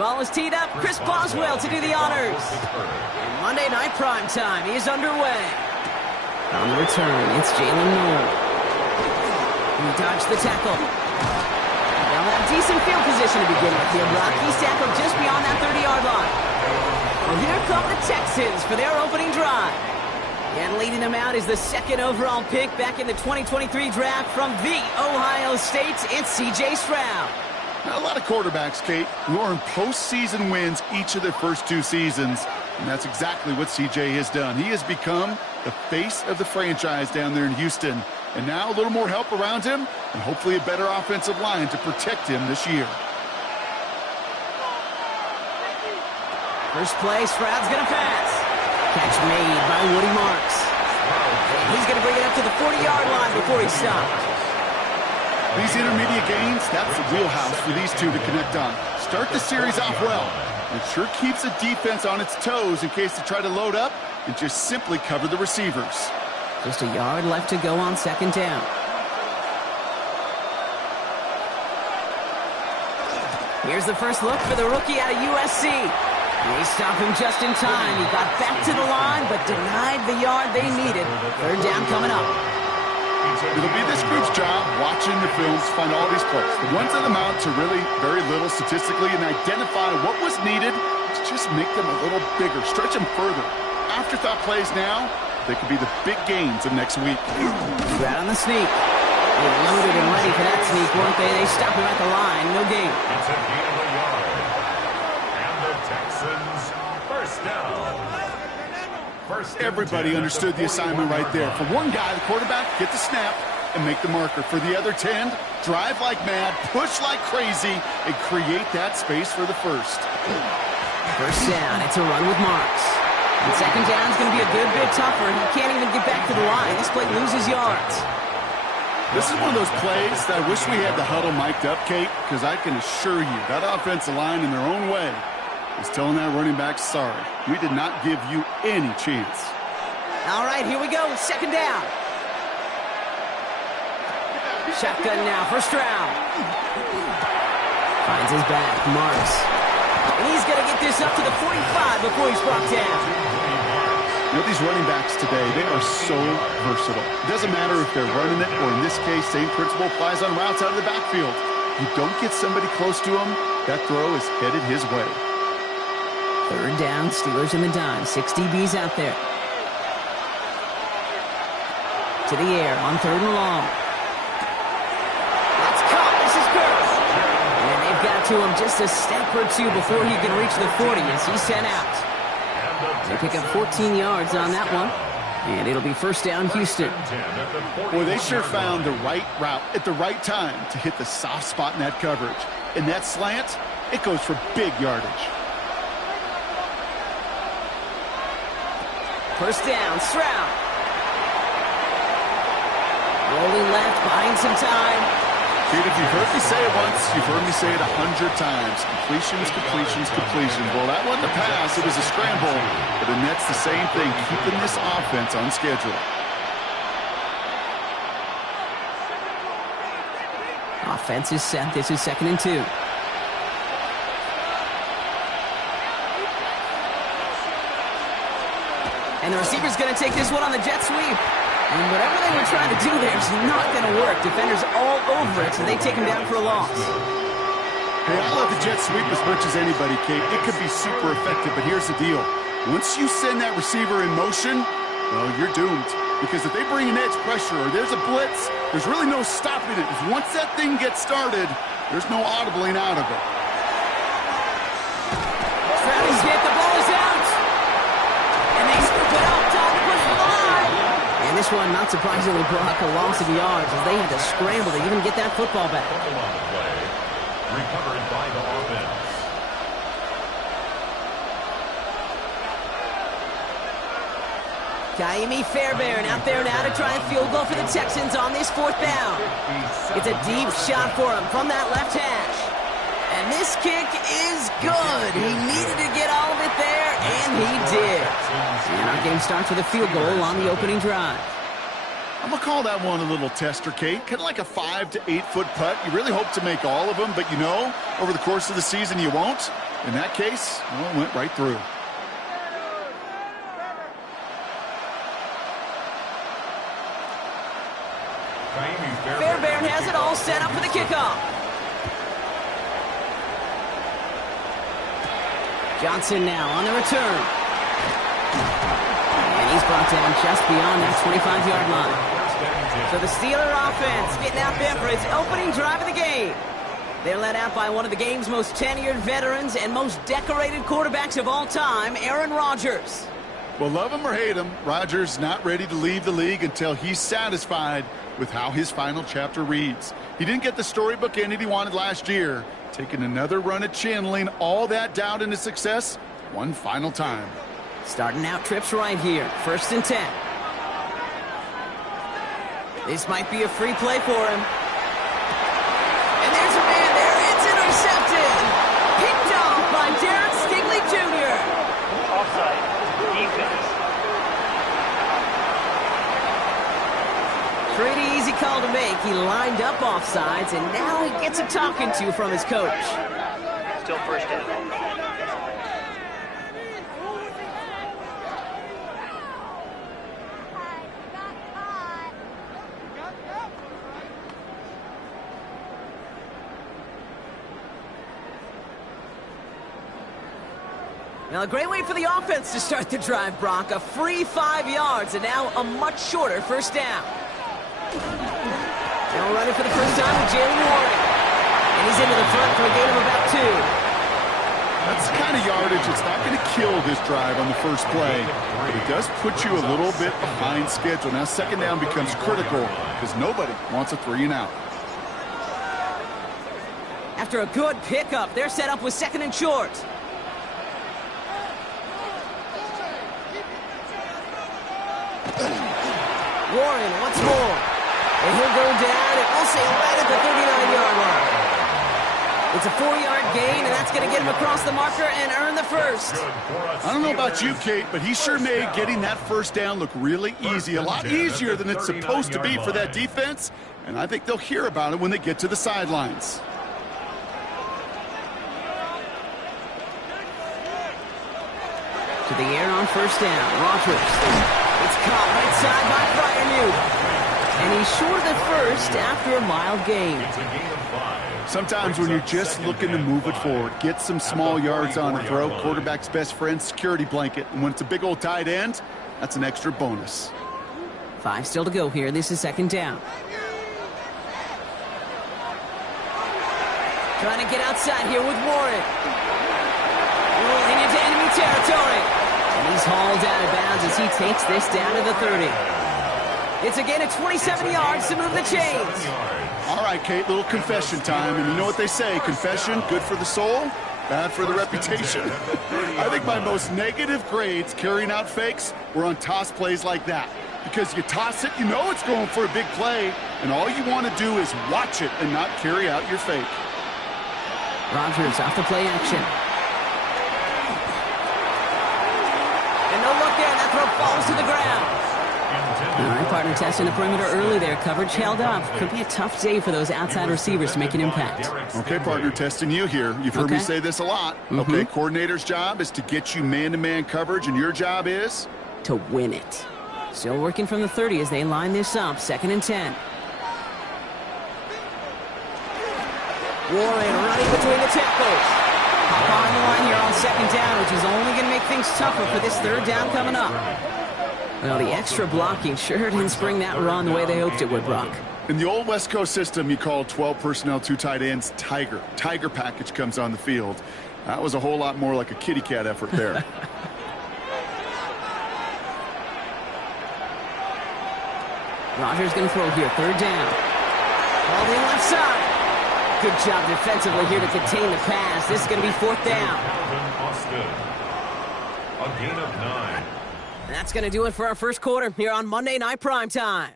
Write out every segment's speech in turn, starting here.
Ball is teed up. Chris Boswell to do the honors. And Monday Night Primetime is underway. On the return, it's Jalen Noel. He dodged the tackle. They'll have decent field position to begin with. He'll block. He's tackled just beyond that 30-yard line. Well, here come the Texans for their opening drive. And leading them out is the second overall pick back in the 2023 draft from the Ohio State. It's C.J. Stroud. Not a lot of quarterbacks, Kate, who are in postseason wins each of their first 2 seasons. And that's exactly what C.J. has done. He has become the face of the franchise down there in Houston. And now a little more help around him and hopefully a better offensive line to protect him this year. First play, Stroud's going to pass. Catch made by Woody Marks. He's going to bring it up to the 40-yard line before he stopped. These intermediate gains, that's the wheelhouse for these two to connect on. Start the series off well. It sure keeps the defense on its toes in case they try to load up and just simply cover the receivers. Just a yard left to go on second down. Here's the first look for the rookie out of USC. They stopped him just in time. He got back to the line, but denied the yard they needed. Third down coming up. It'll be this group's job watching the films to find all these plays. The ones that amount to really very little statistically and identify what was needed to just make them a little bigger, stretch them further. Afterthought plays now, they could be the big gains of next week. Right on the sneak. They loaded and ready for that sneak, weren't they? They stopped him at the line. No gain. It's a gain of a yard. And the Texans first down. Everybody understood the assignment right there. For one guy, the quarterback, get the snap and make the marker. For the other 10, drive like mad, push like crazy, and create that space for the first. First down, it's a run with Marks. And second down is going to be a good bit tougher. He can't even get back to the line. This play loses yards. This is one of those plays that I wish we had the huddle mic'd up, Kate, because I can assure you that offensive line in their own way is telling that running back, sorry, we did not give you any chance. All right, here we go. Second down. Shotgun now for Stroud. Finds his back, Marks. And he's going to get this up to the 45 before he's brought down. You know, these running backs today, they are so versatile. It doesn't matter if they're running it, or in this case, same principle applies on routes out of the backfield. You don't get somebody close to him, that throw is headed his way. Third down, Steelers in the dime. 6 DBs out there. To the air on third and long. That's caught. This is good. And they've got to him just a step or two before he can reach the 40 as he's sent out. They pick up 14 yards on that one. And it'll be first down, Houston. Boy, they sure found the right route at the right time to hit the soft spot in that coverage. And that slant, it goes for big yardage. First down, Stroud. Rolling left, buying some time. Dude, if you've heard me say it once, you've heard me say it 100 times. Completions, completions, completions. Well, that wasn't a pass. It was a scramble. But the Nets, the same thing, keeping this offense on schedule. Offense is set. This is 2nd and 2. And the receiver's going to take this one on the jet sweep. And whatever they were trying to do there is not going to work. Defenders all over it, so they take him down for a loss. Hey, I love the jet sweep as much as anybody, Kate. It could be super effective, but here's the deal. Once you send that receiver in motion, well, you're doomed. Because if they bring an edge pressure or there's a blitz, there's really no stopping it. Because once that thing gets started, there's no audibling out of it. Stroud is hit. The ball is out. And they scoop it up. Time to push the line. And this one, not surprisingly, brought a loss of yards as they had to scramble to even get that football back. Recovered by the offense. Kaimi Fairbairn out there now to try a field goal for the Texans on this 4th down. It's a deep shot for him from that left hash. And this kick is good. He needed to get all of it there, and he did. And our game starts with a field goal on the opening drive. I'm going to call that one a little tester, Kate. Kind of like a 5 to 8 foot putt. You really hope to make all of them, but you know, over the course of the season you won't. In that case, well, it went right through. Fairbairn has it all set up for the kickoff. Johnson now on the return. And he's brought down just beyond that 25-yard line. So the Steeler offense getting out there for its opening drive of the game. They're led out by one of the game's most tenured veterans and most decorated quarterbacks of all time, Aaron Rodgers. Well, love him or hate him, Rodgers not ready to leave the league until he's satisfied with how his final chapter reads. He didn't get the storybook ending he wanted last year, taking another run at channeling all that doubt into success one final time. Starting out trips right here, 1st and 10. This might be a free play for him. And there's a man there. It's intercepted. Picked off by Derek Stingley Jr. Offside. Defense. Pretty easy call to make. He lined up offsides, and now he gets a talking to from his coach. Still first down. Now, a great way for the offense to start the drive, Brock. A free 5 yards, and now a much shorter 1st down. Now running for the first time with Jalen Warren. And he's into the front for a gain of about 2. That's the kind of yardage that's not going to kill this drive on the first play, but it does put you a little bit behind schedule. Now 2nd down becomes critical because nobody wants a 3-and-out. After a good pickup, they're set up with 2nd and short. Warren once more. And he'll go down, and we'll say right at the 39-yard line. It's a 4-yard gain, and that's going to get him across the marker and earn the first. I don't know about you, Kate, but he sure made getting that 1st down look really easy. A lot easier than it's supposed to be for that defense, and I think they'll hear about it when they get to the sidelines. To the air on 1st down. Rodgers. It's caught right side by Freiermuth. And he's short of the first after a mild gain. Sometimes when you're just looking to move it forward, get some small yards on the throw, quarterback's best friend, security blanket. And when it's a big old tight end, that's an extra bonus. 5 still to go here. This is 2nd down. Trying to get outside here with Warren. Rolling into enemy territory. And he's hauled out of bounds as he takes this down to the 30. It's a gain of 27 yards to move the chains. All right, Kate, little confession time. And you know what they say, confession, good for the soul, bad for the reputation. I think my most negative grades carrying out fakes were on toss plays like that. Because you toss it, you know it's going for a big play, and all you want to do is watch it and not carry out your fake. Rodgers off the play action. And no look there, that throw falls to the ground. All right, partner testing the perimeter early there. Coverage held up. Could be a tough day for those outside receivers to make an impact. Okay, partner, testing you here. You've heard me say this a lot. Okay, coordinator's job is to get you man-to-man coverage, and your job is? To win it. Still working from the 30 as they line this up. 2nd and 10. Warren running between the tackles. Behind the line here on 2nd down, which is only going to make things tougher for this 3rd down coming up. Well, the extra blocking sure didn't spring that run the way they hoped it would, Brock. In the old West Coast system, you call 12 personnel, 2 tight ends, Tiger. Tiger package comes on the field. That was a whole lot more like a kitty cat effort there. Rodgers going to throw here, 3rd down. Called in left side. Good job defensively here to contain the pass. This is going to be 4th down. A gain of 9. And that's going to do it for our first quarter here on Monday Night Primetime.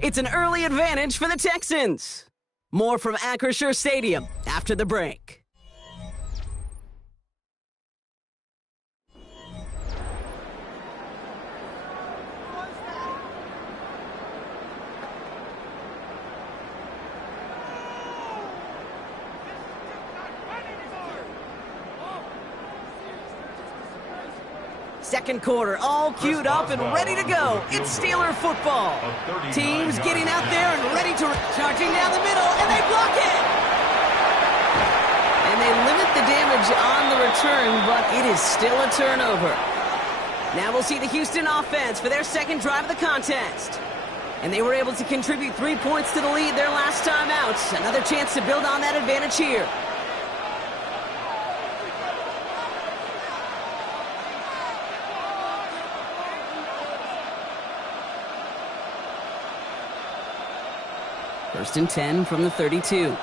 It's an early advantage for the Texans. More from Acrisure Stadium after the break. Second quarter, all queued up and ready to go. It's Steeler football. Teams getting out there and ready to charging down the middle, and they block it. And they limit the damage on the return, but it is still a turnover. Now we'll see the Houston offense for their second drive of the contest. And they were able to contribute 3 points to the lead their last time out. Another chance to build on that advantage here. First and 10 from the 32.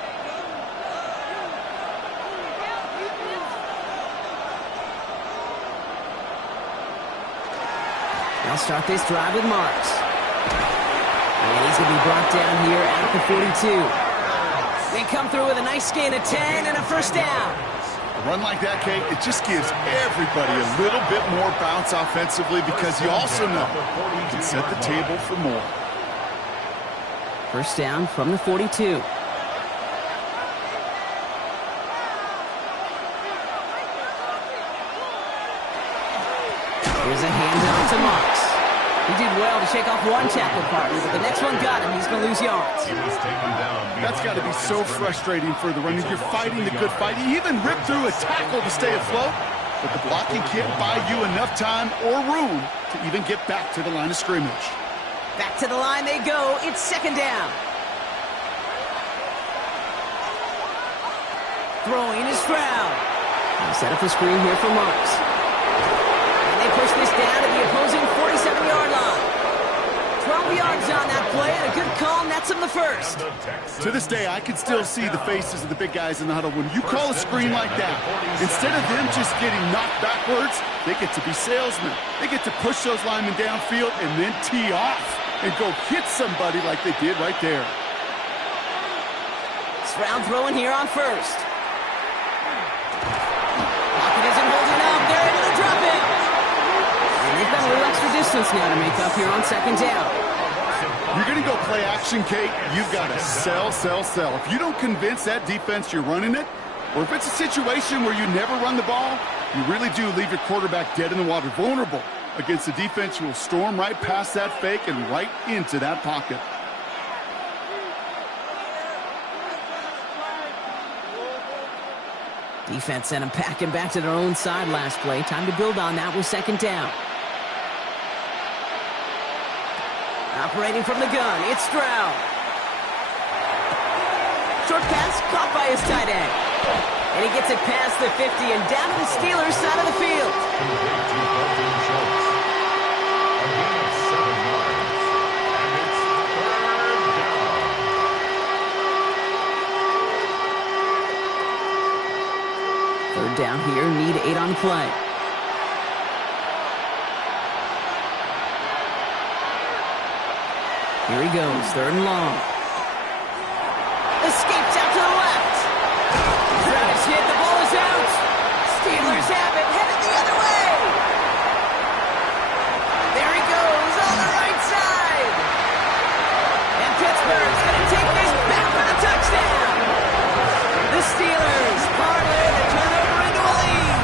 They'll start this drive with Marks. And he's going to be brought down here at the 42. They come through with a nice gain of 10 and a first down. A run like that, Kate, it just gives everybody a little bit more bounce offensively because you also know you can set the table for more. First down from the 42. Here's a handoff to Marks. He did well to shake off one tackle partner, but the next one got him. He's going to lose yards. That's got to be so frustrating for the runner. You're fighting the good fight. He even ripped through a tackle to stay afloat, but the blocking can't buy you enough time or room to even get back to the line of scrimmage. Back to the line they go. It's second down. Throwing is Stroud. Set up a screen here for Marks. And they push this down to the opposing 47-yard line. 12 yards on that play, and a good call nets him the first. To this day, I can still see the faces of the big guys in the huddle. When you call a screen like that, instead of them just getting knocked backwards, they get to be salesmen. They get to push those linemen downfield and then tee off and go hit somebody like they did right there. Stroud throwing here on first. Pocket isn't holding up. They're able to drop it. And they've got a little extra distance now to make up here on second down. You're going to go play action, Kate. You've got to sell, sell, sell. If you don't convince that defense you're running it, or if it's a situation where you never run the ball, you really do leave your quarterback dead in the water, vulnerable against a defense who will storm right past that fake and right into that pocket. Defense sent them packing back to their own side last play. Time to build on that with second down. Operating from the gun, it's Stroud. Short pass caught by his tight end. And he gets it past the 50 and down to the Steelers' side of the field. Third down here, need 8 on play. Here he goes, third and long. Escapes out to the left. Stroud is hit, the ball is out. Steelers have it, headed the other way. There he goes on the right side. And Pittsburgh's going to take this back for the touchdown. The Steelers parlay the turnover into a lead.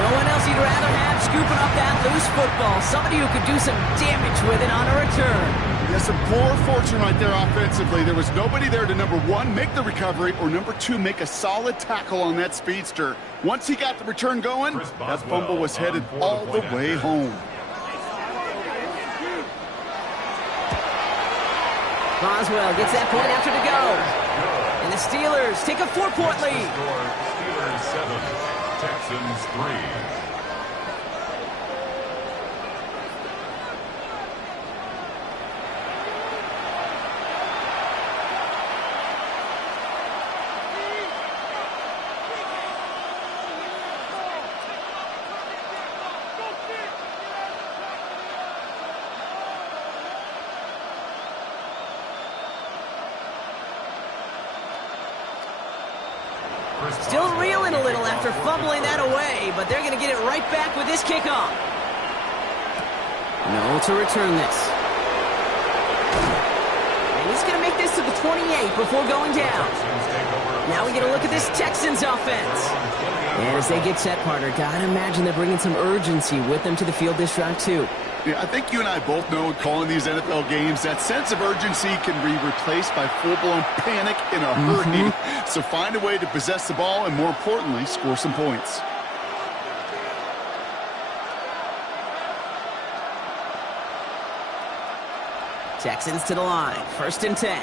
No one else you'd rather have scooping up that loose football. Somebody who could do some damage with it on a return. Yeah, some poor fortune right there offensively. There was nobody there to, number one, make the recovery, or number two, make a solid tackle on that speedster. Once he got the return going, that fumble was headed all the way home. Boswell gets that point after to go. And the Steelers take a 4-point lead. Steelers 7, Texans 3. Still reeling a little after fumbling that away, but they're going to get it right back with this kickoff. No to return this. And he's going to make this to the 28 before going down. Now we get a look at this Texans offense. And as they get set, partner, gotta imagine they're bringing some urgency with them to the field this drive, too. Yeah, I think you and I both know in calling these NFL games, that sense of urgency can be replaced by full-blown panic in a hurry. So find a way to possess the ball and, more importantly, score some points. Texans to the line. 1st and 10.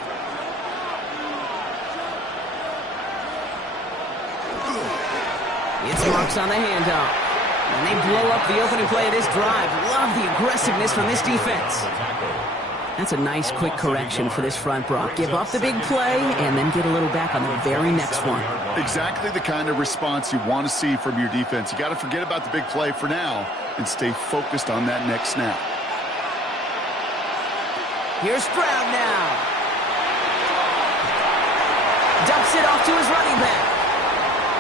It's Marks on the handoff. And they blow up the opening play of this drive. Love the aggressiveness from this defense. That's a nice, quick correction for this front, Brock. Give up the big play and then get a little back on the very next one. Exactly the kind of response you want to see from your defense. You got to forget about the big play for now and stay focused on that next snap. Here's Stroud now. Dumps it off to his running back.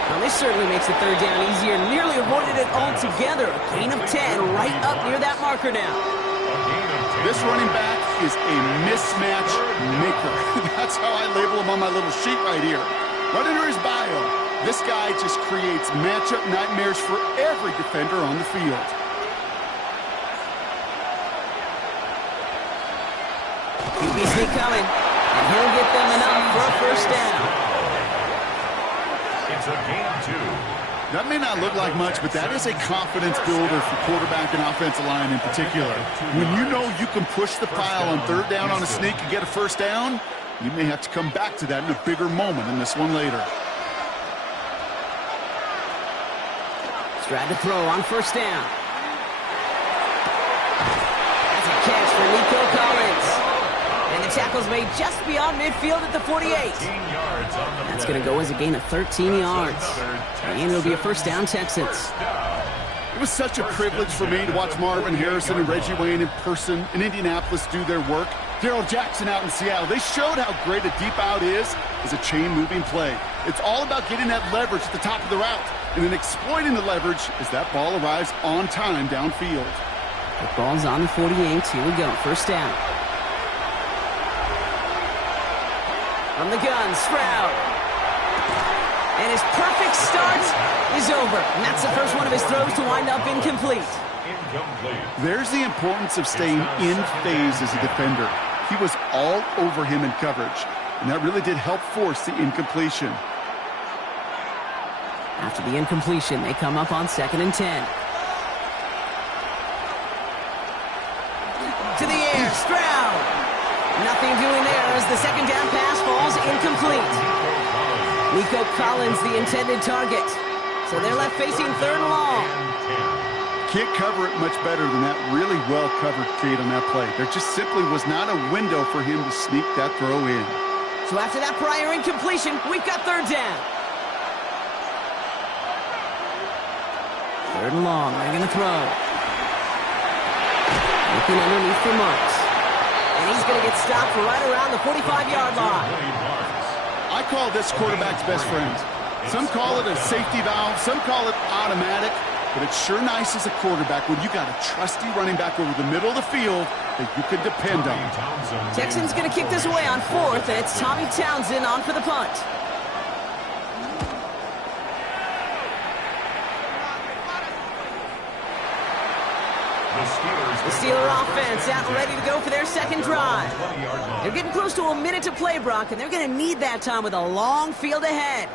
Well, this certainly makes the 3rd down easier. Nearly avoided it altogether. A gain of 10 right up near that marker now. This running back is a mismatch maker. That's how I label him on my little sheet right here. Right under his bio, this guy just creates matchup nightmares for every defender on the field. QB sneak coming, and he'll get them enough for a 1st down. It's a gain of 2. That may not look like much, but that is a confidence builder for quarterback and offensive line in particular. When you know you can push the pile on 3rd down on a sneak and get a 1st down, you may have to come back to that in a bigger moment in this one later. Stroud to throw on 1st down. That's a catch for Nico Collins. And the tackle's made just beyond midfield at the 48. That's going to go as a gain of 13 yards. And it'll be a 1st down, Texans. It was such a privilege for me to watch Marvin Harrison and Reggie Wayne in person in Indianapolis do their work. Darrell Jackson out in Seattle. They showed how great a deep out is as a chain-moving play. It's all about getting that leverage at the top of the route and then exploiting the leverage as that ball arrives on time downfield. The ball's on the 48. Here we go. 1st down. From the gun, Stroud. And his perfect start is over. And that's the first one of his throws to wind up incomplete. There's the importance of staying in phase as a defender. He was all over him in coverage, and that really did help force the incompletion. After the incompletion, they come up on 2nd and 10. To the air, Stroud. Nothing doing there as the 2nd down pass falls incomplete. Nico Collins, the intended target. So they're left facing 3rd and long. Can't cover it much better than that really well-covered kid on that play. There just simply was not a window for him to sneak that throw in. So after that prior incompletion, we've got 3rd down. 3rd and long, they're going to throw. Looking underneath for Marks. And he's going to get stopped right around the 45-yard line. I call this quarterback's best friend. Some call it a safety valve, some call it automatic. But it's sure nice as a quarterback when you got a trusty running back over the middle of the field that you can depend on. Texans going to kick this away on 4th, and it's Tommy Townsend on for the punt. The Steeler offense out and ready to go for their 2nd drive. They're getting close to a minute to play, Brock, and they're going to need that time with a long field ahead.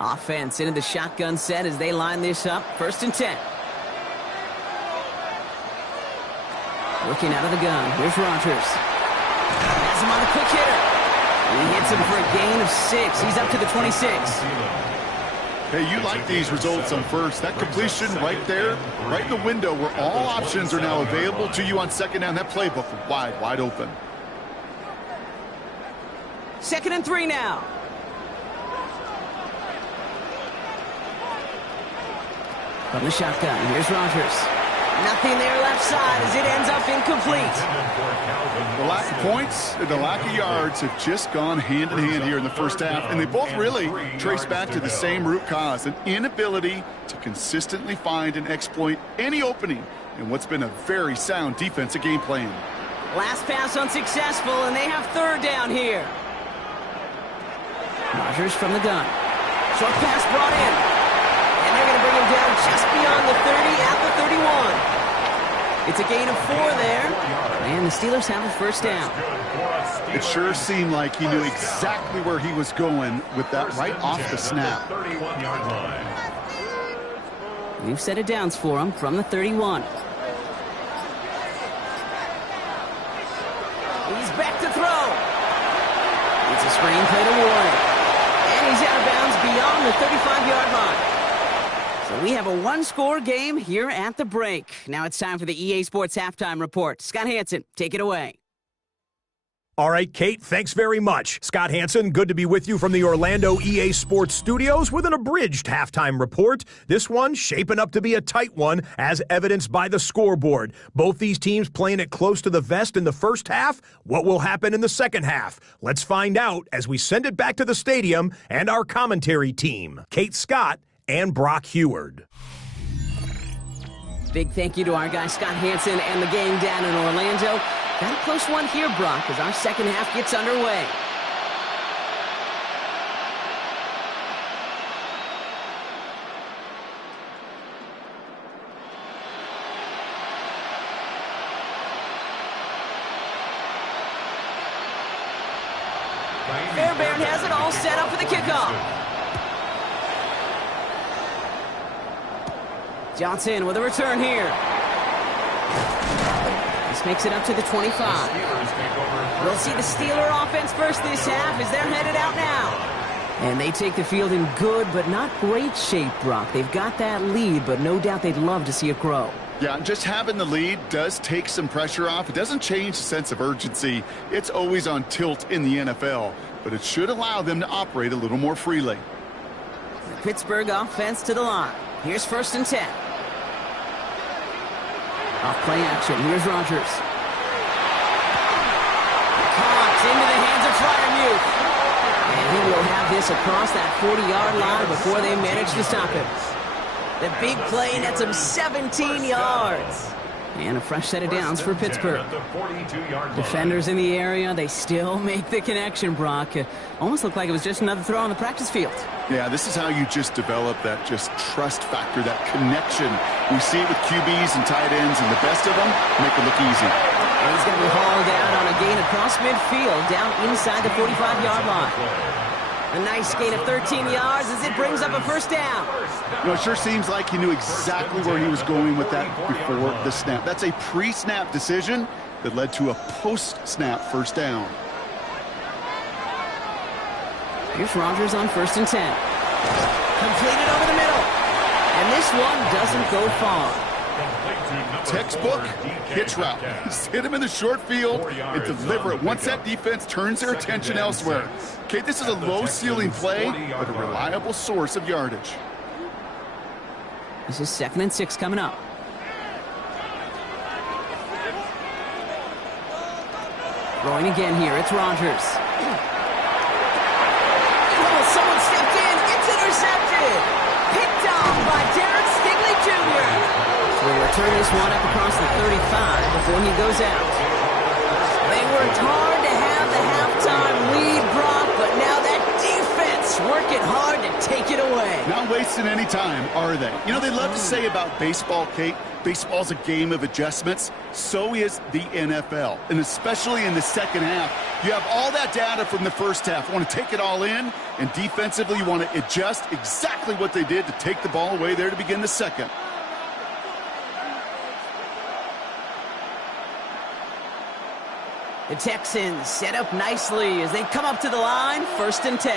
Offense into the shotgun set as they line this up. 1st and 10. Looking out of the gun. Here's Rodgers. Has him on the quick hitter. He hits him for a gain of 6. He's up to the 26. Hey, you like these results on 1st. That completion right there, right in the window where all options are now available to you on 2nd down. That playbook wide open. 2nd and 3 now. From the shotgun, here's Rodgers. Nothing there left side as it ends up incomplete. The lack of points and the lack of yards have just gone hand in hand here in the first half, and they both really trace back to the same root cause, an inability to consistently find and exploit any opening in what's been a very sound defensive game plan. Last pass unsuccessful, and they have third down here. Rodgers from the gun. Short pass brought in. And they're going to bring him down just beyond the 30 at the 31. It's a gain of 4 there. And the Steelers have a first down. It sure seemed like he knew exactly where he was going with that right off the snap. We've set it downs for him from the 31. He's back to throw. It's a screen play to Warren. And he's out of bounds beyond the 35-yard line. So we have a one-score game here at the break. Now it's time for the EA Sports Halftime Report. Scott Hansen, take it away. All right, Kate, thanks very much. Scott Hansen, good to be with you from the Orlando EA Sports Studios with an abridged halftime report. This one shaping up to be a tight one, as evidenced by the scoreboard. Both these teams playing it close to the vest in the first half. What will happen in the second half? Let's find out as we send it back to the stadium and our commentary team, Kate Scott and Brock Heward. Big thank you to our guy Scott Hansen and the game down in Orlando. Got a close one here, Brock, as our second half gets underway. Fairbairn has it all set up for the kickoff. Johnson with a return here. This makes it up to the 25. We'll see the Steeler offense first this half as they're headed out now. And they take the field in good but not great shape, Brock. They've got that lead, but no doubt they'd love to see it grow. Yeah, just having the lead does take some pressure off. It doesn't change the sense of urgency. It's always on tilt in the NFL, but it should allow them to operate a little more freely. The Pittsburgh offense to the line. Here's 1st and 10. Off play action. Here's Rodgers. Caught into the hands of Freiermuth. And he will have this across that 40-yard line before they manage to stop him. The big play nets him 17 yards. And a fresh set of downs for Pittsburgh. Defenders in the area, they still make the connection, Brock. Almost looked like it was just another throw on the practice field. Yeah, this is how you just develop that just trust factor, that connection. We see it with QBs and tight ends, and the best of them make it look easy. And he's going to be hauled down on a gain across midfield, down inside the 45-yard line. A nice gain of 13 yards as it brings up a first down. You know, it sure seems like he knew exactly where he was going with that before the snap. That's a pre-snap decision that led to a post-snap first down. Here's Rodgers on 1st and 10. Completed over the middle. And this one doesn't go far. Textbook hitch route. Just hit him in the short field and deliver it once that defense turns their attention elsewhere. Okay, this is a low-ceiling play, but a reliable source of yardage. This is 2nd and 6 coming up. Throwing again here, it's Rodgers. Oh, someone stepped in. It's intercepted. Picked off by Derek Stingley Jr. We'll return this one up across the 35 before he goes out. They worked hard to have the halftime lead, Brock, but now that defense working hard to take it away. Not wasting any time, are they? You know, they love to say about baseball, Kate, baseball's a game of adjustments. So is the NFL, and especially in the second half. You have all that data from the first half. You want to take it all in, and defensively you want to adjust exactly what they did to take the ball away there to begin the second. The Texans set up nicely as they come up to the line, 1st and 10.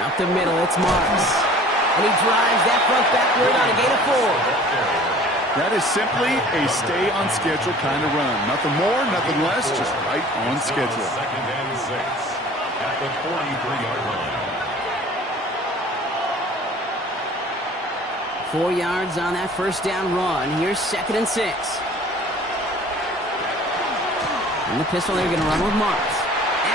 Out the middle, it's Marks. And he drives that front backward on a gain of 4. That is simply a stay-on-schedule kind of run. Nothing more, nothing less, just right on schedule. 2nd and 6 at the 43-yard line. 4 yards on that first down run. Here's 2nd and 6. In the pistol, they're going to run with Marks.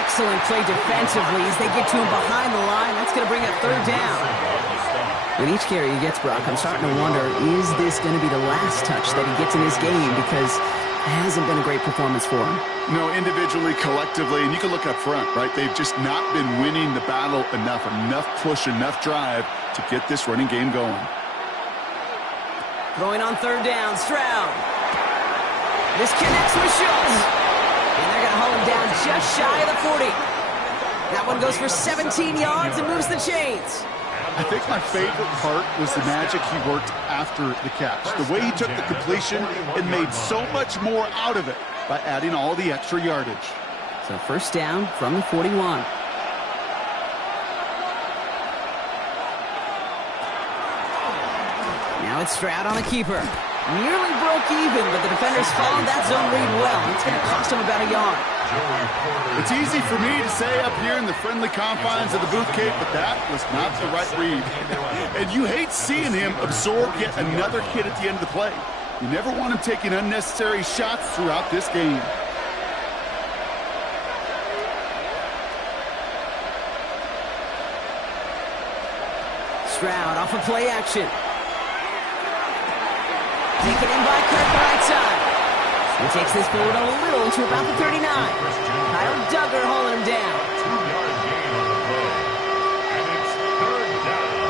Excellent play defensively as they get to him behind the line. That's going to bring up 3rd down. With each carry he gets, Brock, I'm starting to wonder, is this going to be the last touch that he gets in this game? Because it hasn't been a great performance for him. No, individually, collectively, and you can look up front, right? They've just not been winning the battle enough push, enough drive to get this running game going. Throwing on 3rd down, Stroud. This connects with Schultz. And they're going to haul him down just shy of the 40. That one goes for 17 yards and moves the chains. I think my favorite part was the magic he worked after the catch. The way he took the completion and made so much more out of it by adding all the extra yardage. So 1st down from the 41. Now it's Stroud on a keeper. Nearly broke even, but the defenders followed that zone read well. It's going to cost him about a yard. It's easy for me to say up here in the friendly confines of the booth, Kate, but that was not the right read. And you hate seeing him absorb yet another hit at the end of the play. You never want him taking unnecessary shots throughout this game. Stroud off of play action. Taken in by Kirk right side. He takes this forward a little to about the 39. Kyle Duggar hauling him down. 2-yard gain on the play. And it's 3rd down.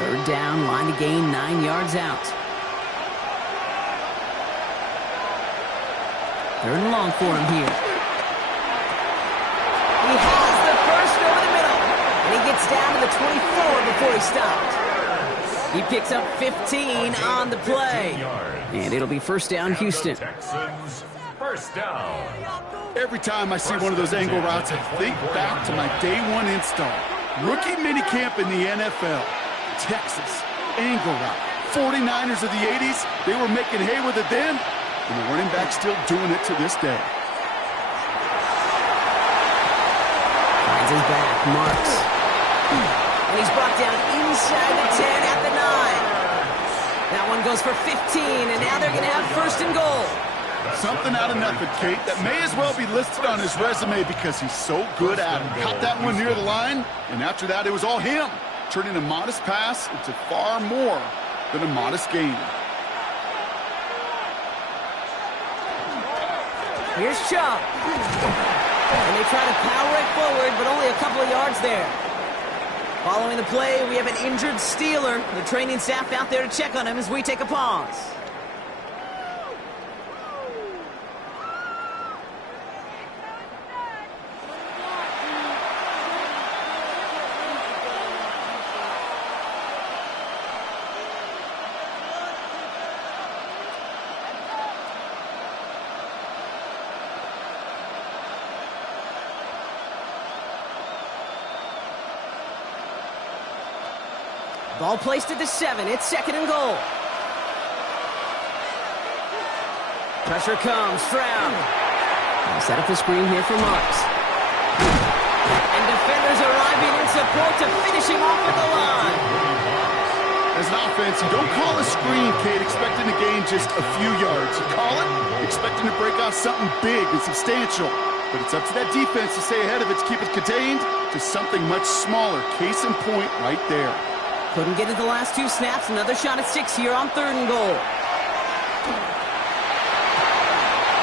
3rd down, line to gain 9 yards out. 3rd and long for him here. He has the first over the middle. And he gets down to the 24 before he stopped. He picks up 15 on the play. And it'll be 1st down, Houston. Texans, 1st down. Every time I see one of those angle routes, I think back to my day 1 install. Rookie minicamp in the NFL. Texas, angle route. 49ers of the 80s, they were making hay with it then, and the running back's still doing it to this day. Finds his back, Marks. And he's brought down inside the 10 at the 9. That one goes for 15, and now they're going to have 1st and goal. Something out of nothing, Kate, that may as well be listed on his resume because he's so good at it. Caught that one near the line, and after that, it was all him, turning a modest pass into far more than a modest gain. Here's Chubb. And they try to power it forward, but only a couple of yards there. Following the play, we have an injured Steeler. The training staff out there to check on him as we take a pause. Ball placed at the 7. It's 2nd and goal. Pressure comes. Stroud. They'll set up the screen here for Marks. And defenders arriving in support to finish him off at the line. As an offense, you don't call a screen, Kate, expecting to gain just a few yards. You call it expecting to break off something big and substantial. But it's up to that defense to stay ahead of it, to keep it contained to something much smaller. Case in point right there. Couldn't get it the last 2 snaps. Another shot at 6 here on 3rd and goal.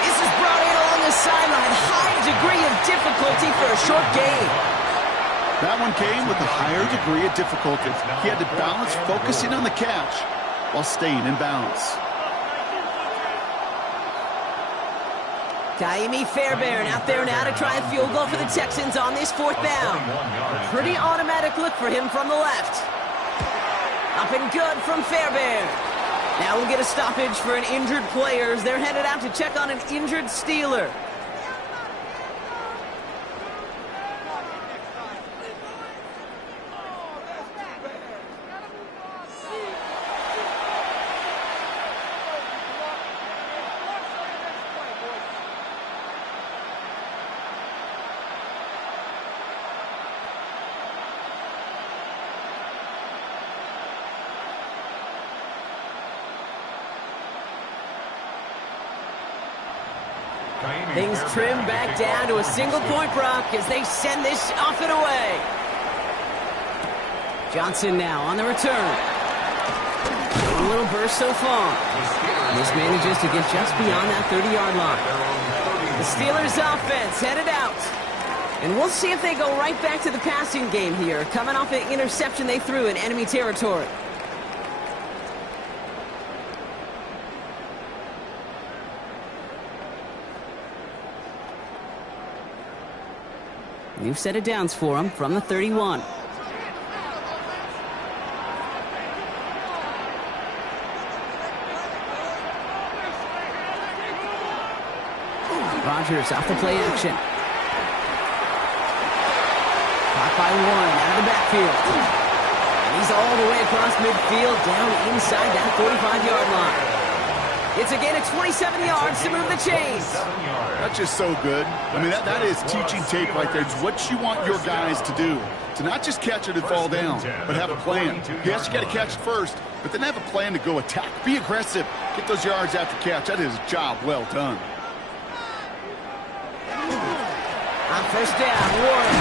This is brought in along the sideline. High degree of difficulty for a short gain. That one came with a higher degree of difficulty. He had to balance focusing on the catch while staying in bounds. Kaimi Fairbairn out there now to try a field goal for the Texans on this 4th down. A pretty automatic look for him from the left. Up and good from Fairbairn. Now we'll get a stoppage for an injured player as they're headed out to check on an injured Steeler. Things trim back down to a single-point Brock as they send this off and away. Johnson now on the return. A little burst so far. This manages to get just beyond that 30-yard line. The Steelers' offense headed out. And we'll see if they go right back to the passing game here, coming off an interception they threw in enemy territory. New set of downs for them from the 31. Rodgers off the play action. Caught by Warren out of the backfield. And he's all the way across midfield down inside that 45-yard line. It's a gain of 27 yards to move the chains. That's just so good. I mean, that is teaching tape right there. It's what you want your guys to do. To not just catch it and fall down, but have a plan. Yes, you got to catch it first, but then have a plan to go attack. Be aggressive. Get those yards after catch. That is a job well done. On first down, Warren.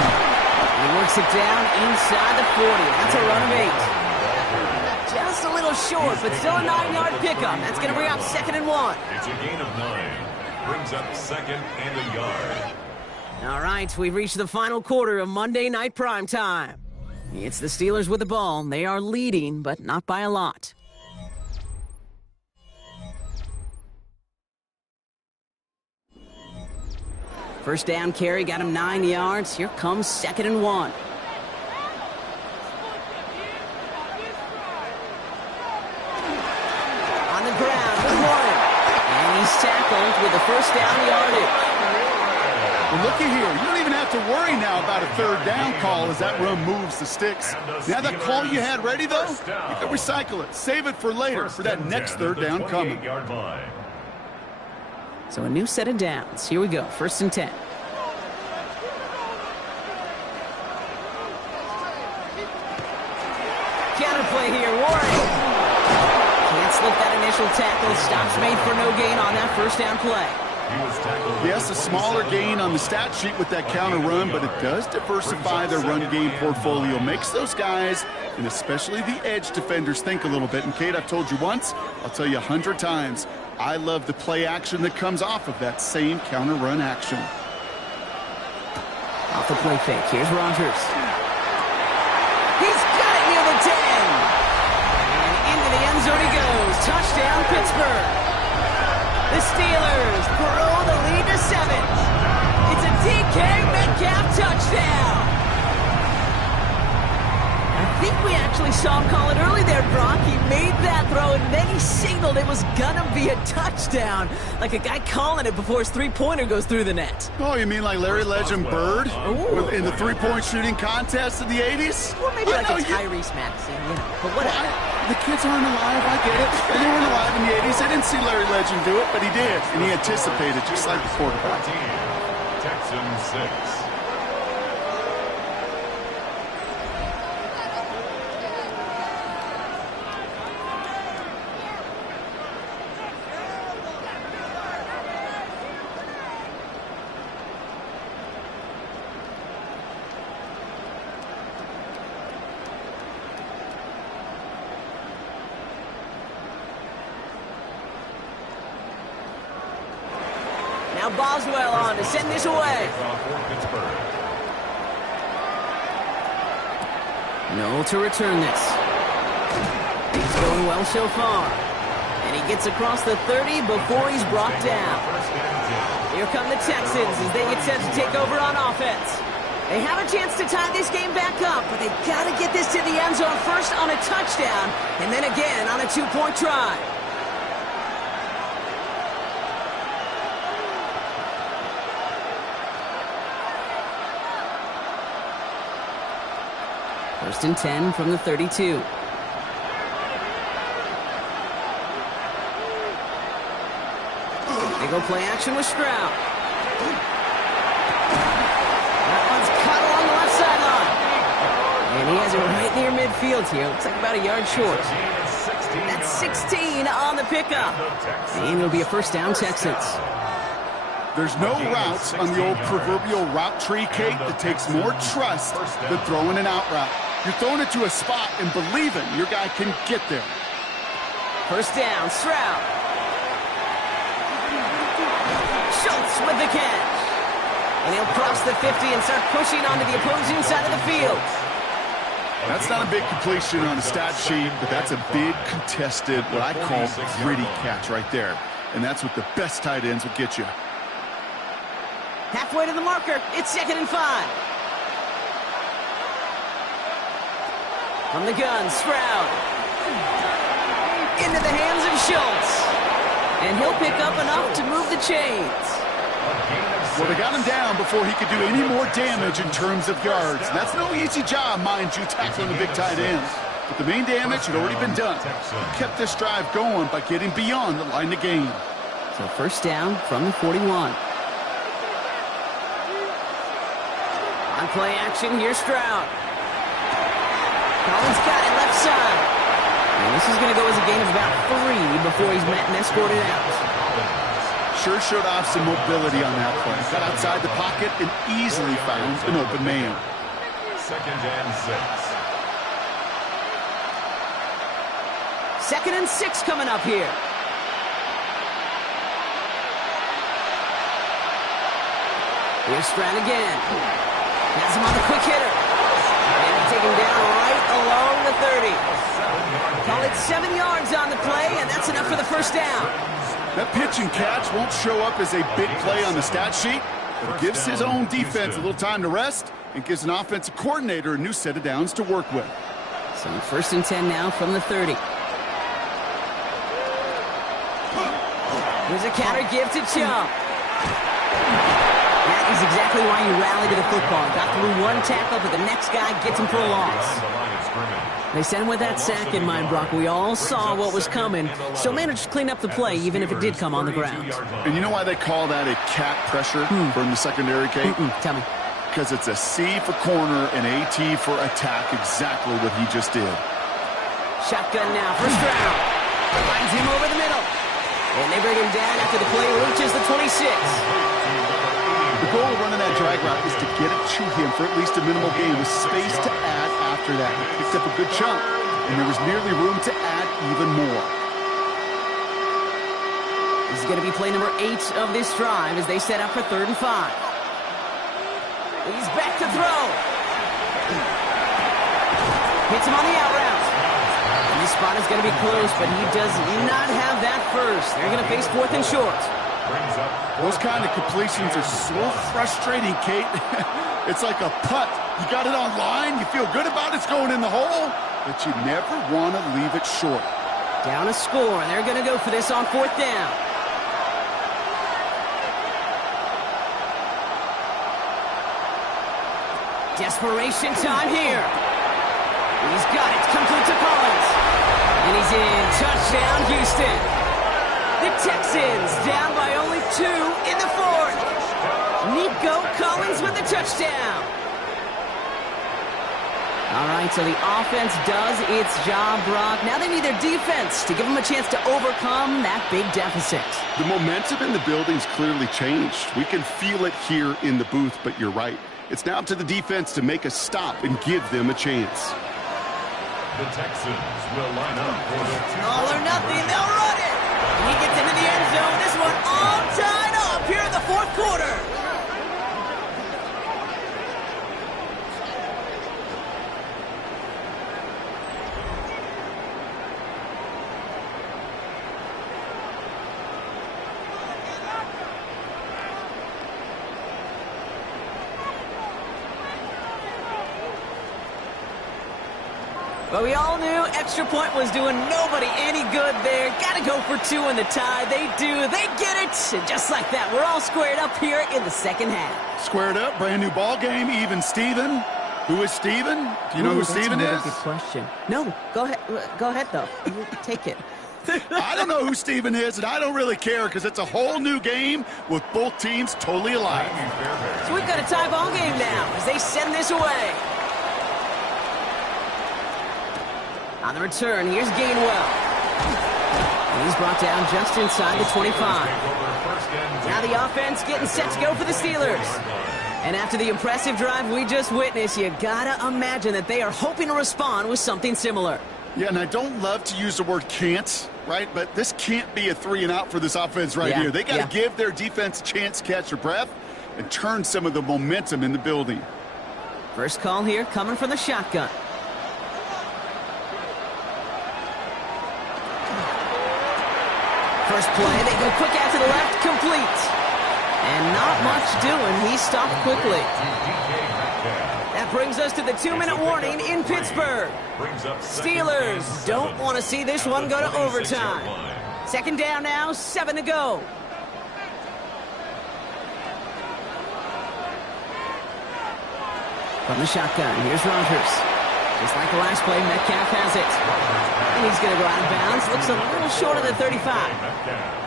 He works it down inside the 40. That's a run of 8. Just a little short, but still a 9-yard pickup. That's going to bring up 2nd and 1. It's a gain of 9. Brings up 2nd and a yard. All right, we've reached the final quarter of Monday Night Primetime. It's the Steelers with the ball. They are leading, but not by a lot. First down carry got him 9 yards. Here comes 2nd and 1. On the ground with Warren. And he's tackled with the first down yardage. Well, looky here. You don't even have to worry now about a 3rd down call as that run moves the sticks. Now that call you had ready, though, you can recycle it. Save it for later for that next 3rd down coming. So a new set of downs. Here we go. 1st and 10. Counterplay here. Warren. Can't slip that initial tackle. Stops made for no gain on that 1st down play. Yes, a smaller gain on the stat sheet with that counter run, but it does diversify their run game portfolio. Makes those guys, and especially the edge defenders, think a little bit. And Kate, I've told you once, I'll tell you 100 times, I love the play action that comes off of that same counter run action. Off the play fake. Here's Rodgers. He's got it near the 10. And into the end zone he goes. Touchdown, Pittsburgh. The Steelers grow the lead to 7. It's a DK Metcalf touchdown. I think we actually saw him call it early there, Brock. He made that throw, and then he signaled it was going to be a touchdown. Like a guy calling it before his three-pointer goes through the net. Oh, you mean like Larry Legend Bird in the three-point shooting contest in the 80s? Or maybe like a Tyrese Maxey, you know, but whatever. The kids aren't alive, I get it. They weren't alive in the 80s. They didn't see Larry Legend do it, but he did. And he anticipated, just like the quarterback. Texans 6. Now Boswell on to send this away. No to return this. He's going well so far. And he gets across the 30 before he's brought down. Here come the Texans as they get set to take over on offense. They have a chance to tie this game back up, but they've got to get this to the end zone first on a touchdown, and then again on a 2-point try. First and 10 from the 32. They go play action with Stroud. That one's cut along the left sideline. And he has it right near midfield here. Looks like about a yard short. That's 16 on the pickup. And it'll be a first down, Texans. There's no routes on the old proverbial route tree, Kate, that takes more trust than throwing an out route. You're throwing it to a spot and believing your guy can get there. First down, Stroud. Schultz with the catch. And he'll cross the 50 and start pushing onto the opposing side of the field. That's not a big completion on a stat sheet, but that's a big contested, what I call gritty catch right there. And that's what the best tight ends will get you. Halfway to the marker, it's 2nd and 5. From the gun, Stroud. Into the hands of Schultz. And he'll pick up enough to move the chains. Well, they got him down before he could do any more damage in terms of yards. That's no easy job, mind you, tackling the big tight ends. But the main damage had already been done. He kept this drive going by getting beyond the line of game. So first down from the 41. On play action, here's Stroud. Collins got it left side. And this is going to go as a gain of about 3 before he's met and escorted out. Sure showed off some mobility on that play. Got outside the pocket and easily found an open man. 2nd and 6. 2nd and 6 coming up here. Here's Stroud again. Has him on the quick hitter. And he'll take him down right along the 30. Call it 7 yards on the play, and that's enough for the first down. That pitch and catch won't show up as a big play on the stat sheet, but it gives his own defense a little time to rest and gives an offensive coordinator a new set of downs to work with. So 1st and 10 now from the 30. Here's a counter give to Chump. That is exactly why you rally to the football. Got through one tackle, but the next guy gets him for a loss. They sent him with that sack in mind, Brock. We all saw what was coming. Still managed to clean up the play, even if it did come on the ground. And you know why they call that a cat pressure from the secondary, Kate? Tell me. Because it's a C for corner and AT for attack, exactly what he just did. Shotgun now for Stroud. Finds him over the middle. And they bring him down after the play reaches the 26. The goal of running that drag route is to get it to him for at least a minimal gain with space to add after that. He picked up a good chunk, and there was nearly room to add even more. This is going to be play number 8 of this drive as they set up for 3rd and 5. He's back to throw. Hits him on the out route. And this spot is going to be close, but he does not have that first. They're going to face 4th and short. Those kind of completions are so frustrating, Kate. It's like a putt. You got it on line, you feel good about it's going in the hole, but you never want to leave it short. Down a score, and they're going to go for this on 4th down. Desperation time here. He's got it. Complete to Collins. And he's in. Touchdown, Houston. The Texans down by only 2 in the 4th. Nico Collins with the touchdown. All right, so the offense does its job, Brock. Now they need their defense to give them a chance to overcome that big deficit. The momentum in the building's clearly changed. We can feel it here in the booth, but you're right. It's now up to the defense to make a stop and give them a chance. The Texans will line up for the All or nothing, they'll run it. And he gets into the end zone. This one all tied up here in the 4th quarter. But we all knew extra point was doing nobody any good there. Got to go for 2 in the tie. They do. They get it. And just like that, we're all squared up here in the 2nd half. Squared up, brand new ball game, even Steven. Who is Steven? Do you know who Steven is? That's a good question. No, go ahead. Go ahead, though. You take it. I don't know who Steven is, and I don't really care because it's a whole new game with both teams totally alike. So we've got a tie ball game now as they send this away. On the return, here's Gainwell. And he's brought down just inside the 25. Now the offense getting set to go for the Steelers. And after the impressive drive we just witnessed, you gotta imagine that they are hoping to respond with something similar. Yeah, and I don't love to use the word can't, right? But this can't be a 3-and-out for this offense right here. They got to give their defense a chance to catch their breath and turn some of the momentum in the building. First call here coming from the shotgun. First play, they go quick out to the left, complete. And not much doing. He stopped quickly. That brings us to the 2-minute warning in Pittsburgh. Steelers don't want to see this one go to overtime. Second down now, 7 to go. From the shotgun, here's Rodgers. Just like the last play, Metcalf has it. And he's going to go out of bounds. Looks a little short of the 35.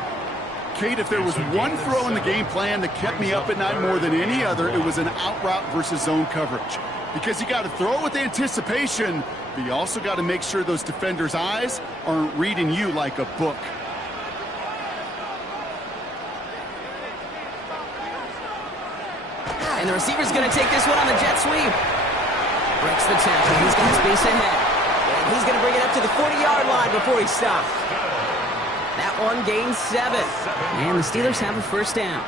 Kate, if there was one throw in the game plan that kept me up at night more than any other, it was an out route versus zone coverage. Because you got to throw it with anticipation, but you also got to make sure those defenders' eyes aren't reading you like a book. And the receiver's going to take this one on the jet sweep. Breaks the tackle. He's got space ahead. And he's going to bring it up to the 40-yard line before he stops. That one gains 7. And the Steelers have a first down.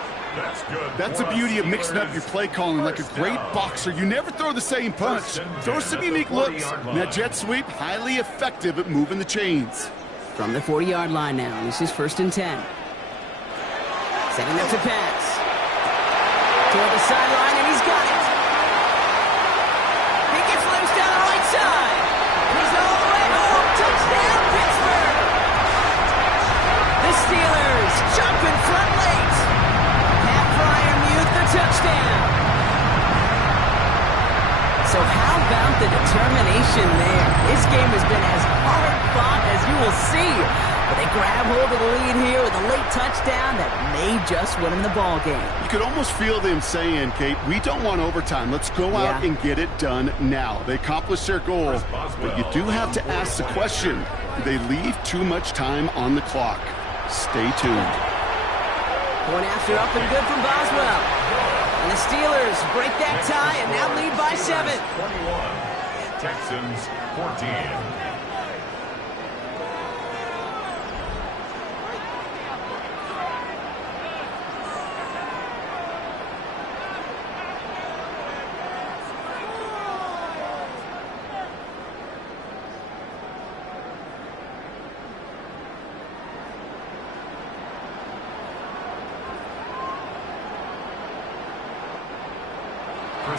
That's the beauty of mixing up your play calling like a great boxer. You never throw the same punch. Throw some unique looks. And that jet sweep, highly effective at moving the chains. From the 40-yard line now, this is 1st and 10. Setting up to pass. Toward the sideline, and he's got it. He gets loose down the right side. He's all the way home. Touchdown, Pittsburgh. The Steelers jump in front late. Pat Fryermuth the touchdown. So how about the determination there? This game has been as hard fought as you will see. But they grab hold of the lead here with a late touchdown that may just win them the ball game. You could almost feel them saying, Kate, we don't want overtime. Let's go out and get it done now. They accomplished their goal, but you do have to ask the question, do they leave too much time on the clock? Stay tuned. Point after up and good from Boswell. And the Steelers break that tie and now lead by 7. 21. Texans 14.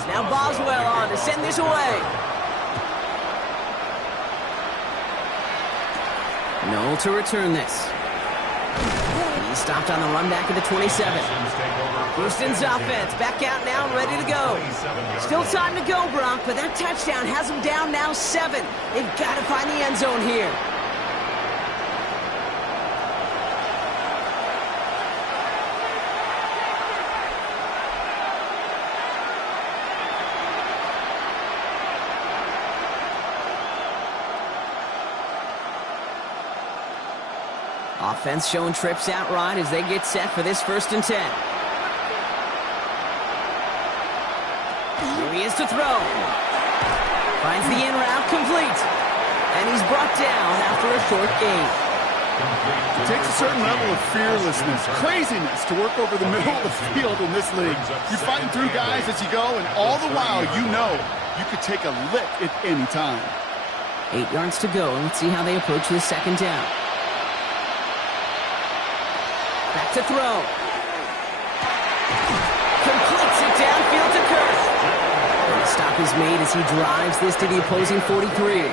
Now Boswell on to send this away. Noel to return this. He stopped on the run back at the 27. Houston's offense back out now, ready to go. Still time to go, Brock, but that touchdown has them down now 7. They've got to find the end zone here. Offense showing trips out right as they get set for this 1st and 10. Here he is to throw. Finds the in route complete. And he's brought down after a short gain. It takes a certain level of fearlessness, craziness to work over the middle of the field in this league. You're fighting through guys as you go, and all the while you know you could take a lick at any time. 8 yards to go. Let's see how they approach this 2nd down. Back to throw. Completes it downfield to Kirk. And the stop is made as he drives this to the opposing 43.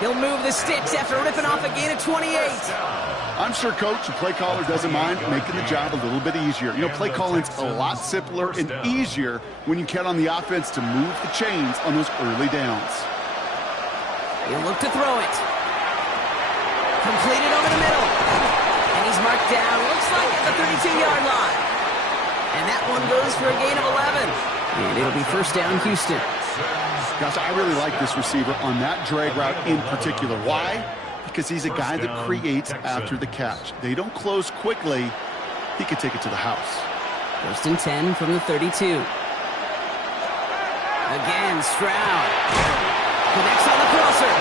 He'll move the sticks after ripping off a gain of 28. I'm sure coach and play caller doesn't mind making the job a little bit easier. You know, play calling's a lot simpler and easier when you count on the offense to move the chains on those early downs. He'll look to throw it. Completed over the middle. And he's marked down, looks like at the 32-yard line. And that one goes for a gain of 11. And it'll be 1st down, Houston. Gosh, I really like this receiver on that drag route in particular. Why? because he's a guy that creates after the catch. They don't close quickly. He could take it to the house. 1st and 10 from the 32. Again, Stroud. Connects on the crosser.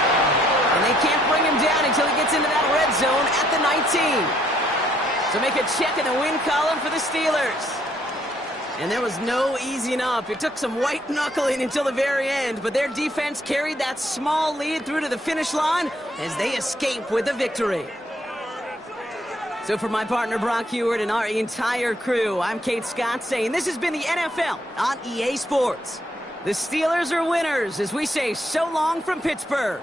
And they can't bring him down until he gets into that red zone at the 19. So make a check in the win column for the Steelers. And there was no easing up. It took some white knuckling until the very end, but their defense carried that small lead through to the finish line as they escape with the victory. So for my partner Brock Heward and our entire crew, I'm Kate Scott saying this has been the NFL on EA Sports. The Steelers are winners as we say so long from Pittsburgh.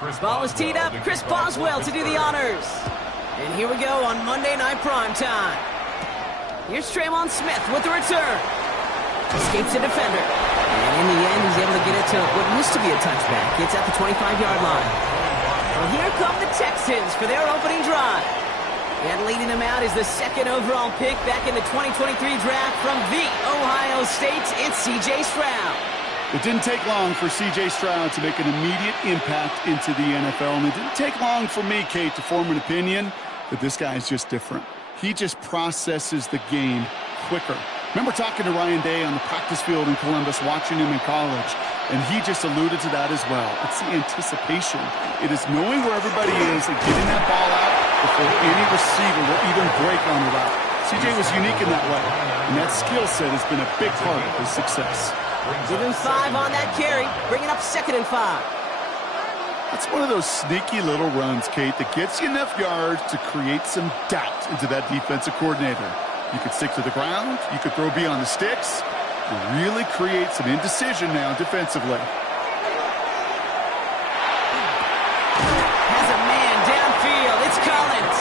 Ball is teed up. Chris Boswell to do the honors. And here we go on Monday Night Primetime. Here's Traymon Smith with the return. Escapes a defender. And in the end, he's able to get it to what used to be a touchback. It's at the 25-yard line. Well, here come the Texans for their opening drive. And leading them out is the second overall pick back in the 2023 draft from the Ohio State. It's C.J. Stroud. It didn't take long for C.J. Stroud to make an immediate impact into the NFL. And it didn't take long for me, Kate, to form an opinion that this guy is just different. He just processes the game quicker. Remember talking to Ryan Day on the practice field in Columbus, watching him in college, and he just alluded to that as well. It's the anticipation. It is knowing where everybody is and getting that ball out before any receiver will even break on the route. CJ was unique in that way, and that skill set has been a big part of his success. Give him 5 on that carry, bringing up 2nd and 5. That's one of those sneaky little runs, Kate, that gets you enough yards to create some doubt into that defensive coordinator. You could stick to the ground, you could throw beyond the sticks, and really create some indecision now defensively. Has a man downfield. It's Collins.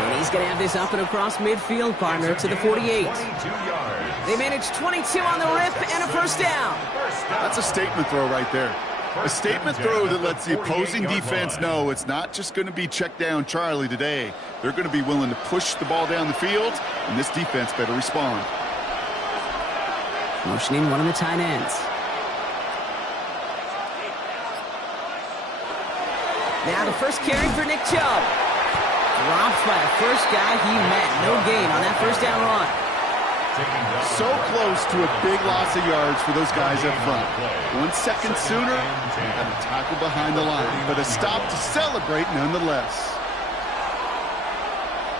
And he's going to have this up and across midfield, partner, to the 48. They managed 22 on the rip and a first down. That's a statement throw right there. A statement throw that lets the opposing defense know it's not just going to be check down Charlie today. They're going to be willing to push the ball down the field, and this defense better respond. Motioning one of the tight ends. Now the first carry for Nick Chubb. Dropped by the first guy he met. No gain on that first down run. So close to a big loss of yards for those guys up front. 1 second sooner, and had a tackle behind the line, but a stop to celebrate nonetheless.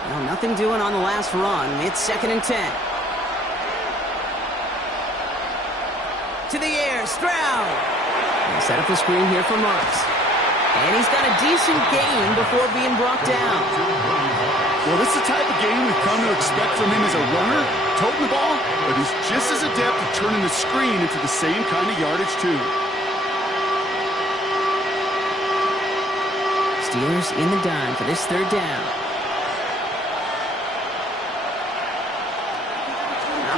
Well, nothing doing on the last run. It's 2nd and 10. To the air, Stroud. He'll set up the screen here for Marks. And he's got a decent gain before being brought down. Well, this is the type of game we've come to expect from him as a runner, toting the ball, but he's just as adept at turning the screen into the same kind of yardage, too. Steelers in the dime for this 3rd down.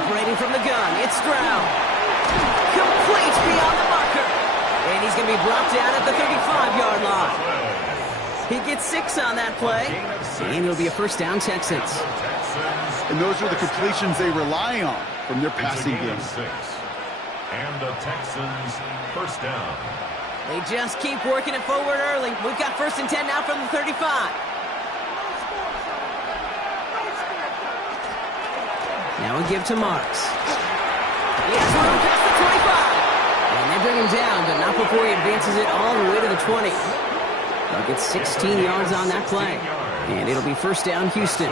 Operating from the gun, it's Stroud. Complete beyond the marker. And he's going to be brought down at the 35-yard line. He gets 6 on that play, and it'll be a first down, Texans. And those are the completions they rely on from their passing game. And the Texans first down. They just keep working it forward early. We've got 1st and 10 now from the 35. Now we give to Marks. He has room past the 25. And they bring him down, but not before he advances it all the way to the 20. They'll get 16 yards on that play. And it'll be first down, Houston.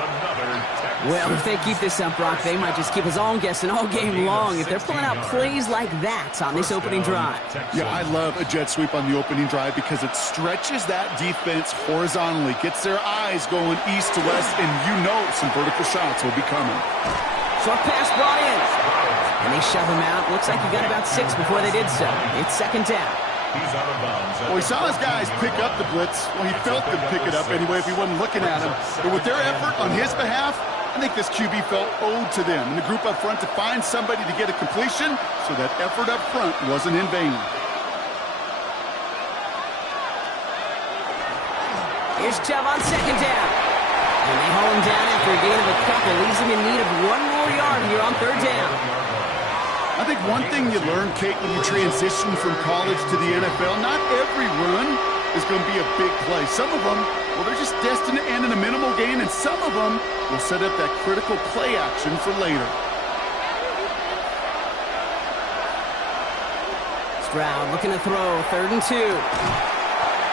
Well, if they keep this up, Brock, they might just keep us all guessing all game long if they're pulling out plays like that on this opening drive. Yeah, I love a jet sweep on the opening drive because it stretches that defense horizontally, gets their eyes going east to west, and you know some vertical shots will be coming. Short pass brought in. And they shove him out. Looks like he got about 6 before they did so. It's 2nd down. He's out of bounds. Well, he saw his guys pick up the blitz. Well, he felt them pick it up anyway if he wasn't looking at him. But with their effort on his behalf, I think this QB felt owed to them and the group up front to find somebody to get a completion, so that effort up front wasn't in vain. Here's Chubb on 2nd down. And they haul him down after a gain of a couple. Leaves him in need of 1 more yard here on 3rd down. I think one thing you learn, Kate, when you transition from college to the NFL, not every run is going to be a big play. Some of them, well, they're just destined to end in a minimal gain, and some of them will set up that critical play action for later. Stroud looking to throw, 3rd and 2.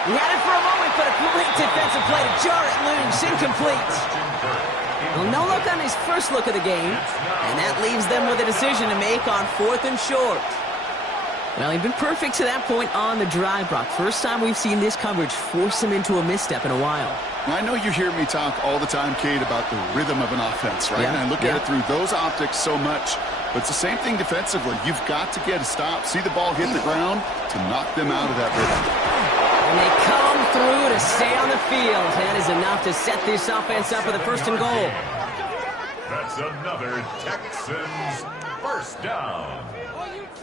He had it for a moment, but a great defensive play to jar it loose, incomplete. Well, no look on his first look of the game, and that leaves them with a decision to make on 4th and short. Well, he'd been perfect to that point on the drive, Brock. First time we've seen this coverage force him into a misstep in a while. I know you hear me talk all the time, Kate, about the rhythm of an offense, right? Yeah, And I look at it through those optics so much. But it's the same thing defensively. You've got to get a stop, see the ball hit the ground to knock them out of that rhythm. And they come stay on the field. That is enough to set this offense up with a 1st and goal. That's another Texans first down.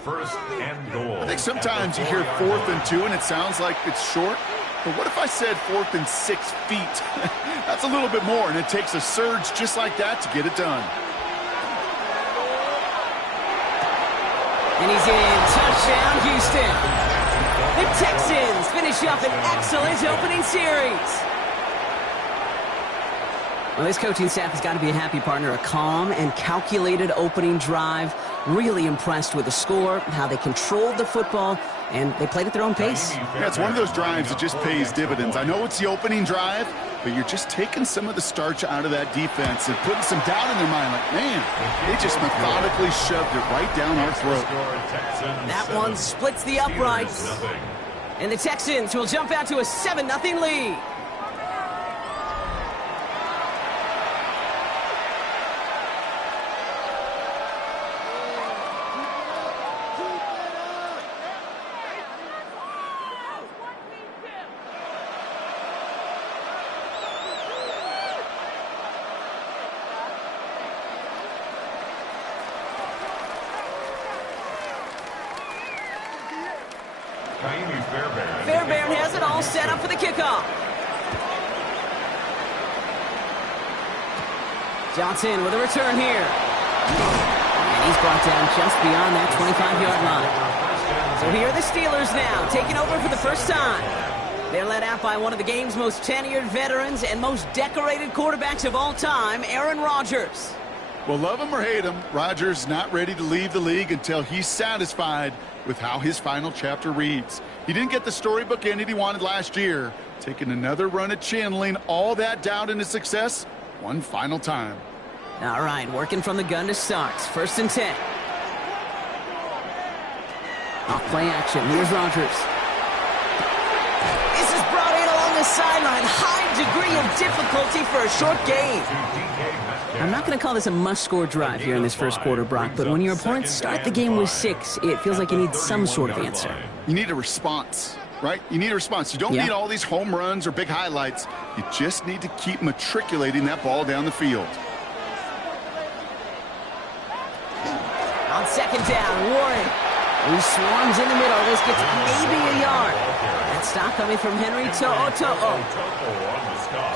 1st and goal. I think sometimes you hear 4th and 2 and it sounds like it's short. But what if I said 4th and 6 feet? That's a little bit more, and it takes a surge just like that to get it done. And he's in. Touchdown, Houston. The Texans finish up an excellent opening series. Well, this coaching staff has got to be a happy partner. A calm and calculated opening drive. Really impressed with the score, how they controlled the football, and they played at their own pace. Yeah, it's one of those drives that just pays dividends. I know it's the opening drive, but you're just taking some of the starch out of that defense and putting some doubt in their mind. Like, man, they just methodically shoved it right down our throat. That one splits the uprights. And the Texans will jump out to a 7-0 lead. Fairbairn has it all set up for the kickoff. Johnson with a return here. And he's brought down just beyond that 25-yard line. So here are the Steelers now, taking over for the first time. They're led out by one of the game's most tenured veterans and most decorated quarterbacks of all time, Aaron Rodgers. Well, love him or hate him, Rodgers not ready to leave the league until he's satisfied with how his final chapter reads. He didn't get the storybook ending he wanted last year, taking another run at channeling all that doubt into success one final time. All right, working from the gun to start. 1st and 10. Off play action. Here's Rodgers. This is brought in along the sideline. High degree of difficulty for a short gain. I'm not going to call this a must-score drive here in this first quarter, Brock, but when your opponents start the game with 6, it feels like you need some sort of answer. You need a response, right? You need a response. You don't need all these home runs or big highlights. You just need to keep matriculating that ball down the field. On 2nd down, Warren. He swarms in the middle. This gets maybe a yard. That stop coming from Henry To'o.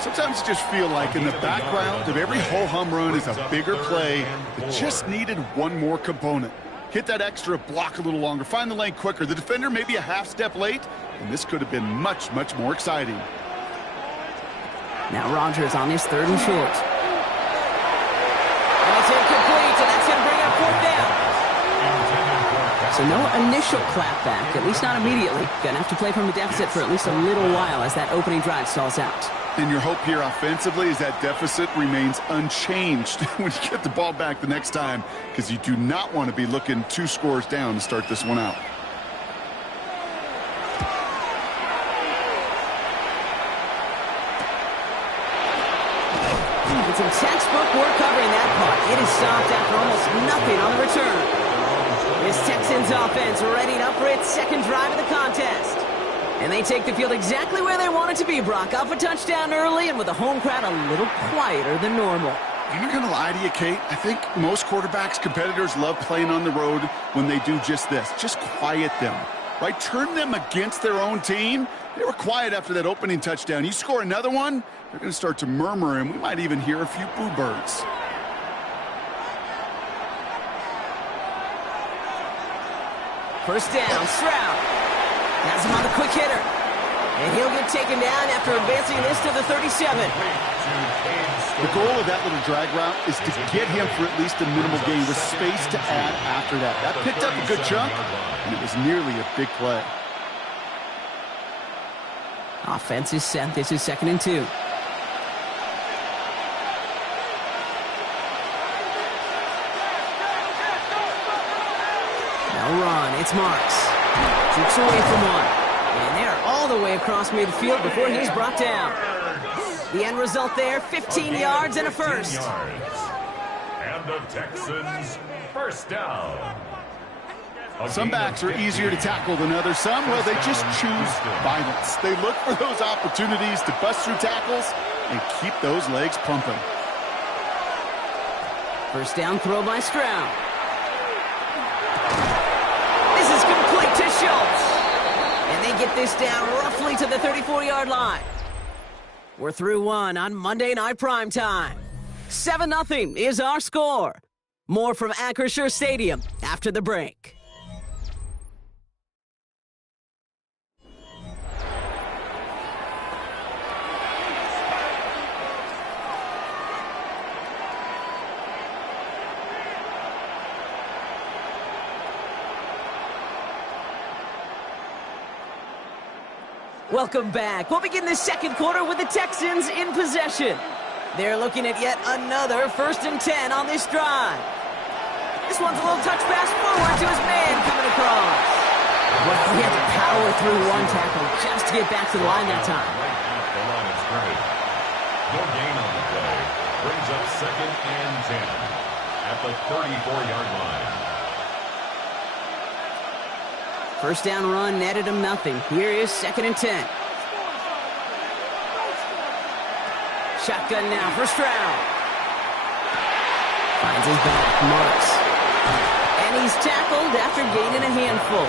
Sometimes you just feel like in the background of every home run is a bigger play that just needed one more component. Hit that extra block a little longer. Find the lane quicker. The defender may be a half step late, and this could have been much, much more exciting. Now Rodgers on his 3rd and short. And it's incomplete, and that's going to bring up 4th down. So no initial clapback, at least not immediately. Going to have to play from a deficit for at least a little while as that opening drive stalls out. And your hope here offensively is that deficit remains unchanged when you get the ball back the next time, because you do not want to be looking 2 scores down to start this one out. It's some textbook work covering that part. It is stopped after almost nothing on the return. This Texans offense readying up for its 2nd drive of the contest. And they take the field exactly where they want it to be, Brock. Up a touchdown early and with the home crowd a little quieter than normal. I'm not going to lie to you, Kate. I think most quarterbacks, competitors love playing on the road when they do just this. Just quiet them, right? Turn them against their own team. They were quiet after that opening touchdown. You score another one, they're going to start to murmur, and we might even hear a few boo birds. First down, Stroud. Has him on the quick hitter. And he'll get taken down after advancing this to the 37. The goal of that little drag route is to get him for at least a minimal gain with space to add after that. That picked up a good chunk, and it was nearly a big play. Offense is set. This is 2nd and 2. No run. It's Marks. Shoots away from one. And they're all the way across midfield before he's brought down. The end result there, 15 yards and a first. And the Texans first down. Some backs are easier to tackle than others. Some, well, they just choose violence. They look for those opportunities to bust through tackles and keep those legs pumping. First down throw by Stroud. This is complete to Schultz. And they get this down roughly to the 34-yard line. We're through one on Monday Night Primetime. 7-0 is our score. More from Acrisure Stadium after the break. Welcome back. We'll begin the second quarter with the Texans in possession. They're looking at yet another 1st and 10 on this drive. This one's a little touch pass forward to his man coming across. Well, he had to power through one tackle just to get back to the line that time. The line is scrimmage. No gain on the play. Brings up 2nd and 10 at the 34-yard line. First down run netted him nothing. Here is 2nd and 10. Shotgun now for Stroud. Finds his back, marks. And he's tackled after gaining a handful.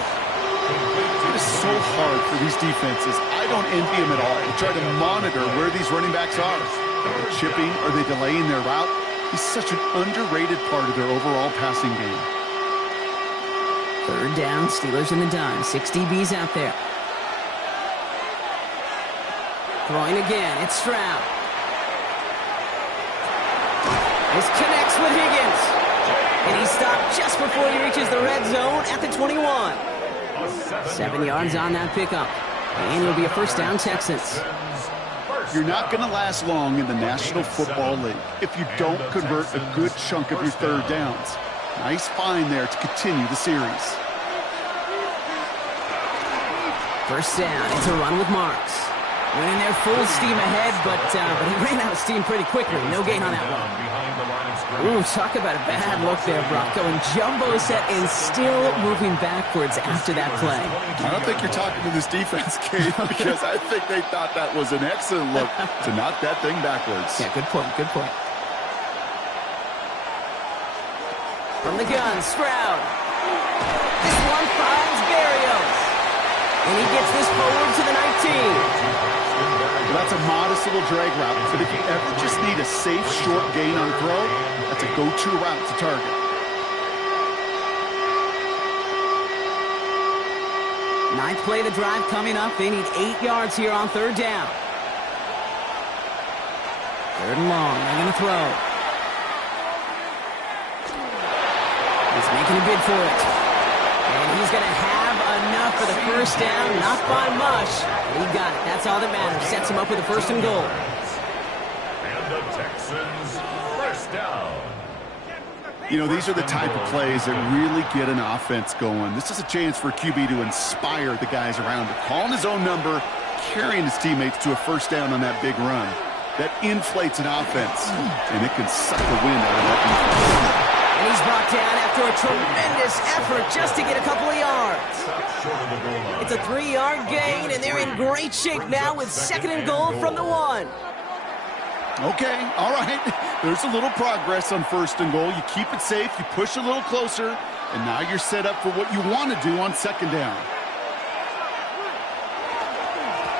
It is so hard for these defenses. I don't envy them at all. They try to monitor where these running backs are. Are they chipping? Are they delaying their route? He's such an underrated part of their overall passing game. Third down, Steelers in the dime. 6 DBs out there. Throwing again, it's Stroud. This connects with Higgins. And he stopped just before he reaches the red zone at the 21. 7 yards on that pickup. And it'll be a first down, Texans. You're not going to last long in the National Football League if you don't convert a good chunk of your third downs. Nice find there to continue the series. First down, it's a run with Marks. Went in there full steam ahead, but he ran out of steam pretty quickly. No gain on that one. Ooh, talk about a bad look there, Brock. Going jumbo set and still moving backwards after that play. I don't think you're talking to this defense, Kate, because I think they thought that was an excellent look to knock that thing backwards. Yeah, good point, good point. From the gun, Stroud. This one finds Berrios. And he gets this forward to the 19. Well, that's a modest little drag route, but if you ever just need a safe, short gain on throw, that's a go-to route to target. Ninth play of the drive coming up. They need 8 yards here on third down. Third and long. They're going to throw. He's making a bid for it. And he's going to have enough for the first down. Not by much. But he got it. That's all that matters. Sets him up with a first and goal. And the Texans, first down. You know, these are the type of plays that really get an offense going. This is a chance for QB to inspire the guys around him. Calling his own number, carrying his teammates to a first down on that big run. That inflates an offense, and it can suck the wind out of that defense. And he's brought down after a tremendous effort just to get a couple of yards. It's a 3-yard gain, and they're in great shape now with 2nd and goal from the 1. Okay, all right. There's a little progress on 1st and goal. You keep it safe, you push a little closer, and now you're set up for what you want to do on 2nd down.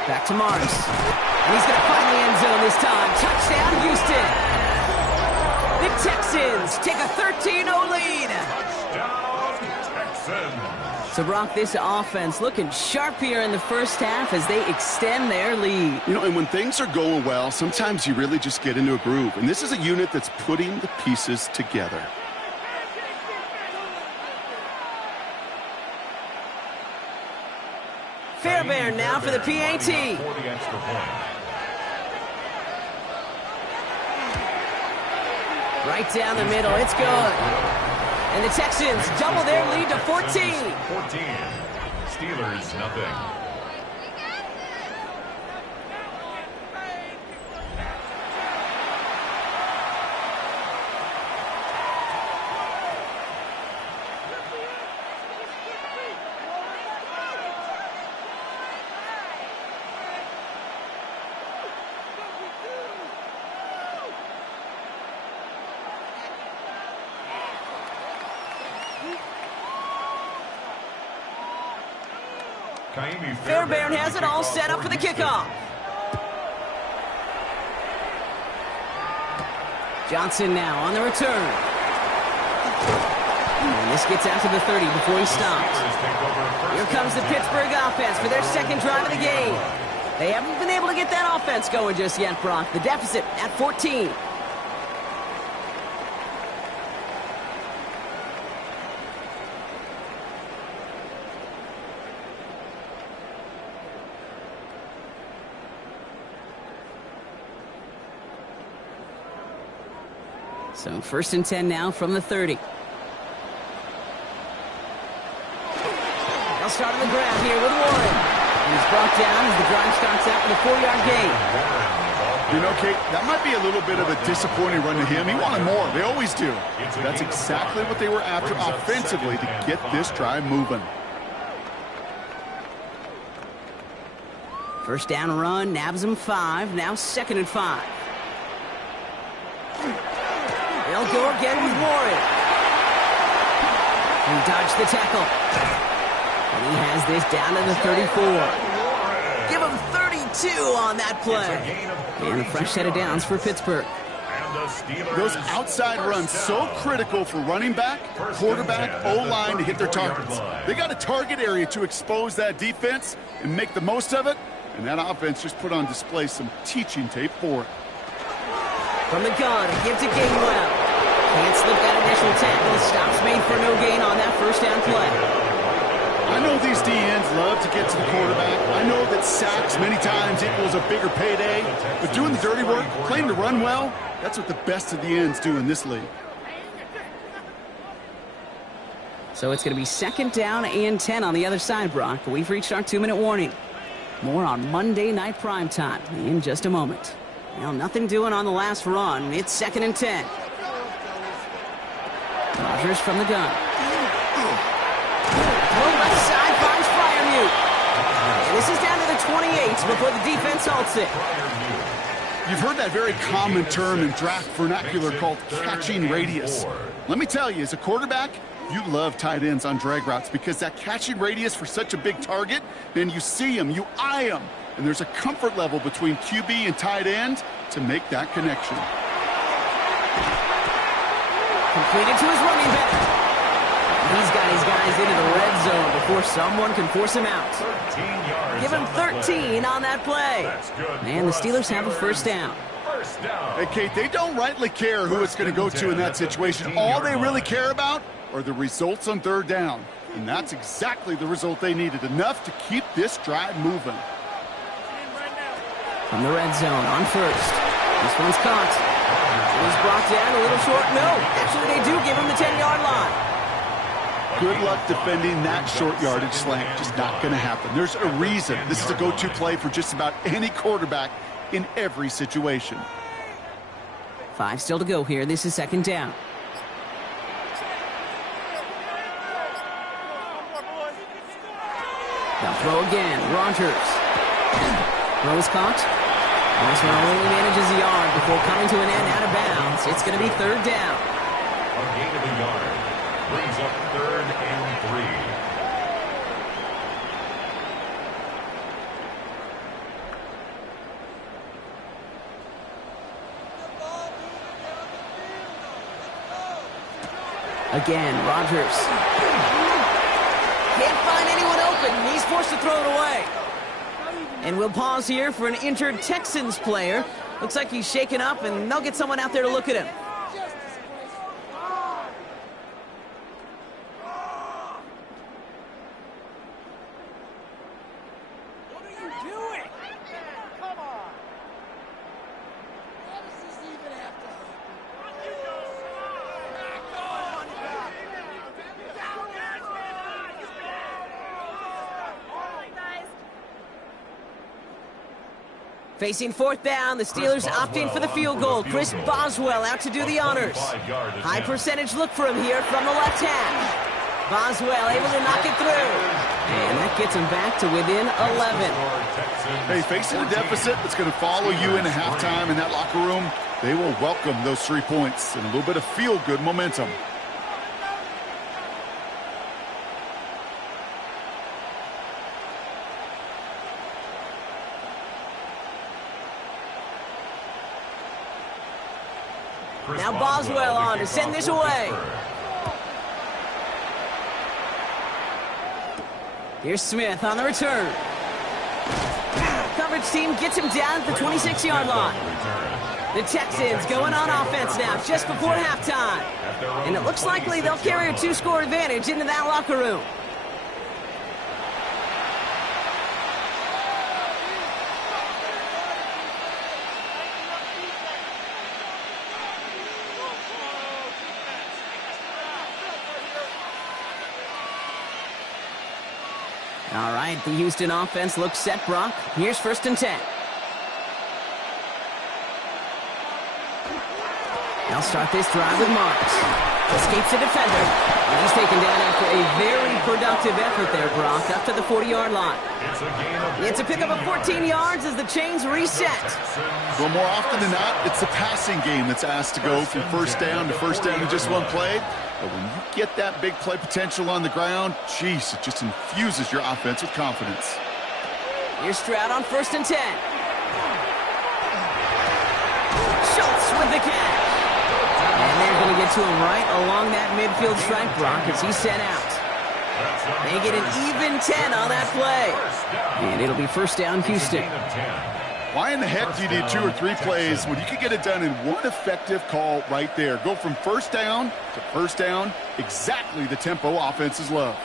Back to Marks. And he's going to find the end zone this time. Touchdown, Houston. The Texans take a 13-0 lead. Touchdown, Texans. So, Brock, this offense looking sharp here in the first half as they extend their lead. You know, and when things are going well, sometimes you really just get into a groove. And this is a unit that's putting the pieces together. Fairbairn now for the PAT. For the extra point. Right down the middle. It's good. And the Texans double their lead to 14. 14. Steelers, nothing. Fairbairn has it all set up for the kickoff. Johnson now on the return. And this gets out to the 30 before he stops. Here comes the Pittsburgh offense for their second drive of the game. They haven't been able to get that offense going just yet, Brock. The deficit at 14. So 1st and 10 now from the 30. They'll start on the ground here with Warren. And he's brought down as the drive starts out with a 4-yard gain. You know, Kate, that might be a little bit of a disappointing run to him. He wanted more. They always do. That's exactly what they were after offensively to get this drive moving. First down run, nabs him 5. Now 2nd and 5. They'll go again with Warren. He dodged the tackle. And he has this down to the 34. Give him 32 on that play. And a fresh set of downs for Pittsburgh. Those outside runs so critical for running back, quarterback, O-line to hit their targets. They got a target area to expose that defense and make the most of it. And that offense just put on display some teaching tape for it. From the gun, a give to Gainwell. Can't slip that initial tackle. Stops made for no gain on that first down play. I know these DNs love to get to the quarterback. I know that sacks many times equals a bigger payday. But doing the dirty work, playing to run well, that's what the best of the ends do in this league. So it's going to be 2nd down and 10 on the other side, Brock. We've reached our 2-minute warning. More on Monday Night Primetime in just a moment. Well, nothing doing on the last run. It's 2nd and 10. Rodgers from the gun. Throw left side finds Freiermuth. And this is down to the 28 before the defense halts it. You've heard that very common term in draft vernacular called catching radius. Let me tell you, as a quarterback, you love tight ends on drag routes because that catching radius for such a big target, then you see him, you eye him. And there's a comfort level between QB and tight end to make that connection. Completed to his running back. He's got his guys into the red zone before someone can force him out. Give him 13 on that play. And the Steelers have a first down. Hey, Kate, they don't rightly care who it's going to go to in that situation. All they really care about are the results on 3rd down. And that's exactly the result they needed. Enough to keep this drive moving. From the red zone on 1st. This one's caught. He's brought down a little short. No, actually they do give him the 10-yard line. Good luck defending that short yardage slant. Just not going to happen. There's a reason this is a go-to play for just about any quarterback in every situation. 5 still to go here. This is 2nd down. They'll throw again. Rodgers. Throw is caught. This one only manages a yard before coming to an end out of bounds. It's going to be 3rd down. A gain of a yard brings up 3rd and 3. Again, Rodgers. Can't find anyone open. He's forced to throw it away. And we'll pause here for an injured Texans player. Looks like he's shaken up, and they'll get someone out there to look at him. What are you doing? Come on. How does this even have to happen? Facing 4th down, the Steelers opting for the field goal. Chris Boswell out to do the honors. High percentage look for him here from the left hash. Boswell able to knock it through. And that gets him back to within 11. Hey, facing a deficit that's going to follow you into halftime in that locker room, they will welcome those 3 points and a little bit of feel-good momentum. Now Boswell on to send this away. Here's Smith on the return. Coverage team gets him down at the 26-yard line. The Texans going on offense now just before halftime. And it looks likely they'll carry a 2-score advantage into that locker room. All right, the Houston offense looks set, Brock. Here's 1st and 10. They'll start this drive with Marks. Escapes the defender. And he's taken down after a very productive effort there, Brock, up to the 40-yard line. It's a pickup of 14 yards as the chains reset. Well, more often than not, it's the passing game that's asked to go from first down to just one play. But when you get that big play potential on the ground, geez, it just infuses your offense with confidence. Here's Stroud on 1st and 10. Schultz with the catch. And they're going to get to him right along that midfield stripe, Brock, as he's sent out. They get an even 10 on that play. And it'll be 1st down, Houston. Why in the heck do you need 2 or 3 plays when you could get it done in one effective call right there? Go from first down to first down, exactly the tempo offenses love.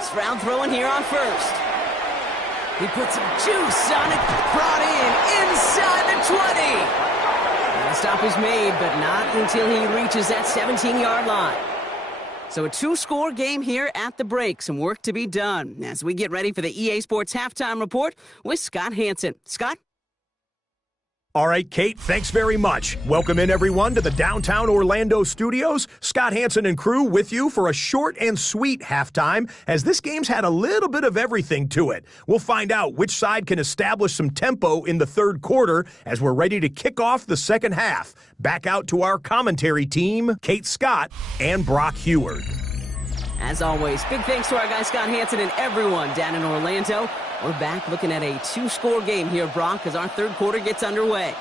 Stroud throwing here on 1st. He puts some juice on it, brought in inside the 20. The stop is made, but not until he reaches that 17-yard line. So a 2-score game here at the break. Some work to be done as we get ready for the EA Sports Halftime Report with Scott Hanson. Scott? All right, Kate, thanks very much. Welcome in, everyone, to the downtown Orlando studios. Scott Hanson and crew with you for a short and sweet halftime, as this game's had a little bit of everything to it. We'll find out which side can establish some tempo in the 3rd quarter as we're ready to kick off the 2nd half. Back out to our commentary team, Kate Scott and Brock Heward. As always, big thanks to our guy Scott Hanson and everyone down in Orlando. We're back looking at a 2-score game here, Brock, as our 3rd quarter gets underway.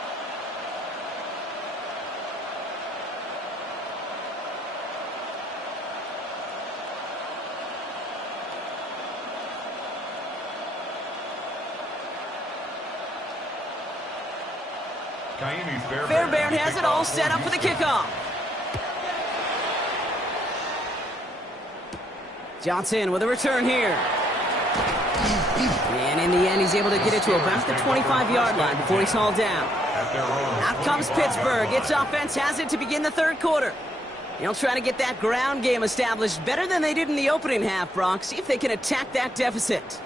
Fairbairn has it all set up for the kickoff. Johnson with a return here. And in the end, he's able to get it to about the 25-yard line before he's hauled down. Out comes Pittsburgh. Its offense has it to begin the 3rd quarter. They'll try to get that ground game established better than they did in the opening half, Brock. See if they can attack that deficit.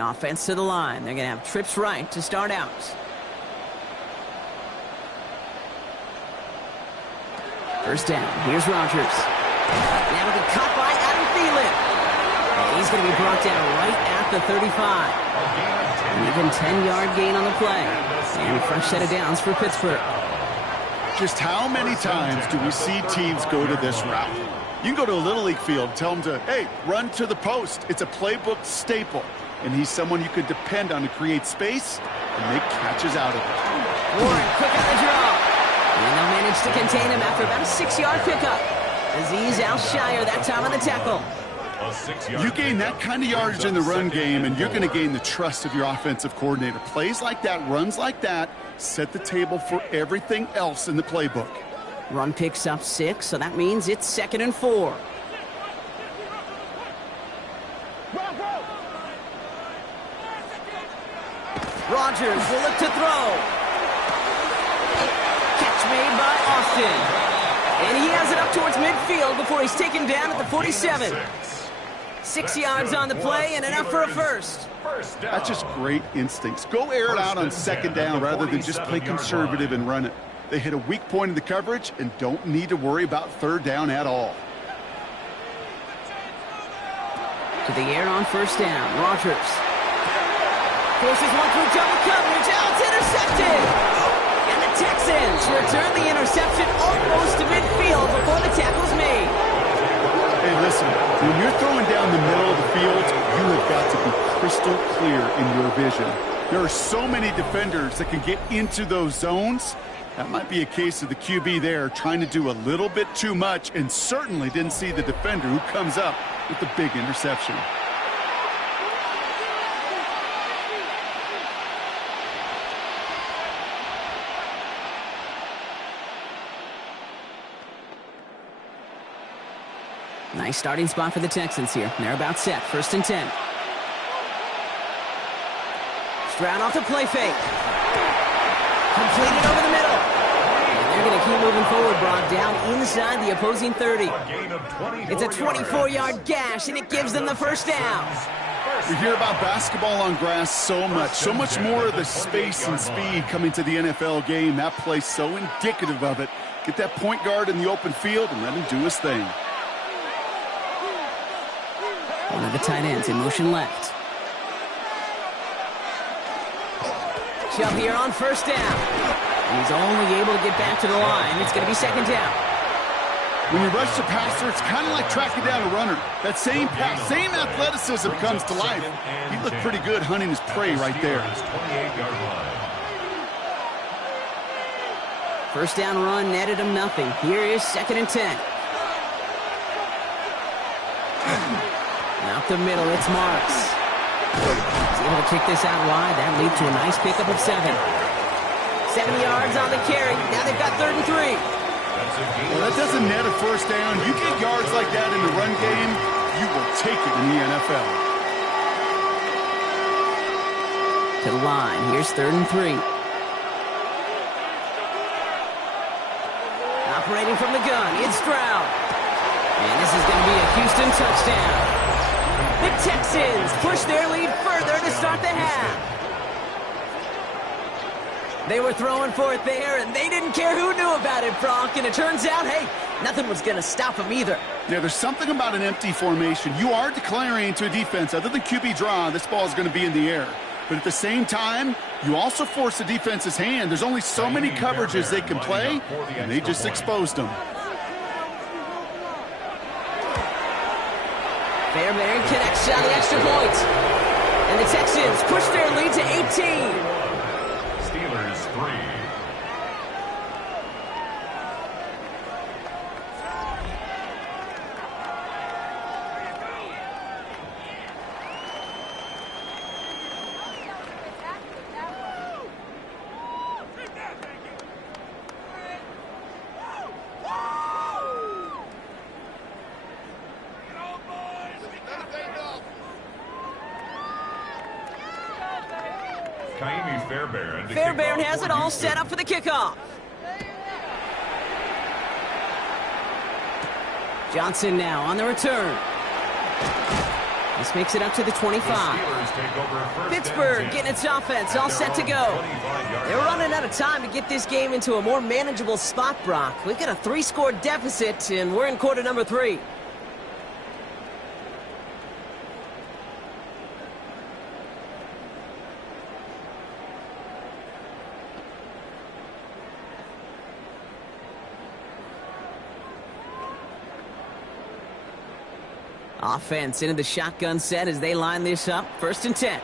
Offense to the line. They're going to have trips right to start out. First down. Here's Rodgers. Now to be caught by Adam Thielen. And he's going to be brought down right at the 35. An even 10-yard gain on the play. And a fresh set of downs for Pittsburgh. Just how many times do we see teams go to this route? You can go to a Little League field, tell them to, hey, run to the post. It's a playbook staple. And he's someone you could depend on to create space and make catches out of it. Warren, quick on the draw. And they'll manage to contain him after about a 6-yard pickup. Aziz Al-Shire that time on the tackle. You gain that kind of yardage in the run game, and you're going to gain the trust of your offensive coordinator. Plays like that, runs like that, set the table for everything else in the playbook. Run picks up 6, so that means it's 2nd and 4. Rodgers will look to throw. Catch made by Austin. And he has it up towards midfield before he's taken down at the 47. 6 yards on the play and enough for a first. That's just great instincts. Go air it out on 2nd down rather than just play conservative and run it. They hit a weak point in the coverage and don't need to worry about 3rd down at all. To the air on 1st down. Rodgers. Forces one through double coverage. Oh, it's intercepted. And the Texans return the interception almost to midfield before the tackle's made. Hey, listen, when you're throwing down the middle of the field, you have got to be crystal clear in your vision. There are so many defenders that can get into those zones. That might be a case of the QB there trying to do a little bit too much and certainly didn't see the defender who comes up with the big interception. Nice starting spot for the Texans here. They're about set. 1st and 10. Stroud off the play fake. Completed over the middle. And they're going to keep moving forward, Brock, down inside the opposing 30. It's a 24-yard gash, and it gives them the first down. We hear about basketball on grass so much more of the space and speed coming to the NFL game. That play's so indicative of it. Get that point guard in the open field and let him do his thing. One of the tight ends in motion left. Chubb here on 1st down. And he's only able to get back to the line. It's going to be 2nd down. When you rush the passer, it's kind of like tracking down a runner. That same pass, same athleticism comes to life. He looked pretty good hunting his prey right there. 1st down run netted him nothing. Here is 2nd and 10. Out the middle, it's Marks. He's able to kick this out wide. That leads to a nice pickup of 7. 7 yards on the carry. Now they've got 3rd and 3. Well, that doesn't net a 1st down. You get yards like that in the run game, you will take it in the NFL. To the line. Here's 3rd and 3. Operating from the gun, it's Stroud. And this is going to be a Houston touchdown. The Texans push their lead further to start the half. They were throwing for it there, and they didn't care who knew about it, Brock. And it turns out, hey, nothing was going to stop them either. Yeah, there's something about an empty formation. You are declaring to a defense, other than QB draw, this ball is going to be in the air. But at the same time, you also force the defense's hand. There's only so many coverages they can play, and they just exposed them. Fairbairn connects on the extra point. And the Texans push their lead to 18. Steelers 3. Fairbairn has it all set up for the kickoff. Johnson now on the return. This makes it up to the 25. Pittsburg getting its offense all set to go. They're running out of time to get this game into a more manageable spot, Brock. We've got a 3-score deficit, and we're in quarter number 3. Offense into the shotgun set as they line this up. 1st and 10.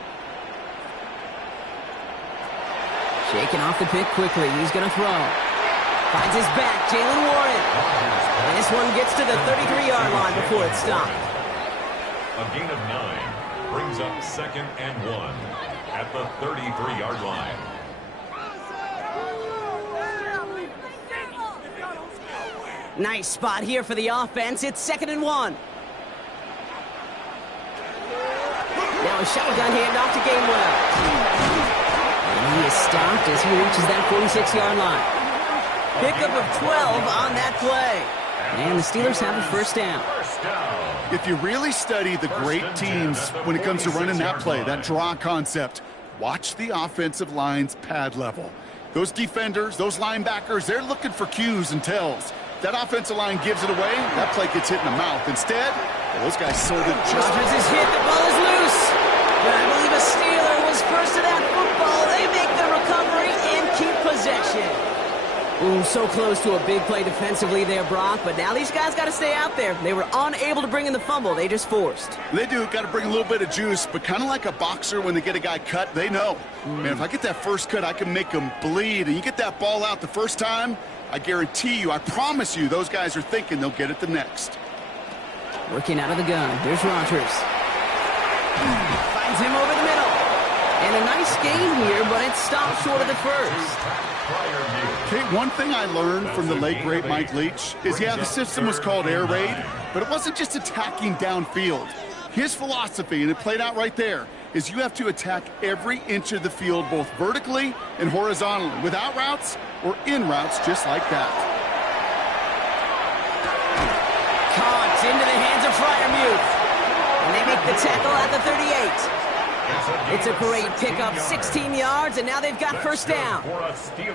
Shaking off the pick quickly. He's going to throw. Finds his back, Jalen Warren. And this one gets to the 33-yard line before it's stopped. A gain of 9 brings up 2nd and 1 at the 33-yard line. Nice spot here for the offense. It's 2nd and 1. Now a shotgun handoff to Gainwell. And he is stopped as he reaches that 46-yard line. Pickup of 12 on that play. And the Steelers have a 1st down. If you really study the great teams when it comes to running that play, that draw concept, watch the offensive line's pad level. Those defenders, those linebackers, they're looking for cues and tells. That offensive line gives it away, that play gets hit in the mouth. Instead, well, those guys sold it just Rodgers is hit, the ball is loose. But I believe a Steeler was first to that football. They make the recovery and keep possession. Ooh, so close to a big play defensively there, Brock, but now these guys got to stay out there. They were unable to bring in the fumble. They just forced. They do. Got to bring a little bit of juice, but kind of like a boxer when they get a guy cut, they know. Man, if I get that first cut, I can make them bleed. And you get that ball out the first time, I guarantee you, I promise you, those guys are thinking they'll get it the next. Working out of the gun. Here's Rogers. Finds him over the middle. And a nice gain here, but it stopped short of the first. Okay, one thing I learned from the late, great Mike Leach is, yeah, the system was called air raid, but it wasn't just attacking downfield. His philosophy, and it played out right there, is you have to attack every inch of the field, both vertically and horizontally, without routes or in routes, just like that. Caught into the hands of Fryermuth. And they make the tackle at the 38. It's a great pickup, 16 yards, and now they've got first down.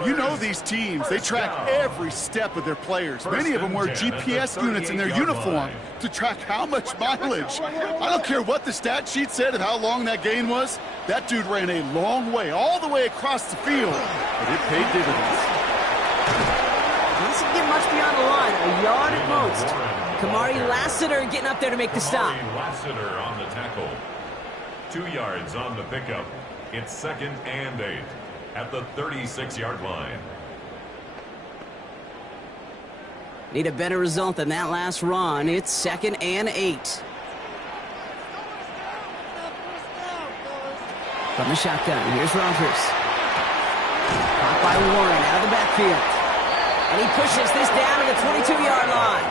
You know these teams, they track every step of their players. Many of them wear GPS units in their uniform to track how much mileage. I don't care what the stat sheet said of how long that gain was. That dude ran a long way, all the way across the field, but it paid dividends. He doesn't get much beyond the line, a yard at most. Kamari Lassiter getting up there to make the stop. Lassiter on the tackle. 2 yards on the pickup. It's 2nd and 8 at the 36-yard line. Need a better result than that last run. It's 2nd and 8. From the shotgun, here's Rogers. Caught by Warren out of the backfield. And he pushes this down to the 22-yard line.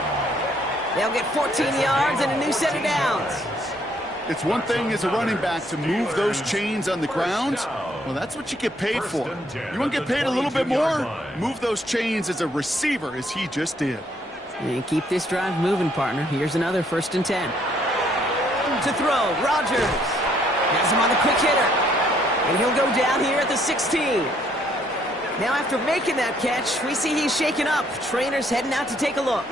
They'll get 14 yards and a new set of downs. It's one thing as a running back to move those chains on the ground. Well, that's what you get paid for. You want to get paid a little bit more? Move those chains as a receiver, as he just did. And keep this drive moving, partner. Here's another 1st and 10. To throw, Rogers. Has him on the quick hitter. And he'll go down here at the 16. Now after making that catch, we see he's shaken up. Trainer's heading out to take a look.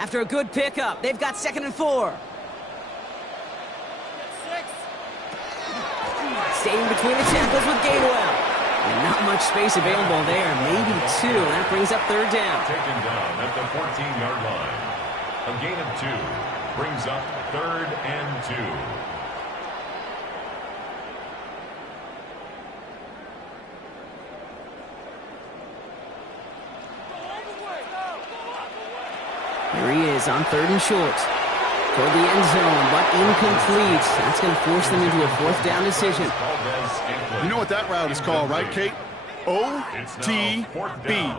After a good pickup, they've got 2nd and 4. Staying between the tackles with Gainwell. And not much space available there. Maybe 2. That brings up 3rd down. Taken down at the 14-yard line. A gain of 2 brings up 3rd and 2. Here he is on 3rd and short. Toward the end zone, but incomplete. That's going to force them into a 4th down decision. You know what that route is called, right, Kate? O-T-B.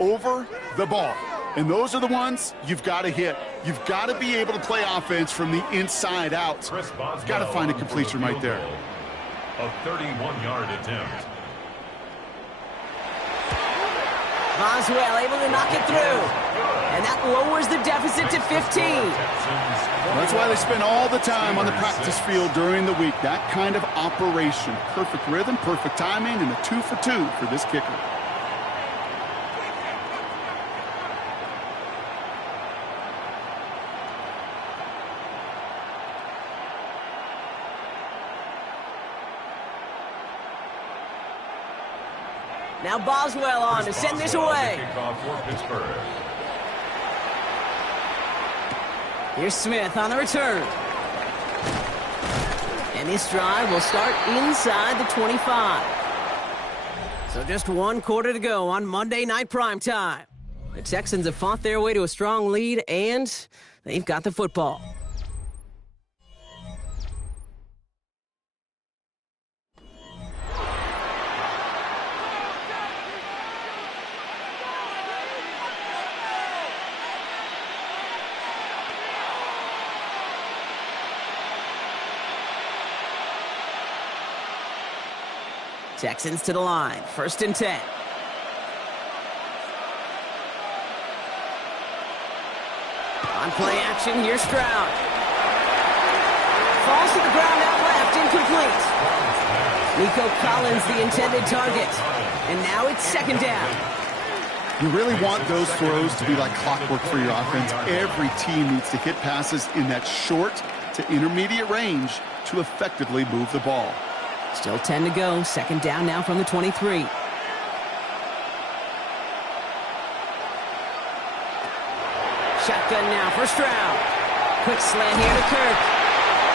Over the ball. And those are the ones you've got to hit. You've got to be able to play offense from the inside out. You've got to find a completion right there. A 31-yard attempt. Boswell able to knock it through. And that lowers the deficit to 15. That's why they spend all the time on the practice field during the week. That kind of operation. Perfect rhythm, perfect timing, and a 2 for 2 for this kicker. Now Boswell on to send this away. Kickoff for Pittsburgh. Here's Smith on the return. And this drive will start inside the 25. So just 1 quarter to go on Monday Night Primetime. The Texans have fought their way to a strong lead, and they've got the football. Texans to the line. 1st and 10. On play action, here's Stroud. Falls to the ground out left, incomplete. Nico Collins, the intended target. And now it's second down. You really want those throws to be like clockwork for your offense. Every team needs to hit passes in that short to intermediate range to effectively move the ball. Still 10 to go. Second down now from the 23. Shotgun now for Stroud. Quick slant here to Kirk.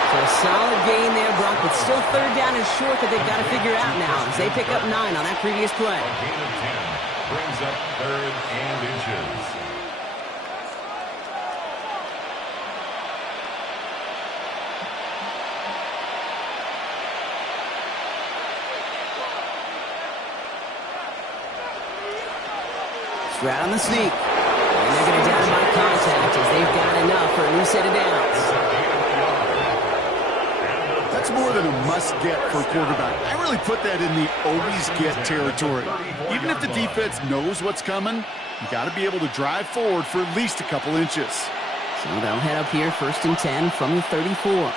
So a solid gain there, Brock, but still third down and short that they've got to figure out now as they pick up 9 on that previous play. A gain of 10 brings up third and inches. Stroud on the sneak. And they're going to down by contact as they've got enough for a new set of downs. That's more than a must-get for a quarterback. I really put that in the always-get territory. Even if the defense knows what's coming, you got to be able to drive forward for at least a couple inches. So they'll head up here, 1st and 10 from the 34.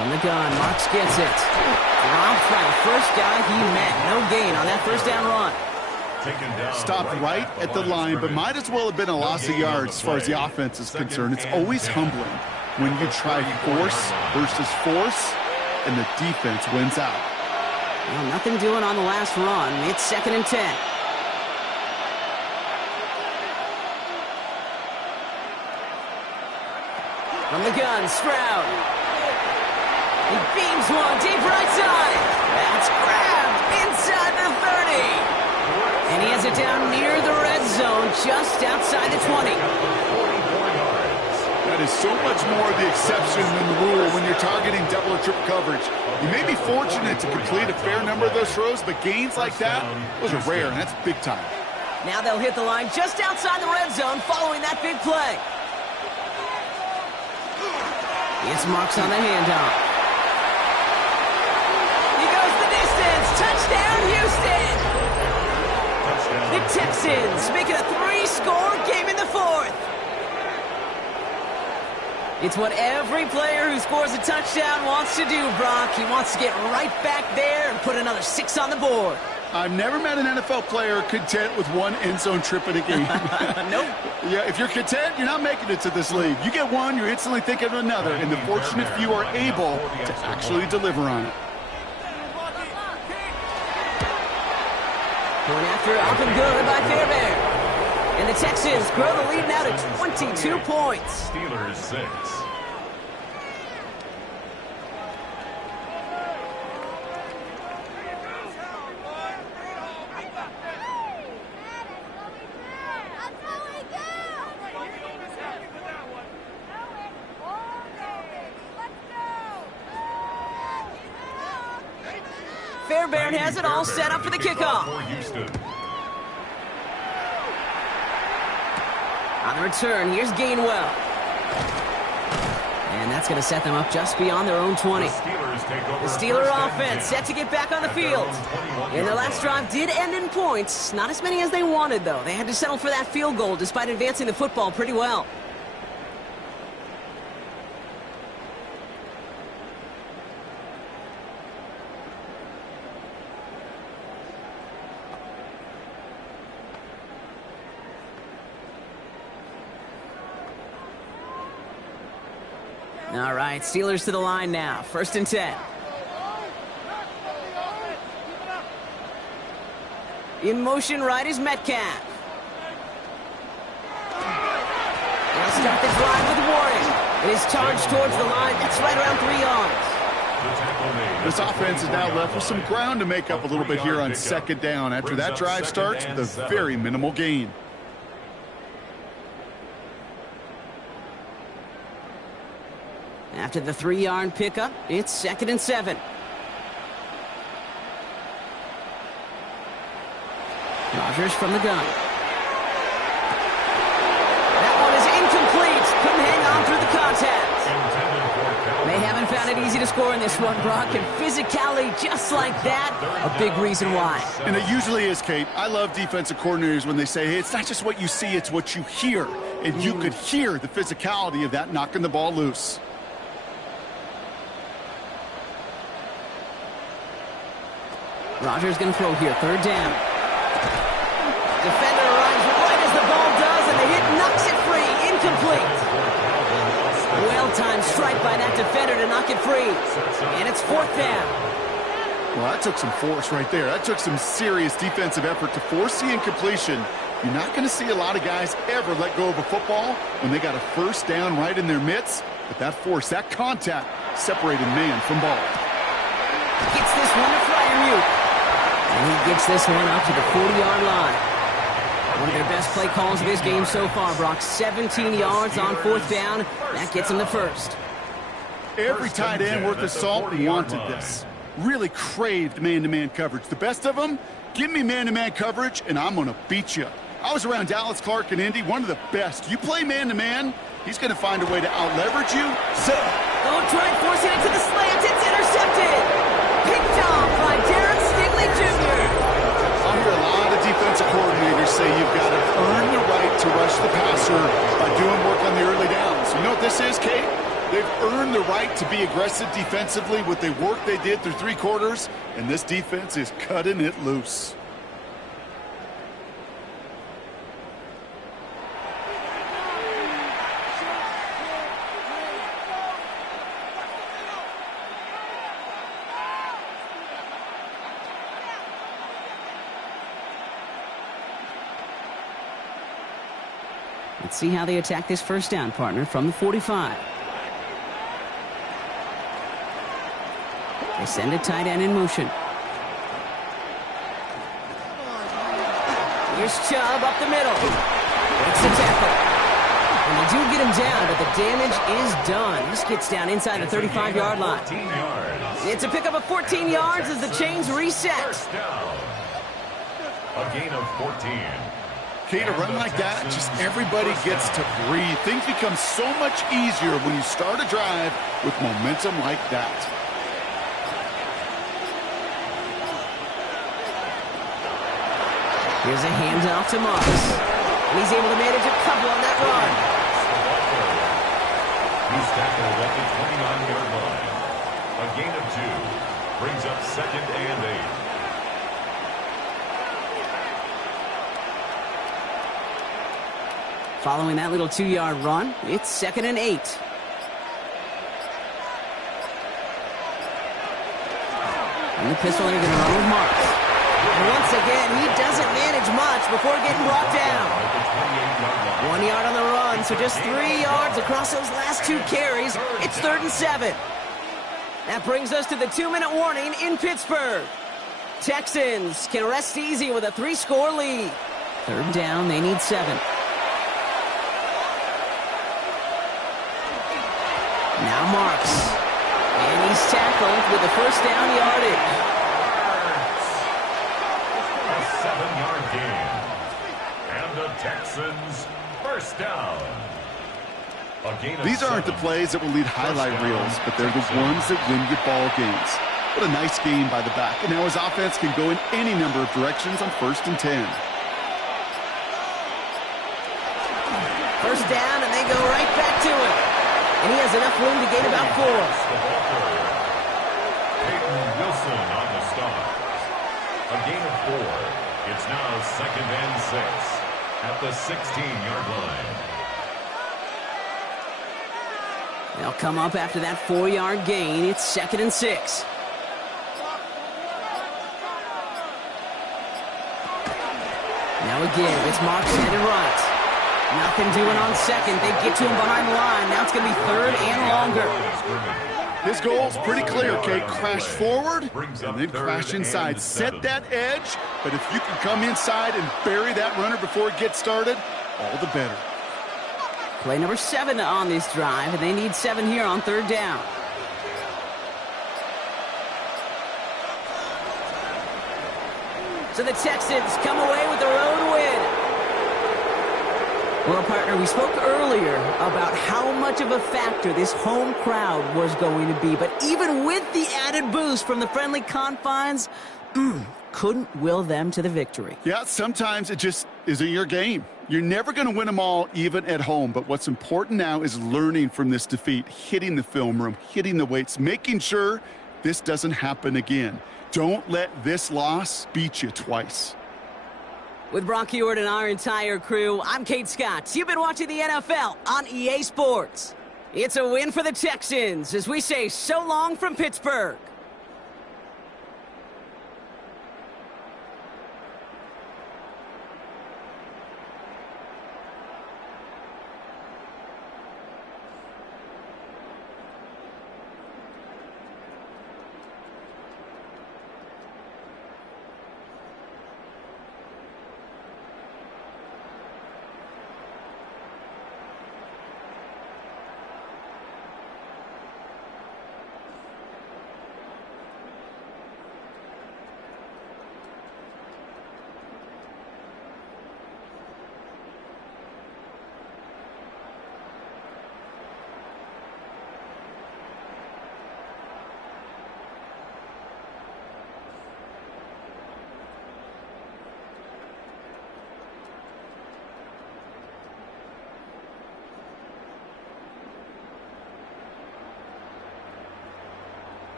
From the gun, Marks gets it. Dropped by the first guy he met. No gain on that first down run. Stopped right at the line, but might as well have been a loss of yards as far as the offense is concerned. It's always humbling when you try force versus force, and the defense wins out. Well, nothing doing on the last run. It's 2nd and 10. From the gun, Stroud. He beams one deep right side. That's grabbed inside the 30. And he has it down near the red zone, just outside the 20. That is so much more the exception than the rule when you're targeting double or triple coverage. You may be fortunate to complete a fair number of those throws, but gains like that, those are rare, and that's big time. Now they'll hit the line just outside the red zone following that big play. It's Marks on the handoff. He goes the distance. Touchdown, Houston! The Texans make it a 3-score game in the 4th. It's what every player who scores a touchdown wants to do, Brock. He wants to get right back there and put another 6 on the board. I've never met an NFL player content with one end zone trip in a game. Nope. Yeah, if you're content, you're not making it to this league. You get one, you're instantly thinking of another, and the fortunate few are able to actually deliver on it. Going after it, up and good by Fairbairn. And the Texans grow the lead now to 22 points. Steelers 6. Fairbairn has it all set up for the kickoff. On the return, here's Gainwell. And that's going to set them up just beyond their own 20. The Steeler offense set to get back on the field. And their last drive did end in points. Not as many as they wanted, though. They had to settle for that field goal despite advancing the football pretty well. All right, Steelers to the line now. 1st and 10. In motion right is Metcalf. They'll start the drive with Warren. It is charged towards the line. That's right around 3 yards. This offense is now left with some ground to make up a little bit here on 2nd down after that drive starts with a very minimal gain. After the 3-yard pickup, it's 2nd and 7. Rodgers from the gun. That one is incomplete. Couldn't hang on through the contact. They haven't found it easy to score in this one, Brock, and physicality just like that, a big reason why. And it usually is, Kate. I love defensive coordinators when they say, hey, it's not just what you see, it's what you hear. And you could hear the physicality of that knocking the ball loose. Rodgers going to throw here, third down. Defender arrives right as the ball does, and the hit knocks it free, incomplete. Well-timed strike by that defender to knock it free. And it's fourth down. Well, that took some force right there. That took some serious defensive effort to force the incompletion. You're not going to see a lot of guys ever let go of a football when they got a first down right in their midst. But that force, that contact, separated man from ball. Gets this one to Fryermuth. And he gets this one up to the 40-yard line. One of their best play calls of this game so far, Brock. 17 yards on fourth down. That gets him the first. Every tight end worth his salt wanted this. Really craved man-to-man coverage. The best of them, give me man-to-man coverage, and I'm going to beat you. I was around Dallas Clark and Indy, one of the best. You play man-to-man, he's going to find a way to out-leverage you. So, Don't try forcing it to the slant. It's intercepted. Picked off by Darren Stingley Jr. I hear a lot of defensive coordinators say you've got to earn the right to rush the passer by doing work on the early downs. You know what this is, Kate? They've earned the right to be aggressive defensively with the work they did through three quarters, and this defense is cutting it loose. Let's see how they attack this first down, partner, from the 45. They send a tight end in motion. Here's Chubb up the middle. Makes the tackle. And they do get him down, but the damage is done. He just gets down inside the 35-yard line. It's a pickup of 14 yards as the chains reset. A gain of 14. Kate, a run like that, just everybody gets to breathe. Things become so much easier when you start a drive with momentum like that. Here's a handoff to Moss. And he's able to manage a couple on that run. He's tackled at the 29-yard line. A gain of 2 brings up second and 8. Following that little 2-yard run, it's second and 8. And the pistol are going to run with Marks. And once again, he doesn't manage much before getting brought down. 1 yard on the run, so just 3 yards across those last 2 carries. It's third and 7. That brings us to the 2-minute warning in Pittsburgh. Texans can rest easy with a 3-score lead. Third down, they need 7. Now Marks. And he's tackled with the first down yardage. A 7-yard gain. And the Texans first down. These aren't the plays that will lead highlight reels, but they're the ones that win you ball games. What a nice game by the back. And now his offense can go in any number of directions on first and 10. First down, and they go right back to it. And he has enough room to gain about 4. Peyton Wilson on the stop. A gain of 4. It's now second and 6 at the 16-yard line. They'll come up after that 4-yard gain. It's second and 6. Now again, it's Marks headed right. Nothing doing on second. They get to him behind the line. Now it's going to be third and longer. His goal's pretty clear, Kate. Crash forward and then crash inside. Set that edge, but if you can come inside and bury that runner before it gets started, all the better. Play number 7 on this drive, and they need 7 here on third down. So the Texans come away with the road win. Well, partner, we spoke earlier about how much of a factor this home crowd was going to be. But even with the added boost from the friendly confines, couldn't will them to the victory. Yeah, sometimes it just isn't your game. You're never going to win them all, even at home. But what's important now is learning from this defeat, hitting the film room, hitting the weights, making sure this doesn't happen again. Don't let this loss beat you twice. With Brock Ewart and our entire crew, I'm Kate Scott. You've been watching the NFL on EA Sports. It's a win for the Texans as we say so long from Pittsburgh.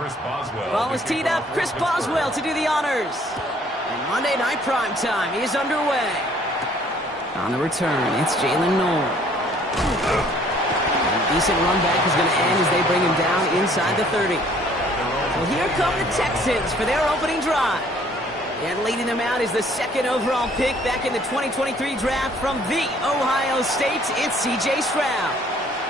Chris Boswell. Ball is teed up. Chris Boswell to do the honors. And Monday Night Prime Time is underway. On the return, it's Jalen Noel. A decent run back is going to end as they bring him down inside the 30. Well, here come the Texans for their opening drive. And leading them out is the second overall pick back in the 2023 draft from the Ohio State. It's C.J. Stroud.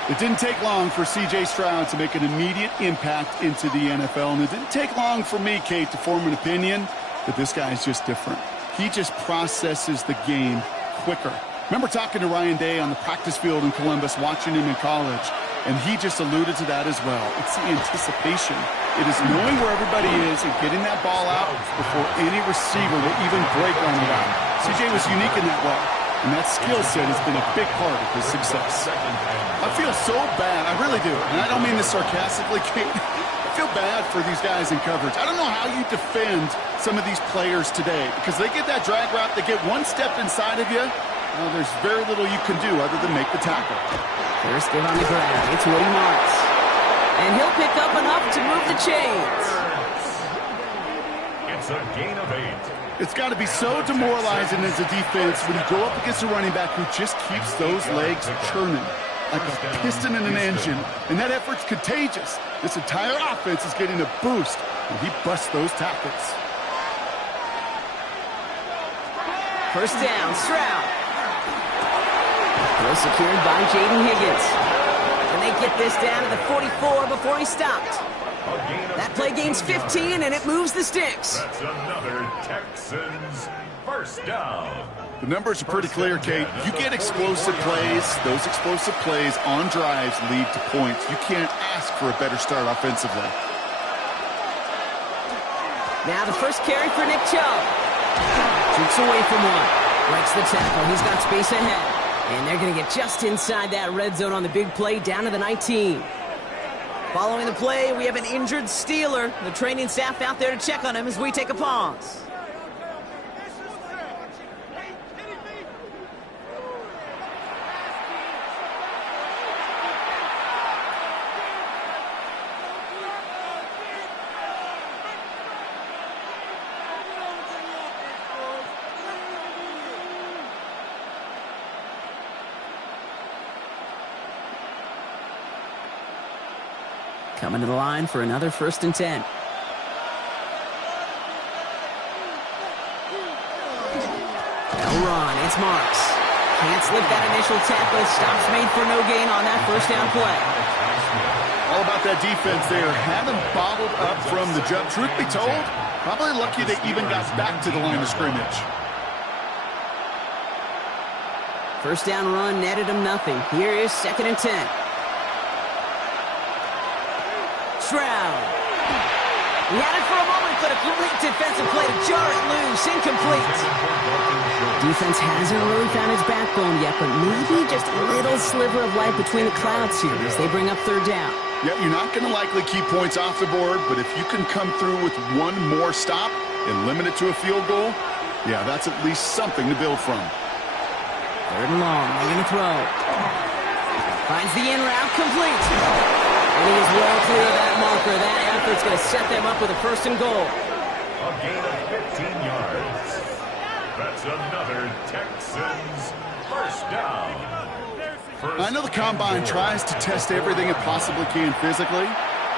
It didn't take long for C.J. Stroud to make an immediate impact into the NFL, and it didn't take long for me, Kate, to form an opinion that this guy is just different. He just processes the game quicker. Remember talking to Ryan Day on the practice field in Columbus, watching him in college, and he just alluded to that as well. It's the anticipation. It is knowing where everybody is and getting that ball out before any receiver will even break on the route. C.J. was unique in that way, and that skill set has been a big part of his success. I feel so bad. I really do. And I don't mean this sarcastically, Kate. I feel bad for these guys in coverage. I don't know how you defend some of these players today because they get that drag route, they get one step inside of you. Well, there's very little you can do other than make the tackle. First give on the ground. It's Woody Marks. And he'll pick up enough to move the chains. It's a gain of 8. It's got to be so demoralizing as a defense when you go up against a running back who just keeps those legs churning like a piston in an engine, and that effort's contagious. This entire offense is getting a boost when he busts those tackles. First down, Stroud. Well secured by Jaden Higgins. And they get this down to the 44 before he stopped. That play gains 15, and it moves the sticks. That's another Texans first down. The numbers are pretty clear, Kate. You get explosive plays. Those explosive plays on drives lead to points. You can't ask for a better start offensively. Now the first carry for Nick Chubb. Shoots away from one. Breaks the tackle. He's got space ahead. And they're going to get just inside that red zone on the big play down to the 19. Following the play, we have an injured Steeler. The training staff out there to check on him as we take a pause. Coming to the line for another 1st and 10. Now run, it's Marks. Can't slip that initial tackle. Stops made for no gain on that first down play. All about that defense there. Had them bottled up from the jump. Truth be told, probably lucky they even got back to the line of scrimmage. First down run netted him nothing. Here is 2nd and 10. Stroud. He had it for a moment, but a great defensive play to jar it loose. Incomplete. Defense hasn't really found its backbone yet, but maybe just a little sliver of light between the clouds here as they bring up 3rd down. Yeah, you're not going to likely keep points off the board, but if you can come through with one more stop and limit it to a field goal, yeah, that's at least something to build from. 3rd and long, they're going to throw. Finds the in route, complete. And he is well clear of that marker. That effort's going to set them up with a 1st and goal. A gain of 15 yards. That's another Texans first down. I know the Combine tries to test everything it possibly can physically,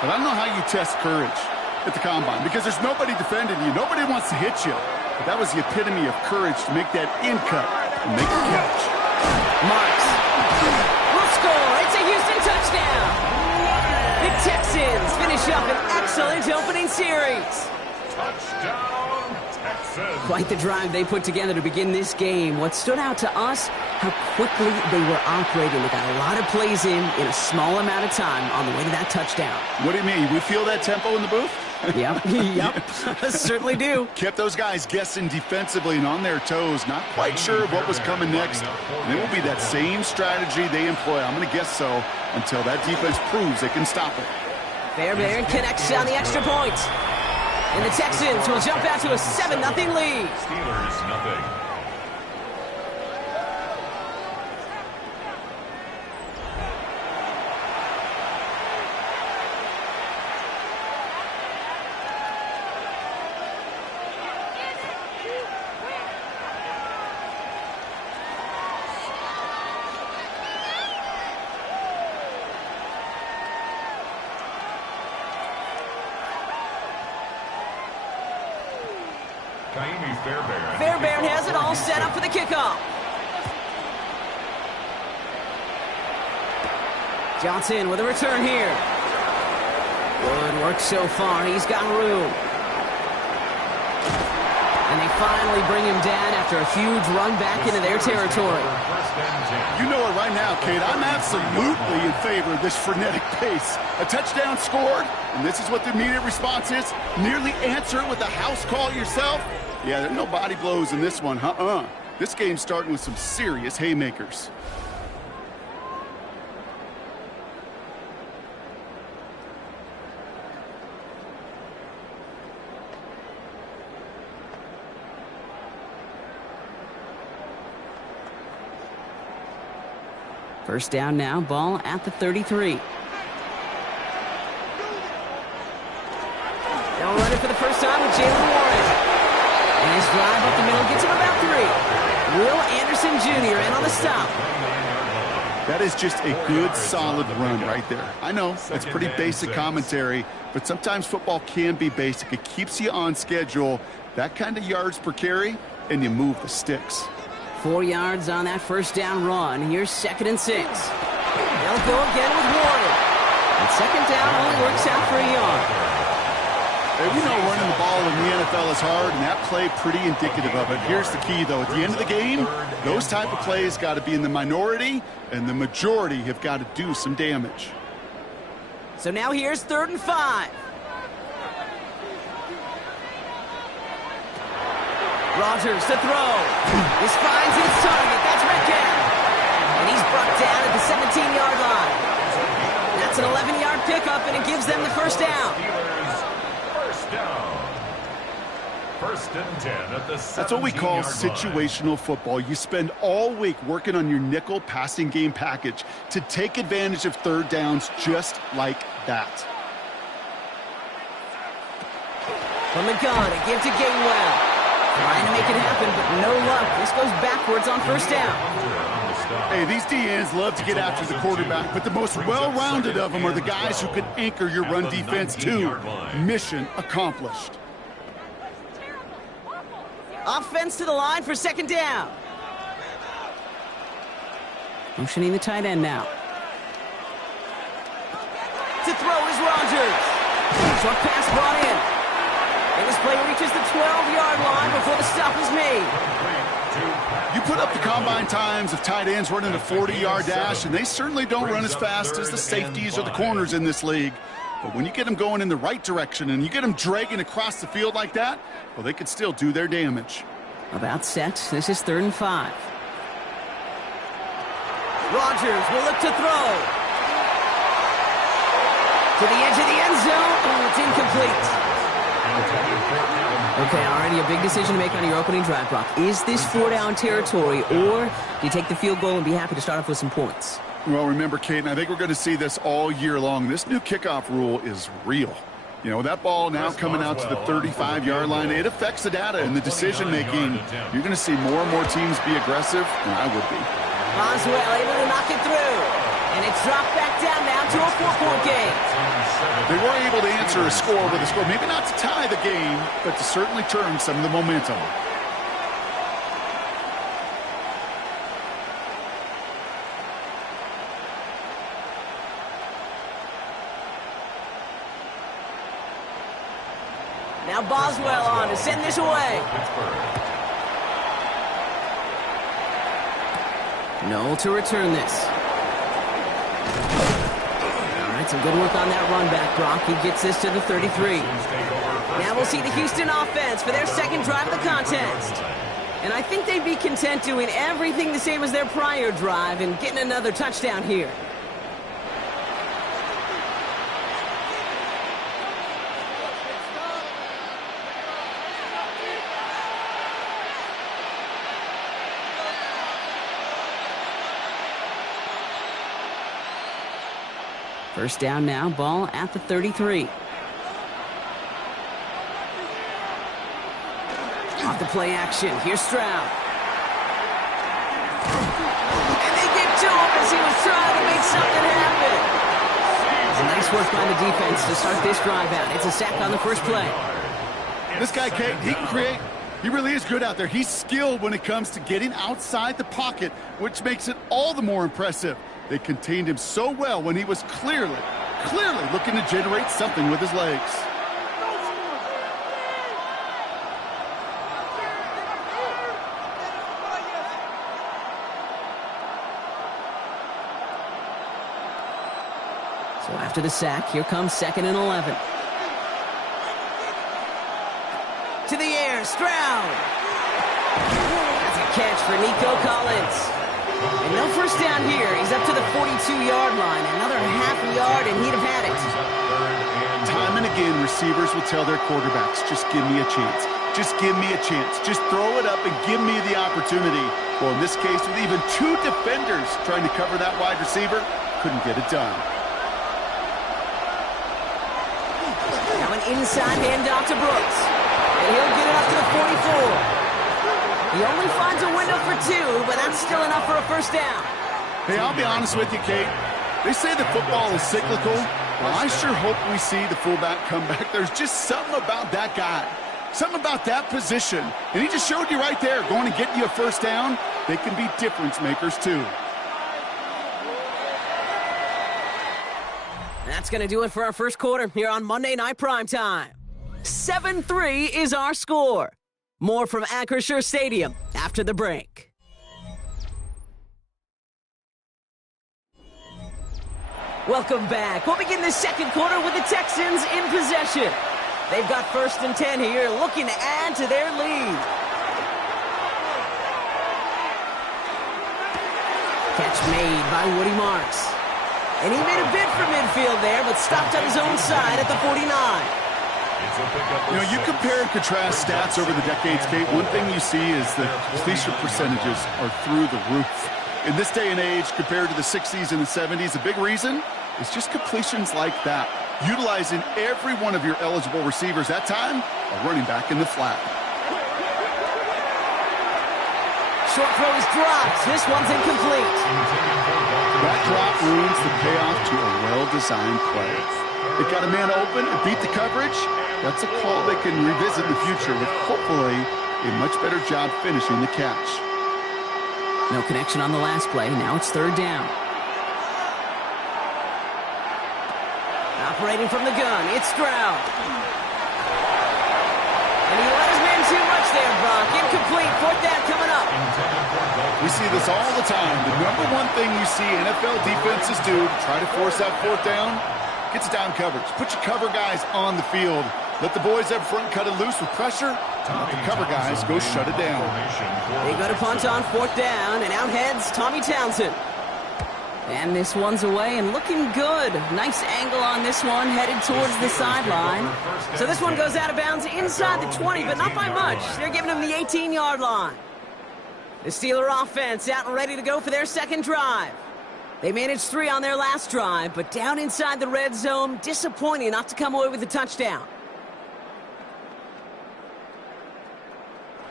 but I don't know how you test courage at the Combine because there's nobody defending you. Nobody wants to hit you. But that was the epitome of courage to make that in cut and make a catch. Marks will score. It's a Houston touchdown. The Texans finish up an excellent opening series. Touchdown, Texans. Quite the drive they put together to begin this game. What stood out to us, how quickly they were operating. They got a lot of plays in a small amount of time on the way to that touchdown. What do you mean? We feel that tempo in the booth? Yep, certainly do. Kept those guys guessing defensively and on their toes, not quite sure of what was coming next. And it will be that same strategy they employ, I'm going to guess so, until that defense proves they can stop it. Fairbairn connects on the extra point. And the Texans will jump out to a 7-0 lead. Steelers nothing. Fairbairn has it all set up for the kickoff. Johnson with a return here. Good work so far. He's got room. And they finally bring him down after a huge run back into their territory. You know it right now, Kate. I'm absolutely in favor of this frenetic pace. A touchdown scored, and this is what the immediate response is. Nearly answer it with a house call yourself. Yeah, there's no body blows in this one. This game's starting with some serious haymakers. First down now, ball at the 33. They'll run it for the first time with Jalen Warren. Nice drive up the middle, gets him about 3. Will Anderson Jr. in on the stop. That is just a good, solid run right there. I know, it's pretty basic commentary, but sometimes football can be basic. It keeps you on schedule, that kind of yards per carry, and you move the sticks. 4 yards on that first down run. Here's 2nd and 6. They'll go again with Warren. And 2nd down only works out for a yard. Hey, we know running the ball in the NFL is hard, and that play pretty indicative of it. Here's the key, though. At the end of the game, those type of plays got to be in the minority, and the majority have got to do some damage. So now here's 3rd and 5. Rodgers to throw. This finds its target. That's Metcalf. And he's brought down at the 17-yard line. That's an 11-yard pickup, and it gives them the first down. First down. 1st and 10 at the 17-yard That's what we call line. situational football. You spend all week working on your nickel passing game package to take advantage of 3rd downs just like that. From the gun, a give to Gainwell. Trying to make it happen, but no luck. This goes backwards on 1st down. Hey, these DNs love to get after the quarterback, but the most well-rounded of them are the guys who can anchor your run defense too. Mission accomplished. Offense to the line for 2nd down. Motioning the tight end now. To throw is Rodgers. Short pass brought in. And this play reaches the 12-yard line before the stop is made. You put up the combine times of tight ends running a 40-yard dash, and they certainly don't run as fast as the safeties or the corners in this league. But when you get them going in the right direction and you get them dragging across the field like that, well, they can still do their damage. About set. This is 3rd and 5. Rodgers will look to throw. To the edge of the end zone. Oh, it's incomplete. Okay, already a big decision to make on your opening drive, Brock. Is this 4-down territory, or do you take the field goal and be happy to start off with some points? Well, remember, Kate, and I think we're going to see this all year long. This new kickoff rule is real. You know, that ball now coming out to the 35-yard line, it affects the data and the decision-making. You're going to see more and more teams be aggressive, and I would be. Boswell able to knock it through. And it's dropped back down now to a 4-point game. They were able to answer a score with a score. Maybe not to tie the game, but to certainly turn some of the momentum. Now Boswell on to send this away. Noel to return this. Some good work on that run back, Brock. He gets this to the 33. Now we'll see the Houston offense for their 2nd drive of the contest. And I think they'd be content doing everything the same as their prior drive and getting another touchdown here. First down now, ball at the 33. Off the play action, here's Stroud. And they get to him as he was trying to make something happen. Nice work by the defense to start this drive out. It's a sack on the first play. This guy, Kate, he can create. He really is good out there. He's skilled when it comes to getting outside the pocket, which makes it all the more impressive. They contained him so well when he was clearly looking to generate something with his legs. So after the sack, here comes 2nd and 11. To the air, Stroud. That's a catch for Nico Collins. And no first down here. He's up to the 42-yard line. Another half yard, and he'd have had it. Time and again, receivers will tell their quarterbacks, just give me a chance. Just give me a chance. Just throw it up and give me the opportunity. Well, in this case, with even 2 defenders trying to cover that wide receiver, couldn't get it done. Now an inside handoff to Brooks. And he'll get it up to the 44. He only finds a window for 2, but that's still enough for a first down. Hey, I'll be honest with you, Kate. They say that football is cyclical. Well, I sure hope we see the fullback come back. There's just something about that guy. Something about that position. And he just showed you right there, going to get you a first down. They can be difference makers, too. That's going to do it for our first quarter here on Monday Night Primetime. 7-3 is our score. More from Acrisure Stadium after the break. Welcome back. We'll begin the second quarter with the Texans in possession. They've got 1st and 10 here, looking to add to their lead. Catch made by Woody Marks. And he made a bid for midfield there, but stopped on his own side at the 49. You know, you compare and contrast stats over the decades, Kate. One thing you see is that completion percentages are through the roof. In this day and age, compared to the 60s and the 70s, a big reason is just completions like that. Utilizing every one of your eligible receivers. That time, a running back in the flat. Short throw is dropped. This one's incomplete. That drop ruins the payoff to a well-designed play. They got a man open and beat the coverage. That's a call they can revisit in the future with hopefully a much better job finishing the catch. No connection on the last play. Now it's 3rd down. Operating from the gun, it's Stroud. And he let his man too much there, Brock. Incomplete. 4th down coming up. We see this all the time. The number one thing you see NFL defenses do to try to force that 4th down, gets down coverage. Put your cover guys on the field. Let the boys up front cut it loose with pressure. Let the cover guys go shut it down. They go to punt on 4th down, and out heads Tommy Townsend. And this one's away and looking good. Nice angle on this one, headed towards the sideline. So this one goes out of bounds inside the 20, but not by much. They're giving him the 18-yard line. The Steeler offense out and ready to go for their second drive. They managed 3 on their last drive, but down inside the red zone, disappointing not to come away with a touchdown.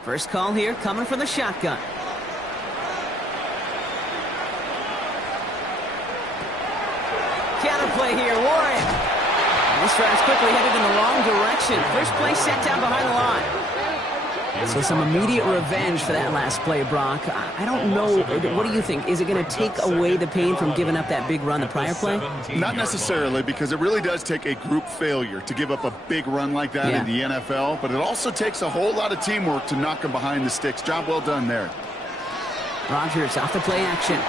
First call here coming from the shotgun. Counterplay here, Warren. And this drive's quickly headed in the wrong direction. First play set down behind the line. So some immediate revenge for that last play, Brock. I don't know. What do you think? Is it going to take away the pain from giving up that big run the prior play? Not necessarily, because it really does take a group failure to give up a big run like that in the NFL. But it also takes a whole lot of teamwork to knock them behind the sticks. Job well done there. Rodgers off the play action.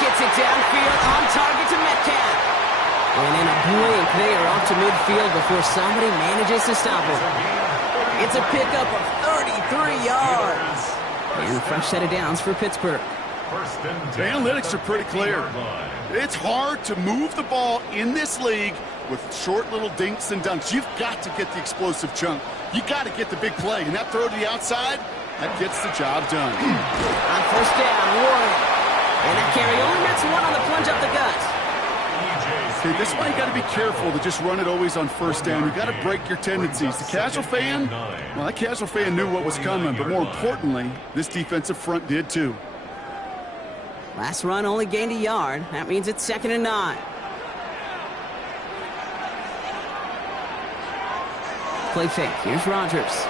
Gets it downfield on target to Metcalf. And in a blink, they are off to midfield before somebody manages to stop him. It's a pickup of 33 yards. And a fresh set of downs for Pittsburgh. The analytics are pretty clear. It's hard to move the ball in this league with short little dinks and dunks. You've got to get the explosive chunk. You got to get the big play. And that throw to the outside, that gets the job done. On first down, Warren. And that carry only gets 1 on the plunge up the gut. Okay, this is why you got to be careful to just run it always on first down. You got to break your tendencies. The casual fan, well, that casual fan knew what was coming, but more importantly, this defensive front did too. Last run only gained a yard. That means it's 2nd and 9. Play fake. Here's Rodgers.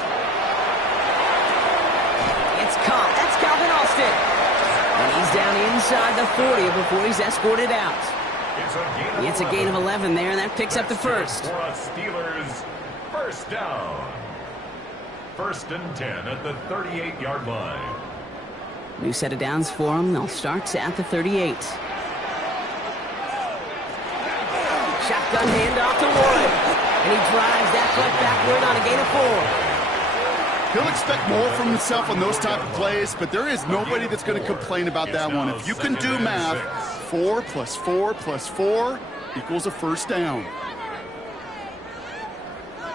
It's caught. That's Calvin Austin. And he's down inside the 40 before he's escorted out. It's a gain of 11 there, and that picks up the first. For a Steelers first down. 1st and 10 at the 38-yard line. New set of downs for him. They'll start at the 38. Shotgun handoff to Warren. And he drives that foot backward on a gain of 4. He'll expect more from himself on those type of plays, but there is nobody that's going to complain about that one. If you can do math, 4 plus 4 plus 4 equals a first down.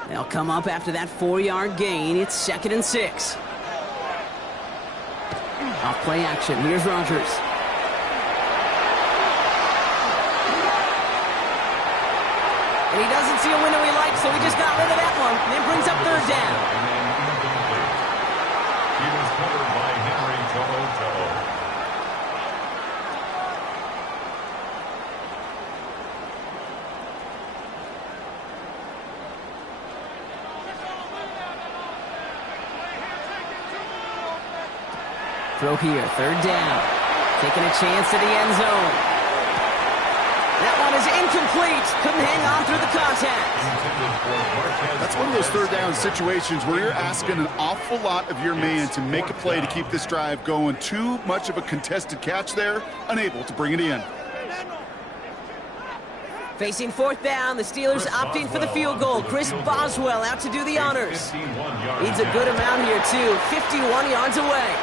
They'll come up after that 4-yard gain. It's 2nd and 6. Off play action. Here's Rodgers. And he doesn't see a window he likes, so he just got rid of that one. And it brings up 3rd down. He was covered by Henry To'o. Throw here, 3rd down. Taking a chance to the end zone. That one is incomplete. Couldn't hang on through the contact. That's one of those 3rd down situations where you're asking an awful lot of your man to make a play to keep this drive going. Too much of a contested catch there, unable to bring it in. Facing 4th down, the Steelers opting for the field goal. Chris Boswell out to do the honors. Needs a good amount here, too. 51 yards away.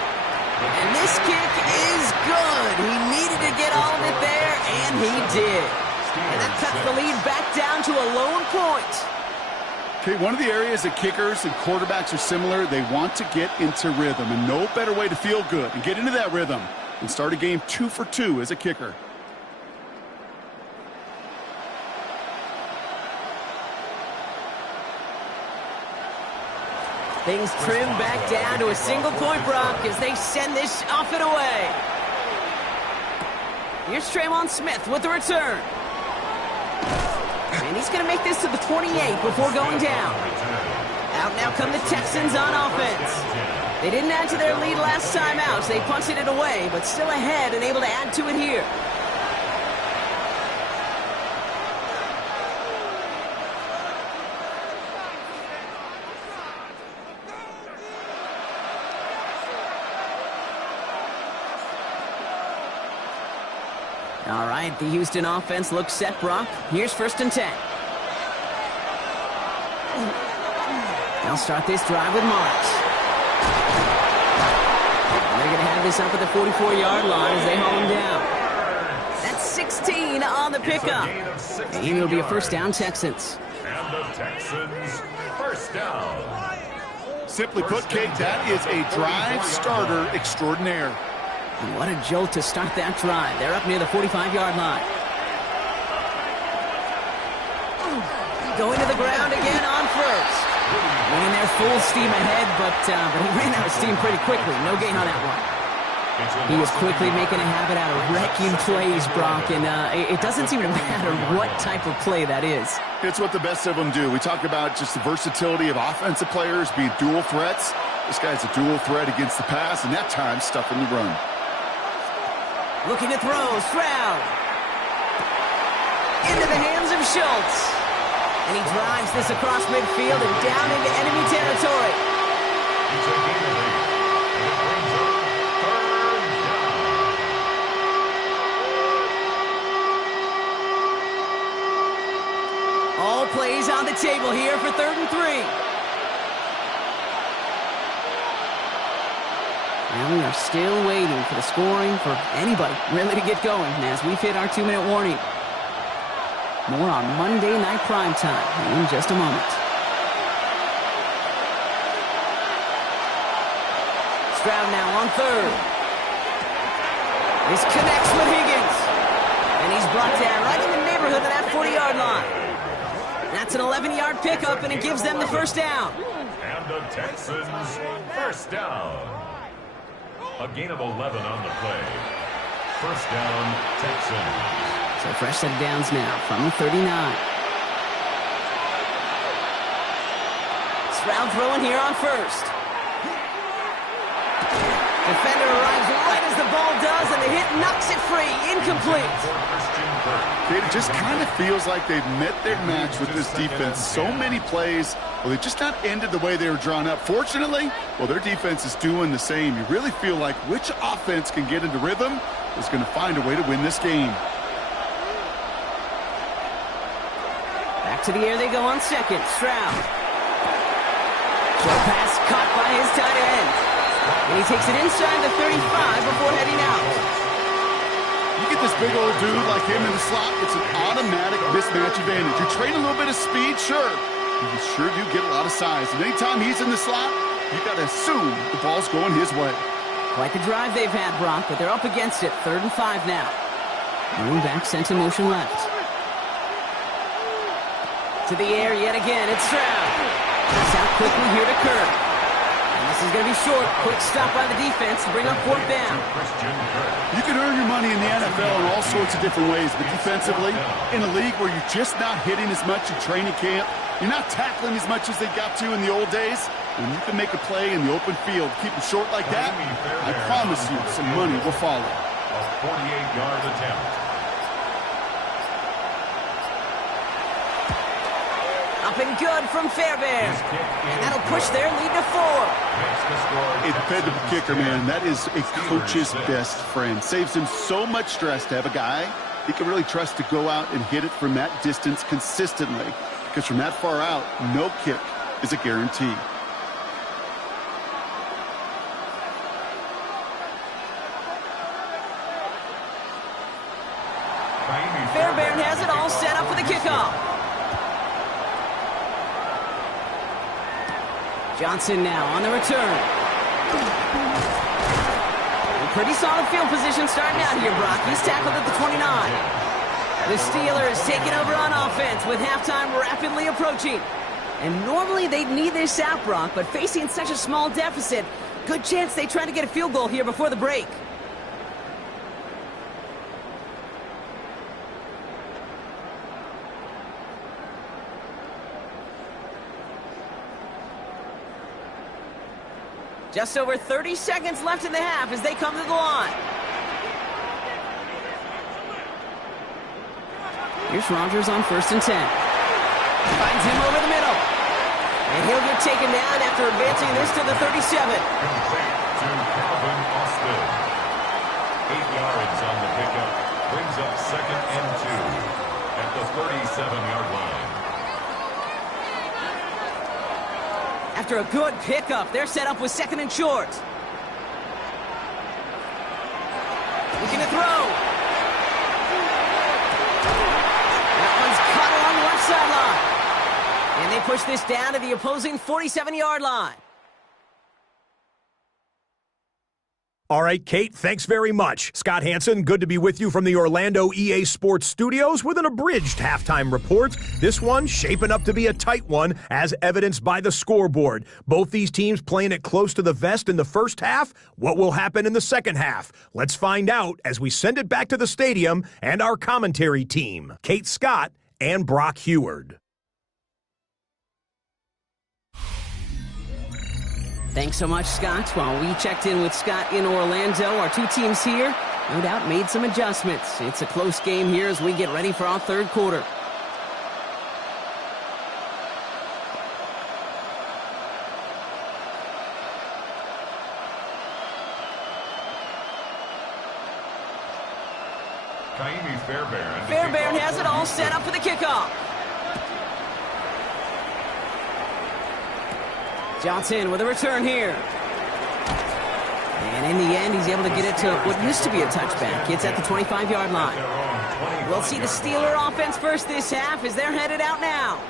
And this kick is good. He needed to get all of it there, and he did. And that cuts the lead back down to a lone point. Okay, one of the areas that kickers and quarterbacks are similar, they want to get into rhythm. And no better way to feel good and get into that rhythm than start a game 2 for 2 as a kicker. Things trim back down to a single point, Brock, as they send this off and away. Here's Tremon Smith with the return. And he's going to make this to the 28 before going down. Out now come the Texans on offense. They didn't add to their lead last time out, so they punted it away, but still ahead and able to add to it here. All right, the Houston offense looks set, Brock. Here's 1st and 10. They'll start this drive with Marks. They're going to have this up at the 44-yard line as they haul him down. That's 16 on the pickup. And it'll be a first down, Texans. And the Texans first down. Simply put, Kate, that is a drive starter extraordinaire. And what a jolt to start that drive. They're up near the 45-yard line. Going to the ground again on first. Winning there full steam ahead, but he ran out of steam pretty quickly. No gain on that one. He was quickly making a habit out of wrecking plays, Brock, and it doesn't seem to matter what type of play that is. It's what the best of them do. We talk about just the versatility of offensive players being dual threats. This guy's a dual threat against the pass, and that time stuffing the run. Looking to throw, Stroud. Into the hands of Schultz. And he drives this across midfield and down into enemy territory. All plays on the table here for 3rd and 3. And we are still waiting for the scoring for anybody really to get going as we've hit our 2-minute warning. More on Monday Night Primetime in just a moment. Stroud now on 3rd. This connects with Higgins. And he's brought down right in the neighborhood of that 40-yard line. That's an 11-yard pickup, and it gives them the first down. And the Texans first down. A gain of 11 on the play. First down, Texans. So fresh set of downs now from the 39. Stroud throwing here on first. Defender arrives right as the ball does, and the hit knocks it free. Incomplete. It just kind of feels like they've met their match with this defense. So many plays, well, they just not ended the way they were drawn up. Fortunately, well, their defense is doing the same. You really feel like which offense can get into rhythm is going to find a way to win this game. Back to the air they go on second. Stroud. Short pass caught by his tight end. And he takes it inside the 35 before heading out. You get this big old dude like him in the slot, it's an automatic mismatch advantage. You trade a little bit of speed, sure. You sure do get a lot of size. And anytime he's in the slot, you got to assume the ball's going his way. Quite the drive they've had, Brock, but they're up against it. 3rd and 5 now. Moving back, sent in motion left. To the air yet again. It's Stroud. It's out quickly here to Kirk. And this is going to be short. Quick stop by the defense to bring up 4th down. You can earn your money in the NFL in all sorts of different ways, but defensively, in a league where you're just not hitting as much in training camp, you're not tackling as much as they got to in the old days, when you can make a play in the open field, keep them short like that, I promise you some money will follow. A 48-yard attempt. Up and good from Fairbairn. And that'll push their lead to 4. A dependable kicker, man. That is a coach's best friend. Saves him so much stress to have a guy he can really trust to go out and hit it from that distance consistently. Because from that far out, no kick is a guarantee. Fairbairn has it all set up for the kickoff. Johnson now on the return. Pretty solid field position starting out here, Brock. He's tackled at the 29. The Steelers taking over on offense with halftime rapidly approaching. And normally they'd need this out, Brock, but facing such a small deficit, good chance they try to get a field goal here before the break. Just over 30 seconds left in the half as they come to the line. Here's Rodgers on 1st and 10. Finds him over the middle. And he'll get taken down after advancing this to the 37. To Calvin Austin. 8 yards on the pickup. Brings up 2nd and 2 at the 37-yard line. After a good pickup, they're set up with 2nd and short. Looking to throw. That one's caught along the left sideline. And they push this down to the opposing 47-yard line. All right, Kate, thanks very much. Scott Hanson, good to be with you from the Orlando EA Sports Studios with an abridged halftime report. This one shaping up to be a tight one, as evidenced by the scoreboard. Both these teams playing it close to the vest in the first half. What will happen in the second half? Let's find out as we send it back to the stadium and our commentary team, Kate Scott and Brock Heward. Thanks so much, Scott. While we checked in with Scott in Orlando, our two teams here, no doubt, made some adjustments. It's a close game here as we get ready for our 3rd quarter. Fairbairn has it all set up for the kickoff. Johnson with a return here. And in the end, he's able to get it to what used to be a touchback. It's at the 25-yard line. We'll see the Steeler offense first this half as they're headed out now.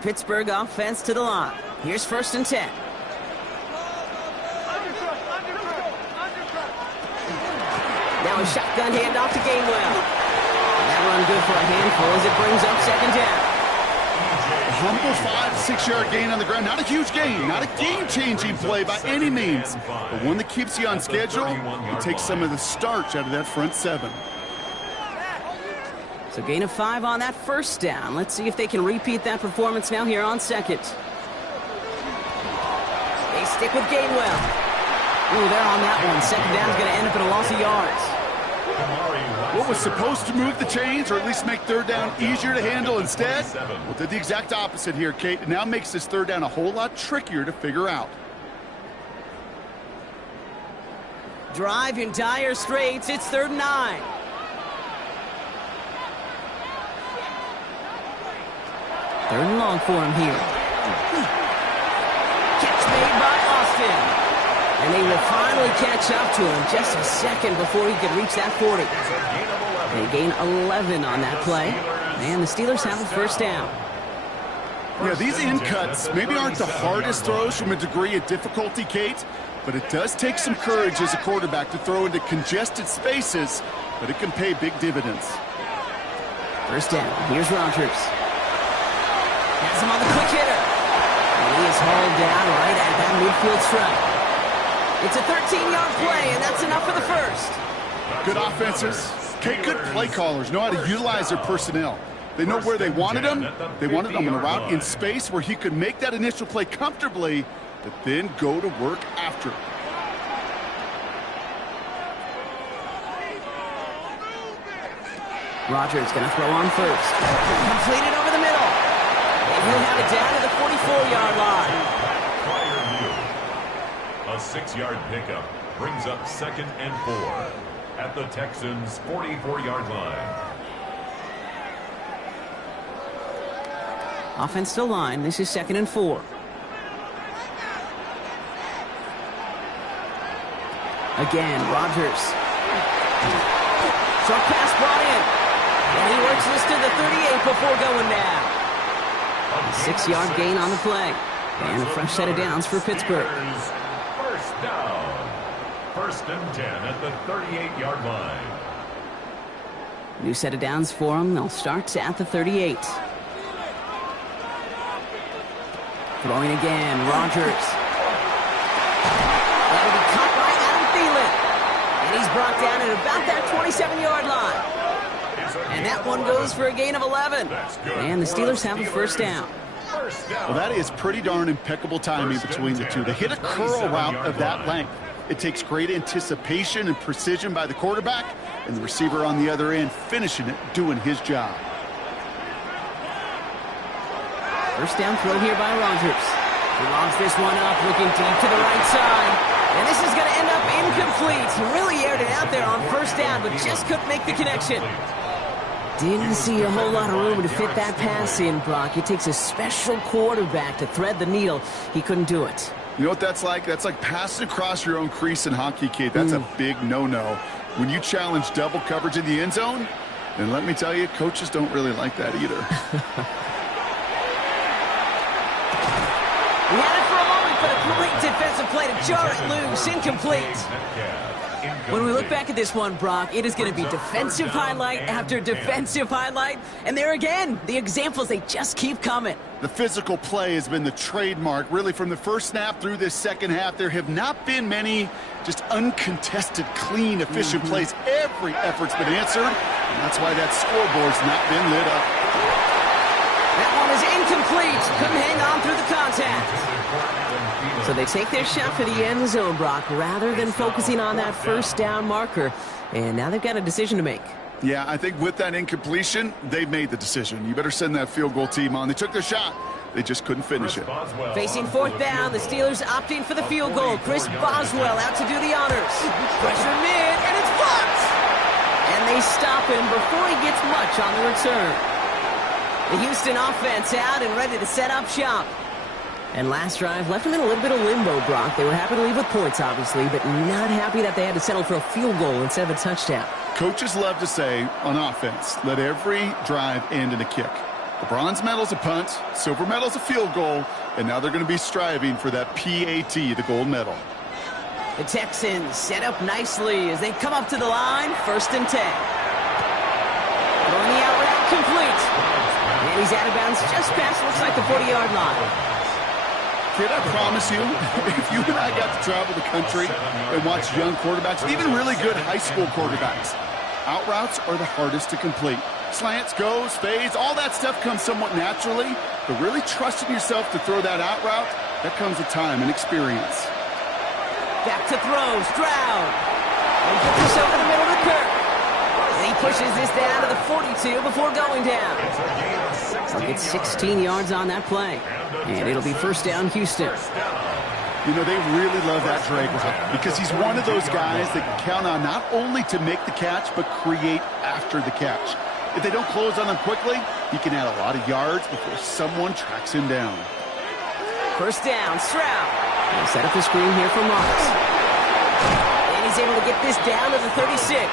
Pittsburgh offense to the line. Here's 1st and 10. Now a shotgun handoff to Gainwell. And that run good for a handful as it brings up 2nd down. humble 5-6-yard gain on the ground. Not a huge gain, not a game-changing play by any means, but one that keeps you on schedule and takes some of the starch out of that front seven. So gain of 5 on that first down. Let's see if they can repeat that performance now here on second. They stick with Gainwell. Ooh, they're on that one. Second down is going to end up in a loss of yards. What was supposed to move the chains, or at least make third down easier to handle instead, well, did the exact opposite here, Kate. It now makes this third down a whole lot trickier to figure out. Drive in dire straits. It's 3rd and 9. Third and long for him here. Catch made by Austin. And they will finally catch up to him just a second before he could reach that 40. They gain 11 on that play. And the Steelers have a first down. Yeah, these in cuts maybe aren't the hardest throws from a degree of difficulty, Kate, but it does take some courage as a quarterback to throw into congested spaces, but it can pay big dividends. First down. Here's Rodgers. Has him on the quick hitter. And he is hauled down right at that midfield stripe. It's a 13-yard play, and that's enough for the first. Good offenses. Kate, good play callers know how to utilize their personnel. They know where they wanted them. They wanted them on a route in space where he could make that initial play comfortably, but then go to work after. Rodgers going to throw on first. Completed over the middle. And he'll have it down to the 44-yard line. A 6-yard pickup brings up 2nd and 4 at the Texans' 44-yard line. Offense to line. This is 2nd and 4. Again, Rodgers. Short pass brought in. And he works this to the 38 before going down. A 6-yard gain on the play. And a fresh set of downs for Pittsburgh. First down. 1st and 10 at the 38-yard line. New set of downs for him. They'll start at the 38. Throwing again, Rodgers. That'll be caught by Adam Thielen. And he's brought down at about that 27-yard line. And that one goes for a gain of 11. And the Steelers have a first down. Well, that is pretty darn impeccable timing between the two. To hit a curl route of that length, it takes great anticipation and precision by the quarterback, and the receiver on the other end finishing it, doing his job. First down throw here by Rodgers. He lobs this one up, looking deep to the right side. And this is going to end up incomplete. He really aired it out there on first down, but just couldn't make the connection. Didn't see a whole lot of room to fit that pass in, Brock. It takes a special quarterback to thread the needle. He couldn't do it. You know what that's like? That's like passing across your own crease in hockey, Kate. That's a big no-no. When you challenge double coverage in the end zone, then let me tell you, coaches don't really like that either. We had it for a moment, but a great defensive play to jar it loose. Incomplete. When we look back at this one, Brock, it is going to be defensive highlight after defensive highlight. And there again, the examples, they just keep coming. The physical play has been the trademark, really, from the first snap through this second half. There have not been many just uncontested, clean, efficient plays. Every effort's been answered, and that's why that scoreboard's not been lit up. That one is incomplete. Couldn't hang on through the contact. So they take their shot for the end zone, Brock, rather than focusing on that first down marker. And now they've got a decision to make. Yeah, I think with that incompletion, they've made the decision. You better send that field goal team on. They took their shot. They just couldn't finish it. Facing fourth down, the Steelers opting for the field goal. Chris Boswell out to do the honors. Pressure mid, and it's blocked. And they stop him before he gets much on the return. The Houston offense out and ready to set up shop. And last drive left them in a little bit of limbo, Brock. They were happy to leave with points, obviously, but not happy that they had to settle for a field goal instead of a touchdown. Coaches love to say, on offense, let every drive end in a kick. The bronze medal's a punt, silver medal's a field goal, and now they're going to be striving for that PAT, the gold medal. The Texans set up nicely as they come up to the line, 1st and 10. Throwing the out route complete. And he's He's out of bounds just past, looks like the 40-yard line. Kid, I promise you, if you and I got to travel the country and watch young quarterbacks, even really good high school quarterbacks, out routes are the hardest to complete. Slants, goes, fades, all that stuff comes somewhat naturally, but really trusting yourself to throw that out route, that comes with time and experience. Back to throw, Stroud. And puts himself in the middle of the curve. And he pushes this down to the 42 before going down. He'll get 16 yards on that play. And it'll be first down, Houston. You know, they really love that drag route because he's one of those guys that can count on not only to make the catch, but create after the catch. If they don't close on him quickly, he can add a lot of yards before someone tracks him down. First down, Stroud. He'll set up the screen here for Marks. And he's able to get this down to the 36.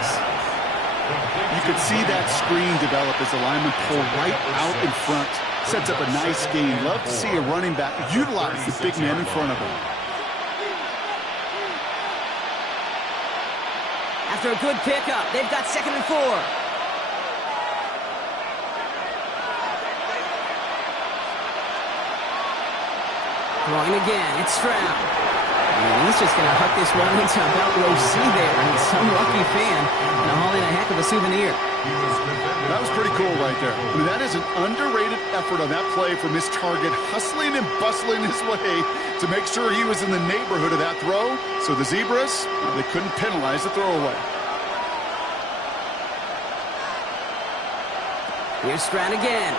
You could see that screen develop as the lineman pull right out in front. Sets up a nice gain. Love to see a running back utilize the big man in front of him. After a good pickup, they've got 2nd and 4. Throwing again, it's Stroud. And he's just going to huck this one into about row C there. And some lucky fan going to haul in a heck of a souvenir. That was pretty cool right there. I mean, that is an underrated effort on that play from his target, hustling and bustling his way to make sure he was in the neighborhood of that throw. So the Zebras, they couldn't penalize the throwaway. Here's Stroud again.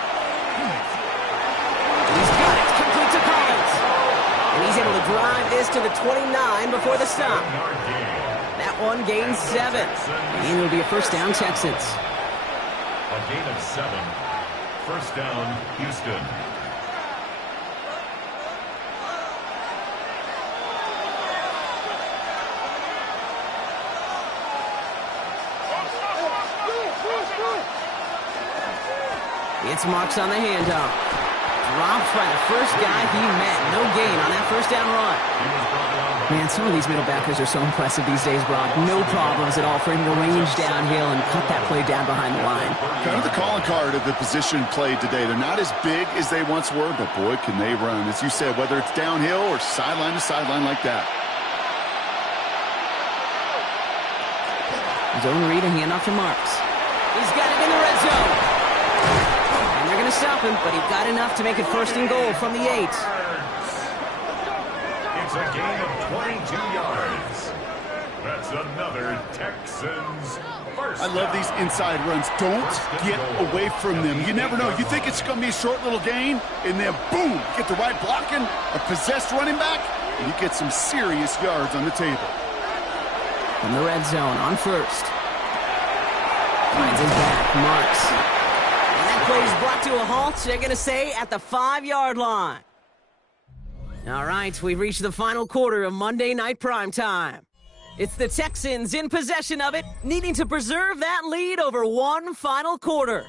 He's got it. Complete to Collins. And he's able to drive this to the 29 before the stop. That one gains 7. And it'll be a first down, Texans. A gain of 7. First down, Houston. It's Marks on the handoff. Dropped by the first guy he met. No gain on that first down run. Man, some of these middle backers are so impressive these days, Brock. No problems at all for him to range downhill and cut that play down behind the line. Kind of the calling card of the position played today. They're not as big as they once were, but boy, can they run. As you said, whether it's downhill or sideline to sideline like that. Zone read and handoff to Marks. He's got it in the red zone. And they're going to stop him, but he got enough to make it first and goal from the 8. It's a gain of 22 yards. That's another Texans first. I love these inside runs. Don't get away from them. You never know. You think it's going to be a short little gain, and then boom, get the right blocking, a possessed running back, and you get some serious yards on the table. In the red zone on first. Finds his back, Marks. And that play is brought to a halt, they're going to say, at the 5-yard line. All right, we've reached the final quarter of Monday Night Primetime. It's the Texans in possession of it, needing to preserve that lead over one final quarter.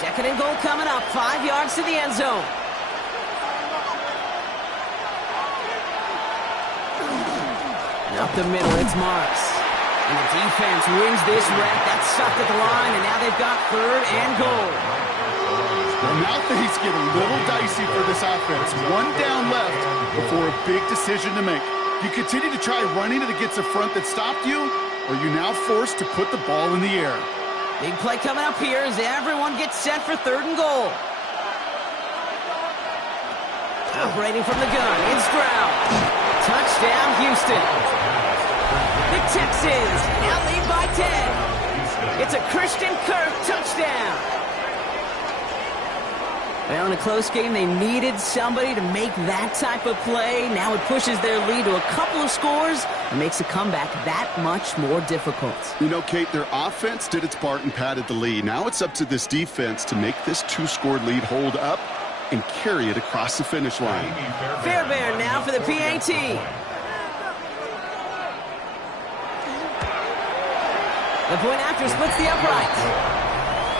2nd and goal coming up, 5 yards to the end zone. And up the middle, it's Marks. And the defense wins this rep. That's stopped at the line, and now they've got 3rd and goal. Well, now things get a little dicey for this offense. One down left before a big decision to make. You continue to try running it against a front that stopped you, or are you now forced to put the ball in the air? Big play coming up here as everyone gets set for 3rd and goal. Operating from the gun, it's Stroud. Touchdown, Houston. The Texans now lead by 10. It's a Christian Kirk touchdown. Well, in a close game, they needed somebody to make that type of play. Now it pushes their lead to a couple of scores and makes a comeback that much more difficult. You know, Kate, their offense did its part and padded the lead. Now it's up to this defense to make this 2-score lead hold up and carry it across the finish line. Fairbairn now for the PAT. The point after splits the upright.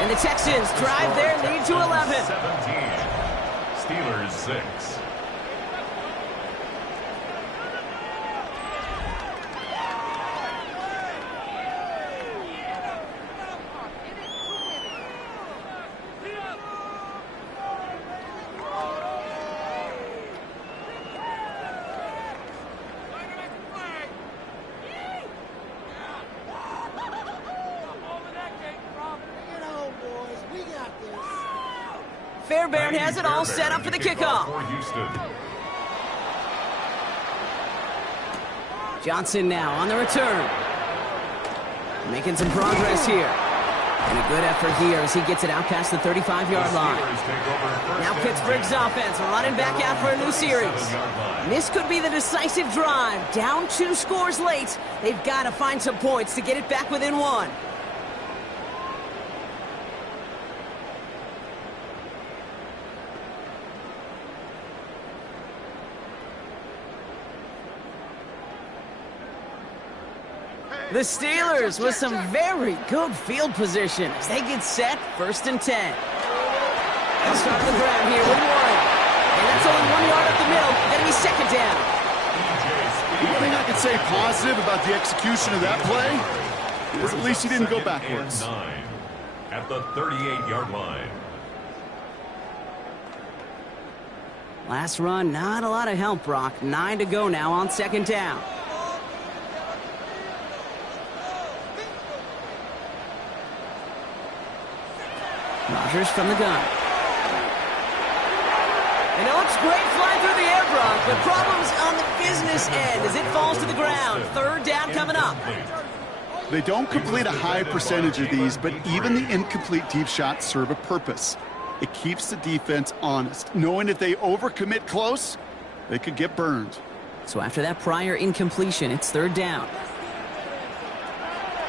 And the Texans drive their lead to 11. 17. Steelers 6. Fairbairn has it all set up for the kickoff. Johnson now on the return. Making some progress here. And a good effort here as he gets it out past the 35-yard line. Now Pittsburgh's offense running back out for a new series. And this could be the decisive drive. Down 2 scores late. They've got to find some points to get it back within 1. The Steelers with some very good field position as they get set, 1st and 10. They'll start on the ground here with 1. And that's only 1 yard up the middle. Going to be 2nd down. One thing I can say positive about the execution of that play is at least he didn't go backwards. At the 38-yard line. Last run, not a lot of help, Brock. 9 to go now on 2nd down. Rodgers from the gun. And it looks great flying through the air, Brock, but problems on the business end as it falls to the ground. 3rd down coming up. They don't complete a high percentage of these, but even the incomplete deep shots serve a purpose. It keeps the defense honest, knowing if they overcommit close, they could get burned. So after that prior incompletion, it's 3rd down.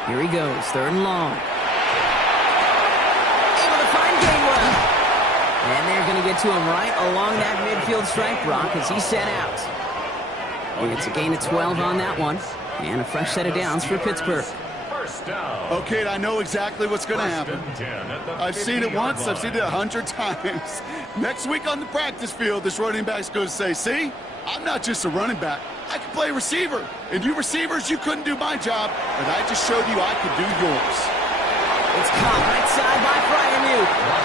Here he goes, 3rd and long. And they're going to get to him right along that midfield stripe, Brock, as he's set out. And it's a gain of 12 on that one. And a fresh set of downs for Pittsburgh. Okay, I know exactly what's going to happen. I've seen it once. I've seen it 100 times. Next week on the practice field, this running back's going to say, see, I'm not just a running back. I can play receiver. And you receivers, you couldn't do my job, but I just showed you I could do yours. It's caught right side by Freiermuth.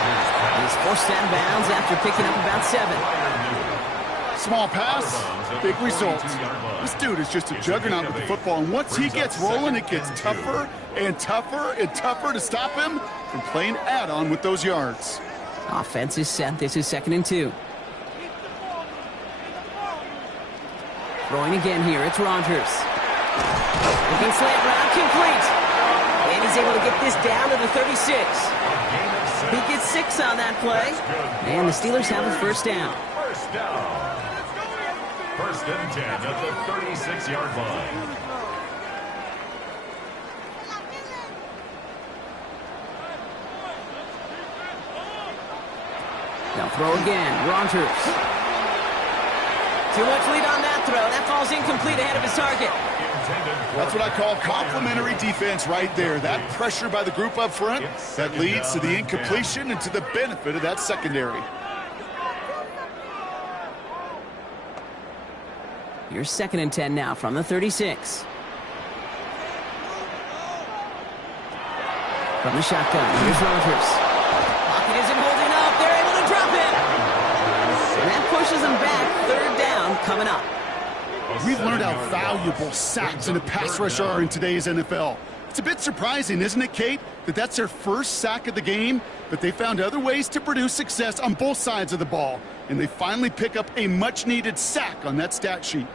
He's forced out of bounds after picking up about 7. Small pass, big result. This dude is just a juggernaut with the football, and once he gets rolling, it gets tougher and tougher and tougher to stop him from playing add-on with those yards. Offense is set. This is 2nd and 2. Throwing again here. It's Rodgers. Looking slant route, complete. And he's able to get this down to the 36. He gets 6 on that play. And the Steelers have a 1st down. 1st down. 1st and 10 at the 36-yard line. They'll throw again. Rodgers. Too much lead on that throw. That falls incomplete ahead of his target. That's what I call complimentary defense right there. That pressure by the group up front, that leads to the incompletion and to the benefit of that secondary. Here's 2nd and 10 now from the 36. From the shotgun, here's Rodgers. Pocket isn't holding up. They're able to drop it. And that pushes them back. 3rd down coming up. We've learned how valuable sacks in a pass rush are in today's NFL. It's a bit surprising, isn't it, Kate, that that's their first sack of the game, but they found other ways to produce success on both sides of the ball, and they finally pick up a much-needed sack on that stat sheet.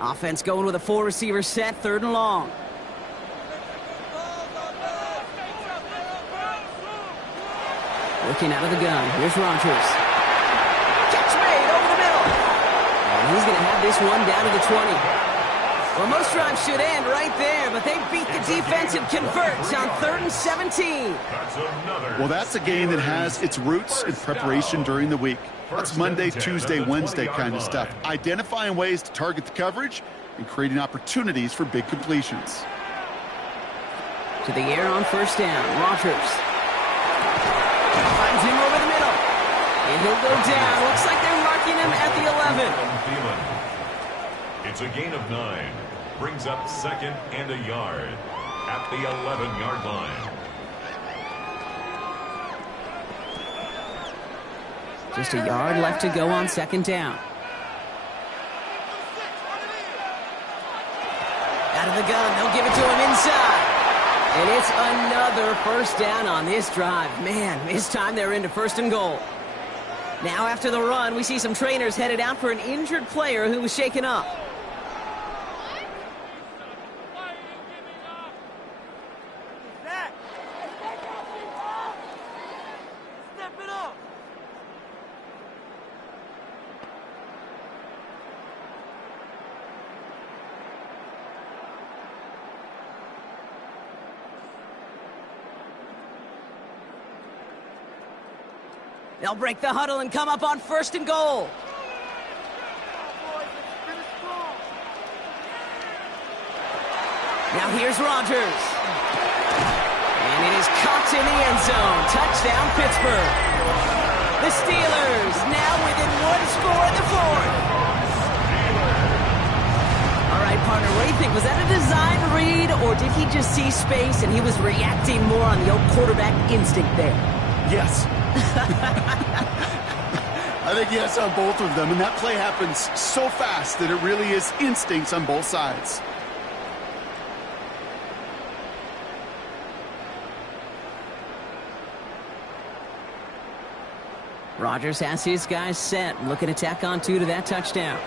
Offense going with a 4-receiver set, 3rd and long. Looking out of the gun. Here's Rodgers. Catch made over the middle. And he's going to have this one down to the 20. Well, most drives should end right there, but they beat the defense and converts on 3rd and 17. Well, that's a game that has its roots in preparation during the week. That's Monday, Tuesday, Wednesday kind of stuff. Identifying ways to target the coverage and creating opportunities for big completions. To the air on 1st down. Rodgers. Finds him over the middle. And he'll go down. Looks like they're marking him at the 11. It's a gain of 9. Brings up 2nd and a yard at the 11-yard line. Just a yard left to go on 2nd down. Out of the gun, they'll give it to him inside. And it's another first down on this drive. Man, this time they're into 1st and goal. Now after the run, we see some trainers headed out for an injured player who was shaken up. They'll break the huddle and come up on 1st and goal. Now here's Rodgers. And it is caught in the end zone. Touchdown, Pittsburgh. The Steelers now within 1 score in the 4th. All right, partner, what do you think? Was that a design read, or did he just see space and he was reacting more on the old quarterback instinct there? Yes. I think yes on both of them, and that play happens so fast that it really is instincts on both sides. Rodgers has his guys set, looking to tack on 2 to that touchdown.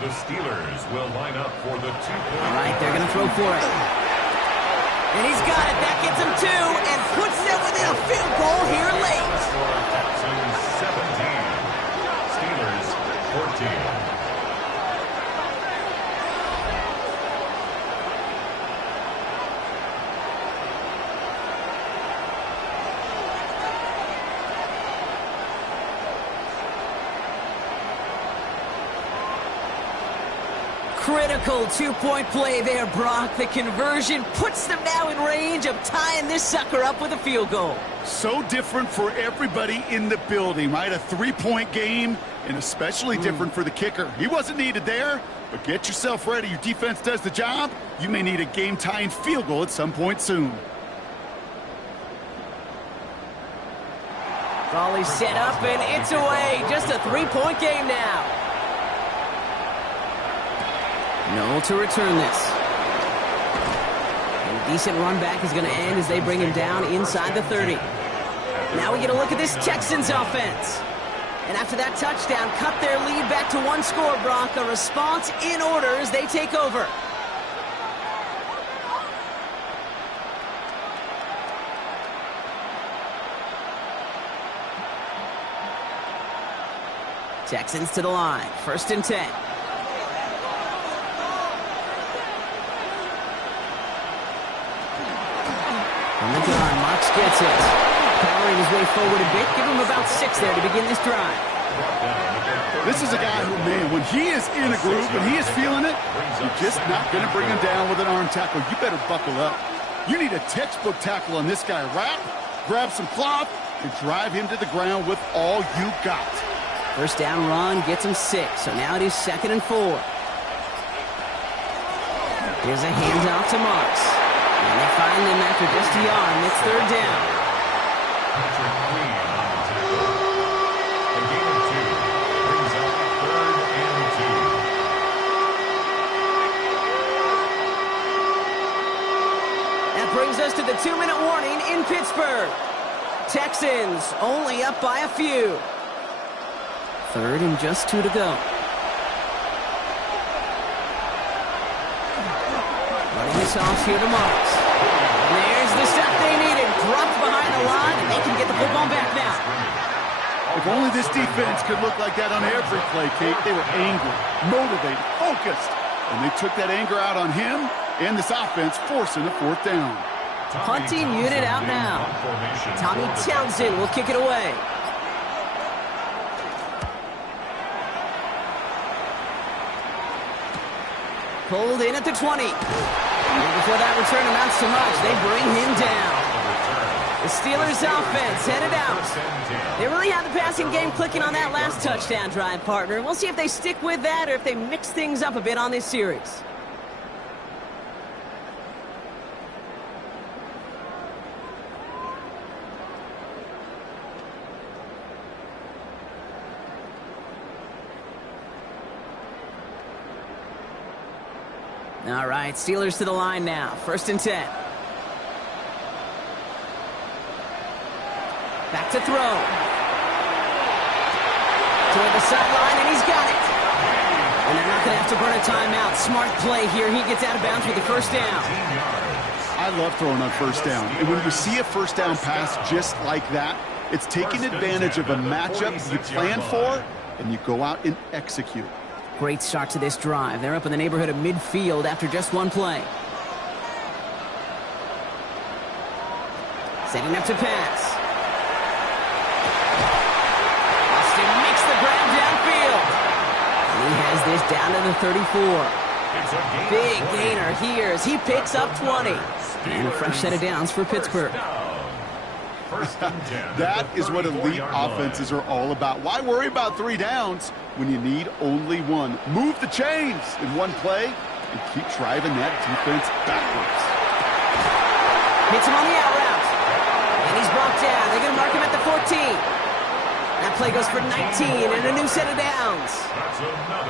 The Steelers will line up for the 2-point. All right, they're going to throw for it. And he's got it. That gets him 2 and puts them within a field goal here late. Texans 17, Steelers 14. Critical 2-point play there, Brock. The conversion puts them now in range of tying this sucker up with a field goal. So different for everybody in the building, right? A 3-point game, and especially different for the kicker. He wasn't needed there, but get yourself ready. Your defense does the job. You may need a game-tying field goal at some point soon. Volley set up, and it's away. Just a 3-point game now. No to return this. And a decent run back is going to end as they bring him down inside the 30. Now we get a look at this Texans offense. And after that touchdown, cut their lead back to 1 score, Brock. A response in order as they take over. Texans to the line. 1st and 10. On the gun, Marks gets it. Powering his way forward a bit. Give him about 6 there to begin this drive. This is a guy who, man, when he is in a groove, when he is feeling it, you're just not going to bring him down with an arm tackle. You better buckle up. You need a textbook tackle on this guy. Wrap, grab some cloth, and drive him to the ground with all you got. 1st down run gets him 6. So now it is 2nd and 4. Here's a handoff to Marks. And they find him after just a yard, and it's 3rd down. Patrick Queen on the tackle. A gain of 2 brings up 3rd and 2. That brings us to the 2-minute warning in Pittsburgh. Texans only up by a few. 3rd and just 2 to go. Running this off here to Marks. There's the step they needed. Dropped behind the line, and they can get the football back now. If only this defense could look like that on every play, Kate. They were angry, motivated, focused. And they took that anger out on him and this offense, forcing a 4th down. Punting unit out now. Tommy Townsend will kick it away. Pulled in at the 20. And before that return amounts to much, they bring him down. The Steelers offense headed out. They really had the passing game clicking on that last touchdown drive, partner. We'll see if they stick with that or if they mix things up a bit on this series. All right, Steelers to the line now. 1st and 10. Back to throw. Toward the sideline, and he's got it. And they're not going to have to burn a timeout. Smart play here. He gets out of bounds with the 1st down. I love throwing on 1st down. And when you see a 1st down pass just like that, it's taking advantage of a matchup you plan for, and you go out and execute. Great start to this drive. They're up in the neighborhood of midfield after just one play. Setting up to pass. Austin makes the grab downfield. He has this down to the 34. Big gainer here as he picks up 20. And a fresh set of downs for Pittsburgh. That is what elite offenses are all about. Why worry about 3 downs when you need only 1? Move the chains in one play and keep driving that defense backwards. Hits him on the out route. And he's brought down. They're going to mark him at the 14. That play goes for 19 and a new set of downs.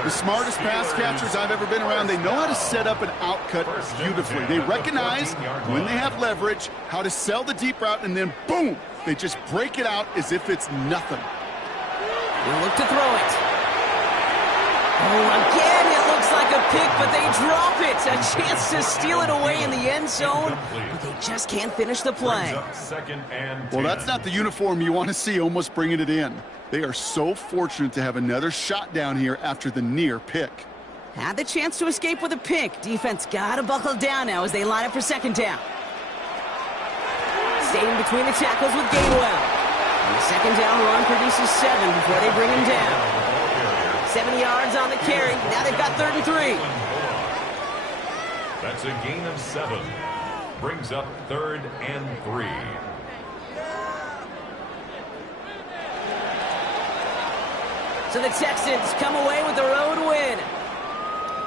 The smartest pass catchers I've ever been around, they know how to set up an outcut beautifully. They recognize when they have leverage, how to sell the deep route, and then boom, they just break it out as if it's nothing. They'll look to throw it. Oh, again, it looks like a pick, but they drop it. A chance to steal it away in the end zone, but they just can't finish the play. Well, that's not the uniform you want to see almost bringing it in. They are so fortunate to have another shot down here after the near pick. Had the chance to escape with a pick. Defense got to buckle down now as they line up for 2nd down. Staying between the tackles with Gainwell. And the 2nd down run produces 7 before they bring him down. 7 yards on the carry. Now they've got 3rd and 3. That's a gain of 7. Brings up 3rd and 3. So the Texans come away with the road win.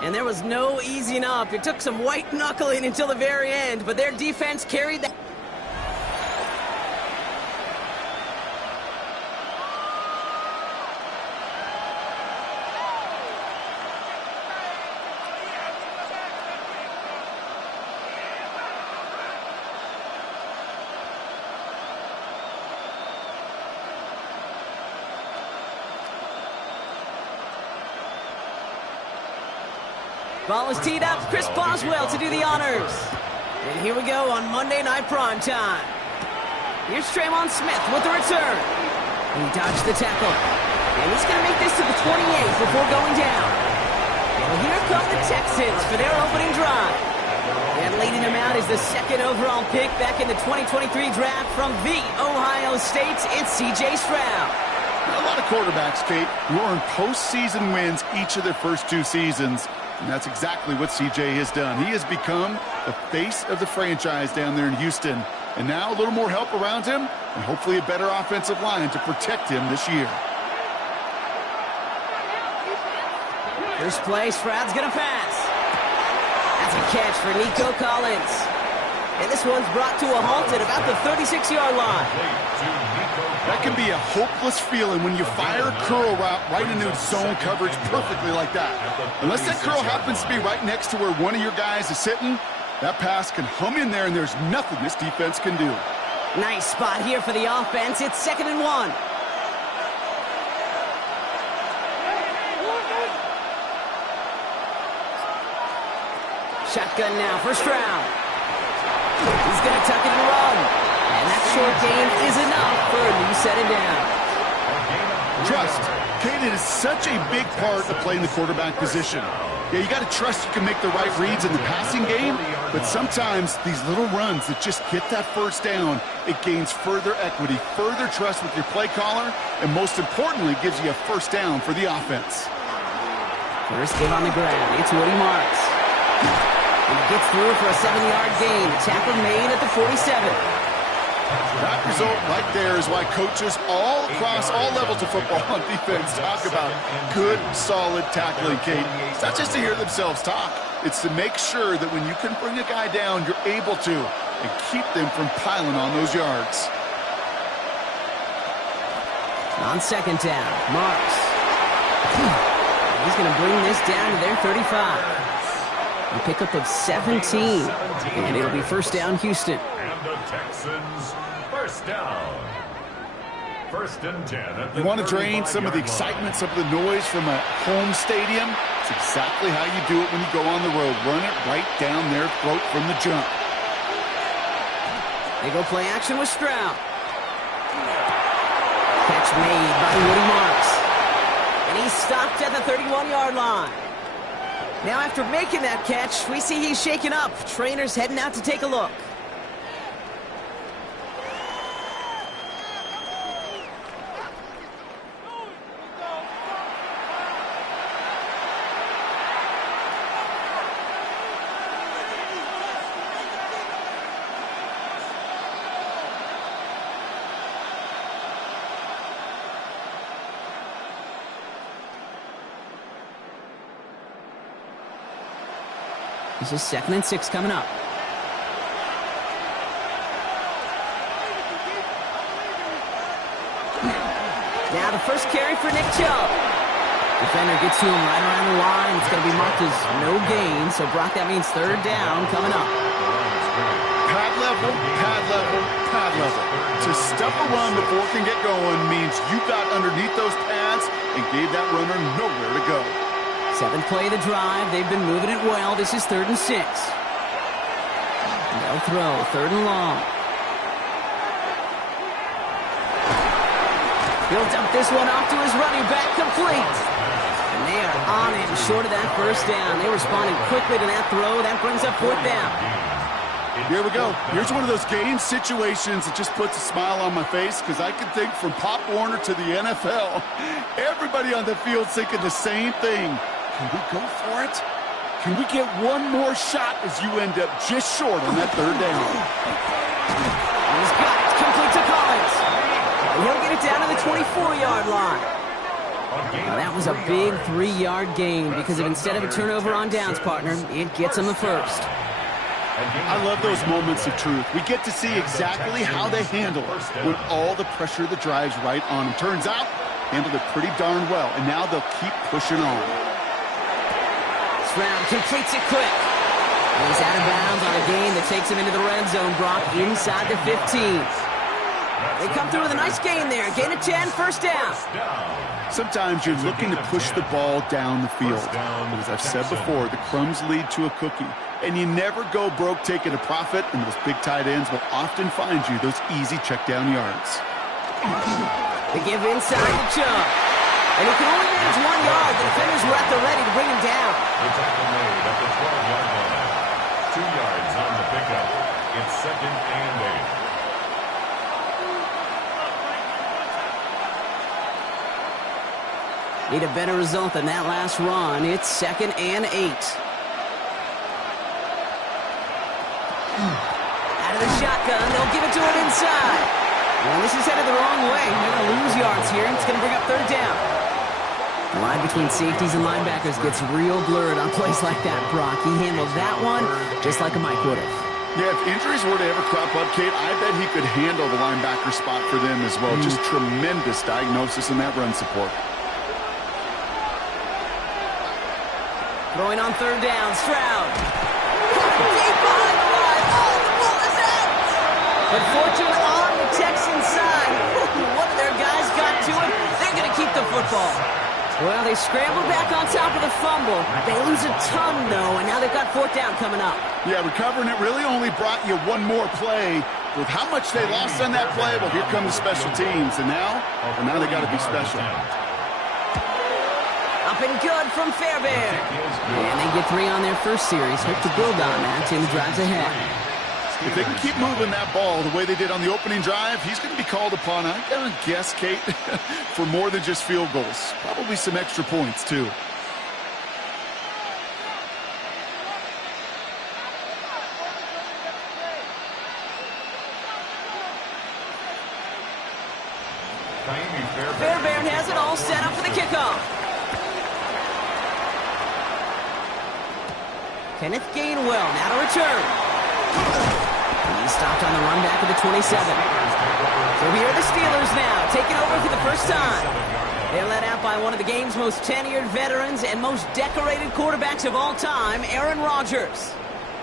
And there was no easing up. It took some white knuckling until the very end, but their defense carried that. Ball is teed up. Chris Boswell to do the honors. And here we go on Monday Night Prime Time. Here's Tremon Smith with the return. He dodged the tackle. And he's going to make this to the 28 before going down. And here come the Texans for their opening drive. And leading them out is the 2nd overall pick back in the 2023 draft from the Ohio State. It's C.J. Stroud. A lot of quarterbacks, Kate, who earn postseason wins each of their first 2 seasons. And that's exactly what CJ has done. He has become the face of the franchise down there in Houston. And now a little more help around him and hopefully a better offensive line to protect him this year. First play, Stroud's going to pass. That's a catch for Nico Collins. And this one's brought to a halt at about the 36-yard line. That can be a hopeless feeling when you fire a curl route right into zone coverage perfectly like that. Unless that curl happens to be right next to where one of your guys is sitting, that pass can hum in there and there's nothing this defense can do. Nice spot here for the offense. It's 2nd and 1. Shotgun now for Stroud. He's going to tuck it and run. And that short gain is enough for a new set of down. Trust. Kate, it is such a big part of playing the quarterback position. Yeah, you got to trust you can make the right reads in the passing game, but sometimes these little runs that just get that 1st down, it gains further equity, further trust with your play caller, and most importantly, gives you a 1st down for the offense. First give on the grab. It's Woody Marks. And he gets through for a 7-yard gain. Tackle made at the 47. That result right there is why coaches all across all levels of football on defense talk about good, solid tackling, Kate. It's not just to hear themselves talk. It's to make sure that when you can bring a guy down, you're able to, and keep them from piling on those yards. On 2nd down, Marks. He's going to bring this down to their 35. A pickup of 17. And it'll be first down, Houston. And the Texans first down. First and 10 at the You want to drain some of the 35-yard excitement, some of the noise from a home stadium? It's exactly how you do it when you go on the road. Run it right down their throat from the jump. They go play action with Stroud. Catch made by Woody Marks. And he's stopped at the 31-yard line. Now after making that catch, we see he's shaken up. Trainer's heading out to take a look. This is 2nd and 6 coming up. Now the first carry for Nick Chubb. Defender gets to him right around the line. It's going to be marked as no gain. So, Brock, that means 3rd down coming up. Pad level, pad level, pad level. To stuff a run before it can get going means you got underneath those pads and gave that runner nowhere to go. 7th play of the drive. They've been moving it well. This is 3rd and 6. They'll throw. 3rd and long. Built up this one off to his running back. Complete. And they are on it short of that first down. They responded quickly to that throw. That brings up 4th down. Here we go. Here's one of those game situations that just puts a smile on my face because I can think from Pop Warner to the NFL. Everybody on the field thinking the same thing. Can we go for it? Can we get one more shot as you end up just short on that 3rd down? He's got it. Complete to Collins. And he'll get it down to the 24-yard line. Now that was a big 3-yard gain because if instead of a turnover on downs, partner, it gets him the first. I love those moments of truth. We get to see exactly how they handle it when all the pressure that drives right on them. Turns out, handled it pretty darn well, and now they'll keep pushing on. Stroud completes it quick. And he's out of bounds on a gain that takes him into the red zone, Brock, inside the 15. They come through with a nice gain there. Gain of 10, first down. Sometimes you're looking to push the ball down the field. But as I've said before, the crumbs lead to a cookie. And you never go broke taking a profit, and those big tight ends will often find you those easy check down yards. They give inside to Chubb. And he can only manage 1 yard. The defenders were at the ready to bring him down. The tackle made at the 12-yard line. 2 yards on the pickup. It's 2nd and 8. Need a better result than that last run. It's 2nd and 8. Out of the shotgun, they'll give it to him inside. Well, this is headed the wrong way. They're going to lose yards here. It's going to bring up 3rd down. The line between safeties and linebackers gets real blurred on plays like that, Brock. He handled that one just like a Mike would have. Yeah, if injuries were to ever crop up, Kate, I bet he could handle the linebacker spot for them as well. Just tremendous diagnosis in that run support. Throwing on 3rd down, Stroud. Deep behind the line. Oh, the ball is out. But fortune on the Texans side. One of their guys got to it. They're going to keep the football. Well, they scrambled back on top of the fumble. They lose a ton, though, and now they've got 4th down coming up. Yeah, recovering it really only brought you one more play. With how much they lost on that play, well, here come the special teams. And now they got to be special. Up and good from Fairbairn. And they get 3 on their first series. Hope to build on that in the drives ahead. If they can keep moving that ball the way they did on the opening drive, he's going to be called upon, I got to guess, Kate, for more than just field goals. Probably some extra points, too. Fairbairn has it all set up for the kickoff. Kenneth Gainwell now to return. He stopped on the run back at the 27. So here are the Steelers now, taking over for the first time. They're led out by one of the game's most tenured veterans and most decorated quarterbacks of all time, Aaron Rodgers.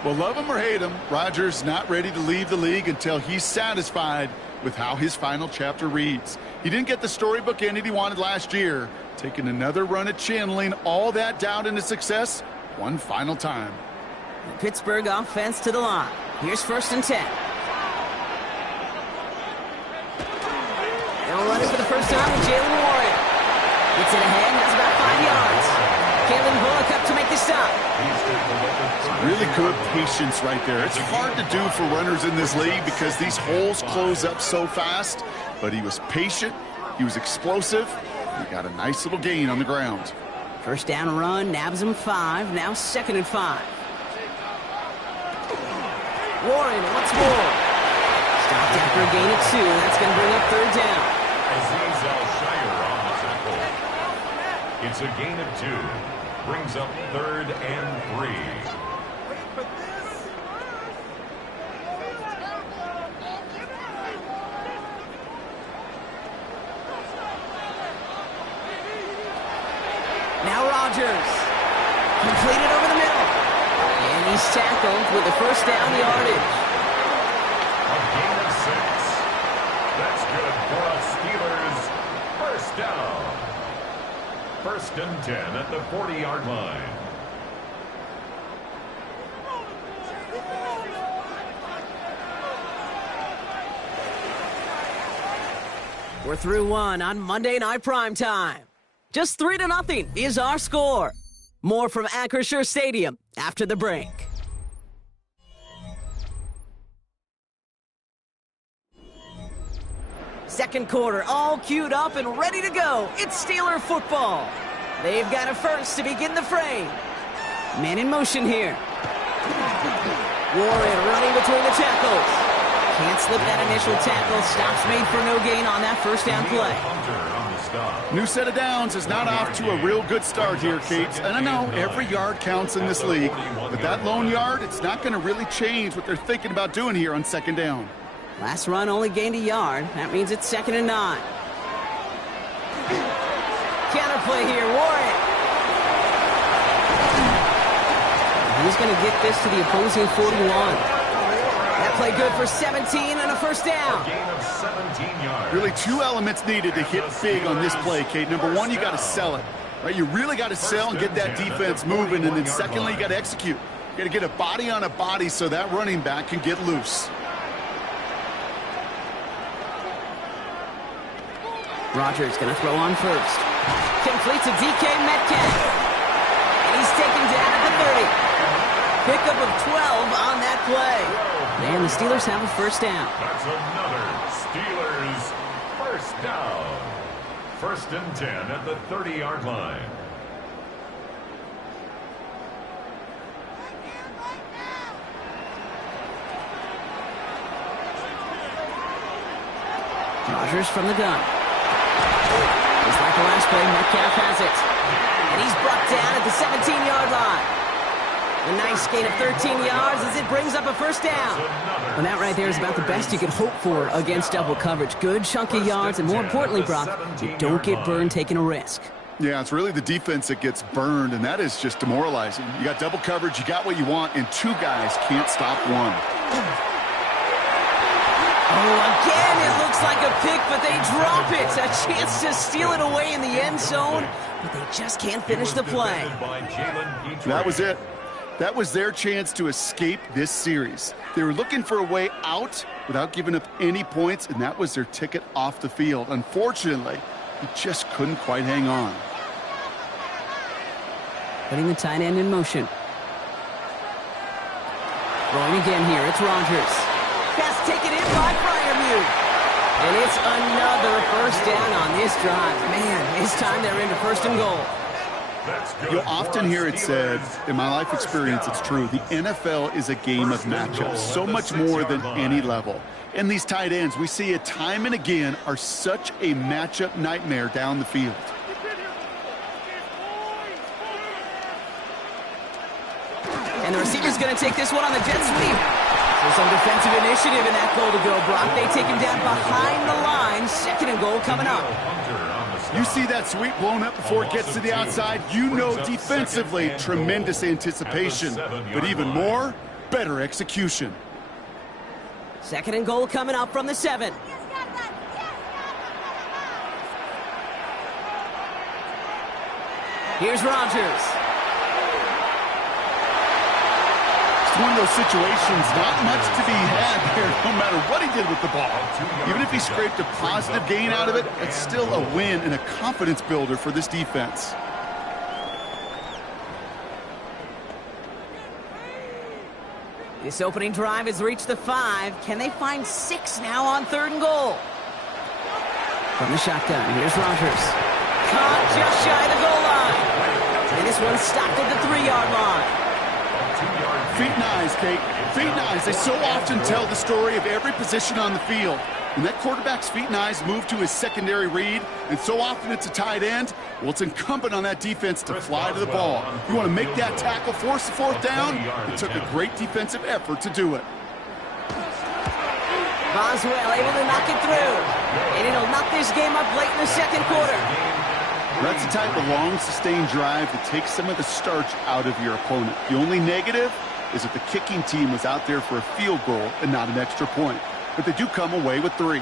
Well, love him or hate him, Rodgers not ready to leave the league until he's satisfied with how his final chapter reads. He didn't get the storybook ending he wanted last year, taking another run at channeling all that doubt into success one final time. The Pittsburgh offense to the line. Here's 1st and 10. They'll run it for the first time with Jalen Warren. Gets it ahead, that's about 5 yards. Kalen Bullock up to make the stop. Really good patience right there. It's hard to do for runners in this league because these holes close up so fast. But he was patient, he was explosive, he got a nice little gain on the ground. First down run, nabs him 5, now 2nd and 5. Warren once more. Stopped after a gain of 2, that's going to bring up 3rd down. Aziz Al-Shire on the tackle. It's a gain of 2. Brings up 3rd and 3. Now Rodgers. Completed over the middle. And he's tackled with the first down yardage. A gain of 6. That's good for us Steelers. First down. 1st and 10 at the 40-yard line. We're through 1 on Monday Night Primetime. Just 3-0 is our score. More from Acrisure Stadium after the break. Second quarter, all queued up and ready to go. It's Steeler football. They've got a first to begin the frame. Man in motion here. Warren running between the tackles. Can't slip that initial tackle. Stops made for no gain on that first down play. New set of downs is not off to a real good start here, Kate. And I know every yard counts in this league, but that lone yard, it's not going to really change what they're thinking about doing here on 2nd down. Last run only gained a yard. That means it's 2nd and 9. Counterplay here, Warren. He's going to get this to the opposing 41. That play good for 17 and a first down. A gain of 17 yards. Really 2 elements needed to hit big on this play, Kate. Number 1, you got to sell it. Right? You really got to sell and get that defense moving. And then secondly, you got to execute. You got to get a body on a body so that running back can get loose. Rodgers going to throw on first. Completes a DK Metcalf. And he's taken down at the 30. Pickup of 12 on that play. And the Steelers have a first down. That's another Steelers first down. 1st and 10 at the 30-yard line. Rodgers from the gun. Just like the last play, Metcalf has it. And he's brought down at the 17-yard line. A nice gain of 13 yards as it brings up a first down. And that right there is about the best you could hope for against double coverage. Good chunky yards, and more importantly, Brock, you don't get burned taking a risk. Yeah, it's really the defense that gets burned, and that is just demoralizing. You got double coverage, you got what you want, and 2 guys can't stop one. Oh, again, it looks like a pick, but they drop it. A chance to steal it away in the end zone, but they just can't finish the play. That was it. That was their chance to escape this series. They were looking for a way out without giving up any points, and that was their ticket off the field. Unfortunately, he just couldn't quite hang on. Putting the tight end in motion. Throwing again here, it's Rodgers. Pass taken in by Freiermuth. And it's another first down on this drive. Man, this time they're into 1st and goal. You'll often hear it said, in my life experience, it's true, the NFL is a game of matchups, so much more than any level. And these tight ends, we see it time and again, are such a matchup nightmare down the field. And the receiver's going to take this one on the jet sweep. There's some defensive initiative in that goal to go, Brock. They take him down behind the line. 2nd and goal coming up. You see that sweep blown up before it gets to the outside, you know defensively, tremendous anticipation. But even more, better execution. 2nd and goal coming up from the 7. Here's Rodgers. It's one of those situations, not much to be had there, no matter what he did with the ball. Even if he scraped a positive gain out of it, it's still a win and a confidence builder for this defense. This opening drive has reached the 5. Can they find 6 now on 3rd and goal? From the shotgun, here's Rodgers. Caught just shy of the goal line. And this one's stopped at the 3-yard line. Feet and eyes, Kate. Feet and eyes. They so often tell the story of every position on the field. When that quarterback's feet and eyes move to his secondary read, and so often it's a tight end, well, it's incumbent on that defense to fly to the ball. You want to make that tackle, force the 4th down? It took a great defensive effort to do it. Boswell able to knock it through. And it'll knock this game up late in the 2nd quarter. That's the type of long, sustained drive that takes some of the starch out of your opponent. The only negative is that the kicking team was out there for a field goal and not an extra point. But they do come away with 3.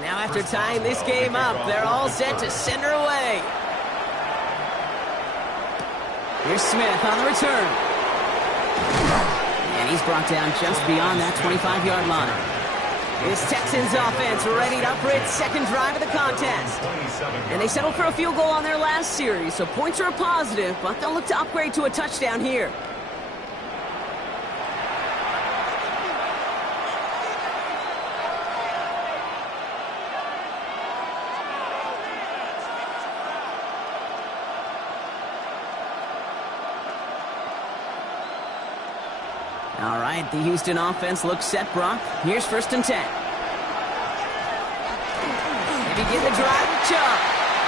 Now after tying this game up, they're all set to send her away. Here's Smith on the return. And he's brought down just beyond that 25-yard line. This Texans offense ready up for its 2nd drive of the contest. And they settled for a field goal on their last series, so points are a positive, but they'll look to upgrade to a touchdown here. All right, the Houston offense looks set, Brock. Here's 1st and 10. They begin the drive with Chubb.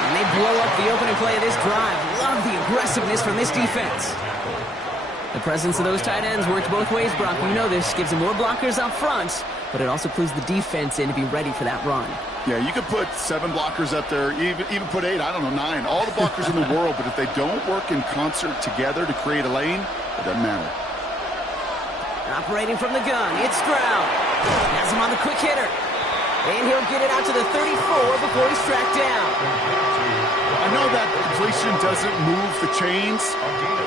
And they blow up the opening play of this drive. Love the aggressiveness from this defense. The presence of those tight ends works both ways, Brock. You know this. Gives them more blockers up front, but it also clues the defense in to be ready for that run. Yeah, you could put 7 blockers up there, even put 8, I don't know, 9. All the blockers in the world, but if they don't work in concert together to create a lane, it doesn't matter. Operating from the gun, it's Stroud. Has him on the quick hitter. And he'll get it out to the 34 before he's tracked down. I know that completion doesn't move the chains.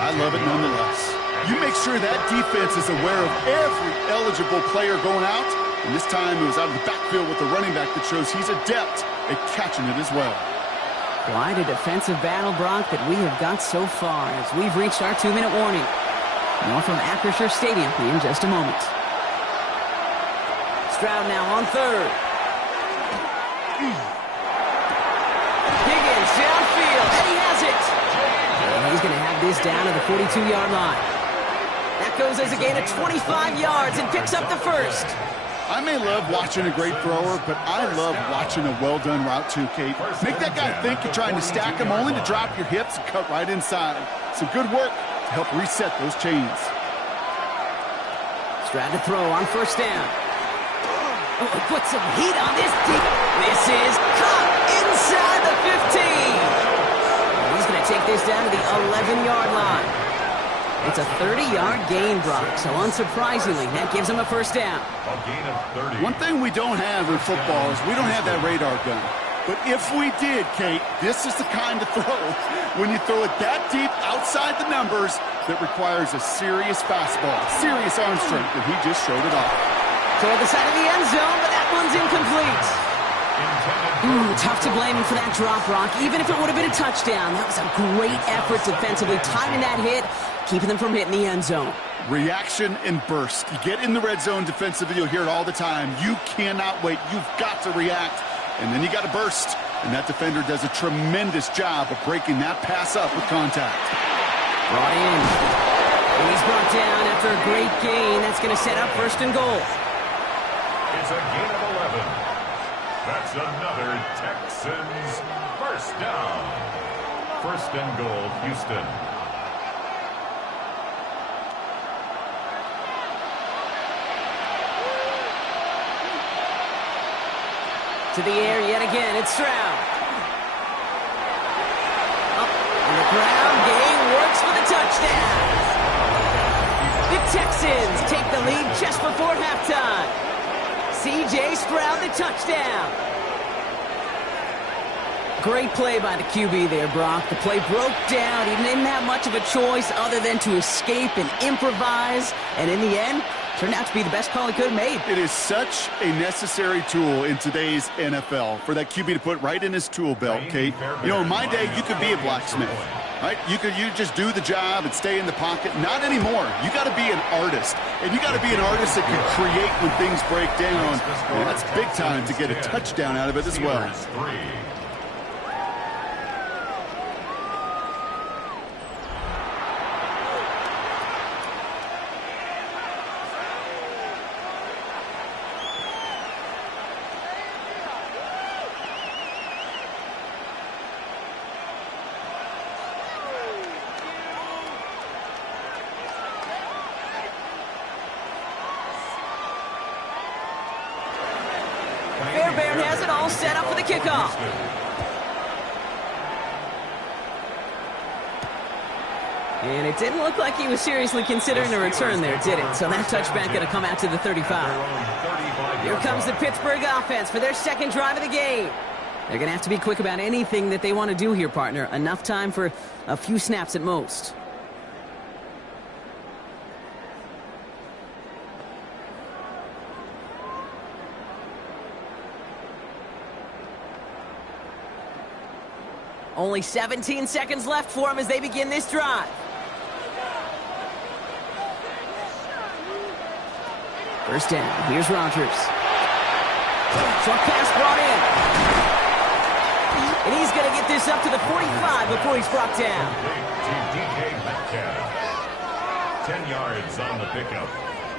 I love it nonetheless. You make sure that defense is aware of every eligible player going out. And this time it was out of the backfield with the running back that shows he's adept at catching it as well. Quite a defensive battle, Brock, that we have got so far as we've reached our 2-minute warning. More from Acrisure Stadium in just a moment. Stroud now on 3rd. Higgins downfield, and he has it. And he's going to have this down to the 42-yard line. That goes as a gain of 25 yards and picks up the 1st. I may love watching a great thrower, but I love watching a well-done route too, Kate. Make that guy think you're trying to stack him only to drop your hips and cut right inside. Some good work to help reset those chains. Stroud to throw on 1st down. Oh, put some heat on this deep. This is caught inside the 15. And he's going to take this down to the 11-yard line. It's a 30-yard gain, Brock, so unsurprisingly, that gives him a 1st down. A gain of 30. One thing we don't have in football is we don't have that radar gun. But if we did, Kate, this is the kind of throw, when you throw it that deep outside the numbers, that requires a serious fastball, serious arm strength, and he just showed it off. Toward the side of the end zone, but that one's incomplete. Tough to blame him for that drop, Brock. Even if it would have been a touchdown, that was a great effort defensively, timing that hit, keeping them from hitting the end zone. Reaction and burst. You get in the red zone defensively, you'll hear it all the time. You cannot wait. You've got to react. And then you got to burst. And that defender does a tremendous job of breaking that pass up with contact. Brought in. And he's brought down after a great gain. That's going to set up 1st and goal. It's a gain of 11. That's another Texans 1st down. 1st and goal, Houston. To the air yet again, it's Stroud. Up on the ground, game works for the touchdown. The Texans take the lead just before halftime. C.J. Stroud, the touchdown. Great play by the QB there, Brock. The play broke down. He didn't have much of a choice other than to escape and improvise. And in the end, turned out to be the best call he could have made. It is such a necessary tool in today's NFL for that QB to put right in his tool belt, Kate. You know, in my day, you could be a blacksmith, right? You just do the job and stay in the pocket. Not anymore. You got to be an artist. And you got to be an artist that can create when things break down. And that's big time to get a touchdown out of it as well. Fairbairn has it all set up for the kickoff. And it didn't look like he was seriously considering a return there, did it? So that touchback going to come out to the 35. Here comes the Pittsburgh offense for their second drive of the game. They're going to have to be quick about anything that they want to do here, partner. Enough time for a few snaps at most. Only 17 seconds left for them as they begin this drive. First down. Here's Rodgers. Short pass brought in. And he's going to get this up to the 45 before he's brought down. To DK Metcalf. 10 yards on the pickup.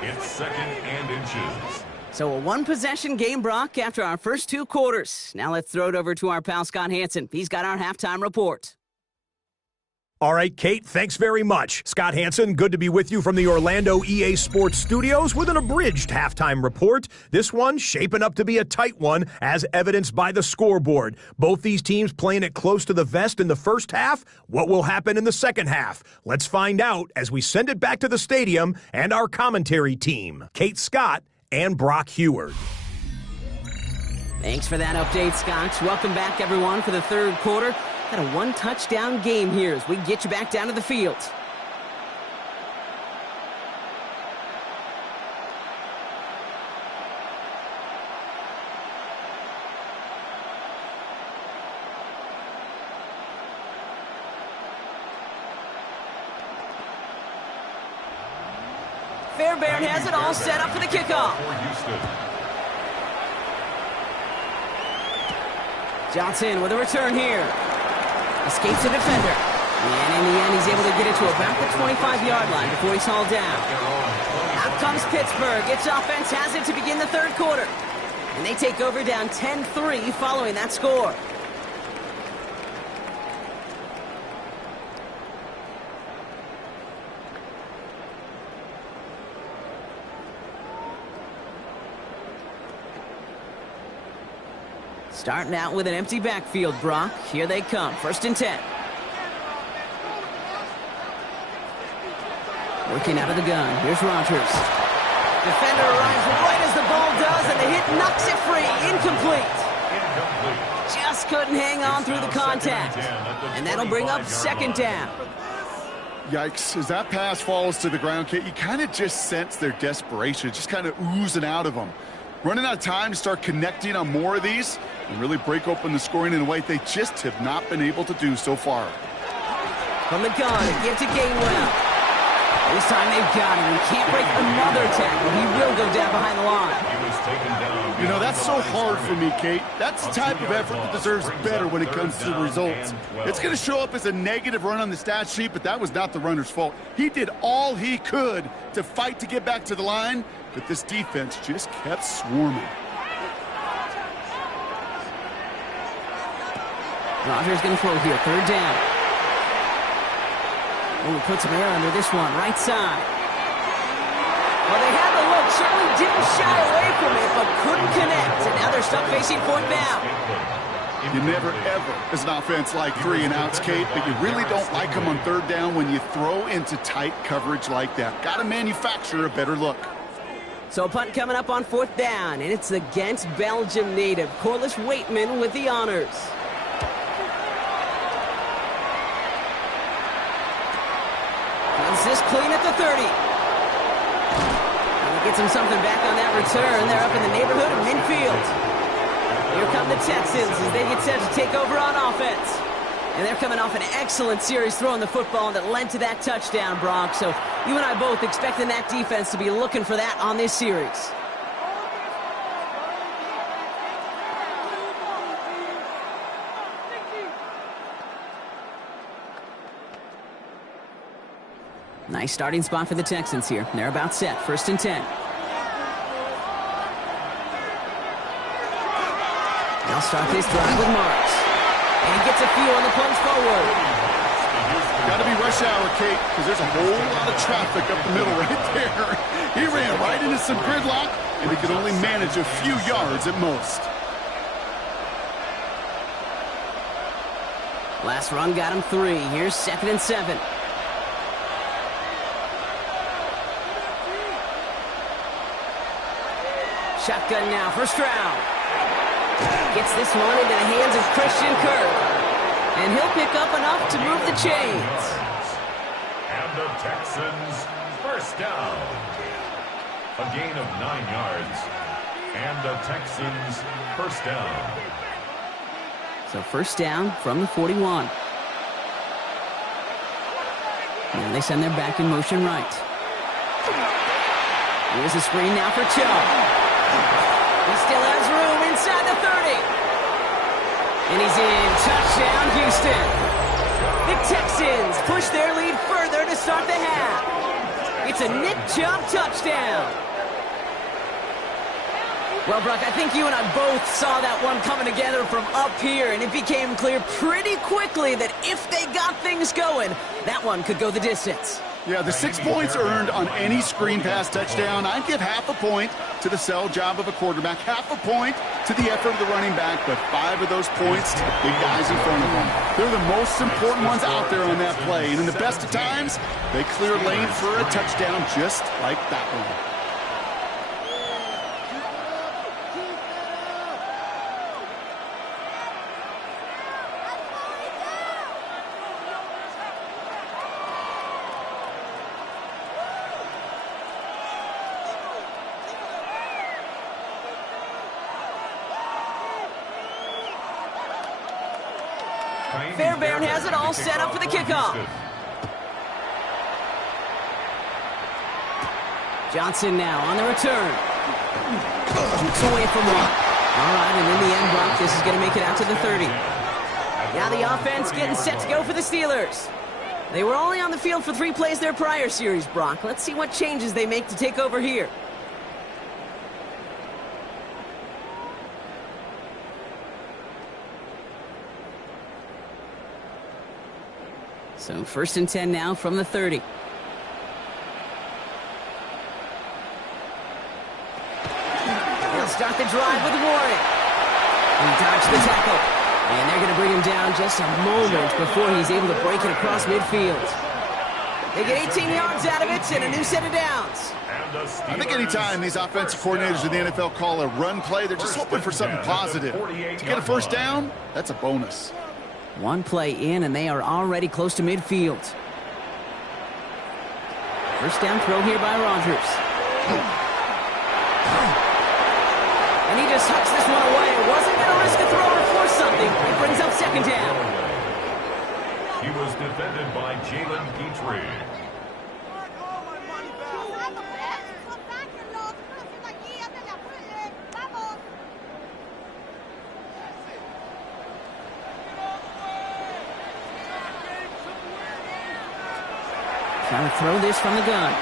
It's second and inches. So a one-possession game, Brock, after our first two quarters. Now let's throw it over to our pal Scott Hanson. He's got our halftime report. All right, Kate, thanks very much. Scott Hanson, good to be with you from the Orlando EA Sports Studios with an abridged halftime report. This one shaping up to be a tight one, as evidenced by the scoreboard. Both these teams playing it close to the vest in the first half. What will happen in the second half? Let's find out as we send it back to the stadium and our commentary team, Kate Scott and Brock Heward. Thanks for that update, Scott. Welcome back, everyone, for the third quarter. Got a one-touchdown game here as we get you back down to the field. Fairbairn has it all set up for the kickoff. Johnson with a return here. Escapes a defender. And in the end, he's able to get it to about the 25-yard line before he's hauled down. Out comes Pittsburgh. Its offense has it to begin the third quarter. And they take over down 10-3 following that score. Starting out with an empty backfield, Brock. Here they come. First and 10. Working out of the gun. Here's Rodgers. Defender arrives right as the ball does, and the hit knocks it free. Incomplete. Just couldn't hang on through the contact. And that'll bring up second down. Yikes. As that pass falls to the ground, Kate, you kind of just sense their desperation. Just kind of oozing out of them. Running out of time to start connecting on more of these and really break open the scoring in a way they just have not been able to do so far. From the gun, give to Gainwell. This time they've got him. He can't break another tackle. He will go down behind the line. He was taken down. You know, that's so hard for me, Kate. That's the type of effort that deserves better when it comes to the results. It's going to show up as a negative run on the stat sheet, but that was not the runner's fault. He did all he could to fight to get back to the line, but this defense just kept swarming. Rodgers going to throw here. Third down. Oh, he puts some air under this one. Right side. Well, they had the look, certainly didn't shy away from it, but couldn't connect. And now they're stuck facing fourth down. You never, ever, as an offense, like 3 and outs, Kate, but you really don't like them on third down when you throw into tight coverage like that. Got to manufacture a better look. So a punt coming up on fourth down, and it's against Belgium native Corliss Waitman with the honors. Runs this clean at the 30. And he gets him something back on that return. They're up in the neighborhood of midfield. Here come the Texans as they get set to take over on offense. And they're coming off an excellent series throwing the football that led to that touchdown, Bronx. So you and I both expecting that defense to be looking for that on this series. Nice starting spot for the Texans here. They're about set. 1st and 10. They'll start this drive with Marks. And he gets a few on the punch forward. Got to be rush hour, Kate, because there's a whole lot of traffic up the middle right there. He ran right into some gridlock, and he could only manage a few yards at most. Last run got him 3. Here's 2nd and 7. Shotgun now, first round. Gets this one into the hands of Christian Kirk. And he'll pick up enough to move the chains. And the Texans, first down. A gain of 9 yards. And the Texans, first down. So first down from the 41. Now they send their back in motion right. Here's a screen now for Chubb. He still has room inside the 30. And he's in. Touchdown, Houston. The Texans push their lead further to start the half. It's a Nick Chubb touchdown. Well, Brock, I think you and I both saw that one coming together from up here, and it became clear pretty quickly that if they got things going, that one could go the distance. Yeah, the 6 points earned on any screen pass touchdown. I'd give half a point to the sell job of a quarterback, half a point to the effort of the running back, but 5 of those points to the big guys in front of them. They're the most important ones out there on that play, and in the best of times, they clear lane for a touchdown just like that one. Fairbairn has it all set up for the kickoff. Johnson now on the return. Shoots away from one. All right, and in the end, Brock, this is going to make it out to the 30. Now the offense getting set to go for the Steelers. They were only on the field for 3 plays their prior series, Brock. Let's see what changes they make to take over here. So 1st and 10 now from the 30. They'll start the drive with Warren. He dodged the tackle. And they're going to bring him down just a moment before he's able to break it across midfield. They get 18 yards out of it and a new set of downs. I think anytime these offensive coordinators in the NFL call a run play, they're just hoping for something positive. To get a first down, that's a bonus. 1 play in, and they are already close to midfield. First down throw here by Rodgers. And he just hucks this one away. Wasn't going to risk a throw or force something. It brings up 2nd down. He was defended by Jalen Petrie. Trying to throw this from the gun.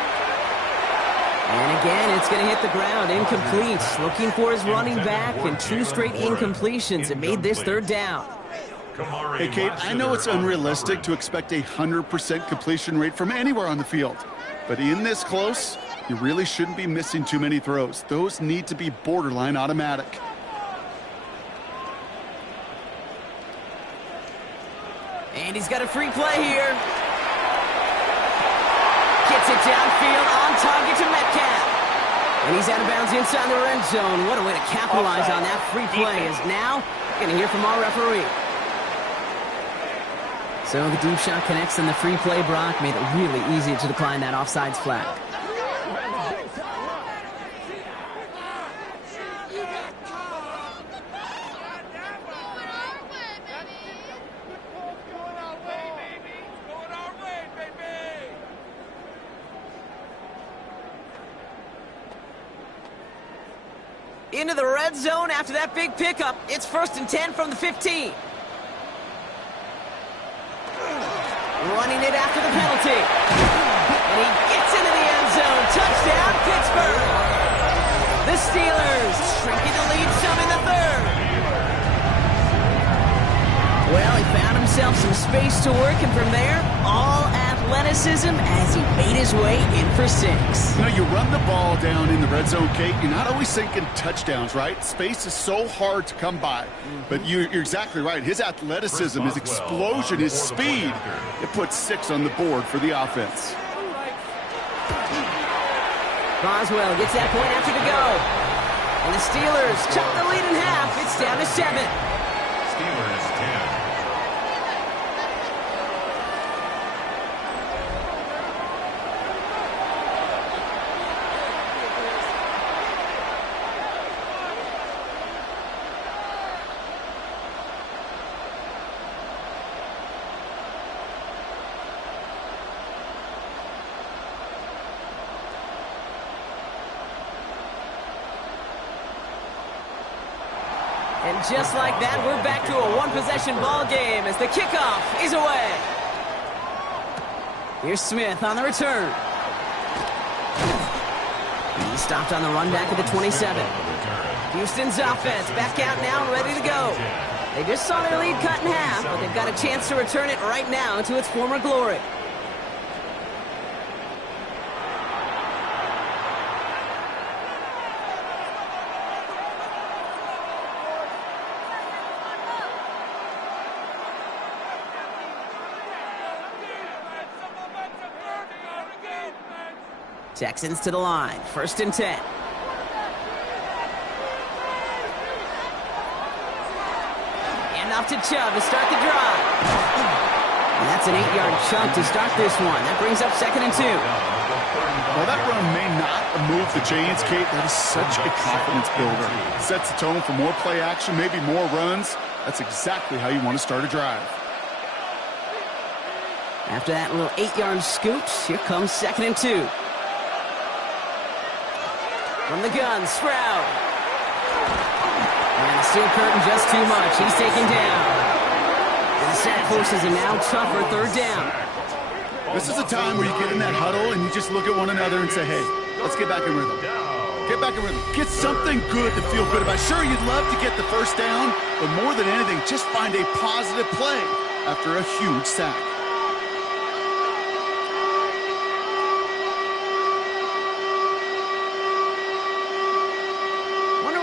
And again, it's going to hit the ground. Incomplete. Looking for his running back, and 2 straight incompletions. It made this 3rd down. Hey, Kate, I know it's unrealistic to expect a 100% completion rate from anywhere on the field. But in this close, You really shouldn't be missing too many throws. Those need to be borderline automatic. And he's got a free play here. Gets it downfield, on target to Metcalf. And he's out of bounds inside the red zone. What a way to capitalize on that free play. Is now going to hear from our referee. So the deep shot connects and the free play, Brock, made it really easy to decline that offsides flag. Into the red zone after that big pickup. It's 1st and 10 from the 15. Running it after the penalty. And he gets into the end zone. Touchdown, Pittsburgh. The Steelers shrinking the lead some in the third. Well, he found himself some space to work, and from there, all athleticism as he made his way in for 6. You know, you run the ball down in the red zone, Kate, you're not always thinking touchdowns, right? Space is so hard to come by. But you're exactly right. His athleticism, his explosion, his speed, it puts 6 on the board for the offense. Boswell gets that point after to go. And the Steelers chop the lead in half. It's down to 7. Steelers 10. And just like that, we're back to a one-possession ball game as the kickoff is away. Here's Smith on the return. He stopped on the run back at the 27. Houston's offense back out now and ready to go. They just saw their lead cut in half, but they've got a chance to return it right now to its former glory. Texans to the line. 1st and 10. And off to Chubb to start the drive. And that's an 8-yard chunk to start this one. That brings up 2nd and 2. Well, that run may not move the chains, Kate. That is such a confidence builder. Sets the tone for more play action, maybe more runs. That's exactly how you want to start a drive. After that little 8-yard scoot, here comes 2nd and 2. From the gun, Stroud. And the steel curtain just too much. He's taken down. And the sack forces a now tougher 3rd down. This is a time where you get in that huddle and you just look at one another and say, hey, let's get back in rhythm. Get back in rhythm. Get something good to feel good about. Sure, you'd love to get the 1st down, but more than anything, just find a positive play after a huge sack.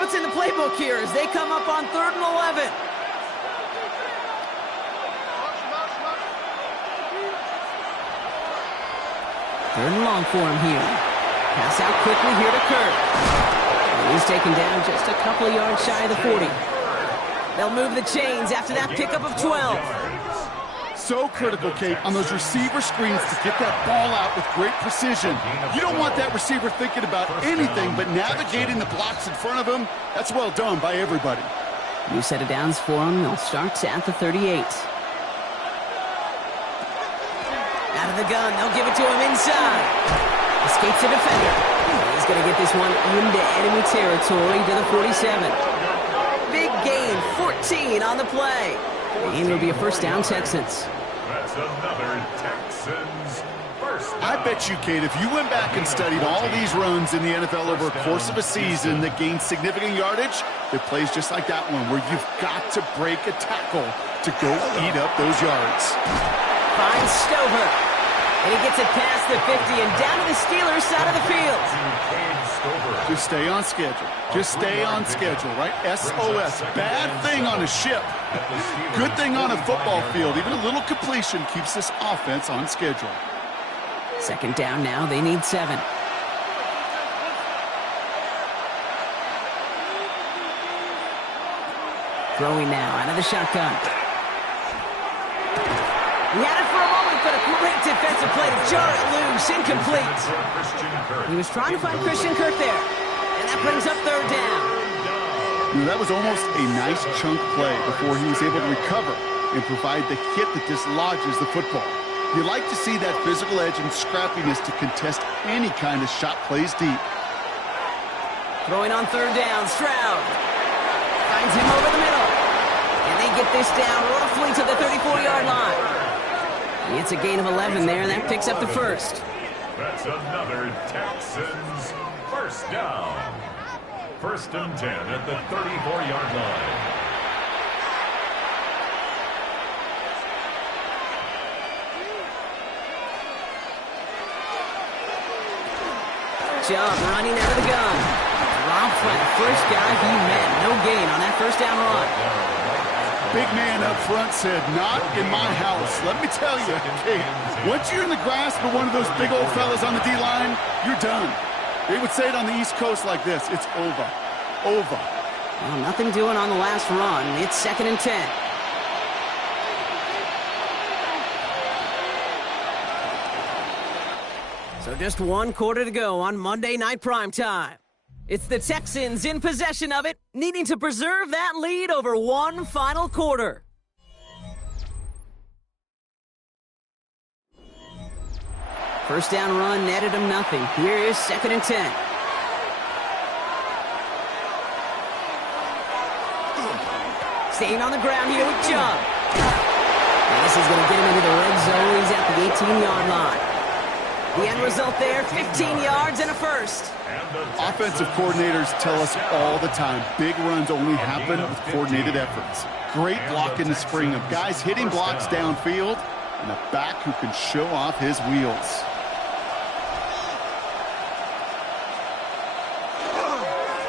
In the playbook here as they come up on 3rd and 11. Third and long for him here. Pass out quickly here to Kirk. And he's taken down just a couple of yards shy of the 40. They'll move the chains after that pickup of 12. So critical, Kate, on those receiver screens to get that ball out with great precision. You don't want that receiver thinking about anything but navigating the blocks in front of him. That's well done by everybody. New set of downs for him. They'll start at the 38. Out of the gun. They'll give it to him inside. Escapes the defender. He's going to get this one into enemy territory to the 47. Big gain, 14 on the play. And it'll be a 1st down, Texans. That's another Texans first down. I bet you, Kate, if you went back and studied all these runs in the NFL over a course of a season that gained significant yardage, it plays just like that one, where you've got to break a tackle to go eat up those yards. Finds Stover. And he gets it past the 50 and down to the Steelers' side of the field. Just stay on schedule. Just stay on schedule, right? SOS. Bad thing on a ship. Good thing on a football field. Even a little completion keeps this offense on schedule. Second down now. They need 7. Throwing now out of the shotgun. He had it for a moment, but a great defensive play to jar it loose. Incomplete. He was trying to find Christian Kirk there. And that brings up third down. That was almost a nice chunk play before he was able to recover and provide the hit that dislodges the football. You like to see that physical edge and scrappiness to contest any kind of shot plays deep. Throwing on third down, Stroud. Finds him over the middle. And they get this down roughly to the 34-yard line. It's a gain of 11 there, and that picks up the first. That's another Texans first down. First and 10 at the 34-yard line. Jump, running out of the gun. Dropped by the first guy he met. No gain on that first down run. Big man up front said, not in my house. Let me tell you, hey, once you're in the grasp of one of those big old fellas on the D-line, you're done. They would say it on the East Coast like this. It's over. Over. Well, nothing doing on the last run. It's second and 10. So just 1 quarter to go on Monday Night Primetime. It's the Texans in possession of it, needing to preserve that lead over one final quarter. First down run netted him nothing. Here is second and 10. Staying on the ground here with Chubb. And this is going to get him into the red zone. He's at the 18-yard line. The end result there, 15 yards and a first. Offensive coordinators tell us all the time, big runs only happen with coordinated efforts. Great block in the spring of guys hitting blocks downfield and a back who can show off his wheels.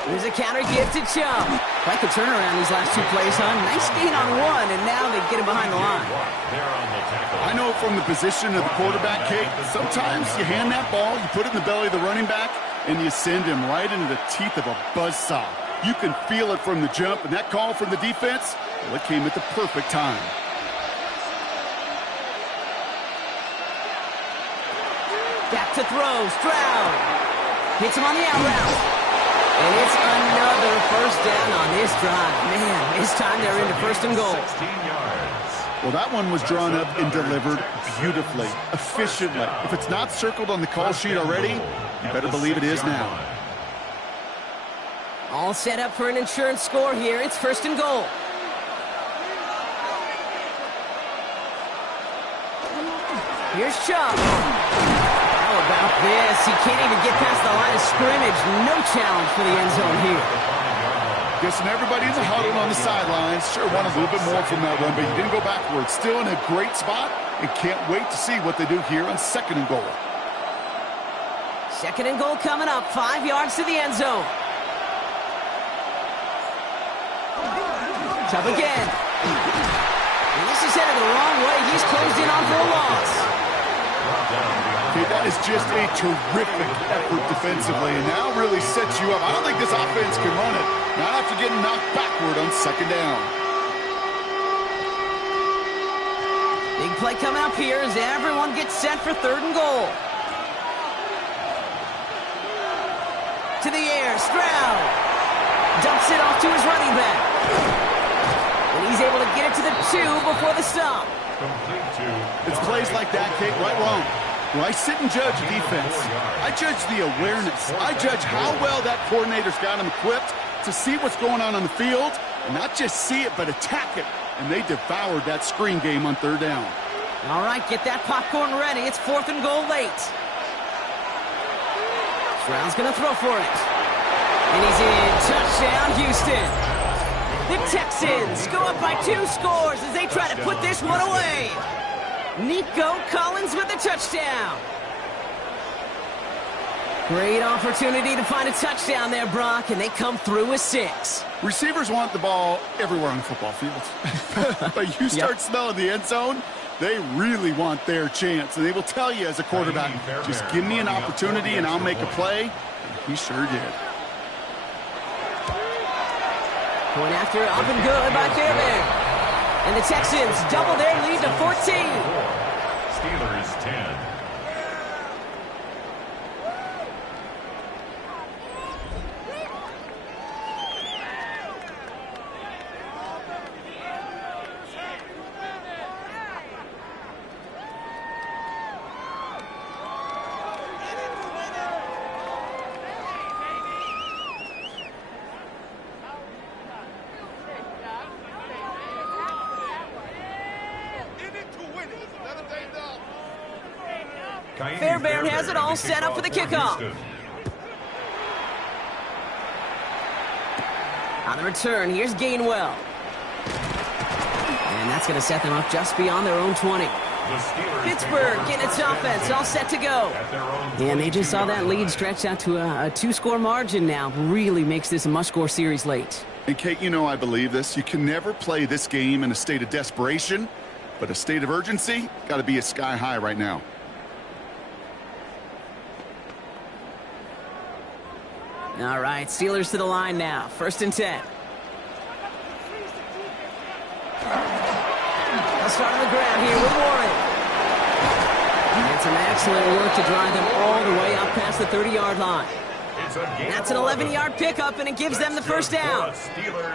Here's a counter give to Chubb. Quite the turnaround these last 2 plays, huh? Nice gain on 1, and now they get him behind the line. I know from the position of the quarterback, Kate, sometimes you hand that ball, you put it in the belly of the running back, and you send him right into the teeth of a buzzsaw. You can feel it from the jump, and that call from the defense, well, it came at the perfect time. Back to throw, Stroud. Hits him on the out route. And it's another first down on this drive. Man, this time they're into first and goal. 16 yards. Well, that one was drawn up and delivered beautifully, efficiently. If it's not circled on the call sheet already, you better believe it is now. All set up for an insurance score here. It's first and goal. Here's Chubb. How about this? He can't even get past the line of scrimmage. No challenge for the end zone here. Guessing everybody in the huddle on the sidelines sure wanted a little bit more from that run, but he didn't go backwards. Still in a great spot and can't wait to see what they do here on second and goal. Second and goal coming up. 5 yards to the end zone. Chubb again. And this is headed the wrong way. He's closed in on for a loss. Okay, that is just a terrific effort defensively, and now really sets you up. I don't think this offense can run it, not after getting knocked backward on second down. Big play coming up here as everyone gets set for third and goal. To the air, Stroud. Dumps it off to his running back. And he's able to get it to the 2 before the stop. It's plays like that, Kate, right wrong. When I sit and judge defense, I judge the awareness. I judge how well that coordinator's got him equipped to see what's going on the field, and not just see it, but attack it. And they devoured that screen game on third down. All right, get that popcorn ready. It's fourth and goal late. Stroud's going to throw for it. And he's in. Touchdown, Houston. The Texans go up by 2 scores as they try to put this one away. Nico Collins with the touchdown. Great opportunity to find a touchdown there, Brock, and they come through with 6. Receivers want the ball everywhere on the football field. But you start smelling the end zone, they really want their chance. And they will tell you as a quarterback, just give me an opportunity and I'll make a play. And he sure did. Point after, up and good by Fairbairn. And the Texans double their lead to 14. Steelers 10. Fairbairn has it all set up for the kickoff. On the return, here's Gainwell. And that's going to set them up just beyond their own 20. Pittsburg getting its offense all set to go. And they just saw that lead stretch out to a 2-score margin now. Really makes this a must-score series late. And Kate, you know I believe this. You can never play this game in a state of desperation, but a state of urgency got to be a sky high right now. All right, Steelers to the line now. 1st and 10. They'll start on the ground here with Warren. And some excellent work to drive them all the way up past the 30-yard line. That's an 11-yard pickup, and it gives them the first down.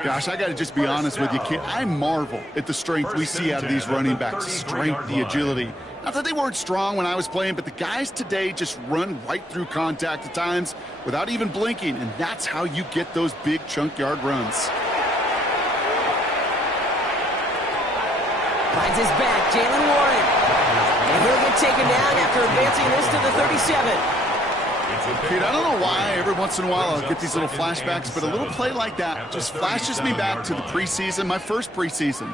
Gosh, I got to just be honest with you, kid. I marvel at the strength we see out of these running backs. The strength, the agility. Not that they weren't strong when I was playing, but the guys today just run right through contact at times without even blinking, and that's how you get those big chunk yard runs. Finds his back, Jalen Warren. And he'll get taken down after advancing this to the 37. Kid, I don't know why every once in a while I'll get these little flashbacks, but a little play like that just flashes me back to the preseason, my first preseason,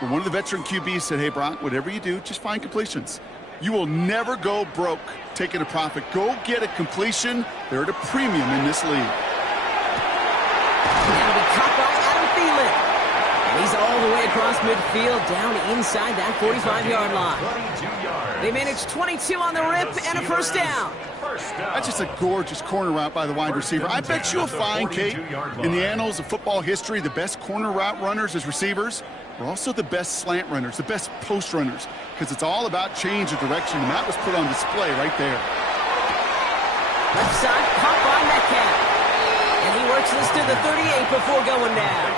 where one of the veteran QBs said, hey, Brock, whatever you do, just find completions. You will never go broke taking a profit. Go get a completion. They're at a premium in this league. That'll be caught by Adam Thielen. And he's all the way across midfield, down inside that 45-yard line. They managed 22 on the rip and a first down. That's just a gorgeous corner route by the wide receiver. I bet you'll find, Kate, in the annals of football history, the best corner route runners as receivers are also the best slant runners, the best post runners, because it's all about change of direction, and that was put on display right there. Left side, caught by Metcalf. And he works this to the 38 before going down.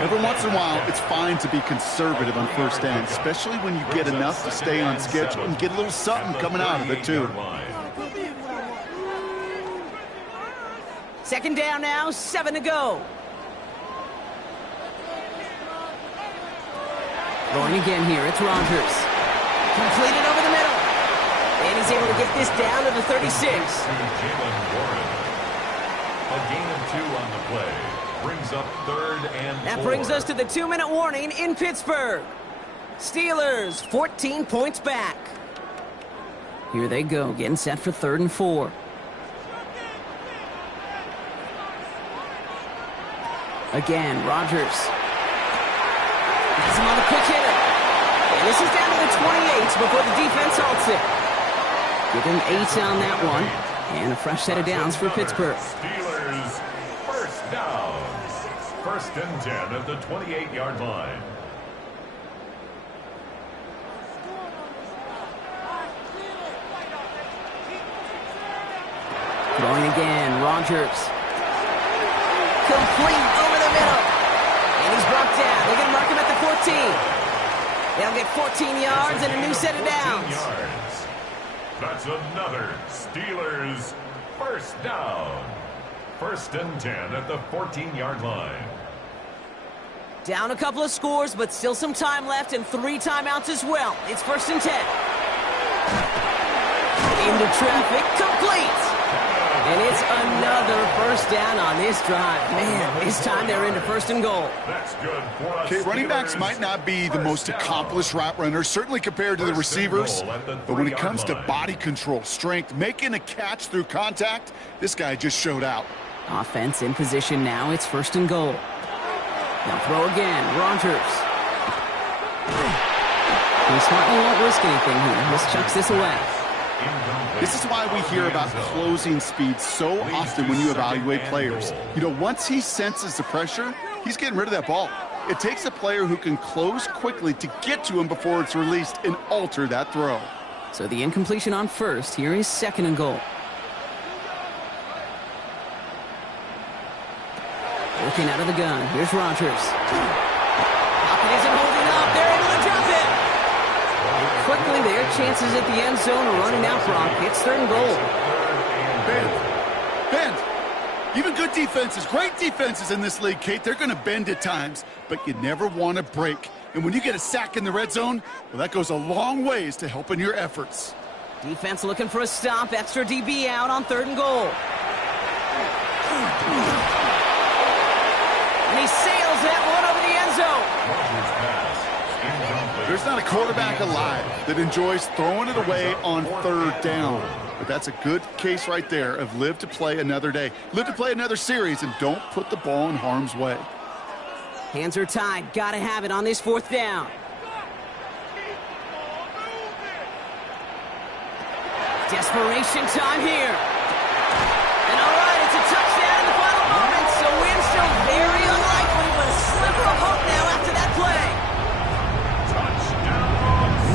Every once in a while, it's fine to be conservative on first down, especially when you get enough to stay on schedule and get a little something coming out of it, too. 2nd down now, 7 to go. Going again here, it's Rodgers. Completed over the middle. And he's able to get this down to the 36. A gain of 2 on the play. Brings up 3rd and 4. That brings us to the 2-minute warning in Pittsburgh. Steelers, 14 points back. Here they go, getting set for 3rd and 4. Again, Rodgers. Has him on the quick hitter. And this is down to the 28 before the defense halts it. Give him 8 on that one. And a fresh set of downs for Pittsburgh. Steelers, first down. 1st and 10 at the 28-yard line. Going again, Rodgers. Complete over the middle. And he's brought down. They're going to mark him at the 14. They'll get 14 yards and a new set of downs. That's another Steelers first down. 1st and 10 at the 14-yard line. Down a couple of scores, but still some time left and 3 timeouts as well. It's 1st and 10. Into traffic, complete. And it's another first down on this drive. Man, this time they're into first and goal. That's good for us. Okay, running backs might not be the most accomplished route runners, certainly compared to the receivers. But when it comes to body control, strength, making a catch through contact, this guy just showed out. Offense in position now. It's first and goal. Now throw again. Rodgers. He smartly won't risk anything here. Just chucks this away. This is why we hear about closing speed so often when you evaluate players. You know, once he senses the pressure, he's getting rid of that ball. It takes a player who can close quickly to get to him before it's released and alter that throw. So the incompletion on first. Here is second and goal. Looking out of the gun. Here's Rodgers. Pocket isn't holding up. They're able to drop it. And quickly, their chances at the end zone are running out, Brock. It's third and goal. Bend. Even good defenses, great defenses in this league, Kate, they're going to bend at times, but you never want to break. And when you get a sack in the red zone, well, that goes a long ways to helping your efforts. Defense looking for a stop. Extra DB out on third and goal. And he sails that one over the end zone. There's not a quarterback alive that enjoys throwing it away on third down. But that's a good case right there of live to play another day. Live to play another series and don't put the ball in harm's way. Hands are tied. Got to have it on this fourth down. Desperation time here. And all right, it's a touchdown in the final moments. So win still very unlikely, but a sliver of hope now after that play.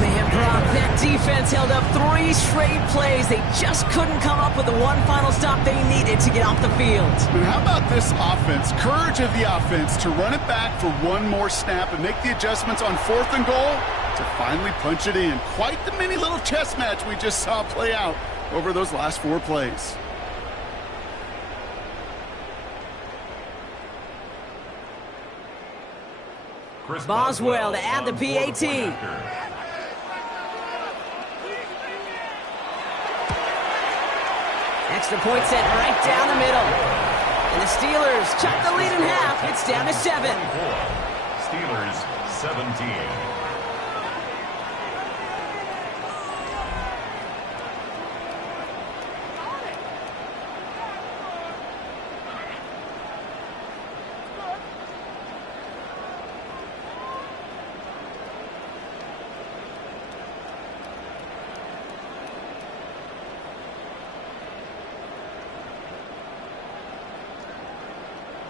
Man, Brock, that defense held up 3 straight plays. They just couldn't come up with the one final stop they needed to get off the field. But how about this offense? Courage of the offense to run it back for one more snap and make the adjustments on fourth and goal to finally punch it in. Quite the mini little chess match we just saw play out over those last 4 plays. Boswell to add the PAT. Extra point set right down the middle. And the Steelers chop the lead in half. It's down to 7. Steelers 17.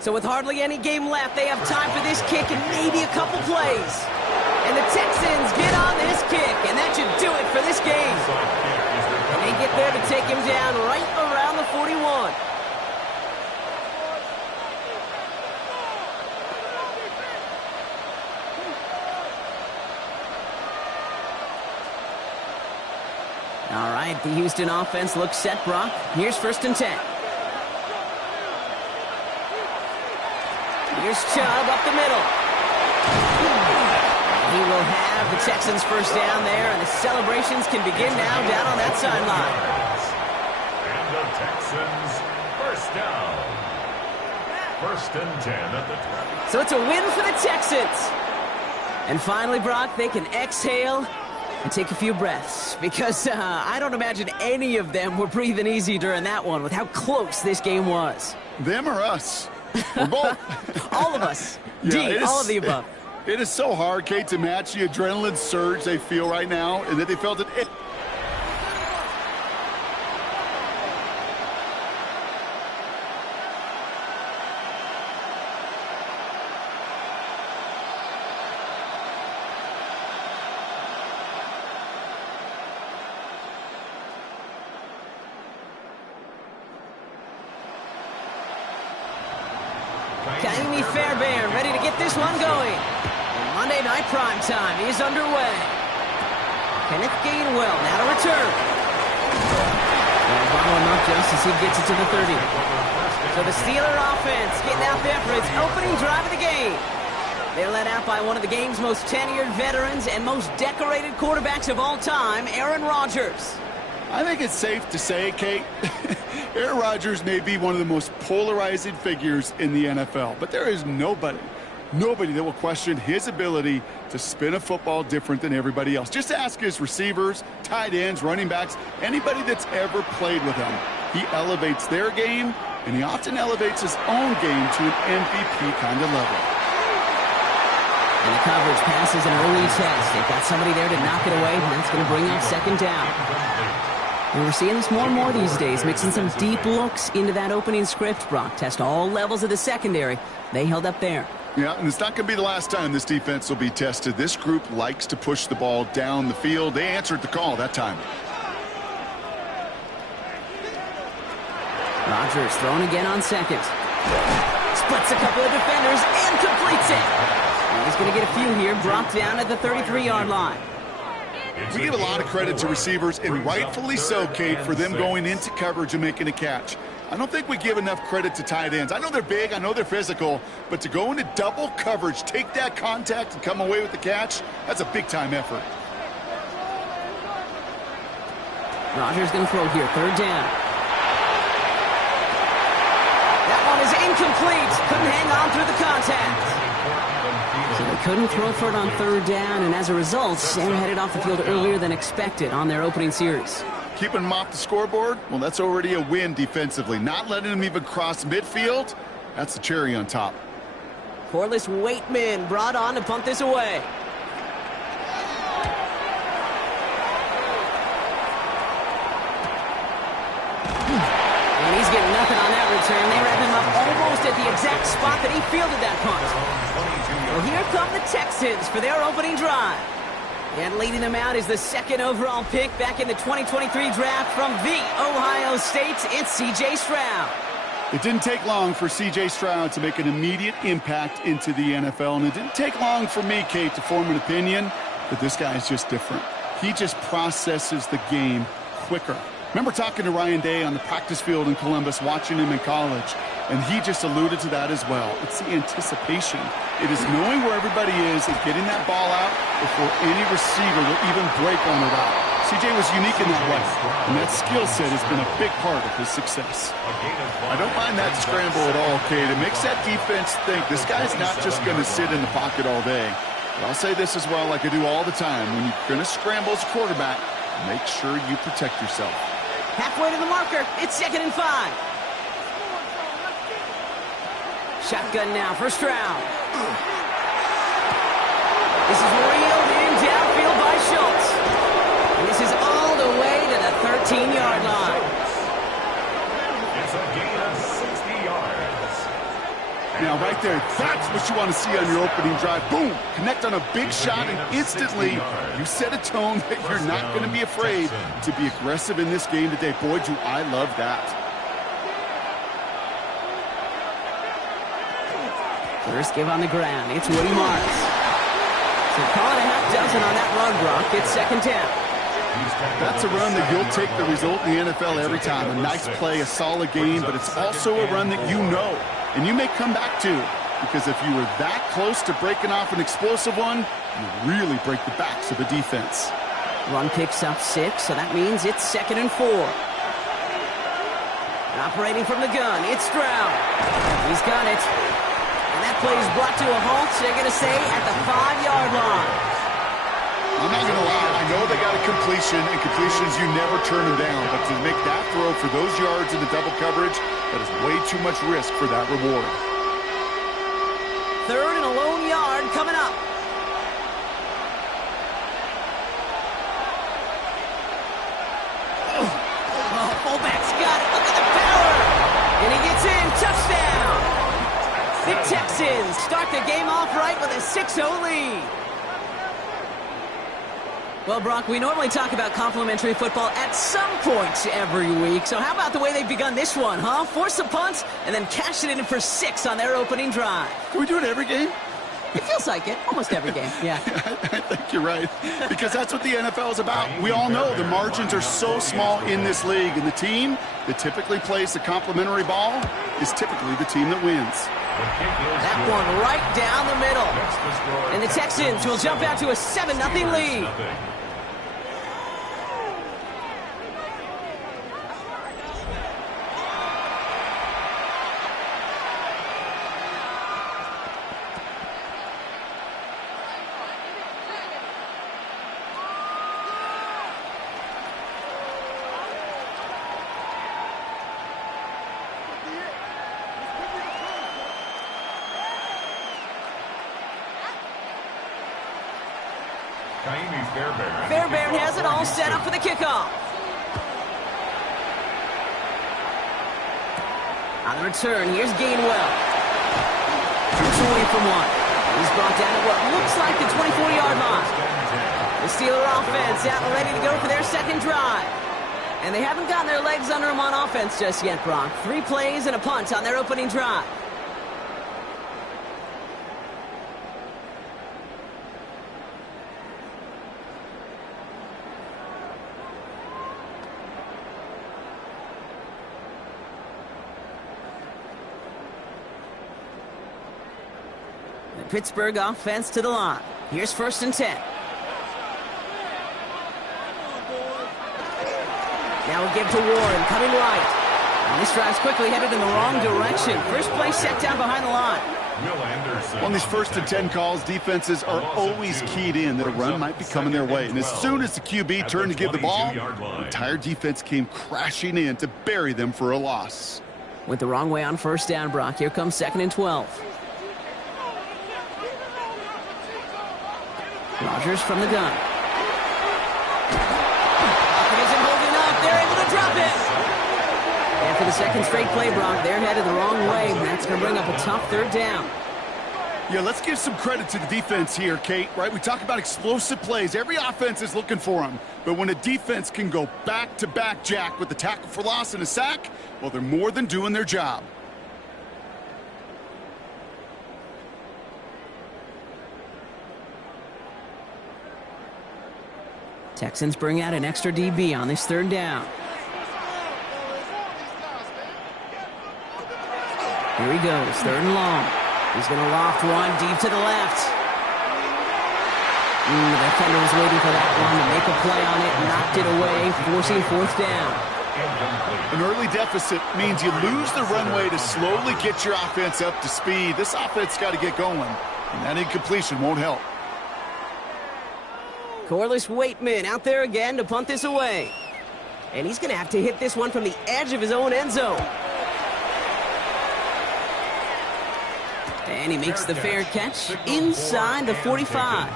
So with hardly any game left, they have time for this kick and maybe a couple plays. And the Texans get on this kick, and that should do it for this game. And they get there to take him down right around the 41. All right, the Houston offense looks set, Brock. Here's first and 10. Here's Chubb up the middle. He will have the Texans first down there, and the celebrations can begin now down on that sideline. And the Texans first down. First and 10 at the 20. So it's a win for the Texans. And finally, Brock, they can exhale and take a few breaths, because I don't imagine any of them were breathing easy during that one with how close this game was. Them or us? We're both. All of us. Yeah, all of the above. It is so hard, Kate, to match the adrenaline surge they feel right now, and that they felt it. Kaimi Fairbairn ready to get this one going. And Monday Night Prime Time is underway. Kenneth Gainwell now to return. And bottle him up just as he gets it to the 30. So the Steeler offense getting out there for its opening drive of the game. They're led out by one of the game's most tenured veterans and most decorated quarterbacks of all time, Aaron Rodgers. I think it's safe to say, Kate, Aaron Rodgers may be one of the most polarizing figures in the NFL, but there is nobody that will question his ability to spin a football different than everybody else. Just ask his receivers, tight ends, running backs, anybody that's ever played with him. He elevates their game, and he often elevates his own game to an MVP kind of level. And the coverage passes an early test. They've got somebody there to knock it away, and that's going to bring up second down. And we're seeing this more and more these days, mixing some deep looks into that opening script, Brock. Test all levels of the secondary. They held up there. Yeah, and it's not going to be the last time this defense will be tested. This group likes to push the ball down the field. They answered the call that time. Rodgers thrown again on second. Splits a couple of defenders and completes it. And he's going to get a few here, brought down at the 33-yard line. We give a lot of credit to receivers, and rightfully so, Kate, for them going into coverage and making a catch. I don't think we give enough credit to tight ends. I know they're big, I know they're physical, but to go into double coverage, take that contact, and come away with the catch, that's a big-time effort. Rodgers going to throw here, third down. That one is incomplete. Couldn't hang on through the contact. So they couldn't throw for it on third down, and as a result, they're headed off the field earlier than expected on their opening series. Keeping them off the scoreboard, well, that's already a win defensively. Not letting them even cross midfield, that's the cherry on top. Corliss Waitman brought on to punt this away. And he's getting nothing on that return. They wrap him up almost at the exact spot that he fielded that punt. Well, here come the Texans for their opening drive. And leading them out is the second overall pick back in the 2023 draft from the Ohio State. It's C.J. Stroud. It didn't take long for C.J. Stroud to make an immediate impact into the NFL, and it didn't take long for me, Kate, to form an opinion that this guy is just different. He just processes the game quicker. Remember talking to Ryan Day on the practice field in Columbus, watching him in college, and he just alluded to that as well. It's the anticipation. It is knowing where everybody is and getting that ball out before any receiver will even break on the route. CJ was unique in that way, and that skill set has been a big part of his success. I don't mind that scramble at all, Kate. It makes that defense think this guy's not just going to sit in the pocket all day. But I'll say this as well, like I do all the time. When you're going to scramble as a quarterback, make sure you protect yourself. Halfway to the marker. It's 2nd and 5. Shotgun now for Stroud. This is reeled in downfield by Schultz. And this is all the way to the 13-yard line. It's a gain of 60 yards. Now, right there, that's what you want to see on your opening drive. Boom! Connect on a big shot, and instantly you set a tone that you're not going to be afraid to be aggressive in this game today. Boy, do I love that. First give on the ground. It's Woody Morris. So call it a half dozen on that run, Brock. It's 2nd down. That's a run that you'll take the result in the NFL every time. A nice play, a solid game, but it's also a run that you know, and you may come back to, because if you were that close to breaking off an explosive one, you really break the backs of the defense. Run picks up 6, so that means it's 2nd and 4. And operating from the gun, it's Stroud. He's got it. And that play is brought to a halt, so they're going to say at the 5-yard line. I'm not going to lie. I know they got a completion, and completions, you never turn them down. But to make that throw for those yards in the double coverage, that is way too much risk for that reward. 3rd and a lone yard coming up. Oh, fullback's got it. Look at the power. And he gets in. Touchdown. The Texans start the game off right with a 6-0 lead. Well, Brock, we normally talk about complimentary football at some point every week. So how about the way they've begun this one, huh? Force a punt and then cash it in for 6 on their opening drive. Can we do it every game? It feels like it. Almost every game, yeah. I think you're right, because that's what the NFL is about. We all know the margins are so small in this league, and the team that typically plays the complimentary ball is typically the team that wins. That one right down the middle. And the Texans will jump out to a 7-0 lead. Fairbairn has it all set up for the kickoff. On the return, here's Gainwell. Shoots away from one. He's brought down at what looks like the 24-yard line. The Steeler offense out and ready to go for their second drive. And they haven't gotten their legs under them on offense just yet, Brock. 3 plays and a punt on their opening drive. The Pittsburgh offense to the line. Here's 1st and 10. Now we'll give to Warren, coming right. And this drive's quickly headed in the wrong direction. First play set down behind the line. On these 1st and 10 calls, defenses are always keyed in that a run might be coming their way. And as soon as the QB turned to give the ball, the entire defense came crashing in to bury them for a loss. Went the wrong way on 1st down, Brock. Here comes 2nd and 12. Rodgers from the gun. Isn't holding up. They're able to drop it. And for the second straight play, Brock, they're headed the wrong way. That's going to bring up a tough 3rd down. Yeah, let's give some credit to the defense here, Kate, right? We talk about explosive plays. Every offense is looking for them. But when a defense can go back-to-back, Jack, with the tackle for loss and a sack, well, they're more than doing their job. Texans bring out an extra DB on this 3rd down. Here he goes, 3rd and long. He's going to loft one deep to the left. The defender was waiting for that one to make a play on it, knocked it away, forcing 4th down. An early deficit means you lose the runway to slowly get your offense up to speed. This offense got to get going, and that incompletion won't help. Corliss Waitman out there again to punt this away. And he's going to have to hit this one from the edge of his own end zone. And he makes the fair catch inside the 45.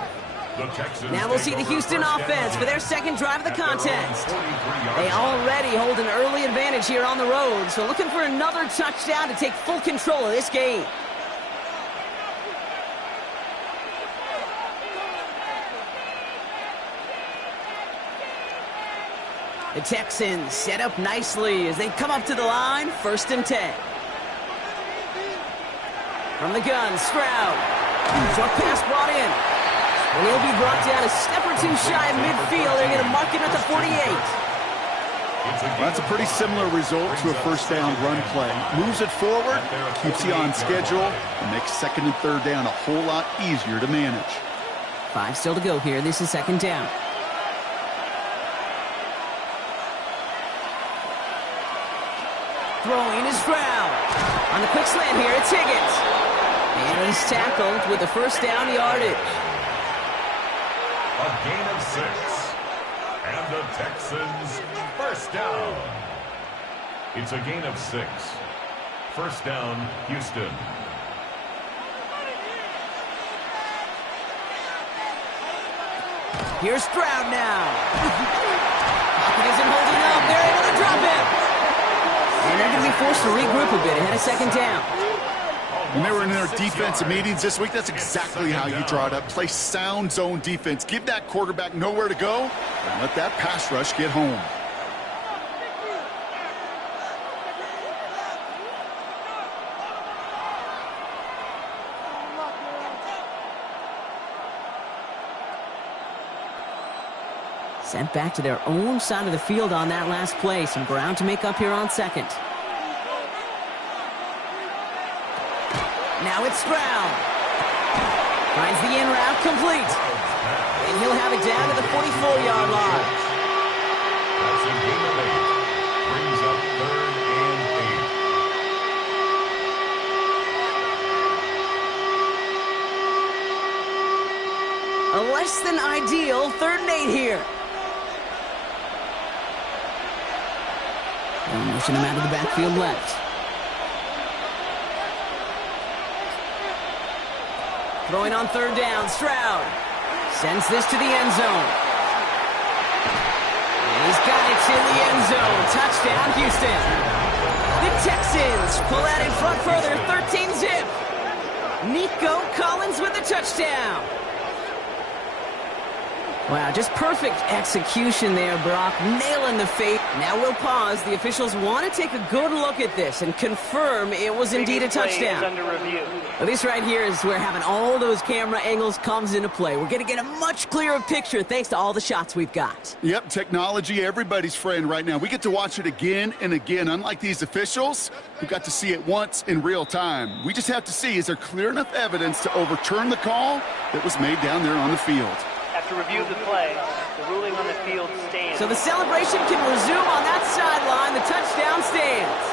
Now we'll see the Houston offense for their second drive of the contest. They already hold an early advantage here on the road, so looking for another touchdown to take full control of this game. The Texans set up nicely as they come up to the line, 1st and 10. From the gun, Stroud. Short pass brought in. And he'll be brought down a step or 2 shy of midfield. They're going to mark him at the 48. Well, that's a pretty similar result to a 1st down run play. Moves it forward, keeps you on schedule, and makes 2nd and 3rd down a whole lot easier to manage. 5 still to go here. This is 2nd down. Throwing is Stroud. On the quick slant here, it's Higgins. And he's tackled with the 1st down yardage. A gain of 6. And the Texans 1st down. It's a gain of 6. 1st down, Houston. Here's Stroud now. Pocket isn't holding up. They're able to drop it. And they're going to be forced to regroup a bit ahead of 2nd down. When they were in their defensive meetings this week, that's exactly how you draw it up. Play sound zone defense. Give that quarterback nowhere to go, and let that pass rush get home. Sent back to their own side of the field on that last play. Some ground to make up here on 2nd. Now it's Stroud. Finds the in route complete. And he'll have it down to the 44-yard line. That's a gain of 8. Brings up 3rd and 8. A less than ideal 3rd and 8 here. They'll motion him out of the backfield left. Throwing on 3rd down, Stroud sends this to the end zone. in the end zone. Touchdown, Houston. The Texans pull out in front further, 13-zip. Nico Collins with the touchdown. Wow, just perfect execution there, Brock. Nailing the fate. Now we'll pause. The officials want to take a good look at this and confirm it was indeed a touchdown. Under review. Well, this right here is where having all those camera angles comes into play. We're going to get a much clearer picture thanks to all the shots we've got. Yep, technology, everybody's friend right now. We get to watch it again and again. Unlike these officials, who got to see it once in real time. We just have to see, is there clear enough evidence to overturn the call that was made down there on the field? After review of the play, the ruling on the field stands. So the celebration can resume on that sideline. The touchdown stands.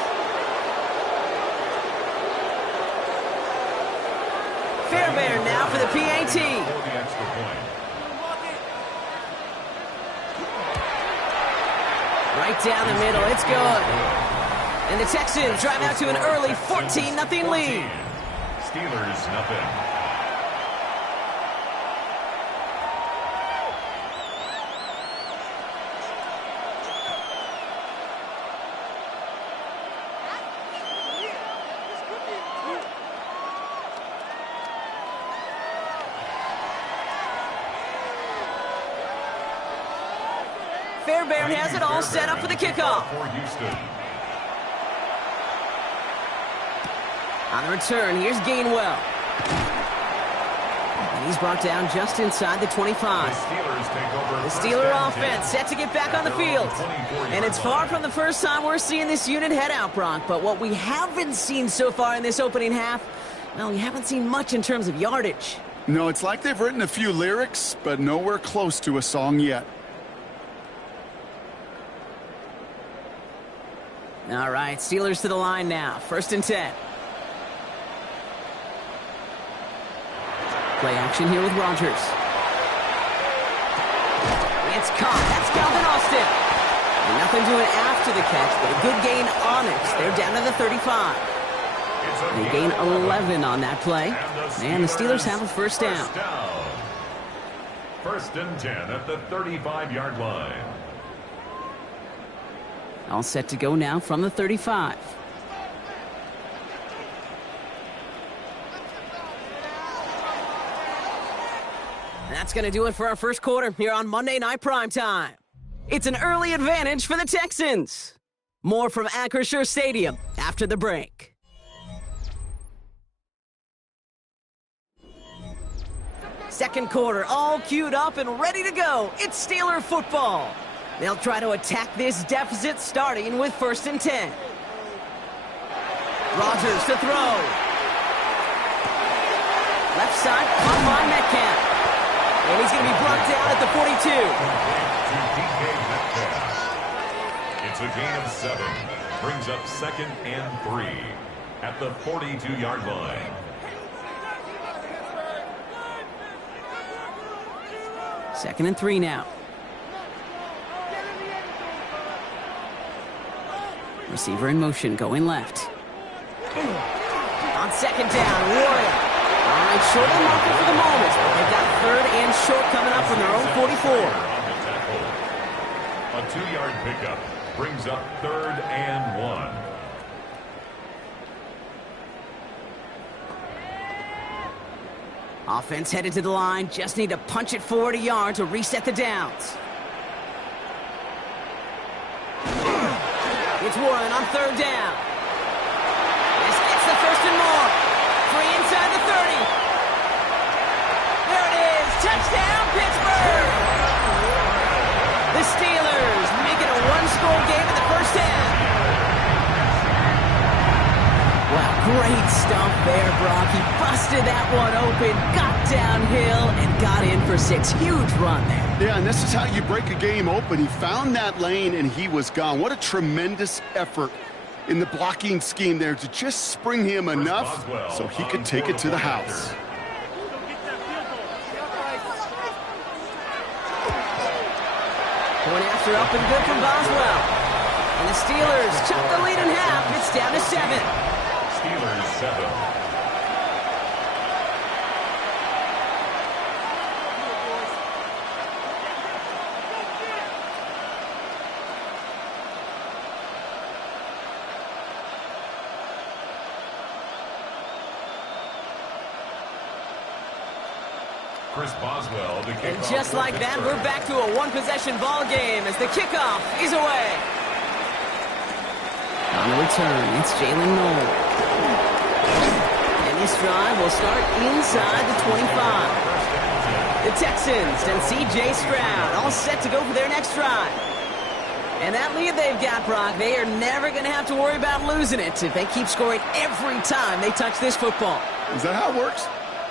Fairbairn now for the PAT. For the extra point. Right down the middle. It's good. And the Texans drive out to an early 14-0 lead. Steelers nothing. Fairbairn has it all set up for the kickoff. For Houston. On the return, here's Gainwell. And he's brought down just inside the 25. The Steeler offense set to get back on the field. And it's far from the first time we're seeing this unit head out, Brock. But what we haven't seen so far in this opening half, well, we haven't seen much in terms of yardage. No, it's like they've written a few lyrics, but nowhere close to a song yet. All right, Steelers to the line now. 1st and 10. Play action here with Rodgers. It's caught. That's Calvin Austin. And nothing doing after the catch, but a good gain on it. They're down to the 35. They gain 11 on that play. And the Steelers have a first down. 1st and 10 at the 35-yard line. All set to go now from the 35. That's going to do it for our first quarter here on Monday Night Primetime. It's an early advantage for the Texans. More from Acrisure Stadium after the break. Second quarter, all queued up and ready to go. It's Steeler football. They'll try to attack this deficit starting with 1st and 10. Rodgers to throw. Left side, caught by Metcalf. And he's going to be brought down at the 42. It's a gain of 7. Brings up 2nd and 3 at the 42-yard line. Second and 3 now. Receiver in motion, going left. On 2nd down, Warren. All right, short and marker for the moment. They've got 3rd and short coming up from their own 44. A 2-yard pickup brings up 3rd and 1. Offense headed to the line. Just need to punch it forward a yard to reset the downs. It's Warren on 3rd down. This gets the 1st and more. Free inside the 30. There it is. Touchdown, Pittsburgh. The Steelers make it a one-score game in the first half. Wow, great stuff there, Brock. He busted that one open, got downhill, and got in for 6. Huge run there. Yeah, and this is how you break a game open. He found that lane, and he was gone. What a tremendous effort in the blocking scheme there to just spring him enough so he could take it to the house. Point after up and good from Boswell. And the Steelers chop the lead in half. It's down to 7. Steelers 7. Chris Boswell to kick And off just for like that, Pittsburgh. we're back to a one-possession ball game as the kickoff is away. On the return, it's Jalen Noel. And this drive will start inside the 25. The Texans and C.J. Stroud all set to go for their next drive. And that lead they've got, Brock, they are never going to have to worry about losing it if they keep scoring every time they touch this football. Is that how it works?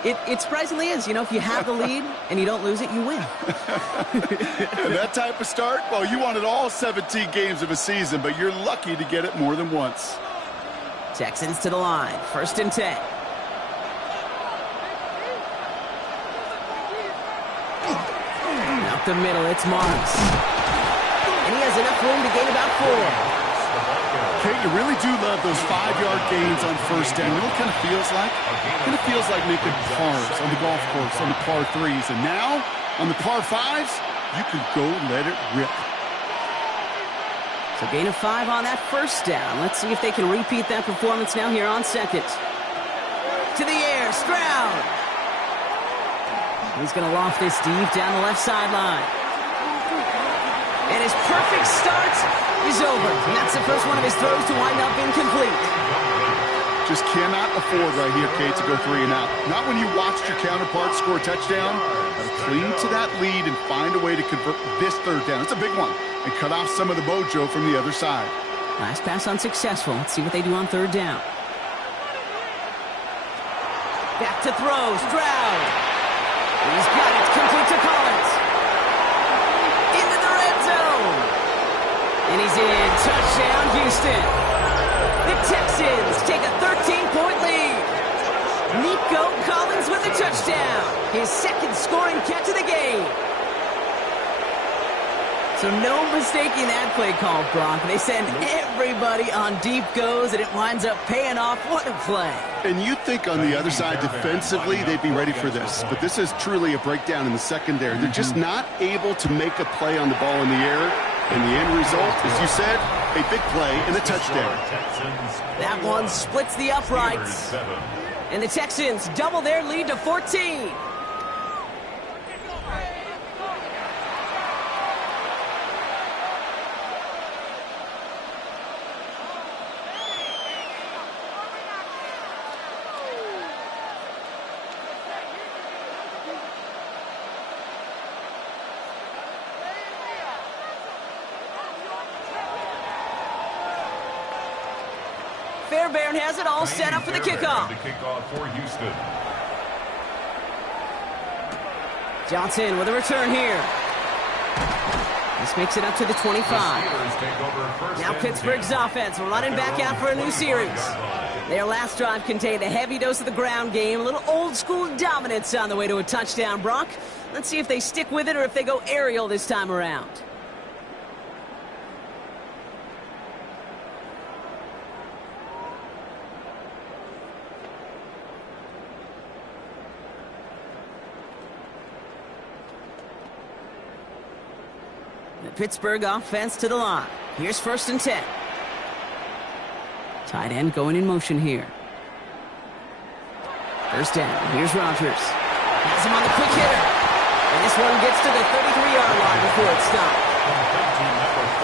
It surprisingly is. You know, if you have the lead and you don't lose it, you win. And that type of start, well, you wanted all 17 games of a season, but you're lucky to get it more than once. Texans to the line. 1st and 10. Out the middle, it's Marks. And he has enough room to gain about 4. Kate, you really do love those 5-yard gains on 1st down. You know what it kind of feels like? It kind of feels like making pars on the golf course, on the par 3s. And now, on the par 5s, you can go let it rip. So gain of 5 on that 1st down. Let's see if they can repeat that performance now here on 2nd. To the air, Stroud. He's going to loft this deep down the left sideline. And his perfect start is over. And that's the first one of his throws to wind up incomplete. Just cannot afford right here, Kate, to go 3 and out. Not when you watched your counterpart score a touchdown. Cling to that lead and find a way to convert this 3rd down. It's a big one. And cut off some of the mojo from the other side. Last pass unsuccessful. Let's see what they do on 3rd down. Back to throw. Stroud. He's got it. Complete to Collins. Into the red zone. And he's in. Touchdown, Houston. The Texans take a 13-point lead. Nico Collins with a touchdown. His 2nd scoring catch of the game. So no mistaking that play call, Brock. They send everybody on deep goes, and it winds up paying off. What a play. And you think on the other side defensively they'd be ready for this. But this is truly a breakdown in the secondary. They're just not able to make a play on the ball in the air. And the end result, as you said, a big play and a touchdown. That one splits the uprights. And the Texans double their lead to 14. Fairbairn has it all set up for the kickoff. The kickoff for Houston. Johnson with a return here. This makes it up to the 25. Now Pittsburgh's offense running back out for a new series. Their last drive contained a heavy dose of the ground game, a little old-school dominance on the way to a touchdown, Brock. Let's see if they stick with it or if they go aerial this time around. The Pittsburgh offense to the line. Here's 1st and 10. Tight end going in motion here. 1st down. Here's Rodgers. Has him on the quick hitter. And this one gets to the 33-yard line before it's stopped.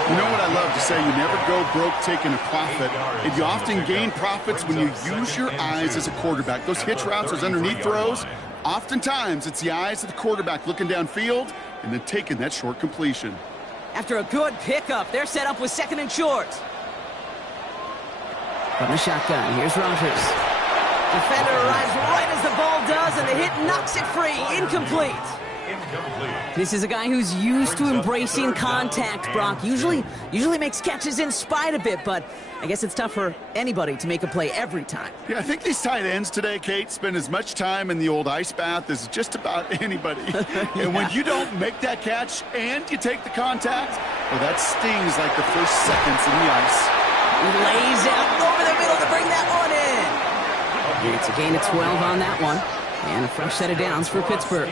You know what I love to say? You never go broke taking a profit. And you often gain profits when you use your eyes as a quarterback. Those hitch routes, those underneath throws, oftentimes it's the eyes of the quarterback looking downfield and then taking that short completion. After a good pickup, they're set up with 2nd and short. From the shotgun, here's Rodgers. Defender arrives right as the ball does, and the hit knocks it free. Incomplete. This is a guy who's used to embracing contact, Brock. Usually makes catches in spite of it, but I guess it's tough for anybody to make a play every time. Yeah, I think these tight ends today, Kate, spend as much time in the old ice bath as just about anybody. Yeah. And when you don't make that catch and you take the contact, well, that stings like the first seconds in the ice. He lays out over the middle to bring that one in. It's a gain of 12 on that one. And a fresh set of downs for Pittsburgh.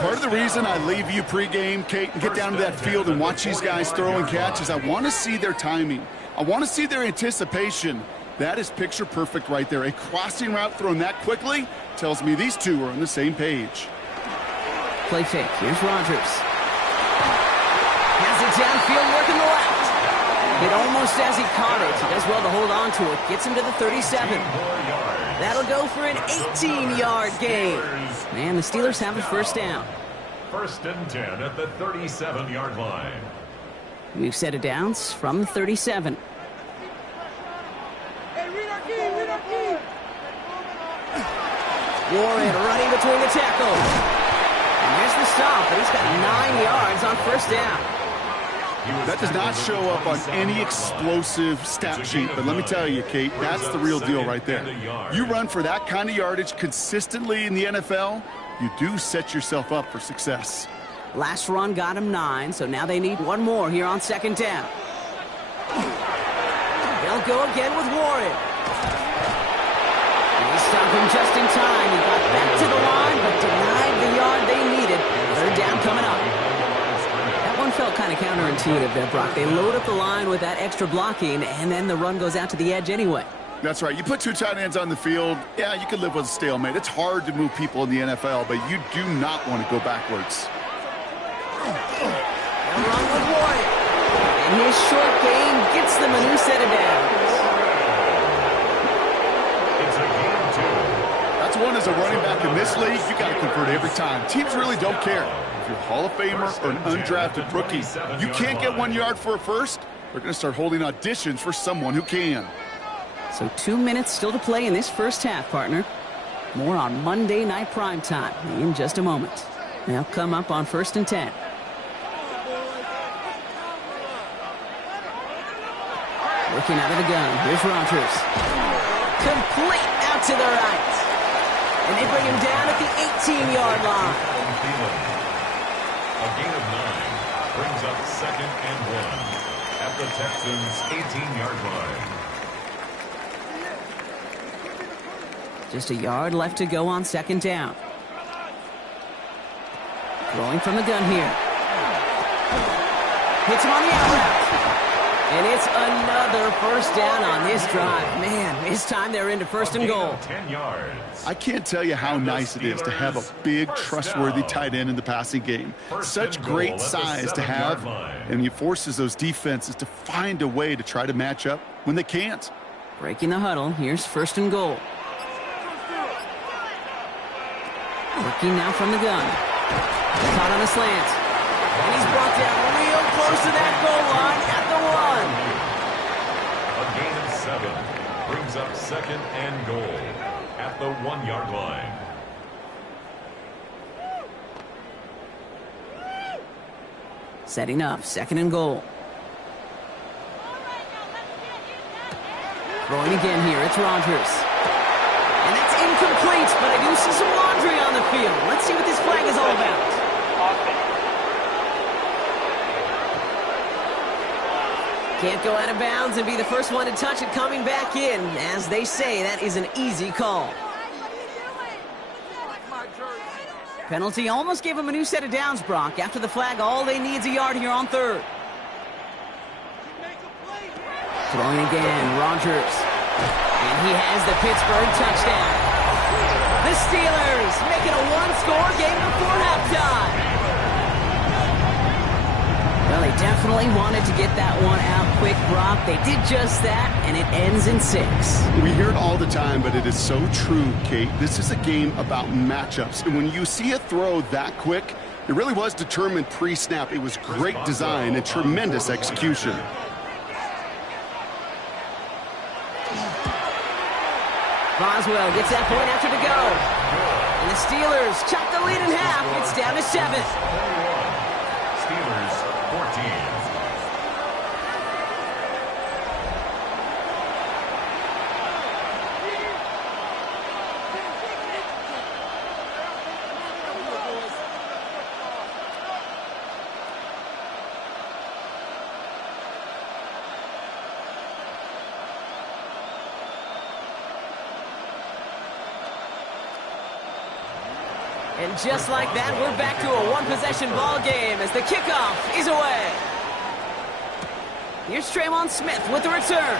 Part of the reason I leave you pregame, Kate, and get down to that field and watch these guys throw and catch is I want to see their timing. I want to see their anticipation. That is picture perfect right there. A crossing route thrown that quickly tells me these two are on the same page. Play fake. Here's Rodgers. Has it downfield, working the left. Hit almost as he caught it. He does well to hold on to it. Gets him to the 37. That'll go for an 18-yard gain. And the Steelers have a first down. 1st and 10 at the 37-yard line. We've set it downs from the 37. Warren running between the tackles. And there's the stop, but he's got 9 yards on first down. That does not show up on any explosive stat sheet, but let me tell you, Kate, that's the real deal right there. You run for that kind of yardage consistently in the NFL, you do set yourself up for success. Last run got him 9, so now they need one more here on 2nd down. They'll go again with Warren. They stop him just in time. He got back to the line, but denied the yard they needed. 3rd down coming up. That one felt kind of counterintuitive there, Brock. They load up the line with that extra blocking, and then the run goes out to the edge anyway. That's right. You put 2 tight ends on the field, yeah, you can live with a stalemate. It's hard to move people in the NFL, but you do not want to go backwards. They'll run with Warren. And his short gain gets them a new set of downs. It's a gain 2. That's one as a running back in this league, you got to convert every time. Teams really don't care. If you're a Hall of Famer or an undrafted rookie, you can't get 1 yard for a first, they're going to start holding auditions for someone who can. So 2 minutes still to play in this first half, partner. More on Monday Night Primetime in just a moment. They'll come up on 1st and 10. Looking out of the gun. Here's Rodgers. Complete out to the right. And they bring him down at the 18-yard line. A gain of 9 brings up 2nd and 1 at the Texans' 18-yard line. Just a yard left to go on 2nd down. Throwing from the gun here. Hits him on the out route. And it's another first down on this drive. Man, this time they're into 1st and goal. 10 yards. I can't tell you how nice it is to have a big, trustworthy tight end in the passing game. Such great size to have, and he forces those defenses to find a way to try to match up when they can't. Breaking the huddle. Here's 1st and goal. Working now from the gun. Caught on a slant. And he's brought down real close to that goal line at the 1. A gain of 7 brings up 2nd and goal at the 1-yard line. Setting up 2nd and goal. Throwing again here. It's Rodgers. And that's incomplete, but I do see some laundry on the field. Let's see what this flag is all about. Can't go out of bounds and be the first one to touch it coming back in. As they say, that is an easy call. Penalty almost gave him a new set of downs, Brock. After the flag, all they need is a yard here on 3rd. Throwing again, Rodgers. And he has the Pittsburgh touchdown. The Steelers making a one-score game before halftime. Well, they definitely wanted to get that one out quick, Brock. They did just that, and it ends in 6. We hear it all the time, but it is so true, Kate. This is a game about matchups. And when you see a throw that quick, it really was determined pre-snap. It was great design and tremendous execution. Boswell gets that point after to go. And the Steelers chop the lead in half. It's down to 7. Steelers 14. And just like that, we're back to a one-possession ball game as the kickoff is away. Here's Traymon Smith with the return.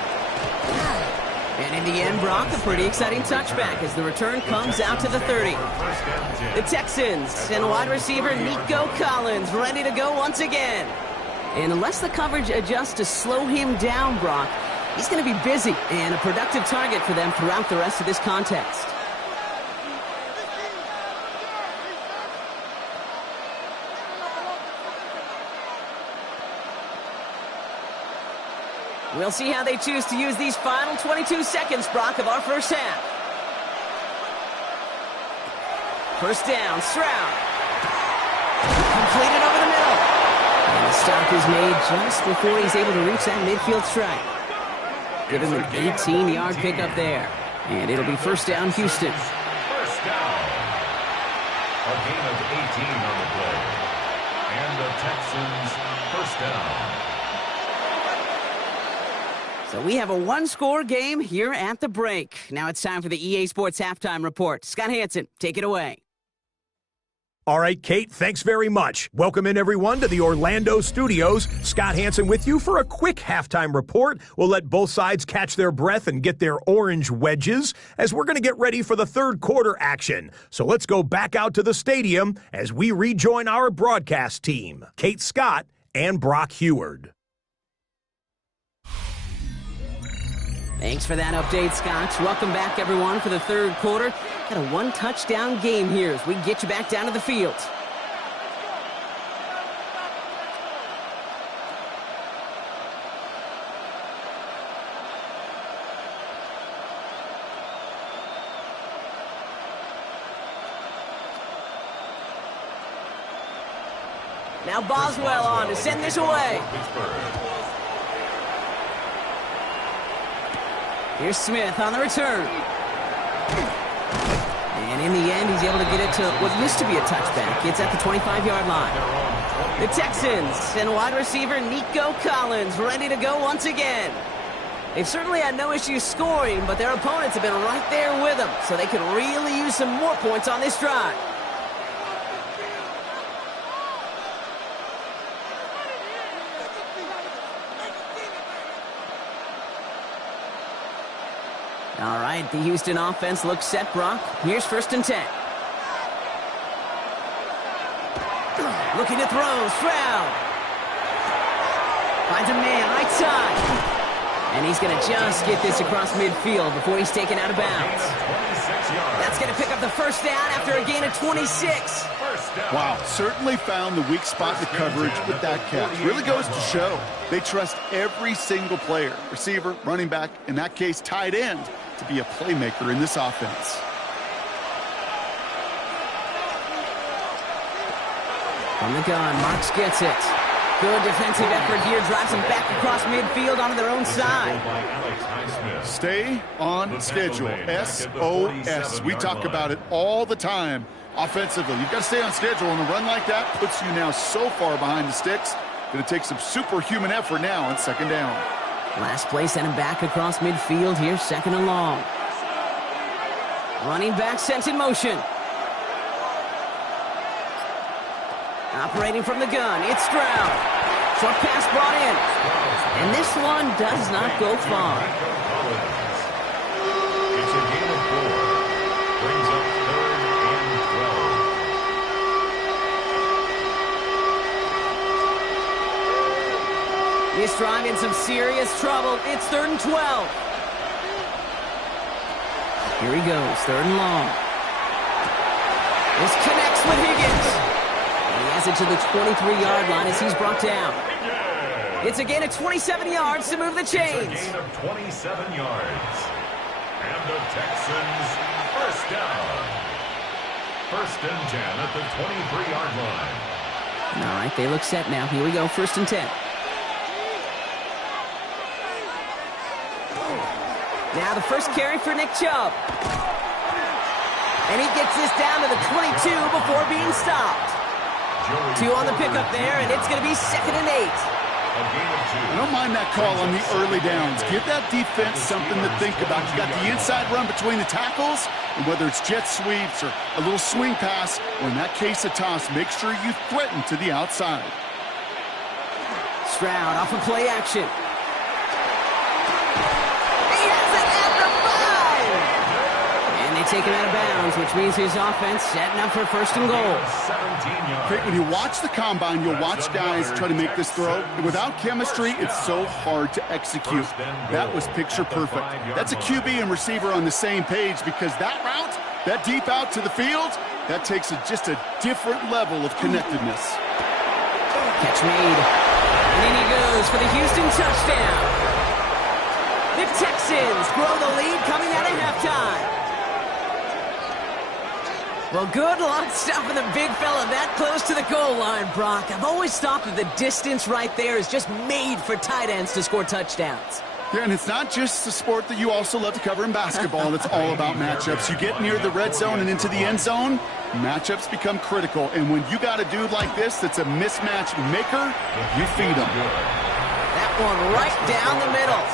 And in the end, Brock, a pretty exciting touchback as the return comes out to the 30. The Texans and wide receiver Nico Collins ready to go once again. And unless the coverage adjusts to slow him down, Brock, he's going to be busy and a productive target for them throughout the rest of this contest. We'll see how they choose to use these final 22 seconds, Brock, of our first half. First down, Stroud. Completed over the middle. And the stop is made just before he's able to reach that midfield strike. Give him an 18-yard pickup there. And it'll be first down, Houston. First down. A gain of 18 on the play. And the Texans first down. So we have a one-score game here at the break. Now it's time for the EA Sports Halftime Report. Scott Hanson, take it away. All right, Kate, thanks very much. Welcome in, everyone, to the Orlando studios. Scott Hanson with you for a quick halftime report. We'll let both sides catch their breath and get their orange wedges as we're going to get ready for the third quarter action. So let's go back out to the stadium as we rejoin our broadcast team, Kate Scott and Brock Heward. Thanks for that update, Scott. Welcome back, everyone, for the third quarter. Got a one-touchdown game here as we get you back down to the field. Now Boswell on to send this away. Here's Smith on the return. And in the end, he's able to get it to what used to be a touchback. It's at the 25-yard line. The Texans and wide receiver Nico Collins ready to go once again. They've certainly had no issues scoring, but their opponents have been right there with them, so they could really use some more points on this drive. All right, the Houston offense looks set, Brock. Here's first and 10. Looking to throw, Stroud. Finds a man right side. And he's going to just get this across midfield before he's taken out of bounds. That's going to pick up the first down after a gain of 26. Wow, certainly found the weak spot in the coverage with that catch. Really goes to show they trust every single player, receiver, running back, in that case, tight end, to be a playmaker in this offense. From the gun, Marks gets it. Good defensive effort here, drives them back across midfield onto their own side. Stay on schedule, SOS. We talk about it all the time offensively. You've got to stay on schedule, and a run like that puts you now so far behind the sticks that it takes some superhuman effort now on second down. Last play sent him back across midfield here, second and long. Running back sent in motion. Operating from the gun, it's Stroud. Short pass brought in. And this one does not go far. It's a gain of 4. Brings up third and 12. This drive in some serious trouble. It's third and 12. Here he goes, third and long. This connects with Higgins. He has it to the 23-yard line as he's brought down. It's a gain of 27 yards to move the chains. It's a gain of 27 yards. And the Texans first down. First and 10 at the 23-yard line. All right, they look set now. Here we go, first and 10. Now the first carry for Nick Chubb. And he gets this down to the 22 before being stopped. 2 on the pickup there, and it's going to be second and 8. I don't mind that call on the early downs. Give that defense something to think about. You got the inside run between the tackles, and whether it's jet sweeps or a little swing pass, or in that case a toss, make sure you threaten to the outside. Stroud off of play action. He has it at the they take him out of bounds, which means his offense setting up for first and goal. 17 yards. Kate, when you watch the combine, you'll watch guys try to make this throw. Without chemistry, it's so hard to execute. That was picture perfect. That's a QB and receiver on the same page because that route, that deep out to the field, that takes just a different level of connectedness. Catch made. And in he goes for the Houston touchdown. The Texans grow the lead coming out of halftime. Well, good luck stopping the big fella that close to the goal line, Brock. I've always thought that the distance right there is just made for tight ends to score touchdowns. Yeah, and it's not just a sport that you also love to cover in basketball. It's all about matchups. You get near the red zone and into the end zone, matchups become critical. And when you got a dude like this that's a mismatch maker, you feed him. That one right down the middle.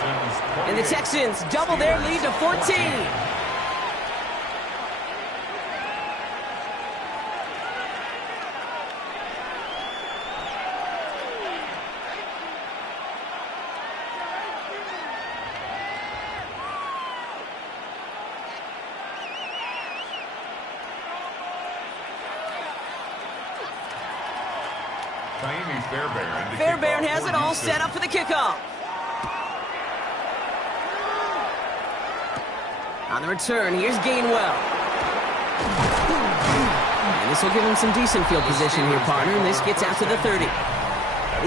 And the Texans double their lead to 14. Fairbairn has it all set up for the kickoff. On the return, here's Gainwell. And this will give him some decent field position here, partner, and this gets out to the 30.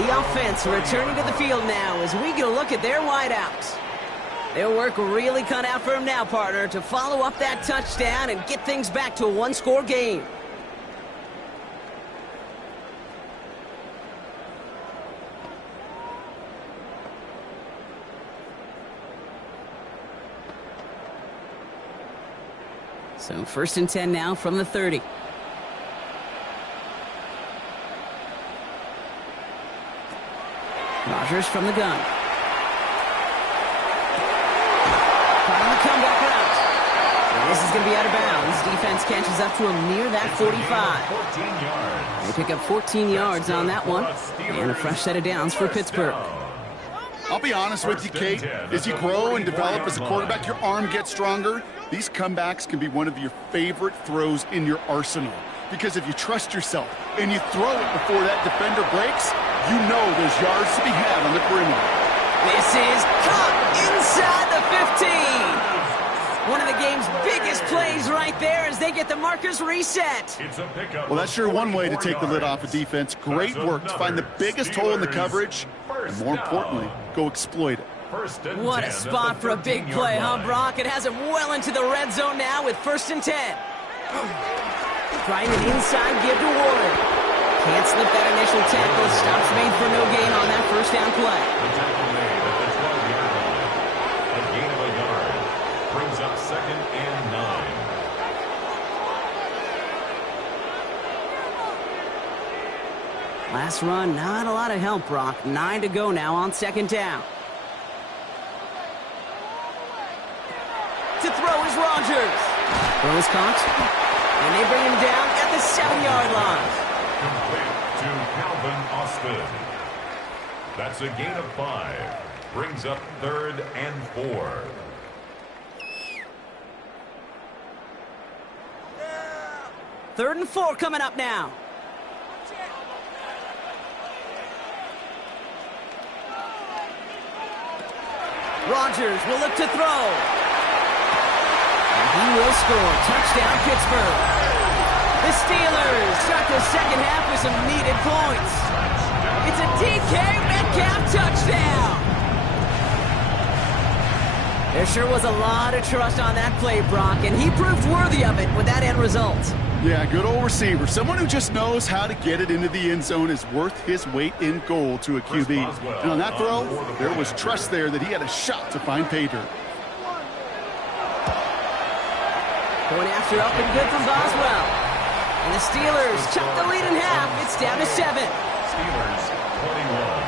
The offense returning to the field now as we get a look at their wideouts. Their work really cut out for him now, partner, to follow up that touchdown and get things back to a one-score game. So first and 10 now from the 30. Rodgers from the gun. Caught on the comeback route. And this is going to be out of bounds. Defense catches up to him near that 45. They pick up 14 yards on that one. And a fresh set of downs for Pittsburgh. I'll be honest with you, Kate. As you grow and develop as a quarterback, your arm gets stronger. These comebacks can be one of your favorite throws in your arsenal. Because if you trust yourself and you throw it before that defender breaks, you know there's yards to be had on the perimeter. This is caught inside the 15. One of the game's biggest plays right there as they get the markers reset. Well, that's sure one way to take the lid off a defense. Great work to find the biggest hole in the coverage, and more importantly, go exploit it. What a spot for a big play, huh, Brock? It has him well into the red zone now with first and 10. Trying an inside give to Warren. Can't slip that initial tackle. Stops made for no gain on that first down play. The tackle made at the 12-yard line. A gain of a yard brings up second and 9. Last run, not a lot of help, Brock. 9 to go now on second down. To throw is Rodgers. Throw is caught. And they bring him down at the 7-yard line. Complete to Calvin Austin. That's a gain of 5. Brings up third and 4. Third and 4 coming up now. Rodgers will look to throw. And he will score. Touchdown, Pittsburgh. The Steelers start the second half with some needed points. It's a DK Metcalf touchdown. There sure was a lot of trust on that play, Brock, and he proved worthy of it with that end result. Yeah, good old receiver. Someone who just knows how to get it into the end zone is worth his weight in gold to a QB. And on that throw, there was trust there that he had a shot to find pay dirt. Going after up and good from Boswell. And the Steelers chop the lead in half. It's down to 7. Steelers 21.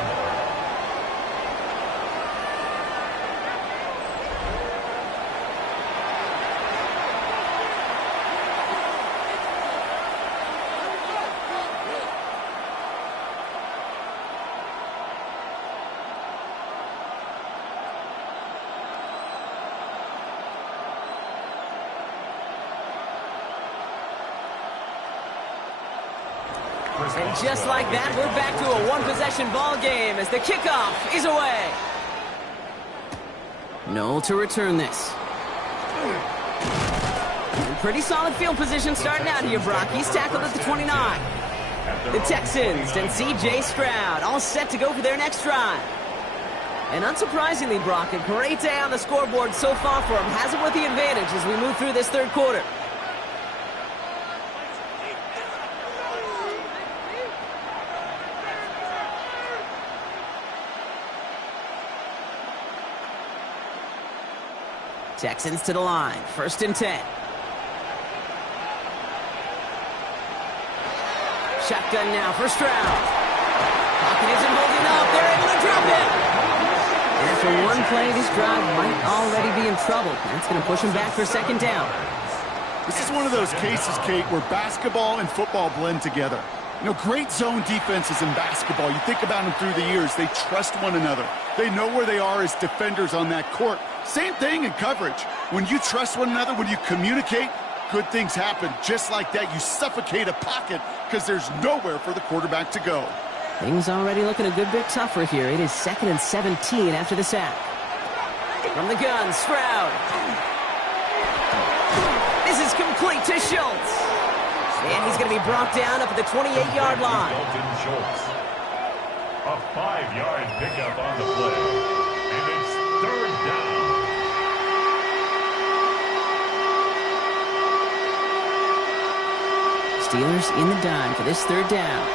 And just like that, we're back to a one-possession ball game as the kickoff is away. Noel to return this. Pretty solid field position starting out here, Brock. He's tackled at the 29. The Texans and C.J. Stroud all set to go for their next drive. And unsurprisingly, Brock, a great day on the scoreboard so far for him. Has him with the advantage as we move through this third quarter. Texans to the line. 1st and 10. Shotgun now for Stroud. Pocket isn't holding up. They're able to drop him. And after one play, this drive might already be in trouble. That's going to push him back for 2nd down. This is one of those cases, Kate, where basketball and football blend together. You know, great zone defenses in basketball. You think about them through the years. They trust one another. They know where they are as defenders on that court. Same thing in coverage. When you trust one another, when you communicate, good things happen. Just like that, you suffocate a pocket because there's nowhere for the quarterback to go. Things already looking a good bit tougher here. It is 2nd and 17 after the sack. From the gun, Stroud. This is complete to Schultz. And he's going to be brought down up at the 28-yard line. A 5-yard pickup on the play. And it's 3rd down. Steelers in the dime for this 3rd down.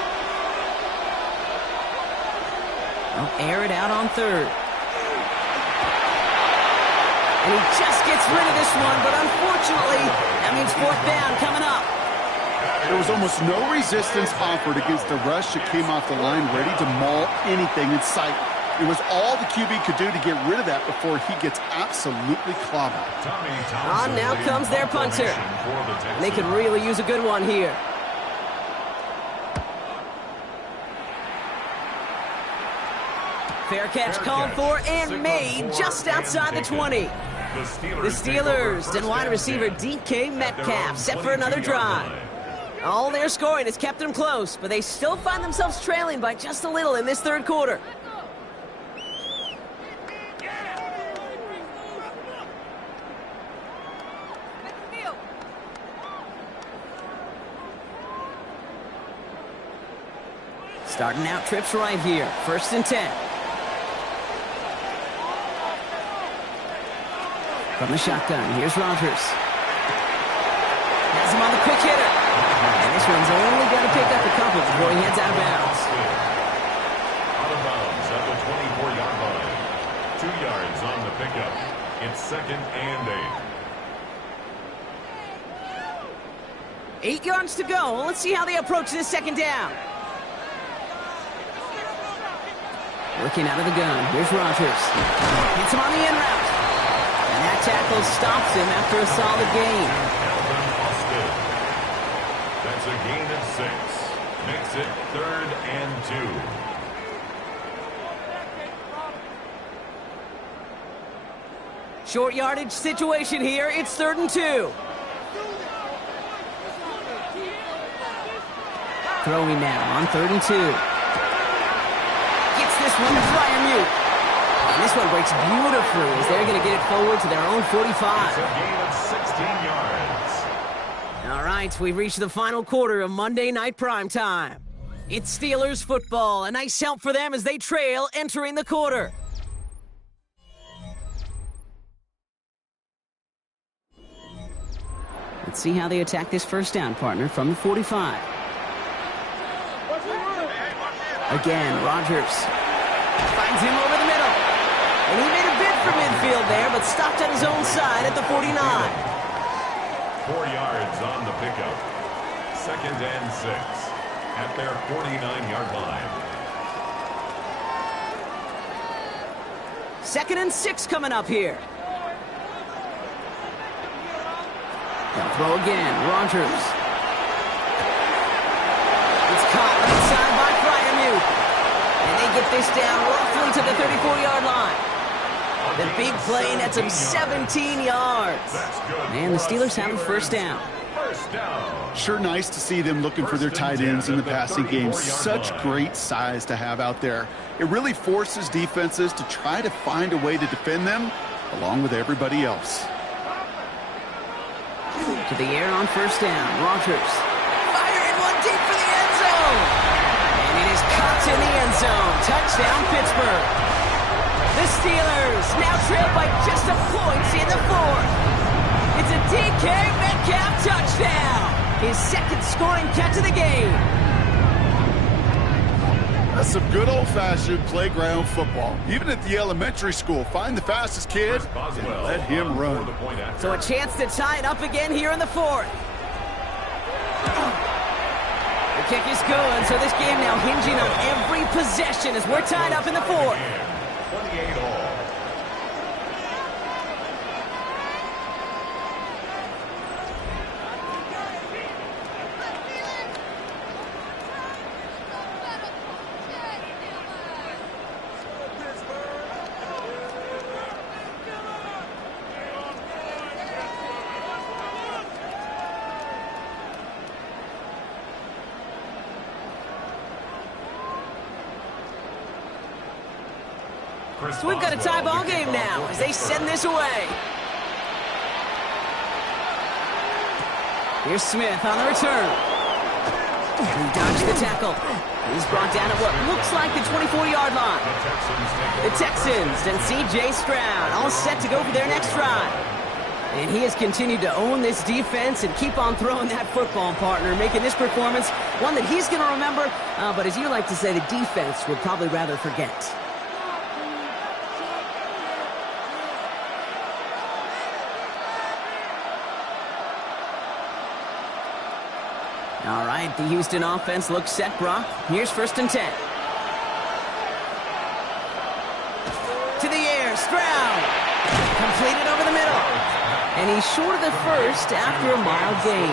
They'll air it out on 3rd. And he just gets rid of this one, but unfortunately, that means 4th down coming up. There was almost no resistance offered against the rush that came off the line ready to maul anything in sight. It was all the QB could do to get rid of that before he gets absolutely clobbered. On now comes their punter. They could really use a good one here. Fair catch called for and made just outside the 20. The Steelers and wide receiver DK Metcalf set for another drive. All their scoring has kept them close, but they still find themselves trailing by just a little in this 3rd quarter. Starting out trips right here. 1st and 10. From the shotgun, here's Rodgers. Has him on the quick hitter. And this one's only going to pick up a couple before he heads out of bounds. Out of bounds at the 24-yard line. 2 yards on the pickup. It's 2nd and 8. 8 yards to go. Let's see how they approach this 2nd down. Working out of the gun. Here's Rodgers. Hits him on the in route. And that tackle stops him after a solid gain. That's a gain of 6. Makes it 3rd and 2. Short yardage situation here. It's 3rd and 2. Throwing now on 3rd and 2. Gets this one to Freiermuth. And this one breaks beautifully as they're going to get it forward to their own 45. It's a gain of 16 yards. All right, we've reached the final quarter of Monday Night Primetime. It's Steelers football. A nice help for them as they trail entering the quarter. Let's see how they attack this 1st down, partner, from the 45. Again, Rodgers finds him over the middle. And he made a bid for midfield there, but stopped on his own side at the 49. 4 yards on the pickup. 2nd and 6 at their 49-yard line. 2nd and 6 coming up here. They'll throw again. Rodgers. It's caught right side by Freiermuth. And they get this down roughly to the 34-yard line. The big play nets him 17 yards. And the Steelers have a 1st down. First down. Sure nice to see them looking for their tight ends in the passing game. Such great size to have out there. It really forces defenses to try to find a way to defend them along with everybody else. To the air on first down. Rodgers. Firing one deep for the end zone. And it is caught in the end zone. Touchdown, Pittsburgh. The Steelers now trail by just a point in the fourth. It's a DK Metcalf touchdown. His second scoring catch of the game. That's some good old-fashioned playground football. Even at the elementary school, find the fastest kid and let him run. So a chance to tie it up again here in the fourth. The kick is good, so this game now hinging on every possession as we're tied up in the fourth. 28 all. So we've got a tie ball game now as they send this away. Here's Smith on the return. He dodged the tackle. He's brought down at what looks like the 24-yard line. The Texans and C.J. Stroud all set to go for their next drive. And he has continued to own this defense and keep on throwing that football, partner, making this performance one that he's going to remember. But as you like to say, the defense would probably rather forget. All right, the Houston offense looks set, Brock. Here's first and 10. To the air, Stroud. Completed over the middle. And he's short of the first after a mild gain.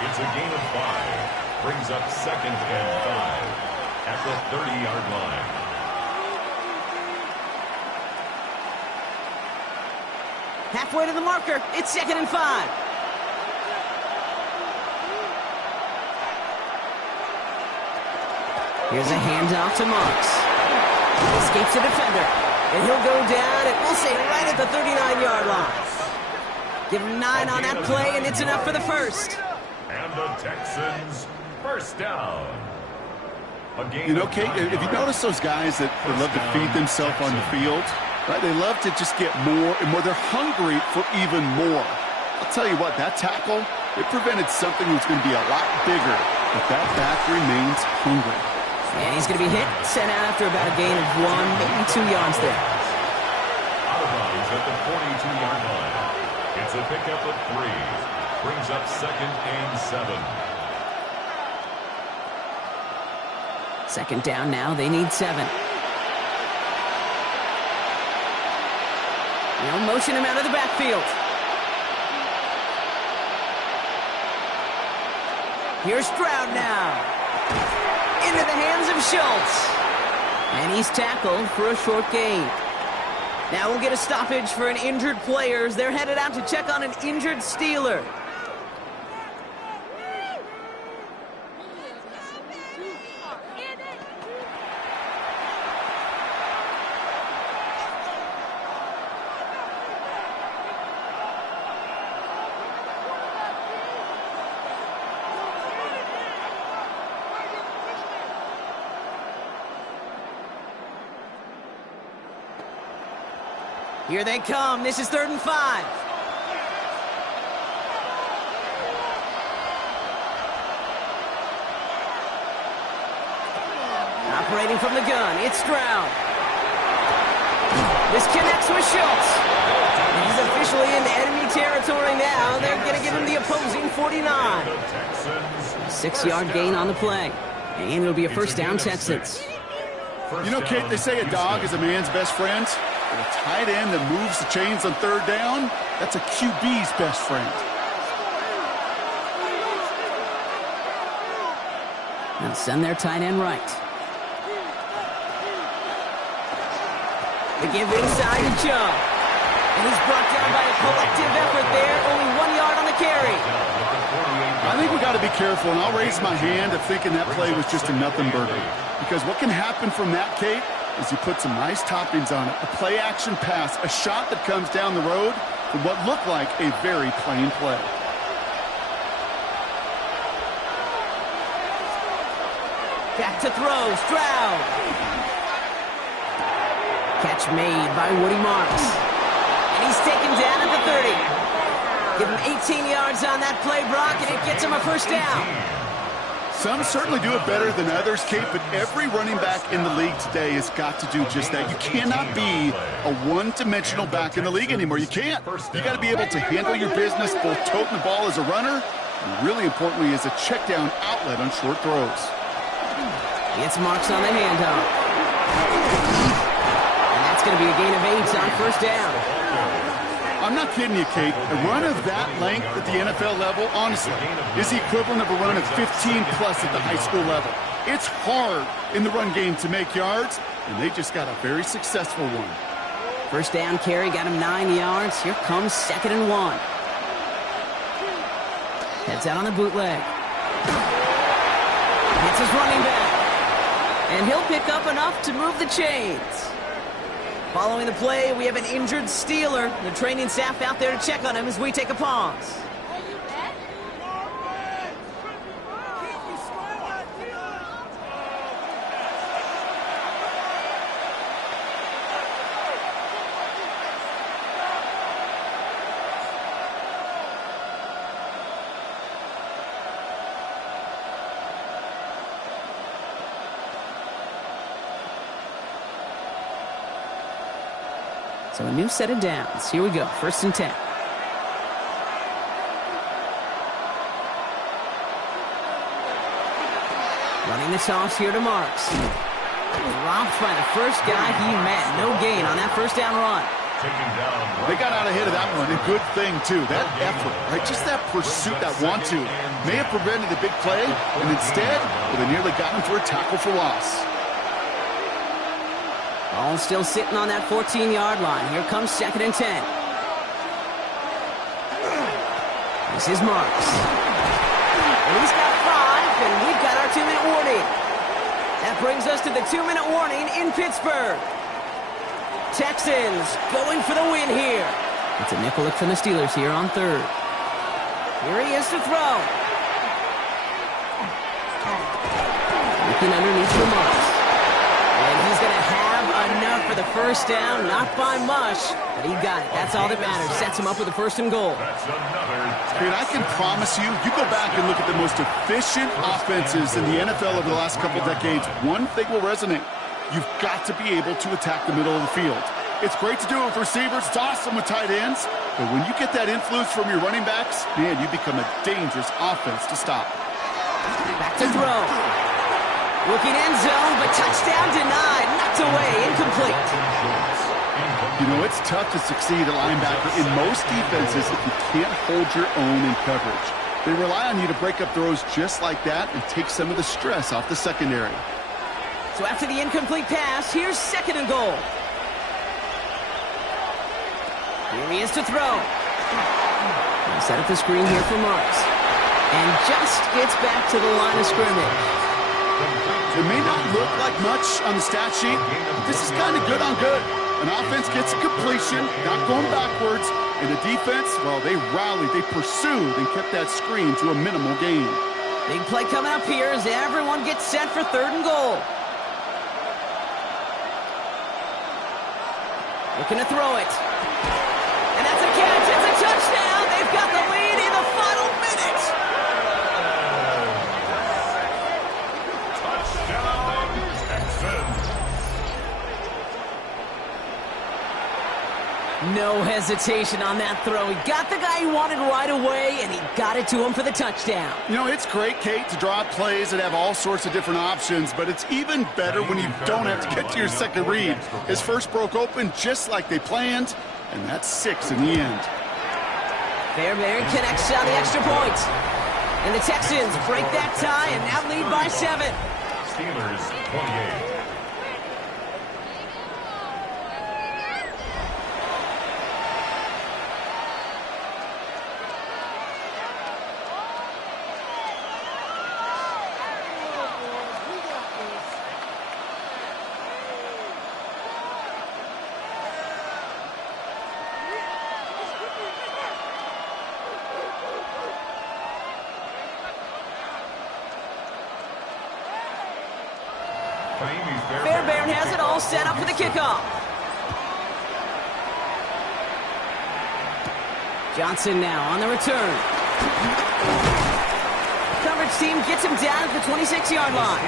It's a gain of 5. Brings up second and 5 at the 30-yard line. Halfway to the marker. It's second and 5. Here's a handoff to Marks. He escapes the defender. And he'll go down, and we'll say right at the 39-yard line. Give him 9 on that play, and it's enough for the first. And the Texans, first down. You know, Kate, if you notice those guys that love to feed themselves on the field, right? They love to just get more and more. They're hungry for even more. I'll tell you what, that tackle, it prevented something that was going to be a lot bigger, but that back remains hungry. And he's going to be hit, sent out after about a gain of 1, maybe 2 yards there. Out of bounds at the 42-yard line. It's a pickup of 3. Brings up second and 7. Second down now, they need 7. They'll motion him out of the backfield. Here's Stroud now. Into the hands of Schultz. And he's tackled for a short gain. Now we'll get a stoppage for an injured player as they're headed out to check on an injured Steeler. Here they come. This is 3rd and 5. Operating from the gun, it's Stroud. This connects with Schultz. He's officially in enemy territory now. They're going to give him the opposing 49. 6-yard gain on the play. And it'll be a first down, Texans. You know, Kate, they say a dog is a man's best friend. But a tight end that moves the chains on 3rd down, that's a QB's best friend. And send their tight end right. They give inside to Joe. And he's brought down by a collective effort there. Only 1 yard on the the carry. I think we got to be careful, and I'll raise my hand of thinking that play was just a nothing burger. Because what can happen from that, Kate, is you put some nice toppings on it. A play-action pass, a shot that comes down the road from what looked like a very plain play. Back to throw, Stroud. Catch made by Woody Marks. And he's taken down at the 30. Give him 18 yards on that play, Brock, and it gets him a first down. Some certainly do it better than others, Kate, but every running back in the league today has got to do just that. You cannot be a one-dimensional back in the league anymore. You can't. You got to be able to handle your business, both toting the ball as a runner, and really importantly as a check-down outlet on short throws. Gets Marks on the handoff. And that's going to be a gain of 8 on first down. I'm not kidding you, Kate. A run of that length at the NFL level, honestly, is the equivalent of a run of 15-plus at the high school level. It's hard in the run game to make yards, and they just got a very successful one. First down carry got him 9 yards. Here comes 2nd and 1. Heads out on the bootleg. Hits his running back. And he'll pick up enough to move the chains. Following the play, we have an injured Steeler. The training staff out there to check on him as we take a pause. So a new set of downs. Here we go. 1st and 10. Running the toss here to Marks. Dropped by the first guy he met. No gain on that first down run. They got out ahead of that one. A good thing, too. That effort, right? Just that pursuit, that want-to, may have prevented a big play, and instead, well, they nearly got him for a tackle for loss. Ball still sitting on that 14-yard line. Here comes 2nd and 10. This is Marks. And he's got 5, and we've got our 2-minute warning. That brings us to the 2-minute warning in Pittsburgh. Texans going for the win here. It's a nickel look from the Steelers here on 3rd. Here he is to throw. Looking underneath for Marks. And he's going to have enough for the first down, not by much, but he got it. That's all that matters. Sets him up with a 1st and goal. Dude, I can promise you, you go back and look at the most efficient offenses in the NFL over the last couple decades, one thing will resonate. You've got to be able to attack the middle of the field. It's great to do it with receivers. It's awesome with tight ends. But when you get that influence from your running backs, man, you become a dangerous offense to stop. Back to throw. Looking end zone, but touchdown denied. Knocked away, incomplete. You know, it's tough to succeed at linebacker in most defenses if you can't hold your own in coverage. They rely on you to break up throws just like that and take some of the stress off the secondary. So after the incomplete pass, here's 2nd and goal. Here he is to throw. Set up the screen here for Marks. And just gets back to the line of scrimmage. It may not look like much on the stat sheet, but this is kind of good on good. An offense gets a completion, not going backwards, and the defense, well, they rallied, they pursued, and kept that screen to a minimal gain. Big play coming up here as everyone gets set for 3rd and goal. Looking to throw it. And that's a catch. It's a touchdown. They've got the lead in the final minute. No hesitation on that throw. He got the guy he wanted right away, and he got it to him for the touchdown. You know, it's great, Kate, to draw up plays that have all sorts of different options, but it's even better when you don't have to get to your second read. His first broke open just like they planned, and that's 6 in the end. Fairbairn connects on the extra point. And the Texans break that tie and now lead by 7. Steelers 28. Fairbairn has it all set up for the kickoff. Johnson now on the return. Coverage team gets him down at the 26-yard line.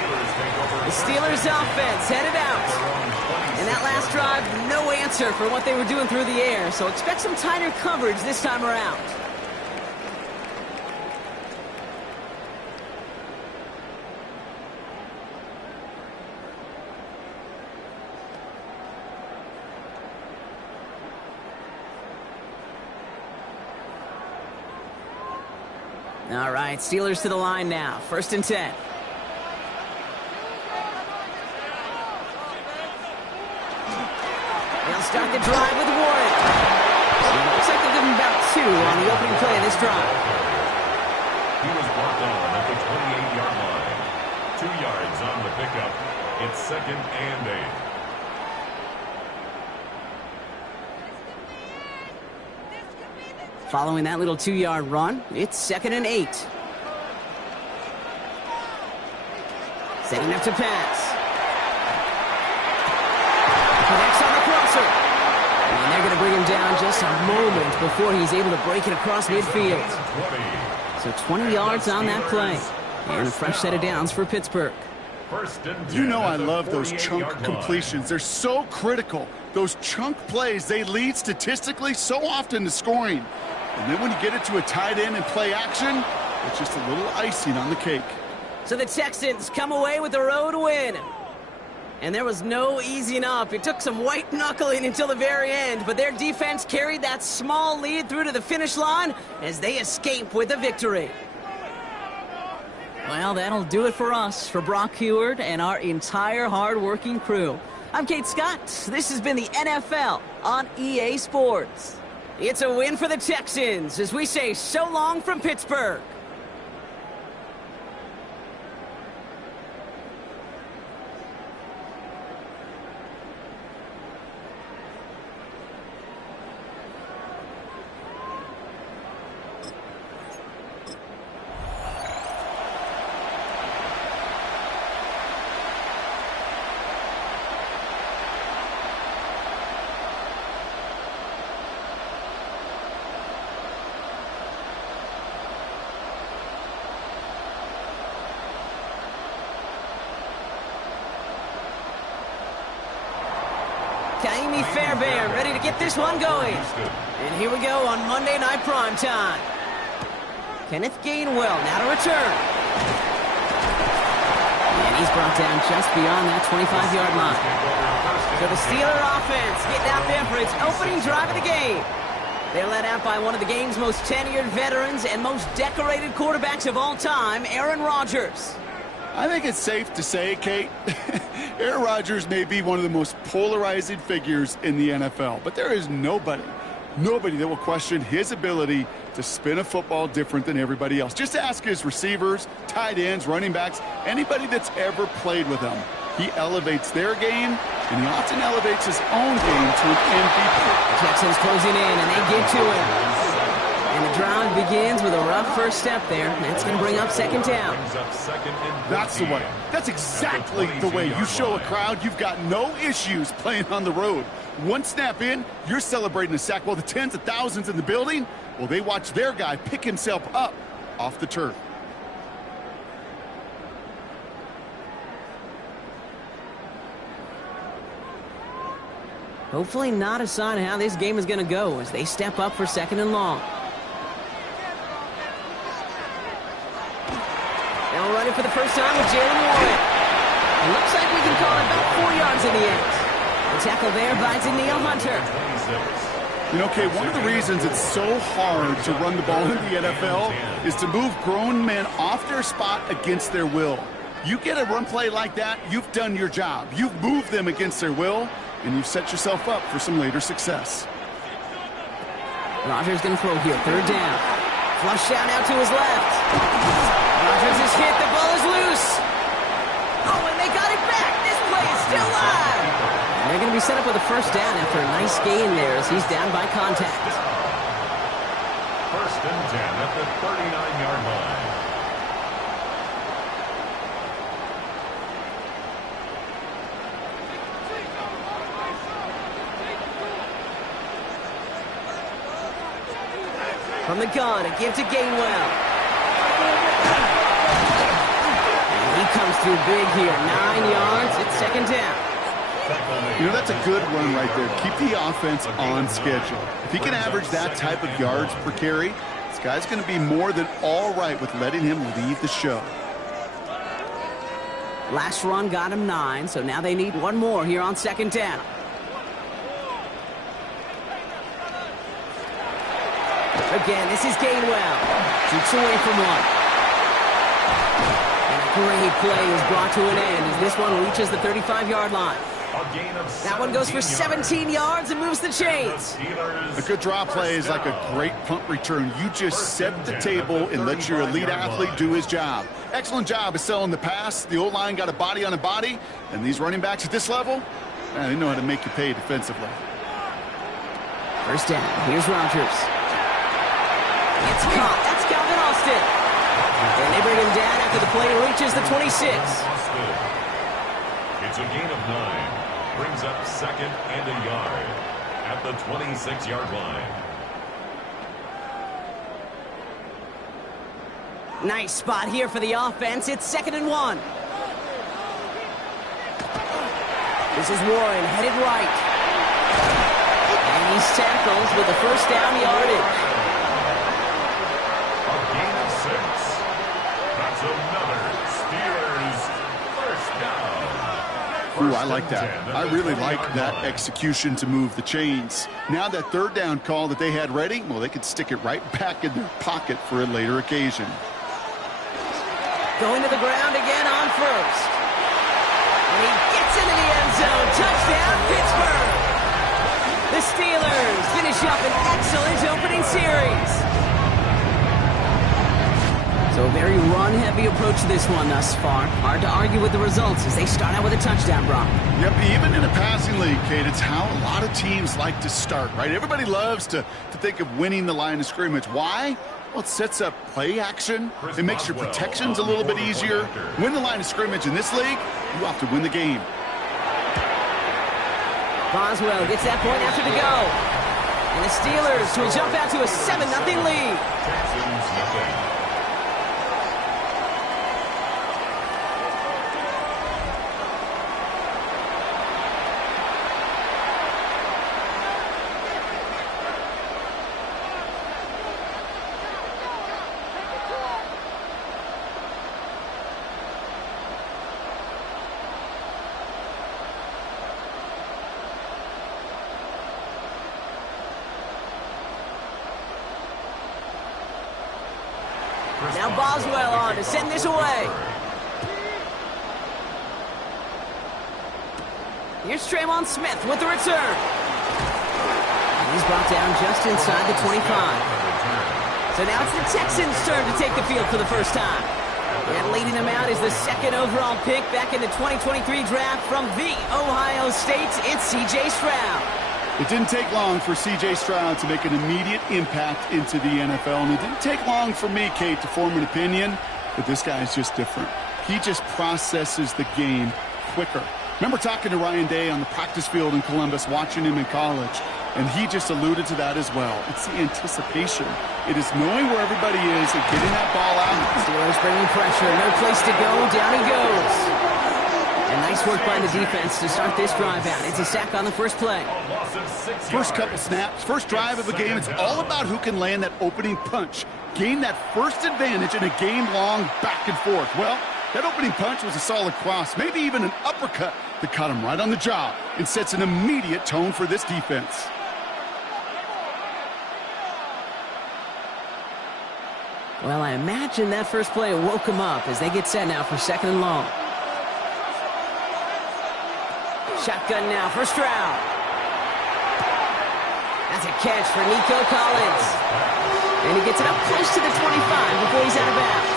The Steelers offense headed out. And that last drive, no answer for what they were doing through the air, so expect some tighter coverage this time around. All right, Steelers to the line now. 1st and 10. They'll start the drive with Warren. Looks like they'll give him about 2 on the opening play of this drive. He was brought down at the 28-yard line. 2 yards on the pickup. It's 2nd and 8. Following that little 2-yard run, it's 2nd and 8. Setting up to pass. Connects on the crosser. And they're going to bring him down just a moment before he's able to break it across midfield. So 20 yards on that play. And a fresh set of downs for Pittsburgh. You know I love those chunk completions. They're so critical. Those chunk plays, they lead statistically so often to scoring. And then when you get it to a tight end and play action, it's just a little icing on the cake. So the Texans come away with the road win. And there was no easing up. It took some white knuckling until the very end, but their defense carried that small lead through to the finish line as they escape with a victory. Well, that'll do it for us, for Brock Heward and our entire hard-working crew. I'm Kate Scott. This has been the NFL on EA Sports. It's a win for the Texans as we say so long from Pittsburgh. Fairbairn ready to get this one going. And here we go on Monday Night Primetime. Kenneth Gainwell now to return. And he's brought down just beyond that 25-yard line. So the Steeler offense getting out there for its opening drive of the game. They're led out by one of the game's most tenured veterans and most decorated quarterbacks of all time, Aaron Rodgers. I think it's safe to say, Kate, Aaron Rodgers may be one of the most polarizing figures in the NFL, but there is nobody that will question his ability to spin a football different than everybody else. Just ask his receivers, tight ends, running backs, anybody that's ever played with him. He elevates their game, and he often elevates his own game to an MVP. Texans closing in, and they get to him. And the drive begins with a rough first step there. That's going to bring up 2nd down. That's the way. That's exactly the way you show a crowd you've got no issues playing on the road. One snap in, you're celebrating a sack. While the tens of thousands in the building, well, they watch their guy pick himself up off the turf. Hopefully not a sign of how this game is going to go as they step up for 2nd and long. Now running for the first time with Jalen Warren. It looks like we can call it about 4 yards in the end. The tackle there by Daniil Hunter. You know, Kay, one of the reasons it's so hard to run the ball in the NFL is to move grown men off their spot against their will. You get a run play like that, you've done your job. You've moved them against their will, and you've set yourself up for some later success. Rodgers going to throw here, 3rd down. Flush out now to his left. Rodgers is hit, the ball is loose. Oh, and they got it back. This play is still live. And they're going to be set up with a 1st down after a nice gain there as he's down by contact. 1st and 10 at the 39-yard line. From the gun, a give to Gainwell. And he comes through big here. 9 yards. It's second down. You know, that's a good run right there. Keep the offense on schedule. If he can average that type of yards per carry, this guy's going to be more than all right with letting him lead the show. Last run got him 9, so now they need one more here on second down. Again, this is Gainwell. Shoots away from one. And a great play is brought to an end as this one reaches the 35-yard line. That one goes for 17 yards and moves the chains. A good draw play is like a great punt return. You just set the table and let your elite athlete do his job. Excellent job of selling the pass. The O-line got a body on a body, and these running backs at this level, they know how to make you pay defensively. First down. Here's Rodgers. It's caught. That's Calvin Austin. And they bring him down after the play reaches the 26. It's a gain of 9. Brings up second and a yard at the 26-yard line. Nice spot here for the offense. It's 2nd and 1. This is Warren headed right. And he's tackled with the first down yardage. A gain of 6. That's another Steelers first down. Ooh, I like that. I really like that execution to move the chains. Now that third down call that they had ready, well, they could stick it right back in their pocket for a later occasion. Going to the ground again on first. And he gets into the end zone. Touchdown, Pittsburgh. The Steelers finish up an excellent opening series. So a very run-heavy approach to this one thus far. Hard to argue with the results as they start out with a touchdown, Brock. Yep, even in a passing league, Kate, it's how a lot of teams like to start, right? Everybody loves to think of winning the line of scrimmage. Why? Well, it sets up play action. It makes your protections a little bit easier. Win the line of scrimmage in this league, you have to win the game. Boswell gets that point after to go. And the Steelers will jump out to a 7-0 lead. Texans nothing. Now Boswell on to send this away. Here's Tremont Smith with the return. And he's brought down just inside the 25. So now it's the Texans' turn to take the field for the first time. And leading them out is the 2nd overall pick back in the 2023 draft from the Ohio State. It's C.J. Stroud. It didn't take long for C.J. Stroud to make an immediate impact into the NFL, and it didn't take long for me, Kate, to form an opinion, but this guy is just different. He just processes the game quicker. Remember talking to Ryan Day on the practice field in Columbus, watching him in college, and he just alluded to that as well. It's the anticipation. It is knowing where everybody is and getting that ball out. Steelers bringing pressure, no place to go, down he goes. And nice work by the defense to start this drive out. It's a sack on the first play. First couple snaps, first drive of a game, it's all about who can land that opening punch. Gain that first advantage in a game-long back and forth. Well, that opening punch was a solid cross, maybe even an uppercut that caught him right on the job and sets an immediate tone for this defense. Well, I imagine that first play woke him up as they get set now for 2nd and long. Shotgun now for Stroud. That's a catch for Nico Collins. And he gets it up close to the 25 before he's out of bounds.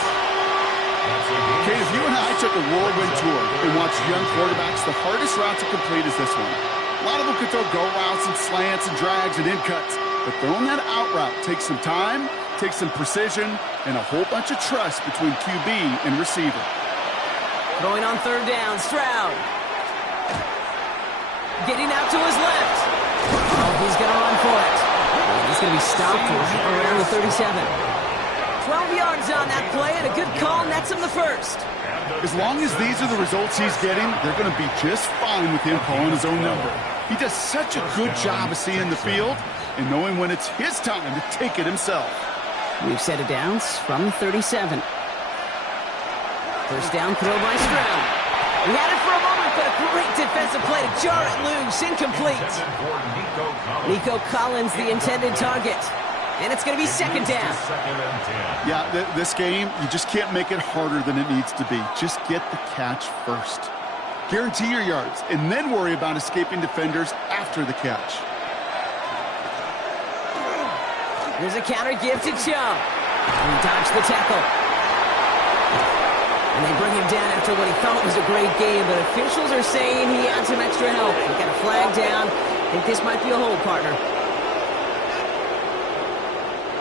Okay, if you and I took a whirlwind tour and watched young quarterbacks, the hardest route to complete is this one. A lot of them could throw go routes and slants and drags and in cuts, but throwing that out route takes some time, takes some precision, and a whole bunch of trust between QB and receiver. Going on 3rd down, Stroud. Getting out to his left. Oh, he's going to run for it. He's It's going to be stopped right around the 37. 12 yards on that play, and a good call nets him the first. As long as these are the results he's getting, they're going to be just fine with him calling his own number. He does such a good job of seeing the field and knowing when it's his time to take it himself. We've set it downs from the 37. First down throw by Stroud. He had it for a moment, but a great defensive play to jar it loose. Incomplete. Nico Collins, the intended target. And it's going to be second down. Yeah, this game, you just can't make it harder than it needs to be. Just get the catch first. Guarantee your yards, and then worry about escaping defenders after the catch. There's a counter give to Chubb. And he dodged the tackle. And they bring him down after what he thought was a great game, but officials are saying he had some extra help. He got a flag down. I think this might be a hold, partner.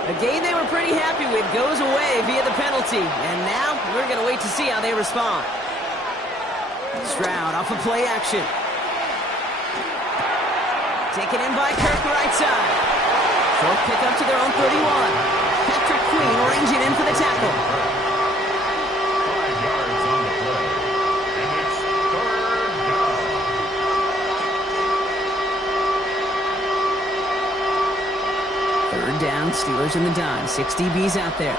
A game they were pretty happy with goes away via the penalty. And now we're going to wait to see how they respond. Stroud off of play action. Taken in by Kirk right side. Short pick up to their own 31. Patrick Queen ranging in for the tackle. 5 yards on the play. And it's third down. Third down, Steelers in the dime. 6 DBs out there.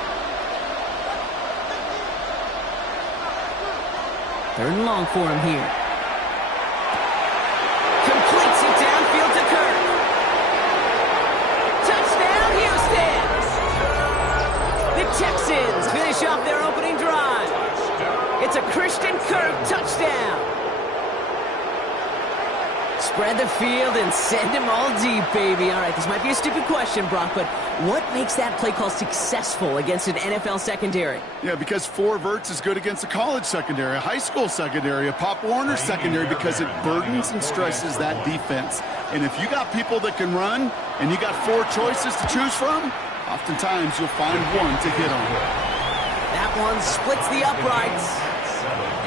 Third and long for him here. Completes it downfield to Kirk. Touchdown, Houston! The Texans finish off their opening drive. It's a Christian Kirk touchdown. Spread the field and send him all deep, baby. All right, this might be a stupid question, Brock, but what makes that play call successful against an NFL secondary? Yeah, because 4 verts is good against a college secondary, a high school secondary, a Pop Warner secondary, because it burdens and stresses that defense. And if you got people that can run and you got 4 choices to choose from, oftentimes you'll find one to hit on. That one splits the uprights.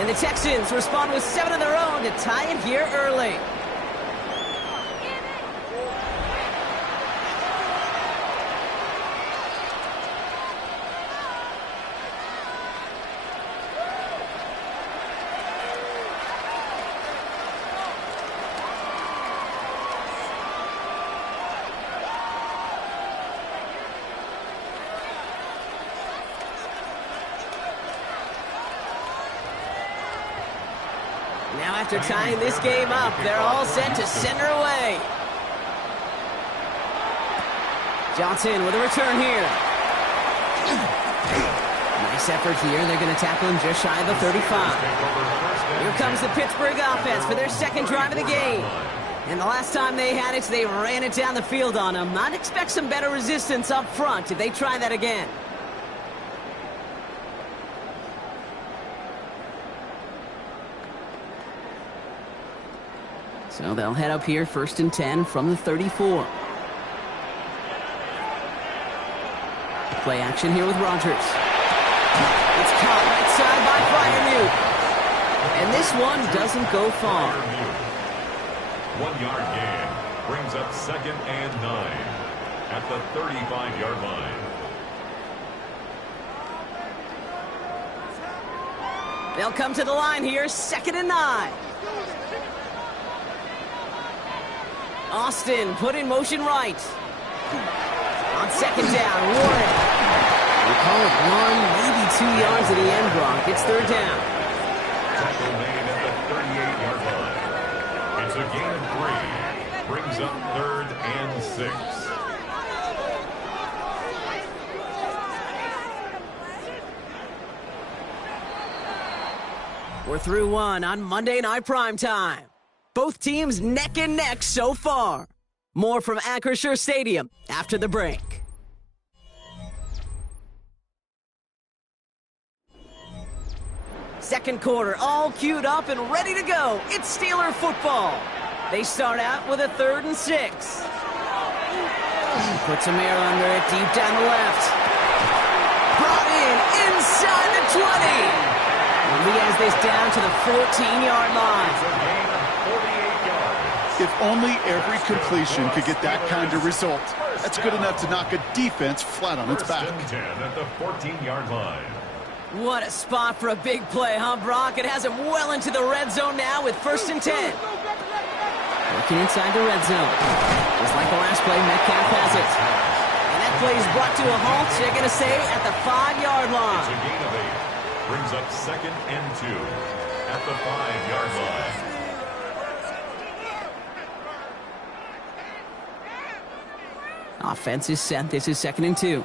And the Texans respond with 7 of their own to tie it here early. Now after tying this game up, they're all set to send her away. Johnson with a return here. Nice effort here. They're going to tackle him just shy of the 35. Here comes the Pittsburgh offense for their second drive of the game. And the last time they had it, they ran it down the field on him. I'd expect some better resistance up front if they try that again. So they'll head up here, 1st and 10 from the 34. Play action here with Rodgers. It's caught right side by Freiermuth. And this one doesn't go far. 1-yard gain brings up 2nd and 9 at the 35-yard line. They'll come to the line here, 2nd and 9. Austin put in motion right. On 2nd down, Warren. We call it 1, maybe 2 yards at the end, Brock. It's 3rd down. Tackle made at the 38-yard line. It's a gain of 3. Brings up 3rd and 6. We're through one on Monday Night Primetime. Both teams neck and neck so far. More from Acrisure Stadium after the break. Second quarter, all queued up and ready to go. It's Steeler football. They start out with a 3rd and 6. Puts some air under it, deep down the left. Brought in inside the 20. And he has this down to the 14-yard line. It's a gain of 48 yards. If only every completion could get that kind of result. That's good enough to knock a defense flat on its back. First and 10 at the 14-yard line. What a spot for a big play, huh, Brock? It has him well into the red zone now with 1st and 10. Working inside the red zone. Just like the last play, Metcalf has it. And that play is brought to a halt, they're going to say, at the 5-yard line. It's a gain of 8. Brings up 2nd and 2 at the 5-yard line. Offense is set. This is 2nd and 2.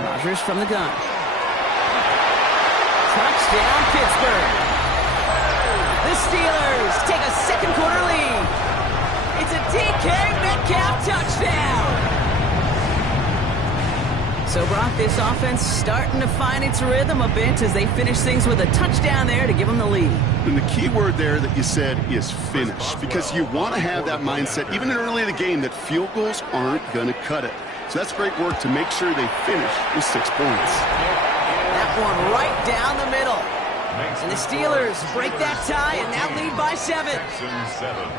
Rodgers from the gun. Touchdown, Pittsburgh. The Steelers take a second-quarter lead. It's a DK Metcalf touchdown. So, Brock, this offense starting to find its rhythm a bit as they finish things with a touchdown there to give them the lead. And the key word there that you said is finish, because you want to have that mindset, even early in the game, that field goals aren't going to cut it. So that's great work to make sure they finish with 6 points. That one right down the middle. And the Steelers break that tie and now lead by 7. Texans 7.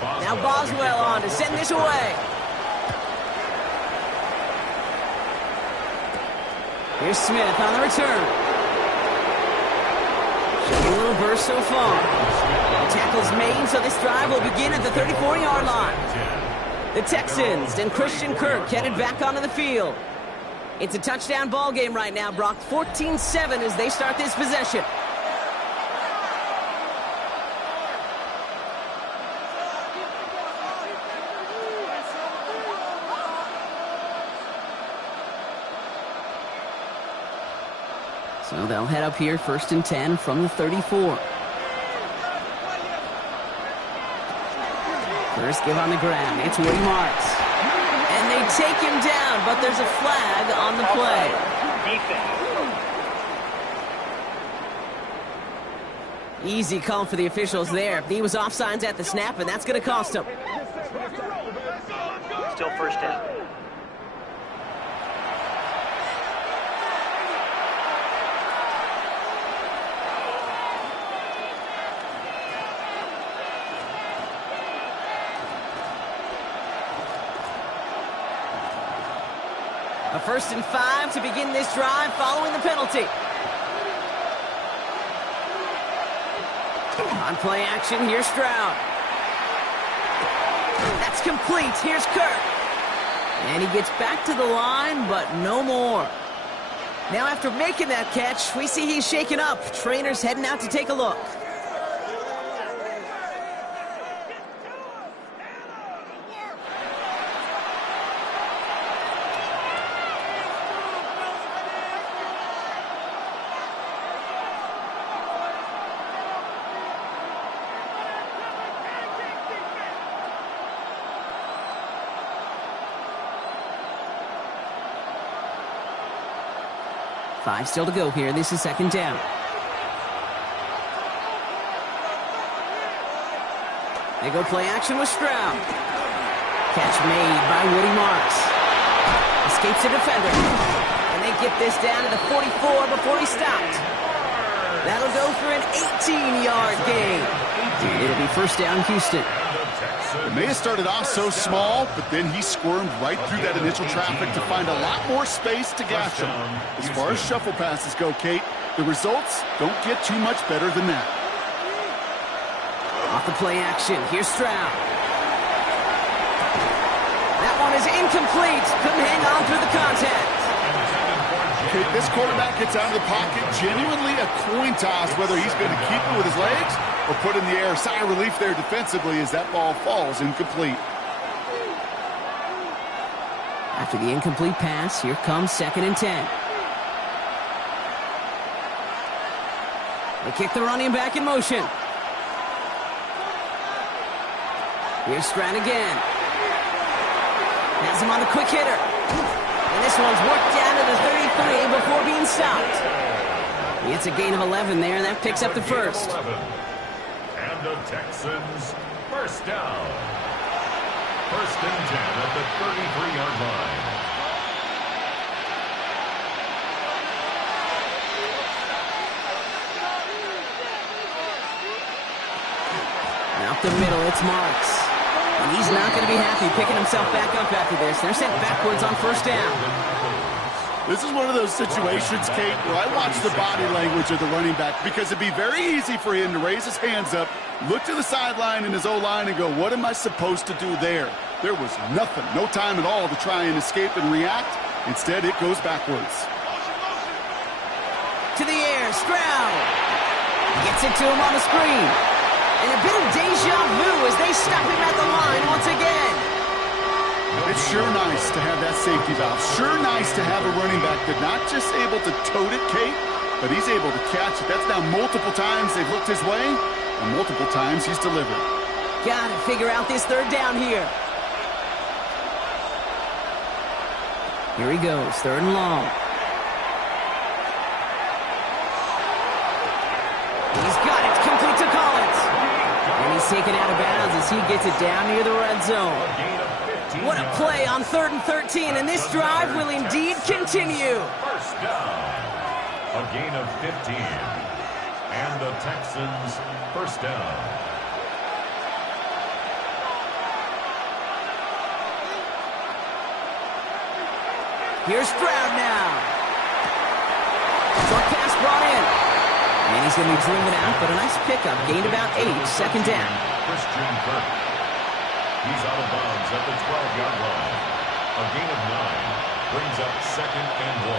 Now Boswell on to send this away. Here's Smith on the return. Showing a little burst so far. Tackles made, so this drive will begin at the 34-yard line. The Texans and Christian Kirk headed back onto the field. It's a touchdown ball game right now, Brock. 14-7 as they start this possession. So they'll head up here, 1st and 10 from the 34. First give on the ground. It's Woody Marks. And they take him down, but there's a flag on the play. Easy call for the officials there. He was offsides at the snap, and that's going to cost him. Still 1st down. A 1st and 5 to begin this drive following the penalty. On play action, here's Stroud. That's complete. Here's Kirk. And he gets back to the line, but no more. Now after making that catch, we see he's shaken up. Trainer's heading out to take a look. Five still to go here. This is 2nd down. They go play action with Stroud. Catch made by Woody Marks. Escapes the defender. And they get this down to the 44 before he stopped. That'll go for an 18-yard gain. It'll be 1st down, Houston. It may have started off so small, but then he squirmed right through that initial traffic to find a lot more space to gash him. As far as shuffle passes go, Kate, the results don't get too much better than that. Off the play action, here's Stroud. That one is incomplete. Couldn't hang on through the contact. Kate, this quarterback gets out of the pocket, genuinely a coin toss whether he's going to keep it with his legs or put in the air. Sigh of relief there defensively as that ball falls incomplete. After the incomplete pass, here comes 2nd and 10. They kick the running back in motion. Here's Stroud again. Has him on the quick hitter. And this one's worked down to the 33 before being stopped. It's a gain of 11 there, and that picks up the first. 11. And the Texans first down. First and 10 at the 33-yard line. Out the middle, it's Marks. And he's not going to be happy picking himself back up after this. They're sent backwards on first down. This is one of those situations, Kate, where I watch the body language of the running back because it'd be very easy for him to raise his hands up, look to the sideline in his O-line and go, what am I supposed to do there? There was nothing, no time at all to try and escape and react. Instead, it goes backwards. To the air, Stroud. Gets it to him on the screen. And a bit of deja vu as they stop him at the line once again. It's sure nice to have that safety valve. Sure nice to have a running back that's not just able to tote it, Kate, but he's able to catch it. That's now multiple times they've looked his way, and multiple times he's delivered. Gotta figure out this third down here. Here he goes, third and long. He's got it, complete to Collins. And he's taken out of bounds as he gets it down near the red zone. What a play on 3rd and 13, and this drive will indeed continue. First down. A gain of 15. And the Texans first down. Here's Stroud now. Short pass brought in. And he's going to be driven out, but a nice pickup. Gained about 8, second down. Christian Kirk. He's out of bounds at the 12-yard line. A gain of 9 brings up second and 1.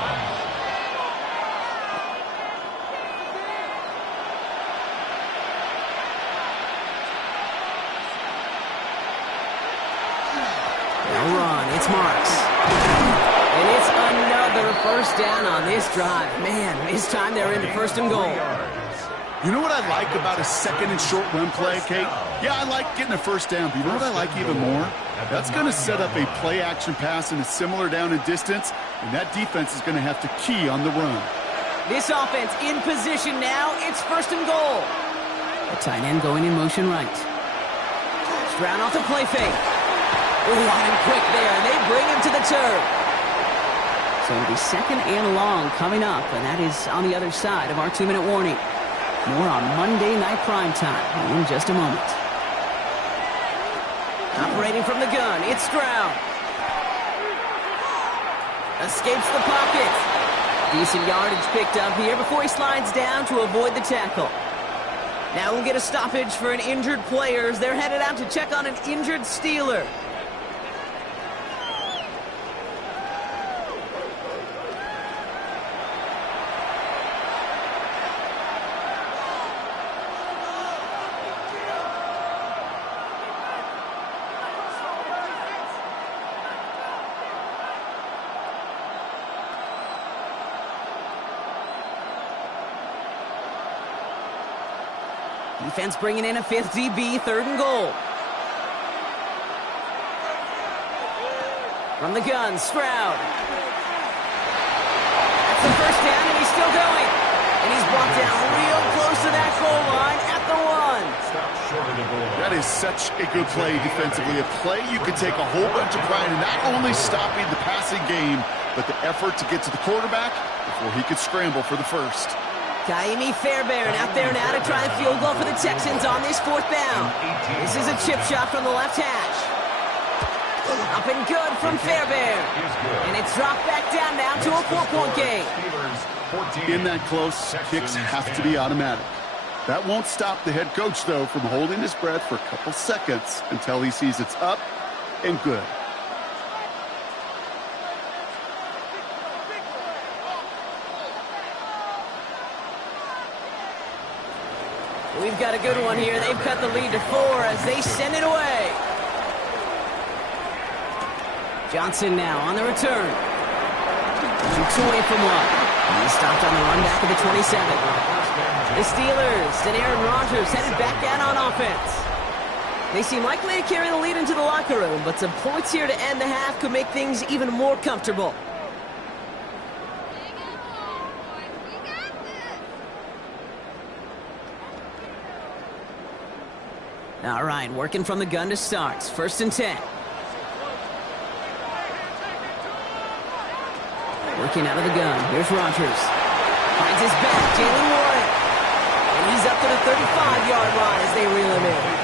They'll run. It's Marks. And it's another first down on this drive. Man, this time they're into first and goal. You know what I like about a second and short run play, Kate? Yeah, I like getting a first down, but you know what I like even more? That's going to set up a play-action pass and a similar down in distance, and that defense is going to have to key on the run. This offense in position now. It's first and goal. The tight end going in motion right. Stroud off the play fake. Oh, on him quick there, and they bring him to the turf. So it'll be second and long coming up, and that is on the other side of our 2-minute warning. More on Monday Night Primetime in just a moment. Operating from the gun, it's Stroud. Escapes the pocket. Decent yardage picked up here before he slides down to avoid the tackle. Now we'll get a stoppage for an injured player as they're headed out to check on an injured Steeler. Defense bringing in a 5th DB, 3rd and goal. From the gun, Stroud. That's the first down, and he's still going. And he's brought down real close to that goal line at the 1. That is such a good play defensively. A play you can take a whole bunch of pride in not only stopping the passing game, but the effort to get to the quarterback before he could scramble for the first. Kaimi Fairbairn out there now to try the field goal for the Texans on this 4th down. This is a chip shot from the left hash. Up and good from Fairbairn. And it's dropped back down now to a 4-point game. In that close, kicks have to be automatic. That won't stop the head coach, though, from holding his breath for a couple seconds until he sees it's up and good. We've got a good one here. They've cut the lead to 4 as they send it away. Johnson now on the return. Shoots away from one. He's stopped on the run back of the 27. The Steelers and Aaron Rodgers headed back out on offense. They seem likely to carry the lead into the locker room, but some points here to end the half could make things even more comfortable. All right, working from the gun to start. 1st and 10. Working out of the gun. Here's Rodgers. Finds his back, Jalen Warren. And he's up to the 35-yard line as they reel him in.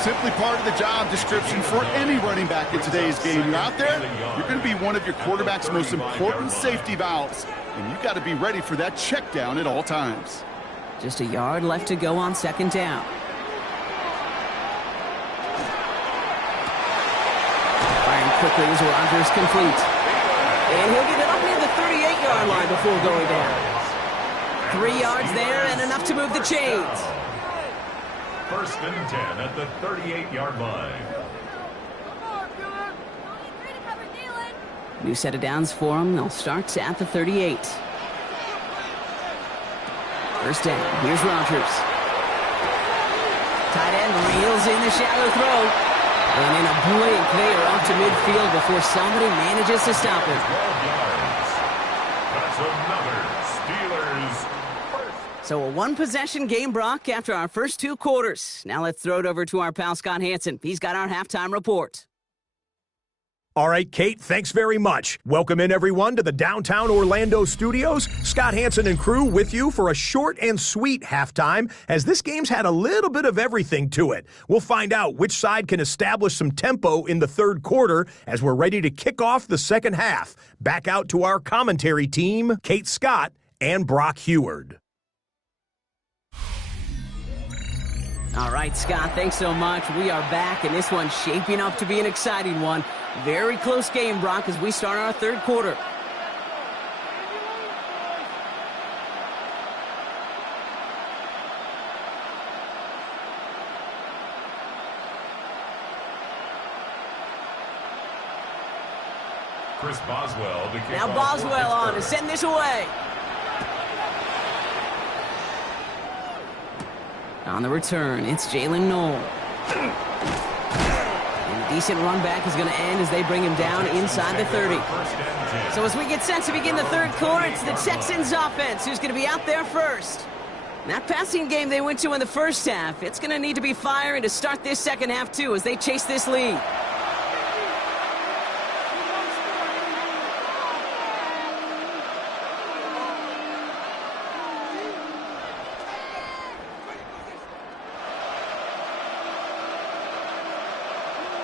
Simply part of the job description for any running back in today's game. You're out there, you're going to be one of your quarterback's most important safety valves. And you've got to be ready for that check down at all times. Just a yard left to go on 2nd down. Firing quickly as Rodgers complete. And he'll get it up near the 38-yard line before going down. 3 yards there and enough to move the chains. 1st and 10 at the 38-yard line. New set of downs for him. They'll start at the 38. 1st down. Here's Rodgers. Tight end reels in the shallow throw. And in a blink, they are off to midfield before somebody manages to stop him. 12 yards. That's another Steelers first. So a one-possession game, Brock, after our first 2 quarters. Now let's throw it over to our pal Scott Hanson. He's got our halftime report. All right, Kate, thanks very much. Welcome in, everyone, to the downtown Orlando studios. Scott Hanson and crew with you for a short and sweet halftime, as this game's had a little bit of everything to it. We'll find out which side can establish some tempo in the 3rd quarter as we're ready to kick off the 2nd half. Back out to our commentary team, Kate Scott and Brock Heward. All right, Scott, thanks so much. We are back, and this one's shaping up to be an exciting one. Very close game, Brock, as we start our 3rd quarter. Chris Boswell. Now Boswell on to send this away. On the return, it's Jalen Noel. And a decent run back is going to end as they bring him down inside the 30. So as we get set to begin the 3rd quarter, it's the Texans offense who's going to be out there first. That passing game they went to in the 1st half, it's going to need to be firing to start this 2nd half too as they chase this lead.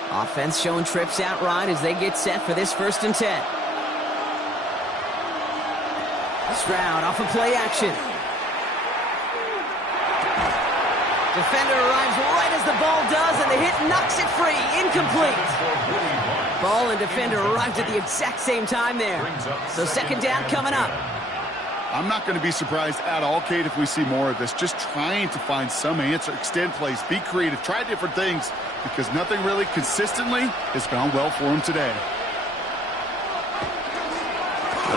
Offense showing trips out right as they get set for this 1st and 10. Stroud off of play action. Defender arrives right as the ball does, and the hit knocks it free. Incomplete. Ball and defender arrived at the exact same time there. So 2nd down coming up. I'm not going to be surprised at all, Kate, if we see more of this. Just trying to find some answer, extend plays, be creative, try different things, because nothing really consistently has gone well for him today.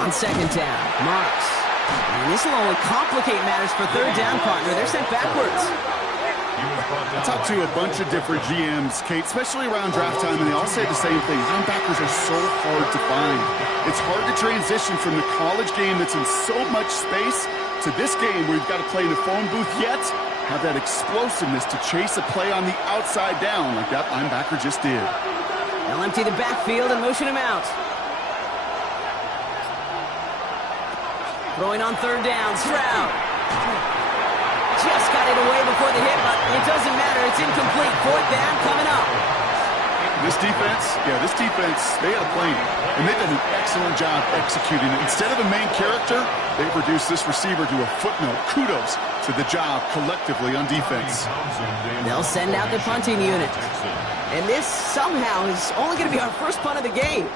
On 2nd down, Marks. And this will only complicate matters for 3rd down, partner. They're sent backwards. I talked to a bunch of different GMs, Kate, especially around draft time, and they all say the same thing. Linebackers are so hard to find. It's hard to transition from the college game that's in so much space to this game where you've got to play in the phone booth, yet have that explosiveness to chase a play on the outside down like that linebacker just did. They'll empty the backfield and motion him out. Throwing on 3rd down, Stroud. Just got it away before the hit, but it doesn't matter. It's incomplete. 4th down coming up. This defense, they had a plan, and they've done an excellent job executing it. Instead of a main character, they've reduced this receiver to a footnote. Kudos to the job collectively on defense. They'll send out the punting unit. And this somehow is only going to be our first punt of the game.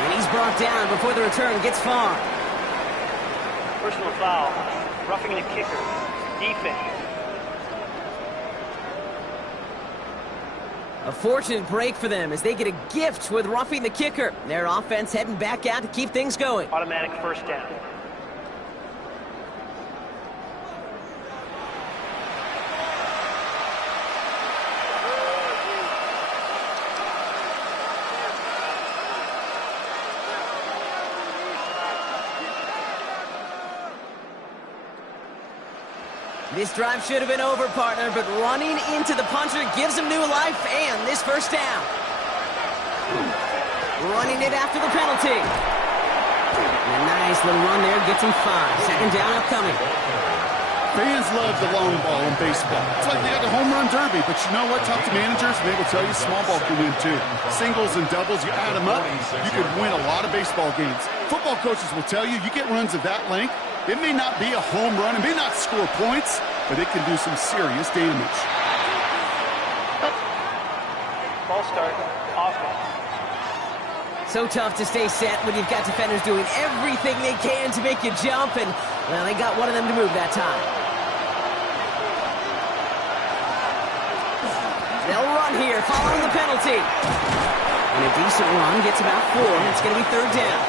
And he's brought down before the return gets far. Personal foul. Roughing the kicker. Defense. A fortunate break for them as they get a gift with roughing the kicker. Their offense heading back out to keep things going. Automatic 1st down. This drive should have been over, partner, but running into the punter gives him new life and this first down. Running it after the penalty. And a nice little run there gets him 5. Second down upcoming. Fans love the long ball in baseball. It's like they got the home run derby, but you know what? Talk to managers, and they will tell you small ball can win too. Singles and doubles, you add them up, you could win a lot of baseball games. Football coaches will tell you get runs of that length. It may not be a home run, it may not score points, but it can do some serious damage. Ball start, offense. So tough to stay set when you've got defenders doing everything they can to make you jump, and, well, they got one of them to move that time. They'll run here, following the penalty. And a decent run gets about 4. It's going to be third down.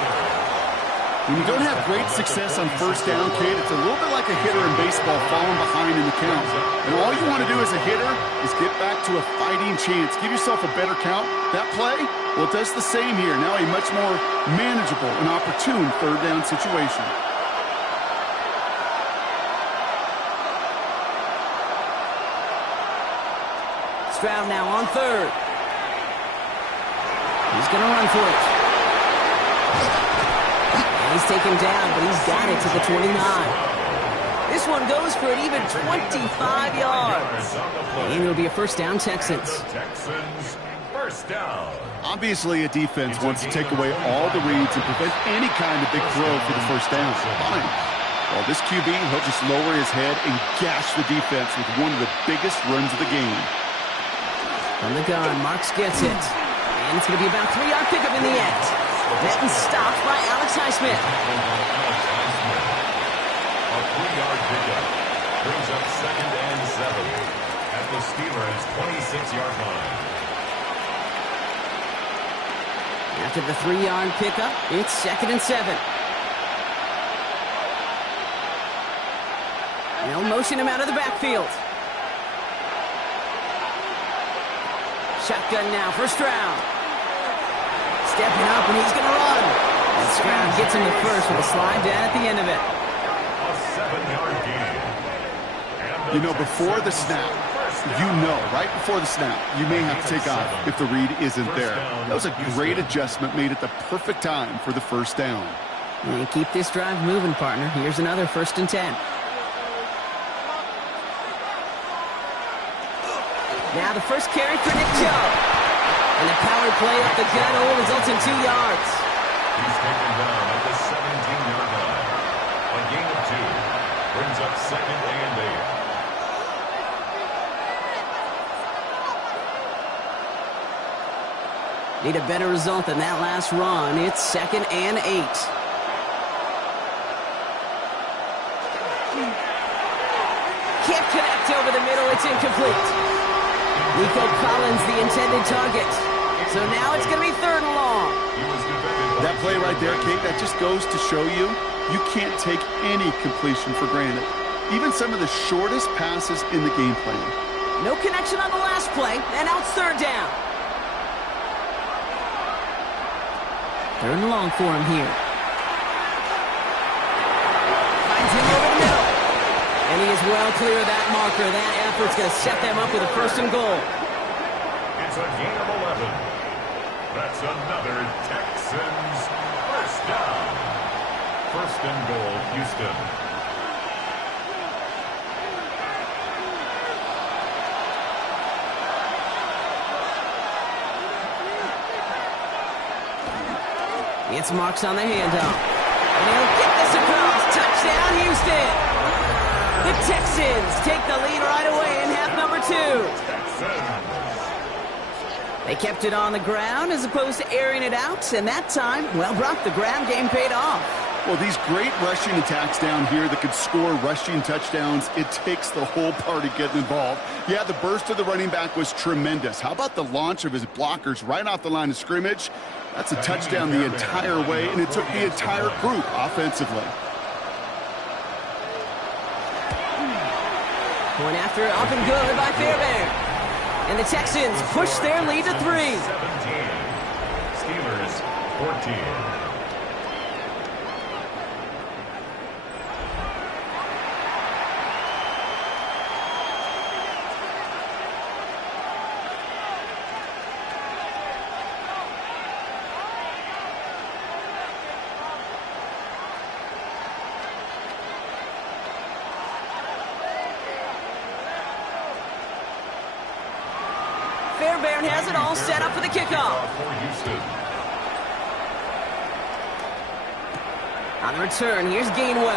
When you don't have great success on first down, Kate, it's a little bit like a hitter in baseball falling behind in the count. And all you want to do as a hitter is get back to a fighting chance. Give yourself a better count. That play, well, it does the same here. Now a much more manageable and opportune third down situation. Stroud now on third. He's going to run for it. And he's taken down, but he's got it to the 29. This one goes for an even 25 yards. And it'll be a first down, Texans. Texans, first down. Obviously, a defense wants to take away all the reads and prevent any kind of big throw for the first down. Fine. Well, this QB, he'll just lower his head and gash the defense with one of the biggest runs of the game. From the gun, Marks gets it. And it's going to be about a 3-yard pickup in the end. Then stopped by Alex Highsmith. A 3-yard pickup brings up 2nd and 7 at the Steelers' 26-yard line. After the 3-yard pickup, it's 2nd and 7. They'll motion him out of the backfield. Shotgun now for Stroud. Stepping up, and he's going to run. And Stroud gets him the first with a slide down at the end of it. A 7-yard gain. You know, before the snap, right before the snap, you may have to take off if the read isn't there. That was a great adjustment made at the perfect time for the first down. And keep this drive moving, partner. Here's another 1st and 10. Now the first carry for Nick Chubb. And the power play up the gut hole results in 2 yards. He's taken down at the 17-yard line. A gain of 2 brings up 2nd and 8. Need a better result than that last run. It's 2nd and 8. Can't connect over the middle. It's incomplete. Nico Collins, the intended target. So now it's going to be 3rd and long. That play right there, Kate, that just goes to show you can't take any completion for granted. Even some of the shortest passes in the game plan. No connection on the last play, and now it's 3rd down. 3rd and long for him here. Finds him over the middle. And he is well clear of that marker. That effort's going to set them up with a 1st and goal. It's a gain of 11. That's another Texans first down. 1st and goal, Houston. It's Marks on the handoff. And he'll get this across. Touchdown, Houston. The Texans take the lead right away in half number 2. They kept it on the ground as opposed to airing it out, and that time, well, Brock, the ground game paid off. Well, these great rushing attacks down here that could score rushing touchdowns, it takes the whole party getting involved. Yeah, the burst of the running back was tremendous. How about the launch of his blockers right off the line of scrimmage? That's a touchdown the entire way, and it took the entire group offensively. Point after up and good by Fairbairn. And the Texans push their lead to 3. 17. Steelers 14. Corn Baron has it all set up for the kickoff. On the return, here's Gainwell.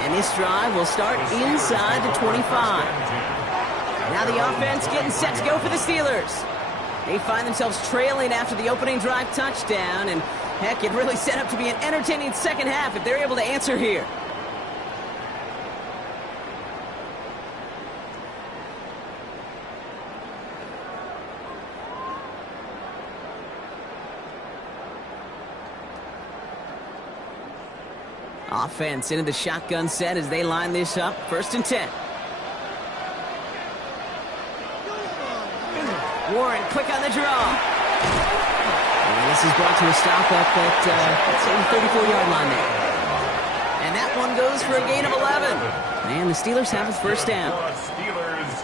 And this drive will start inside the 25. Now the offense getting set to go for the Steelers. They find themselves trailing after the opening drive touchdown, and heck, it really set up to be an entertaining second half if they're able to answer here. Offense into the shotgun set as they line this up. 1st and 10. Warren quick on the draw. And this is brought to a stop up at, let's say, the 34-yard line there. And that one goes for a gain of 11. And the Steelers have a 1st down.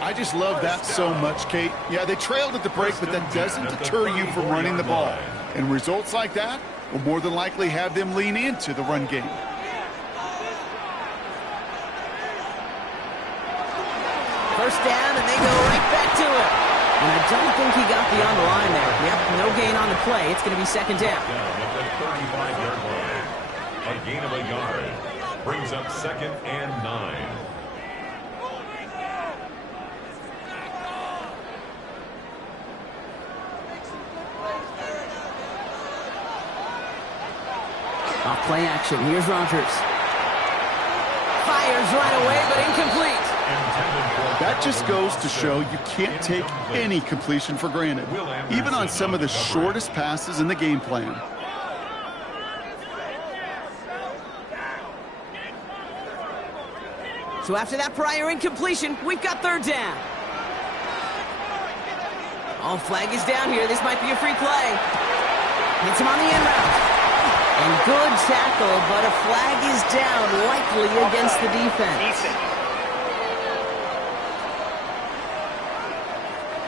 I just love that so much, Kate. Yeah, they trailed at the break, but that doesn't deter you from running the ball. And results like that will more than likely have them lean into the run game. First down, and they go right back to it. And I don't think he got beyond the line there. Yep, no gain on the play. It's going to be 2nd down. At the 35-yard line. A gain of a yard. Brings up 2nd and 9. Off play action. Here's Rodgers. Fires right away, but incomplete. That just goes to show you can't take any completion for granted, even on some of the shortest passes in the game plan. So after that prior incompletion, we've got 3rd down. Oh, flag is down here. This might be a free play. Hits him on the end route. And good tackle, but a flag is down, likely against the defense.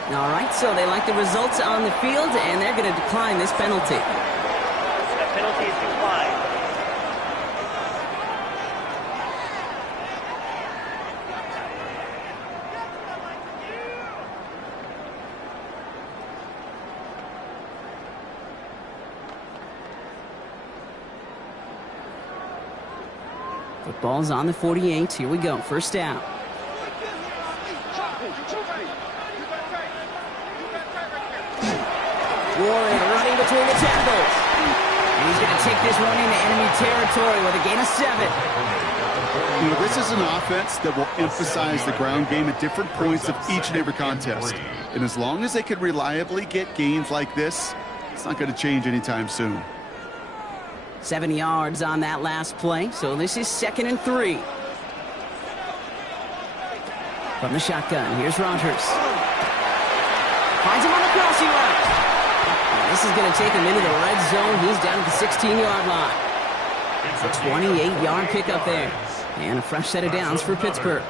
All right, so they like the results on the field, and they're going to decline this penalty. That penalty is declined. Football's on the 48. Here we go. 1st down. Warren running between the tackles. And he's going to take this one into enemy territory with a gain of 7. You know, this is an offense that will emphasize the ground game at different points of each and every contest. And as long as they can reliably get gains like this, it's not going to change anytime soon. 7 yards on that last play, so this is 2nd and 3. From the shotgun, here's Rodgers. Finds him on the crossing route. This is going to take him into the red zone. He's down at the 16-yard line. A 28-yard pickup there. And a fresh set of downs for Pittsburgh.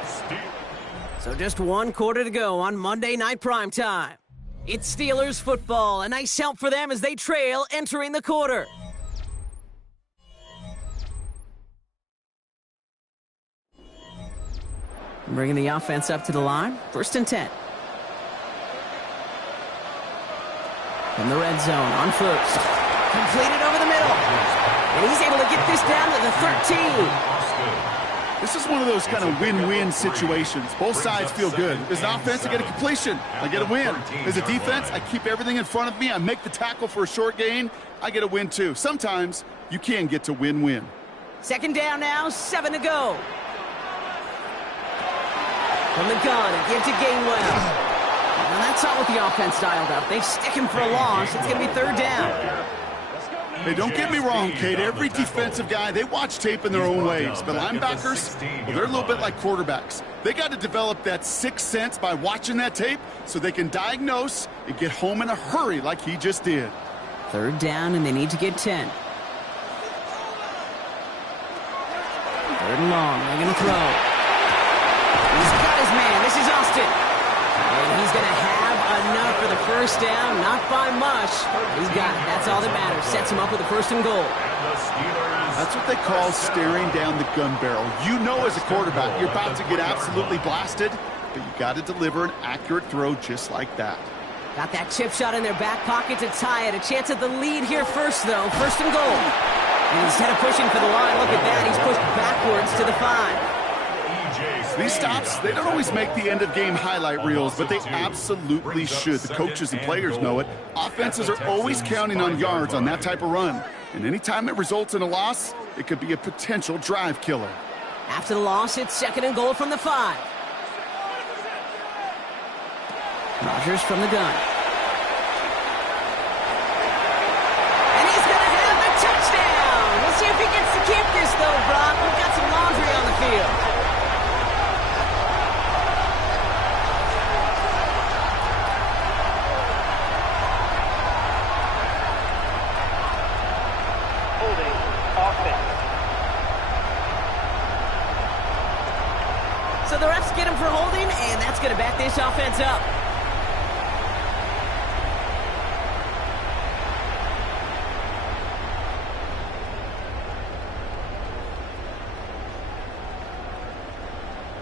So just 1 quarter to go on Monday Night Primetime. It's Steelers football. A nice help for them as they trail entering the quarter. Bringing the offense up to the line. 1st and 10. From the red zone on 1st. Completed over the middle. And he's able to get this down to the 13. This is one of those kind of win-win situations. Both sides feel good. As an offense, I get a completion. I get a win. As a defense, I keep everything in front of me. I make the tackle for a short gain. I get a win, too. Sometimes you can get to win-win. 2nd down now, 7 to go. From the gun, and give to Gainwell. And that's not what the offense dialed up. They stick him for a loss. It's going to be 3rd down. Hey, don't get me wrong, Kate. Every defensive guy, they watch tape in their own ways. But linebackers, well, they're a little bit like quarterbacks. They got to develop that sixth sense by watching that tape so they can diagnose and get home in a hurry like he just did. 3rd down, and they need to get 10. 3rd and long. They're going to throw. He's got his man. This is Austin. And he's going to have enough for the 1st down. Not by much. He's got it. That's all that matters. Sets him up with a 1st and goal. That's what they call staring down the gun barrel. You know as a quarterback, you're about to get absolutely blasted. but you got to deliver an accurate throw just like that. Got that chip shot in their back pocket to tie it. A chance at the lead here first, though. First and goal. And instead of pushing for the line, look at that. He's pushed backwards to the 5. These stops, they don't always make the end-of-game highlight reels, but they absolutely should. The coaches and players know it. Offenses are always counting on yards on that type of run. And anytime it results in a loss, it could be a potential drive killer. After the loss, it's second and goal from the 5. Rodgers from the gun. And he's going to have the touchdown. We'll see if he gets to keep this, though, Brock. We've got some laundry on the field. Holding offense. So the refs get him for holding, and that's going to back this offense up.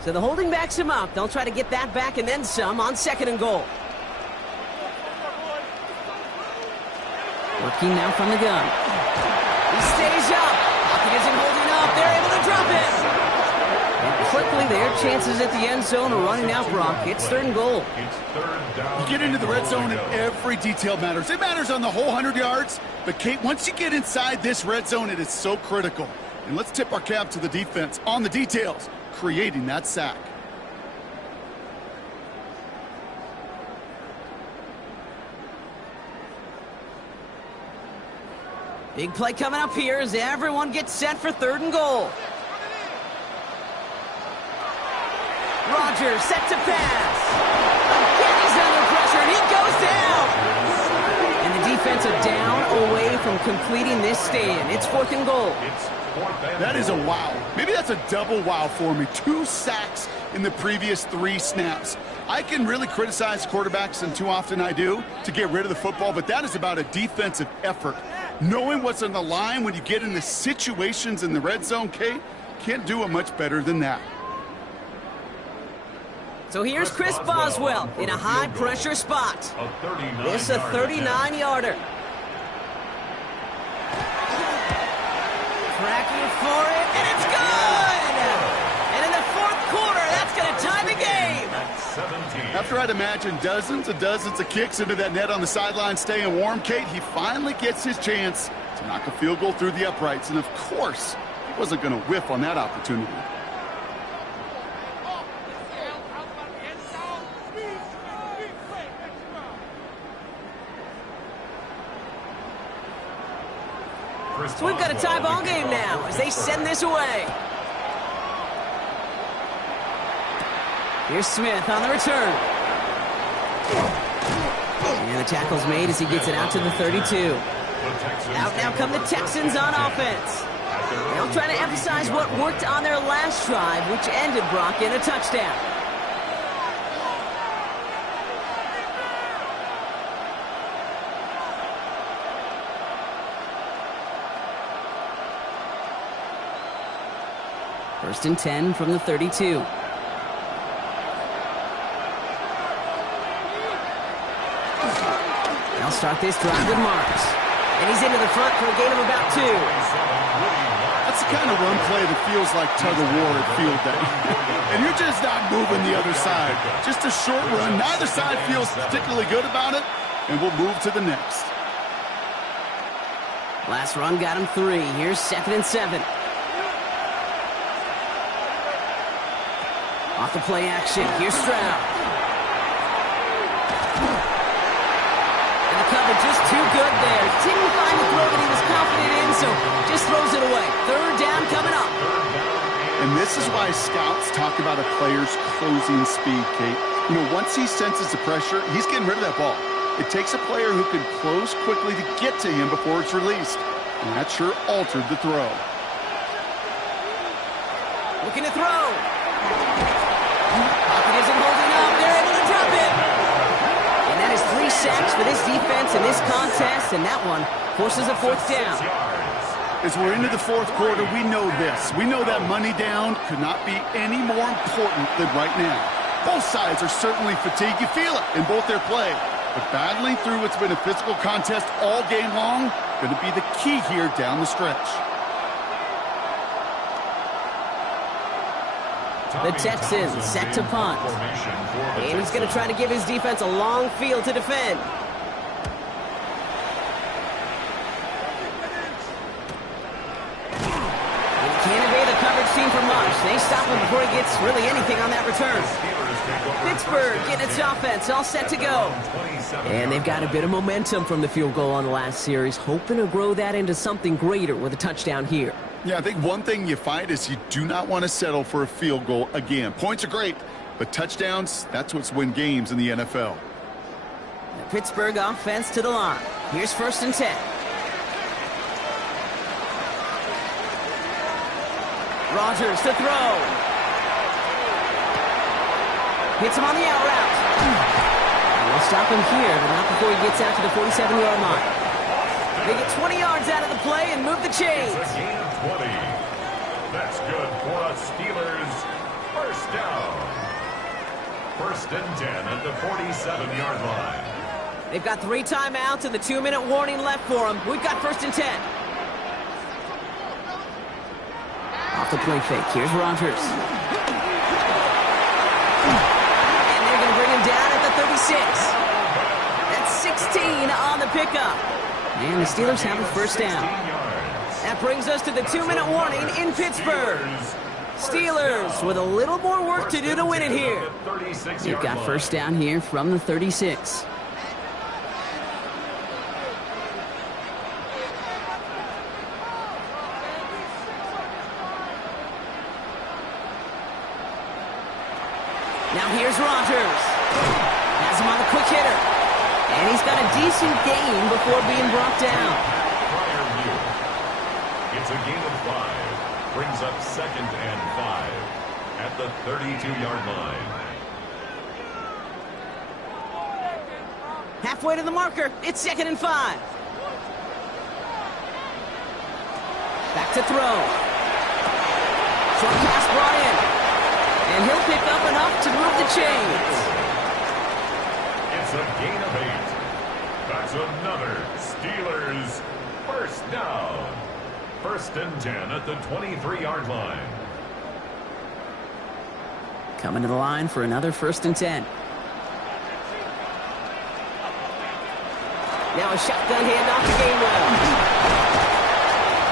So the holding backs him up. They'll try to get that back and then some on second and goal. Working now from the gun. He stays up. Pocket isn't holding up. They're able to drop it. And quickly, their chances at the end zone are running out, Brock. It's third and goal. You get into the red zone and every detail matters. It matters on the whole 100 yards. But, Kate, once you get inside this red zone, it is so critical. And let's tip our cap to the defense on the details, creating that sack. Big play coming up here as everyone gets set for third and goal. Rodgers set to pass. Again, he's under pressure, and he goes down. And the defense are down away from completing this stand. It's fourth and goal. That is a wow. Maybe that's a double wow for me. 2 sacks in the previous 3 snaps. I can really criticize quarterbacks, and too often I do, to get rid of the football, but that is about a defensive effort. Knowing what's on the line when you get in the situations in the red zone, Kate, can't do it much better than that. So here's Chris Boswell in a high-pressure spot. This a 39-yarder. Cracking for it, and it's good! And in the fourth quarter, that's going to tie the game. After I'd imagine dozens and dozens of kicks into that net on the sideline staying warm, Kate, he finally gets his chance to knock a field goal through the uprights. And, of course, he wasn't going to whiff on that opportunity. So we've got a tie ball game now as they send this away. Here's Smith on the return. And the tackle's made as he gets it out to the 32. Out now come the Texans on offense. They'll try to emphasize what worked on their last drive, which ended, Brock, in a touchdown. First and 10 from the 32. They'll start this drive with Marks. And he's into the front for a gain of about 2. That's the kind of run play that feels like tug-of-war at field day. And you're just not moving the other side. Just a short run. Neither side feels particularly good about it. And we'll move to the next. Last run got him 3. Here's second and 7. Off the play action, here's Stroud. And the cover just too good there. Didn't find the throw that he was confident in, so just throws it away. Third down coming up. And this is why scouts talk about a player's closing speed, Kate. You know, once he senses the pressure, he's getting rid of that ball. It takes a player who can close quickly to get to him before it's released. And that sure altered the throw. Looking to throw. Pocket isn't holding up. They're able to drop it. And that is 3 sacks for this defense in this contest, and that one forces a fourth down. As we're into the fourth quarter, we know this. We know that money down could not be any more important than right now. Both sides are certainly fatigued. You feel it in both their play. But battling through what's been a physical contest all game long, going to be the key here down the stretch. The Texans set to punt. And he's going to try to give his defense a long field to defend. And he can't evade the coverage team for much. They stop him before he gets really anything on that return. Pittsburg getting its offense all set to go. And they've got a bit of momentum from the field goal on the last series, hoping to grow that into something greater with a touchdown here. Yeah, I think one thing you find is you do not want to settle for a field goal again. Points are great, but touchdowns, that's what's win games in the NFL. The Pittsburgh offense to the line. Here's 1st and 10. Rodgers to throw. Hits him on the out route. And they'll stop him here, but not before he gets out to the 47-yard line. They get 20 yards out of the play and move the chains. It's a gain of 20. That's good for us Steelers. First down. 1st and 10 at the 47-yard line. They've got 3 timeouts and the 2-minute warning left for them. We've got 1st and 10. Off the play fake. Here's Rodgers. And they're going to bring him down at the 36. That's 16 on the pickup. And the Steelers have a 1st down. That brings us to the 2-minute warning in Pittsburgh. Steelers with a little more work to do to win it here. They've got 1st down here from the 36. Now here's Rodgers. Has him on the quick hitter. And he's got a decent gain before being brought down. It's a gain of 5. Brings up 2nd and 5 at the 32-yard line. Halfway to the marker. It's 2nd and 5. Back to throw. Short pass brought in. And he'll pick up enough to move the chains. It's a gain of 8. That's another Steelers 1st down. 1st and 10 at the 23-yard line. Coming to the line for another 1st and 10. Now a shotgun handoff to Gainwell.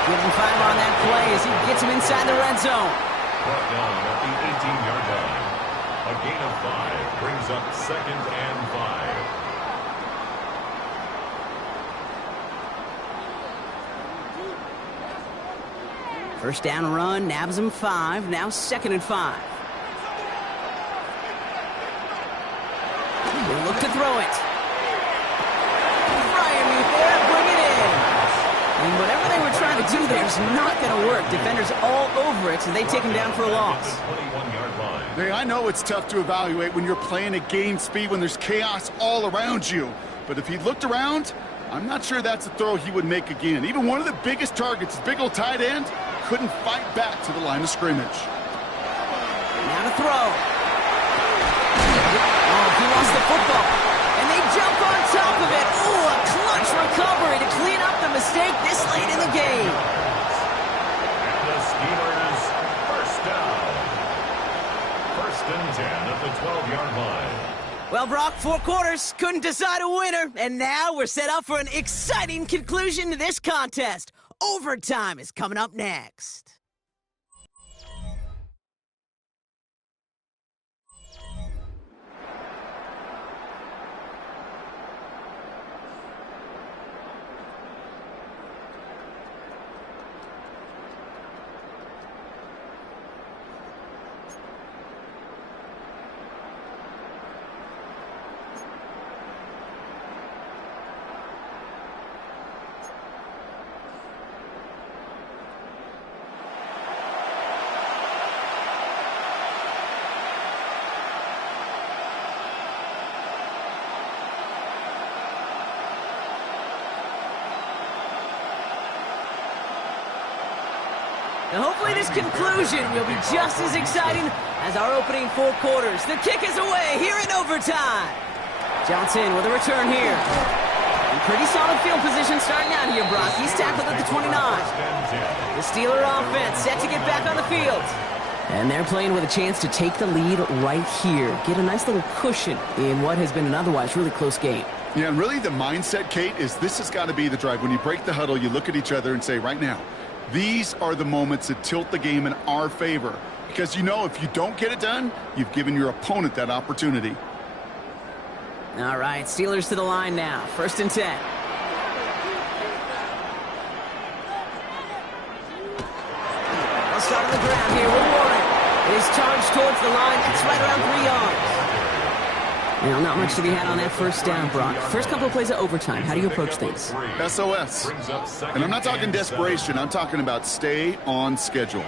Give him 5 on that play as he gets him inside the red zone. Brought down at the 18-yard line. A gain of 5 brings up 2nd and 5. First down run, nabs him 5. Now 2nd and 5. They look to throw it. Fryermuth there, bring it in. And whatever they were trying to do there is not going to work. Defenders all over it, so they take him down for a loss. Hey, I know it's tough to evaluate when you're playing at game speed when there's chaos all around you. But if he looked around, I'm not sure that's a throw he would make again. Even one of the biggest targets, his big old tight end, couldn't fight back to the line of scrimmage. Now to throw. Oh, he lost the football. And they jump on top of it. Ooh, a clutch recovery to clean up the mistake this late in the game. And the Steelers 1st down. 1st and 10 at the 12-yard line. Well, Brock, 4 quarters couldn't decide a winner. And now we're set up for an exciting conclusion to this contest. Overtime is coming up next. Now hopefully this conclusion will be just as exciting as our opening 4 quarters. The kick is away here in overtime. Johnson with a return here. In pretty solid field position starting out here, Brock. He's tackled at the 29. The Steeler offense set to get back on the field. And they're playing with a chance to take the lead right here. Get a nice little cushion in what has been an otherwise really close game. Yeah, and really the mindset, Kate, is this has got to be the drive. When you break the huddle, you look at each other and say, right now, these are the moments that tilt the game in our favor. Because you know if you don't get it done, you've given your opponent that opportunity. All right, Steelers to the line now. 1st and 10. They'll start on the ground here with Warren. It is charged towards the line. That's right around 3 yards. Now, not much to be had on that first down, Brock. First couple of plays of overtime. How do you approach things? SOS. And I'm not talking desperation. I'm talking about stay on schedule.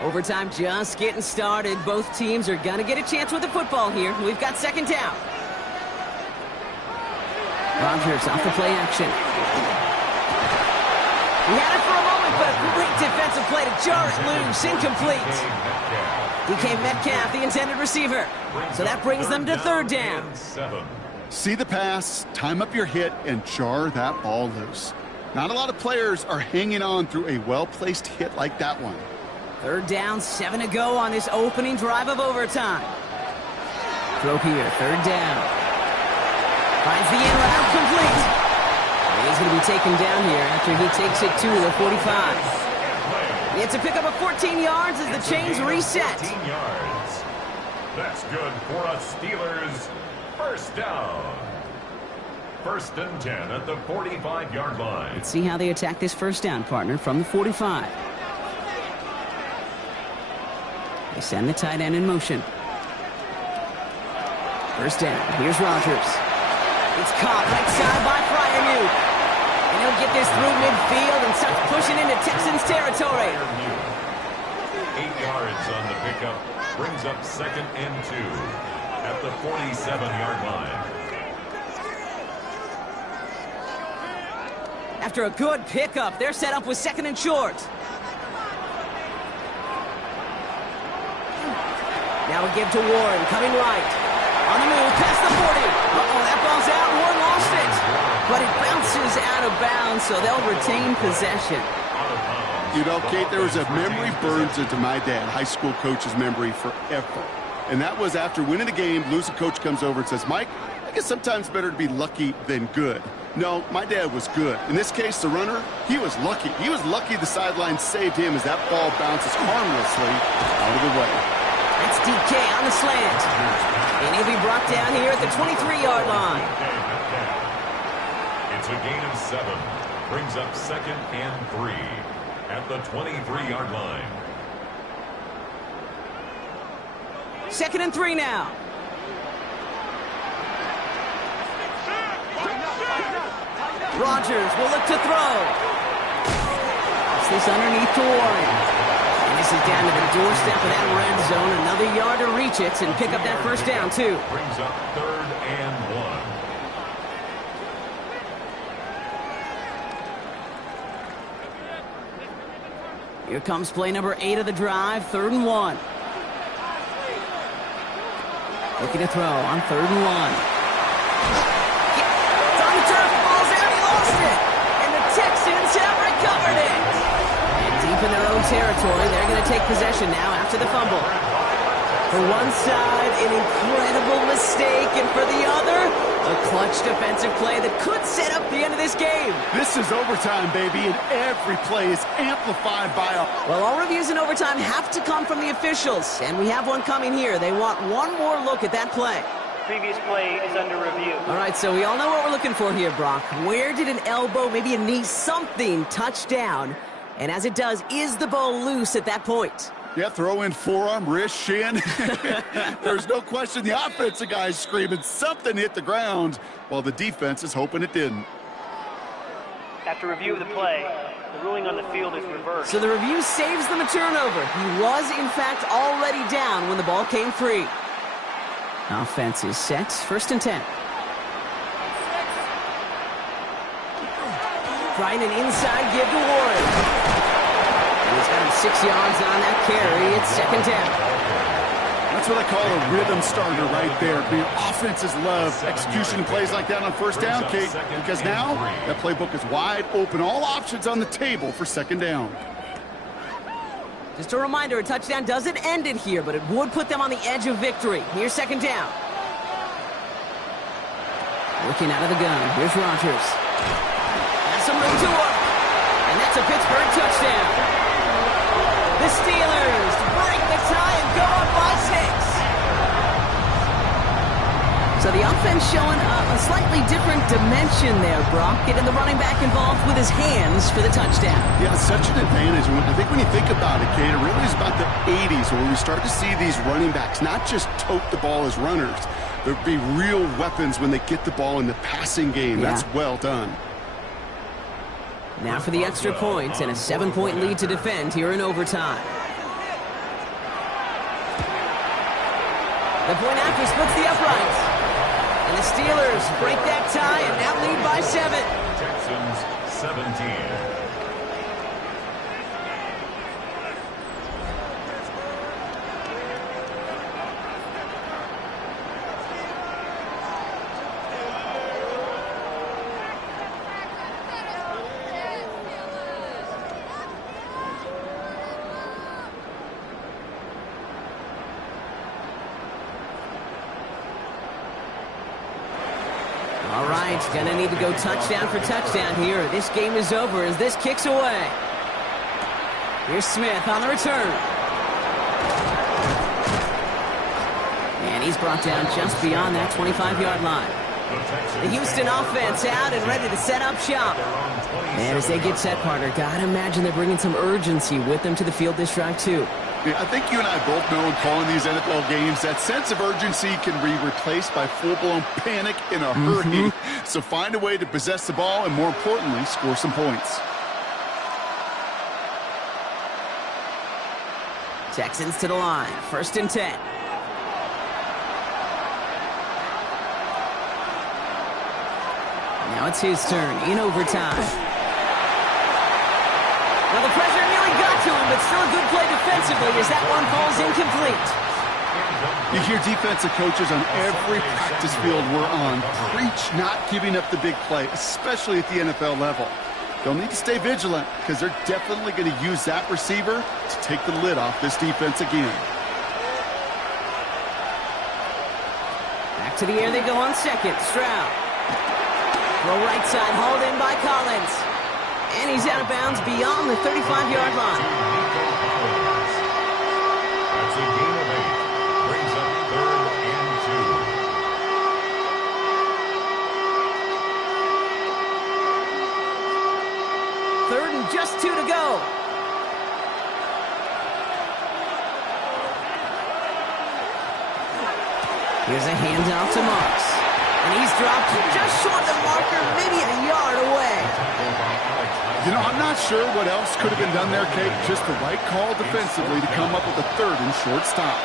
Overtime just getting started. Both teams are going to get a chance with the football here. We've got 2nd down. Rodgers off the play action. He had it for a moment, but a great defensive play to jar it loose. Incomplete. DK Metcalf, the intended receiver. So that brings them to 3rd down. See the pass, time up your hit, and jar that ball loose. Not a lot of players are hanging on through a well-placed hit like that one. 3rd down, 7 to go on this opening drive of overtime. Throw here, 3rd down. Finds the end route complete. He's going to be taken down here after he takes it to the 45. It's a pickup of 14 yards as the chains reset. 14 yards. That's good for us Steelers. 1st down. 1st and 10 at the 45-yard line. Let's see how they attack this 1st down, partner, from the 45. They send the tight end in motion. 1st down. Here's Rodgers. It's caught right side by Freiermuth. And he'll get this through midfield and start pushing into Texans territory. 8 yards on the pickup. Brings up 2nd and 2 at the 47-yard line. After a good pickup, they're set up with 2nd and short. Now we give to Warren, coming right. On the move, past the 40. Uh-oh, that ball's out. Warren lost it. But it bounces out of bounds, so they'll retain possession. You know, Kate, there was a memory burns into my dad, high school coach's memory forever. And that was after winning the game, losing coach comes over and says, Mike, I guess sometimes better to be lucky than good. No, my dad was good. In this case, the runner, he was lucky. He was lucky the sideline saved him as that ball bounces harmlessly out of the way. That's DK on the slant. And he'll be brought down here at the 23-yard line. It's a gain of 7. Brings up 2nd and 3 at the 23-yard line. 2nd and 3 now. Rodgers will look to throw. It's this underneath to Warren. And this is down to the doorstep of that red zone. Another yard to reach it and pick up that 1st down, too. Brings up 3rd and 1. Here comes play number 8 of the drive, 3rd and 1. Looking to throw on 3rd and 1. It's on the turf, ball's out, he lost it. And the Texans have recovered it. And deep in their own territory, they're going to take possession now after the fumble. For one side, an incredible mistake, and for the other, a clutch defensive play that could set up the end of this game. This is overtime, baby, and every play is amplified by a... Well, all reviews in overtime have to come from the officials, and we have one coming here. They want one more look at that play. Previous play is under review. All right, so we all know what we're looking for here, Brock. Where did an elbow, maybe a knee, something touch down? And as it does, is the ball loose at that point? Yeah, throw in forearm, wrist, shin. There's no question the offensive guy's screaming something hit the ground while the defense is hoping it didn't. After review of the play, the ruling on the field is reversed. So the review saves them a turnover. He was, in fact, already down when the ball came free. Offense is set. 1st and 10. Trying an inside give to Warren. 6 yards on that carry. It's second down. That's what I call a rhythm starter right there. The offenses love execution plays like that on first down, Kate, because now that playbook is wide open. All options on the table for second down. Just a reminder, a touchdown doesn't end it here, but it would put them on the edge of victory. Here's second down. Looking out of the gun. Here's Rodgers. Has some room to work. And that's a Pittsburgh touchdown. The Steelers break the tie and go up by 6. So the offense showing a slightly different dimension there, Brock. Getting the running back involved with his hands for the touchdown. Yeah, it's such an advantage. I think when you think about it, Kate, it really is about the 80s where we start to see these running backs not just tote the ball as runners. There'll be real weapons when they get the ball in the passing game. Yeah. That's well done. Now for the extra point and a 7-point lead to defend here in overtime. The point after splits the uprights. And the Steelers break that tie and now lead by 7. Texans 17. All right, gonna need to go touchdown for touchdown here. This game is over as this kicks away. Here's Smith on the return. And he's brought down just beyond that 25-yard line. The Houston offense out and ready to set up shop. And as they get set, partner, gotta imagine they're bringing some urgency with them to the field this drive, too. I think you and I both know in calling these NFL games that sense of urgency can be replaced by full-blown panic in a hurry. So find a way to possess the ball and, more importantly, score some points. Texans to the line. 1st and 10. Now it's his turn in overtime. Now the pressure nearly got to him, but still a good play defensively as that one falls incomplete. You hear defensive coaches on every practice field we're on preach not giving up the big play, especially at the NFL level. They'll need to stay vigilant because they're definitely going to use that receiver to take the lid off this defense again. Back to the air they go on second. Stroud. Throw right side, hauled in by Collins. And he's out of bounds beyond the 35-yard line. That's a gain of 8. Brings up 3rd and 2. 3rd and just 2 to go. Here's a handoff to Marks. And he's dropped just short of the marker, maybe a yard away. You know, I'm not sure what else could have been done there, Kate. Just the right call defensively to come up with a 3rd and short stop.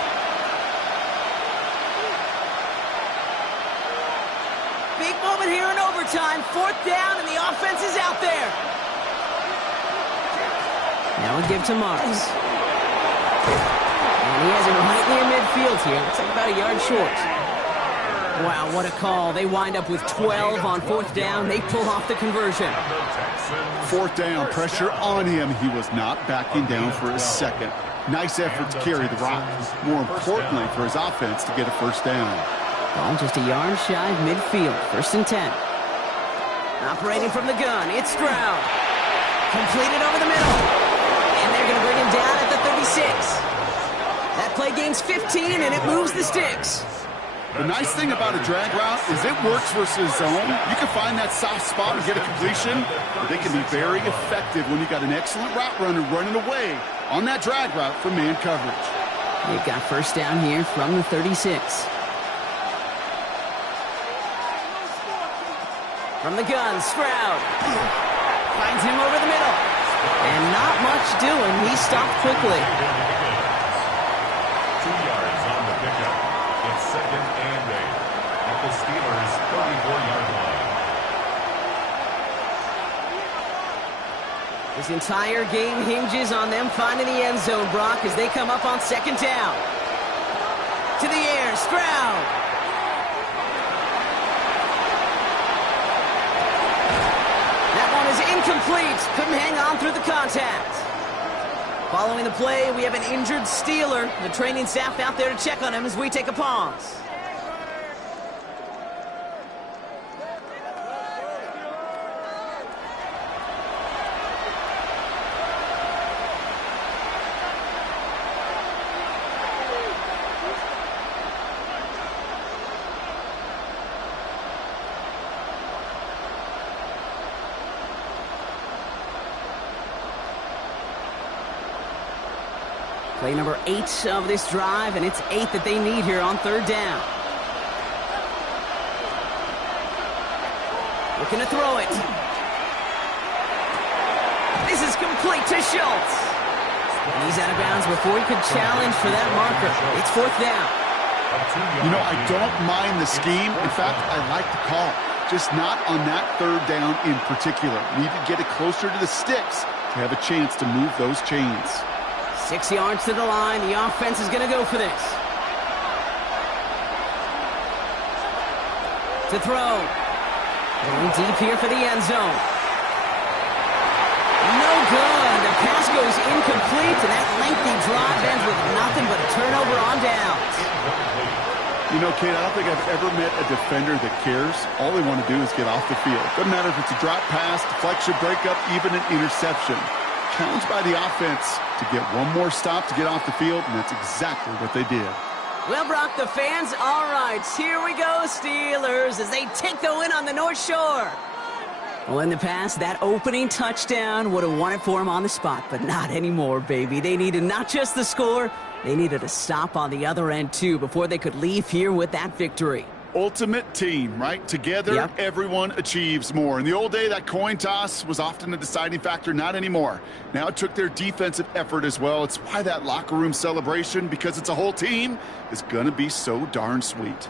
Big moment here in overtime. 4th down, and the offense is out there. Now we give to Marks. And he has it right near midfield here. Looks like about a yard short. Wow, what a call. They wind up with 12 on 4th down. They pull off the conversion. 4th down, pressure on him. He was not backing down for a second. Nice effort to carry the rock. More importantly, for his offense to get a 1st down. Ball just a yard shy of midfield. 1st and 10. Operating from the gun, it's Stroud. Completed over the middle. And they're going to bring him down at the 36. That play gains 15, and it moves the sticks. The nice thing about a drag route is it works versus zone. You can find that soft spot and get a completion, but they can be very effective when you got an excellent route runner running away on that drag route from man coverage. They've got 1st down here from the 36. From the gun, Stroud. Finds him over the middle. And not much doing. He stopped quickly. 2 yards on the pickup. It's 2nd and 8 at the Steelers' 34-yard line. This entire game hinges on them finding the end zone, Brock, as they come up on second down. To the air, Stroud. That one is incomplete. Couldn't hang on through the contact. Following the play, we have an injured Steeler. The training staff out there to check on him as we take a pause. Play number 8 of this drive, and it's 8 that they need here on third down. Looking to throw it. This is complete to Schultz. And he's out of bounds before he could challenge for that marker. It's fourth down. You know, I don't mind the scheme. In fact, I like the call. Just not on that third down in particular. Need to get it closer to the sticks to have a chance to move those chains. 6 yards to the line. The offense is going to go for this. To throw. Going deep here for the end zone. No good. The pass goes incomplete, and that lengthy drive ends with nothing but a turnover on downs. You know, Kate, I don't think I've ever met a defender that cares. All they want to do is get off the field. Doesn't matter if it's a drop pass, deflection, breakup, even an interception. Challenged by the offense to get one more stop to get off the field, and that's exactly what they did. Well, Brock, the fans, all right, here we go, Steelers, as they take the win on the North Shore. Well, in the past, that opening touchdown would have won it for them on the spot, but not anymore, baby. They needed not just the score, they needed a stop on the other end, too, before they could leave here with that victory. Ultimate team, right? Together, Everyone achieves more. In the old day, that coin toss was often a deciding factor. Not anymore. Now it took their defensive effort as well. It's why that locker room celebration, because it's a whole team, is going to be so darn sweet.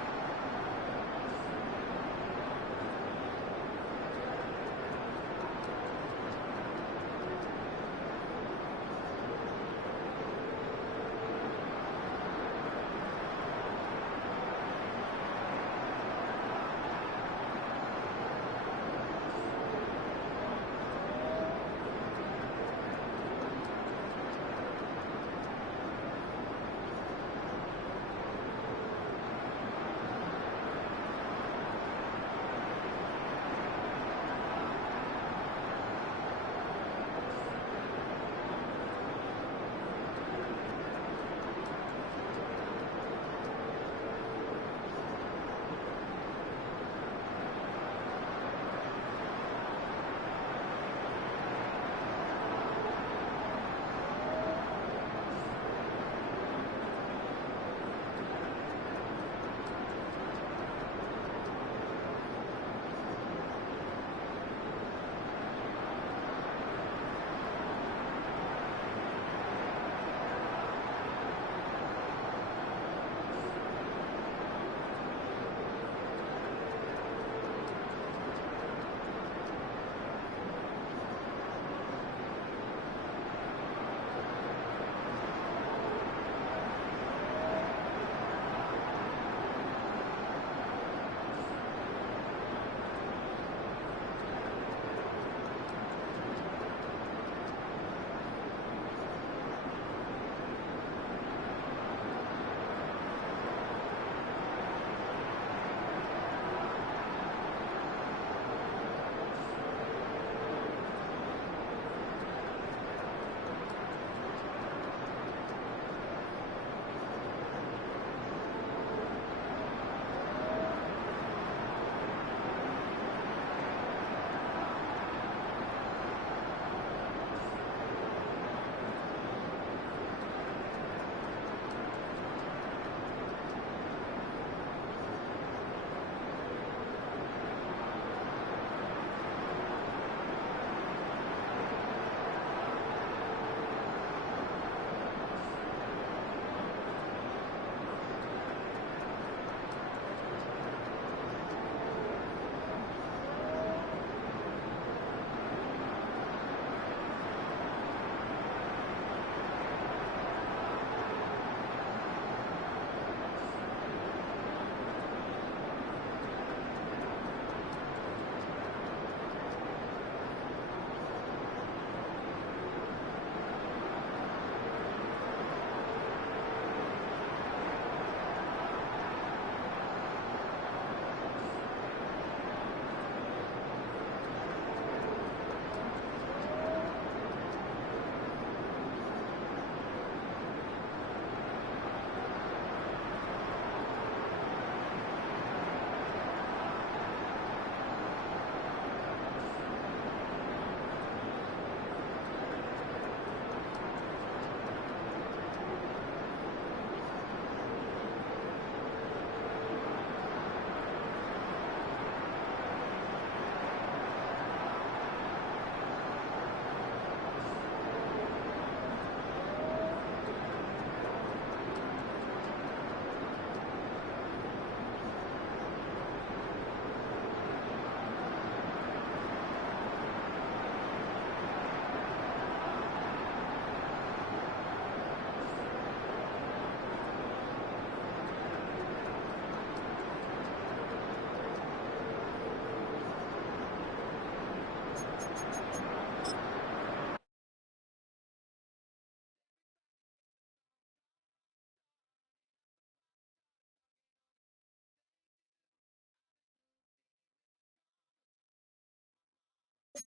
Ready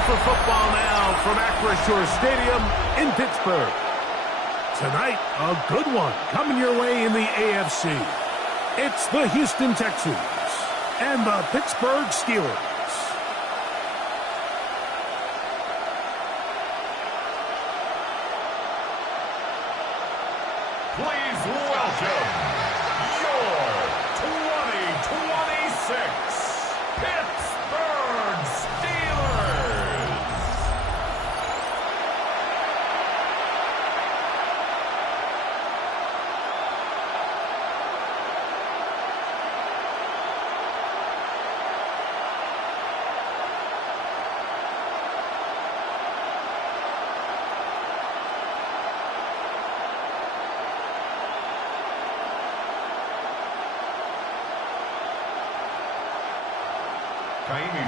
for football now from Acrisure Stadium in Pittsburgh. Tonight, a good one coming your way in the AFC. It's the Houston Texans and the Pittsburgh Steelers. Please welcome your 2026 Pittsburgh Steelers.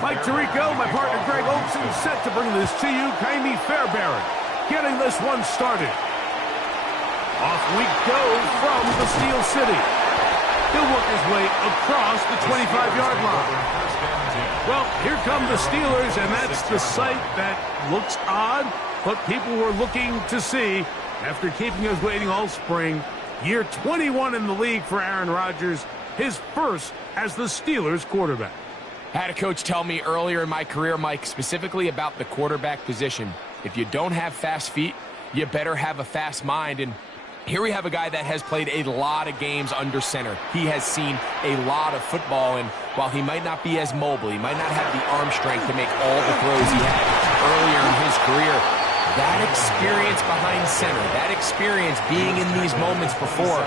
Mike Tirico, my partner Greg Olson, set to bring this to you. Kaimi Fairbairn getting this one started. Off we go from the Steel City. He'll work his way across the 25-yard line. Well, here come the Steelers, and that's the sight that looks odd, but people were looking to see after keeping us waiting all spring. Year 21 in the league for Aaron Rodgers, his first as the Steelers quarterback. I had a coach tell me earlier in my career, Mike, specifically about the quarterback position. If you don't have fast feet, you better have a fast mind. And here we have a guy that has played a lot of games under center. He has seen a lot of football, and while he might not be as mobile, he might not have the arm strength to make all the throws he had earlier in his career, that experience behind center, that experience being in these moments before,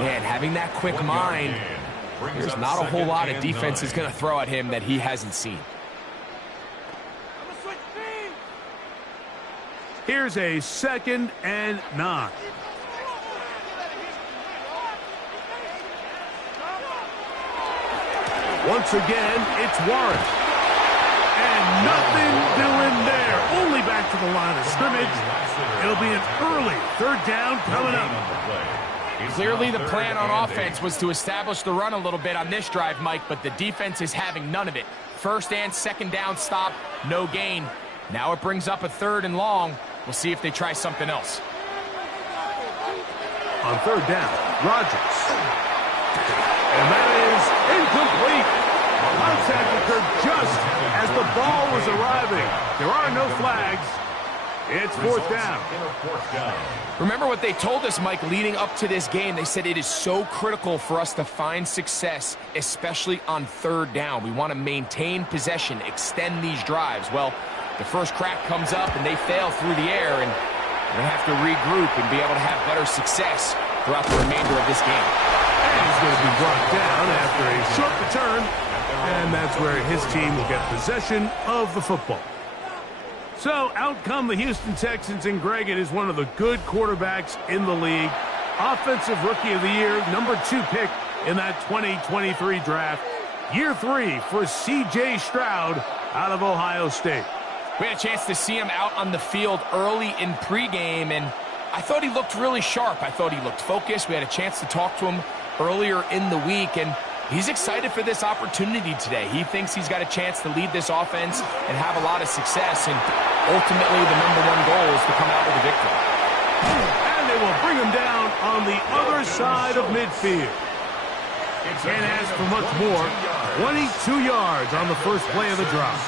man, having that quick mind, there's not a whole lot of defense is going to throw at him that he hasn't seen. Here's a 2nd and 9. Once again, it's Warren. And nothing doing there. Only back to the line of scrimmage. It'll be an early 3rd down coming up. Clearly the plan on offense was to establish the run a little bit on this drive, Mike, but the defense is having none of it. 1st and 2nd down stop, no gain. Now it brings up a 3rd and long. We'll see if they try something else. On 3rd down, Rodgers. And that is incomplete. Contact occurred just as the ball was arriving. There are no flags. It's 4th down. Remember what they told us, Mike, leading up to this game. They said it is so critical for us to find success, especially on 3rd down. We want to maintain possession, extend these drives. Well, the first crack comes up and they fail through the air, and we're going to have to regroup and be able to have better success throughout the remainder of this game. And he's going to be brought down after a short return, and that's where his team will get possession of the football. So out come the Houston Texans, and Greg, it is one of the good quarterbacks in the league. Offensive Rookie of the Year, number 2 pick in that 2023 draft. Year 3 for C.J. Stroud out of Ohio State. We had a chance to see him out on the field early in pregame, and I thought he looked really sharp. I thought he looked focused. We had a chance to talk to him earlier in the week, and he's excited for this opportunity today. He thinks he's got a chance to lead this offense and have a lot of success, and ultimately the #1 goal is to come out with a victory. And they will bring him down on the other side of midfield. Can't ask for much more. 22 yards on the first play of the drive.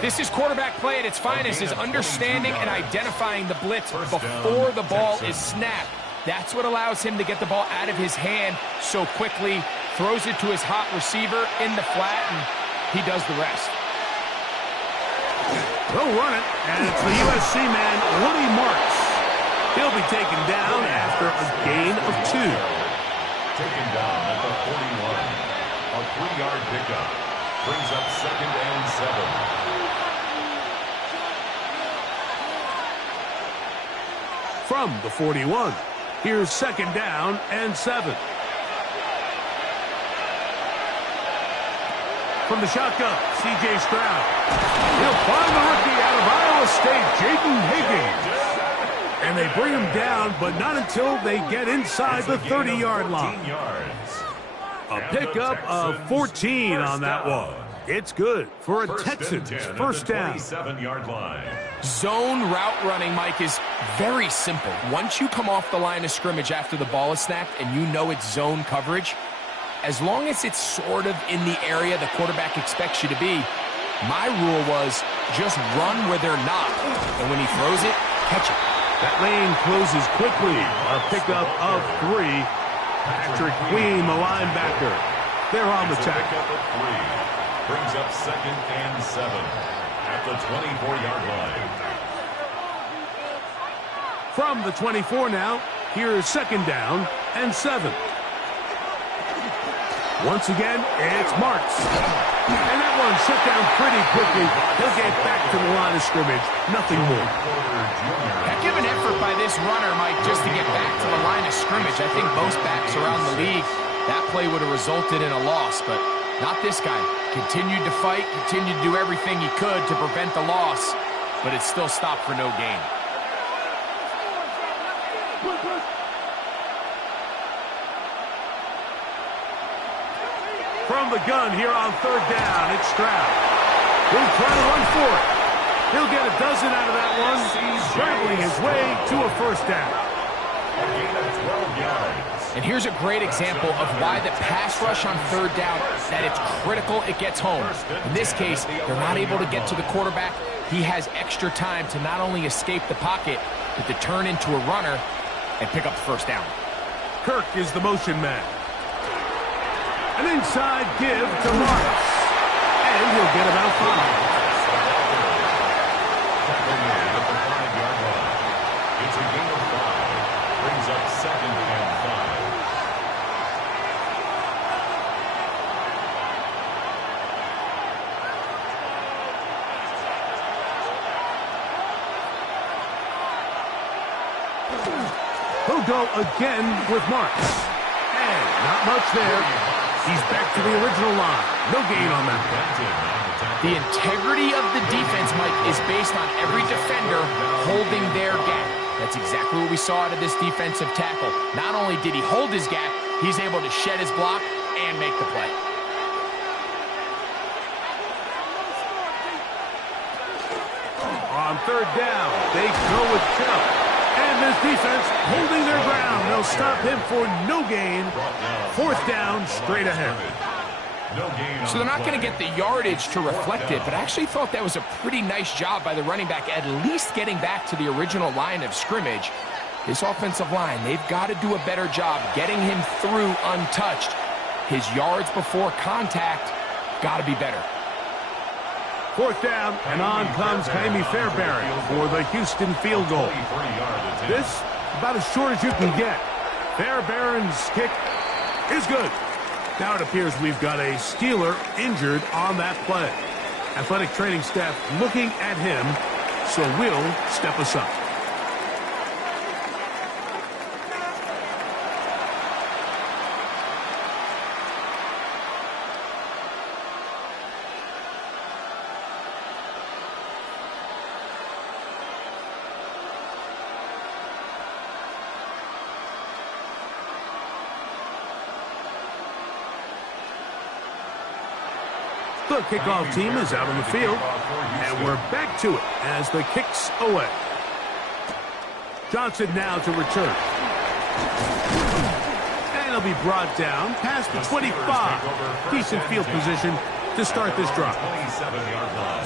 This is quarterback play at its finest, is understanding and identifying the blitz before the ball is snapped. That's what allows him to get the ball out of his hand so quickly, throws it to his hot receiver in the flat, and he does the rest. They'll run it, and it's the USC man, Woody Marks. He'll be taken down after a gain of 2. Taken down at the 41. A 3-yard pickup. Brings up 2nd and 7. From the 41, here's 2nd down and 7. from the shotgun, C.J. Stroud. He'll find the rookie out of Iowa State, Jaden Higgins. And they bring him down, but not until they get inside the 30-yard line. A pickup of 14 on that one. It's good for a Texans first down. Zone route running, Mike, is very simple. Once you come off the line of scrimmage after the ball is snapped and you know it's zone coverage, as long as it's sort of in the area the quarterback expects you to be, my rule was just run where they're not. And when he throws it, catch it. That lane closes quickly. A pickup of 3. Patrick Queen, the linebacker. They're on the tackle. Brings up 2nd and 7 at the 24-yard line. From the 24 now, here's 2nd down and 7. Once again, it's Marks. And that one shut down pretty quickly. He'll get back to the line of scrimmage. Nothing more. Heck of an effort by this runner, Mike, just to get back to the line of scrimmage. I think most backs around the league, that play would have resulted in a loss, but not this guy. Continued to fight, continued to do everything he could to prevent the loss, but it still stopped for no gain. From the gun here on 3rd down, it's Stroud. He'll try to run for it. He'll get a dozen out of that one. He's traveling his way to a first down. And here's a great example of why the pass rush on 3rd down, that it's critical it gets home. In this case, they're not able to get to the quarterback. He has extra time to not only escape the pocket, but to turn into a runner and pick up the first down. Kirk is the motion man. An inside give to Marks. And he'll get about 5. It's a gain of 5. Brings up 2nd and 5. He'll go again with Marks. And not much there. He's back to the original line. No gain on that. The integrity of the defense, Mike, is based on every defender holding their gap. That's exactly what we saw out of this defensive tackle. Not only did he hold his gap, he's able to shed his block and make the play. On 3rd down, they go with Chubb. And this defense holding their ground. They'll stop him for no gain. 4th down, straight ahead. So they're not going to get the yardage to reflect it, but I actually thought that was a pretty nice job by the running back, at least getting back to the original line of scrimmage. This offensive line, they've got to do a better job getting him through untouched. His yards before contact got to be better. 4th down, and on comes Ka'imi Fairbairn for the Houston field goal. This, about as short as you can get. Fairbairn's kick is good. Now it appears we've got a Steeler injured on that play. Athletic training staff looking at him, so we'll step aside. The kickoff team is out on the field, and we're back to it as the kick's away. Johnson now to return. And he'll be brought down past the 25. Decent field position to start this drive.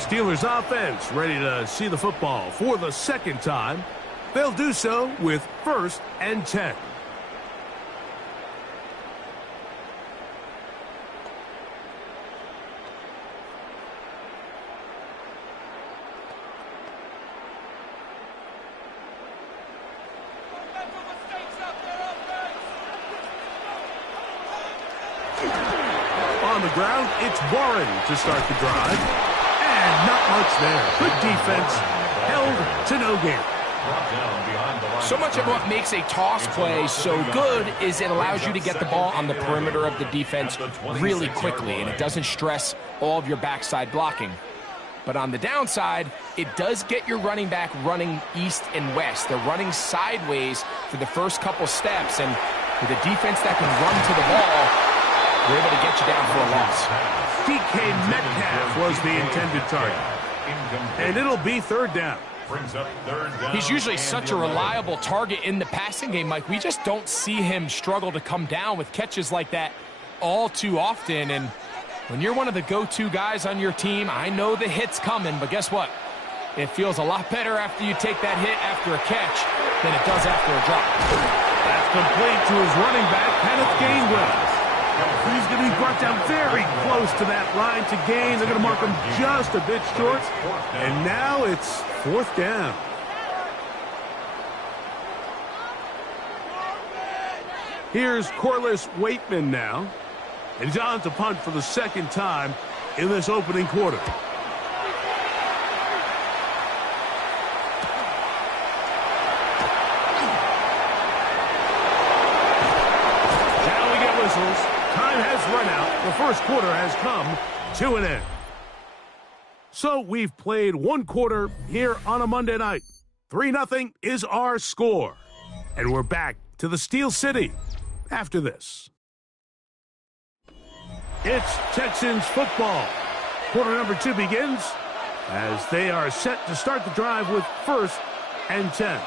Steelers offense ready to see the football for the 2nd time. They'll do so with 1st and 10. On the ground, it's Warren to start the drive. And not much there. Good defense, held to no gain. 2nd and 10. 2nd and 10 at the 42-yard line. From the ground, it's Warren to start the drive. And not much there. Good defense, held to no gain. So much of what makes a toss play so good is it allows you to get the ball on the perimeter of the defense really quickly, and it doesn't stress all of your backside blocking. But on the downside, it does get your running back running east and west. They're running sideways for the first couple steps, and with a defense that can run to the ball, they're able to get you down for a loss. DK Metcalf was the intended target, and it'll be third down. He's usually such a reliable target in the passing game, Mike. We just don't see him struggle to come down with catches like that all too often. And when you're one of the go-to guys on your team, I know the hit's coming, but guess what? It feels a lot better after you take that hit after a catch than it does after a drop. That's complete to his running back, Kenneth Gainwell. He's going to be brought down very close to that line to gain. They're going to mark him just a bit short. And now it's fourth down. Here's Corliss Waitman now. And he's on to punt for the second time in this opening quarter. Now we get whistles. Time has run out. The first quarter has come to an end. So we've played one quarter here on a Monday night. 3-0 is our score. And we're back to the Steel City after this. It's Texans football. Quarter number 2 begins as they are set to start the drive with 1st and 10.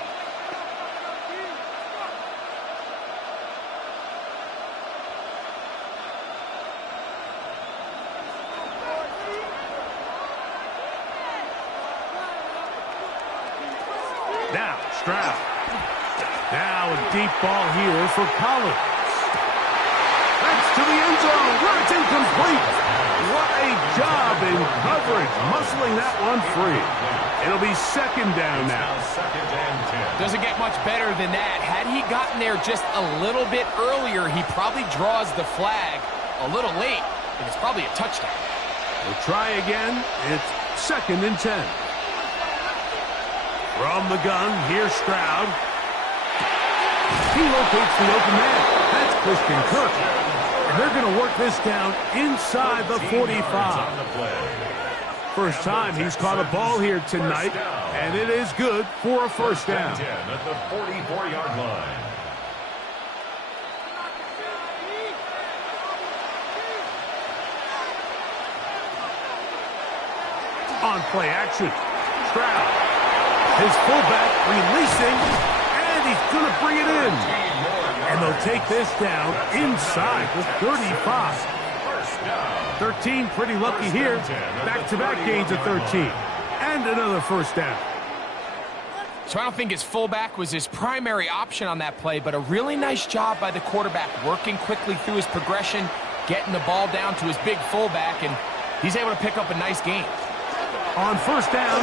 Now, Stroud. Now a deep ball here for Collins. That's to the end zone, where it's incomplete. What a job in coverage, muscling that one free. It'll be second down now. Doesn't get much better than that. Had he gotten there just a little bit earlier, he probably draws the flag a little late, and it's probably a touchdown. We'll try again. It's 2nd and 10. From the gun, here's Stroud. He locates the open man. That's Christian Kirk. And they're going to work this down inside the 45. First time he's caught a ball here tonight, and it is good for a first down. At the 44-yard line. On play action, Stroud. His fullback releasing, and he's going to bring it in. And they'll take this down inside the 35. 13, pretty lucky here. Back-to-back gains of 13. And another first down. So I don't think his fullback was his primary option on that play, but a really nice job by the quarterback working quickly through his progression, getting the ball down to his big fullback, and he's able to pick up a nice gain. On first down,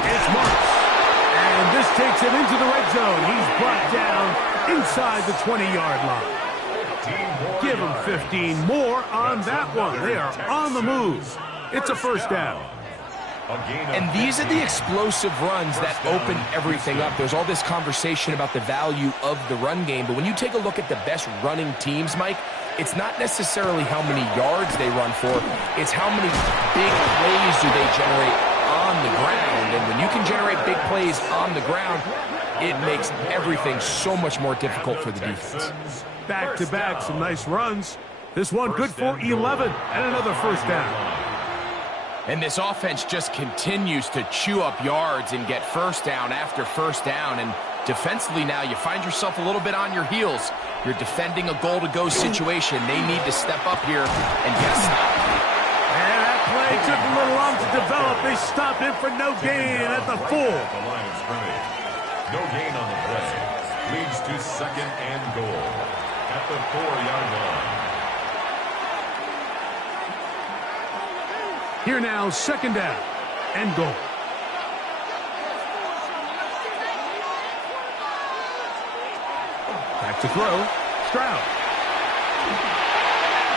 it's Marks. And this takes him into the red zone. He's brought down inside the 20-yard line. Give him 15 more on that one. They are on the move. It's a first down. And these are the explosive runs that open everything up. There's all this conversation about the value of the run game, but when you take a look at the best running teams, Mike, it's not necessarily how many yards they run for, it's how many big plays do they generate on the ground. And when you can generate big plays on the ground, it makes everything so much more difficult for the defense. Back-to-back, some nice runs. This one good for 11 and another first down. And this offense just continues to chew up yards and get first down after first down. And defensively now, you find yourself a little bit on your heels. You're defending a goal-to-go situation. They need to step up here and get a stop. And that play took a little long to develop. They stopped him for no gain at the 4. The line of scrimmage. No gain on the play. Leads to second and goal at the 4-yard line. Here now, second down and goal. Back to throw, Stroud.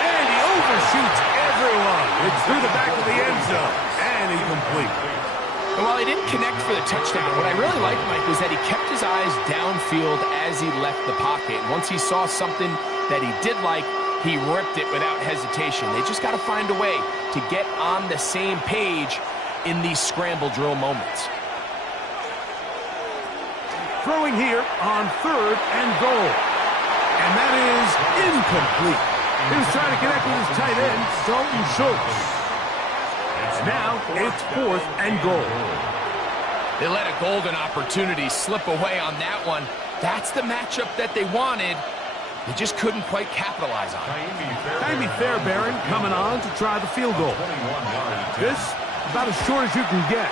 And he overshoots everyone. It's through the back of the end zone and incomplete. And while he didn't connect for the touchdown, what I really liked, Mike, was said, he kept his eyes downfield as he left the pocket. Once he saw something that he did like, he ripped it without hesitation. They just got to find a way to get on the same page in these scramble drill moments. Throwing here on 3rd and goal. And that is incomplete. He was trying to connect with his tight end, Dalton Schultz. Now it's 4th and goal. They let a golden opportunity slip away on that one. That's the matchup that they wanted. They just couldn't quite capitalize on it. Kymie Fairbairn coming on to try the field goal. This, about as short as you can get.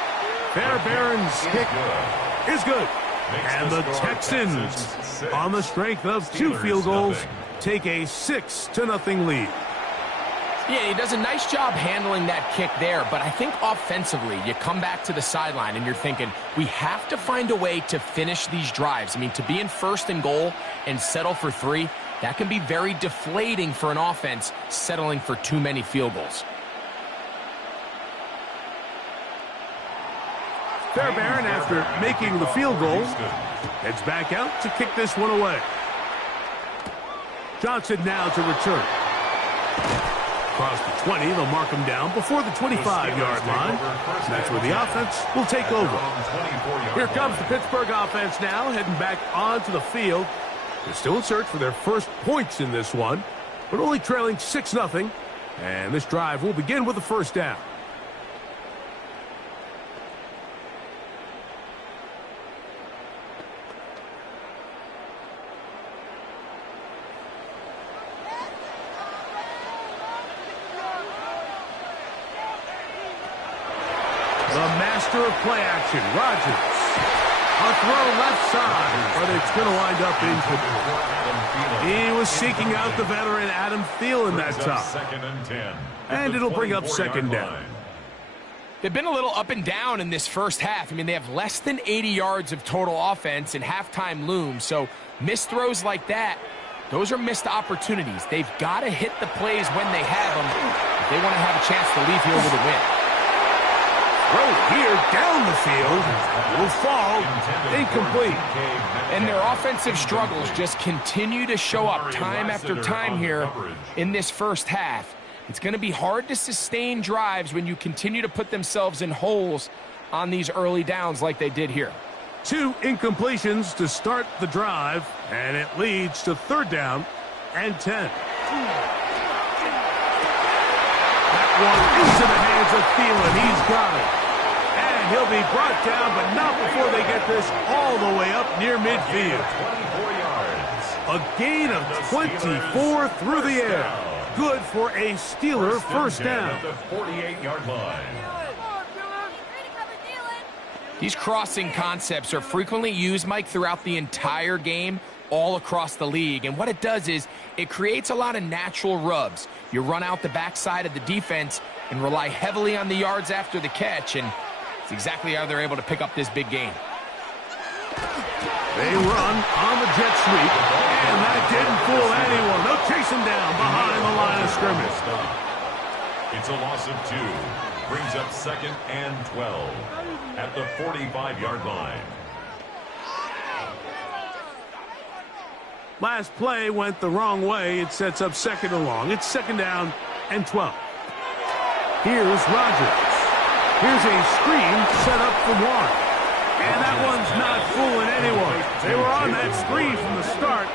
Fairbairn's kick is good. And the Texans, on the strength of 2 field goals, take a 6-0 lead. Yeah, he does a nice job handling that kick there, but I think offensively, you come back to the sideline and you're thinking, we have to find a way to finish these drives. I mean, to be in 1st and goal and settle for 3, that can be very deflating for an offense settling for too many field goals. Fairbairn, after making the field goal, heads back out to kick this one away. Johnson now to return. Across the 20, they'll mark him down before the 25-yard line. That's where the offense will take over. Here comes the Pittsburgh offense now, heading back onto the field. They're still in search for their first points in this one, but only trailing 6-0. And this drive will begin with a 1st down. Of play action, Rodgers. A throw left side, but it's going to wind up incomplete. He was seeking out the veteran Adam Thielen that time. And it'll bring up 2nd down. They've been a little up and down in this first half. I mean, they have less than 80 yards of total offense and halftime looms. So missed throws like that, those are missed opportunities. They've got to hit the plays when they have them if they want to have a chance to leave here with a win. Throw here down the field will fall incomplete. And their offensive struggles just continue to show up time after time here in this first half. It's going to be hard to sustain drives when you continue to put themselves in holes on these early downs like they did here. 2 incompletions to start the drive, and it leads to 3rd down and 10. That one into the hands of Thielen. He's got it. And he'll be brought down, but not before they get this all the way up near midfield. 24 yards. A gain of 24 through the air. Good for a Steeler 1st down. At the 48-yard line. These crossing concepts are frequently used, Mike, throughout the entire game, all across the league. And what it does is it creates a lot of natural rubs. You run out the backside of the defense and rely heavily on the yards after the catch, and it's exactly how they're able to pick up this big gain. They run on the jet sweep, and that didn't fool anyone. They'll chase him down behind the line of scrimmage. It's a loss of 2. Brings up 2nd and 12 at the 45-yard line. Last play went the wrong way. It sets up 2nd and long. It's 2nd down and 12. Here's Rodgers. Here's a screen set up for 1. And that one's not fooling anyone. They were on that screen from the start,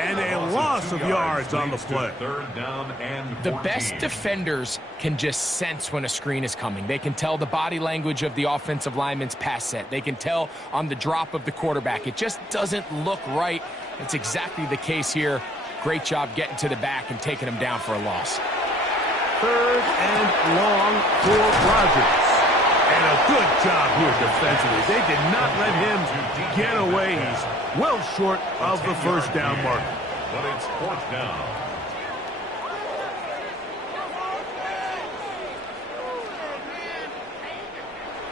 and a loss of yards on the play. 3rd down and 14. The best defenders can just sense when a screen is coming. They can tell the body language of the offensive lineman's pass set. They can tell on the drop of the quarterback. It just doesn't look right. It's exactly the case here. Great job getting to the back and taking him down for a loss. 3rd and long for Rodgers. And a good job here defensively. They did not let him get away. He's well short of the 1st down mark. But it's 4th down.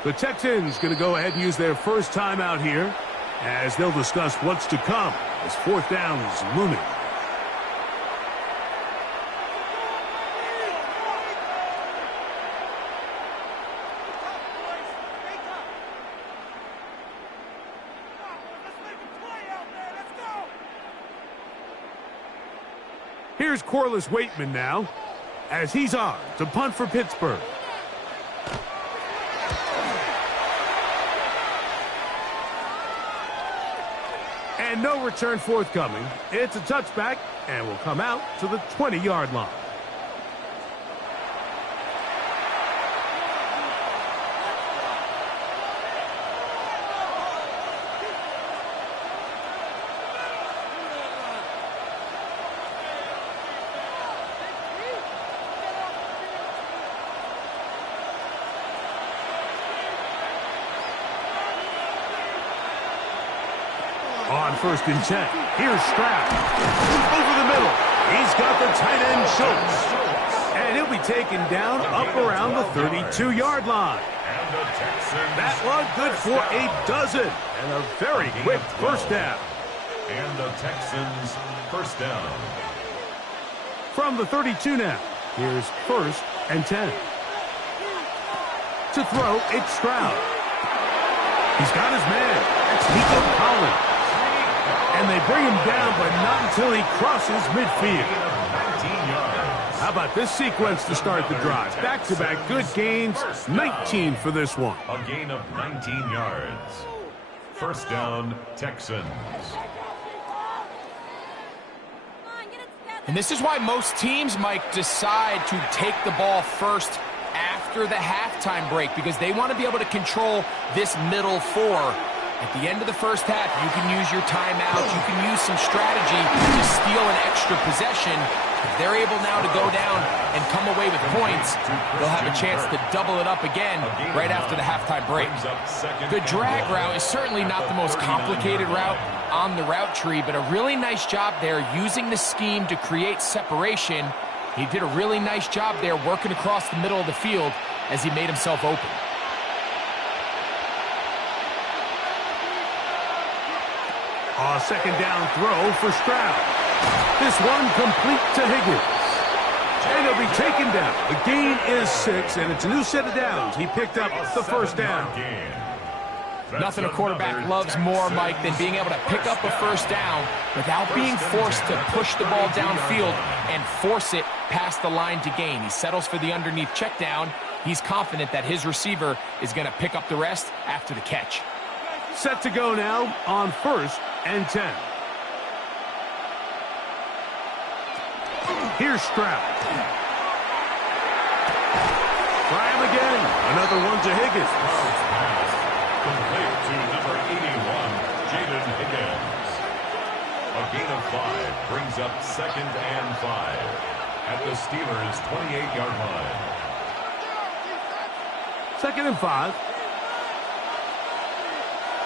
The Texans going to go ahead and use their first timeout here as they'll discuss what's to come as 4th down is looming. Here's Corliss Waitman now, as he's on to punt for Pittsburgh. And no return forthcoming. It's a touchback and will come out to the 20-yard line. On 1st and 10, here's Stroud. Over the middle, he's got the tight end Schultz. And he'll be taken down up around the 32-yard line. That one good for a dozen. And a very quick first down. And the Texans first down. From the 32 now, here's 1st and 10. To throw, it's Stroud. He's got his man. That's Nico Collins. And they bring him down, but not until he crosses midfield. How about this sequence to start the drive? Back-to-back good gains, 19 for this one. A gain of 19 yards. First down, Texans. And this is why most teams, Mike, decide to take the ball first after the halftime break, because they want to be able to control this middle four. At the end of the first half, you can use your timeout. You can use some strategy to steal an extra possession. If they're able now to go down and come away with points, they'll have a chance to double it up again right after the halftime break. The drag route is certainly not the most complicated route on the route tree, but a really nice job there using the scheme to create separation. He did a really nice job there working across the middle of the field as he made himself open. A second down throw for Stroud. This one complete to Higgins. And he'll be taken down. The gain is 6, and it's a new set of downs. He picked up the first down. Nothing a quarterback loves more, Mike, than being able to pick up a first down without being forced to push the ball downfield and force it past the line to gain. He settles for the underneath check down. He's confident that his receiver is going to pick up the rest after the catch. Set to go now on 1st and 10. Here's Stroud. Try him again. Another one to Higgins. Complete to number 81, Jaden Higgins. A gain of 5 brings up 2nd and 5 at the Steelers' 28-yard line. 2nd and 5.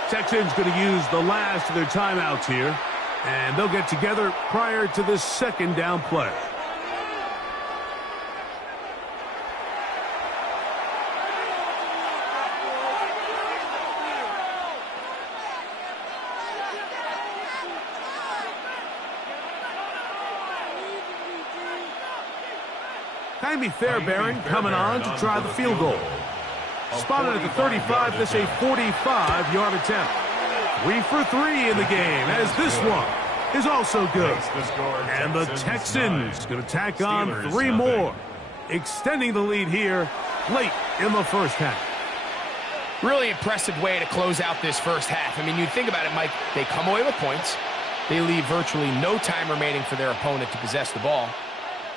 Texans going to use the last of their timeouts here, and they'll get together prior to this second down play. Jaime Fairbairn coming on to try the field goal. Spotted at the 35, this a 45-yard attempt. 3 for 3 in the game, as this one is also good. And the Texans going to tack on 3 more, extending the lead here late in the first half. Really impressive way to close out this first half. I mean, you think about it, Mike, they come away with points. They leave virtually no time remaining for their opponent to possess the ball.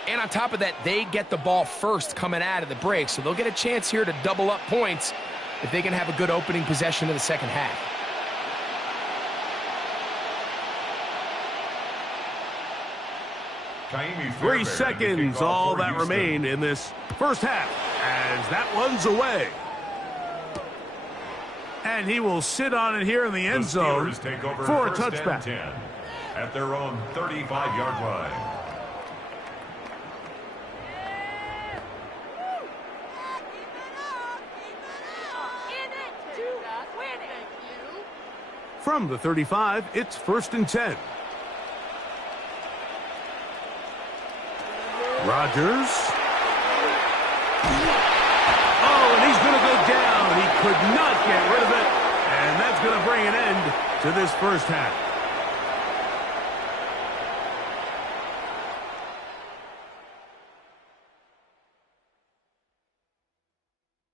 And on top of that, they get the ball first coming out of the break, so they'll get a chance here to double up points if they can have a good opening possession of the second half. Three seconds, all that remain in this first half, as that one's away. And he will sit on it here in the end zone for a touchback. At their own 35-yard line. From the 35, it's 1st and 10. Rodgers. Oh, and he's going to go down. He could not get rid of it. And that's going to bring an end to this first half.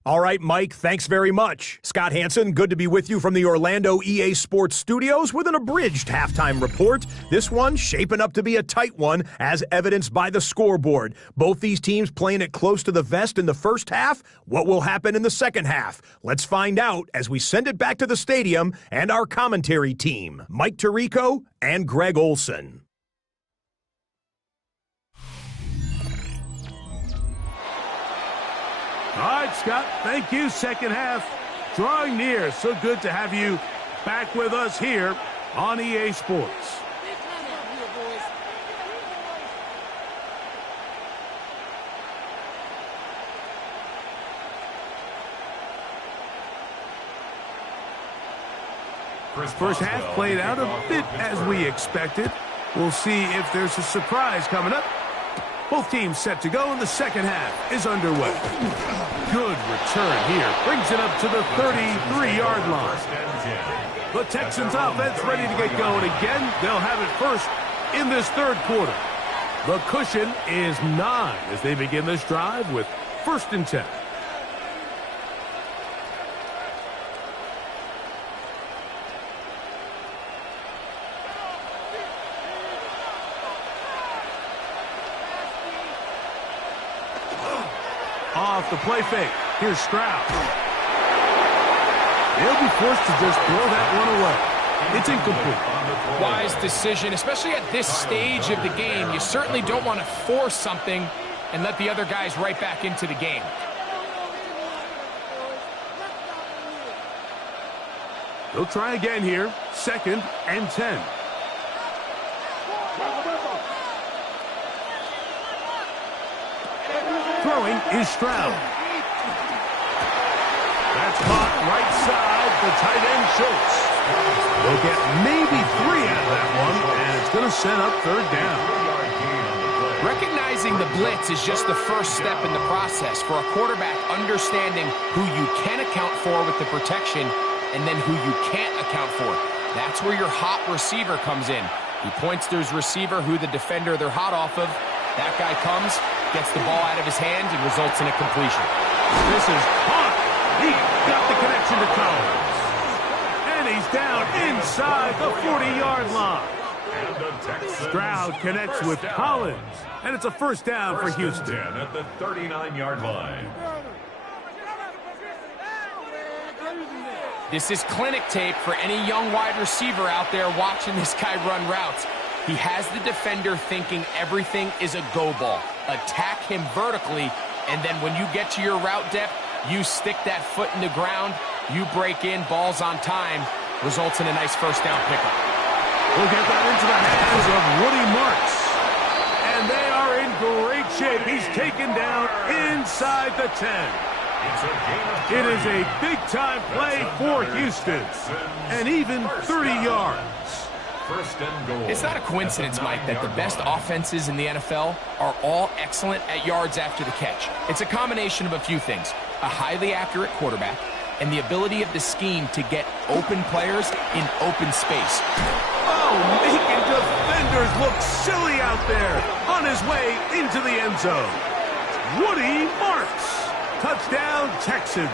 All right, Mike, thanks very much. Scott Hanson, good to be with you from the Orlando EA Sports Studios with an abridged halftime report. This one shaping up to be a tight one, as evidenced by the scoreboard. Both these teams playing it close to the vest in the first half. What will happen in the second half? Let's find out as we send it back to the stadium and our commentary team, Mike Tirico and Greg Olson. All right, Scott, thank you. Second half drawing near. So good to have you back with us here on EA Sports. First half played out a bit as we expected. We'll see if there's a surprise coming up. Both teams set to go, and the second half is underway. Good return here. Brings it up to the 33-yard line. The Texans offense ready to get going again. They'll have it first in this third quarter. The cushion is 9 as they begin this drive with 1st and 10. Off the play fake. Here's Stroud. They'll be forced to just throw that one away. It's incomplete. Wise decision, especially at this stage of the game. You certainly don't want to force something and let the other guys right back into the game. They'll try again here. 2nd and 10. Throwing is Stroud. That's caught right side. The tight end Schultz. They'll get maybe 3 out of that one, and it's going to set up 3rd down. Recognizing the blitz is just the first step in the process for a quarterback, understanding who you can account for with the protection and then who you can't account for. That's where your hot receiver comes in. He points to his receiver, who the defender they're hot off of. That guy comes, gets the ball out of his hand, and results in a completion. This is caught. He got the connection to Collins. And he's down inside the 40-yard line. Stroud connects with Collins. And it's a 1st down for Houston. At the 39-yard line. This is clinic tape for any young wide receiver out there watching this guy run routes. He has the defender thinking everything is a go ball. Attack him vertically, and then when you get to your route depth, you stick that foot in the ground, you break in, balls on time, results in a nice 1st down pickup. We'll get that into the hands of Woody Marks. And they are in great shape. He's taken down inside the 10. It is a big-time play for Houston. And even 30 yards. It's not a coincidence, Mike, that the best offenses in the NFL are all excellent at yards after the catch. It's a combination of a few things. A highly accurate quarterback and the ability of the scheme to get open players in open space. Oh, making defenders look silly out there on his way into the end zone. Woody Marks. Touchdown, Texans.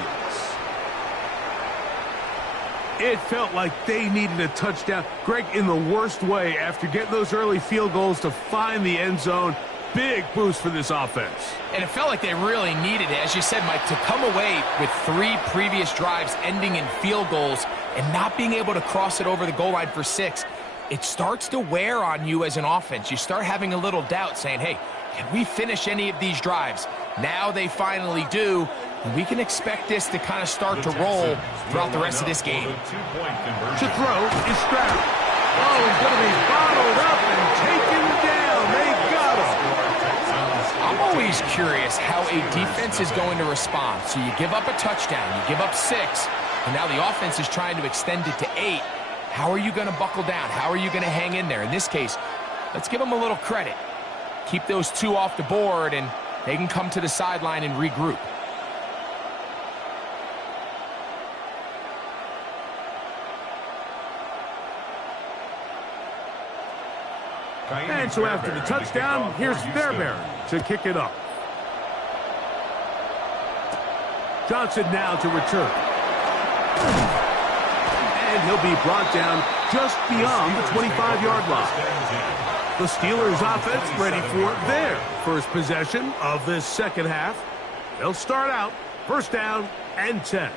It felt like they needed a touchdown. Greg, in the worst way, after getting those early field goals to find the end zone. Big boost for this offense. And it felt like they really needed it. As you said, Mike, to come away with 3 previous drives ending in field goals and not being able to cross it over the goal line for 6, it starts to wear on you as an offense. You start having a little doubt saying, hey, can we finish any of these drives? Now they finally do. And we can expect this to kind of start to roll throughout the rest of this game. To throw is Stroud. Oh, he's going to be bottled up and taken down. They got him. I'm always curious how a defense is going to respond. So you give up a touchdown, you give up 6, and now the offense is trying to extend it to 8. How are you going to buckle down? How are you going to hang in there? In this case, let's give them a little credit. Keep those 2 off the board, and they can come to the sideline and regroup. And so after the touchdown, here's Fairbairn to kick it off. Johnson now to return. And he'll be brought down just beyond the 25-yard line. The Steelers offense ready for their first possession of this second half. They'll start out first down and 10.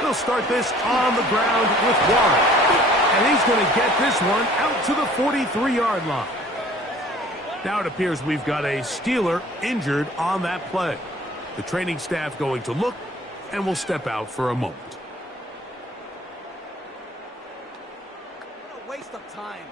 They'll start this on the ground with Warren. And he's going to get this one out to the 43-yard line. Now it appears we've got a Steeler injured on that play. The training staff going to look, and will step out for a moment. What a waste of time.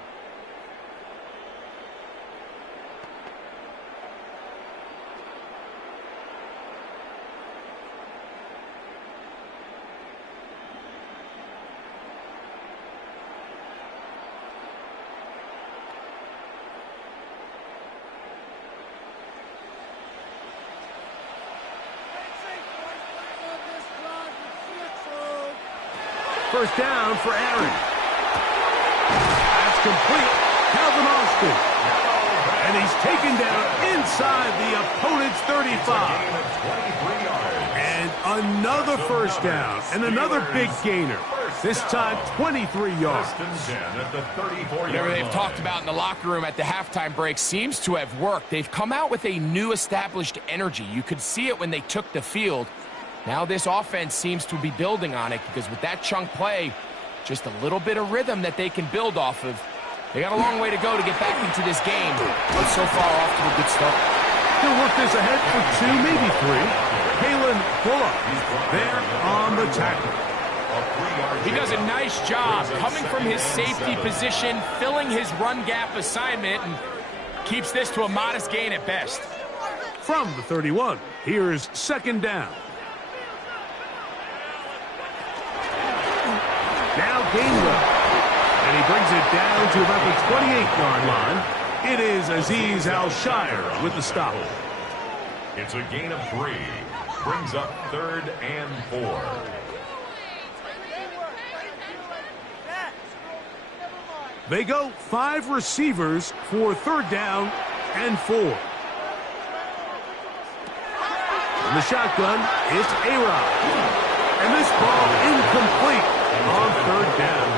First down for Aaron. That's complete. Calvin Austin. And he's taken down inside the opponent's 35. And another first down. And another big gainer. This time 23 yards. Whatever they've talked about in the locker room at the halftime break seems to have worked. They've come out with a new established energy. You could see it when they took the field. Now this offense seems to be building on it because with that chunk play, just a little bit of rhythm that they can build off of. They got a long way to go to get back into this game, but so far off to a good start. He'll work this ahead for 2, maybe 3. Kalen Bullock there on the tackle. He does a nice job coming from his safety position, filling his run gap assignment, and keeps this to a modest gain at best. From the 31, here's second down. Now Gainwell, and he brings it down to about the 28-yard line. It is Azeez Al-Shire with the stop. It's a gain of 3. Brings up 3rd and 4. They go 5 receivers for third down and 4. In the shotgun, it's A-Rod. And this ball incomplete on third down.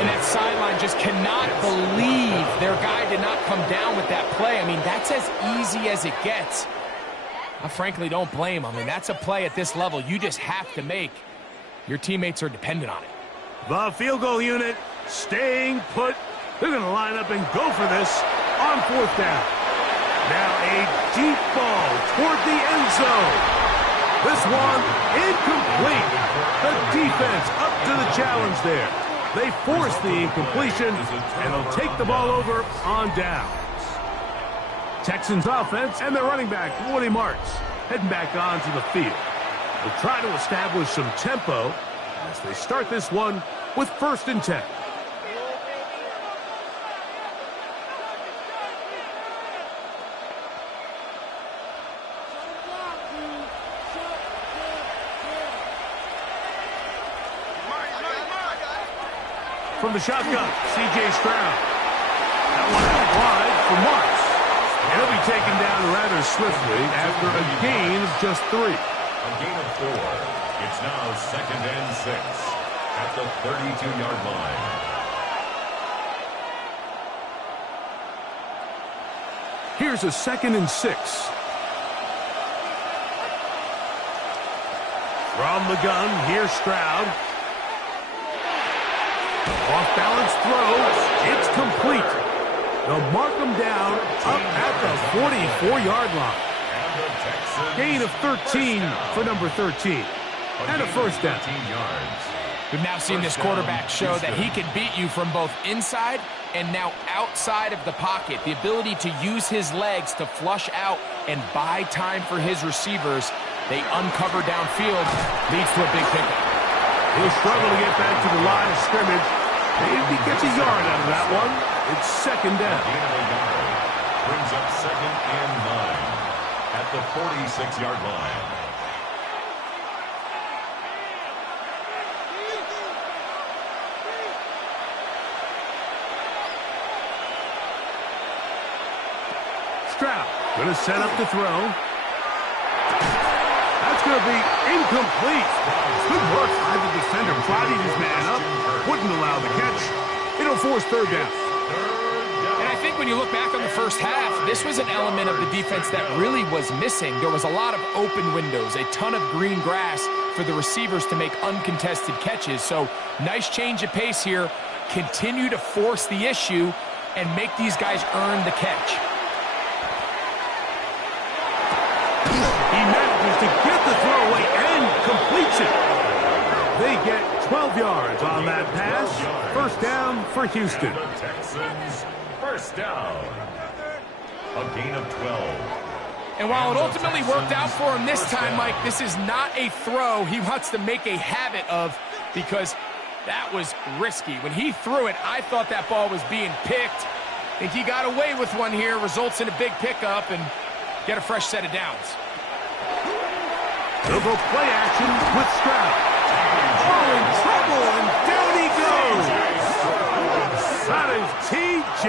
And that sideline just cannot believe their guy did not come down with that play. I mean, that's as easy as it gets. I frankly don't blame him. I mean, that's a play at this level you just have to make. Your teammates are dependent on it. The field goal unit staying put. They're going to line up and go for this on fourth down. Now a deep ball toward the end zone. This one incomplete. The defense up to the challenge there. They force the incompletion, and they'll take the ball over on downs. Texans offense and their running back, Woody Martz, heading back onto the field. They'll try to establish some tempo as they start this one with 1st and 10. From the shotgun, C.J. Stroud. That one out wide for Martz. And he'll be taken down rather swiftly after a gain of just 3. A gain of 4. It's now 2nd and 6 at the 32-yard line. Here's a 2nd and 6. From the gun, here's Stroud. Off-balance throw. It's complete. They'll mark him down up at the 44-yard line. Gain of 13 for number 13. And a first down. We've now seen this quarterback show that he can beat you from both inside and now outside of the pocket. The ability to use his legs to flush out and buy time for his receivers. They uncover downfield, leads to a big pickup. He'll struggle to get back to the line of scrimmage. Maybe he gets a yard out of that one. It's 2nd down. brings up 2nd and 9 at the 46-yard line. Stroud going to set up to throw. That's going to be incomplete. Good work by the defender, prodding his man up. Wouldn't allow the catch. It'll force 3rd down. And I think when you look back on the first half, this was an element of the defense that really was missing. There was a lot of open windows, a ton of green grass for the receivers to make uncontested catches. So nice change of pace here. Continue to force the issue and make these guys earn the catch. He manages to get the throw away and completes it. They get 12 yards on that pass. 1st down for Houston. The Texans, 1st down. A gain of 12. And while it ultimately worked out for him this time, Mike, this is not a throw he wants to make a habit of, because that was risky. When he threw it, I thought that ball was being picked. I think he got away with one here, results in a big pickup, and get a fresh set of downs. They'll go play action with Stroud. Oh, in trouble, and down he goes. That is T.J.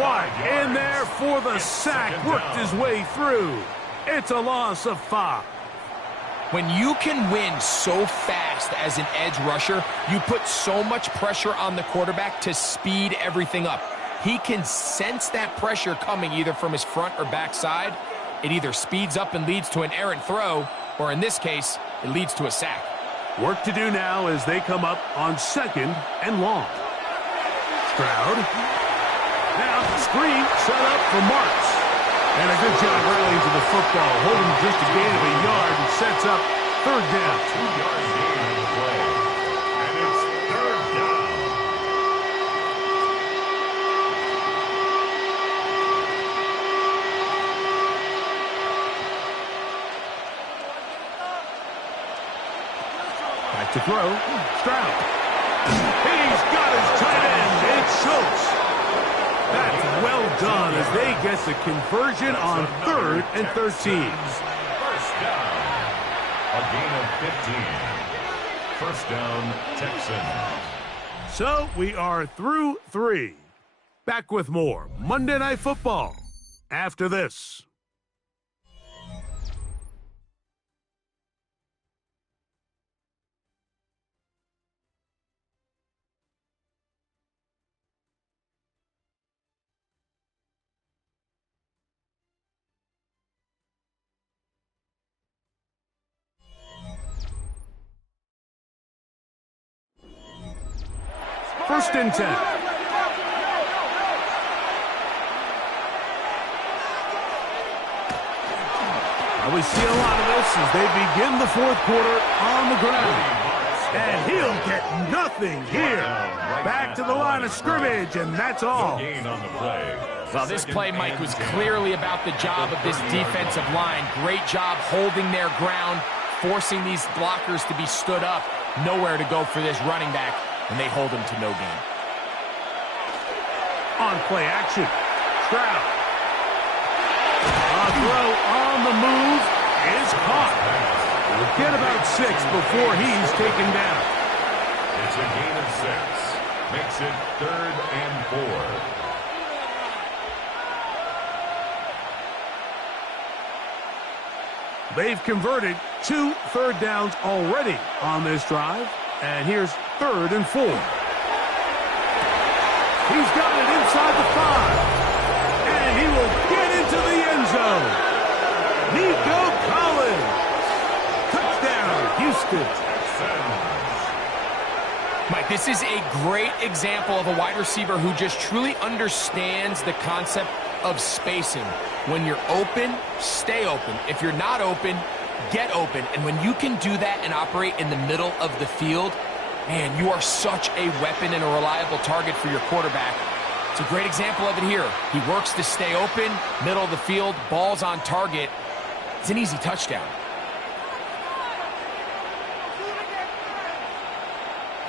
Watt in there for the sack. Worked his way through. It's a loss of 5. When you can win so fast as an edge rusher, you put so much pressure on the quarterback to speed everything up. He can sense that pressure coming either from his front or back side. It either speeds up and leads to an errant throw, or in this case, it leads to a sack. Work to do now as they come up on 2nd and long. Stroud. Now screen set up for Marks. And a good job rallying to the football, holding just a gain of a yard and sets up 3rd down. 2-yard gain on the play. And it's 3rd down. Back to throw. Stroud. He's got his tight end. It shows. That's well done as they get the conversion on 3rd and 13. 1st down. A gain of 15. 1st down, Texans. So we are through 3. Back with more Monday Night Football after this. First and 10. We see a lot of this as they begin the 4th quarter on the ground. And he'll get nothing here. Back to the line of scrimmage, and that's all. Well, this play, Mike, was clearly about the job of this defensive line. Great job holding their ground, forcing these blockers to be stood up. Nowhere to go for this running back, and they hold him to no gain. On play action, Stroud. A throw on the move is caught. We'll get about 6 before he's taken down. It's a gain of 6. Makes it 3rd and 4. They've converted 2 third downs already on this drive. And here's 3rd and 4. He's got it inside the 5. And he will get into the end zone. Nico Collins. Touchdown, Houston. Mike, this is a great example of a wide receiver who just truly understands the concept of spacing. When you're open, stay open. If you're not open, get open. And when you can do that and operate in the middle of the field, man, you are such a weapon and a reliable target for your quarterback. It's a great example of it here. He works to stay open, middle of the field, ball's on target. It's an easy touchdown.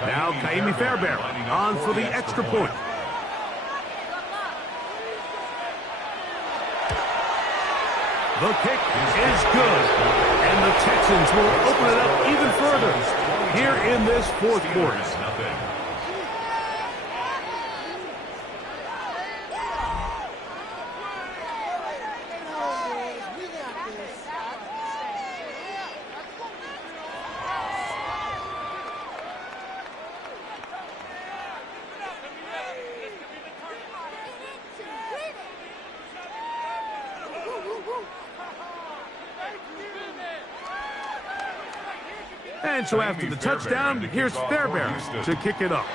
Now Kaimi Fairbairn on for the extra point. The kick is good. And the Texans will open it up even further here in this fourth quarter. And so after the touchdown, here's Fairbairn to kick it up.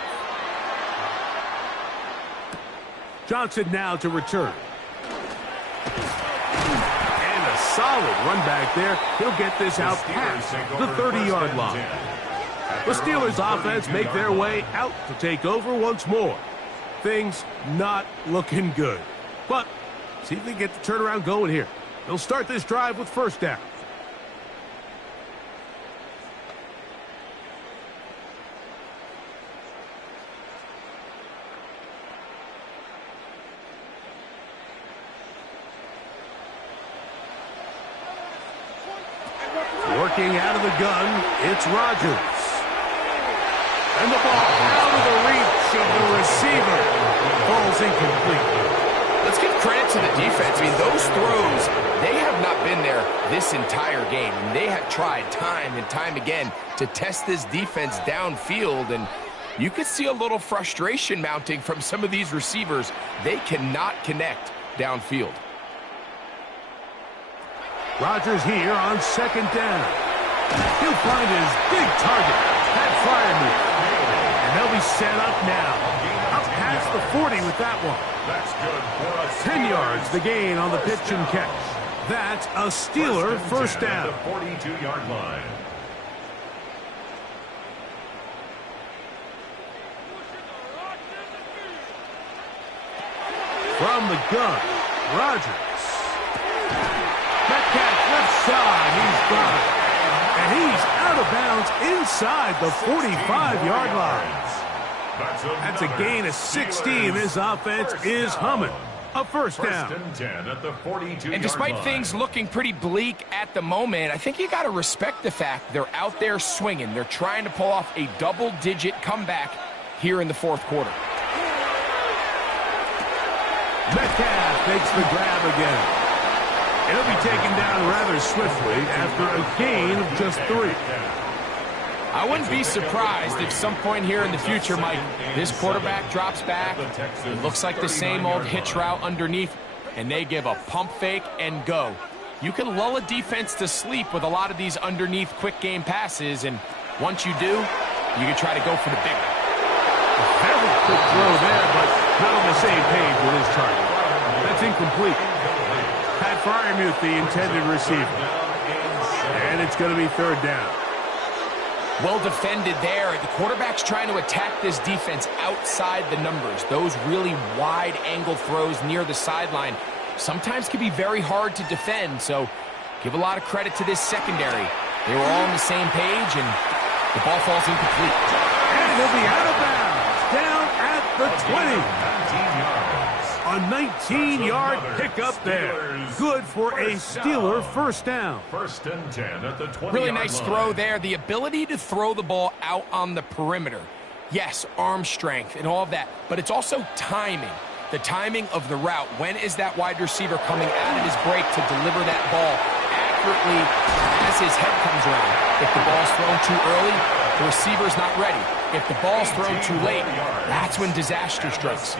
Johnson now to return. And a solid run back there. He'll get this out past the 30-yard line. The Steelers offense make their way out to take over once more. Things not looking good. But see if they get the turnaround going here. They'll start this drive with first down. Working out of the gun, it's Rodgers. And the ball out of the reach of the receiver. Ball's incomplete. Let's give credit to the defense. I mean, those throws, they have not been there this entire game. And they have tried time and time again to test this defense downfield. And you could see a little frustration mounting from some of these receivers. They cannot connect downfield. Rodgers here on second down. He'll find his big target, Pat Fryermuth. And they'll be set up now. Up past the 40 with that one. That's good for us. 10 yards the gain on the pitch and catch. That's a Steeler first down. At the 42-yard line. From the gun, Rodgers. Metcalf left side, he's got it. And he's out of bounds inside the 45-yard line. That's a gain of 16. This offense is humming. A first down. And despite things looking pretty bleak at the moment, I think you got to respect the fact they're out there swinging. They're trying to pull off a double-digit comeback here in the fourth quarter. Metcalf makes the grab again. He'll be taken down rather swiftly after a gain of just 3. I wouldn't be surprised if some point here in the future, Mike, this quarterback drops back. It looks like the same old hitch route underneath, and they give a pump fake and go. You can lull a defense to sleep with a lot of these underneath quick game passes, and once you do, you can try to go for the big one. Very quick throw there, but not on the same page with his target. That's incomplete. Pat Fryermuth, the intended receiver. And it's going to be third down. Well defended there. The quarterback's trying to attack this defense outside the numbers. Those really wide angle throws near the sideline sometimes can be very hard to defend. So give a lot of credit to this secondary. They were all on the same page, and the ball falls incomplete. And he'll be out of bounds. Down at the 20. A 19-yard pickup there. Good for a Steeler first down. First and 10 at the 20-yard Really nice throw there. The ability to throw the ball out on the perimeter. Yes, arm strength and all of that, but it's also timing. The timing of the route. When is that wide receiver coming out of his break to deliver that ball accurately as his head comes around? If the ball's thrown too early, the receiver's not ready. If the ball's thrown too late, that's when disaster strikes.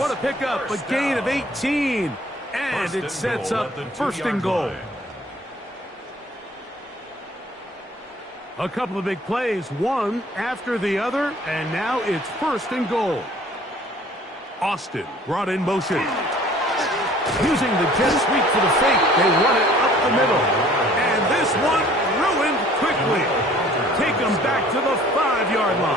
What a pickup, a gain of 18. And it sets up first and goal. A couple of big plays, one after the other, and now it's first and goal. Austin brought in motion. Using the jet sweep for the fake, they run it up the middle. And this one ruined quickly. Take them back to the 5-yard line.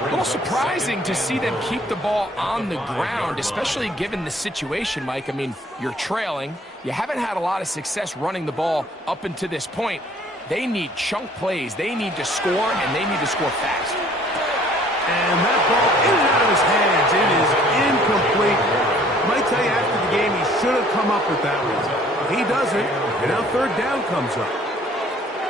A little surprising to see them keep the ball on the ground, especially given the situation, Mike. I mean, you're trailing. You haven't had a lot of success running the ball up until this point. They need chunk plays. They need to score, and they need to score fast. And that ball in and out of his hands. It is incomplete. Might tell you after the game he should have come up with that one. He doesn't, and now third down comes up.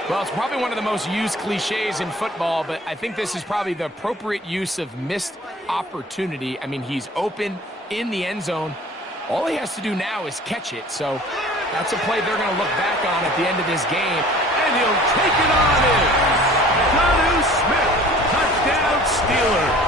Well, it's probably one of the most used cliches in football, but I think this is probably the appropriate use of missed opportunity. I mean, he's open in the end zone. All he has to do now is catch it, so that's a play they're going to look back on at the end of this game. And he'll take it on in. Jonnu Smith, touchdown Steelers.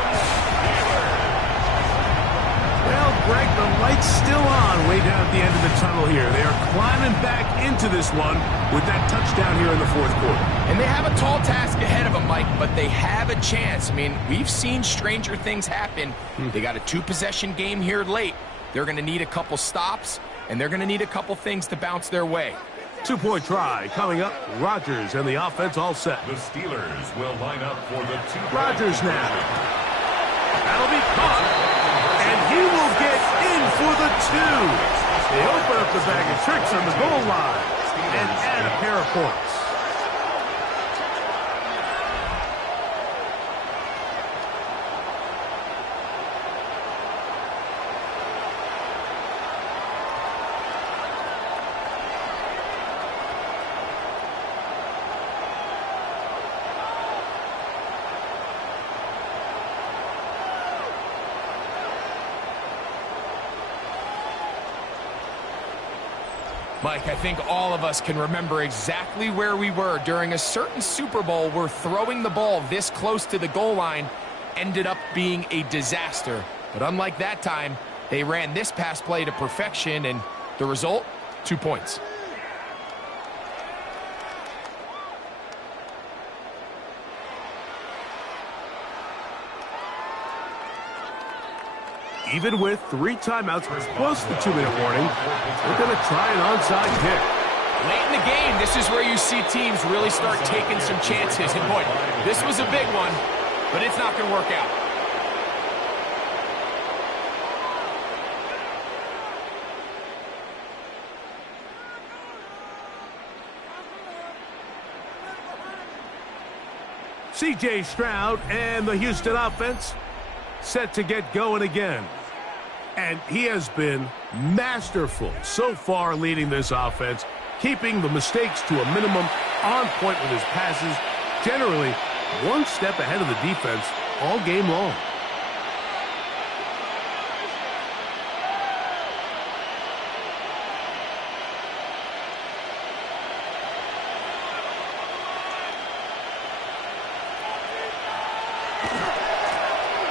Well, Greg, the light's still on way down at the end of the tunnel here. They are climbing back into this one with that touchdown here in the fourth quarter. And they have a tall task ahead of them, Mike, but they have a chance. I mean, we've seen stranger things happen. They got a two-possession game here late. They're going to need a couple stops, and they're going to need a couple things to bounce their way. Two-point try coming up. Rodgers and the offense all set. The Steelers will line up for the two. Rodgers now. That'll be caught. And he will get in for the two. They open up the bag of tricks on the goal line and add a pair of points. Mike, I think all of us can remember exactly where we were during a certain Super Bowl where throwing the ball this close to the goal line ended up being a disaster. But unlike that time, they ran this pass play to perfection, and the result, 2 points. Even with 3 timeouts plus the 2-minute warning, they're going to try an onside kick. Late in the game, this is where you see teams really start taking some chances. And boy, this was a big one, but it's not going to work out. C.J. Stroud and the Houston offense set to get going again. And he has been masterful so far leading this offense, keeping the mistakes to a minimum, on point with his passes, generally one step ahead of the defense all game long.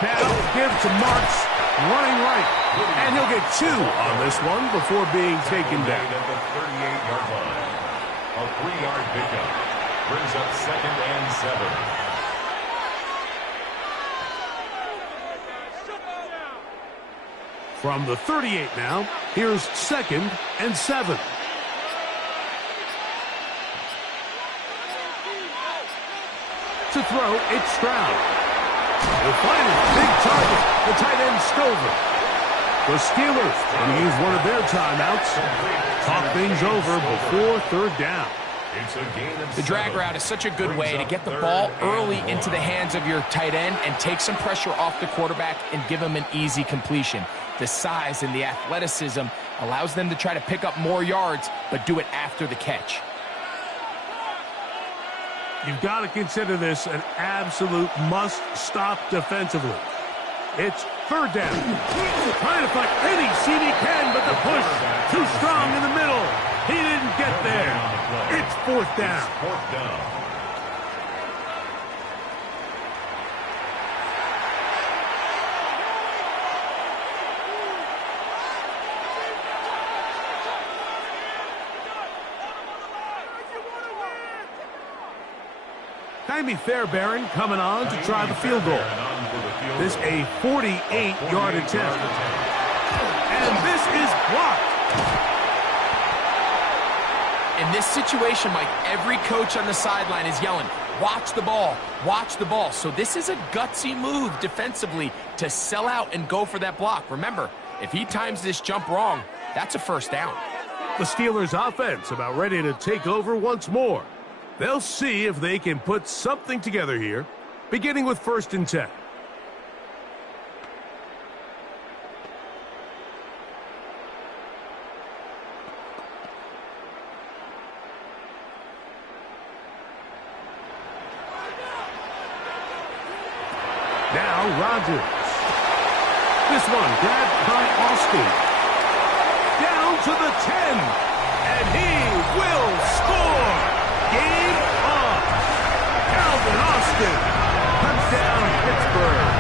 Now give to Marks, running right. And he'll get 2 on this one before being taken down. At the 38-yard line. A 3-yard pickup brings up 2nd and 7. From the 38 now, here's 2nd and 7. To throw, it's Stroud. He'll find his big target, the tight end Stover. The Steelers going to use one of their timeouts. Talk things over before third down. It's a gain of The drag route is such a good way to get the ball early into the hands of your tight end and take some pressure off the quarterback and give him an easy completion. The size and the athleticism allows them to try to pick up more yards, but do it after the catch. You've got to consider this an absolute must-stop defensively. It's third down. Trying to find any seam he can, but the push too strong in the middle. He didn't get there. It's fourth down. Fourth down. Jaime Fairbairn coming on to try the field goal. This a 48-yard attempt. And this is blocked. In this situation, Mike, every coach on the sideline is yelling, watch the ball, watch the ball. So this is a gutsy move defensively to sell out and go for that block. Remember, if he times this jump wrong, that's a first down. The Steelers offense about ready to take over once more. They'll see if they can put something together here, beginning with 1st and 10. Now Rodgers. This one grabbed by Austin. Down to the 10. And he will score. Game on. Calvin Austin. Touchdown, Pittsburgh.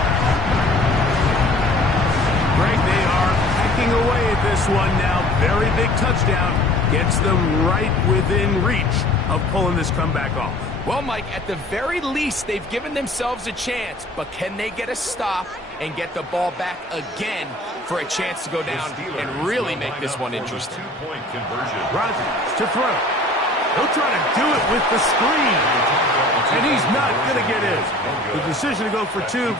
Greg, they are hacking away at this one now. Very big touchdown. Gets them right within reach of pulling this comeback off. Well, Mike, at the very least, they've given themselves a chance, but can they get a stop and get the ball back again for a chance to go down and really make this one interesting? Two-point conversion. Rodgers to throw. He'll try to do it with the screen. And he's not going to get in. The decision to go for two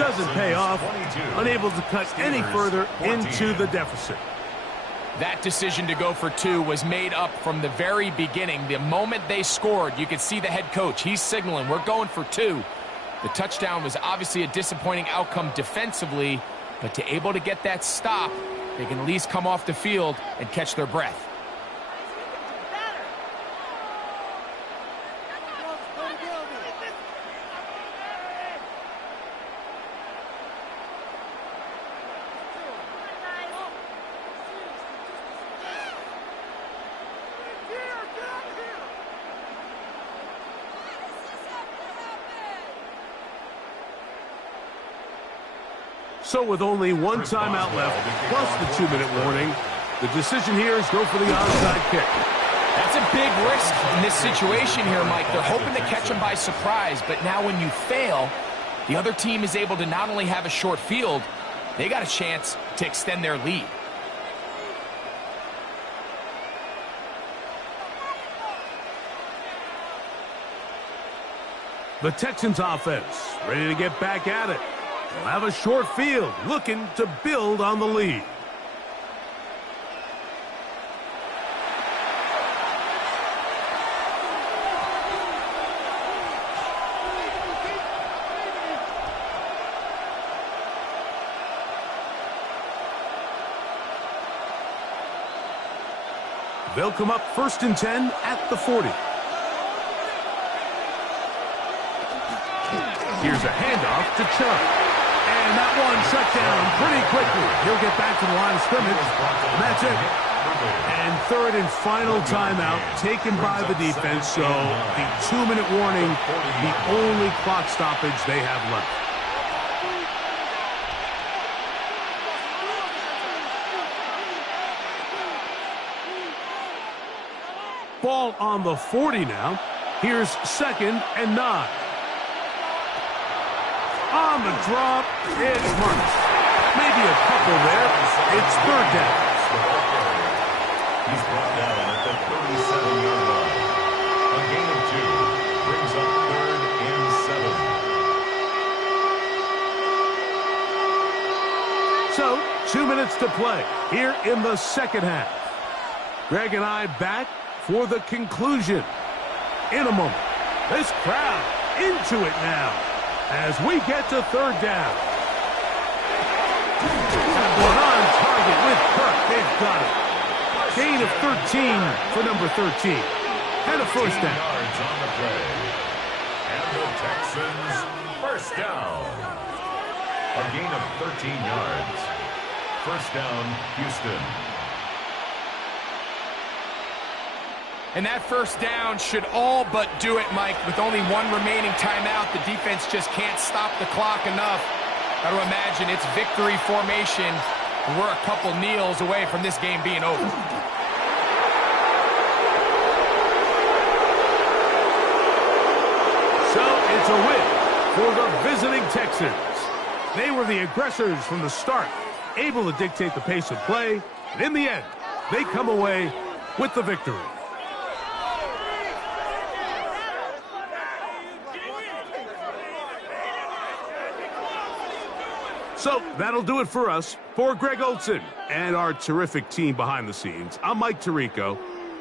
doesn't pay off. Unable to cut any further into the deficit. That decision to go for two was made up from the very beginning. The moment they scored, you could see the head coach. He's signaling, we're going for two. The touchdown was obviously a disappointing outcome defensively, but to able to get that stop, they can at least come off the field and catch their breath. So with only one timeout left, plus the 2-minute warning, the decision here is go for the onside kick. That's a big risk in this situation here, Mike. They're hoping to catch them by surprise, but now when you fail, the other team is able to not only have a short field, they got a chance to extend their lead. The Texans offense ready to get back at it. They'll have a short field, looking to build on the lead. They'll come up 1st and 10 at the 40. Here's a handoff to Chubb. And that one shut down pretty quickly. He'll get back to the line of scrimmage. And that's it. And third and final timeout taken by the defense. So the 2-minute warning, the only clock stoppage they have left. Ball on the 40 now. Here's 2nd and 9. On the drop, it's Marks. Maybe a couple there. It's 3rd down. He's brought down at the 37-yard line. A gain of 2 brings up 3rd and 7. So, 2 minutes to play here in the second half. Greg and I back for the conclusion in a moment. This crowd into it now as we get to 3rd down. One on target with Kirk. They've got it. Gain of 13 for number 13. And a 1st down. Yards on the play. And the Texans first down. A gain of 13 yards. First down, Houston. And that first down should all but do it, Mike. With only one remaining timeout, the defense just can't stop the clock enough. Got to imagine it's victory formation, and we're a couple kneels away from this game being over. So it's a win for the visiting Texans. They were the aggressors from the start, able to dictate the pace of play, and in the end, they come away with the victory. So that'll do it for us. For Greg Olson and our terrific team behind the scenes, I'm Mike Tirico.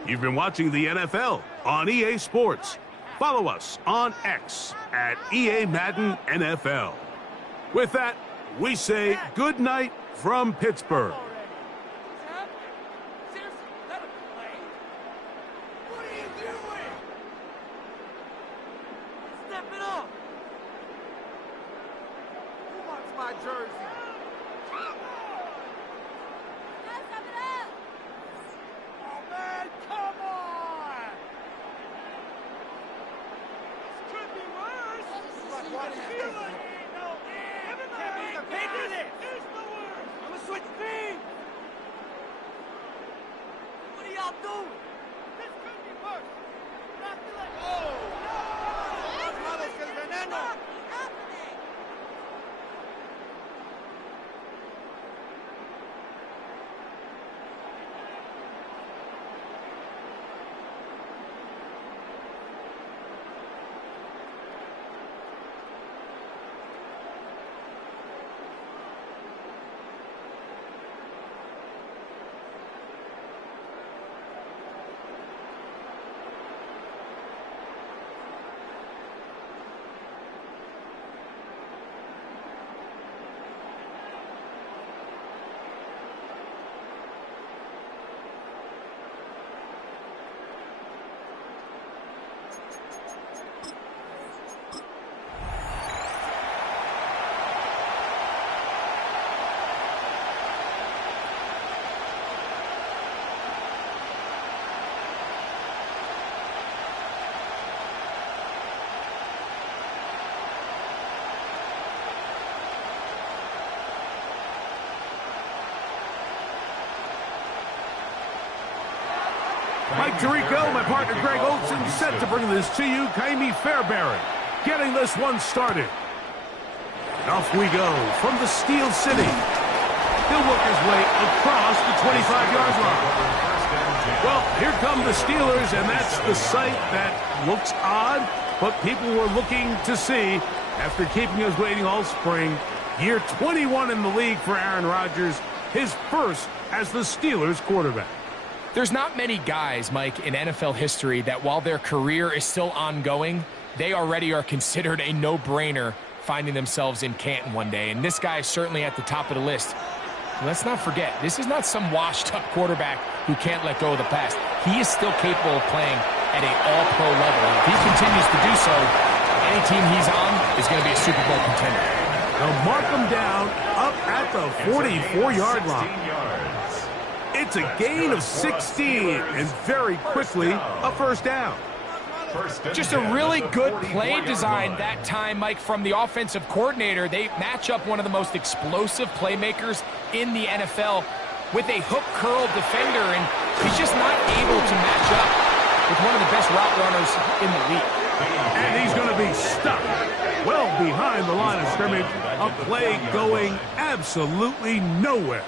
You've been watching the NFL on EA Sports. Follow us on X at EA Madden NFL. With that, we say good night from Pittsburgh. my jersey. Oh, man, come on! This could be worse. What? Feel it. No, give him a this is the worst. I'm gonna switch teams. What are y'all doing? This could be worse. Not to let go. No! Las manos que el veneno. Mike Tirico, my partner Greg Olson, set to bring this to you. Kaimi Fairbairn getting this one started. Off we go from the Steel City. He'll work his way across the 25-yard line. Well, here come the Steelers, and that's the sight that looks odd, but people were looking to see after keeping us waiting all spring. Year 21 in the league for Aaron Rodgers, his first as the Steelers quarterback. There's not many guys, Mike, in NFL history that while their career is still ongoing, they already are considered a no-brainer finding themselves in Canton one day. And this guy is certainly at the top of the list. Let's not forget, this is not some washed-up quarterback who can't let go of the past. He is still capable of playing at an all-pro level. And if he continues to do so, any team he's on is going to be a Super Bowl contender. They'll mark him down up at the 44-yard line. It's a gain of 16, and very quickly, a first down. Just a really good play design that time, Mike, from the offensive coordinator. They match up one of the most explosive playmakers in the NFL with a hook curl defender, and he's just not able to match up with one of the best route runners in the league. And he's going to be stuck well behind the line of scrimmage. A play going absolutely nowhere.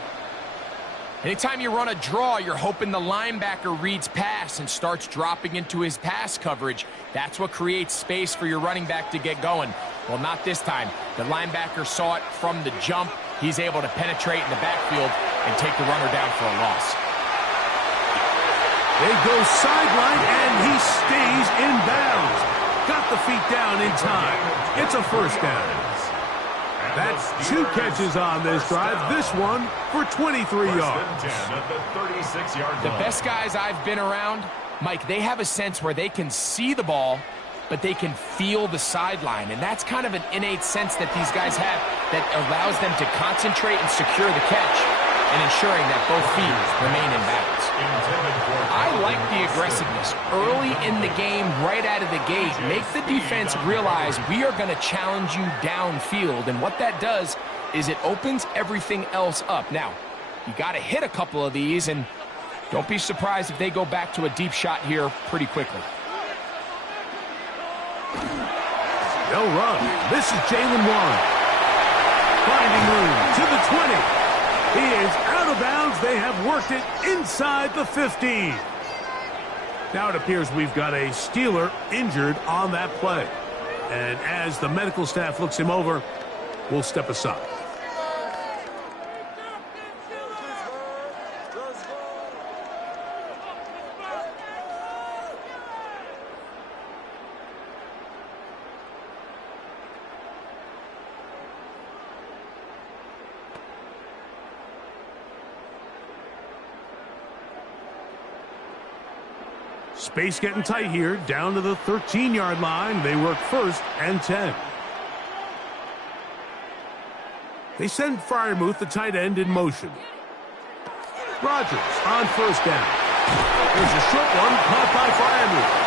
Anytime you run a draw, you're hoping the linebacker reads pass and starts dropping into his pass coverage. That's what creates space for your running back to get going. Well, not this time. The linebacker saw it from the jump. He's able to penetrate in the backfield and take the runner down for a loss. They go sideline, and he stays in bounds. Got the feet down in time. It's a first down. That's 2 catches on this drive. This one for 23 yards. The best guys I've been around, Mike, they have a sense where they can see the ball, but they can feel the sideline. And that's kind of an innate sense that these guys have that allows them to concentrate and secure the catch and ensuring that both feet remain in balance. I like the aggressiveness early in the game, right out of the gate. Make the defense realize we are going to challenge you downfield, and what that does is it opens everything else up. Now, you got to hit a couple of these, and don't be surprised if they go back to a deep shot here pretty quickly. They'll run. This is Jalen Warren. Finding room to the 20. He is out of bounds. They have worked it inside the 15. Now it appears we've got a Steeler injured on that play. And as the medical staff looks him over, we'll step aside. Space getting tight here, down to the 13-yard line. They work 1st and 10. They send Freiermuth, the tight end, in motion. Rodgers on first down. There's a short one caught by Freiermuth.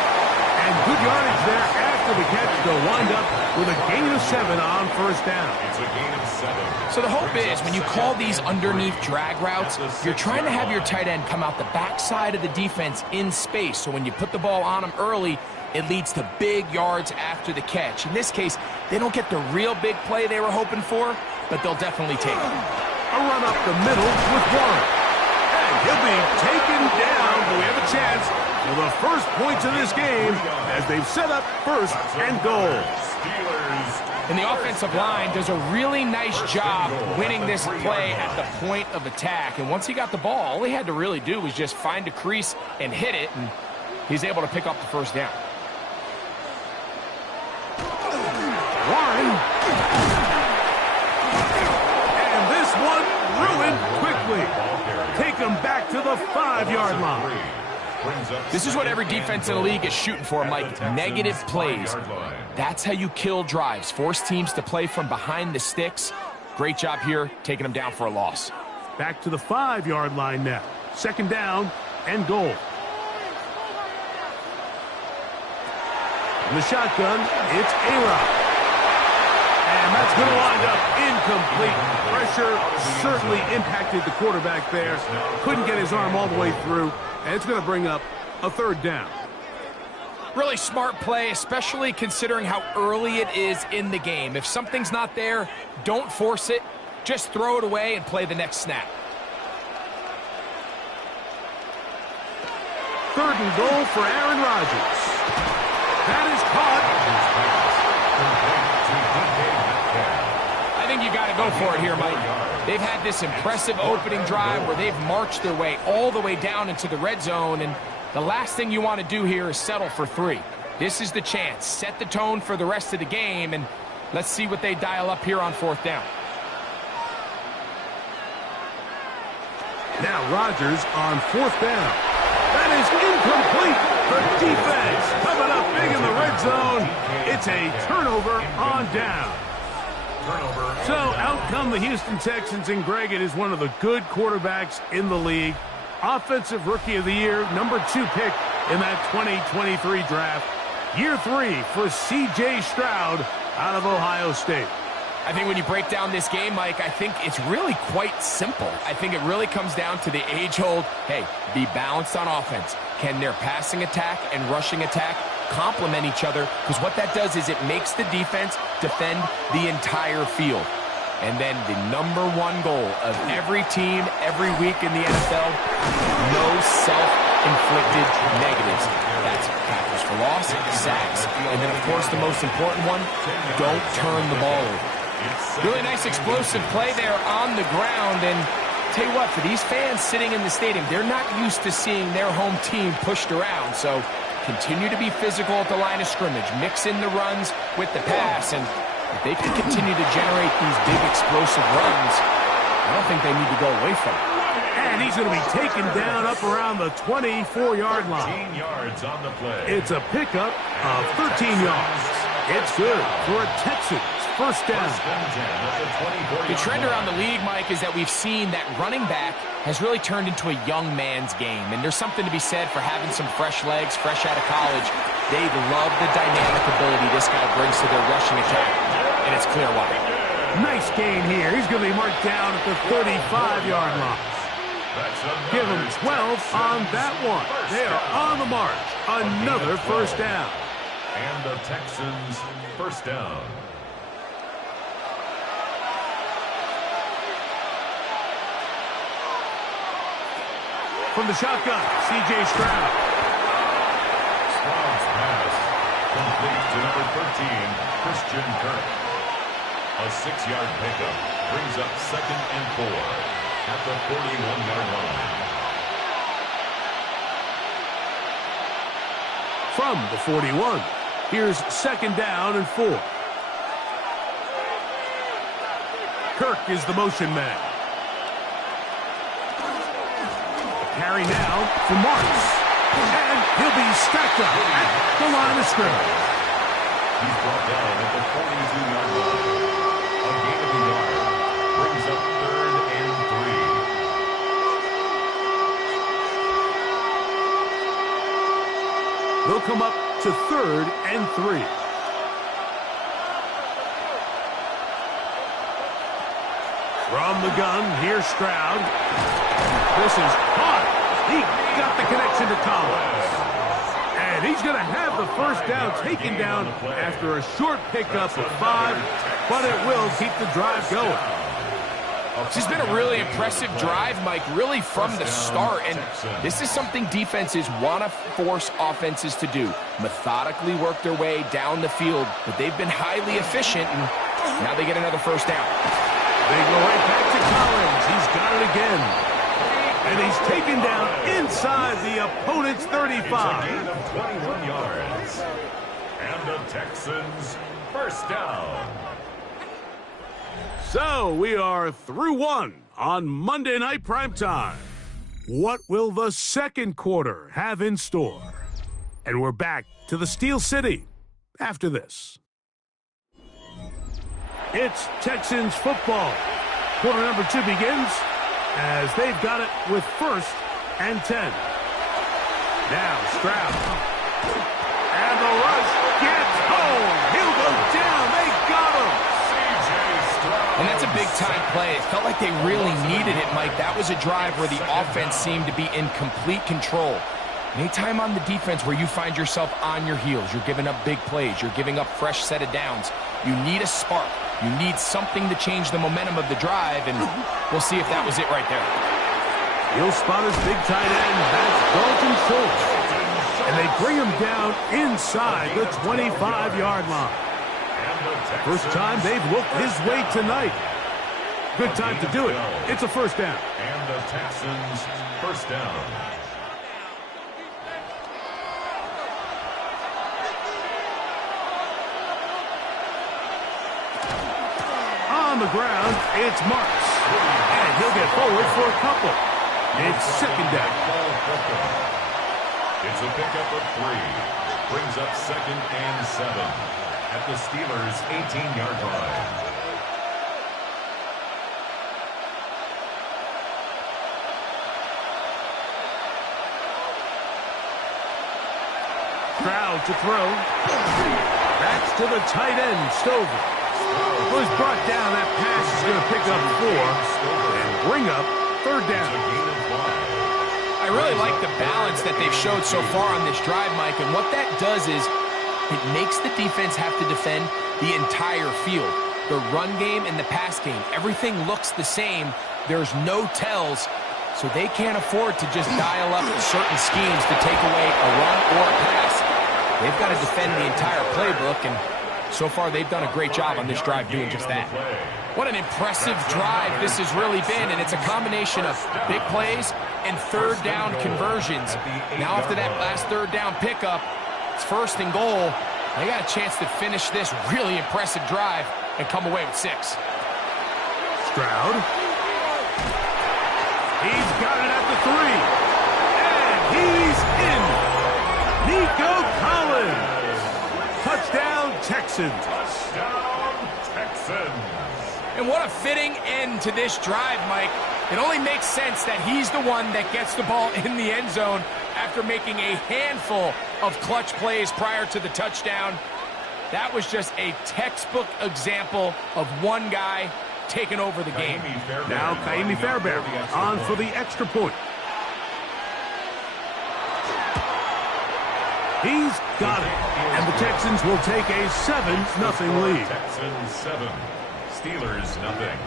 And good yardage there after the catch. They'll wind up with a gain of 7 on first down. It's a gain of 7. So the hope is when you call these underneath drag routes, you're trying to have your tight end come out the backside of the defense in space. So when you put the ball on him early, it leads to big yards after the catch. In this case, they don't get the real big play they were hoping for, but they'll definitely take it. A run up the middle with Warren. And he'll be taken down, but we have a chance for the first points of this game as they've set up first and goal. And the offensive line does a really nice job winning this play at the point of attack. And once he got the ball, all he had to really do was just find a crease and hit it, and he's able to pick up the first down. Warren. And this one ruined quickly. Take him back to the 5-yard line. This is what every defense in the league is shooting for, Mike. Negative plays. That's how you kill drives. Force teams to play from behind the sticks. Great job here, taking them down for a loss. Back to the 5-yard line now. Second down and goal. In the shotgun, it's A-Rod. And that's going to wind up incomplete. Pressure certainly impacted the quarterback there. Couldn't get his arm all the way through. And it's going to bring up a third down. Really smart play, especially considering how early it is in the game. If something's not there, don't force it. Just throw it away and play the next snap. Third and goal for Aaron Rodgers. That is caught. I think you got to go for it here, Mike. They've had this impressive opening drive where they've marched their way all the way down into the red zone, and the last thing you want to do here is settle for 3. This is the chance. Set the tone for the rest of the game, and let's see what they dial up here on 4th down. Now Rodgers on 4th down. That is incomplete. The defense coming up big in the red zone. It's a turnover on down. So out come the Houston Texans, and Greg, it is one of the good quarterbacks in the league. Offensive Rookie of the Year, number 2 pick in that 2023 draft. Year 3 for C.J. Stroud out of Ohio State. I think when you break down this game, Mike, I think it's really quite simple. I think it really comes down to the age-old, hey, be balanced on offense. Can their passing attack and rushing attack complement each other? Because what that does is it makes the defense defend the entire field. And then the number 1 goal of every team every week in the NFL, no self-inflicted negatives. That's tackles for loss, sacks, and then, of course, the most important one, don't turn the ball over. Really nice explosive play there on the ground, and tell you what, for these fans sitting in the stadium, they're not used to seeing their home team pushed around, so continue to be physical at the line of scrimmage, mix in the runs with the pass, and if they can continue to generate these big explosive runs, I don't think they need to go away from it. And he's going to be taken down up around the 24-yard line. 13 yards on the play. It's a pickup of 13 yards. It's good for a Texans first down. The trend around the league, Mike, is that we've seen that running back has really turned into a young man's game. And there's something to be said for having some fresh legs, fresh out of college. They love the dynamic ability this guy brings to their rushing attack. And it's clear why. Nice gain here. He's going to be marked down at the 35-yard line. Give him 12 on that one. They are on the march. Another first down. And the Texans first down. From the shotgun, C.J. Stroud. Stroud's pass complete to number 13, Christian Kirk. A 6-yard pickup brings up 2nd and 4 at the 41-yard line. From the 41, here's 2nd down and 4. Kirk is the motion man. Carry now for Marks. And he'll be stacked up at the line of scrimmage. He's brought down at the 42-yard line. A gain of a yard They'll come up to 3rd and 3. From the gun, here's Stroud. This is caught. He got the connection to Collins. And he's going to have the first down taken down after a short pickup of 5, but it will keep the drive going. This has been a really impressive drive, Mike, really from the start. And this is something defenses want to force offenses to do. Methodically work their way down the field, but they've been highly efficient, and now they get another first down. They go right back to Collins. He's got it again. And he's taken down inside the opponent's 35. Gain of 21 yards. And the Texans first down. So we are through one on Monday Night Primetime. What will the second quarter have in store? And we're back to the Steel City after this. It's Texans football. Quarter number 2 begins as they've got it with 1st and 10. Now Stroud. And the rush gets home. He'll go down. They got him. And that's a big-time play. It felt like they really needed it, Mike. That was a drive where the offense seemed to be in complete control. Anytime on the defense where you find yourself on your heels, you're giving up big plays, you're giving up fresh set of downs, you need a spark. You need something to change the momentum of the drive, and we'll see if that was it right there. He'll spot his big tight end. That's Dalton Schultz. And they bring him down inside the 25-yard line. First time they've looked his way tonight. Good time to do it. It's a first down. And the Texans first down. On the ground, it's Marks. And he'll get forward for a couple. It's second down. It's a pickup of 3. Brings up 2nd and 7 at the Steelers' 18-yard line. Stroud to throw. That's to the tight end, Stover. Was brought down. That pass is going to pick up 4 and bring up 3rd down. I really like the balance that they've showed so far on this drive, Mike, and what that does is it makes the defense have to defend the entire field. The run game and the pass game, everything looks the same. There's no tells, so they can't afford to just dial up certain schemes to take away a run or a pass. They've got to defend the entire playbook, and so far, they've done a great job on this drive doing just that. What an impressive drive this has really been, and it's a combination of big plays and 3rd down conversions. Now, after that last 3rd down pickup, it's 1st and goal. They got a chance to finish this really impressive drive and come away with 6. Stroud. He's got it at the 3. And he's in. Nico Collins. Touchdown, Texans. Touchdown, Texans. And what a fitting end to this drive, Mike. It only makes sense that he's the one that gets the ball in the end zone after making a handful of clutch plays prior to the touchdown. That was just a textbook example of one guy taking over the game. Now Kaimi Fairbairn on for the extra point. He's got it. And the Texans will take a 7-0 lead. Texans 7, Steelers nothing.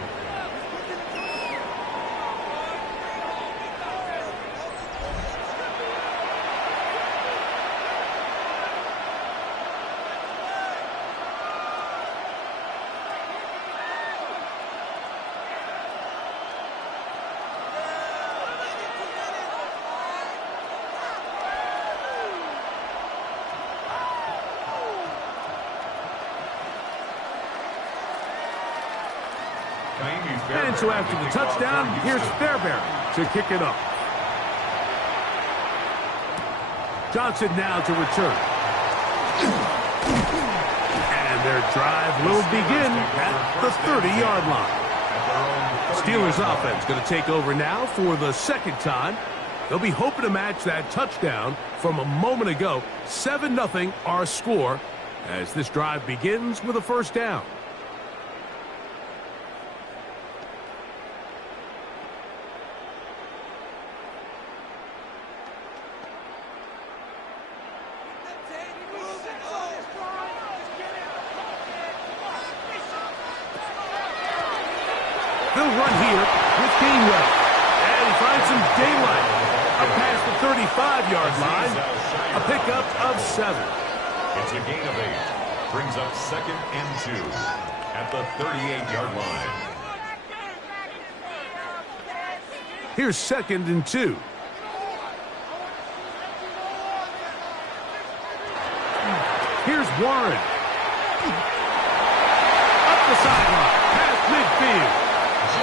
And so after the touchdown, here's Fairbairn to kick it off. Johnson now to return. And their drive will begin at the 30-yard line. Steelers offense going to take over now for the 2nd time They'll be hoping to match that touchdown from a moment ago. 7-0 our score as this drive begins with a first down. They'll run here with Gainwell. And he finds some daylight. Up past the 35-yard line. A pickup of 7. It's a gain of 8. Brings up 2nd and 2 at the 38-yard line. Here's 2nd and 2. Here's Warren. Up the sideline. Past midfield.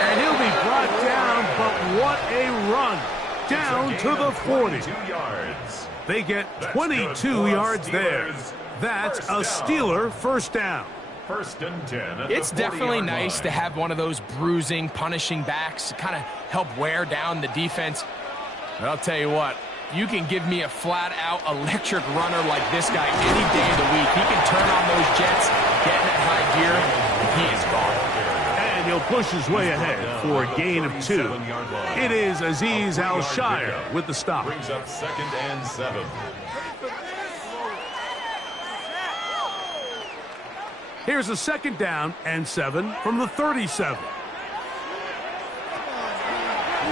And he'll be brought down, but what a run. Down to the 40. They get 22 yards there. That's a Steeler first down. 1st and 10. It's definitely nice to have one of those bruising, punishing backs to kind of help wear down the defense. But I'll tell you what, you can give me a flat-out electric runner like this guy any day of the week. He can turn on those jets, get in that high gear, and he is gone. And he'll push his way ahead for a gain of 2. It is Azeez Al-Shire with the stop. Brings up 2nd and 7. Here's a 2nd down and 7 from the 37.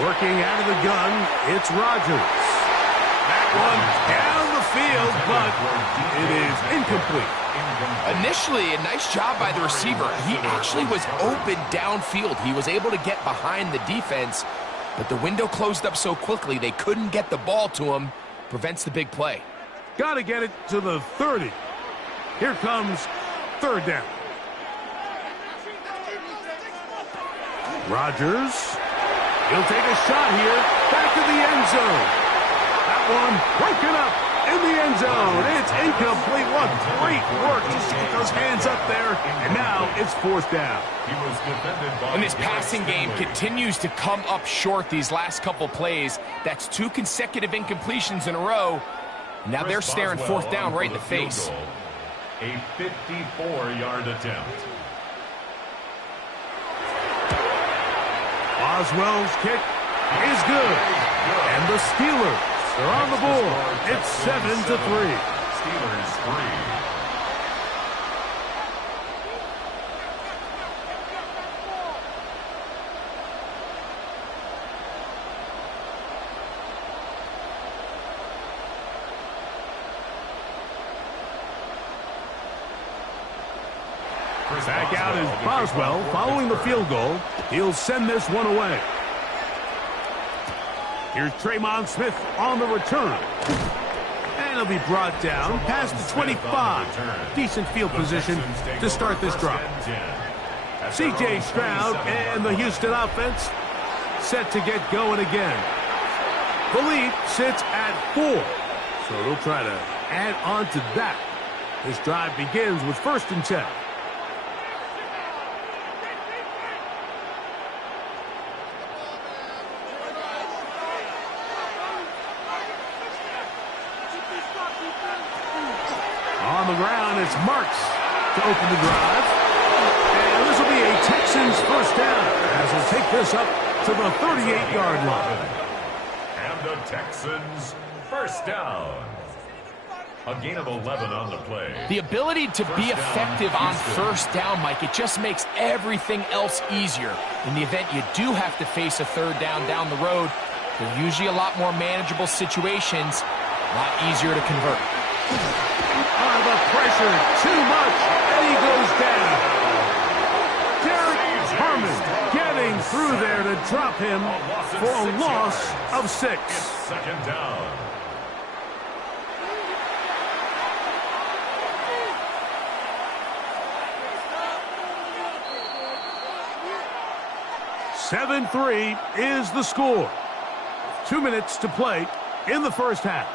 Working out of the gun, it's Rodgers. That one down the field, but it is incomplete. Initially, a nice job by the receiver. He actually was open downfield. He was able to get behind the defense, but the window closed up so quickly they couldn't get the ball to him. Prevents the big play. Got to get it to the 30. Here comes 3rd down. Rodgers. He'll take a shot here. Back to the end zone. That one broken up in the end zone. It's incomplete. What great work just to get those hands up there. And now it's 4th down. He was defended by And this passing game continues to come up short these last couple plays. That's 2 consecutive incompletions in a row. Now they're staring 4th down right in the face. A 54-yard attempt. Boswell's kick is good. And the Steelers are on the board. It's 7-3. Steelers 3. Back out is Boswell following the field goal. He'll send this one away. Here's Tremon Smith on the return. And he'll be brought down past the 25. Decent field position to start this drive. C.J. Stroud and the Houston offense set to get going again. The lead sits at 4. So they'll try to add on to that. This drive begins with 1st and 10. On the ground, it's Marks to open the drive. And this will be a Texans first down as he'll take this up to the 38-yard line. And the Texans first down. A gain of 11 on the play. The ability to be effective on first down, Mike, it just makes everything else easier. In the event you do have to face a 3rd down the road, they're usually a lot more manageable situations, a lot easier to convert. The pressure, too much, and he goes down. Derek Harmon getting through there to drop him for a loss of 6. It's 2nd down. (7-3) is the score. 2 minutes to play in the first half.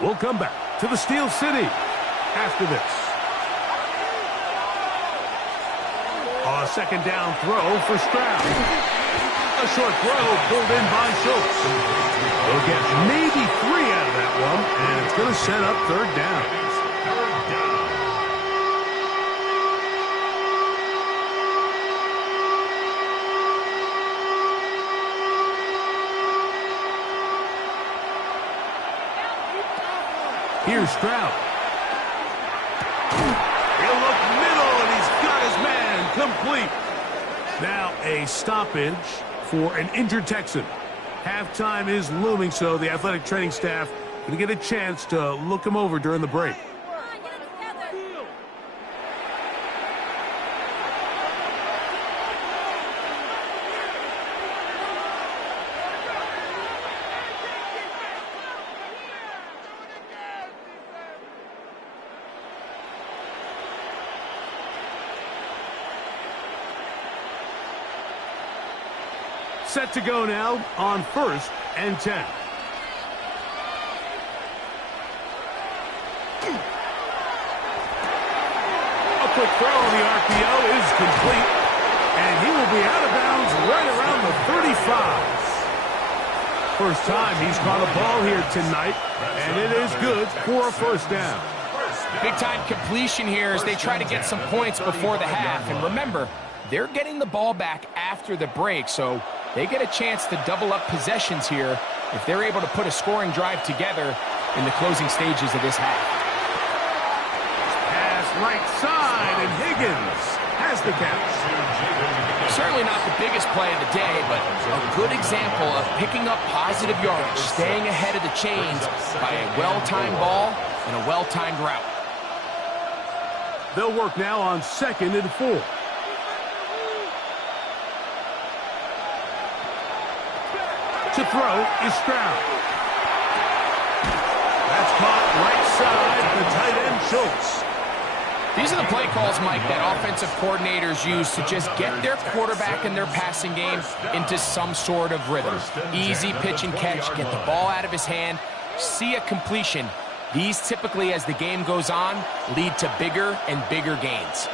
We'll come back to the Steel City after this. A 2nd down throw for Stroud. A short throw pulled in by Schultz. They'll get maybe 3 out of that one, and it's going to set up third down. Here's Stroud. He'll look middle, and he's got his man complete. Now a stoppage for an injured Texan. Halftime is looming, so the athletic training staff going to get a chance to look him over during the break. Set to go now on 1st and 10. A quick throw on the RPO is complete, and he will be out of bounds right around the 35. First time he's caught a ball here tonight, and it is good for a first down. Big-time completion here as they try to get some points before the half. And remember, they're getting the ball back after the break, so they get a chance to double up possessions here if they're able to put a scoring drive together in the closing stages of this half. Pass right side, and Higgins has the catch. Certainly not the biggest play of the day, but a good example of picking up positive yardage, staying ahead of the chains by a well-timed ball and a well-timed route. They'll work now on 2nd and 4. To throw is Stroud. That's caught right side, the tight end Schultz. These are the play calls, Mike, that offensive coordinators use to just get their quarterback and their passing game into some sort of rhythm. Easy pitch and catch, get the ball out of his hand, see a completion. These typically, as the game goes on, lead to bigger and bigger gains.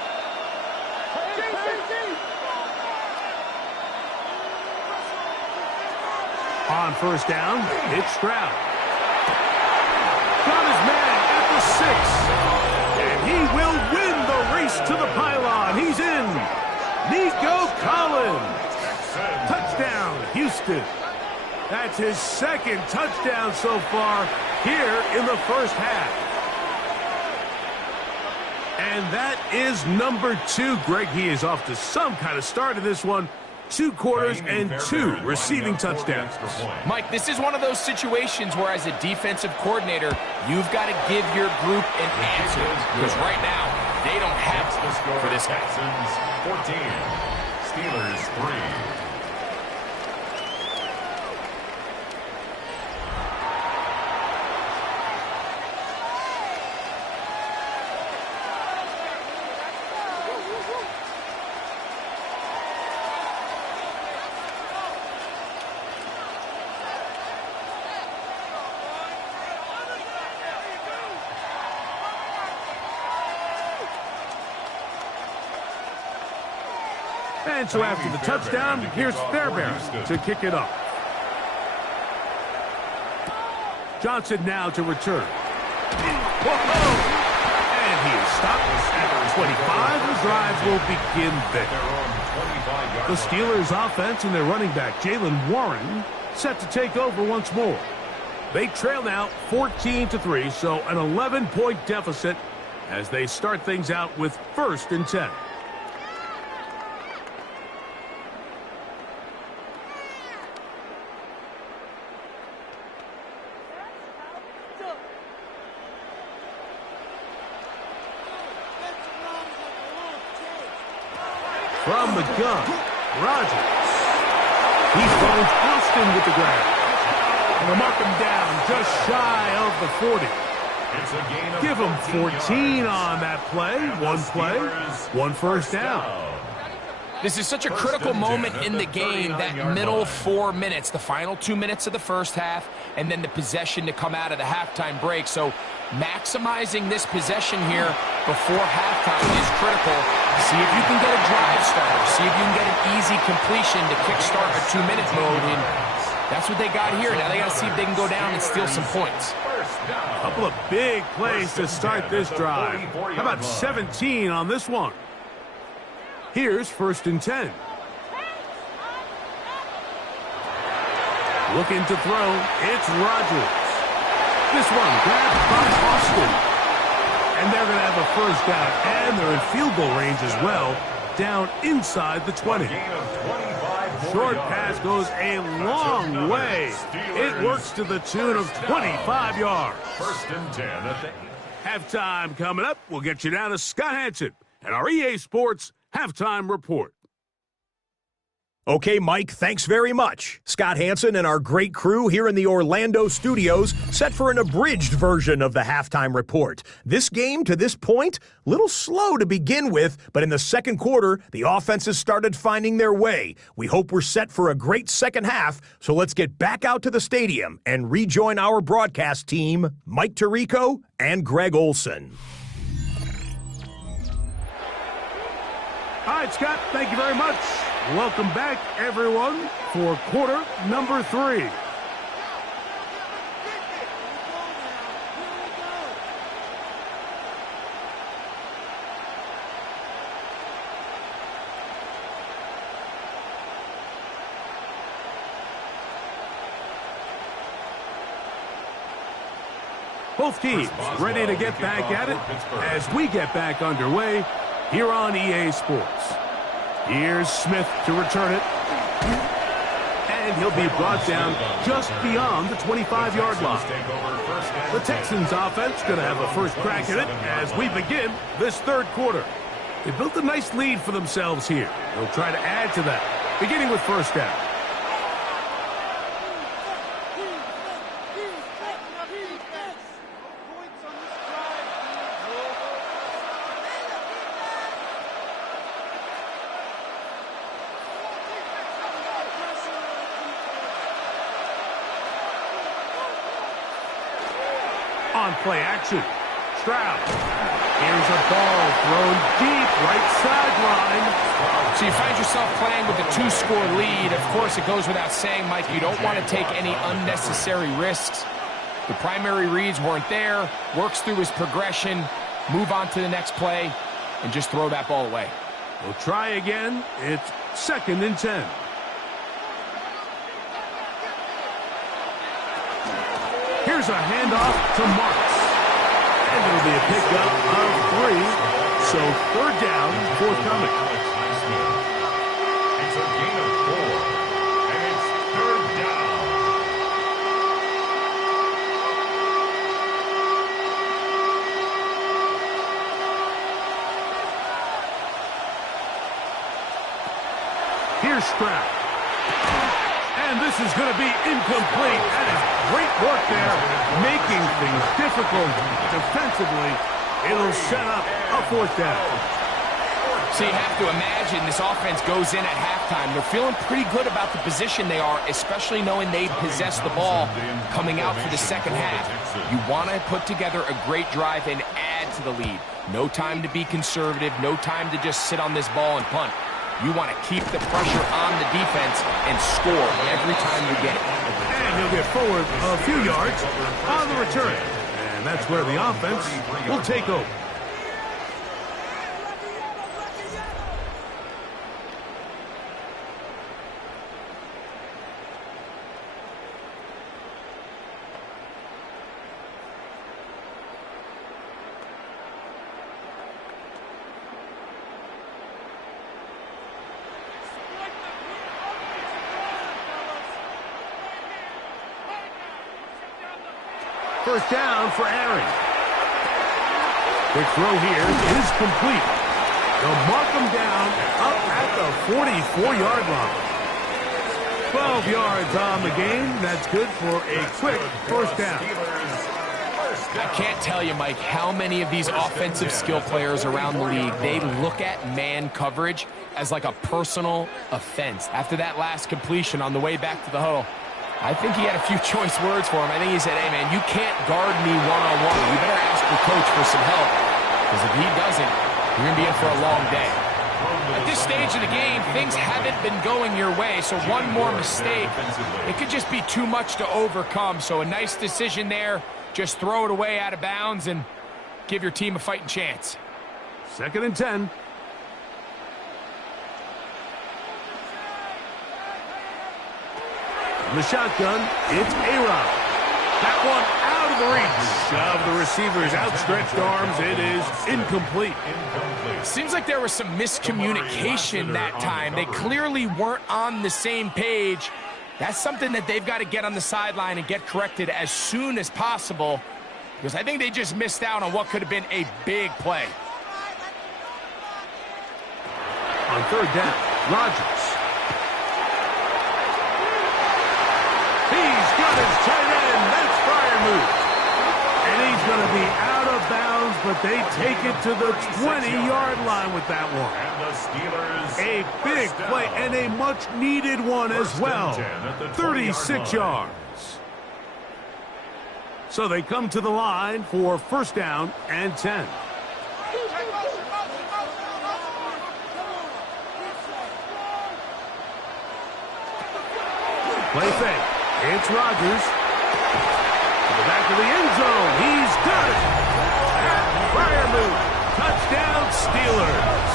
On 1st down, it's Stroud. Got his man at the 6. And he will win the race to the pylon. He's in. Nico Collins. Touchdown, Houston. That's his 2nd touchdown so far here in the first half. And that is number 2. Greg, he is off to some kind of start in this one. 2 quarters and 2 receiving touchdowns. Mike, this is one of those situations where as a defensive coordinator, you've got to give your group an answer. Because right now, they don't have to for this guy. Texans 14, Steelers 3. And so after the touchdown, here's Fairbairn to kick it off. Johnson now to return. And he is stopped at 25. The drive will begin there. The Steelers' offense and their running back, Jaylen Warren, set to take over once more. They trail now 14-3, so an 11-point deficit as they start things out with 1st and 10. From the gun, Rodgers. He finds Austin with the grab. And they'll mark him down just shy of the 40. Give him 14 on that play. 1 first down. This is such a critical moment in the game, that middle 4 minutes, the final 2 minutes of the first half, and then the possession to come out of the halftime break. So maximizing this possession here before halftime is critical. See if you can get a drive starter. See if you can get an easy completion to kickstart a 2-minute mode. And that's what they got here. Now they got to see if they can go down and steal some points. A couple of big plays to start this drive. How about 17 on this one? Here's 1st and 10. Looking to throw. It's Rodgers. This one grabbed by Austin. And they're going to have a first down. And they're in field goal range as well. Down inside the 20. Short pass goes a long way. It works to the tune of 25 yards. 1st and 10 at the Halftime coming up. We'll get you down to Scott Hanson and our EA Sports Halftime Report. Okay, Mike, thanks very much. Scott Hanson and our great crew here in the Orlando studios set for an abridged version of the halftime report. This game, to this point, little slow to begin with, but in the second quarter, the offenses started finding their way. We hope we're set for a great second half, so let's get back out to the stadium and rejoin our broadcast team, Mike Tirico and Greg Olson. All right, Scott, thank you very much. Welcome back, everyone, for quarter number 3. Both teams ready to get back at it as we get back underway here on EA Sports. Here's Smith to return it. And he'll be brought down just beyond the 25-yard line. The Texans offense going to have a first crack at it as we begin this third quarter. They built a nice lead for themselves here. They'll try to add to that, beginning with first down. On play action. Stroud. Here's a ball thrown deep right sideline. So you find yourself playing with a 2-score lead. Of course, it goes without saying, Mike, you don't want to take any unnecessary risks. The primary reads weren't there. Works through his progression. Move on to the next play and just throw that ball away. We'll try again. It's 2nd and 10. Here's a handoff to Marks. And it'll be a pickup of 3. So 3rd down forthcoming. It's a gain of 4. And it's 3rd down. Here's Stroud. And this is going to be incomplete. That is great work there, making things difficult defensively. It'll set up a 4th down. So you have to imagine this offense goes in at halftime. They're feeling pretty good about the position they are, especially knowing they possess the ball coming out for the second half. You want to put together a great drive and add to the lead. No time to be conservative, no time to just sit on this ball and punt. You want to keep the pressure on the defense and score every time you get it. And he'll get forward a few yards on the return. And that's where the offense will take over. First down for Aaron. Quick throw here is complete. They'll mark him down up at the 44-yard line. 12 yards on the game. That's good for a quick first down. I can't tell you, Mike, how many of these offensive skill players around the league, they look at man coverage as like a personal offense. After that last completion on the way back to the huddle, I think he had a few choice words for him. I think he said, hey, man, you can't guard me one-on-one. You better ask your coach for some help. Because if he doesn't, you're going to be in for a long day. At this stage of the game, things haven't been going your way, so one more mistake, it could just be too much to overcome. So a nice decision there. Just throw it away out of bounds and give your team a fighting chance. 2nd and 10. In the shotgun, it's A-Rod. That one out of the reach of the receiver's outstretched arms. It is incomplete. Seems like there was some miscommunication that time. They clearly weren't on the same page. That's something that they've got to get on the sideline and get corrected as soon as possible, because I think they just missed out on what could have been a big play. On 3rd down, Rodgers. He's got his tight end. That's Freiermuth. And he's going to be out of bounds, but they take it to the 20-yard line with that one. And the Steelers. A big play and a much-needed one as well. 36 yards. So they come to the line for 1st down and 10. Play fake. It's Rodgers. To the back of the end zone. He's got it. Freiermuth. Touchdown, Steelers.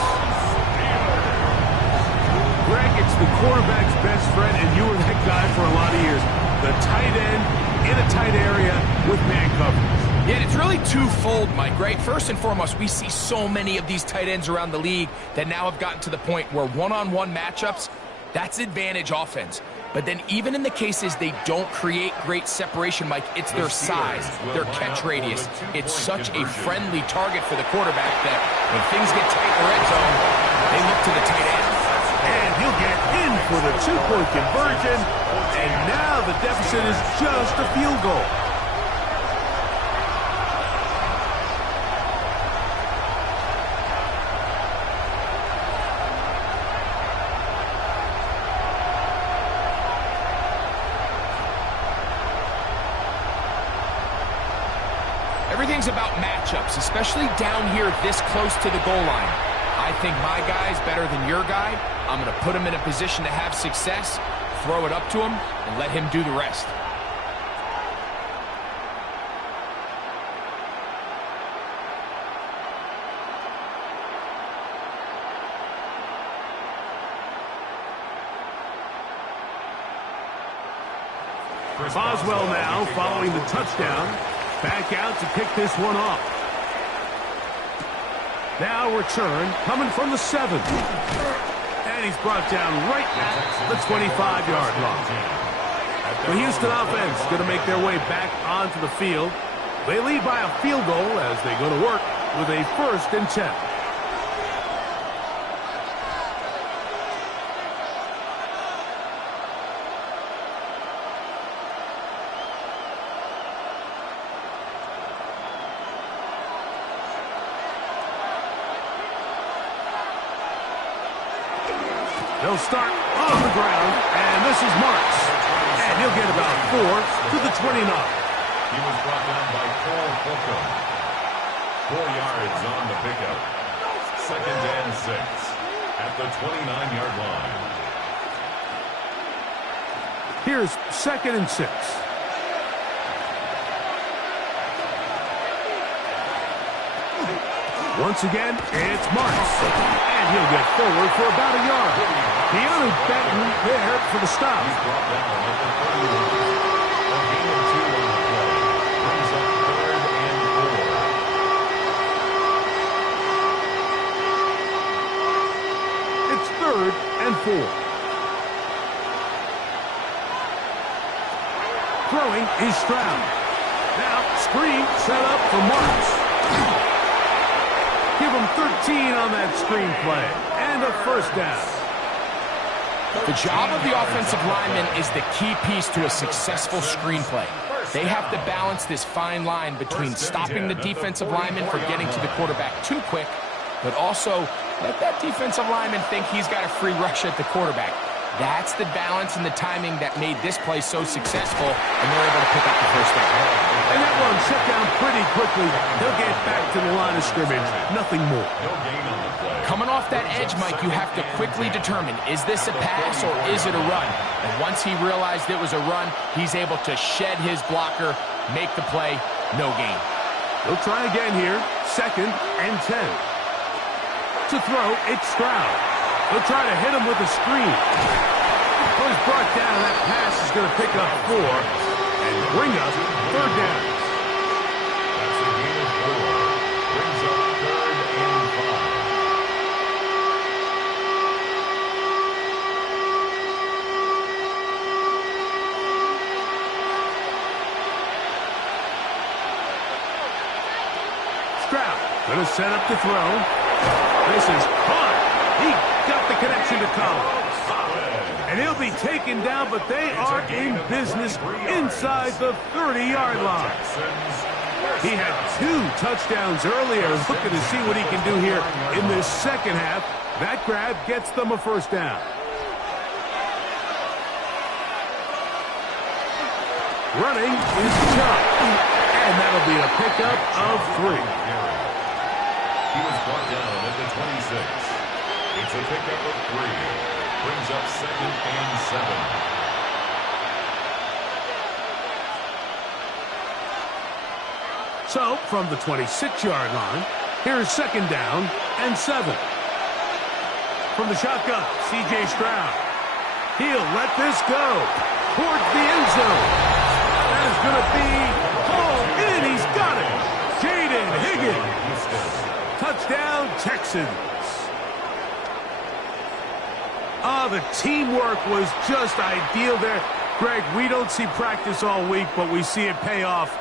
Greg, it's the quarterback's best friend, and you were that guy for a lot of years. The tight end in a tight area with man coverage. Yeah, it's really twofold, Mike, right? First and foremost, we see so many of these tight ends around the league that now have gotten to the point where one-on-one matchups, that's advantage offense. But then even in the cases they don't create great separation, Mike, it's their size, their catch radius. It's such a friendly target for the quarterback that when things get tight in the red zone, they look to the tight end. And he'll get in for the 2-point conversion. And now the deficit is just a field goal. Everything's about matchups, especially down here this close to the goal line. I think my guy's better than your guy. I'm going to put him in a position to have success, throw it up to him, and let him do the rest. Boswell now following the touchdown. Back out to kick this one off. Now return coming from the 7. And he's brought down right at the 25-yard line. The Houston offense going to make their way back onto the field. They lead by a field goal as they go to work with a 1st and 10. They'll start on the ground, and this is Marks. And he'll get about 4 to the 29. He was brought down by Cole Holcomb. 4 yards on the pickup. 2nd and 6 at the 29-yard line. Here's 2nd and 6. Once again, it's Marks. And he'll get forward for about a yard. Keanu Benton there for the stop. He's brought down at the 31. A gain of 2 on the play. Brings up 3rd and 4. It's 3rd and 4. Throwing is Stroud. Now, screen set up for Marks. Give him 13 on that screen play. And a 1st down. The job of the offensive lineman is the key piece to a successful screenplay. They have to balance this fine line between stopping the defensive lineman from getting to the quarterback too quick, but also let that defensive lineman think he's got a free rush at the quarterback. That's the balance and the timing that made this play so successful, and they're able to pick up the first down. And that one shut down pretty quickly. They'll get back to the line of scrimmage. Nothing more. No gain on the play. Coming off that edge, Mike, you have to quickly determine, is this a pass or is it a run? And once he realized it was a run, he's able to shed his blocker, make the play, no gain. They'll try again here. 2nd and 10. To throw, it's Stroud. They'll try to hit him with a screen. Well, he's brought down. That pass is going to pick up 4 and bring up 3rd down. That's a gain of 4. Brings up 3rd and 5. Stroud going to set up to throw. This is caught. He got the connection to Collins. And he'll be taken down, but they are in business inside the 30-yard line. He had 2 touchdowns earlier. Looking to see what he can do here in this second half. That grab gets them a first down. Running is Chubb. And that'll be a pickup of 3. He was brought down at the 26. It's a pickup of 3. Brings up 2nd and 7. So, from the 26-yard line, here's 2nd down and 7. From the shotgun, C.J. Stroud. He'll let this go towards the end zone. That is going to be hauled in. He's got it. Jaden Higgins. Touchdown, Texans. The teamwork was just ideal there. Greg, we don't see practice all week, but we see it pay off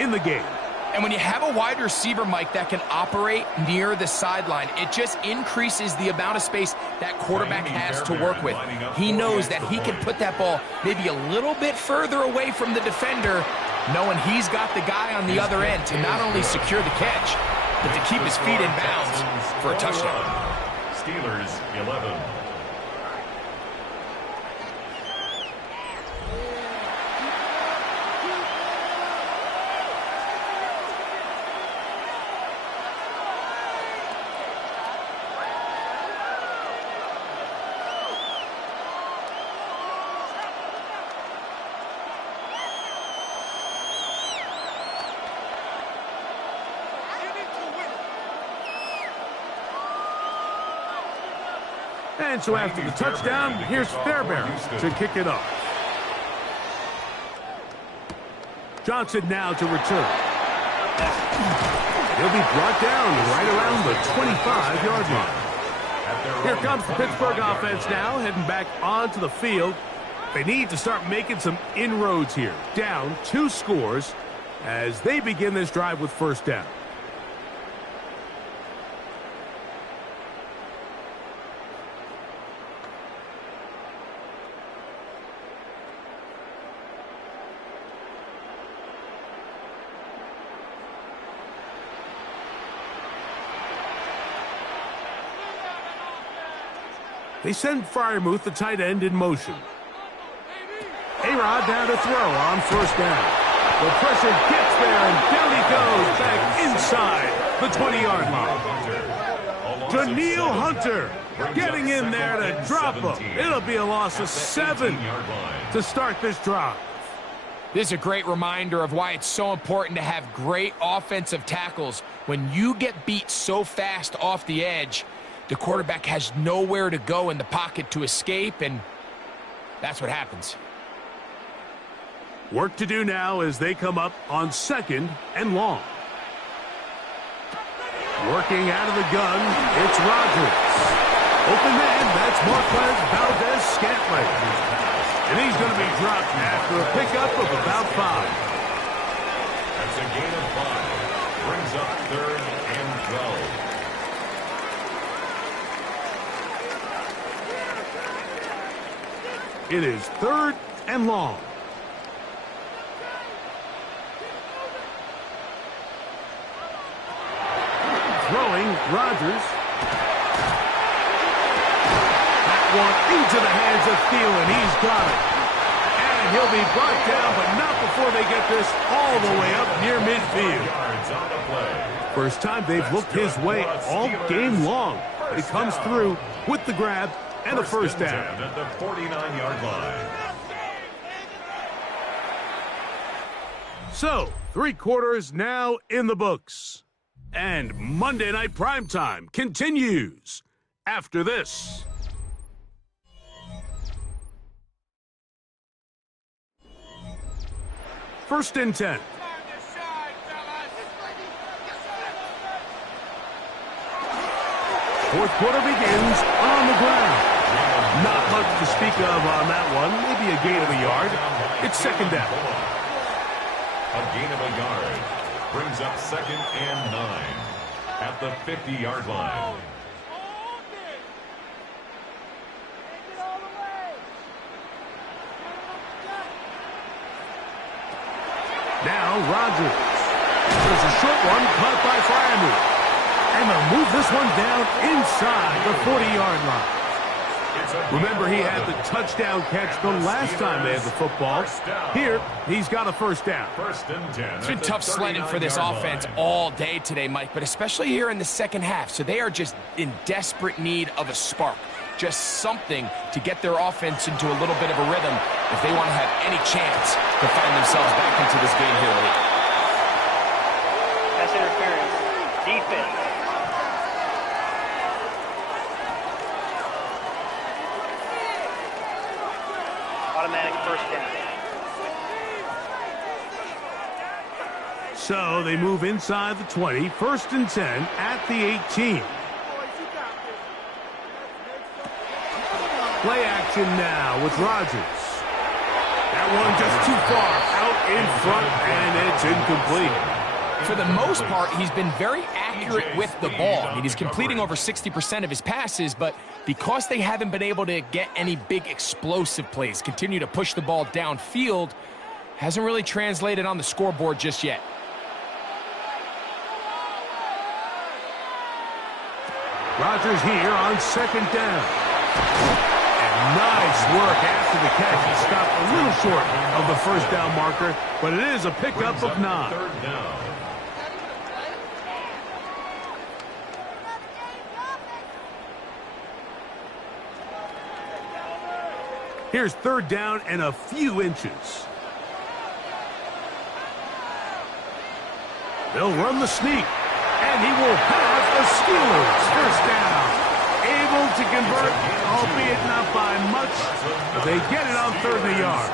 in the game. And when you have a wide receiver, Mike, that can operate near the sideline, it just increases the amount of space that quarterback has to work with. He knows that he can put that ball maybe a little bit further away from the defender, knowing he's got the guy on the other end to not only secure the catch, but to keep his feet in bounds for a touchdown. Steelers 11. And so after the touchdown, here's Fairbairn to kick it off. Johnson now to return. He'll be brought down right around the 25-yard line. Here comes the Pittsburgh offense now, heading back onto the field. They need to start making some inroads here. Down 2 scores as they begin this drive with first down. They send Freiermuth, the tight end, in motion. A-Rod down to throw on first down. The pressure gets there, and down he goes back inside the 20-yard line. Daniil Hunter getting in there to drop him. It'll be a loss of 7 to start this drive. This is a great reminder of why it's so important to have great offensive tackles. When you get beat so fast off the edge, the quarterback has nowhere to go in the pocket to escape, and that's what happens. Work to do now as they come up on 2nd and long. Working out of the gun, it's Rodgers. Open man, that's Marquez Valdez-Scantling. And he's going to be dropped after a pickup of about 5. That's a gain of 5. Brings up 3rd and 12. It is 3rd and long. Throwing, Rodgers. That one into the hands of Thielen. He's got it. And he'll be brought down, but not before they get this all the way up near midfield. First time they've looked his way all game long. He comes through with the grab and a first down. At the 49-yard line. So, 3 quarters now in the books. And Monday Night Primetime continues after this. First and 10. Fourth quarter begins on the ground. Not much to speak of on that one. Maybe a gain of a yard. It's second down. A gain of a yard brings up 2nd and 9 at the 50-yard line. Now Rodgers. There's a short one caught by Fryermuth. And they'll move this one down inside the 40-yard line. Remember, he had the touchdown catch the last time they had the football. Here, he's got a first down. First and 10. It's been tough sledding for this offense all day today, Mike, but especially here in the second half. So they are just in desperate need of a spark. Just something to get their offense into a little bit of a rhythm if they want to have any chance to find themselves back into this game here late. Pass interference. Defense. Automatic first down. So they move inside the 20. First and 10 at the 18. Play action now with Rodgers. That one just too far out in front, and it's incomplete. For the most part, he's been very accurate with the ball. I mean, he's completing over 60% of his passes, but because they haven't been able to get any big explosive plays, continue to push the ball downfield, hasn't really translated on the scoreboard just yet. Rodgers here on second down. And nice work after the catch. He stopped a little short of the first down marker, but it is a pickup of 9. Third down. Here's third down and a few inches. They'll run the sneak, and he will have the Steelers first down. Able to convert, albeit not by much. They get it on 3rd and a yard.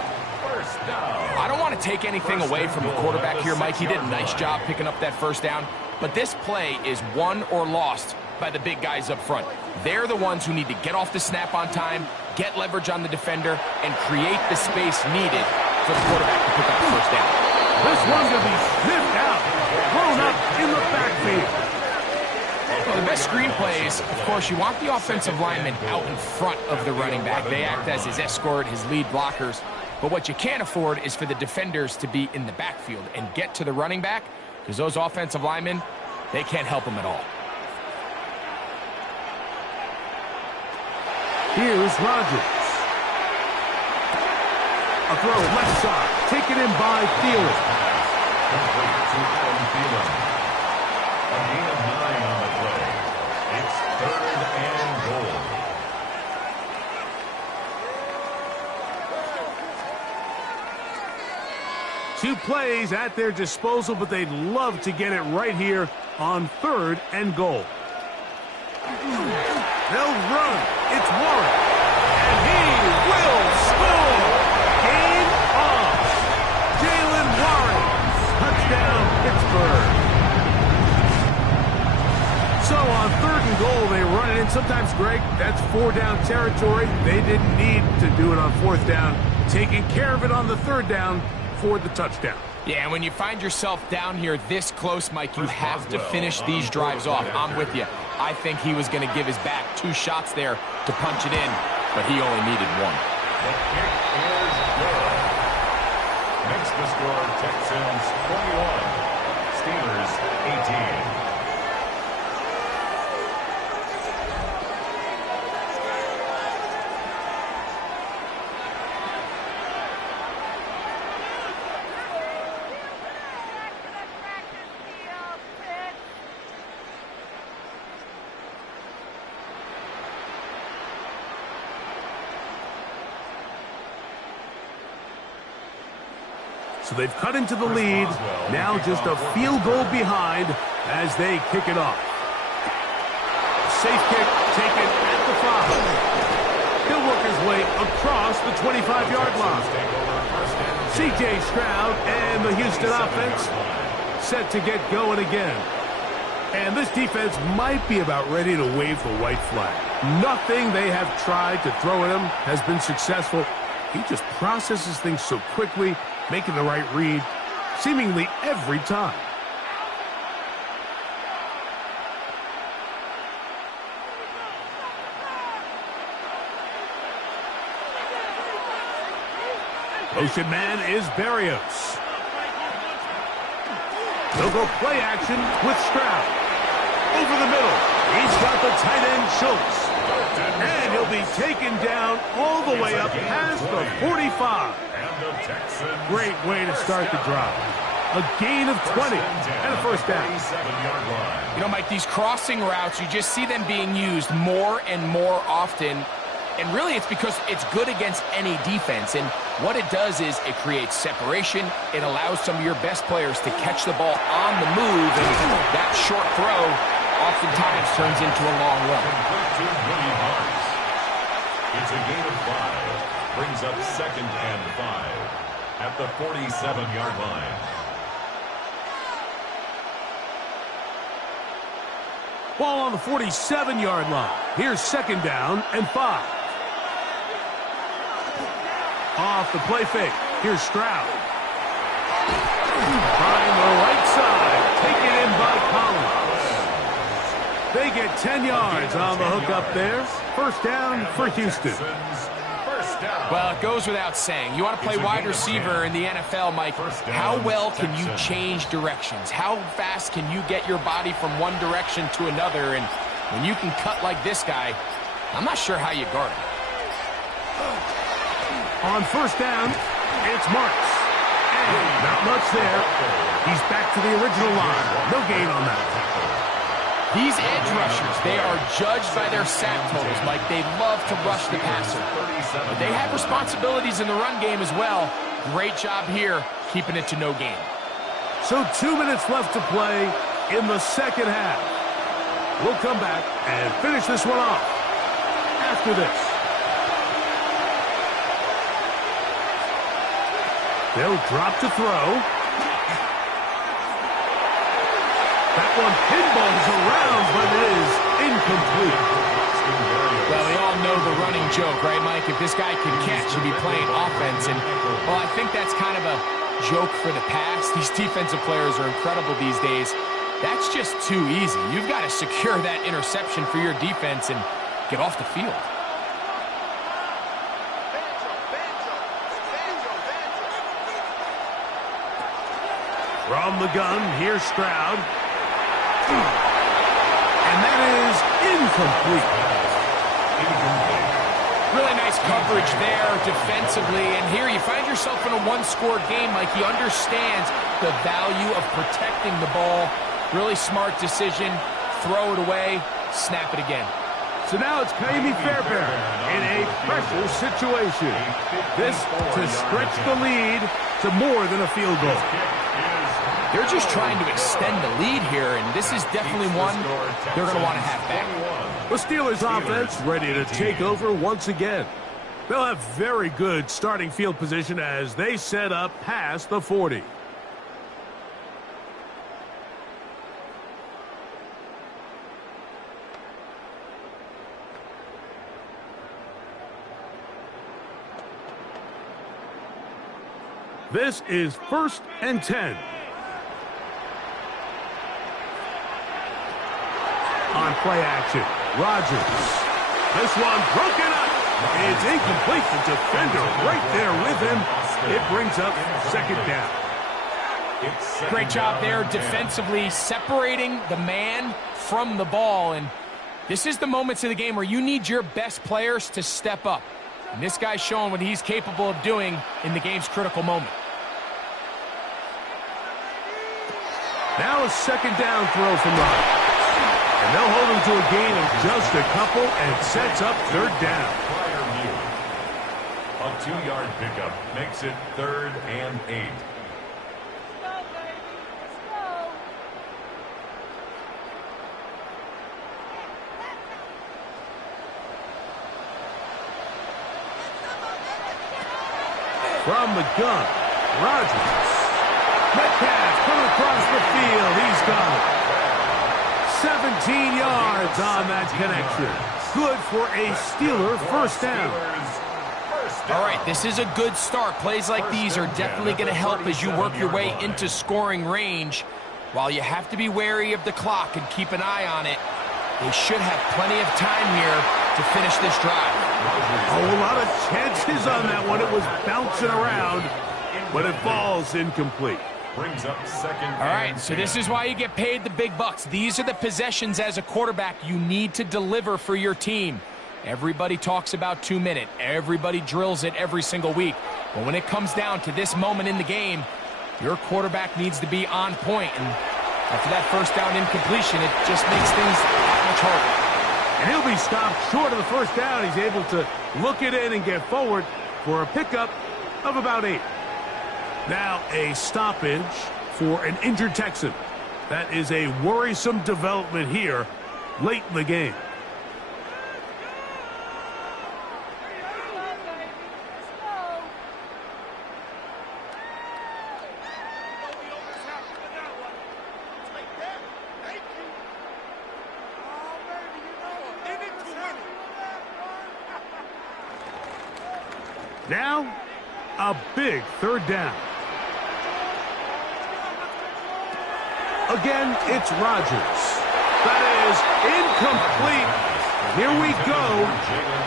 I don't want to take anything away from the quarterback here, Mike. He did a nice job picking up that first down, but this play is won or lost by the big guys up front. They're the ones who need to get off the snap on time, get leverage on the defender, and create the space needed for the quarterback to pick up the first down. This one will be sniffed out, thrown up in the backfield. Well, the best screen plays, of course, you want the offensive lineman out in front of the running back. They act as his escort, his lead blockers. But what you can't afford is for the defenders to be in the backfield and get to the running back, because those offensive linemen, they can't help him at all. Here's Rodgers. A throw left side, taken in by Thielen. A gain of 9 on the play. It's 3rd and goal. Two plays at their disposal, but they'd love to get it right here on 3rd and goal. They'll run. It's Warren. And he will score. Game on. Jalen Warren. Touchdown, Pittsburgh. So on 3rd and goal, they run it in. Sometimes, Greg, that's 4-down territory. They didn't need to do it on 4th down. Taking care of it on the 3rd down for the touchdown. Yeah, and when you find yourself down here this close, Mike, you have to finish these drives off. I'm with you. I think he was going to give his back 2 shots there to punch it in, but he only needed 1. The kick is good. Makes the score Texans 21, Steelers 18. So they've cut into the lead. Now just a field goal behind as they kick it off. Safe kick taken at the 5. He'll work his way across the 25-yard line. C.J. Stroud and the Houston offense set to get going again. And this defense might be about ready to wave the white flag. Nothing they have tried to throw at him has been successful. He just processes things so quickly, making the right read, seemingly every time. Motion man is Berrios. He'll go play action with Stroud. Over the middle. He's got the tight end Schultz. And he'll be taken down all the way up past the 45. Great way to start the drive. A gain of 20 and a first down. You know, Mike, these crossing routes, you just see them being used more and more often. And really, it's because it's good against any defense. And what it does is it creates separation. It allows some of your best players to catch the ball on the move. And that short throw oftentimes turns into a long run. It's a gain of 5. Brings up 2nd and 5 at the 47-yard line. Ball on the 47-yard line. Here's 2nd down and 5. Off the play fake. Here's Stroud. Trying the right side. Taken in by Collins. They get 10 yards on the hook up there. First down for Houston. Well, it goes without saying. You want to play wide receiver in the NFL, Mike. How well can you change directions? How fast can you get your body from one direction to another? And when you can cut like this guy, I'm not sure how you guard him. On first down, it's Marks. And not much there. He's back to the original line. No gain on that. These edge rushers, they are judged by their sack totals, Mike. They love to rush the passer. But they have responsibilities in the run game as well. Great job here, keeping it to no gain. So 2 minutes left to play in the second half. We'll come back and finish this one off after this. They'll drop to throw. That one pinballs around, but it is incomplete. Well, we all know the running joke, right, Mike? If this guy can catch, he'll be playing offense. And, well, I think that's kind of a joke for the past. These defensive players are incredible these days. That's just too easy. You've got to secure that interception for your defense and get off the field. From the gun, here's Stroud. And that is incomplete. Really nice coverage there defensively. And here you find yourself in a one-score game, Mike. He understands the value of protecting the ball. Really smart decision. Throw it away. Snap it again. So now it's Ka'imi Fairbairn in a pressure situation. This to stretch the lead to more than a field goal. They're just trying to extend the lead here, and this is definitely one they're going to want to have back. The Steelers offense ready to take over once again. They'll have very good starting field position as they set up past the 40. This is 1st and 10. On play action, Rodgers. This one broken up. It's incomplete. The defender right there with him. It brings up 2nd down. Great job there defensively, separating the man from the ball. And this is the moments of the game where you need your best players to step up. And this guy's showing what he's capable of doing in the game's critical moment. Now a 2nd down throw from Rodgers. And they'll hold him to a gain of just a couple and sets up 3rd down. A 2-yard pickup makes it 3rd and 8. From the gun, Rodgers. Metcalf coming across the field. He's got it. 17 yards on that connection. Good for a Steeler first down. All right, this is a good start. Plays like these are definitely going to help as you work your way into scoring range. While you have to be wary of the clock and keep an eye on it, they should have plenty of time here to finish this drive. Oh, a lot of chances on that one. It was bouncing around, but it falls incomplete. Brings up second. All right, so this is why you get paid the big bucks. These are the possessions as a quarterback you need to deliver for your team. Everybody talks about 2-minute. Everybody drills it every single week. But when it comes down to this moment in the game, your quarterback needs to be on point. And after that first down incompletion, it just makes things that much harder. And he'll be stopped short of the first down. He's able to look it in and get forward for a pickup of about 8. Now a stoppage for an injured Texan. That is a worrisome development here late in the game. Now, a big third down. Again, it's Rodgers. That is incomplete. Here we go.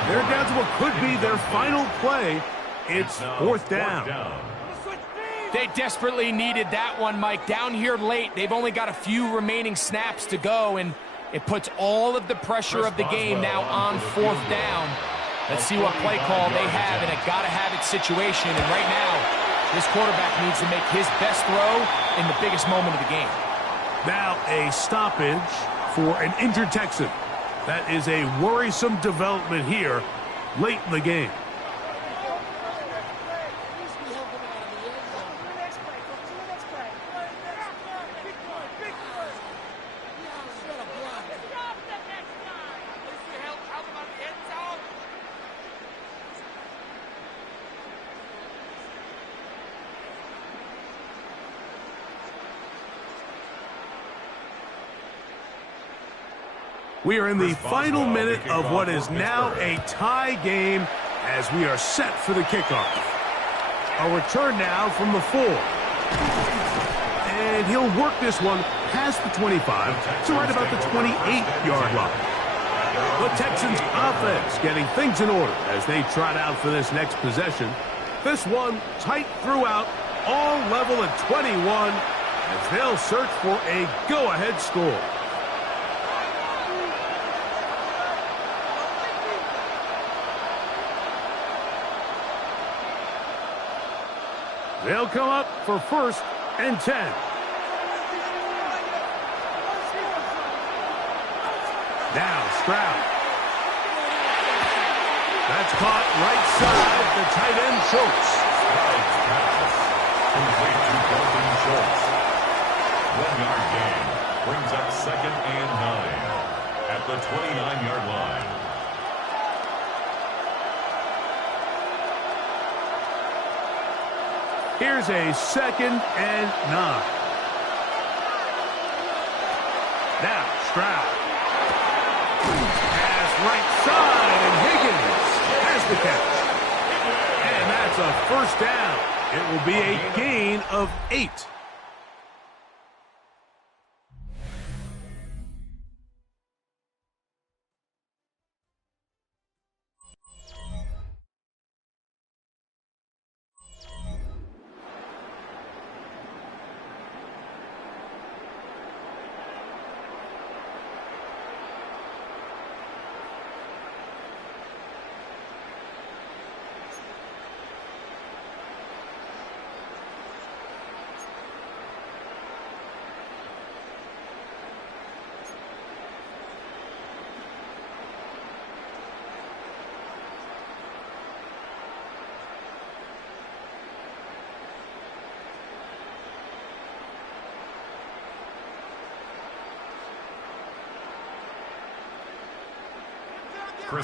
They're down to what could be their final play. It's fourth down. They desperately needed that one, Mike. Down here late, they've only got a few remaining snaps to go, and it puts all of the pressure of the game now on fourth down. Let's see what play call they have in a gotta-have-it situation. And right now, this quarterback needs to make his best throw in the biggest moment of the game. Now a stoppage for an injured Texan. That is a worrisome development here late in the game. We are in the final minute of what is now a tie game as we are set for the kickoff. A return now from the 4. And he'll work this one past the 25 to right about the 28-yard line. The Texans offense getting things in order as they trot out for this next possession. This one tight throughout, all level at 21 as they'll search for a go-ahead score. They'll come up for 1st and 10. Now Stroud. That's caught right side. The tight end Schultz. Complete to Dalton Schultz. 1-yard gain. Brings up second and 9 at the 29-yard line. Here's a 2nd and 9. Now Stroud. Pass right side, and Higgins has the catch. And that's a first down. It will be a gain of 8.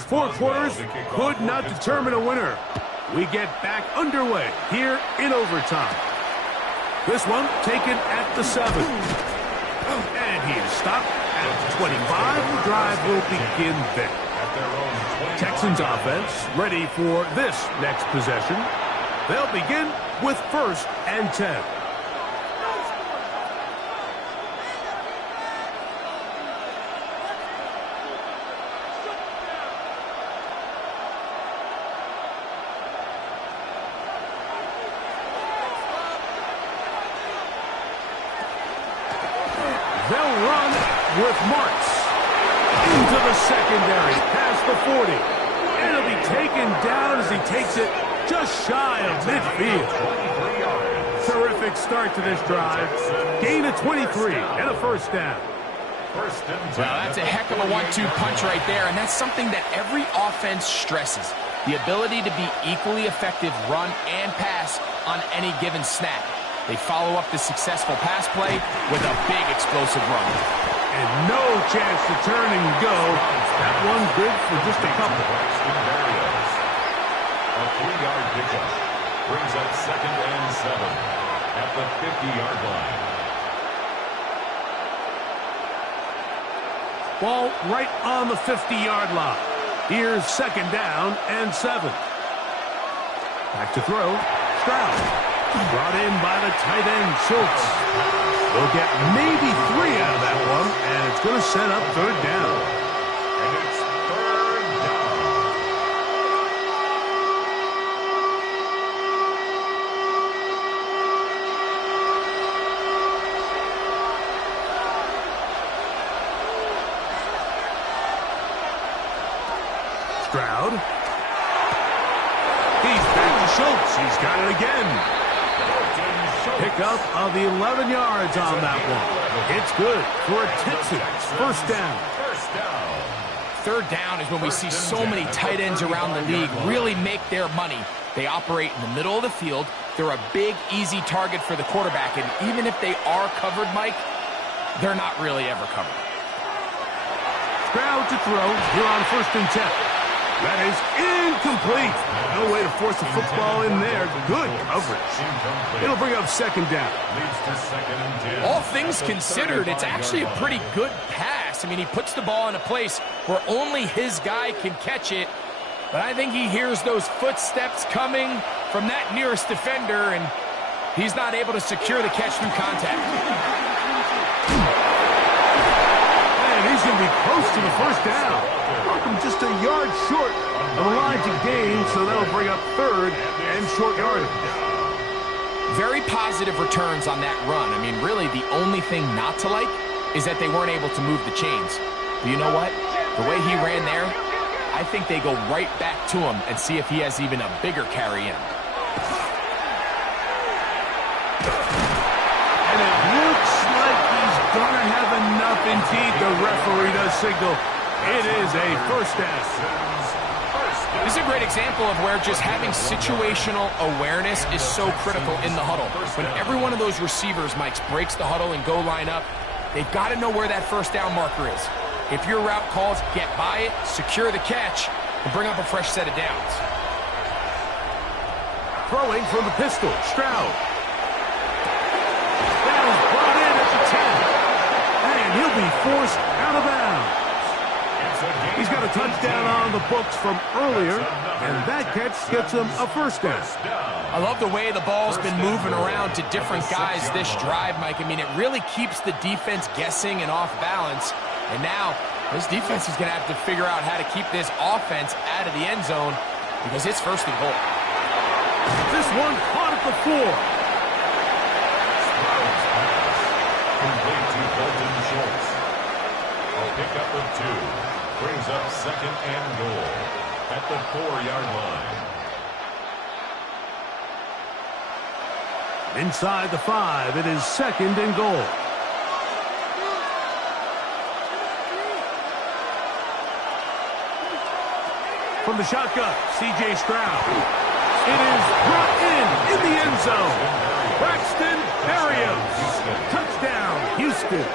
Four quarters could not determine a winner. We get back underway here in overtime. This one taken at the 7. And he is stopped at 25. The drive will begin there. Texans offense ready for this next possession. They'll begin with 1st and 10. They'll run with Marks into the secondary, past the 40. And he'll be taken down as he takes it just shy of midfield. Terrific start to this drive. Gain of 23 and a 1st down. Well, that's a heck of a 1-2 punch right there, and that's something that every offense stresses. The ability to be equally effective run and pass on any given snap. They follow up the successful pass play with a big explosive run. And no chance to turn and go. That one good for just a couple. A 3-yard pickup brings up 2nd and 7 at the 50-yard line. Ball right on the 50-yard line. Here's 2nd down and 7. Back to throw. Stroud. Brought in by the tight end, Schultz. They'll get maybe 3 out of that one, and it's going to set up 3rd down. And it's 3rd down. Stroud. He's back to Schultz. He's got it again. Pickup of 11 yards on that one. It's good for a Texans 1st down. 3rd down is when we see so many tight ends around the league really make their money. They operate in the middle of the field. They're a big, easy target for the quarterback, and even if they are covered, Mike, they're not really ever covered. Stroud to throw here on 1st and 10. That is incomplete. No way to force the football in there. Good coverage. It'll bring up 2nd down. All things considered, it's actually a pretty good pass. I mean, he puts the ball in a place where only his guy can catch it. But I think he hears those footsteps coming from that nearest defender, and he's not able to secure the catch through contact. And he's going to be close to the 1st down. Welcome just a yard short of the line to gain, so that'll bring up 3rd and short yardage. Very positive returns on that run. I mean, really, the only thing not to like is that they weren't able to move the chains. But you know what? The way he ran there, I think they go right back to him and see if he has even a bigger carry in. And it looks like he's going to have enough. Indeed, the referee does signal. It is a 1st down. This is a great example of where just having situational awareness is so critical in the huddle. When every one of those receivers, Mike, breaks the huddle and go line up, they've got to know where that 1st down marker is. If your route calls, get by it, secure the catch, and bring up a fresh set of downs. Throwing from the pistol, Stroud. That is brought in at the 10. And he'll be forced out of bounds. He's got a touchdown on the books from earlier, and that catch gets him a 1st down. I love the way the ball's been moving around to different guys this drive, Mike. I mean, it really keeps the defense guessing and off balance. And now, this defense is going to have to figure out how to keep this offense out of the end zone because it's 1st and goal. This one caught at the 4. Complete to Dalton Schultz. A pickup of 2. Brings up 2nd and goal at the 4-yard line. Inside the 5, it is 2nd and goal. From the shotgun, C.J. Stroud. It is brought in the end zone. Braxton Berrios. Touchdown, Houston.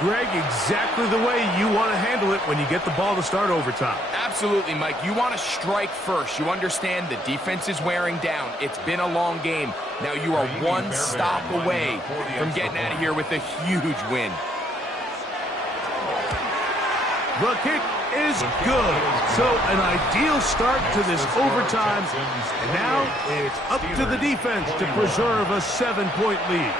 Greg, exactly the way you want to handle it when you get the ball to start overtime. Absolutely, Mike. You want to strike first. You understand the defense is wearing down. It's been a long game. Now you are one stop away from getting out of here with a huge win. The kick is good. So an ideal start to this overtime. And now it's up to the defense to preserve a 7-point lead.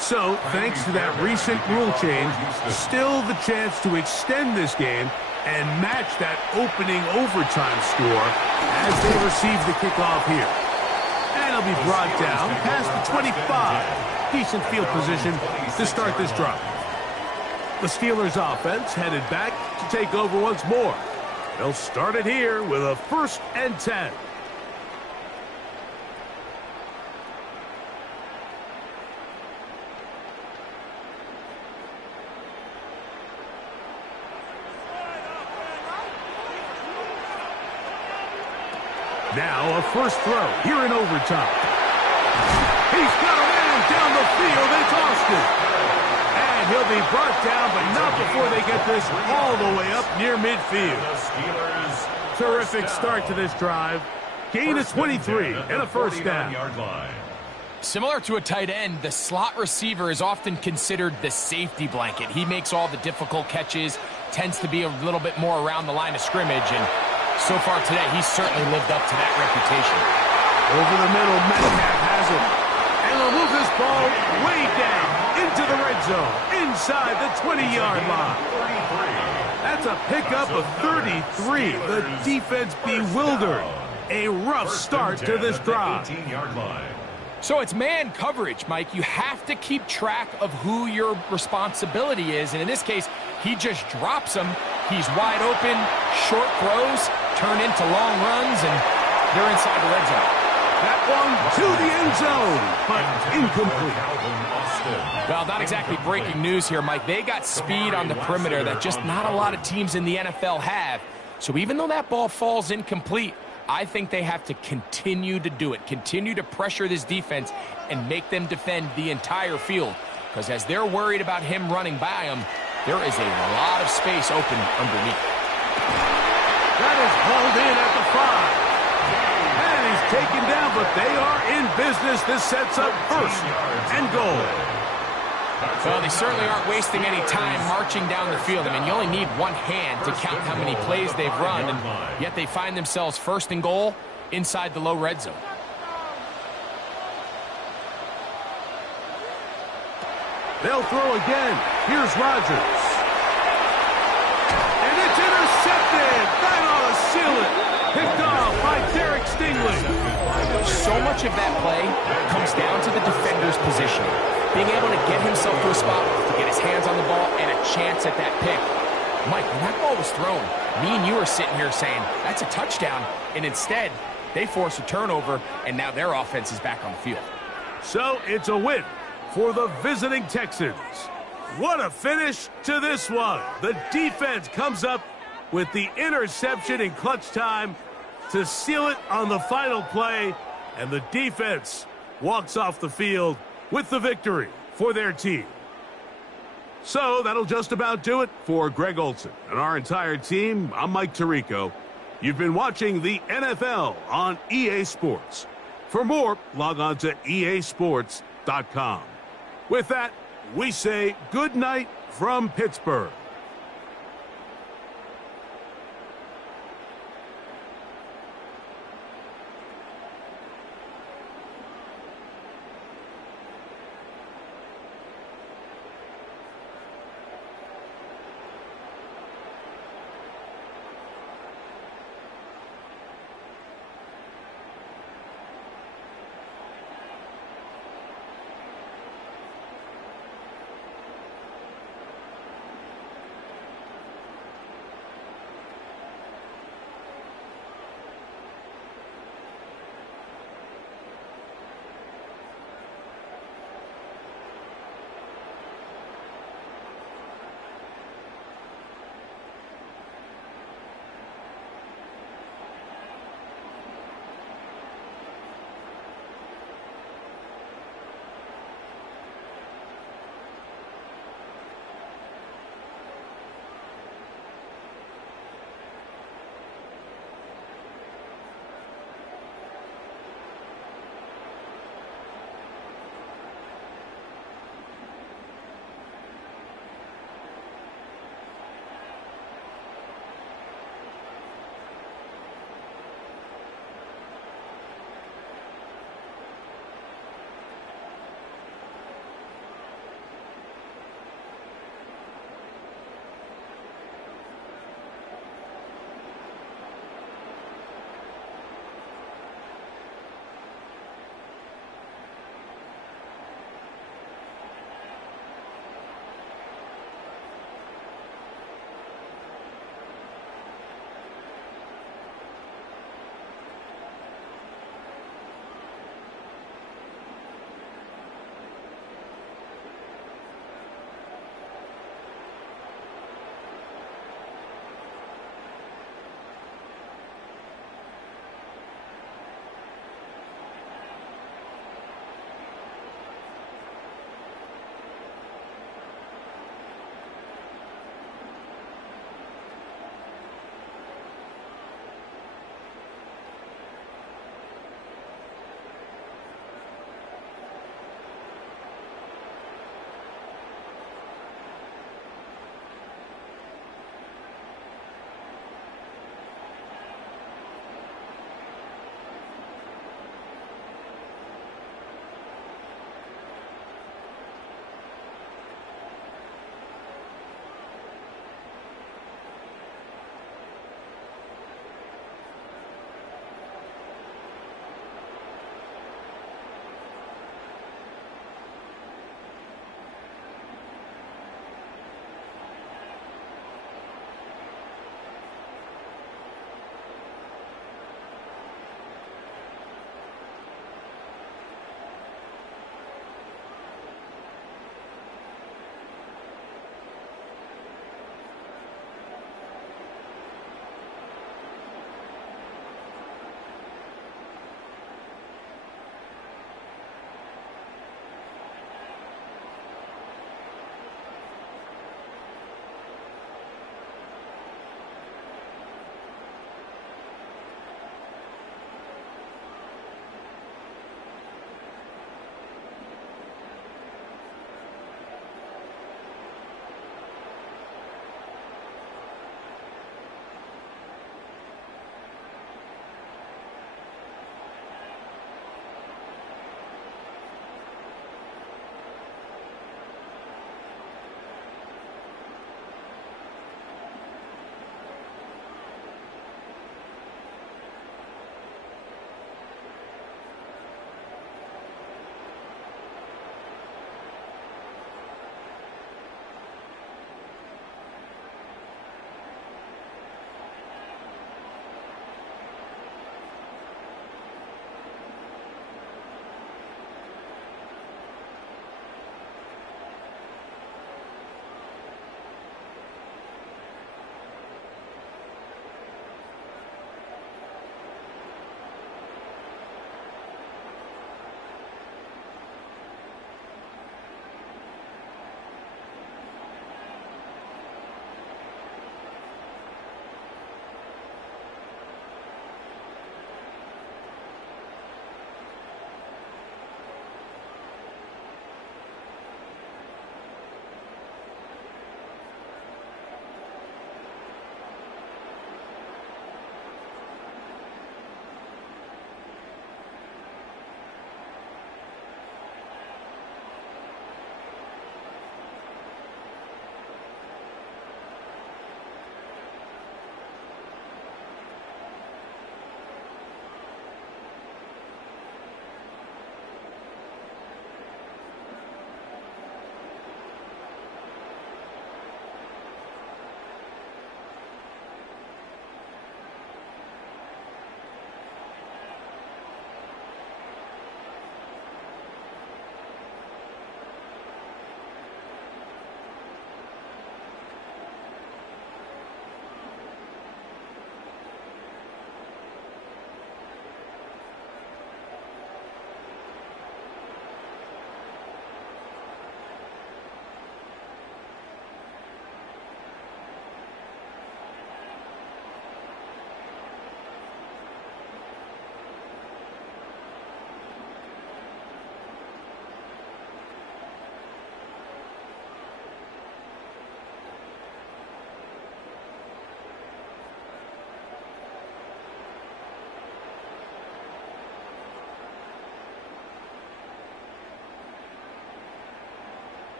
So, thanks to that recent rule change, still the chance to extend this game and match that opening overtime score as they receive the kickoff here. And it'll be brought down past the 25. Decent field position to start this drive. The Steelers offense headed back to take over once more. They'll start it here with a 1st and 10. Now a first throw here in overtime. He's got a man down the field. It's Austin. And he'll be brought down, but not before they get this all the way up near midfield. Terrific start to this drive. Gain of 23 and a 1st down. Similar to a tight end, the slot receiver is often considered the safety blanket. He makes all the difficult catches, tends to be a little bit more around the line of scrimmage, and so far today, he's certainly lived up to that reputation. Over the middle, Metcalf has it. And they'll move this ball way down into the red zone, inside the 20-yard line. That's a pickup of 33. The defense bewildered. A rough start to this drive. So it's man coverage, Mike. You have to keep track of who your responsibility is. And in this case, he just drops him. He's wide open, short throws, turn into long runs, and they're inside the red zone. That one to the end zone, but incomplete. Well, not exactly breaking news here, Mike. They got speed on the perimeter that just not a lot of teams in the NFL have. So even though that ball falls incomplete, I think they have to continue to do it, continue to pressure this defense and make them defend the entire field. Because as they're worried about him running by them, there is a lot of space open underneath. That is hauled in at the 5. And he's taken down, but they are in business. This sets up 1st and goal. Well, they certainly aren't wasting any time marching down the field. I mean, you only need one hand to count how many plays they've run, and yet they find themselves 1st and goal inside the low red zone. They'll throw again. Here's Rodgers. And it's intercepted. That ought to seal it. Picked off by Derek Stingley. So much of that play comes down to the defender's positioning. Being able to get himself to a spot to get his hands on the ball and a chance at that pick. Mike, when that ball was thrown, me and you are sitting here saying, that's a touchdown. And instead, they force a turnover, and now their offense is back on the field. So it's a win for the visiting Texans. What a finish to this one. The defense comes up with the interception in clutch time to seal it on the final play, and the defense walks off the field with the victory for their team. So that'll just about do it for Greg Olsen and our entire team. I'm Mike Tirico. You've been watching the NFL on EA Sports. For more, log on to easports.com. With that, we say good night from Pittsburgh.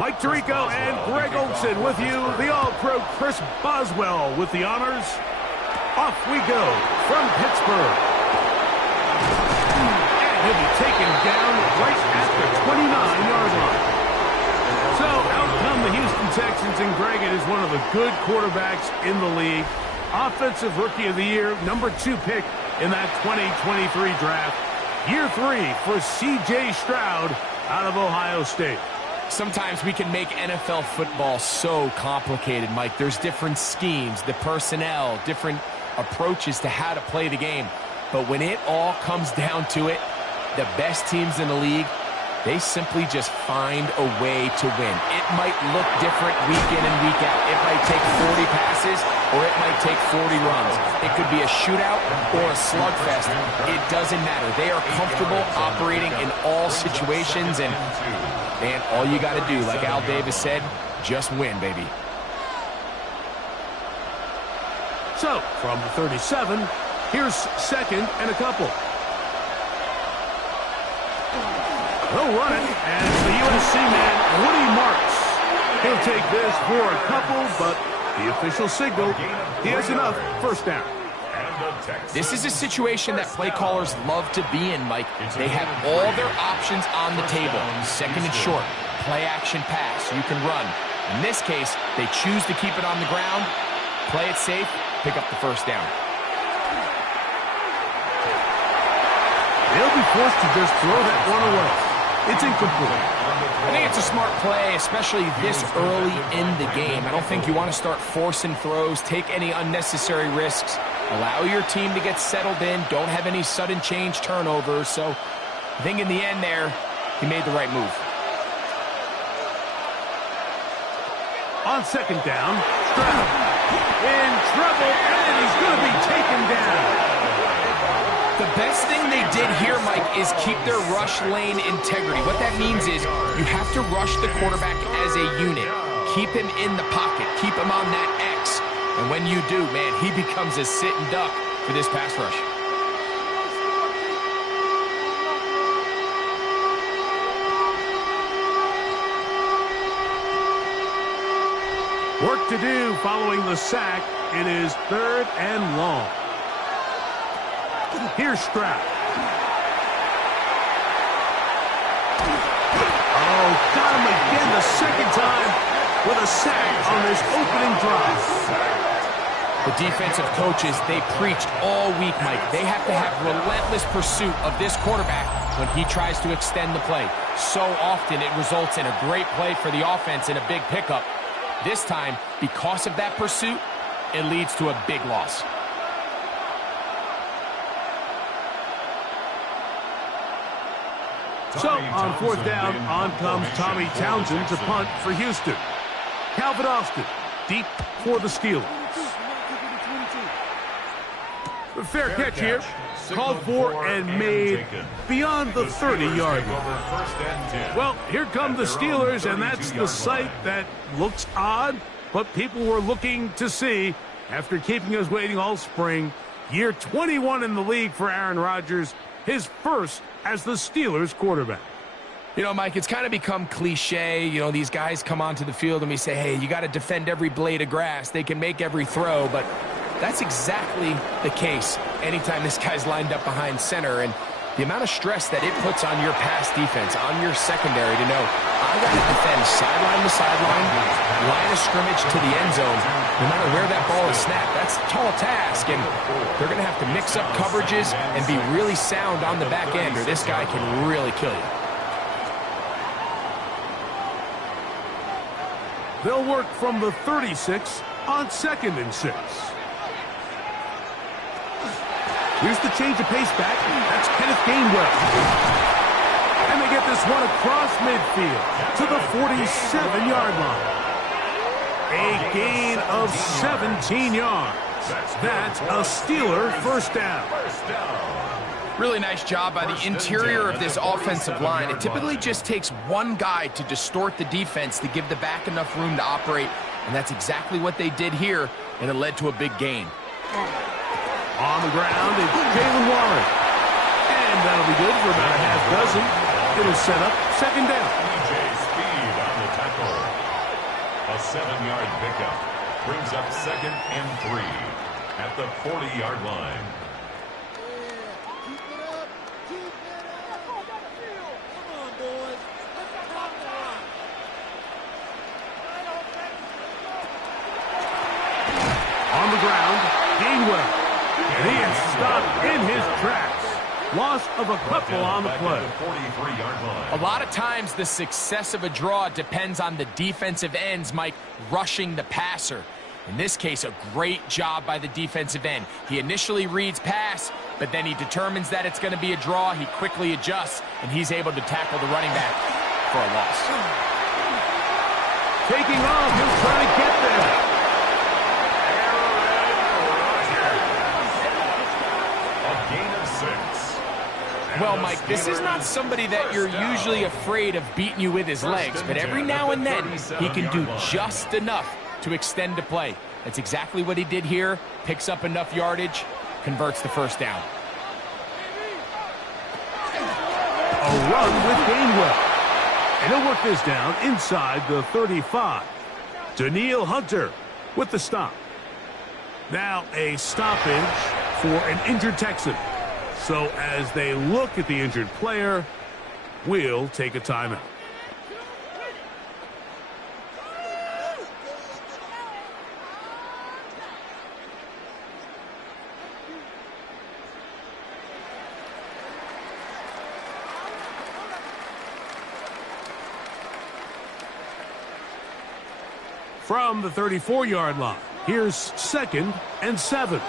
Mike Tirico and Greg Olson with you. The All-Pro Chris Boswell with the honors. Off we go from Pittsburgh. And he'll be taken down right at the 29-yard line. So out come the Houston Texans, and Greg, it is one of the good quarterbacks in the league. Offensive Rookie of the Year, #2 pick in that 2023 draft. Year 3 for C.J. Stroud out of Ohio State. Sometimes we can make NFL football so complicated, Mike. There's different schemes, the personnel, different approaches to how to play the game. But when it all comes down to it, the best teams in the league, they simply just find a way to win. It might look different week in and week out. It might take 40 passes or it might take 40 runs. It could be a shootout or a slugfest. It doesn't matter. They are comfortable operating in all situations, and man, all you got to do, like Al Davis said, just win, baby. So, from the 37, here's second and a couple. He'll run it, and it's the USC man, Woody Marks. He'll take this for a couple, but the official signal, he has enough. First down. This is a situation that play callers love to be in, Mike. They have all their options on the table. Second and short, play action pass, you can run. In this case, they choose to keep it on the ground, play it safe, pick up the first down. They'll be forced to just throw that one away. It's incomplete. I think it's a smart play, especially this early in the game. I don't think you want to start forcing throws, take any unnecessary risks, allow your team to get settled in, don't have any sudden change turnovers. So I think in the end there, he made the right move. On second down, Stroud in trouble, and he's going to be taken down. The best thing they did here, Mike, is keep their rush lane integrity. What that means is you have to rush the quarterback as a unit. Keep him in the pocket. Keep him on that X. And when you do, man, he becomes a sitting duck for this pass rush. Work to do following the sack. It is third and long. Here's Stroud. Oh, got him again the second time with a sack on this opening drive. The defensive coaches, they preached all week, Mike. They have to have relentless pursuit of this quarterback when he tries to extend the play. So often it results in a great play for the offense and a big pickup. This time, because of that pursuit, it leads to a big loss. So, on fourth down, on comes Tommy Townsend to punt for Houston. Calvin Austin, deep for the Steelers. Fair catch here. Called for and made beyond the 30-yard line. Well, here come the Steelers, and that's the sight that looks odd, but people were looking to see after keeping us waiting all spring. Year 21 in the league for Aaron Rodgers, his first as the Steelers quarterback. You know, Mike, it's kind of become cliche. You know, these guys come onto the field and we say, hey, you got to defend every blade of grass. They can make every throw, but that's exactly the case anytime this guy's lined up behind center. And the amount of stress that it puts on your pass defense, on your secondary to know, I got to defend sideline to sideline, line of scrimmage to the end zone, no matter where that ball is snapped. That's a tall task, and they're going to have to mix up coverages and be really sound on the back end, or this guy can really kill you. They'll work from the 36 on 2nd and 6. Here's the change of pace back. That's Kenneth Gainwell. And they get this one across midfield to the 47-yard line. A gain of 17 yards. That's a Steeler first down. Really nice job by the interior of this offensive line. It typically just takes one guy to distort the defense to give the back enough room to operate, and that's exactly what they did here, and it led to a big gain. On the ground, it's Jalen Warren. And that'll be good for about a half dozen. It'll set up second down. A 7-yard pickup brings up 2nd and 3 at the 40-yard line. On the ground, Gainwell. And he is stopped in his tracks. Loss of a couple on the play. A lot of times the success of a draw depends on the defensive ends, Mike, rushing the passer. In this case, a great job by the defensive end. He initially reads pass, but then he determines that it's going to be a draw. He quickly adjusts, and he's able to tackle the running back for a loss. Taking off, he'll try to get there. Well, Mike, this is not somebody that you're usually afraid of beating you with his legs, but every now and then he can do just enough to extend the play. That's exactly what he did here. Picks up enough yardage, converts the first down. A run with Gainwell. And he'll work this down inside the 35. Daniil Hunter with the stop. Now a stoppage for an injured Texan. So as they look at the injured player, we'll take a timeout. From the 34-yard line, here's 2nd and 7.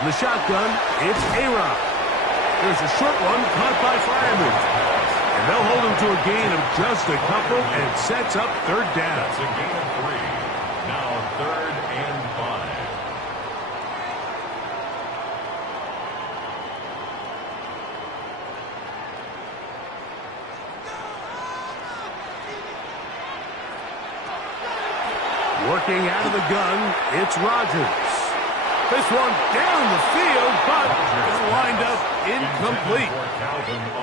In the shotgun, it's A-Rod. There's a short one caught by Fireman. And they'll hold him to a gain of just a couple and sets up 3rd down. That's a gain of 3. Now 3rd and 5. Working out of the gun, it's Rodgers. This one down the field, but gonna wind up incomplete.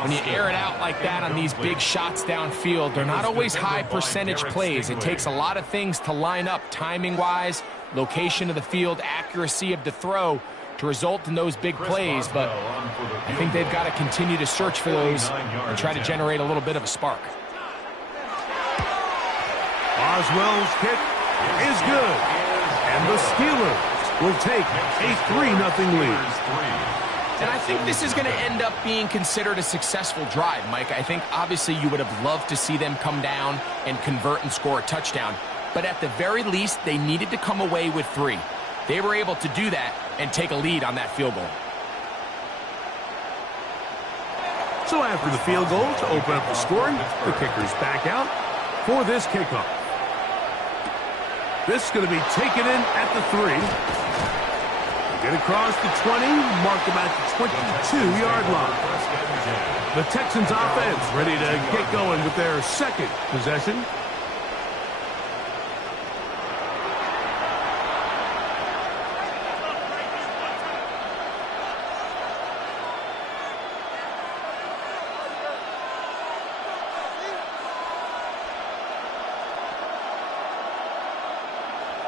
When you air it out like that on these big shots downfield, they're not always high percentage plays. It takes a lot of things to line up timing-wise, location of the field, accuracy of the throw to result in those big plays, but I think they've got to continue to search for those and try to generate a little bit of a spark. Boswell's kick is good, and the Steelers will take a 3-0 lead. And I think this is going to end up being considered a successful drive, Mike. I think obviously you would have loved to see them come down and convert and score a touchdown. But at the very least, they needed to come away with 3. They were able to do that and take a lead on that field goal. So after the field goal to open up the scoring, the kicker's back out for this kickoff. This is going to be taken in at the 3. Get across the 20, mark them at the 22-yard line. The Texans offense ready to get going with their 2nd possession.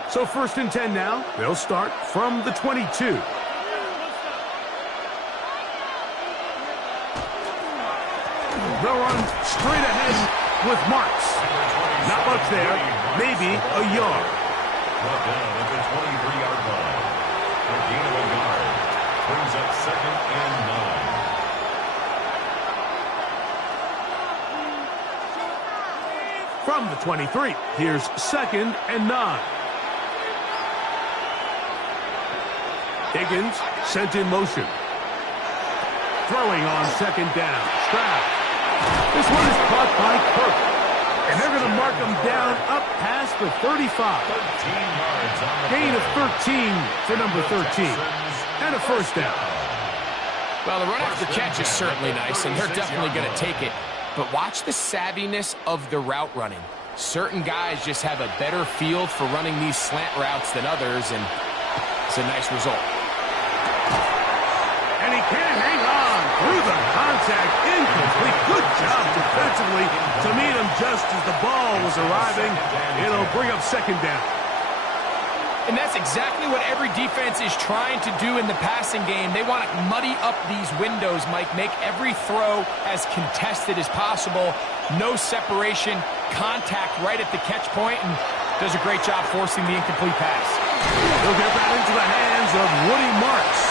So 1st and 10 now. They'll start from the 22. They'll run straight ahead with Marks. Not much there. Maybe a yard. Brought down at the 23-yard line. A gain of a yard. Brings up 2nd and 9. From the 23, here's 2nd and 9. Higgins sent in motion. Throwing on 2nd down. Stroud. This one is caught by Kirk. And they're going to mark him down up past the 35. 13 yards on the Gain of 13 for number 13. And a 1st down. Well, the run after catch is certainly nice, and they're definitely going to take it. But watch the savviness of the route running. Certain guys just have a better feel for running these slant routes than others, and it's a nice result. And he can't hang on through the contact. Incomplete. Good job defensively to meet him just as the ball was arriving. It'll bring up second down. And that's exactly what every defense is trying to do in the passing game. They want to muddy up these windows, Mike, make every throw as contested as possible. No separation, contact right at the catch point, and does a great job forcing the incomplete pass. He'll get that into the hands of Woody Marks.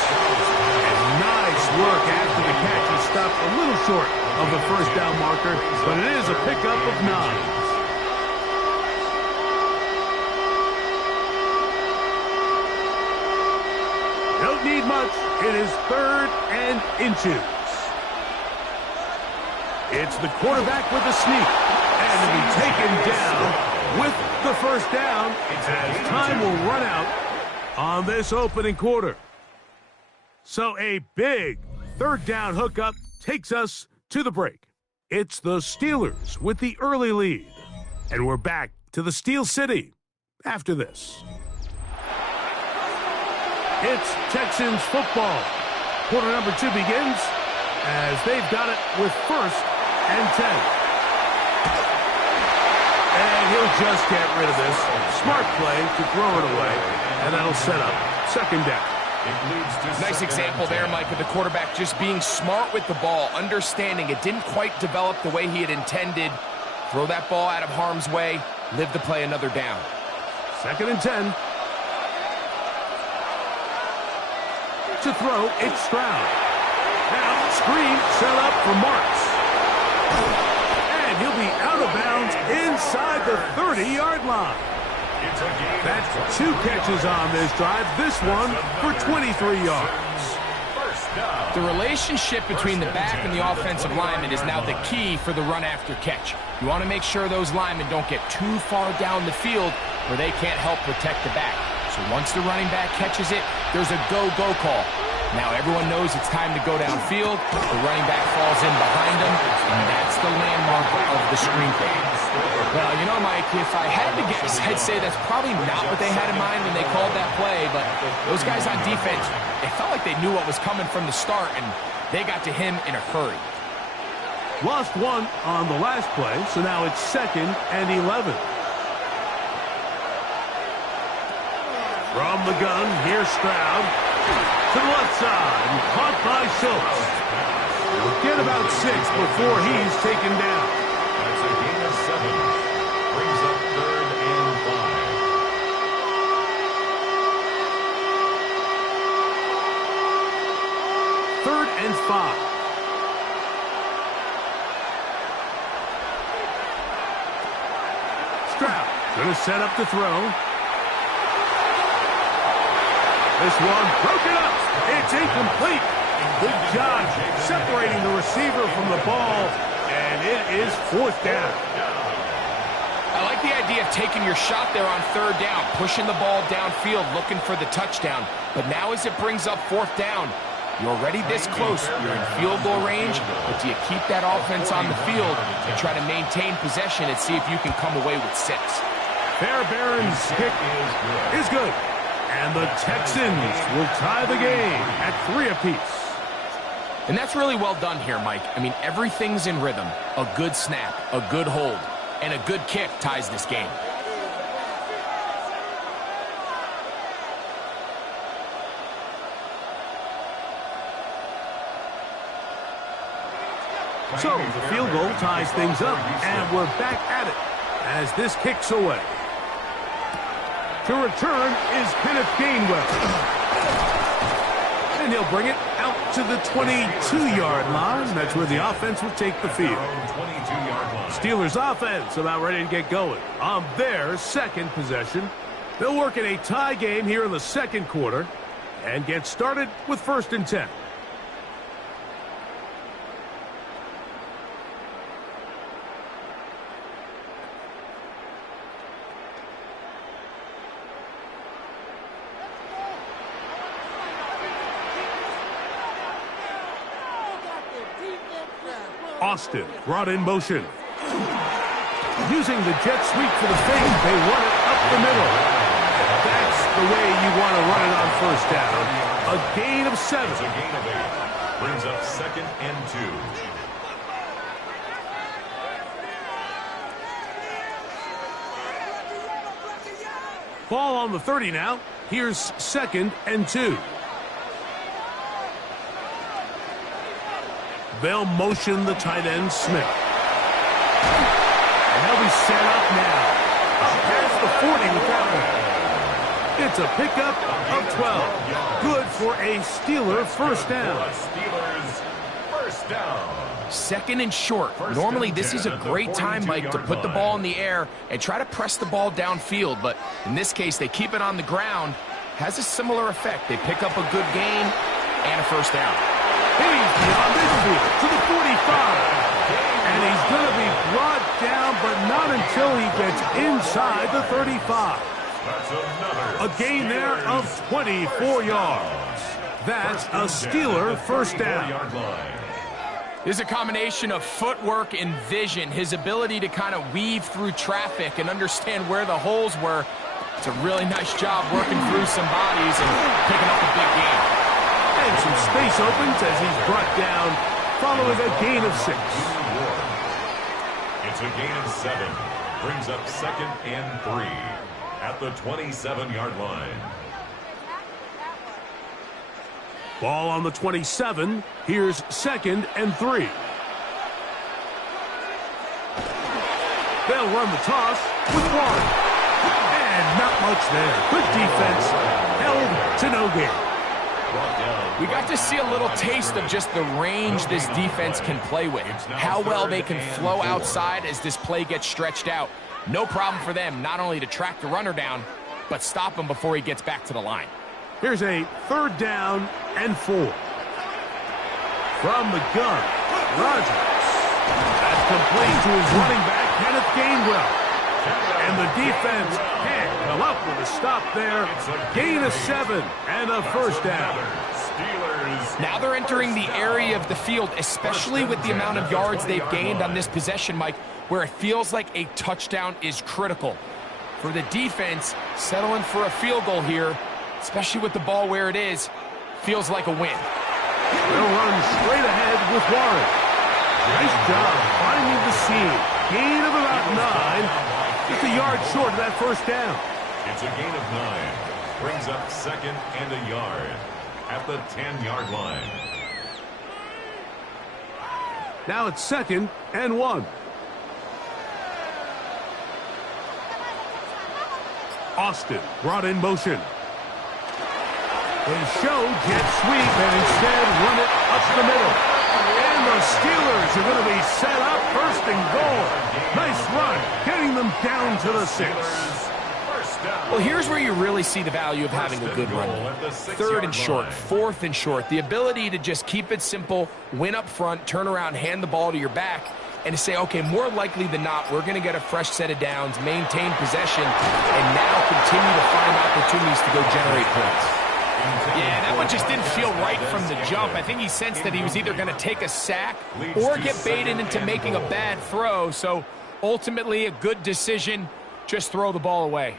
And nice work after the catch. He stopped a little short of the first down marker, but it is a pickup of 9. Don't need much. It is 3rd and inches. It's the quarterback with a sneak. And to be taken down with the first down as time will run out on this opening quarter. So a big 3rd down hookup takes us to the break. It's the Steelers with the early lead. And we're back to the Steel City after this. It's Texans football. Quarter number 2 begins as they've got it with 1st and 10. And he'll just get rid of this. Smart play to throw it away, and that'll set up second down. Nice example there, Mike, of the quarterback just being smart with the ball, understanding it didn't quite develop the way he had intended. Throw that ball out of harm's way, live to play another down. 2nd and 10. To throw, it's Stroud. Now, screen set up for Marks. And he'll be out of bounds inside the 30-yard line. That's 2 catches on this drive. This one for 23 yards. The relationship between the back and the offensive lineman is now the key for the run after catch. You want to make sure those linemen don't get too far down the field where they can't help protect the back. So once the running back catches it, there's a go-go call. Now everyone knows it's time to go downfield. The running back falls in behind him, and that's the landmark of the screen play. Well, you know, Mike, if I had to guess, I'd say that's probably not what they had in mind when they called that play, but those guys on defense, it felt like they knew what was coming from the start, and they got to him in a hurry. Lost 1 on the last play, so now it's 2nd and 11. From the gun, here's Stroud. To the left side, and caught by Schultz. We'll get about 6 before he's taken down. That's a gain of 7. Brings up 3rd and 5. 3rd and 5. Stroud going to set up the throw. This one broken up. It's incomplete. Good job separating the receiver from the ball, and it is 4th down. I like the idea of taking your shot there on 3rd down, pushing the ball downfield, looking for the touchdown. But now as it brings up 4th down, you're already this close. You're in field goal range, but do you keep that offense on the field and try to maintain possession and see if you can come away with 6? Fairbairn's kick is good. And the Texans will tie the game at 3 apiece. And that's really well done here, Mike. I mean, everything's in rhythm. A good snap, a good hold, and a good kick ties this game. So the field goal ties things up, and we're back at it as this kicks away. To return is Kenneth Gainwell. And he'll bring it out to the 22-yard line. That's where the offense will take the field. 22-yard line. Steelers offense about ready to get going on their 2nd possession. They'll work in a tie game here in the 2nd quarter and get started with 1st and 10. Austin brought in motion. Using the jet sweep for the fade, they run it up the middle. That's the way you want to run it on 1st down. A gain of 7. It's a gain of 8. Brings up 2nd and 2. Ball on the 30 now. Here's 2nd and 2. They'll motion the tight end, Smith. And they'll be set up now. Up past the 40 with that one. It's a pickup of 12. Good for a Steeler first down. Steelers first down. 2nd and short. Normally, this is a great time, Mike, to put the ball in the air and try to press the ball downfield. But in this case, they keep it on the ground. Has a similar effect. They pick up a good gain and a first down. He's beyond midfield to the 45. And he's going to be brought down, but not until he gets inside the 35. A gain there of 24 yards. That's a Steeler first down. There's a combination of footwork and vision, his ability to kind of weave through traffic and understand where the holes were. It's a really nice job working through some bodies and picking up a big gain. And some space opens as he's brought down following a gain of 6. It's a gain of 7. Brings up 2nd and 3 at the 27-yard line. Ball on the 27. Here's 2nd and 3. They'll run the toss with Warren. And not much there. Good defense. Held to no gain. We got to see a little taste of just the range this defense can play with. How well they can flow outside as this play gets stretched out. No problem for them not only to track the runner down, but stop him before he gets back to the line. Here's a 3rd down and 4. From the gun, Rodgers. That's complete to his running back, Kenneth Gainwell. And the defense can't come up with a stop there. Gain of 7 and a first down. Now they're entering the area of the field, especially with the amount of yards they've gained on this possession, Mike, where it feels like a touchdown is critical. For the defense, settling for a field goal here, especially with the ball where it is, feels like a win. They'll run straight ahead with Warren. Nice job finding the seam. Gain of about 9. Just a yard short of that first down. It's a gain of 9. Brings up 2nd and a yard at the 10-yard line. Now it's 2nd and 1. Austin brought in motion. They show jet sweep and instead run it up the middle. And the Steelers are going to be set up 1st and goal. Nice run, getting them down to the 6. Well, here's where you really see the value of having a good run. 3rd and short, 4th and short. The ability to just keep it simple, win up front, turn around, hand the ball to your back, and to say, okay, more likely than not, we're going to get a fresh set of downs, maintain possession, and now continue to find opportunities to go generate points. Yeah, that one just didn't feel right from the jump. I think he sensed that he was either going to take a sack or get baited into making a bad throw. So ultimately a good decision, just throw the ball away.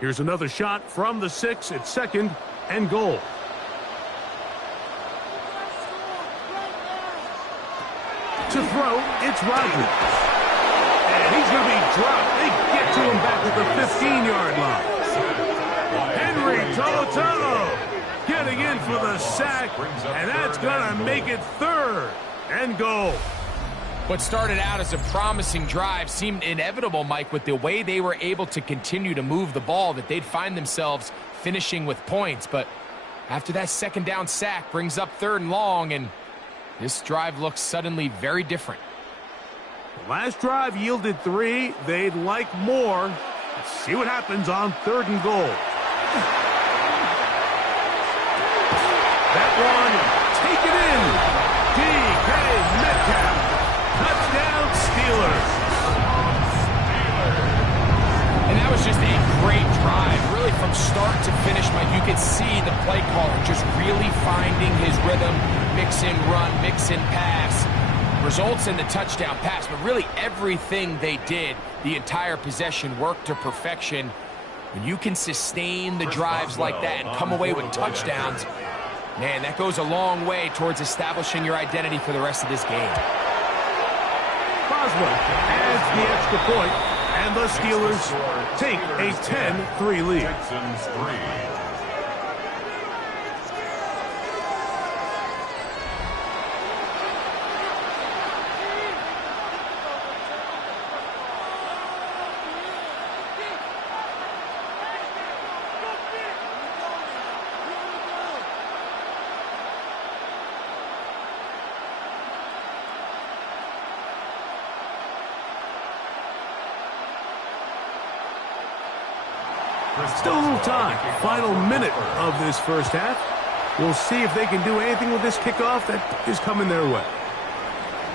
Here's another shot from the 6 at 2nd and goal. To throw, it's Rodgers. And he's going to be dropped. They get to him back at the 15-yard line. Henry Tolotolo getting in for the sack, and that's going to make it 3rd and goal. What started out as a promising drive seemed inevitable, Mike, with the way they were able to continue to move the ball, that they'd find themselves finishing with points. But after that 2nd down sack brings up 3rd and long, and this drive looks suddenly very different. The last drive yielded 3. They'd like more. Let's see what happens on 3rd and goal. That one, take it in. DK Metcalf. Touchdown, Steelers. And that was just a great drive. Really from start to finish, Mike, you could see the play caller just really finding his rhythm. Mix in run, mix in pass. Results in the touchdown pass, but really everything they did, the entire possession, worked to perfection. When you can sustain the drives like that and come away with touchdowns, man, that goes a long way towards establishing your identity for the rest of this game. Boswell adds the extra point, And the Steelers take a 10-3 lead. Texans 3. Still a little time. Final minute of this first half. We'll see if they can do anything with this kickoff that is coming their way.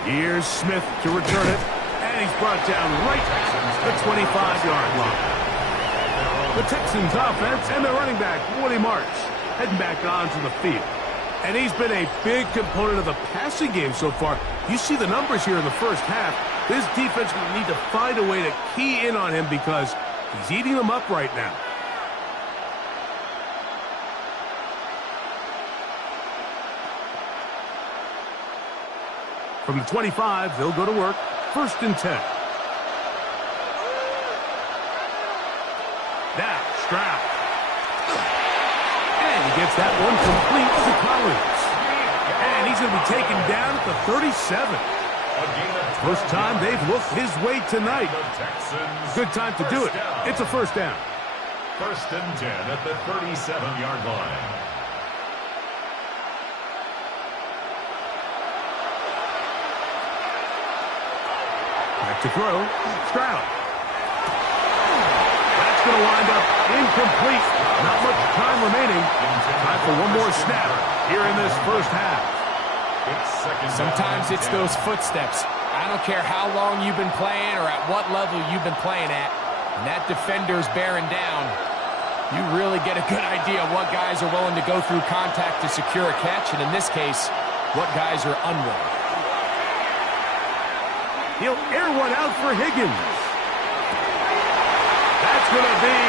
Here's Smith to return it. And he's brought down right at the 25-yard line. The Texans offense and their running back, Woody March, heading back onto the field. And he's been a big component of the passing game so far. You see the numbers here in the first half. This defense will need to find a way to key in on him because he's eating them up right now. From the 25, they'll go to work. 1st and 10. Now, Stroud. And he gets that one complete to Collins. And he's going to be taken down at the 37. First time they've looked his way tonight. Good time to do it. It's a first down. 1st and 10 at the 37-yard line. Back to throw. Stroud. That's going to wind up incomplete. Not much time remaining. Time for one more snap here in this first half. Sometimes it's those footsteps. I don't care how long you've been playing or at what level you've been playing at. When that defender's bearing down, you really get a good idea of what guys are willing to go through contact to secure a catch, and in this case, what guys are unwilling. He'll air one out for Higgins. That's going to be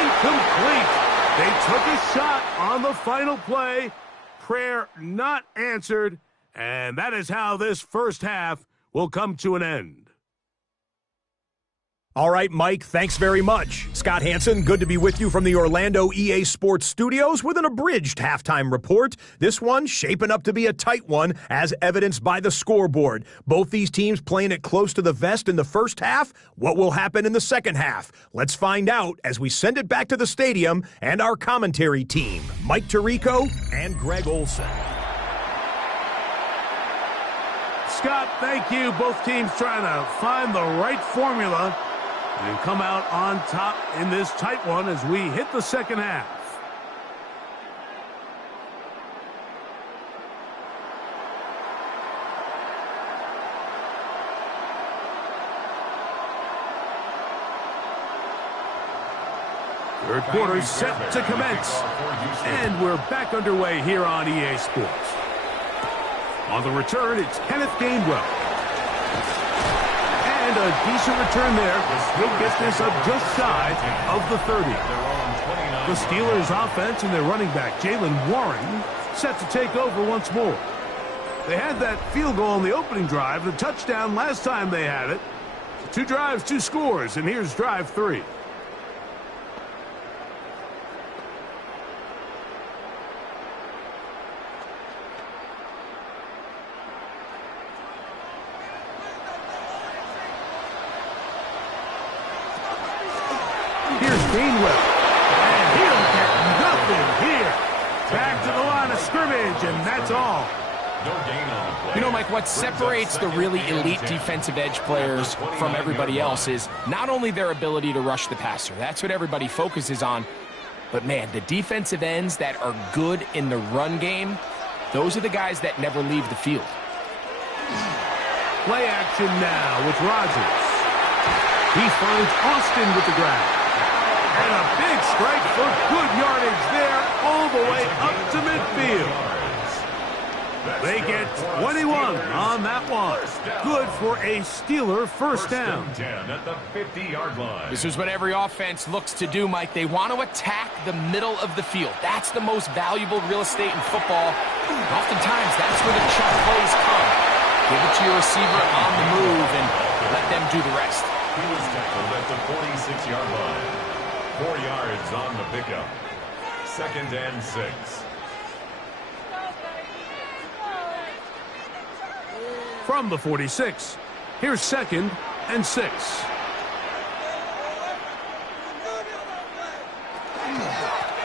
incomplete. They took a shot on the final play. Prayer not answered. And that is how this first half will come to an end. All right, Mike, thanks very much. Scott Hanson, good to be with you from the Orlando EA Sports Studios with an abridged halftime report. This one shaping up to be a tight one, as evidenced by the scoreboard. Both these teams playing it close to the vest in the first half. What will happen in the second half? Let's find out as we send it back to the stadium and our commentary team, Mike Tirico and Greg Olson. Scott, thank you. Both teams trying to find the right formula and come out on top in this tight one as we hit the second half. Third quarter set to commence. And we're back underway here on EA Sports. On the return, it's Kenneth Gainwell. And a decent return there. He'll get this up just shy of the 30. The Steelers offense and their running back, Jalen Warren, set to take over once more. They had that field goal on the opening drive, the touchdown last time they had it. 2 drives, 2 scores, and here's drive 3. Gainwell, and he'll get nothing here. Back to the line of scrimmage, and that's all. You know, Mike, what separates the really elite defensive edge players from everybody else is not only their ability to rush the passer. That's what everybody focuses on. But, man, the defensive ends that are good in the run game, those are the guys that never leave the field. Play action now with Rodgers. He finds Austin with the grab. And a big strike for good yardage there all the way up to midfield. They get 21 on that one. Good for a Steeler first down. At the 50-yard line. This is what every offense looks to do, Mike. They want to attack the middle of the field. That's the most valuable real estate in football. And oftentimes, that's where the chuck plays come. Give it to your receiver on the move and let them do the rest. He was tackled at the 46-yard line. 4 yards on the pickup. 2nd and 6. From the 46, here's 2nd and 6.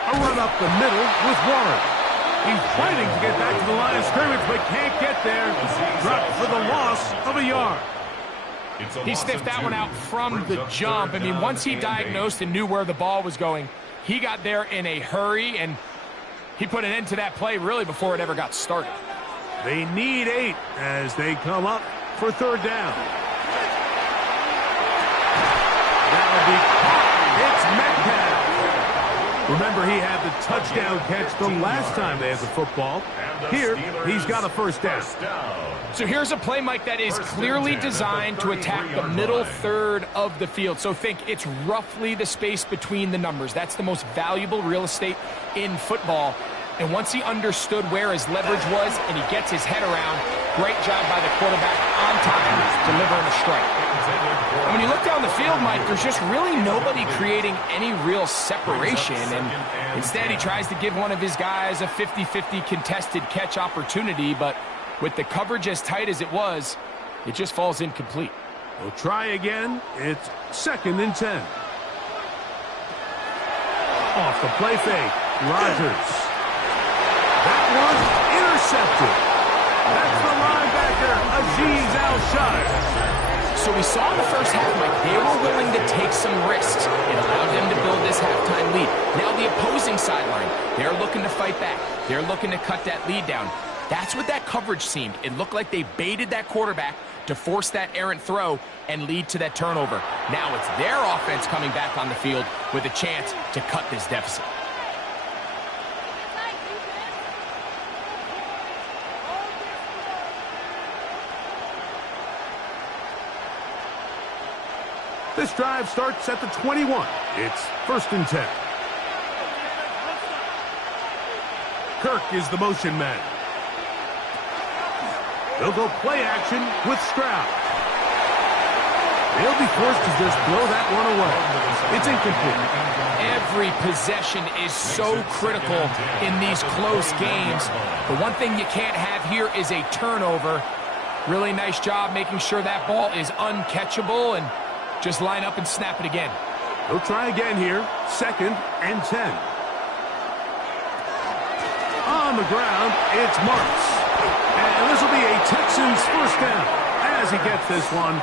A run up the middle with Warren. He's fighting to get back to the line of scrimmage, but can't get there. Dropped for the loss of a yard. He sniffed that one out from the jump. I mean, once he diagnosed and knew where the ball was going, he got there in a hurry, and he put an end to that play really before it ever got started. They need 8 as they come up for 3rd down. That'll be caught. It's Metcalf. Remember, he had the touchdown catch the last time they had the football. Here, he's got a 1st down. So here's a play, Mike, that is clearly designed to attack the middle third of the field. So think it's roughly the space between the numbers. That's the most valuable real estate in football. And once he understood where his leverage was and he gets his head around, great job by the quarterback on time, delivering a strike. And when you look down the field, Mike, there's just really nobody creating any real separation. And instead, he tries to give one of his guys a 50-50 contested catch opportunity. But with the coverage as tight as it was, it just falls incomplete. We'll try again. It's 2nd and 10. Off the play fake, Rodgers. That one intercepted. That's the linebacker, Azeez Al-Shai. So we saw in the first half, Mike, they were willing to take some risks. It allowed them to build this halftime lead. Now the opposing sideline, they're looking to fight back. They're looking to cut that lead down. That's what that coverage seemed. It looked like they baited that quarterback to force that errant throw and lead to that turnover. Now it's their offense coming back on the field with a chance to cut this deficit. This drive starts at the 21. It's 1st and 10. Kirk is the motion man. They'll go play action with Stroud. They'll be forced to just blow that one away. It's incomplete. Every possession is so critical in these close games. The one thing you can't have here is a turnover. Really nice job making sure that ball is uncatchable, and just line up and snap it again. They'll try again here. 2nd and 10. On the ground, it's Marks. And this will be a Texans 1st down as he gets this one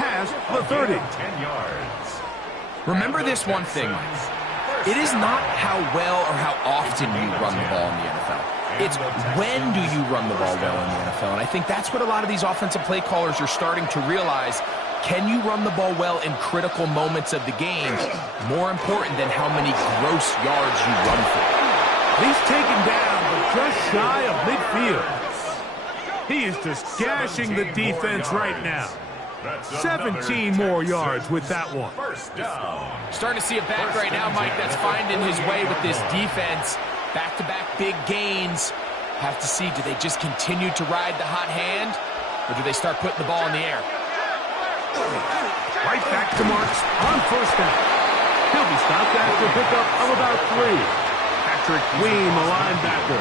past the 30. 10 yards. Remember this one thing, Mike. It is not how well or how often you run the ball in the NFL. It's when do you run the ball well in the NFL. And I think that's what a lot of these offensive play callers are starting to realize. Can you run the ball well in critical moments of the game? More important than how many gross yards you run for. He's taken down, but just shy of midfield. He is just gashing the defense right now. 17 more yards with that one. 1st down. Starting to see a back right now, Mike, that's finding his way with this defense. Back-to-back big gains. Have to see, do they just continue to ride the hot hand, or do they start putting the ball in the air? Right back to Marks on 1st down. He'll be stopped after a pickup of about 3. Patrick Queen, the linebacker.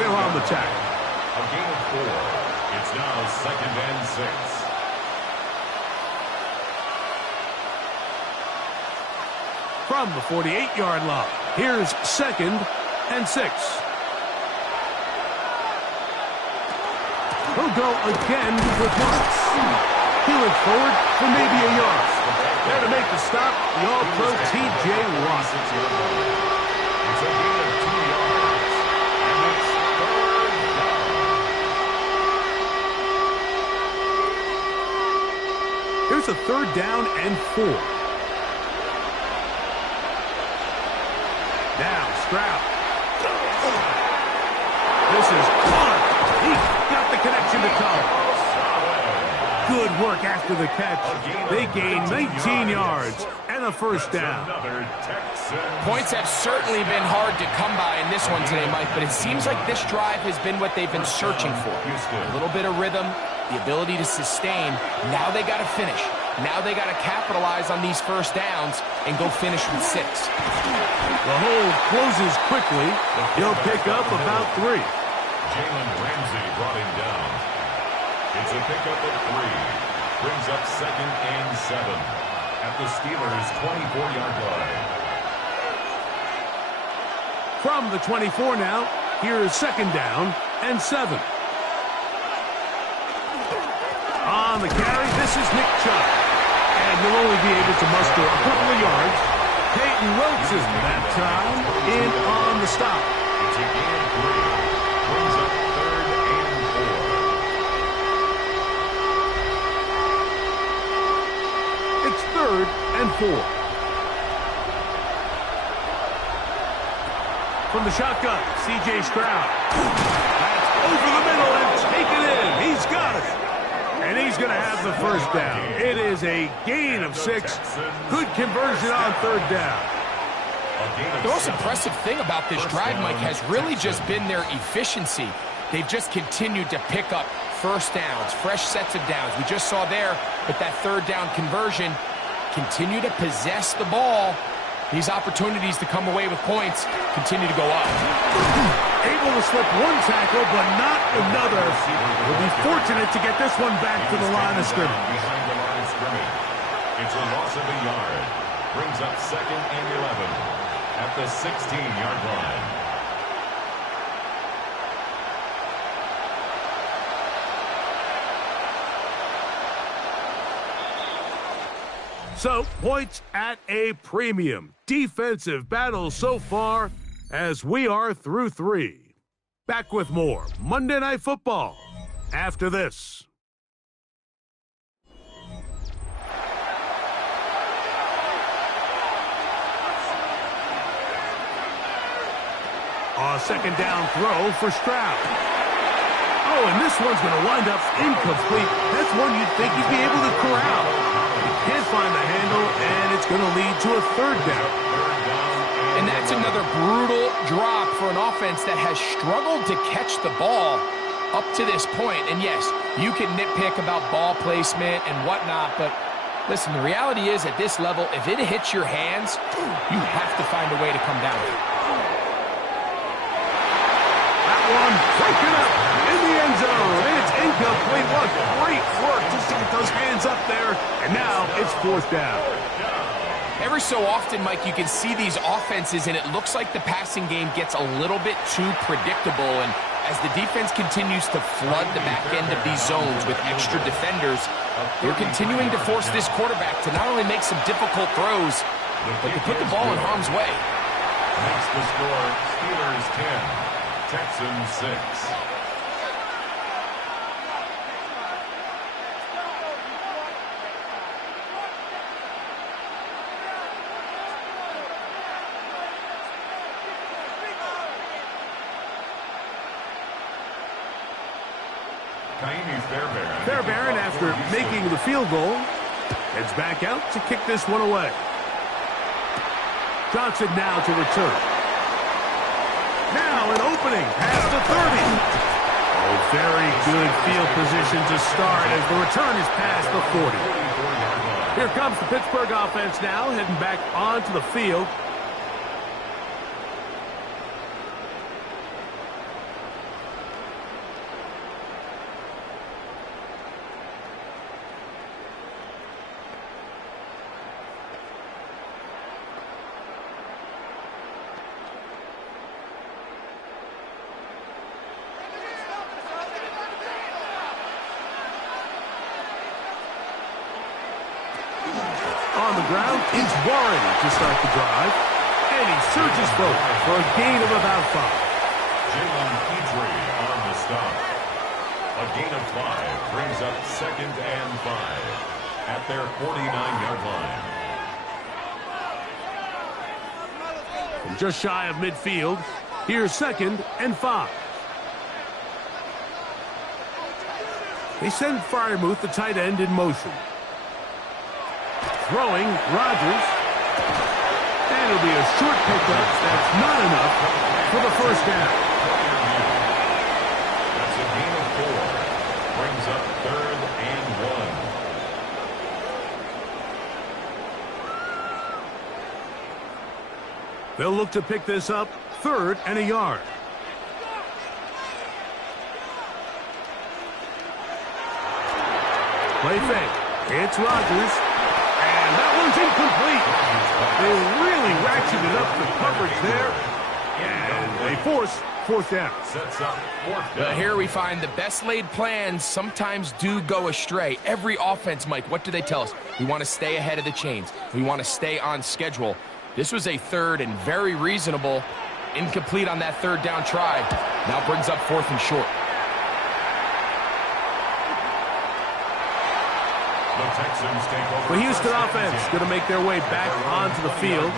They're on the tackle. A gain of 4. It's now 2nd and 6. From the 48-yard line, here's 2nd and 6. He'll go again with Marks. Peeling forward for maybe a yard. There to make the stop, the All-Pro T.J. Watt. It's a gain of 2 yards. And it's 3rd down. Here's a 3rd down and 4. Now Stroud. This is caught. He got the connection to come. Good work after the catch. They gain 19 yards and a 1st down. Points have certainly been hard to come by in this one today, Mike, but it seems like this drive has been what they've been searching for. A little bit of rhythm, the ability to sustain. Now they got to finish. Now they got to capitalize on these first downs and go finish with 6. The hole closes quickly. He'll pick up about 3. Jalen Ramsey brought him down. It's a pickup of 3. Brings up 2nd and 7 at the Steelers' 24-yard line. From the 24 now, here is 2nd down and 7. On the carry, this is Nick Chubb. And he'll only be able to muster a couple of yards. Peyton Wilson that time in on the stop. It's a gain of 3. Brings up 3rd and 4. It's 3rd and 4. From the shotgun, C.J. Stroud. That's over the middle and taken in. He's got it. And he's going to have the first down. It is a gain of 6. Good conversion on 3rd down. The most impressive thing about this drive, Mike, has really just been their efficiency. They've just continued to pick up first downs, fresh sets of downs. We just saw there with that 3rd down conversion, continue to possess the ball. These opportunities to come away with points continue to go up. Able to slip one tackle, but not another. Will be fortunate to get this one back to the line of scrimmage. Behind the line of scrimmage. It's a loss of a yard. Brings up 2nd and 11 at the 16-yard line. So, points at a premium. Defensive battle so far as we are through 3. Back with more Monday Night Football after this. A 2nd down throw for Stroud. Oh, and this one's going to wind up incomplete. That's one you'd think you'd be able to corral. Can't find the handle, and it's going to lead to a 3rd down. And that's another brutal drop for an offense that has struggled to catch the ball up to this point. And yes, you can nitpick about ball placement and whatnot, but listen, the reality is at this level, if it hits your hands, you have to find a way to come down. That one breaking up in the end zone. It's incomplete. What great work just to get those hands up there. And now it's 4th down. Every so often, Mike, you can see these offenses, and it looks like the passing game gets a little bit too predictable. And as the defense continues to flood the back end of these zones with extra defenders, they're continuing to force this quarterback to not only make some difficult throws, but to put the ball in harm's way. Makes the score Steelers 10, Texans 6. Fairbairn, after making the field goal, heads back out to kick this one away. Johnson now to return. Now an opening past the 30. Oh, very good field position to start as the return is past the 40. Here comes the Pittsburgh offense now, heading back onto the field. On the ground, it's Warren to start the drive. And he surges forward for a gain of about 5. Jalen Petrie on the stop. A gain of 5 brings up 2nd and 5 at their 49-yard line. From just shy of midfield, here's 2nd and 5. They send Freiermuth, the tight end, in motion. Throwing, Rodgers. And it'll be a short pickup. That's not enough for the first down. That's a gain of 4. Brings up 3rd and 1. They'll look to pick this up, 3rd and a yard. Play fake. It's Rodgers. And that one's incomplete. They really ratcheted up the coverage there. And they force 4th down. Sets up 4th down. Here we find the best laid plans sometimes do go astray. Every offense, Mike, what do they tell us? We want to stay ahead of the chains. We want to stay on schedule. This was a 3rd and very reasonable. Incomplete on that 3rd down try. Now brings up 4th and short. The Texans take over. The Houston offense going to make their way back onto the field.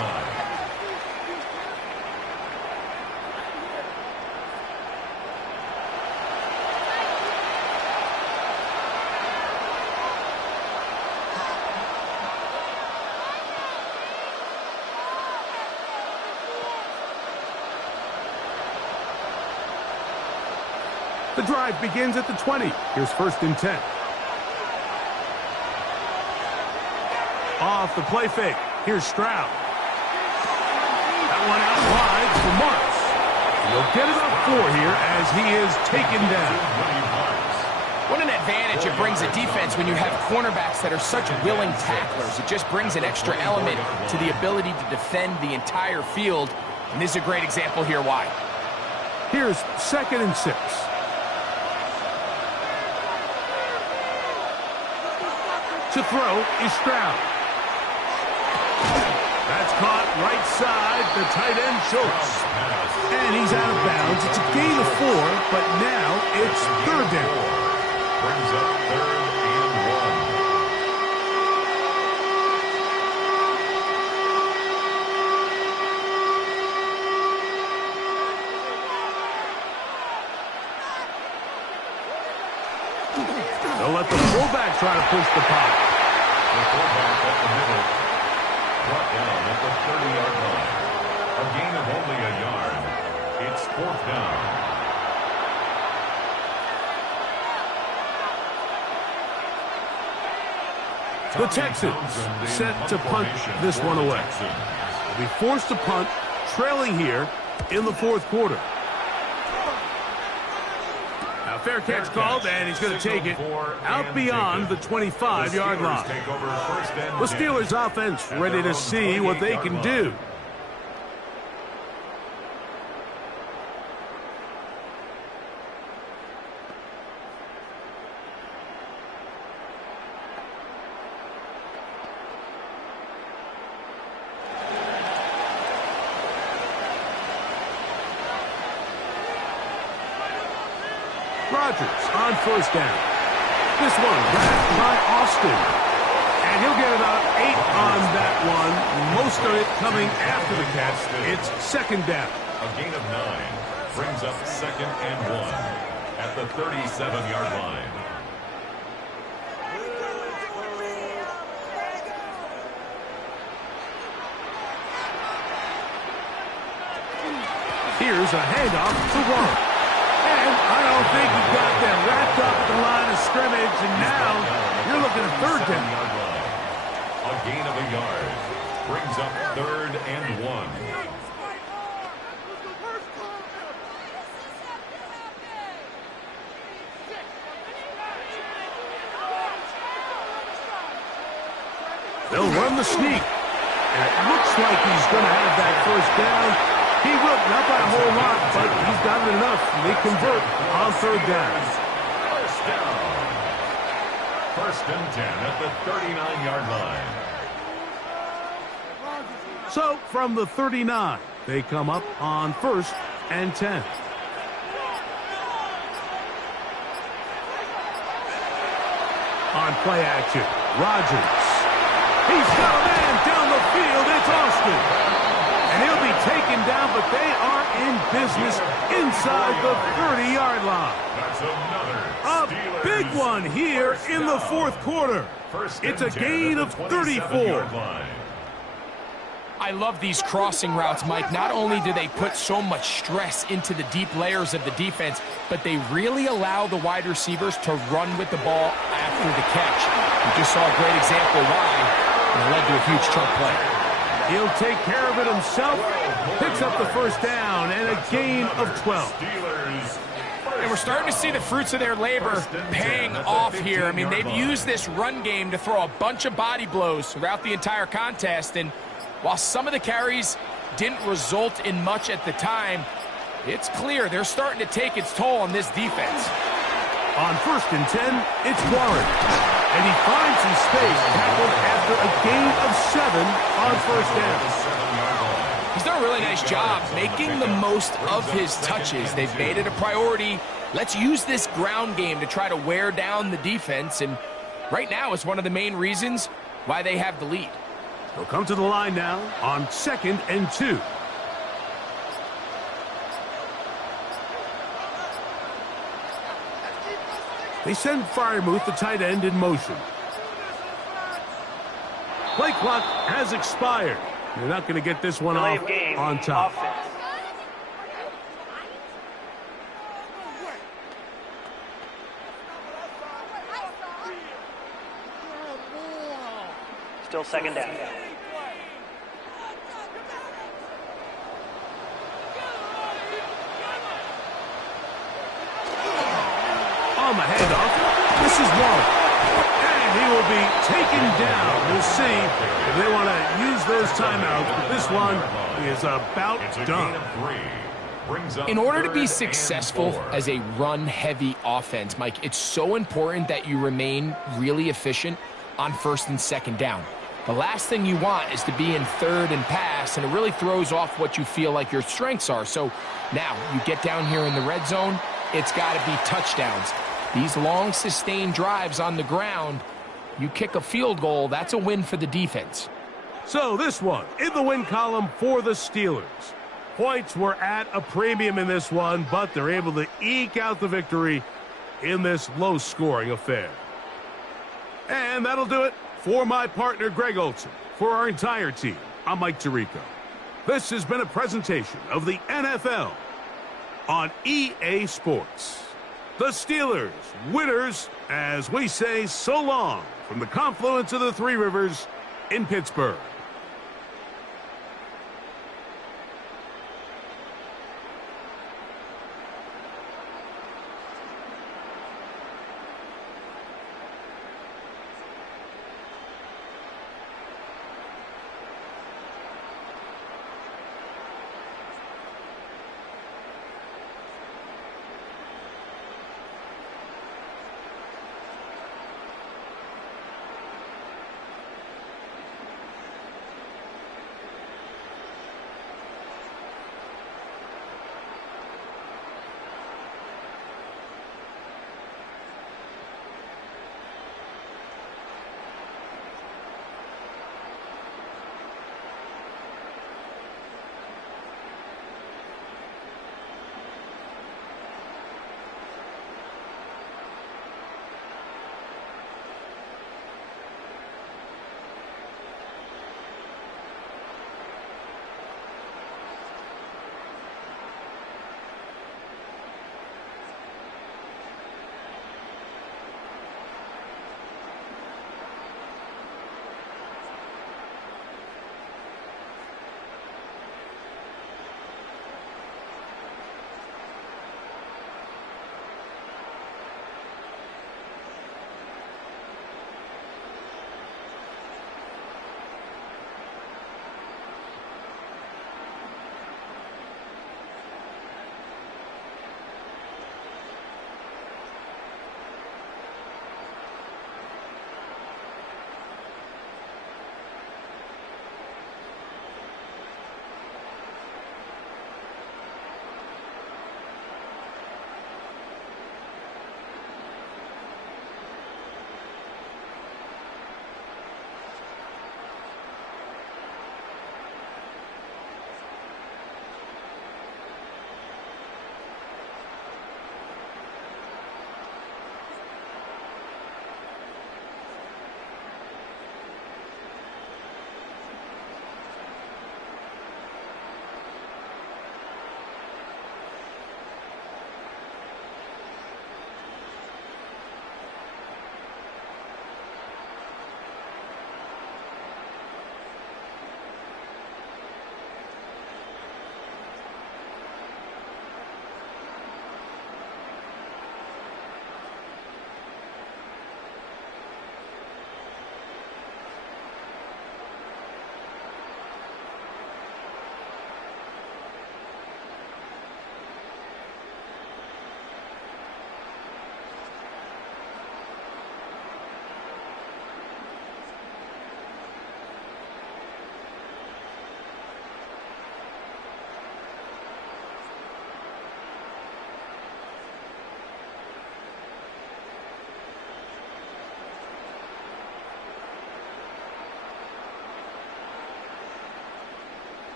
The drive begins at the 20. Here's 1st and 10. Off the play fake. Here's Stroud. That one out wide for Marks. He'll get about 4 here as he is taken down. What an advantage it brings a defense when you have cornerbacks that are such willing tacklers. It just brings an extra element to the ability to defend the entire field. And this is a great example here why. Here's 2nd and 6. To throw is Stroud. That's caught right side, the tight end Schultz. And he's out of bounds. It's a gain of 4, but now it's 3rd down. Brings up 3rd and 1. They'll let the fullback try to push the punt. The fullback at the middle. Brought down at the 30-yard line. A gain of only a yard. It's 4th down. The Texans set to punt this one away. They'll be forced to punt, trailing here in the 4th quarter. Now fair catch called, and he's going to take it out beyond the 25-yard line. The Steelers offense ready to see what they can do. Rodgers on 1st down. This one grabbed by Austin. And he'll get about 8 on that one. Most of it coming after the catch. It's 2nd down. A gain of 9 brings up 2nd and 1 at the 37-yard line. Here's a handoff to Warren. And I don't think he got that wrapped up at the line of scrimmage, and now you're looking at 3rd down. A gain of a yard brings up 3rd and 1. They'll run the sneak. And it looks like he's going to have that 1st down. He will, not by a whole lot, but he's got it enough. They convert on 3rd down. 1st down. 1st and 10 at the 39-yard line. So from the 39, they come up on 1st and 10. On play action, Rodgers. He's got a man down the field. It's Austin. And he'll be taken down, but they are in business inside the 30-yard line. That's another A big one here in the 4th quarter. It's a gain of 34. I love these crossing routes, Mike. Not only do they put so much stress into the deep layers of the defense, but they really allow the wide receivers to run with the ball after the catch. You just saw a great example why, and it led to a huge chunk play. He'll take care of it himself. Picks up the first down and a gain of 12. And we're starting to see the fruits of their labor paying off here. I mean, they've used this run game to throw a bunch of body blows throughout the entire contest. And while some of the carries didn't result in much at the time, it's clear they're starting to take its toll on this defense. On 1st and 10, it's Warren. And he finds his space, tackled after a gain of 7 on 1st down. He's done a really nice job making the most of his touches. They've made it a priority. Let's use this ground game to try to wear down the defense. And right now, it's one of the main reasons why they have the lead. They'll come to the line now on 2nd and 2. They send Freiermuth, the tight end, in motion. Play clock has expired. They're not going to get this one off on top. Offense. Still 2nd down. On the handoff, this is Warren. And he will be taken down. We'll see if they want to use those timeouts, but this one is about done. In order to be successful as a run-heavy offense, Mike, it's so important that you remain really efficient on 1st and 2nd down. The last thing you want is to be in 3rd and pass, and it really throws off what you feel like your strengths are. So now you get down here in the red zone, it's got to be touchdowns. These long, sustained drives on the ground, you kick a field goal, that's a win for the defense. So this one in the win column for the Steelers. Points were at a premium in this one, but they're able to eke out the victory in this low-scoring affair. And that'll do it for my partner, Greg Olson. For our entire team, I'm Mike Tirico. This has been a presentation of the NFL on EA Sports. The Steelers, winners, as we say so long from the confluence of the Three Rivers in Pittsburgh.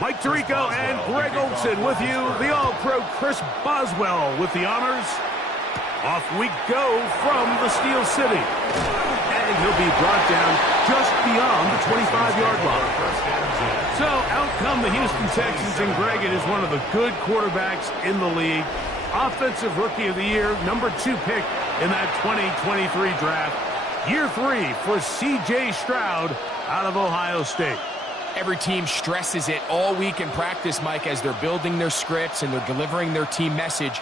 Mike Tirico and Greg Olson with you. The All-Pro Chris Boswell with the honors. Off we go from the Steel City. And he'll be brought down just beyond the 25-yard line. So out come the Houston Texans, and Greg, it is one of the good quarterbacks in the league. Offensive Rookie of the Year, number 2 pick in that 2023 draft. Year 3 for C.J. Stroud out of Ohio State. Every team stresses it all week in practice, Mike, as they're building their scripts and they're delivering their team message.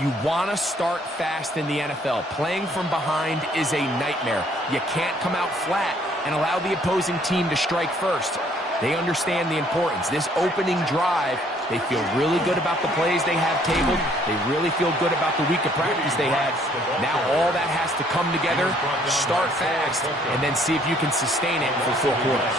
You want to start fast in the NFL. Playing from behind is a nightmare. You can't come out flat and allow the opposing team to strike first. They understand the importance. This opening drive, they feel really good about the plays they have tabled. They really feel good about the week of practice they had. Now all that has to come together, start fast, and then see if you can sustain it for 4 quarters.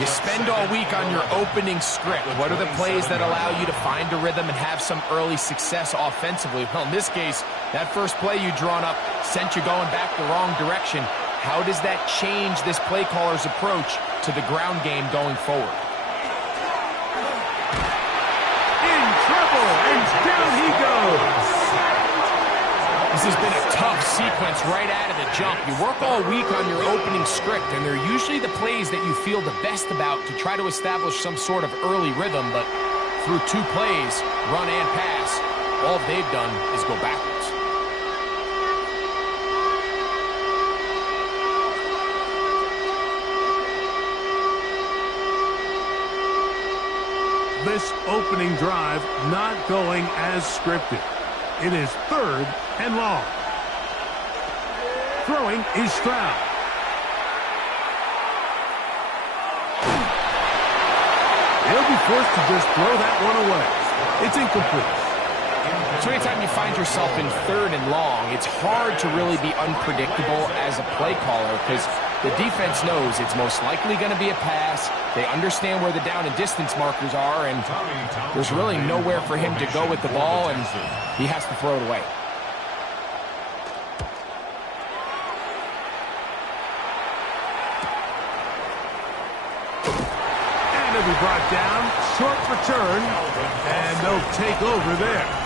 You spend all week on your opening script. What are the plays that allow you to find a rhythm and have some early success offensively? Well, in this case, that first play you drawn up sent you going back the wrong direction. How does that change this play caller's approach to the ground game going forward? In trouble, and down he goes. This has been a tough sequence right out of the jump. You work all week on your opening script, and they're usually the plays that you feel the best about to try to establish some sort of early rhythm, but through 2 plays, run and pass, all they've done is go backwards. This opening drive not going as scripted. It is 3rd and long. Throwing is Stroud. He'll be forced to just throw that one away. It's incomplete. So anytime you find yourself in 3rd and long, it's hard to really be unpredictable as a play caller because the defense knows it's most likely going to be a pass. They understand where the down and distance markers are, and there's really nowhere for him to go with the ball, and he has to throw it away. And he'll be brought down, short return, and they'll take over there.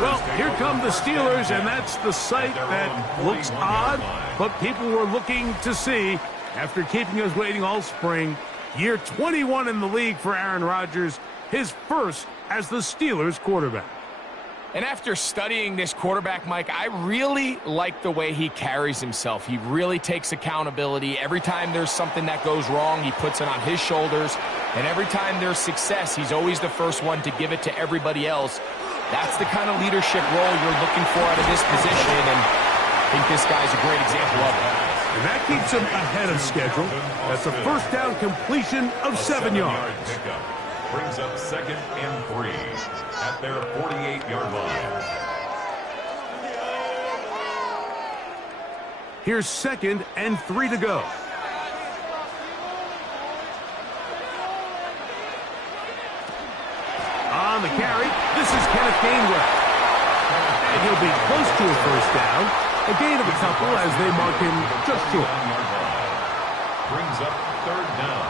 Well, here come the Steelers, and that's the sight that looks odd, but people were looking to see after keeping us waiting all spring. Year 21 in the league for Aaron Rodgers, his first as the Steelers quarterback. And after studying this quarterback, Mike, I really like the way he carries himself. He really takes accountability. Every time there's something that goes wrong, he puts it on his shoulders. And every time there's success, he's always the first one to give it to everybody else. That's the kind of leadership role you're looking for out of this position, and I think this guy's a great example of it. And that keeps him ahead of schedule. That's a first down completion of 7 yards. Brings up 2nd and 3 at their 48-yard line. Here's 2nd and 3 to go. On the carry, this is Kenneth Gainwell. And he'll be close to a first down. A gain of a couple as they mark him just short. Brings up 3rd down.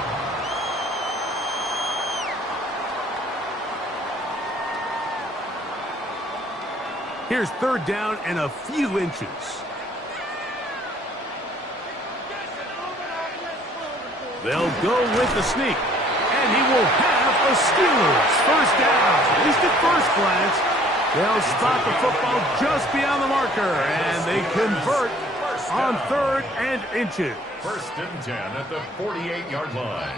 Here's 3rd down and a few inches. They'll go with the sneak. And he will have a Steelers first down. At least at first glance. They'll spot the football just beyond the marker, and they convert on 3rd and inches. 1st and 10 at the 48-yard line.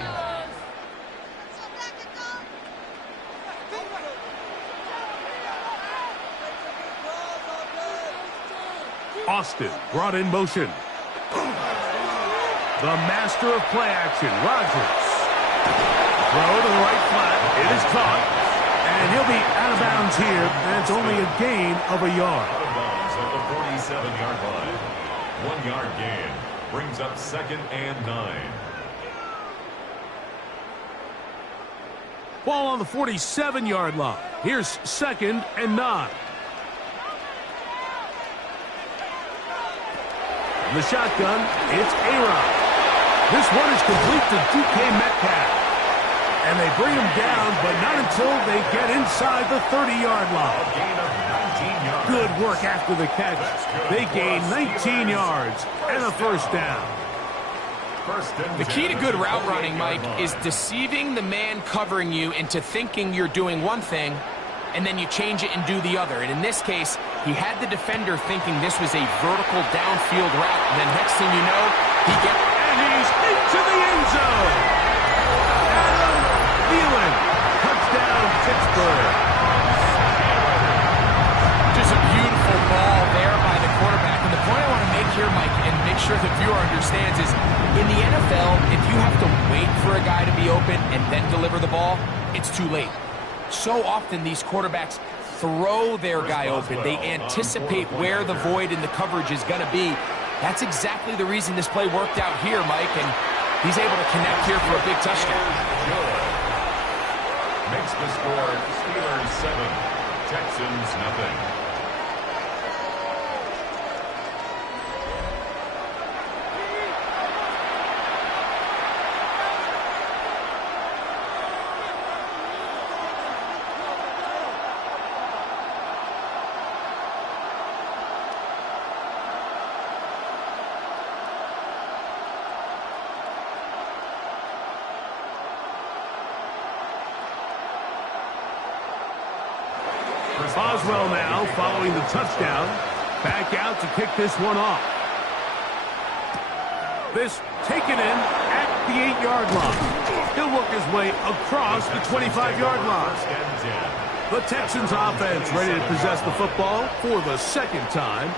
Austin brought in motion. The master of play action, Rodgers. Throw to the right flat. It is caught. And he'll be out of bounds here, and it's only a gain of a yard. Out of bounds at the 47-yard line. 1-yard gain. Brings up 2nd and 9. Ball on the 47-yard line. Here's 2nd and 9. In the shotgun, it's A-Rod. This one is complete to DK Metcalf. And they bring him down, but not until they get inside the 30-yard line. Good work after the catch. They gain 19 yards and a first down. The key to good route running, Mike, is deceiving the man covering you into thinking you're doing one thing, and then you change it and do the other. And in this case, he had the defender thinking this was a vertical downfield route, and then next thing you know, and he's into the end zone. Adam Thielen, touchdown Pittsburgh. Just a beautiful ball there by the quarterback. And the point I want to make here, Mike, and make sure the viewer understands is, in the NFL, if you have to wait for a guy to be open and then deliver the ball, it's too late. So often these quarterbacks throw their guy open. They anticipate where the void in the coverage is going to be. That's exactly the reason this play worked out here, Mike, and he's able to connect here for a big touchdown. Makes the score Steelers 7, Texans nothing. Boswell now following the touchdown. Back out to kick this one off. This taken in at the 8-yard line. He'll work his way across the 25-yard line. The Texans offense ready to possess the football for the second time.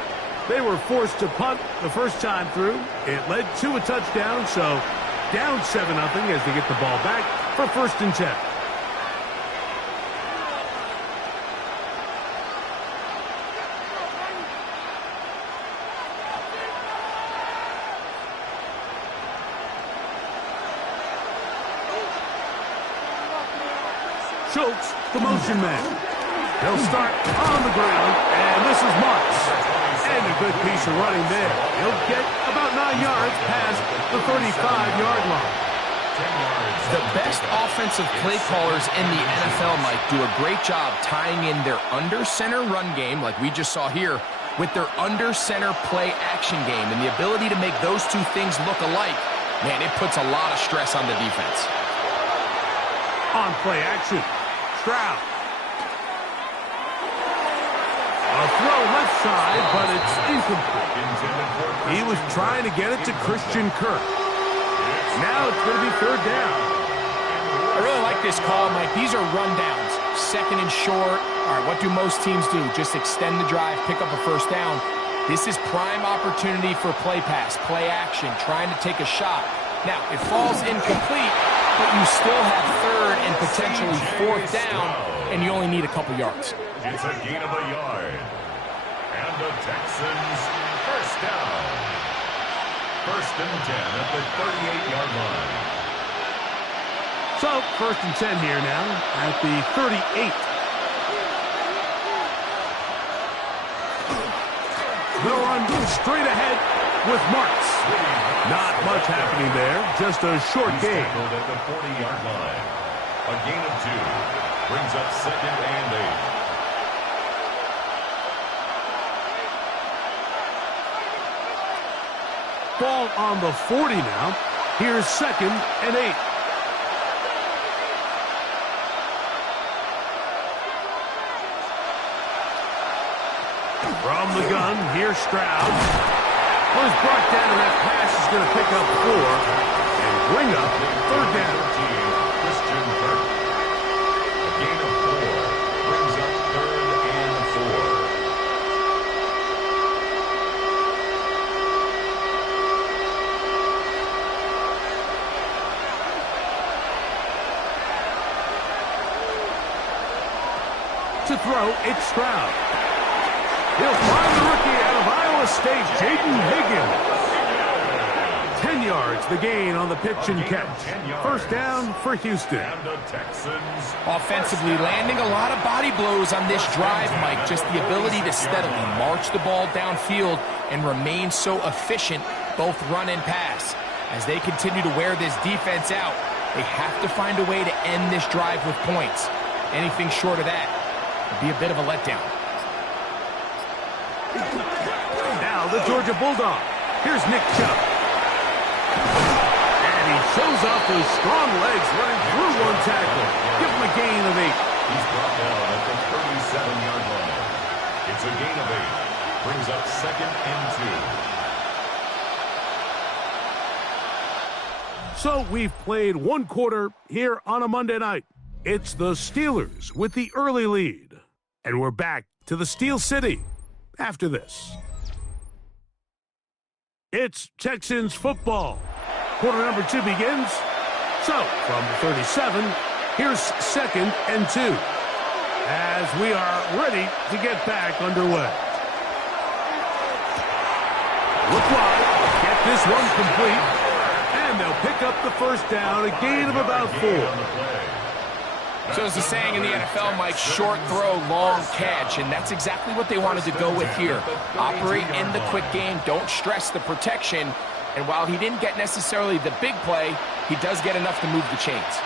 They were forced to punt the first time through. It led to a touchdown, so down 7-0 as they get the ball back for 1st and 10. Schultz, the motion man. They'll start on the ground, and this is Marks. And a good piece of running there. He'll get about 9 yards past the 35-yard line. The best offensive play callers in the NFL, Mike, do a great job tying in their under-center run game, like we just saw here, with their under-center play action game. And the ability to make those two things look alike, man, it puts a lot of stress on the defense. On play action. Stroud. A throw left side, but it's incomplete. He was trying to get it to Christian Kirk. Now it's going to be 3rd down. I really like this call, Mike. These are rundowns. 2nd and short. All right, what do most teams do? Just extend the drive, pick up a 1st down. This is prime opportunity for play pass, play action, trying to take a shot. Now, it falls incomplete, but you still have 3rd and potentially 4th down, and you only need a couple yards. It's a gain of a yard. And the Texans 1st down. 1st and 10 at the 38-yard line. So, 1st and 10 here now at the 38. They'll run straight ahead with Marks. Not much happening there, just a short gain. At the 40-yard line. A gain of 2 brings up 2nd and 8. Ball on the 40 now. Here's 2nd and 8. From the gun, here's Stroud. Was brought down, and that pass is going to pick up 4 and bring up 3rd down. Christian Kirk. A gain of 4 brings up 3rd and 4. To throw, it's Stroud. He'll find the rookie out of Iowa State, Jaden Higgins. 10 yards, the gain on the pitch and catch. 1st down for Houston. Offensively, landing a lot of body blows on this drive, Mike. Just the ability to steadily march the ball downfield and remain so efficient, both run and pass. As they continue to wear this defense out, They have to find a way to end this drive with points. Anything short of that would be a bit of a letdown. Now the Georgia Bulldog. Here's Nick Chubb. And he shows off those strong legs running through one tackle. Give him a gain of 8. He's brought down at the 37-yard line. It's a gain of 8. Brings up 2nd and 2. So we've played one quarter here on a Monday night. It's the Steelers with the early lead. And we're back to the Steel City after this. It's Texans football. Quarter number 2 begins. So, from the 37, here's 2nd and 2. As we are ready to get back underway. Look wide. Get this one complete. And they'll pick up the first down, a gain of about 4. So as the saying in the NFL, Mike, short throw, long catch, and that's exactly what they wanted to go with here. Operate in the quick game, don't stress the protection, and while he didn't get necessarily the big play, he does get enough to move the chains.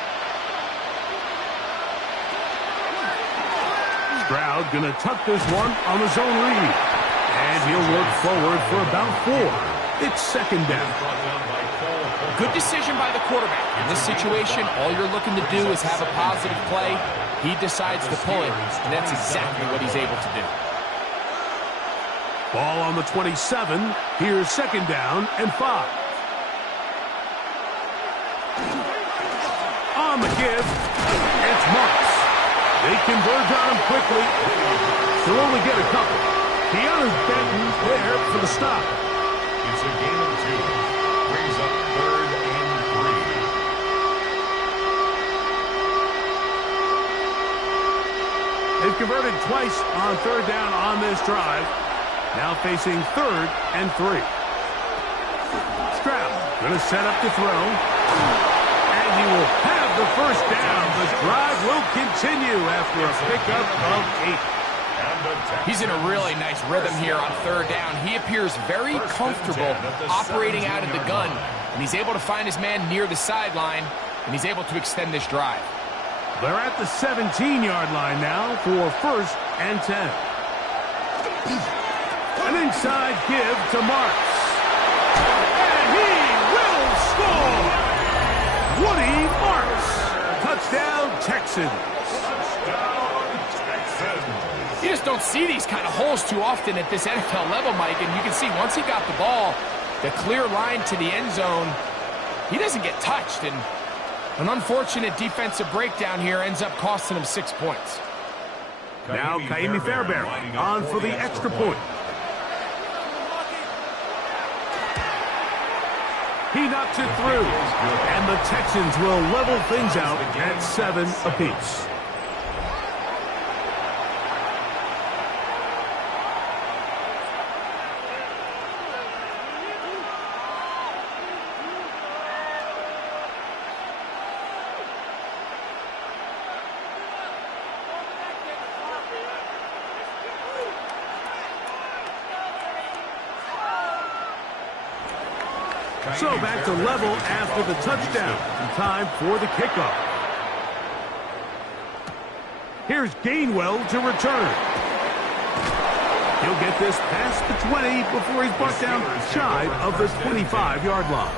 Stroud gonna tuck this one on the zone read, and he'll work forward for about 4. It's 2nd down. Good decision by the quarterback. In this situation, all you're looking to do is have a positive play. He decides to pull it, and that's exactly what he's able to do. Ball on the 27. Here's 2nd down and 5. On the give, it's Marks. They converge on him quickly. They'll only get a couple. Keanu Benton there for the stop. It's a gain of 2. Brings up 3rd and 3. They've converted twice on 3rd down on this drive. Now facing 3rd and 3. Stroud going to set up to throw. And he will have the first down. The drive will continue after a pickup of 8. He's in a really nice rhythm here on 3rd down. He appears very comfortable operating out of the gun, and he's able to find his man near the sideline, and he's able to extend this drive. They're at the 17-yard line now for 1st and 10. An inside give to Marks. And he will score! Woody Marks. Touchdown, Texans. You just don't see these kind of holes too often at this NFL level, Mike, and you can see once he got the ball, the clear line to the end zone, he doesn't get touched, and an unfortunate defensive breakdown here ends up costing him 6 points. Now Kaimi Fairbairn on for the extra point. He knocks it through, and the Texans will level things out at 7 apiece. So back to level after the touchdown. Time for the kickoff. Here's Gainwell to return. He'll get this past the 20 before he's brought down shy of the 25-yard line.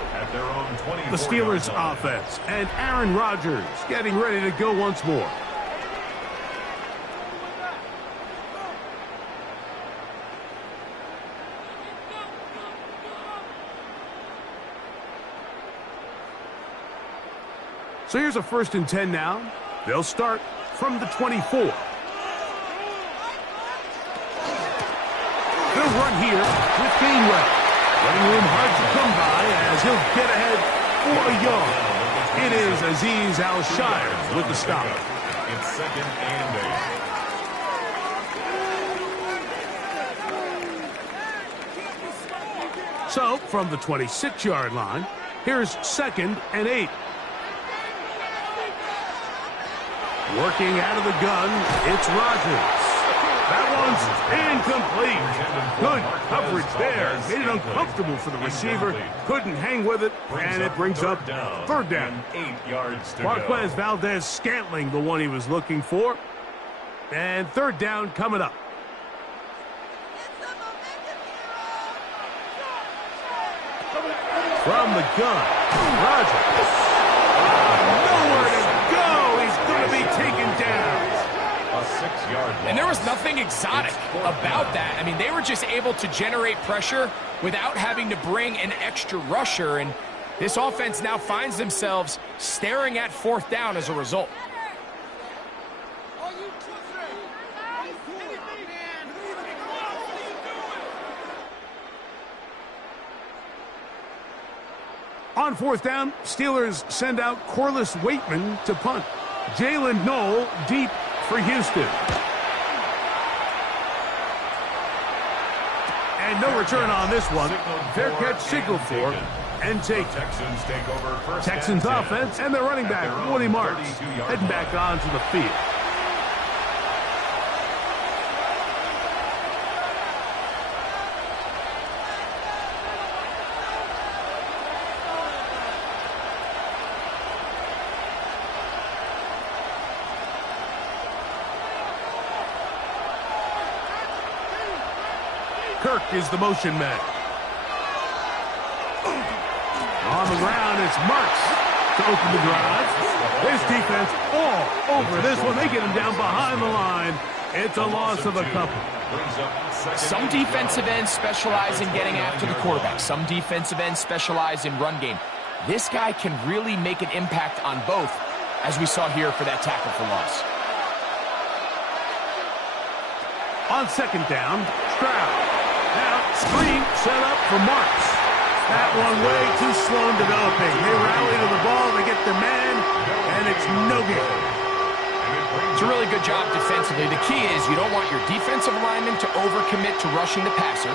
The Steelers offense and Aaron Rodgers getting ready to go once more. So here's a 1st and 10 now. They'll start from the 24. They'll run here with Gainwell. Running room hard to come by as he'll get ahead for a yard. It is Azeez Al-Shire with the stop. It's 2nd and 8. So from the 26-yard line, here's 2nd and 8. Working out of the gun, it's Rodgers. That one's incomplete. Good coverage there. Made it uncomfortable for the receiver. Couldn't hang with it, and it brings up third down. 8 yards to Marquez Valdez-Scantling, the one he was looking for. And third down coming up. From the gun, Rodgers. Nowhere to go. He's going to be taken down. A 6-yard loss. And there was nothing exotic about that. I mean, they were just able to generate pressure without having to bring an extra rusher. And this offense now finds themselves staring at fourth down as a result. On fourth down, Steelers send out Corliss Waitman to punt. Jalen Knoll deep for Houston. And no return on this one. Fair catch signaled for and taken. Texans take over first. Texans and 10. offense and their running back, Woody Marks, heading back onto the field. Kirk is the motion man. On the ground, it's Marks to open the drive. This defense all over this one. They get him down behind the line. It's a loss of a couple. Some defensive ends specialize in getting after the quarterback. Some defensive ends specialize in run game. This guy can really make an impact on both, as we saw here for that tackle for loss. On second down, Stroud. Now, screen set up for Marks. That one way too slow in developing. They rally to the ball, they get the man, and it's no good. It's a really good job defensively. The key is you don't want your defensive linemen to overcommit to rushing the passer,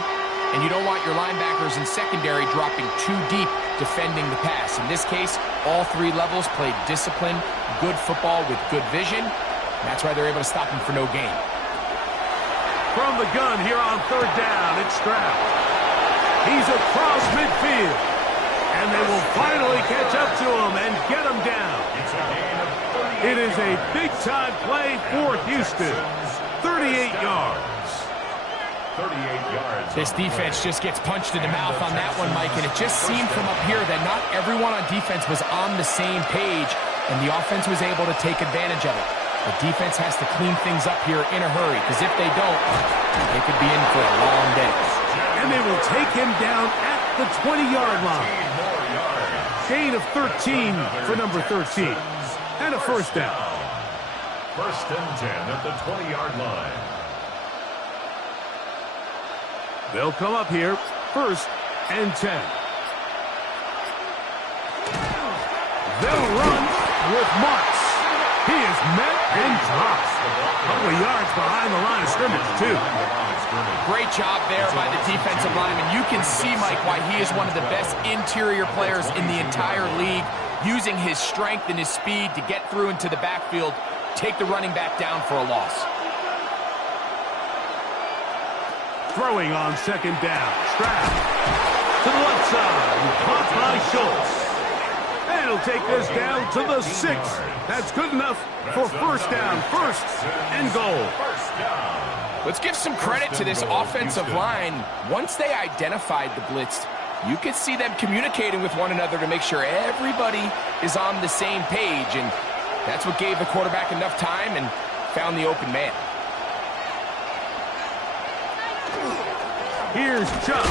and you don't want your linebackers in secondary dropping too deep defending the pass. In this case, all three levels played disciplined, good football with good vision. That's why they're able to stop him for no gain. From the gun here on third down, it's Stroud. He's across midfield. And they will finally catch up to him and get him down. It is a big-time play for Houston. 38 yards. 38 yards. This defense just gets punched in the mouth on that one, Mike, and it just seemed from up here that not everyone on defense was on the same page, and the offense was able to take advantage of it. The defense has to clean things up here in a hurry, because if they don't, they could be in for a long day. And they will take him down at the 20-yard line. Gain of 13 for number 13. And a first down. First and 10 at the 20-yard line. They'll come up here, first and 10. They'll run with Marks. He is met and dropped. A couple of yards behind the line of scrimmage, too. Great job there by the defensive lineman. You can see, Mike, why he is one of the best interior players in the entire league, using his strength and his speed to get through into the backfield, take the running back down for a loss. Throwing on second down. Stroud to the left side. Caught by Schultz. And he'll take this down to the 6. That's good enough for first down. First and goal. Let's give some credit to this offensive line. Once they identified the blitz, you could see them communicating with one another to make sure everybody is on the same page. And that's what gave the quarterback enough time and found the open man. Here's Chubb.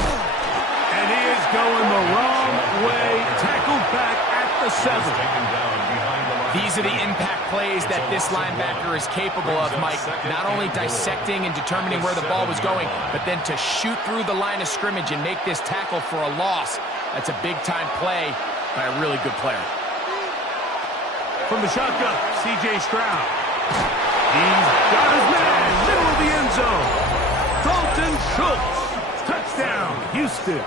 And he is going the wrong way. Tackled back at the 7. These are the impact plays that this linebacker is capable of, Mike. Not only dissecting and determining where the ball was going, but then to shoot through the line of scrimmage and make this tackle for a loss. That's a big-time play by a really good player. From the shotgun, C.J. Stroud. He's got his man, middle of the end zone. Dalton Schultz. Touchdown, Houston.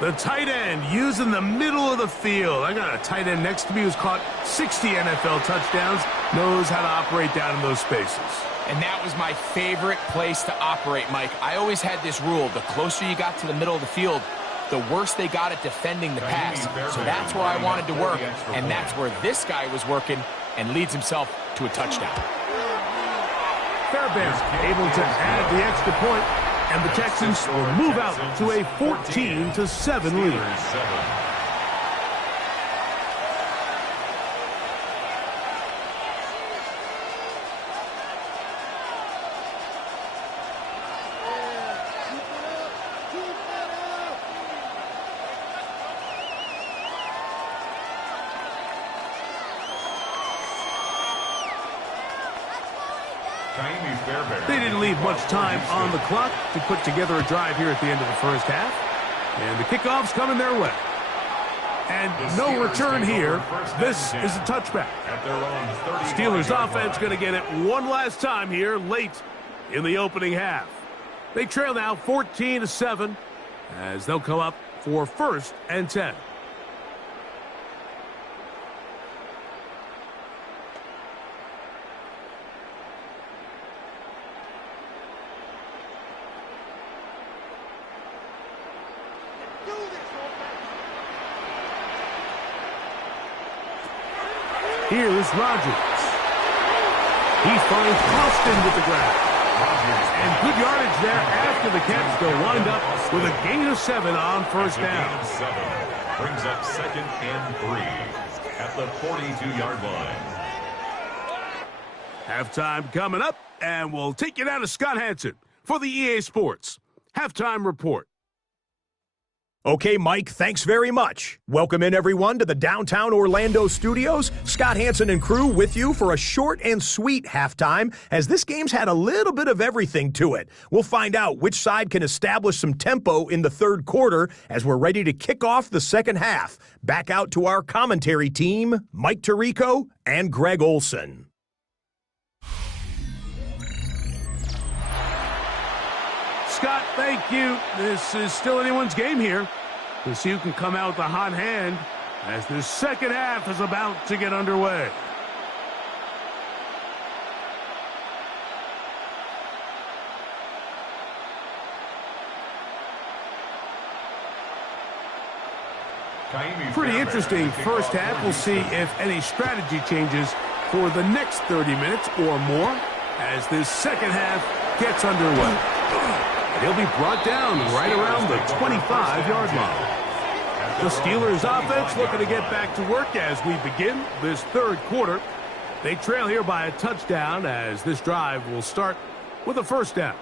The tight end using the middle of the field. I got a tight end next to me who's caught 60 NFL touchdowns, knows how to operate down in those spaces. And that was my favorite place to operate, Mike. I always had this rule. The closer you got to the middle of the field, the worse they got at defending the pass. So that's where I wanted to work, and that's where this guy was working and leads himself to a touchdown. Fairbairn able to add the extra point, and the Texans will move out to a 14-7 lead. They didn't leave much time on the clock to put together a drive here at the end of the first half. And the kickoff's coming their way. And no return here. This is a touchback. Steelers offense going to get it one last time here late in the opening half. They trail now 14-7 as they'll come up for 1st and 10. Here's Rodgers. He finds Austin with the grab. And good yardage there after the catch. They'll wind up with a gain of 7 on first down. Brings up 2nd and 3 at the 42-yard line. Halftime coming up, and we'll take you down to Scott Hanson for the EA Sports Halftime Report. Okay, Mike, thanks very much. Welcome in, everyone, to the downtown Orlando studios. Scott Hanson and crew with you for a short and sweet halftime, as this game's had a little bit of everything to it. We'll find out which side can establish some tempo in the third quarter as we're ready to kick off the second half. Back out to our commentary team, Mike Tirico and Greg Olson. Scott, thank you. This is still anyone's game here. We'll see who can come out with a hot hand as the second half is about to get underway. Pretty interesting first half. We'll see if any strategy changes for the next 30 minutes or more as this second half gets underway. He'll be brought down right around the 25-yard line. The Steelers offense looking to get back to work as we begin this third quarter. They trail here by a touchdown as this drive will start with a first down.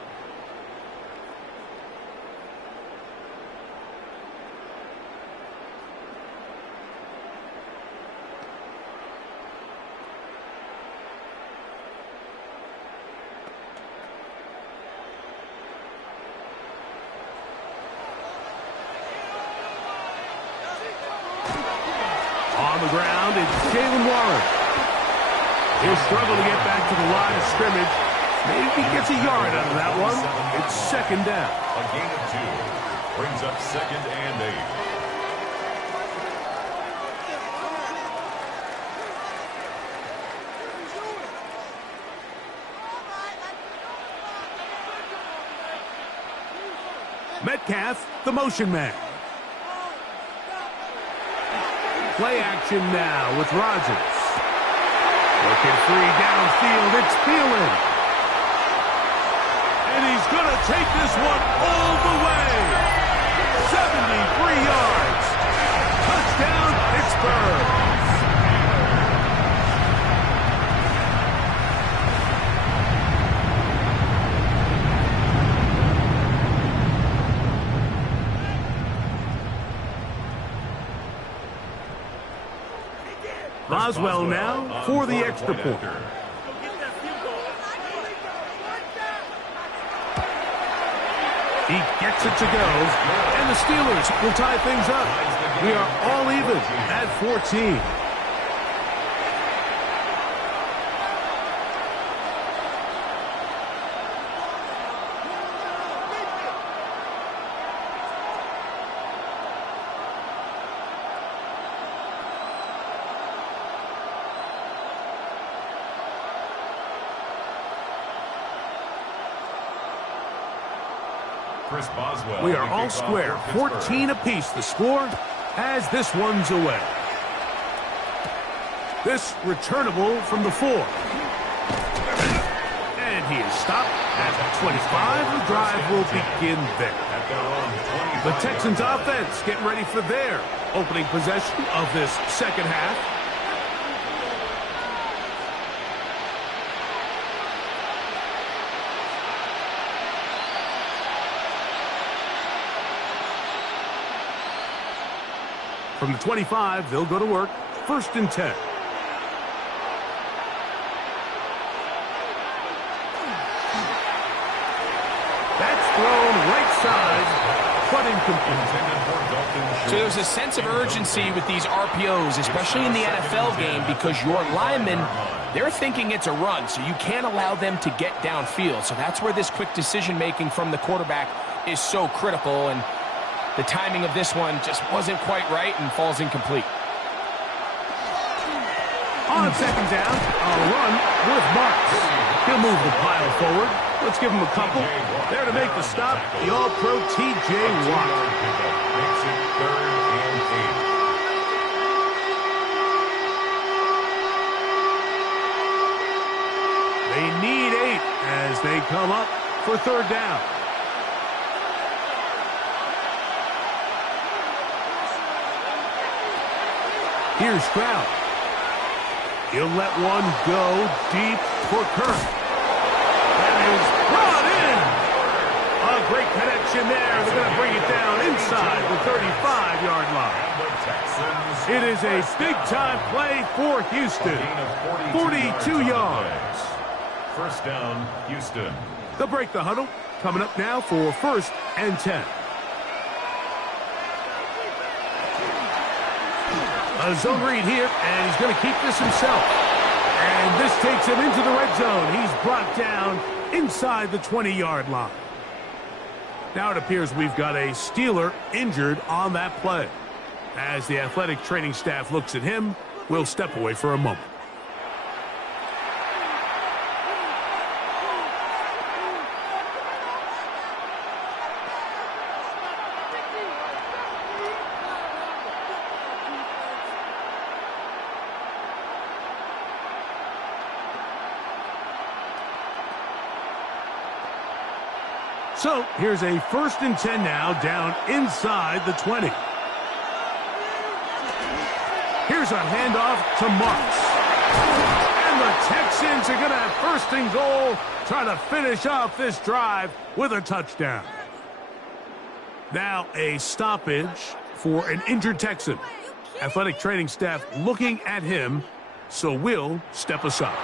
On the ground, it's Jalen Warren. He'll struggle to get back to the line of scrimmage. Maybe he gets a yard out of that one. It's second down. A gain of 2 brings up 2nd and 8. Metcalf, the motion man. Play action now with Rodgers. Looking free downfield, it's Thielen. And he's going to take this one all the way. 73 yards. Touchdown, Pittsburgh. Boswell now for the extra point. He gets it to go, and the Steelers will tie things up. We are all even at 14. Chris Boswell. We are all square. 14 apiece the score as this one's away. This returnable from the 4. And he is stopped at 25. The drive will begin there. The Texans offense getting ready for their opening possession of this second half. From the 25, they'll go to work. 1st and 10. That's thrown right side, but incomplete. So there's a sense of urgency with these RPOs, especially in the NFL game, because your linemen, they're thinking it's a run, so you can't allow them to get downfield. So that's where this quick decision-making from the quarterback is so critical, and the timing of this one just wasn't quite right and falls incomplete. On 2nd down, a run with Marks. He'll move the pile forward. Let's give him a couple. There to make the stop, the All-Pro T.J. Watt. Makes it 3rd and 8. They need 8 as they come up for 3rd down. Here's Stroud. He'll let one go deep for Kirk. That is brought in. A great connection there. They're going to bring it down inside the 35-yard line. It is a big-time play for Houston. 42 yards. 1st down, Houston. They'll break the huddle. Coming up now for 1st and 10. A zone read here, and he's going to keep this himself. And this takes him into the red zone. He's brought down inside the 20-yard line. Now it appears we've got a Steeler injured on that play. As the athletic training staff looks at him, we'll step away for a moment. So here's a 1st and 10 now, down inside the 20. Here's a handoff to Marks. And the Texans are going to have 1st and goal, trying to finish off this drive with a touchdown. Now a stoppage for an injured Texan. Athletic training staff looking at him, so we'll step aside.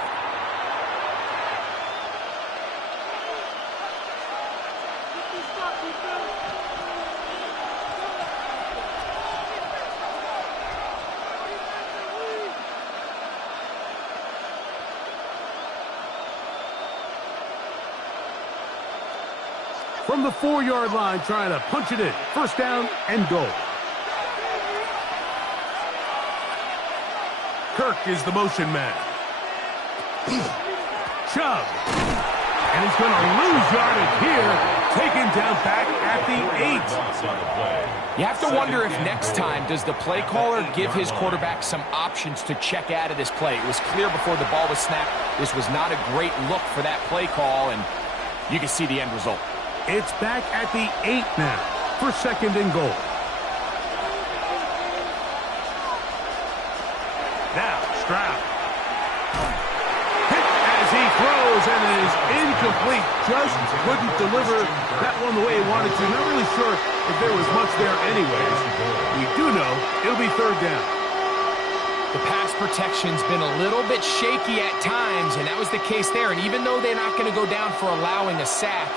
From the 4-yard line, trying to punch it in. 1st down and goal. Kirk is the motion man. Chubb. And he's going to lose yardage here. Taken down back at the 8. You have to wonder if next time does the play caller give his quarterback some options to check out of this play. It was clear before the ball was snapped. This was not a great look for that play call, and you can see the end result. It's back at the 8 now for 2nd and goal. Now, Stroud. Hit as he throws, and it is incomplete. Just couldn't deliver that one the way he wanted to. Not really sure if there was much there anyways. We do know it'll be 3rd down. The pass protection's been a little bit shaky at times, and that was the case there. And even though they're not going to go down for allowing a sack,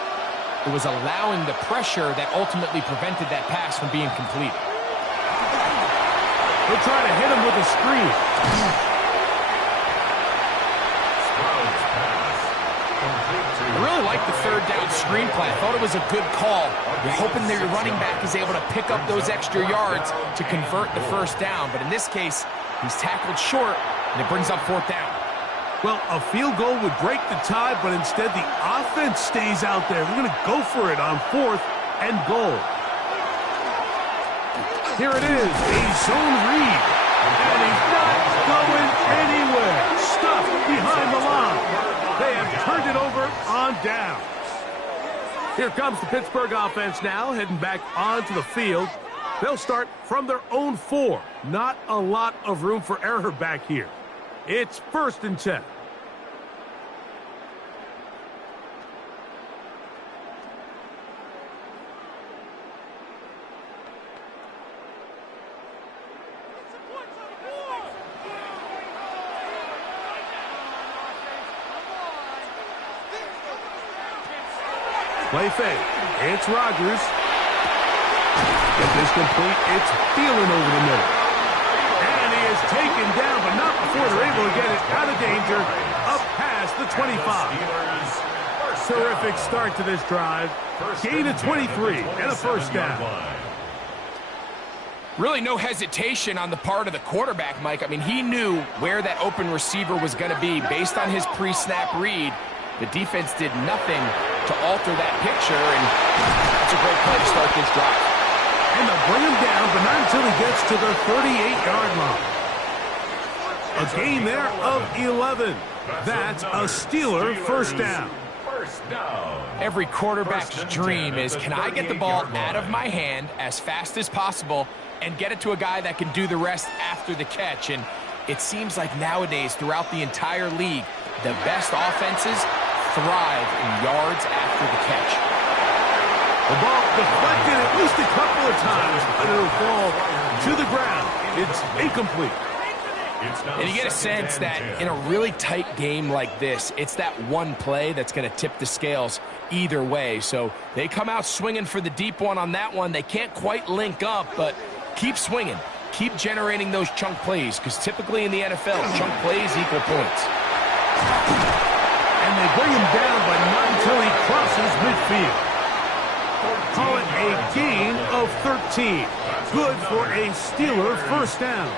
it was allowing the pressure that ultimately prevented that pass from being completed. They'll try to hit him with a screen. I really like the 3rd down screen play. I thought it was a good call. You're hoping that your running back is able to pick up those extra yards to convert the 1st down. But in this case, he's tackled short, and it brings up 4th down. Well, a field goal would break the tie, but instead the offense stays out there. We're going to go for it on 4th and goal. Here it is, a zone read. And he's not going anywhere. Stuffed behind the line. They have turned it over on downs. Here comes the Pittsburgh offense now, heading back onto the field. They'll start from their own 4. Not a lot of room for error back here. It's 1st and 10. Play fake. It's Rodgers. Get this complete. It's Thielen over the middle. And he is taken down, but not before they're able to get it out of danger, up past the 25. Terrific start to this drive. Gain of 23 and a first down. Really no hesitation on the part of the quarterback, Mike. I mean, he knew where that open receiver was going to be based on his pre-snap read. The defense did nothing to alter that picture, and that's a great play to start this drive. And they'll bring him down, but not until he gets to the 38-yard line. A gain there of 11. That's a Steeler first down. Every quarterback's dream is, can I get the ball out of my hand as fast as possible and get it to a guy that can do the rest after the catch? And it seems like nowadays, throughout the entire league, the best offenses thrive in yards after the catch. The ball deflected at least a couple of times, but it'll fall to the ground. It's incomplete. And you get a sense that in a really tight game like this, it's that one play that's going to tip the scales either way. So they come out swinging for the deep one on that one. They can't quite link up, but keep swinging. Keep generating those chunk plays, because typically in the NFL, chunk plays equal points. And they bring him down, but not until he crosses midfield. Call it a gain of 13. Good for a Steeler first down.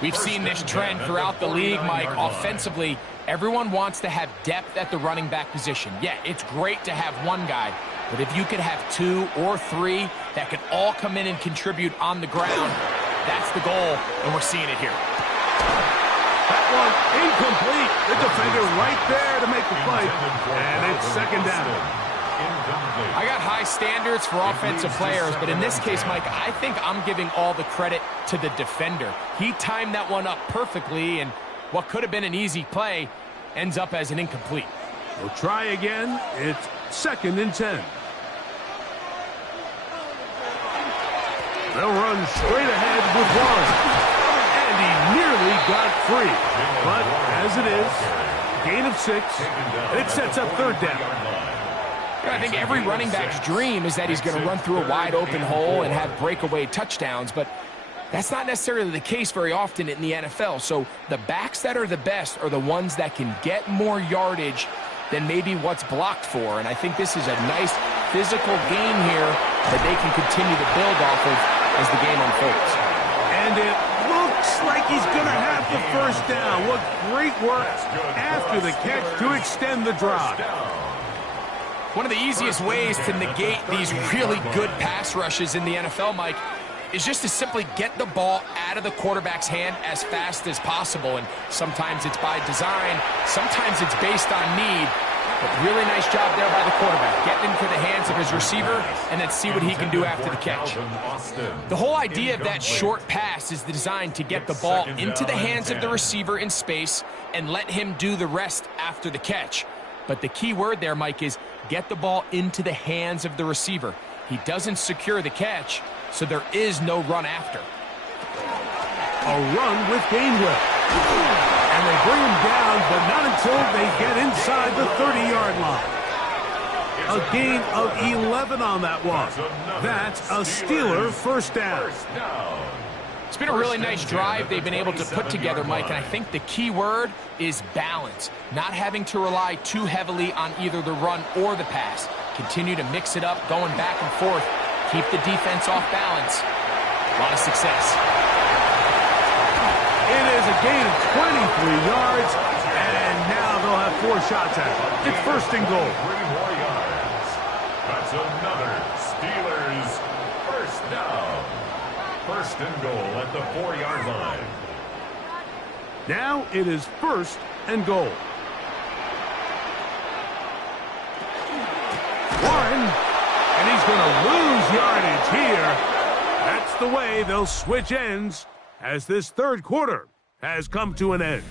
We've seen this trend throughout the league, Mike. Offensively, everyone wants to have depth at the running back position. Yeah, it's great to have one guy, but if you could have 2 or 3 that could all come in and contribute on the ground, that's the goal, and we're seeing it here. That one incomplete. The defender right there to make the play, and it's second down. I got high standards for offensive players, but in this case, Mike, I think I'm giving all the credit to the defender. He timed that one up perfectly, and what could have been an easy play ends up as an incomplete. We'll try again. It's 2nd and 10. They'll run straight ahead with one. And he nearly got free. But as it is, gain of 6, and it sets up 3rd down. I think every running back's dream is that he's going to run through a wide open hole and have breakaway touchdowns, but that's not necessarily the case very often in the NFL. So the backs that are the best are the ones that can get more yardage than maybe what's blocked for. And I think this is a nice physical gain here that they can continue to build off of as the game unfolds. And it looks like he's going to have the first down. What great work after the catch to extend the drive. One of the easiest ways to negate these really good pass rushes in the NFL, Mike, is just to simply get the ball out of the quarterback's hand as fast as possible. And sometimes it's by design, sometimes it's based on need. But really nice job there by the quarterback, getting into the hands of his receiver and then see what he can do after the catch. The whole idea of that short pass is designed to get the ball into the hands of the receiver in space and let him do the rest after the catch. But the key word there, Mike, is get the ball into the hands of the receiver. He doesn't secure the catch, so there is no run after. A run with Gainwell. And they bring him down, but not until they get inside the 30-yard line. A gain of 11 on that one. That's a Steeler first down. It's been a really nice drive they've been able to put together, Mike, and I think the key word is balance. Not having to rely too heavily on either the run or the pass. Continue to mix it up, going back and forth. Keep the defense off balance. A lot of success. It is a gain of 23 yards, and now they'll have 4 shots at it. It's 1st and goal. That's another Steelers first down. First and goal at the 4-yard line. Now it is first and goal. One, and he's going to lose yardage here. That's the way they'll switch ends as this third quarter has come to an end.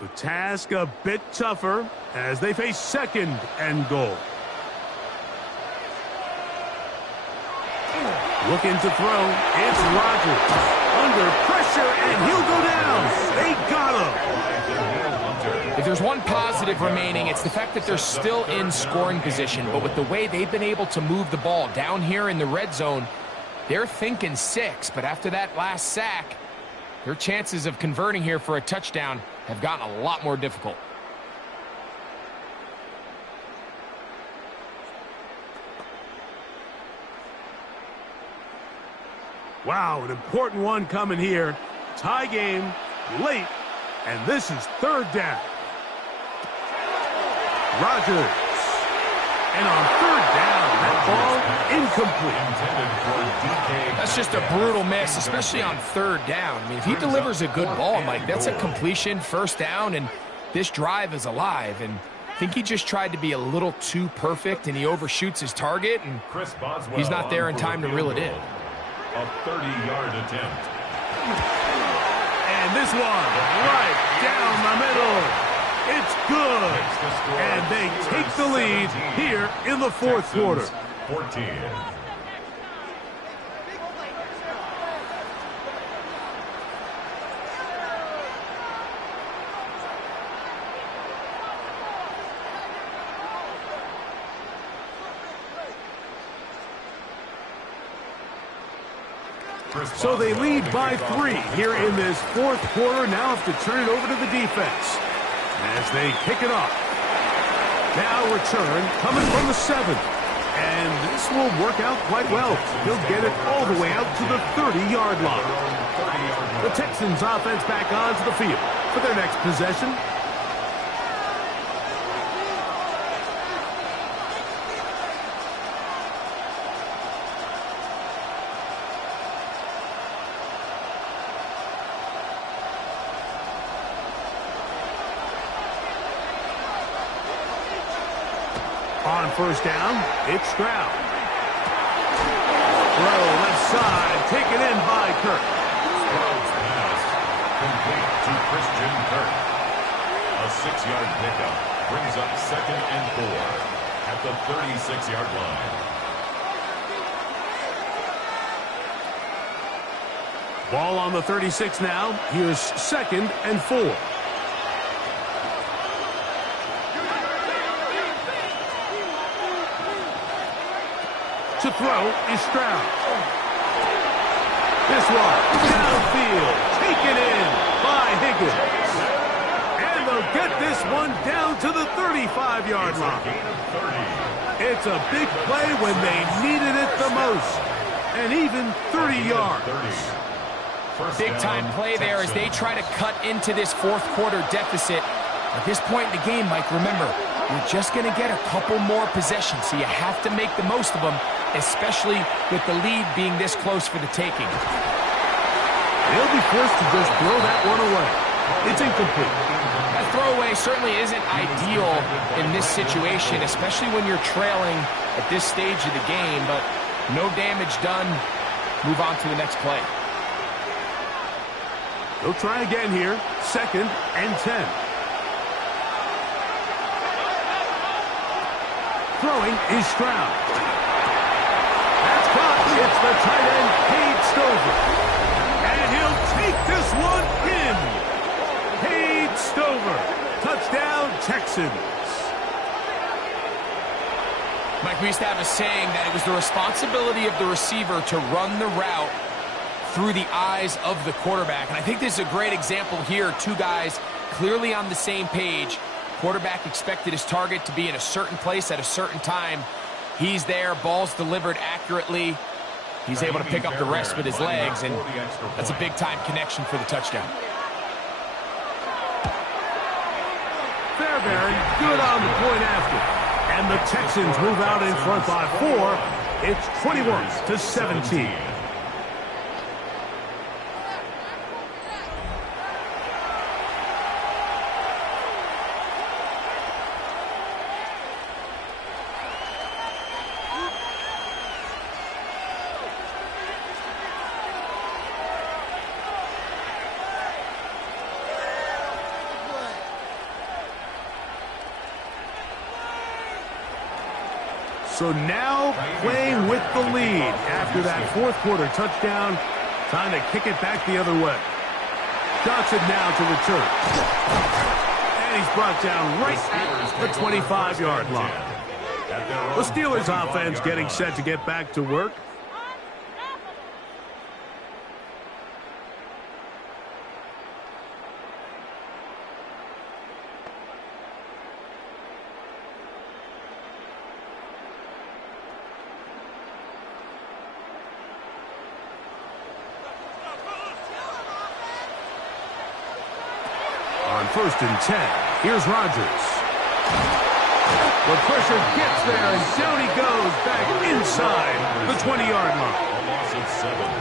The task a bit tougher as they face second and goal. Looking to throw. It's Rodgers. Under pressure, and he'll go down. They got him. If there's one positive remaining, it's the fact that they're still in scoring position. But with the way they've been able to move the ball down here in the red zone, they're thinking 6. But after that last sack, their chances of converting here for a touchdown have gotten a lot more difficult. Wow, an important one coming here. Tie game, late, and this is third down. Rodgers. And on third down, that ball incomplete. That's just a brutal miss, especially on third down. I mean, if he delivers a good ball, Mike, that's a completion, first down, and this drive is alive. And I think he just tried to be a little too perfect, and he overshoots his target, and he's not there in time to reel it in. A 30-yard attempt. And this one, right down the middle. It's good. And they take the lead here in the fourth quarter. 14. So they lead by 3 here in this fourth quarter. Now have to turn it over to the defense as they kick it off. Now return coming from the 7. And this will work out quite well. He'll get it all the way out to the 30-yard line. The Texans offense back onto the field for their next possession. On first down, it's Stroud. Throw left side, taken in by Kirk. Stroud's pass complete to Christian Kirk. A 6-yard pickup brings up second and 4 at the 36-yard line. Ball on the 36 now. Here's second and 4. To throw is Stroud. This one, downfield, taken in by Higgins. And they'll get this one down to the 35-yard line. It's a big play when they needed it the most. And even 30 yards. Big-time play there as they try to cut into this fourth quarter deficit. At this point in the game, Mike, remember, you're just going to get a couple more possessions, so you have to make the most of them, especially with the lead being this close for the taking. They'll be forced to just throw that one away. It's incomplete. That throwaway certainly isn't ideal in this situation, especially when you're trailing at this stage of the game, but no damage done. Move on to the next play. They'll try again here. Second and 10. Throwing is Stroud. That's caught. It's the tight end, Cade Stover. And he'll take this one in. Cade Stover. Touchdown, Texans. Mike, we used to have a saying that it was the responsibility of the receiver to run the route through the eyes of the quarterback. And I think this is a great example here. Two guys clearly on the same page. Quarterback expected his target to be in a certain place at a certain time. He's there, ball's delivered accurately. He's able to pick up the rest with his legs, and that's a big-time connection for the touchdown. Fairbairn, good on the point after. And the Texans move out in front by 4. It's 21-17. So now playing with the lead after that fourth quarter touchdown. Time to kick it back the other way. Johnson now to return. And he's brought down right at the 25-yard line. The Steelers offense getting set to get back to work. On 1st and 10, here's Rodgers. The pressure gets there, and down he goes back inside the 20-yard line.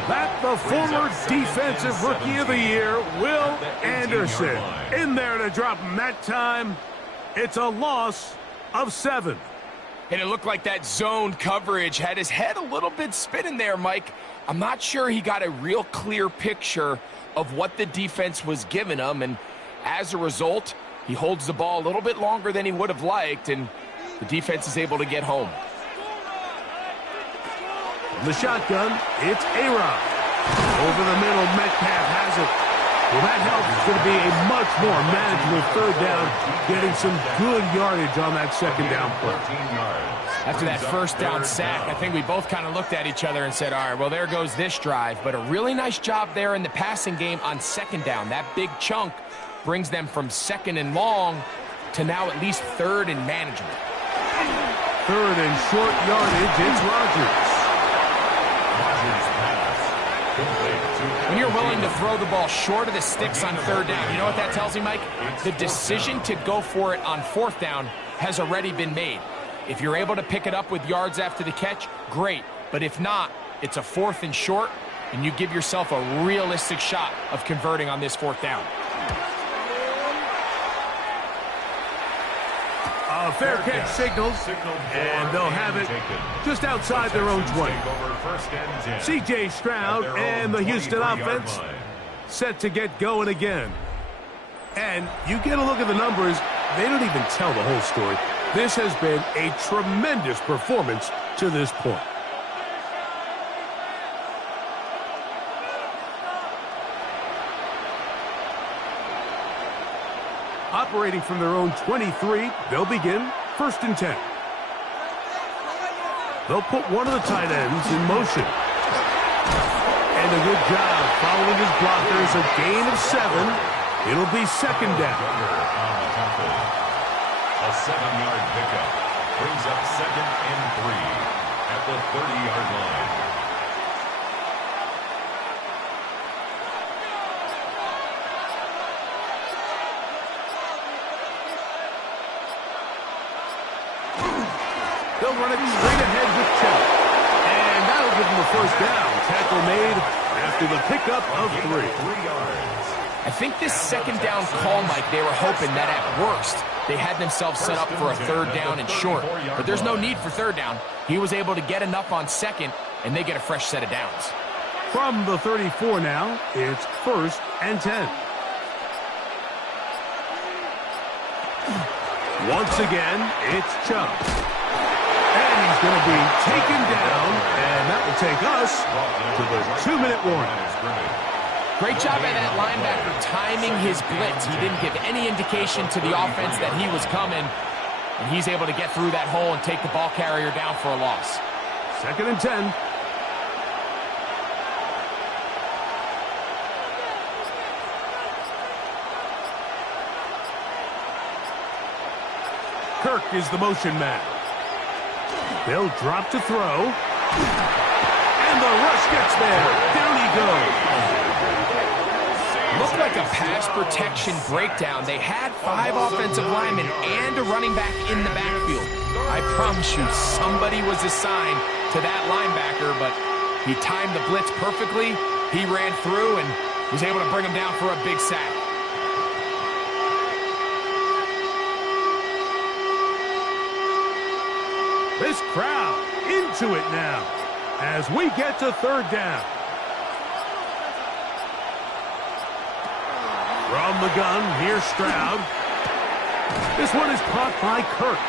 That the former Defensive Rookie of the Year, Will Anderson, in there to drop him that time. It's a loss of 7. And it looked like that zone coverage had his head a little bit spinning there, Mike. I'm not sure he got a real clear picture of what the defense was giving him, and as a result, he holds the ball a little bit longer than he would have liked, and the defense is able to get home. The shotgun, it's A-Rod. Over the middle, Metcalf has it. Well, that helps. It's going to be a much more manageable third down, getting some good yardage on that second down play. After that first down sack, I think we both kind of looked at each other and said, all right, well, there goes this drive. But a really nice job there in the passing game on second down. That big chunk brings them from second and long to now at least third and manageable. Third and short yardage, it's Rodgers. When you're willing to throw the ball short of the sticks on third down, you know what that tells me, Mike? The decision to go for it on fourth down has already been made. If you're able to pick it up with yards after the catch, great. But if not, it's a 4th and short, and you give yourself a realistic shot of converting on this fourth down. A fair catch signals, and they'll have it just outside their own 20. C.J. Stroud and the Houston offense set to get going again. And you get a look at the numbers, they don't even tell the whole story. This has been a tremendous performance to this point. Operating from their own 23, they'll begin 1st and 10. They'll put one of the tight ends in motion. And a good job following his blockers, a gain of 7. It'll be second down. A 7-yard pickup brings up 2nd and 3 at the 30-yard line. They'll run it straight ahead with Chubb. And that'll give them a first down. Tackle made after the pickup of 3. I think this second down call, Mike, they were hoping that at worst they had themselves set up for a third down and short. But there's no need for third down. He was able to get enough on second, and they get a fresh set of downs. From the 34 now, it's 1st and 10. Once again, it's Chubb. And he's going to be taken down, and that will take us to the 2-minute warning. Great job by that linebacker timing his blitz. He didn't give any indication to the offense that he was coming, and he's able to get through that hole and take the ball carrier down for a loss. 2nd and 10. Kirk is the motion man. They'll drop to throw. And the rush gets there. Down he goes. Looked like a pass protection breakdown. They had 5 offensive linemen and a running back in the backfield. I promise you, somebody was assigned to that linebacker, but he timed the blitz perfectly. He ran through and was able to bring him down for a big sack. This crowd into it now as we get to third down. From the gun, here's Stroud. This one is caught by Kirk.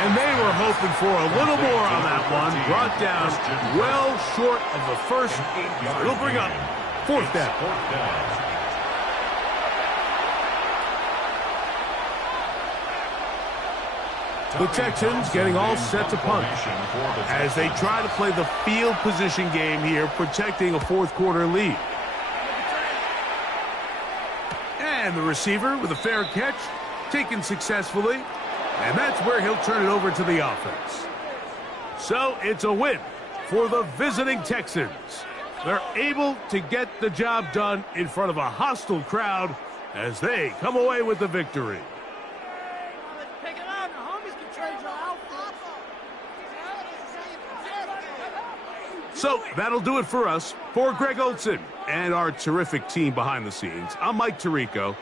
And they were hoping for a little more on that one. Brought down well short of the first. It'll bring up fourth down. The Texans getting all set to punt as they try to play the field position game here, protecting a fourth quarter lead. And the receiver with a fair catch, taken successfully, and that's where he'll turn it over to the offense. So it's a win for the visiting Texans. They're able to get the job done in front of a hostile crowd as they come away with the victory. So that'll do it for us. For Greg Olson and our terrific team behind the scenes, I'm Mike Tirico.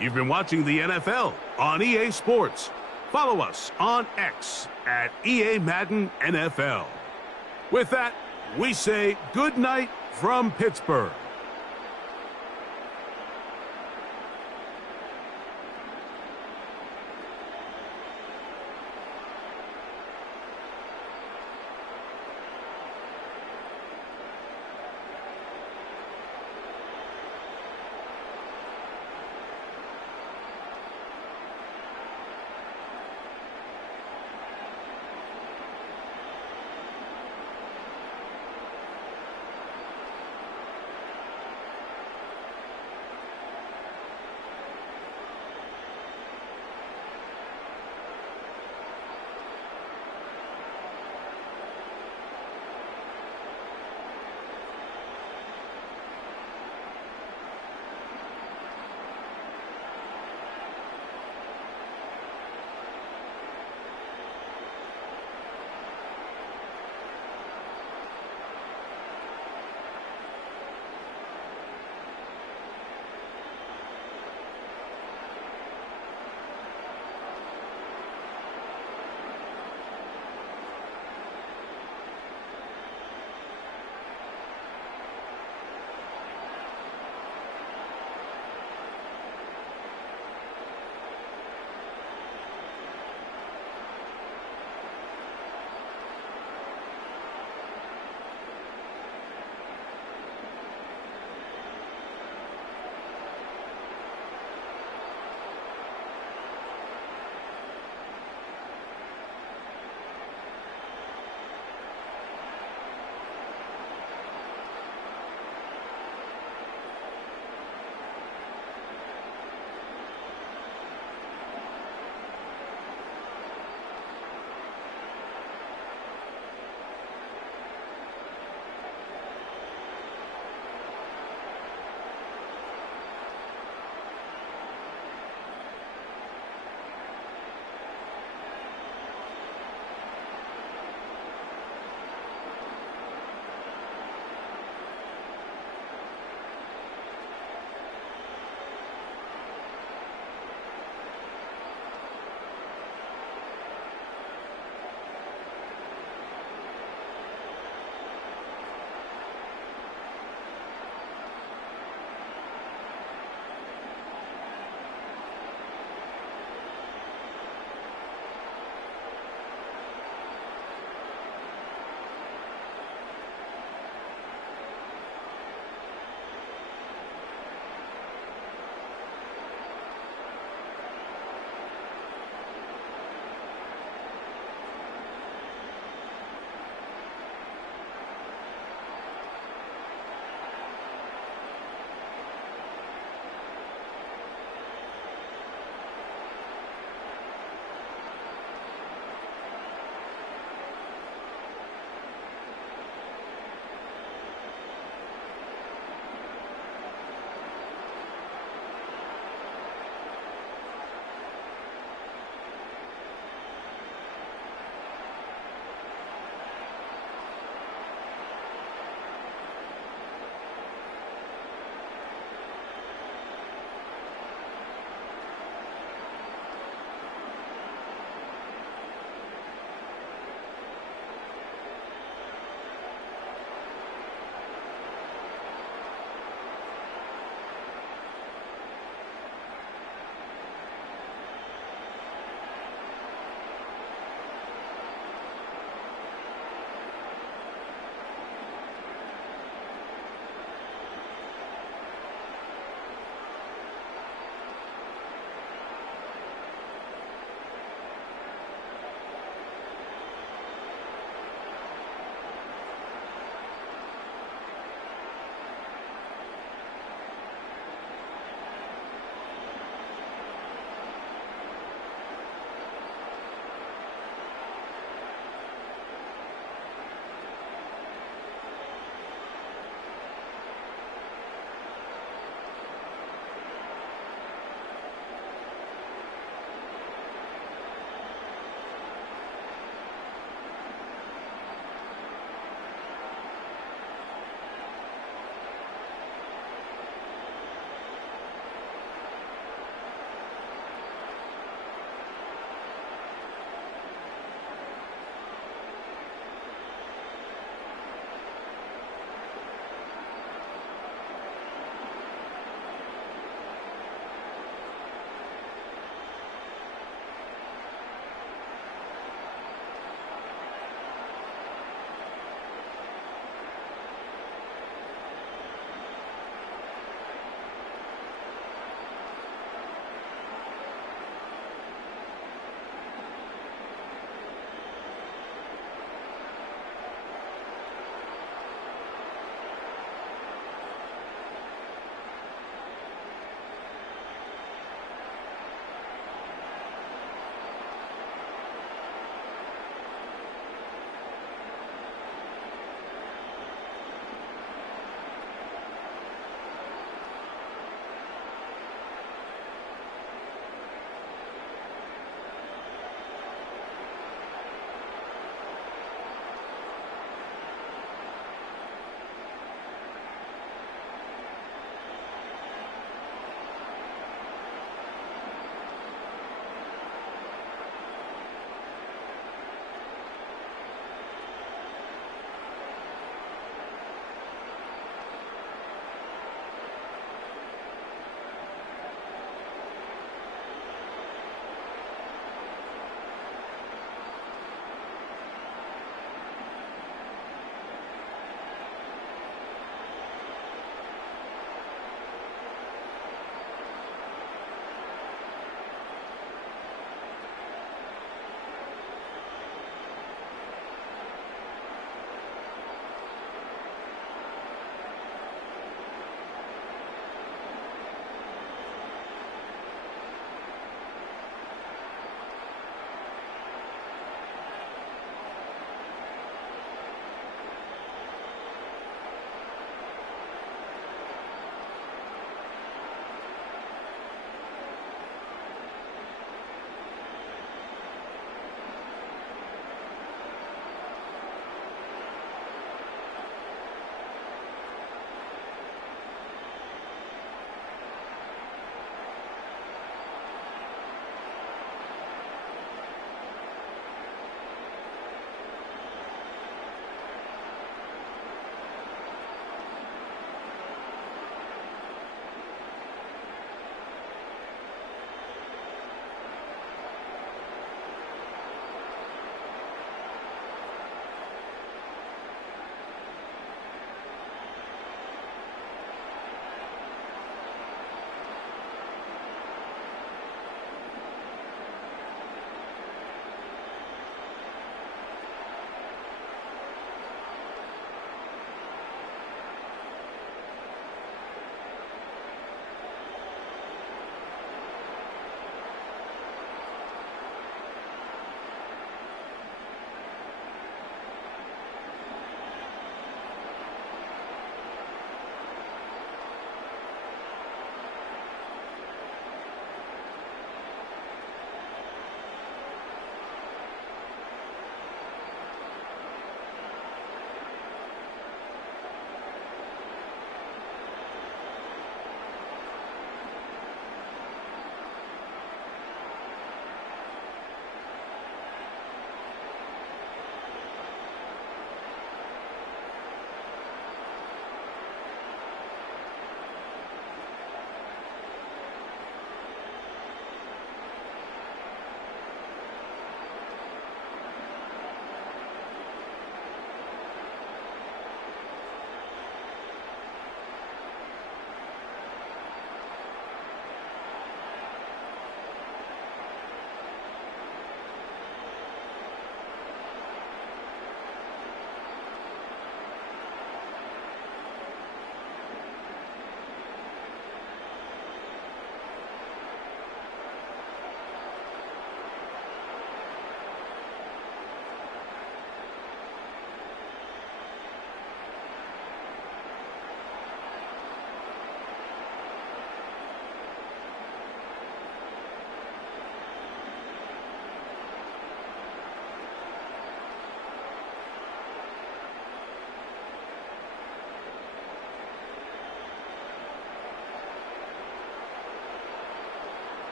You've been watching the NFL on EA Sports. Follow us on X at EA Madden NFL. With that, we say good night from Pittsburgh.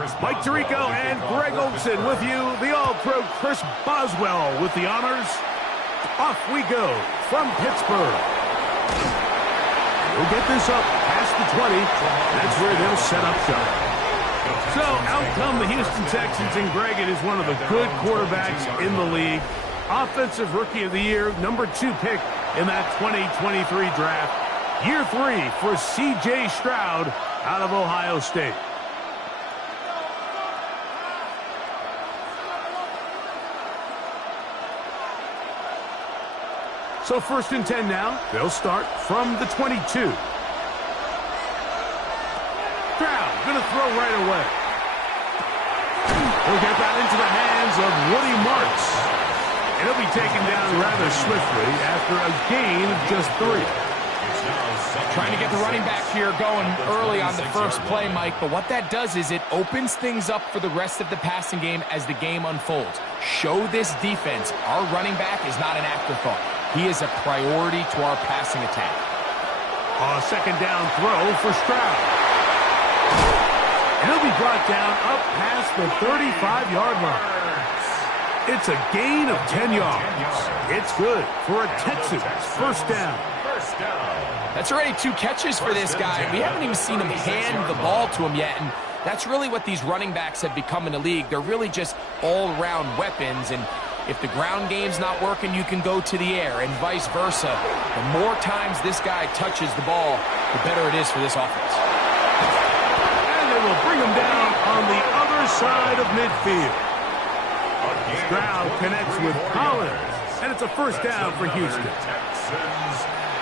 Mike Tirico and Greg Olson with you. The All-Pro Chris Boswell with the honors. Off we go from Pittsburgh. We'll get this up past the 20. That's where they'll set up shop. So out come the Houston Texans, and Greg, it is one of the good quarterbacks in the league. Offensive Rookie of the Year, number 2 pick in that 2023 draft. Year 3 for C.J. Stroud out of Ohio State. So 1st and 10 now. They'll start from the 22. Stroud going to throw right away. We'll get that into the hands of Woody Marks. It'll be taken down rather swiftly after a gain of just 3. Trying to get the running back here going early on the first play, Mike, but what that does is it opens things up for the rest of the passing game as the game unfolds. Show this defense our running back is not an afterthought. He is a priority to our passing attack. A 2nd down throw for Stroud. And he'll be brought down up past the 35-yard line. It's a gain of 10 yards. It's good for a Texans 1st down. That's already 2 catches for this guy. We haven't even seen him hand the ball to him yet, and that's really what these running backs have become in the league. They're really just all-around weapons, and if the ground game's not working, you can go to the air, and vice versa. The more times this guy touches the ball, the better it is for this offense. And they will bring him down on the other side of midfield. Stroud connects with Collins, and it's a 1st down for Houston.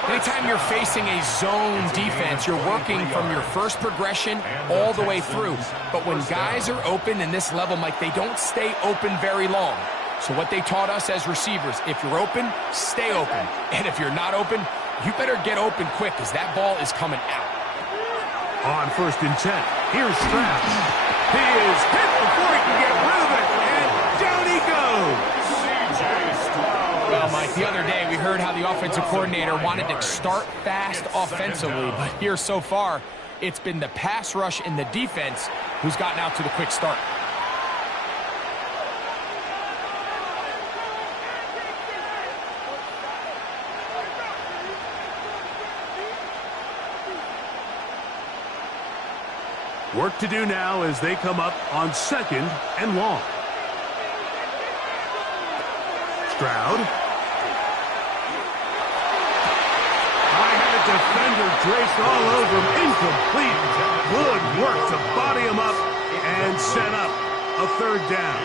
Anytime you're facing a zone defense, you're working from your first progression all the way through. But when guys are open in this level, Mike, they don't stay open very long. So what they taught us as receivers, if you're open, stay open. And if you're not open, you better get open quick because that ball is coming out. On 1st and 10, here's Stroud. He is hit before he can get rid of it, and down he goes. Well, Mike, the other day we heard how the offensive coordinator wanted to start fast offensively, but here so far, it's been the pass rush and the defense who's gotten out to the quick start. Work to do now as they come up on 2nd and long. Stroud. I had a defender draped all over him. Incomplete. Good work to body him up and set up a 3rd down.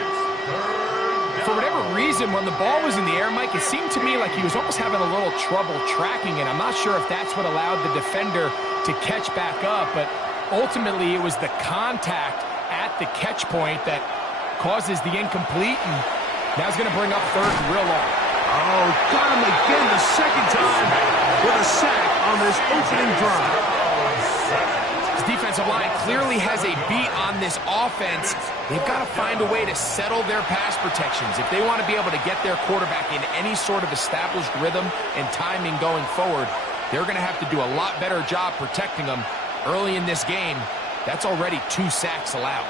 For whatever reason, when the ball was in the air, Mike, it seemed to me like he was almost having a little trouble tracking it. I'm not sure if that's what allowed the defender to catch back up, but ultimately it was the contact at the catch point that causes the incomplete, and now he's going to bring up 3rd and real long. Oh, got him again the 2nd time with a sack on this opening drive. This defensive line clearly has a beat on this offense. They've got to find a way to settle their pass protections. If they want to be able to get their quarterback in any sort of established rhythm and timing going forward, they're going to have to do a lot better job protecting them. Early in this game, that's already 2 sacks allowed.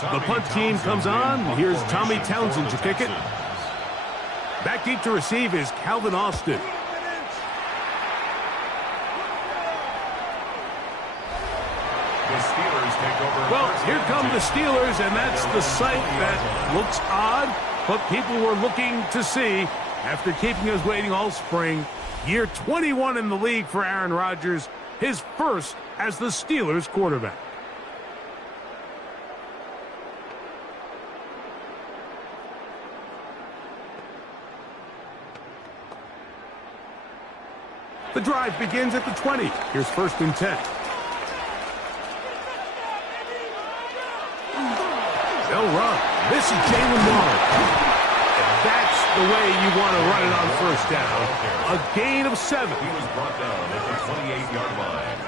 The punt team comes on. Here's Tommy Townsend to kick it. Back deep to receive is Calvin Austin. Well, here come the Steelers, and that's the sight that looks odd, but people were looking to see after keeping us waiting all spring. Year 21 in the league for Aaron Rodgers, his 1st as the Steelers quarterback. The drive begins at the 20. Here's 1st and 10. They'll run. This is Jalen Warren. That's the way you want to run it on 1st down. A gain of 7. He was brought down at the 28-yard line.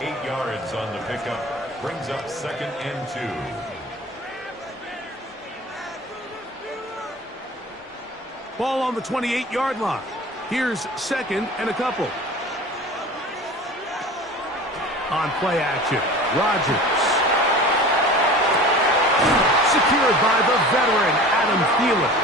8 yards on the pickup. Brings up 2nd and 2. Ball on the 28-yard line. Here's 2nd and a couple. On play action, Rodgers. covered by the veteran, Adam Thielen.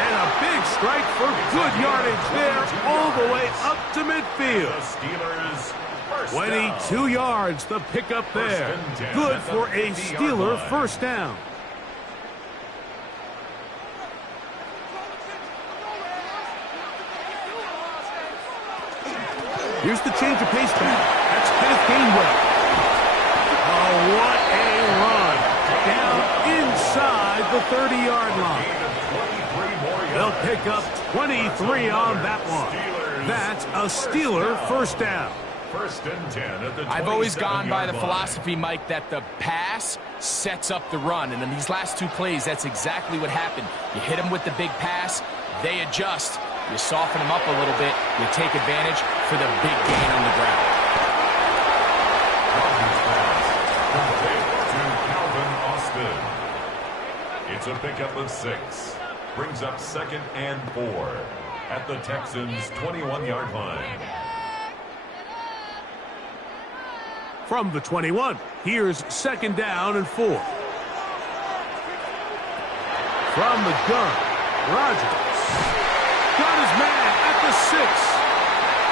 And a big strike for good yardage there, all the way up to midfield. The Steelers' first 22 down. yards, the pickup there. First and 10 Good at the for a 50-yard Steeler line. first down. Here's the change of pace back. That's Kenneth Gainwell. Oh, what a run. Down inside the 30-yard line. They'll pick up 23 on that one. That's a Steeler first down. First and 10 at the I've always gone by the 27-yard line. philosophy, Mike, that the pass sets up the run. And in these last two plays, that's exactly what happened. You hit them with the big pass, they adjust. You soften them up a little bit, you take advantage for the big gain on the ground. To Calvin Austin. It's a pickup of 6. Brings up 2nd and 4 at the Texans' 21-yard line. From the 21, here's 2nd down and 4. From the gun, Rodgers. Got his man at the 6.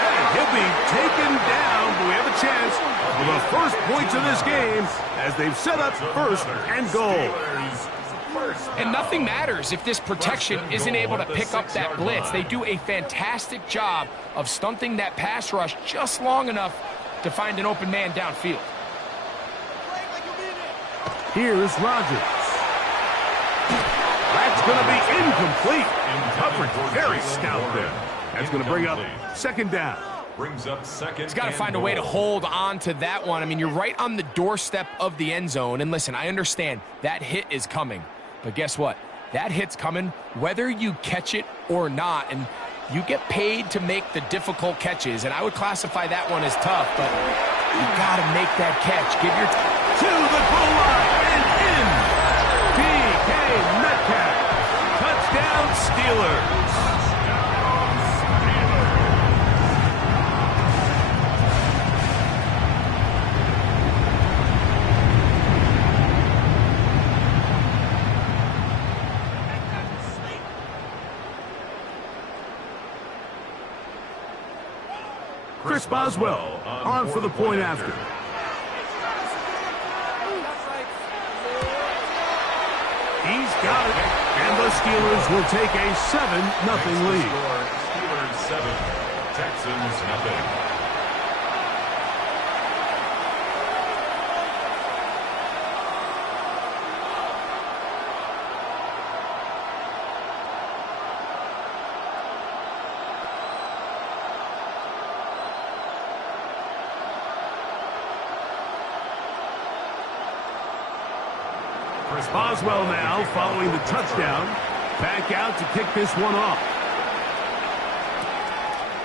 And he'll be taken down, but we have a chance for the first points of this game as they've set up 1st and goal. And nothing matters if this protection isn't able to pick up that blitz. They do a fantastic job of stunting that pass rush just long enough to find an open man downfield. Here's Rodgers. That's going to be incomplete. Coverage very stout there. That's going to bring up 2nd down. Brings up 2nd. He's got to find a way to hold on to that one. I mean, you're right on the doorstep of the end zone. And listen, I understand that hit is coming. But guess what? That hit's coming whether you catch it or not. And you get paid to make the difficult catches. And I would classify that one as tough, but you got to make that catch. Give your To the goal line and in. DK Metcalf. Touchdown Steelers. Chris Boswell on for the point after. He's got it. And the Steelers will take a 7-0 lead. Steelers 7, Texans nothing. Boswell now following the touchdown. Back out to kick this one off.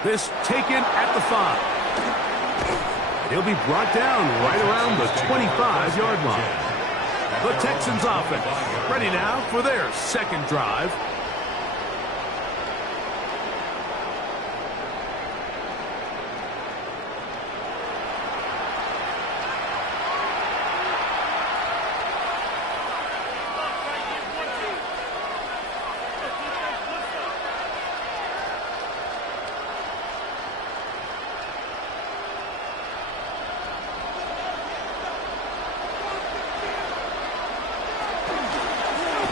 This taken at the 5. He'll be brought down right around the 25-yard line. The Texans offense ready now for their 2nd drive.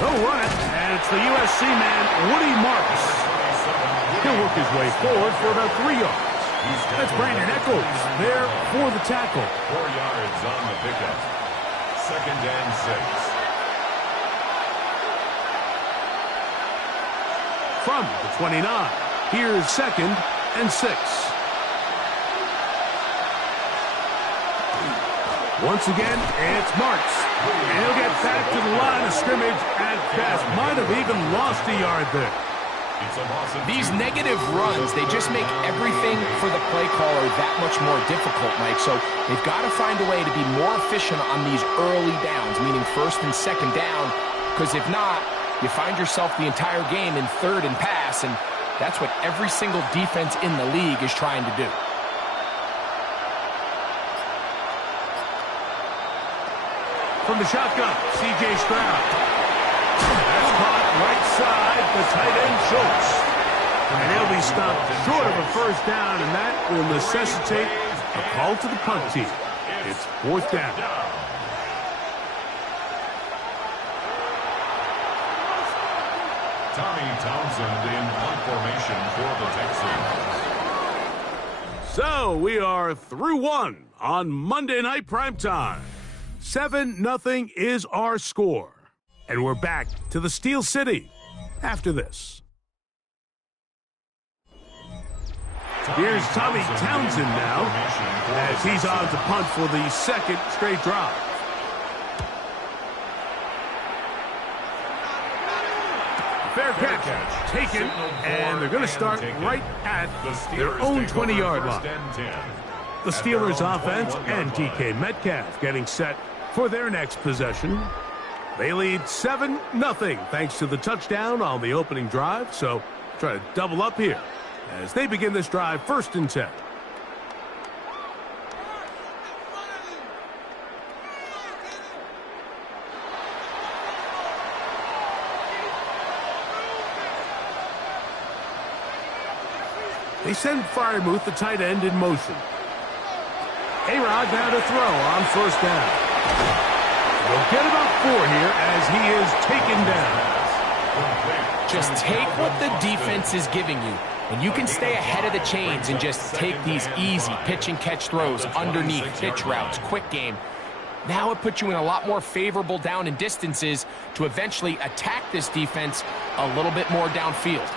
They'll run it, and it's the USC man, Woody Marks. He'll work his way forward for about 3 yards. That's Brandon Echols there for the tackle. 4 yards on the pickup. 2nd and 6. From the 29, here's 2nd and 6. Once again, it's Marks. And he'll get back to the line of scrimmage at best. Might have even lost a yard there. These negative runs, they just make everything for the play caller that much more difficult, Mike. So they've got to find a way to be more efficient on these early downs, meaning 1st and 2nd down, because if not, you find yourself the entire game in 3rd and pass, and that's what every single defense in the league is trying to do. From the shotgun, C.J. Stroud. right side, the tight end Schultz. And he'll be stopped short of a first down, and that will necessitate a call to the punt team. It's fourth down. Tommy Townsend in punt formation for the Texans. So we are through one on Monday Night Primetime. 7-0 is our score. And we're back to the Steel City after this. Here's Tommy Townsend now as he's on to punt for the second straight drive. Fair catch taken, and they're going to start right at their own 20-yard line. The Steelers offense and DK Metcalf getting set for their next possession. They lead 7-0 thanks to the touchdown on the opening drive, so try to double up here as they begin this drive 1st and 10. They send Freiermuth, the tight end, in motion. A-Rod now to throw on 1st down. They'll get about 4 here as he is taken down. Just take what the defense is giving you, and you can stay ahead of the chains and just take these easy pitch-and-catch throws underneath, pitch routes, quick game. Now it puts you in a lot more favorable down and distances to eventually attack this defense a little bit more downfield.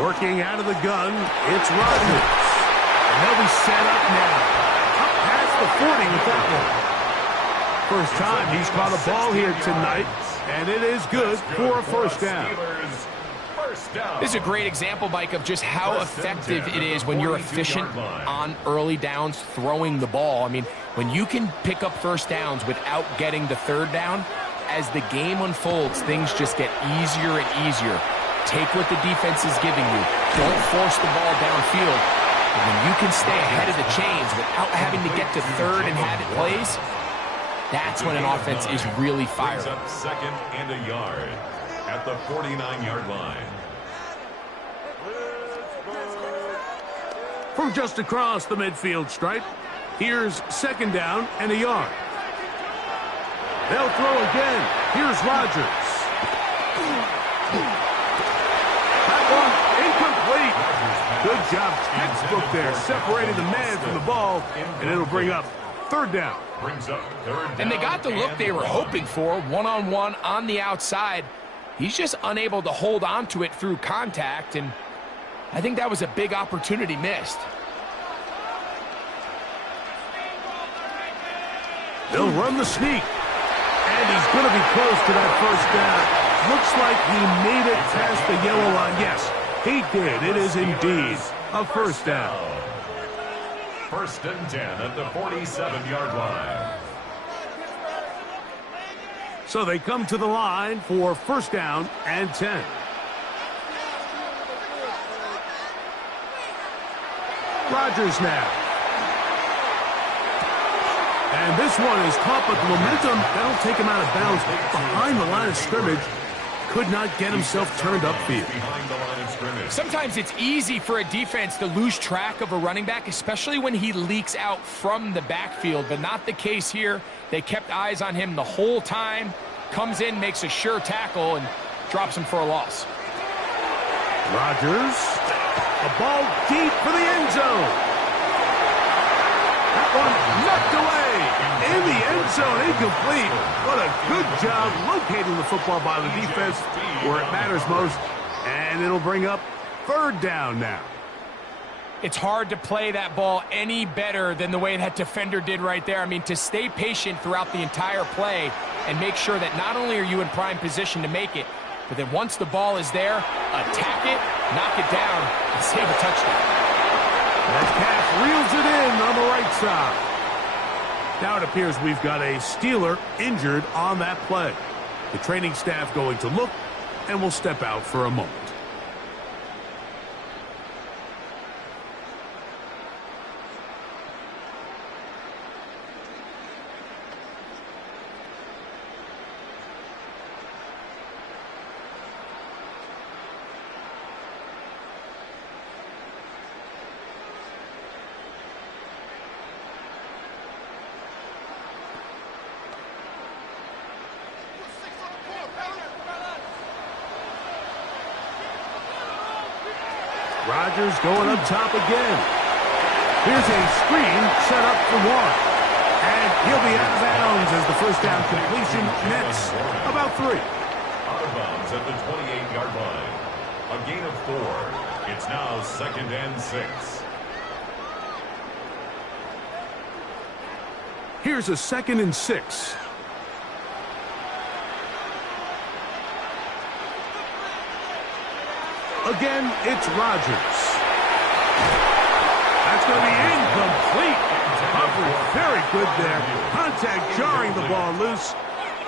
Working out of the gun, it's Rodgers. And they'll be set up now. Up past the 40 with that one. First time he's caught a ball here tonight, and it is good for a 1st down. This is a great example, Mike, of just how effective it is when you're efficient on early downs throwing the ball. I mean, when you can pick up 1st downs without getting the 3rd down, as the game unfolds, things just get easier and easier. Take what the defense is giving you. Don't force the ball downfield. And when you can stay ahead of the chains without having to get to 3rd and have it plays, that's when an offense is really firing. Up 2nd and a yard at the 49-yard line. From just across the midfield stripe, here's 2nd down and a yard. They'll throw again. Here's Rodgers. Incomplete. Good job, textbook there, separating the man from the ball, and it'll bring up 3rd down. And they got the look they were hoping for, one-on-one on the outside. He's just unable to hold on to it through contact, and I think that was a big opportunity missed. They'll run the sneak, and he's going to be close to that 1st down. Looks like he made it past the yellow line. Yes, he did. It is indeed a 1st down. 1st and 10 at the 47-yard line. So they come to the line for 1st down and 10. Rodgers now. And this one is caught, but the momentum, that'll take him out of bounds behind the line of scrimmage. Could not get himself turned upfield. Sometimes it's easy for a defense to lose track of a running back, especially when he leaks out from the backfield, but not the case here. They kept eyes on him the whole time. Comes in, makes a sure tackle, and drops him for a loss. Rodgers, a ball deep for the end zone. That one knocked away in the end zone, incomplete. What a good job locating the football by the defense where it matters most. And it'll bring up 3rd down now. It's hard to play that ball any better than the way that defender did right there. I mean, to stay patient throughout the entire play and make sure that not only are you in prime position to make it, but then once the ball is there, attack it, knock it down, and save a touchdown. Metcalf reels it in on the right side. Now it appears we've got a Steeler injured on that play. The training staff going to look, and will step out for a moment. Rodgers going up top again. Here's a screen set up for one. And he'll be out of bounds as the first down completion nets about 3. Out of bounds at the 28-yard line. A gain of 4. It's now 2nd and 6. Here's a 2nd and 6. Again, it's Rodgers. That's going to be incomplete. Coverage very good there. Contact jarring the ball loose.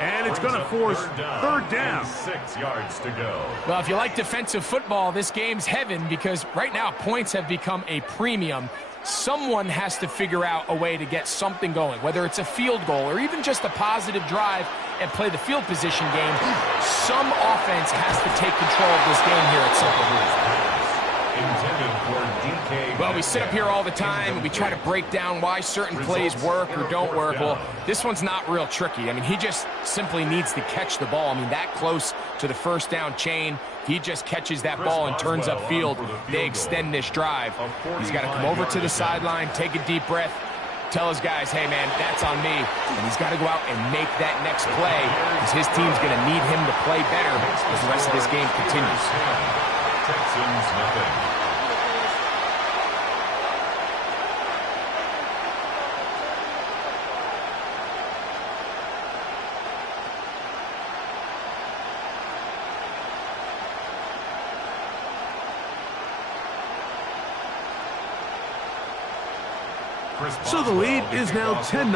And it's going to force third down. 6 yards to go. Well, if you like defensive football, this game's heaven because right now points have become a premium. Someone has to figure out a way to get something going, whether it's a field goal or even just a positive drive and play the field position game. Some offense has to take control of this game here at some point. Intended for DK. Well, we sit up here all the time and we try to break down why certain plays work or don't work. Well, this one's not real tricky. I mean, he just simply needs to catch the ball. I mean, that close to the first down chain, he just catches that ball and turns upfield. They extend this drive. He's got to come over to the sideline, take a deep breath, tell his guys, hey, man, that's on me. And he's got to go out and make that next play because his team's going to need him to play better as the rest of this game continues. Texans nothing. So the lead is now 10-0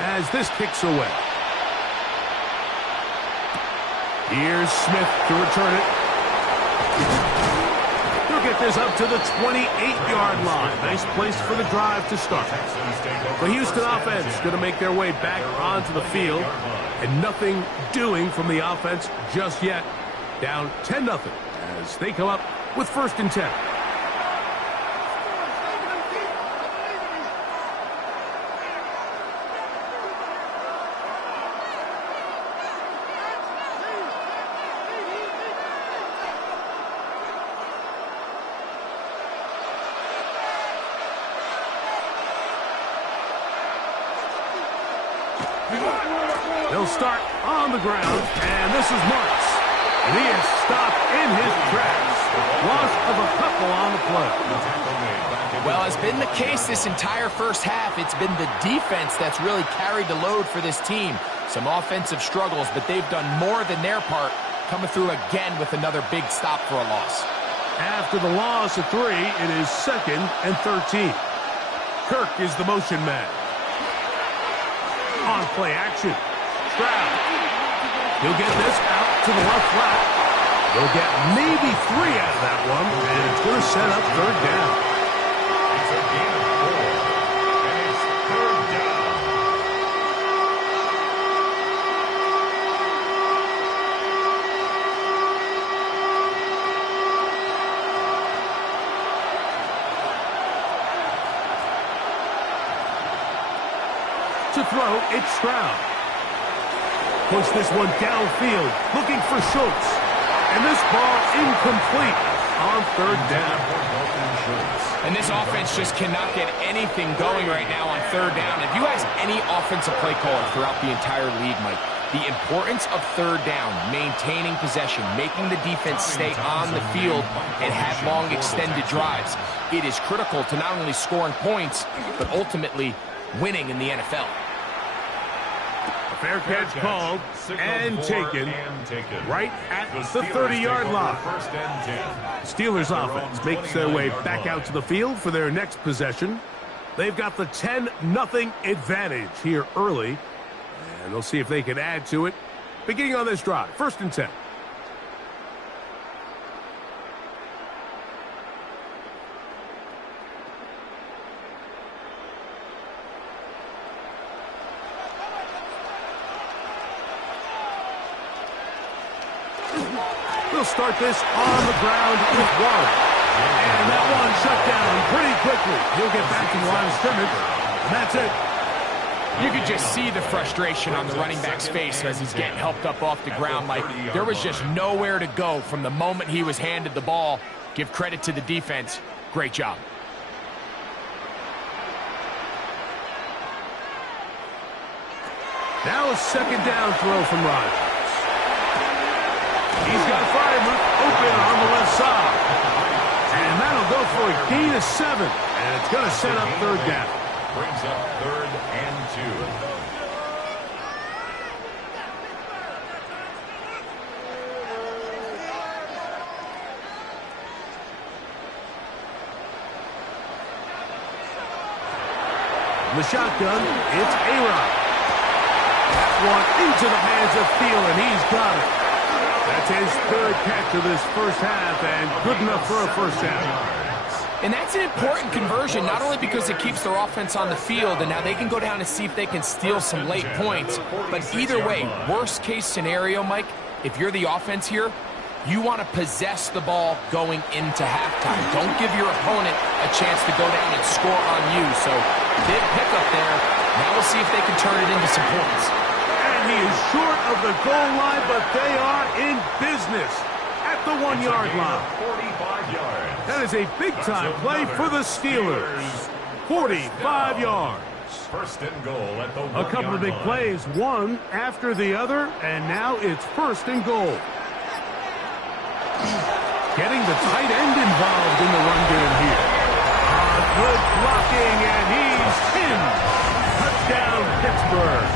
as this kicks away. Here's Smith to return it. He'll get this up to the 28-yard line. Nice place for the drive to start. The Houston offense going to make their way back onto the field. And nothing doing from the offense just yet. Down 10-0 as they come up with 1st and 10. They'll start on the ground, and this is Marks. And he is stopped in his tracks. Loss of a couple on the play. Well, it's been the case this entire first half. It's been the defense that's really carried the load for this team. Some offensive struggles, but they've done more than their part, coming through again with another big stop for a loss. After the loss of 3, it is 2nd and 13. Kirk is the motion man. On play action. Stroud. He'll get this out to the left flat. They'll get maybe 3 out of that one, and it's going to set up 3rd down. It's a gain of 4, and it's 3rd down. To throw, it's Stroud. Push this one downfield, looking for Schultz. And this ball incomplete on 3rd down. And this offense just cannot get anything going right now on 3rd down. If you ask any offensive play caller throughout the entire league, Mike, the importance of 3rd down, maintaining possession, making the defense stay on the field and have long extended drives, it is critical to not only scoring points, but ultimately winning in the NFL. Fair catch called and taken right at the 30-yard line. Steelers offense makes their way back out to the field for their next possession. They've got the 10-0 advantage here early, and they'll see if they can add to it beginning on this drive. 1st and 10. They'll start this on the ground with 1. And that one shut down pretty quickly. He'll get back to the line of scrimmage, and that's it. You could just see the frustration on the running back's face as he's getting helped up off the ground. Like, there was just nowhere to go from the moment he was handed the ball. Give credit to the defense. Great job. Now a second down throw from Rodgers. He's got Freiermuth open on the left side. And that'll go for a gain of 7. And it's going to set up third down. Brings up 3rd and 2. The shotgun, it's A-Rod. That one into the hands of Thielen. He's got it. That's his 3rd catch of this first half, and good enough for a first down. And that's an important conversion, not only because it keeps their offense on the field, and now they can go down and see if they can steal some late points. But either way, worst case scenario, Mike, if you're the offense here, you want to possess the ball going into halftime. Don't give your opponent a chance to go down and score on you. So, big pickup there. Now we'll see if they can turn it into some points. And he is short of the goal line, but they are in business at the 1-yard line. 45 yards. That is a big-time play for the Steelers. 45 yards. First and goal at the 1-yard line. A couple of big plays, one after the other, and now it's first and goal. Getting the tight end involved in the run game here. Good blocking, and he's pinned. Touchdown, Pittsburgh.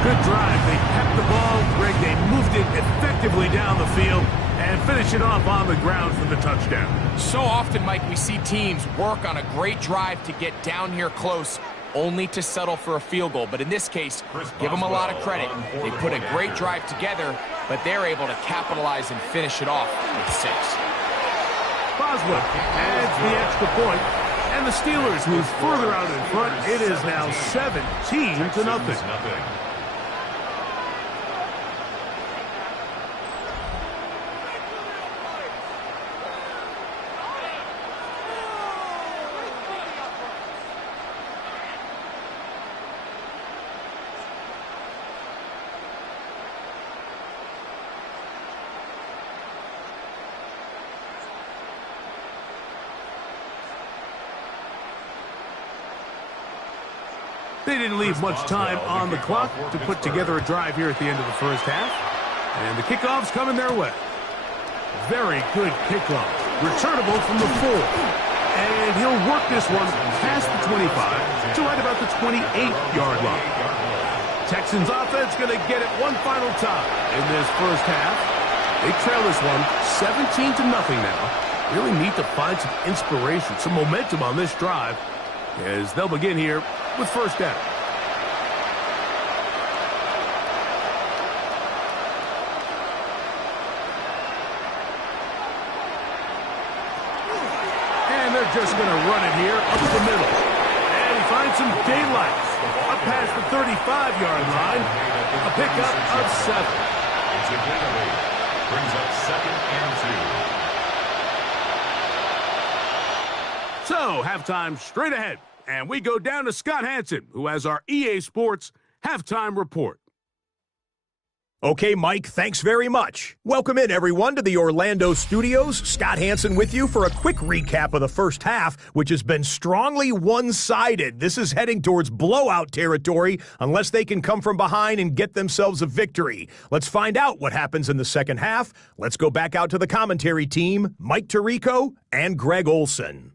Good drive. They kept the ball. Greg, they moved it effectively down the field and finish it off on the ground for the touchdown. So often, Mike, we see teams work on a great drive to get down here close, only to settle for a field goal. But in this case, give them a lot of credit. They put a great drive together, but they're able to capitalize and finish it off with 6. Boswell adds the extra point, and the Steelers move further out in front. It is now 17-0. They didn't leave much time on the clock to put together a drive here at the end of the first half. And the kickoff's coming their way. Very good kickoff. Returnable from the 4. And he'll work this one past the 25 to right about the 28-yard line. Texans offense going to get it one final time in this first half. They trail this one 17-0 now. Really need to find some inspiration, some momentum on this drive as they'll begin here with first down. And they're just going to run it here up the middle. And he finds some daylight up past the 35-yard line. A pickup of 7. Brings up 2nd and 2. So, halftime straight ahead. And we go down to Scott Hanson, who has our EA Sports halftime report. Okay, Mike, thanks very much. Welcome in, everyone, to the Orlando studios. Scott Hanson with you for a quick recap of the first half, which has been strongly one-sided. This is heading towards blowout territory unless they can come from behind and get themselves a victory. Let's find out what happens in the second half. Let's go back out to the commentary team, Mike Tirico and Greg Olson.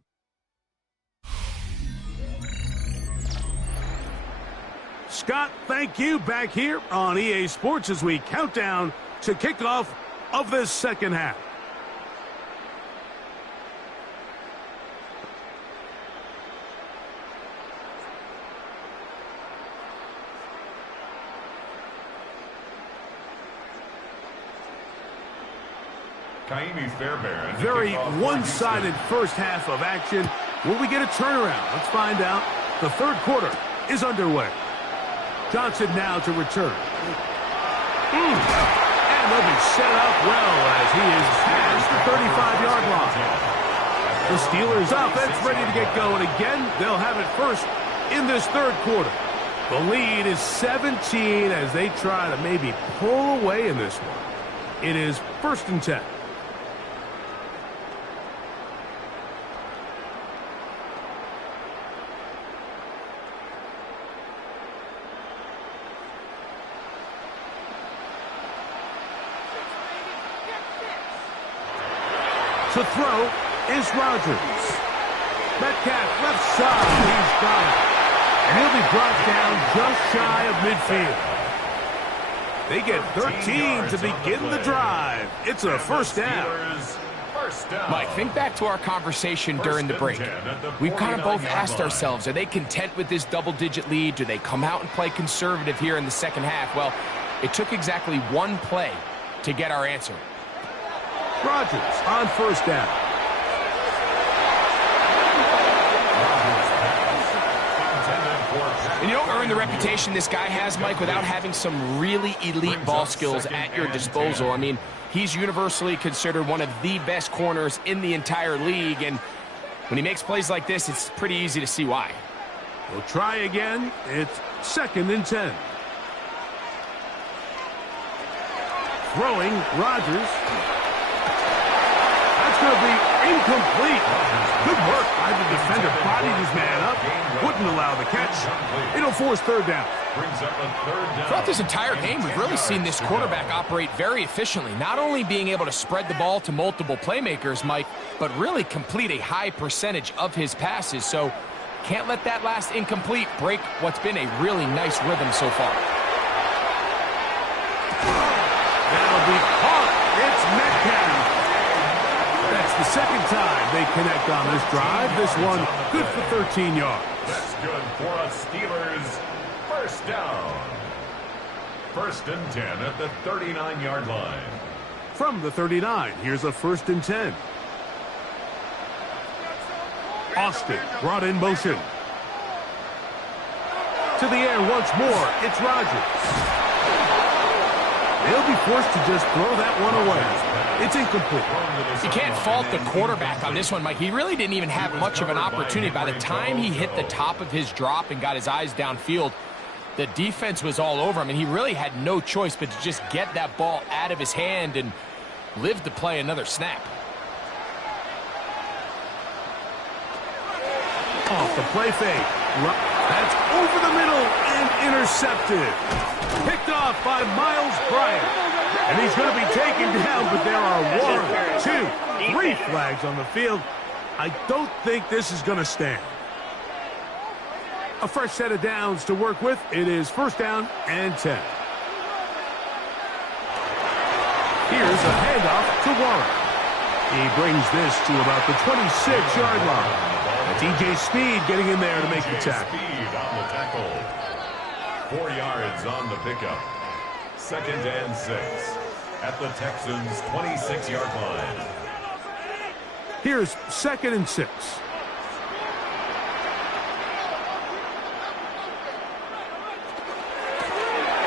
Scott, thank you. Back here on EA Sports as we count down to kickoff of this second half. Very one-sided first half of action. Will we get a turnaround? Let's find out. The third quarter is underway. Johnson now to return. And they'll be set up well as he is past the 35-yard line. The Steelers offense ready to get going again. They'll have it first in this third quarter. The lead is 17 as they try to maybe pull away in this one. It is 1st and 10. To throw is Rodgers. Metcalf left side. He's got it. And he'll be brought down just shy of midfield. They get 13 to begin the drive. It's a first down. Mike, think back to our conversation during the break. We've kind of both asked ourselves, are they content with this double-digit lead? Do they come out and play conservative here in the second half? Well, it took exactly one play to get our answer. Rodgers on first down. And you don't earn the reputation this guy has, Mike, without having some really elite ball skills at your disposal. I mean, he's universally considered one of the best corners in the entire league, and when he makes plays like this, it's pretty easy to see why. We'll try again. It's 2nd and 10. Throwing, Rodgers. That's going to be incomplete. Good work by the defender. Bodied his man up. Wouldn't allow the catch. It'll force third down. Throughout this entire game, we've really seen this quarterback operate very efficiently, not only being able to spread the ball to multiple playmakers, Mike, but really complete a high percentage of his passes. So can't let that last incomplete break what's been a really nice rhythm so far. That'll be caught. It's Metcalf. That's the second time they connect on this drive. This one good for 13 yards. That's good for a Steelers first down. 1st and 10 at the 39-yard line. From the 39, here's a 1st and 10. Austin brought in motion. To the air once more. It's Rodgers. They'll be forced to just throw that one away. It's incomplete. You can't fault the quarterback on this one, Mike. He really didn't even have much of an opportunity. By the time he hit the top of his drop and got his eyes downfield, the defense was all over him, and he really had no choice but to just get that ball out of his hand and live to play another snap. Off the play fake. That's over the middle and intercepted. Picked off by Miles Bryant. And he's going to be taken down, but there are 1, 2, 3 flags on the field. I don't think this is going to stand. A fresh set of downs to work with. It is 1st down and 10. Here's a handoff to Warren. He brings this to about the 26-yard line. That's E.J. Speed getting in there to make the tackle. Speed on the tackle. 4 yards on the pickup. 2nd and 6 at the Texans' 26-yard line. Here's 2nd and 6.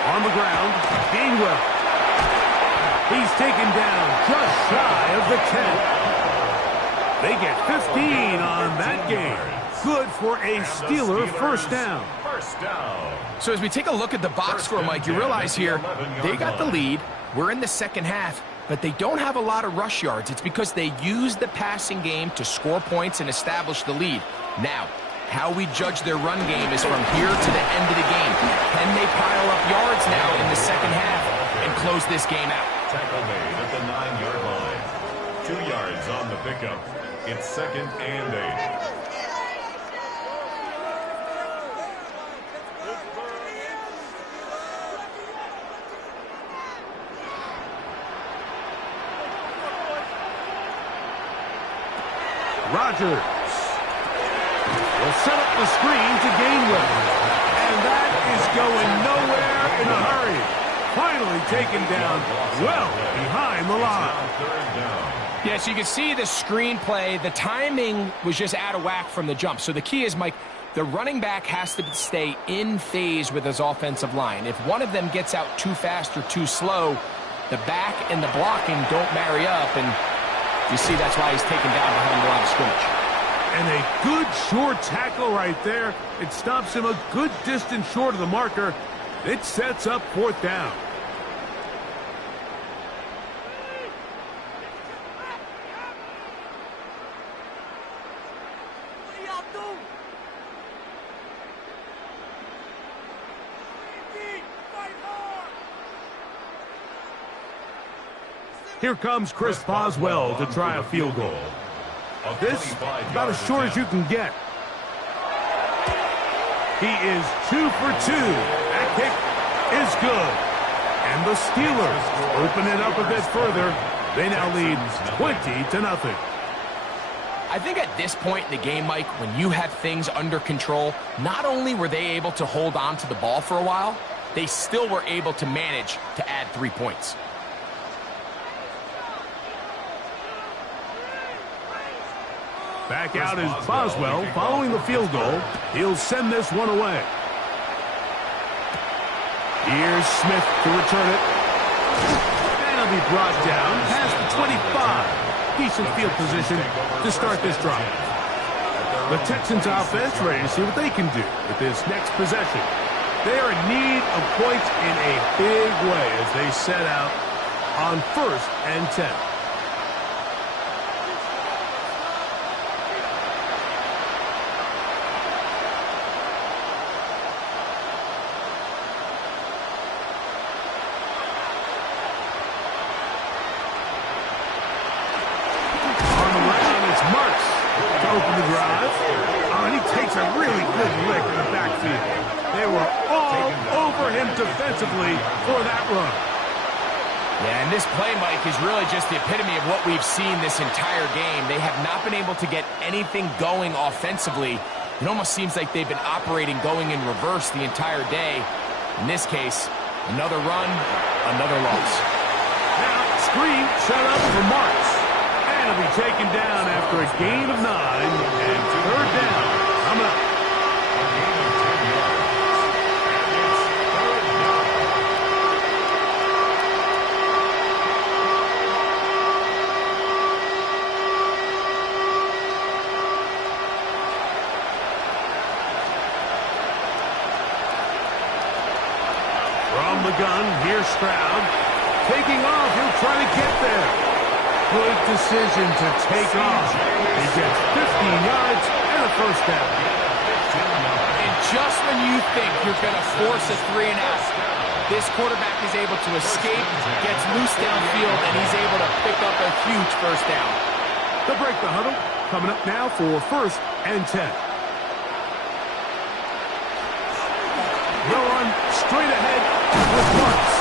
On the ground, Gainwell. He's taken down just shy of the 10. They get 15 on that game. Good for a Steeler first down. So as we take a look at the box score, Mike, you realize here they got the lead. We're in the second half, but they don't have a lot of rush yards. It's because they use the passing game to score points and establish the lead. Now, how we judge their run game is from here to the end of the game. Can they pile up yards now in the second half and close this game out? Tackle made at the 9-yard line. 2 yards on the pickup. It's 2nd and 8. Rodgers will set up the screen to Gainwell. And that is going nowhere in a hurry. Finally taken down well behind the line. Yeah, so you can see the screen play. The timing was just out of whack from the jump. So the key is, Mike, the running back has to stay in phase with his offensive line. If one of them gets out too fast or too slow, the back and the blocking don't marry up, and you see that's why he's taken down behind the line of scrimmage. And a good short tackle right there. It stops him a good distance short of the marker. It sets up 4th down. Here comes Chris Boswell to try a field goal. This is about as short as you can get. He is 2 for 2. That kick is good. And the Steelers open it up a bit further. They now lead 20-0. I think at this point in the game, Mike, when you have things under control, not only were they able to hold on to the ball for a while, they still were able to manage to add 3 points. Back out is Boswell following the field goal. He'll send this one away. Here's Smith to return it. And he'll be brought down past the 25. Decent field position to start this drive. The Texans offense ready to see what they can do with this next possession. They are in need of points in a big way as they set out on 1st and 10. Defensively for that run. Yeah, and this play, Mike, is really just the epitome of what we've seen this entire game. They have not been able to get anything going offensively. It almost seems like they've been operating going in reverse the entire day. In this case, another run, another loss. Now, screen set up for Marks. And he'll be taken down after a gain of 9 and 3rd down. Coming up. The gun, here's Stroud. Taking off, he'll try to get there. Good decision to take off. He gets 15 yards and a 1st down. And just when you think you're going to force a 3-and-out, this quarterback is able to escape, gets loose downfield, and he's able to pick up a huge 1st down. They'll break the huddle. Coming up now for 1st and 10. They'll run straight ahead with Marks.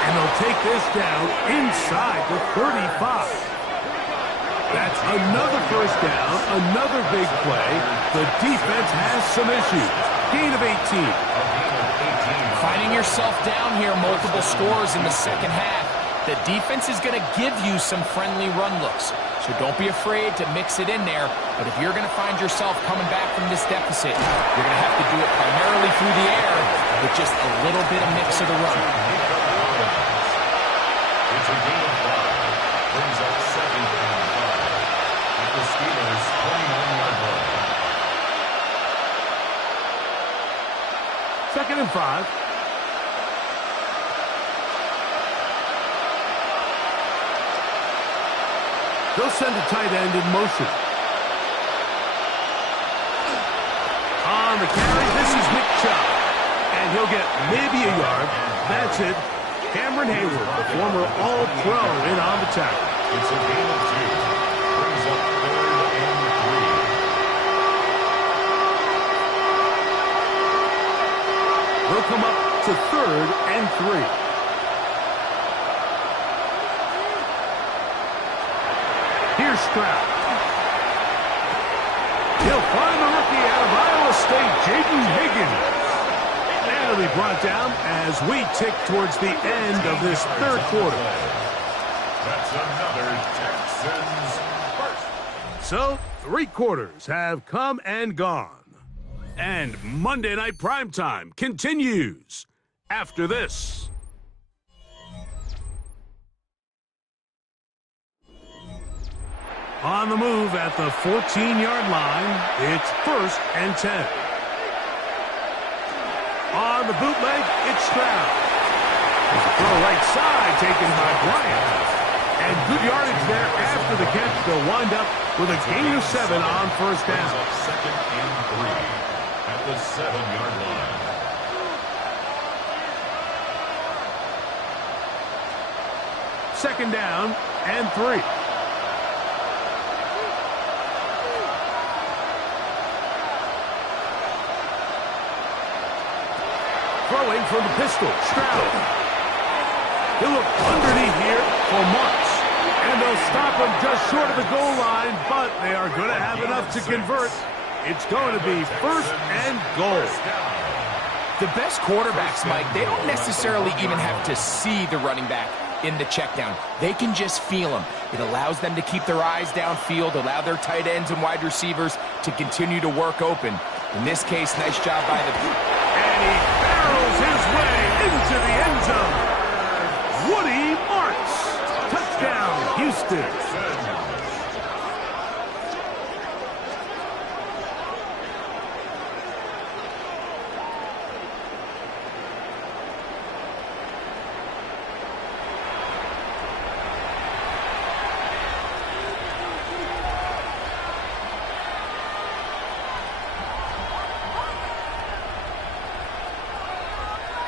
And they'll take this down inside the 35. That's another 1st down, another big play. The defense has some issues. Gain of 18. Finding yourself down here, multiple scores in the 2nd half. The defense is going to give you some friendly run looks. So don't be afraid to mix it in there. But if you're going to find yourself coming back from this deficit, you're going to have to do it primarily through the air with just a little bit of mix of the run. It's a gain of 5. Brings up 2nd and 5. At the Steelers' 29-yard line. 2nd and 5. They'll send a tight end in motion. On the carry, this is Nick Chubb. And he'll get maybe a yard. That's it. Cameron Hayward, the former All-Pro, in on the tackle. It's a gain of 2. Brings up 3rd and 3. They'll come up to 3rd and 3. Here's Stroud. He'll find the rookie out of Iowa State, Jaden Higgins. And he'll be brought down as we tick towards the end of this 3rd quarter. That's another Texans first. So, 3 quarters have come and gone. And Monday Night Primetime continues after this. On the move at the 14-yard line, it's 1st and 10. On the bootleg, it's Stroud. There's a throw right side taken by Bryant. And good yardage there after the catch. They'll wind up with a gain of 7 on 1st down. 2nd and 3 at the 7-yard line. second down and 3. Throwing from the pistol, Stroud. He'll look underneath here for Marks. And they'll stop him just short of the goal line, but they are going to have enough to convert. It's going to be first and goal. The best quarterbacks, Mike, they don't necessarily even have to see the running back in the check down. They can just feel him. It allows them to keep their eyes downfield, allow their tight ends and wide receivers to continue to work open. In this case, nice job by the... And he barrels his way into the end zone. Woody Marks. Touchdown, Houston.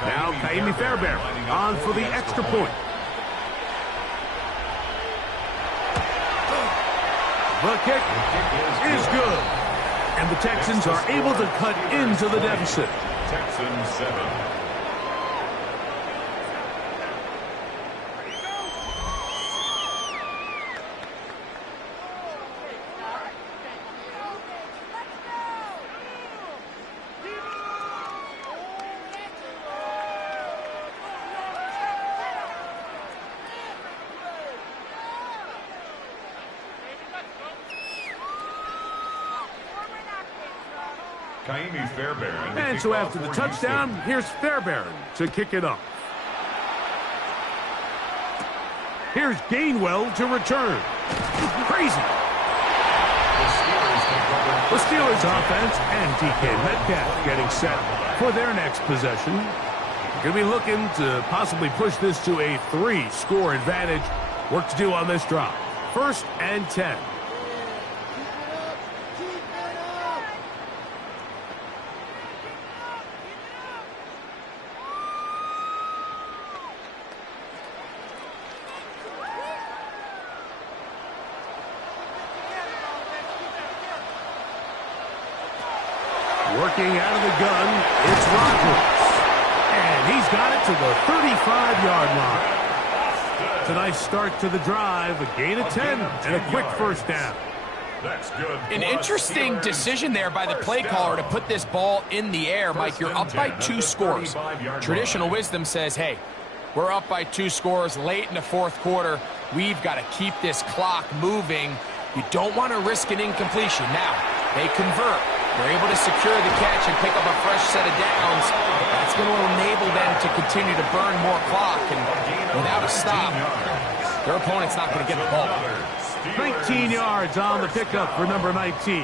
Now, Kaimi Fairbairn on for the extra point. The kick is good. And the Texans are able to cut into the deficit. Texans 7. And so after the touchdown, here's Fairbairn to kick it up. Here's Gainwell to return. Crazy. The Steelers offense and DK Metcalf getting set for their next possession. Going to be looking to possibly push this to a 3-score advantage. Work to do on this drop. First and 10. Working out of the gun, it's Rodgers. And he's got it to the 35-yard line. It's a nice start to the drive, a gain of 10, and a quick first down. That's good. An interesting decision there by the play caller to put this ball in the air. Mike, you're up by 2 scores. Traditional wisdom says, hey, we're up by 2 scores late in the fourth quarter. We've got to keep this clock moving. You don't want to risk an incompletion. Now, they convert. They're able to secure the catch and pick up a fresh set of downs. That's going to enable them to continue to burn more clock. And without a stop, their opponent's not going to get the ball. 19 yards on the pickup for number 19.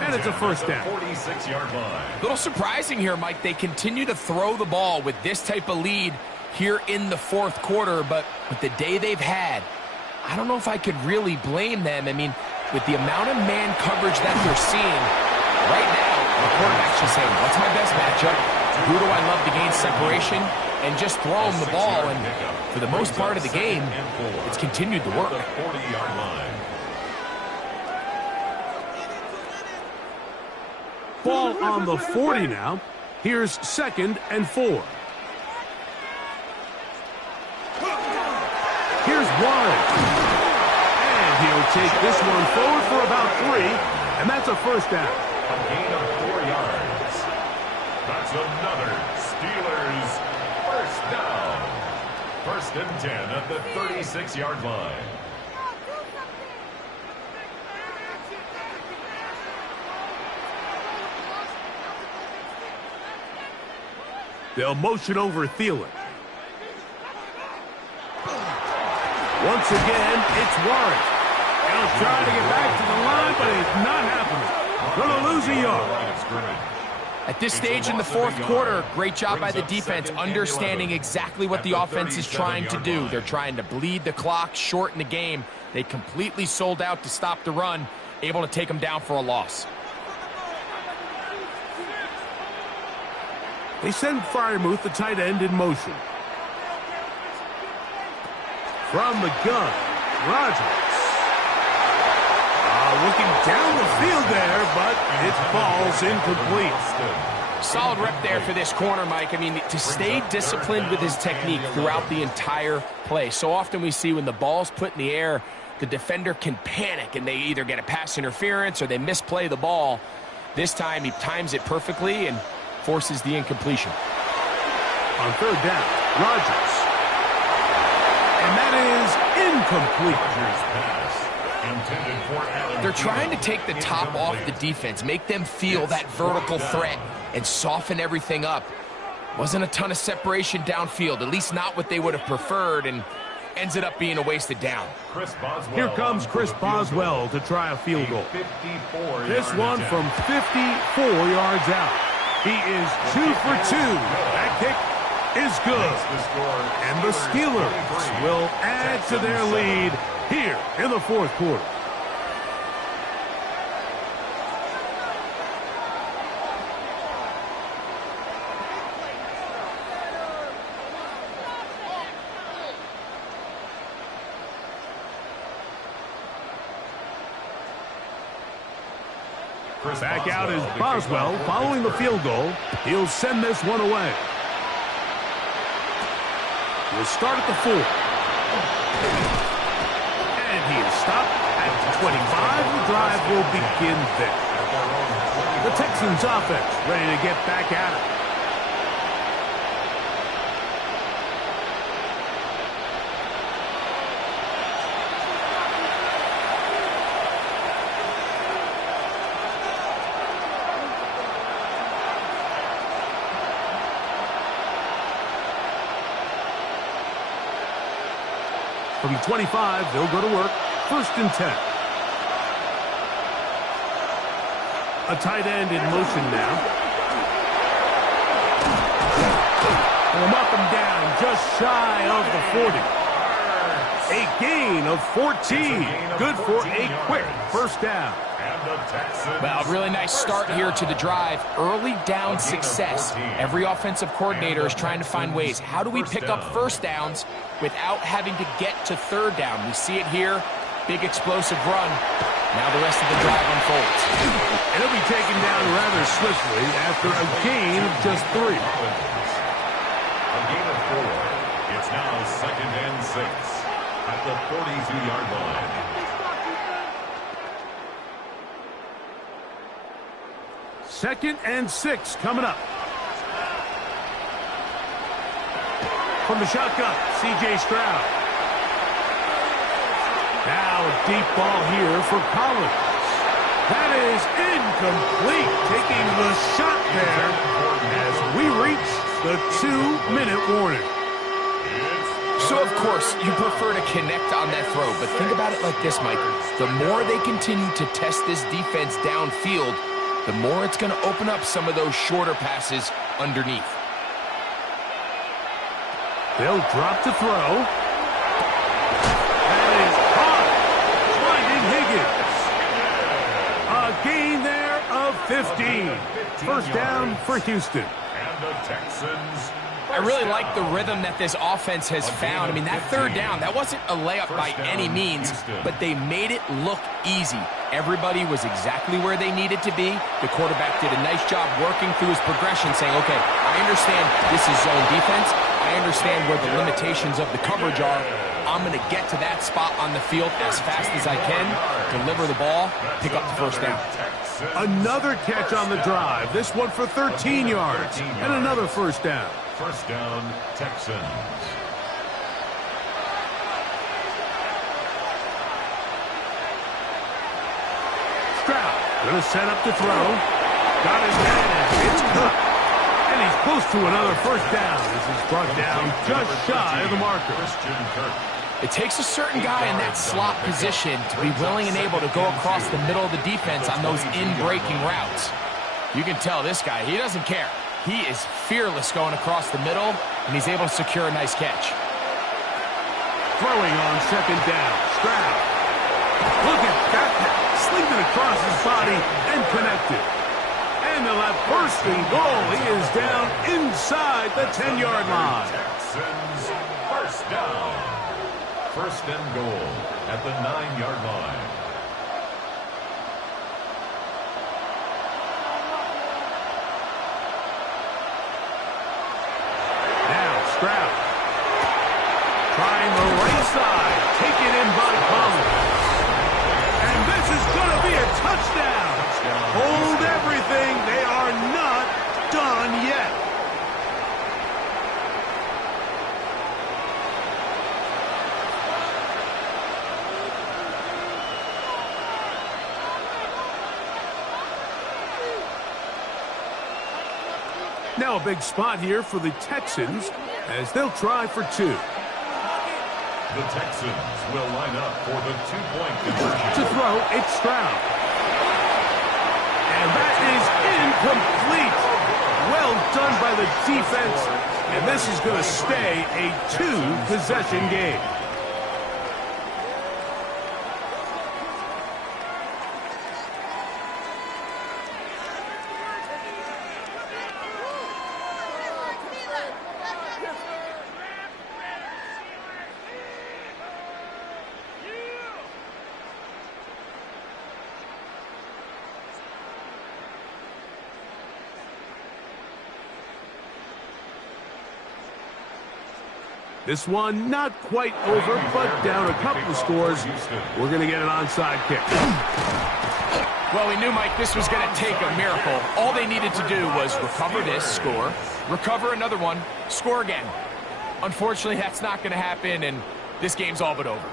And it's a first down. 46-yard line. A little surprising here, Mike. They continue to throw the ball with this type of lead here in the fourth quarter. But with the day they've had, I don't know if I could really blame them. I mean, with the amount of man coverage that they're seeing, right now, the quarterback's just saying, what's my best matchup? Who do I love to gain separation? And just throw him the ball. And for the most part of the game, it's continued to work. 40-yard line. Ball on the 40 now. Here's second and 4. Here's Warren. And he'll take this one forward for about 3. And that's a first down. A gain of 4 yards. That's another Steelers first down. First and 10 at the 36-yard line. They'll motion over Thielen. Once again, it's Warren. He'll try to get back to the line, but it's not happening. Going to lose a yard. At this stage in the fourth quarter, great job by the defense, understanding exactly what the offense is trying to do. They're trying to bleed the clock, shorten the game. They completely sold out to stop the run, able to take them down for a loss. They send Freiermuth, the tight end, in motion. From the gun, Rodgers. Looking down the field there, but it falls incomplete. Solid rep there for this corner, Mike. I mean, to stay disciplined with his technique throughout the entire play. So often we see when the ball's put in the air, the defender can panic, and they either get a pass interference or they misplay the ball. This time, he times it perfectly and forces the incompletion. On third down, Rodgers. And that is incomplete. They're trying to take the top off the defense, make them feel that vertical threat, and soften everything up. Wasn't a ton of separation downfield, at least not what they would have preferred, and ends it up being a wasted down. Here comes Chris Boswell to try a field goal. This one from 54 yards out. He is 2 for 2. That kick is good. And the Steelers will add to their lead here in the fourth quarter. Back out is Boswell following the field goal. He'll send this one away. We'll start at the 4. And he is stopped at the 25. The drive will begin there. The Texans offense ready to get back at it. From 25, they'll go to work. 1st and 10. A tight end in motion now. And up and down, just shy of the 40. A gain of 14. Good for a quick first down. Well, really nice start here to the drive. Early down success. Every offensive coordinator is trying to find ways. How do we pick up first downs without having to get to third down? We see it here. Big explosive run. Now the rest of the drive unfolds. It'll be taken down rather swiftly after a gain of just 3. A gain of 4. It's now 2nd and 6 at the 42-yard line. 2nd and 6 coming up. From the shotgun, C.J. Stroud. Now a deep ball here for Collins. That is incomplete. Taking the shot there as we reach the 2-minute warning. So, of course, you prefer to connect on that throw, but think about it like this, Mike. The more they continue to test this defense downfield, the more it's going to open up some of those shorter passes underneath. They'll drop to throw. That is caught. Finding Higgins. A gain there of 15. First down for Houston. And the Texans. I really like the rhythm that this offense has found. I mean, that third down, that wasn't a layup by any means, but they made it look easy. Everybody was exactly where they needed to be. The quarterback did a nice job working through his progression, saying, okay, I understand this is zone defense. I understand where the limitations of the coverage are. I'm going to get to that spot on the field as fast as I can, deliver the ball, pick up the first down. Another catch on the drive. This one for 13 yards and another first down. First down, Texans. Stroud going to set up to throw. Got his man. It's cut. And he's close to another first down. This is brought down just shy of the marker. It takes a certain guy in that slot position to be willing and able to go across the middle of the defense on those in-breaking routes. You can tell this guy, he doesn't care. He is fearless going across the middle, and he's able to secure a nice catch. Throwing on second down. Stroud. Look at that. Slinged it across his body and connected. And they'll have first and goal. He is down inside the 10-yard line. Texans, first down. First and goal at the 9-yard line. Now Stroud. Trying the right side. Taken in by Collins. And this is going to be a touchdown. Hold everything. They are not done yet. Now a big spot here for the Texans as they'll try for 2. The Texans will line up for the 2-point conversion. To throw, it's Stroud. And that is incomplete. Well done by the defense. And this is going to stay a 2-possession game. This one not quite over, but down a couple of scores. We're going to get an onside kick. Well, we knew, Mike, this was going to take a miracle. All they needed to do was recover this, score, recover another one, score again. Unfortunately, that's not going to happen, and this game's all but over.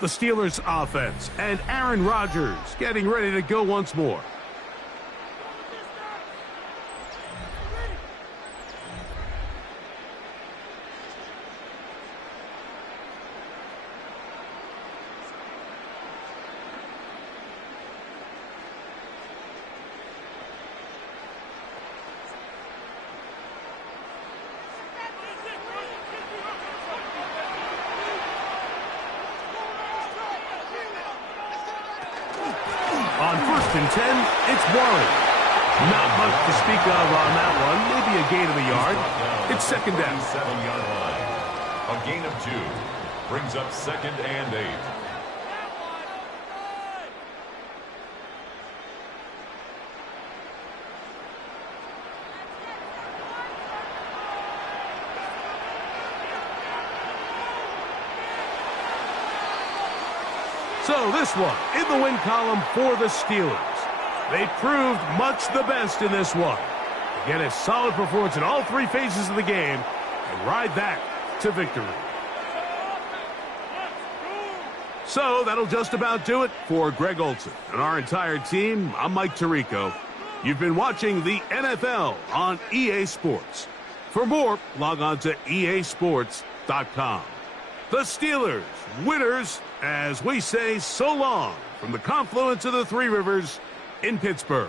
The Steelers offense and Aaron Rodgers getting ready to go once more. On 1st and 10, it's Warren. Not much to speak of on that one. Maybe a gain of a yard. It's second down. 7-yard line. A gain of 2 brings up 2nd and 8. So this one in the win column for the Steelers. They proved much the best in this one. Get a solid performance in all 3 phases of the game and ride that to victory. So that'll just about do it for Greg Olson and our entire team. I'm Mike Tirico. You've been watching the NFL on EA Sports. For more, log on to easports.com. The Steelers, winners, as we say so long from the confluence of the 3 rivers in Pittsburgh.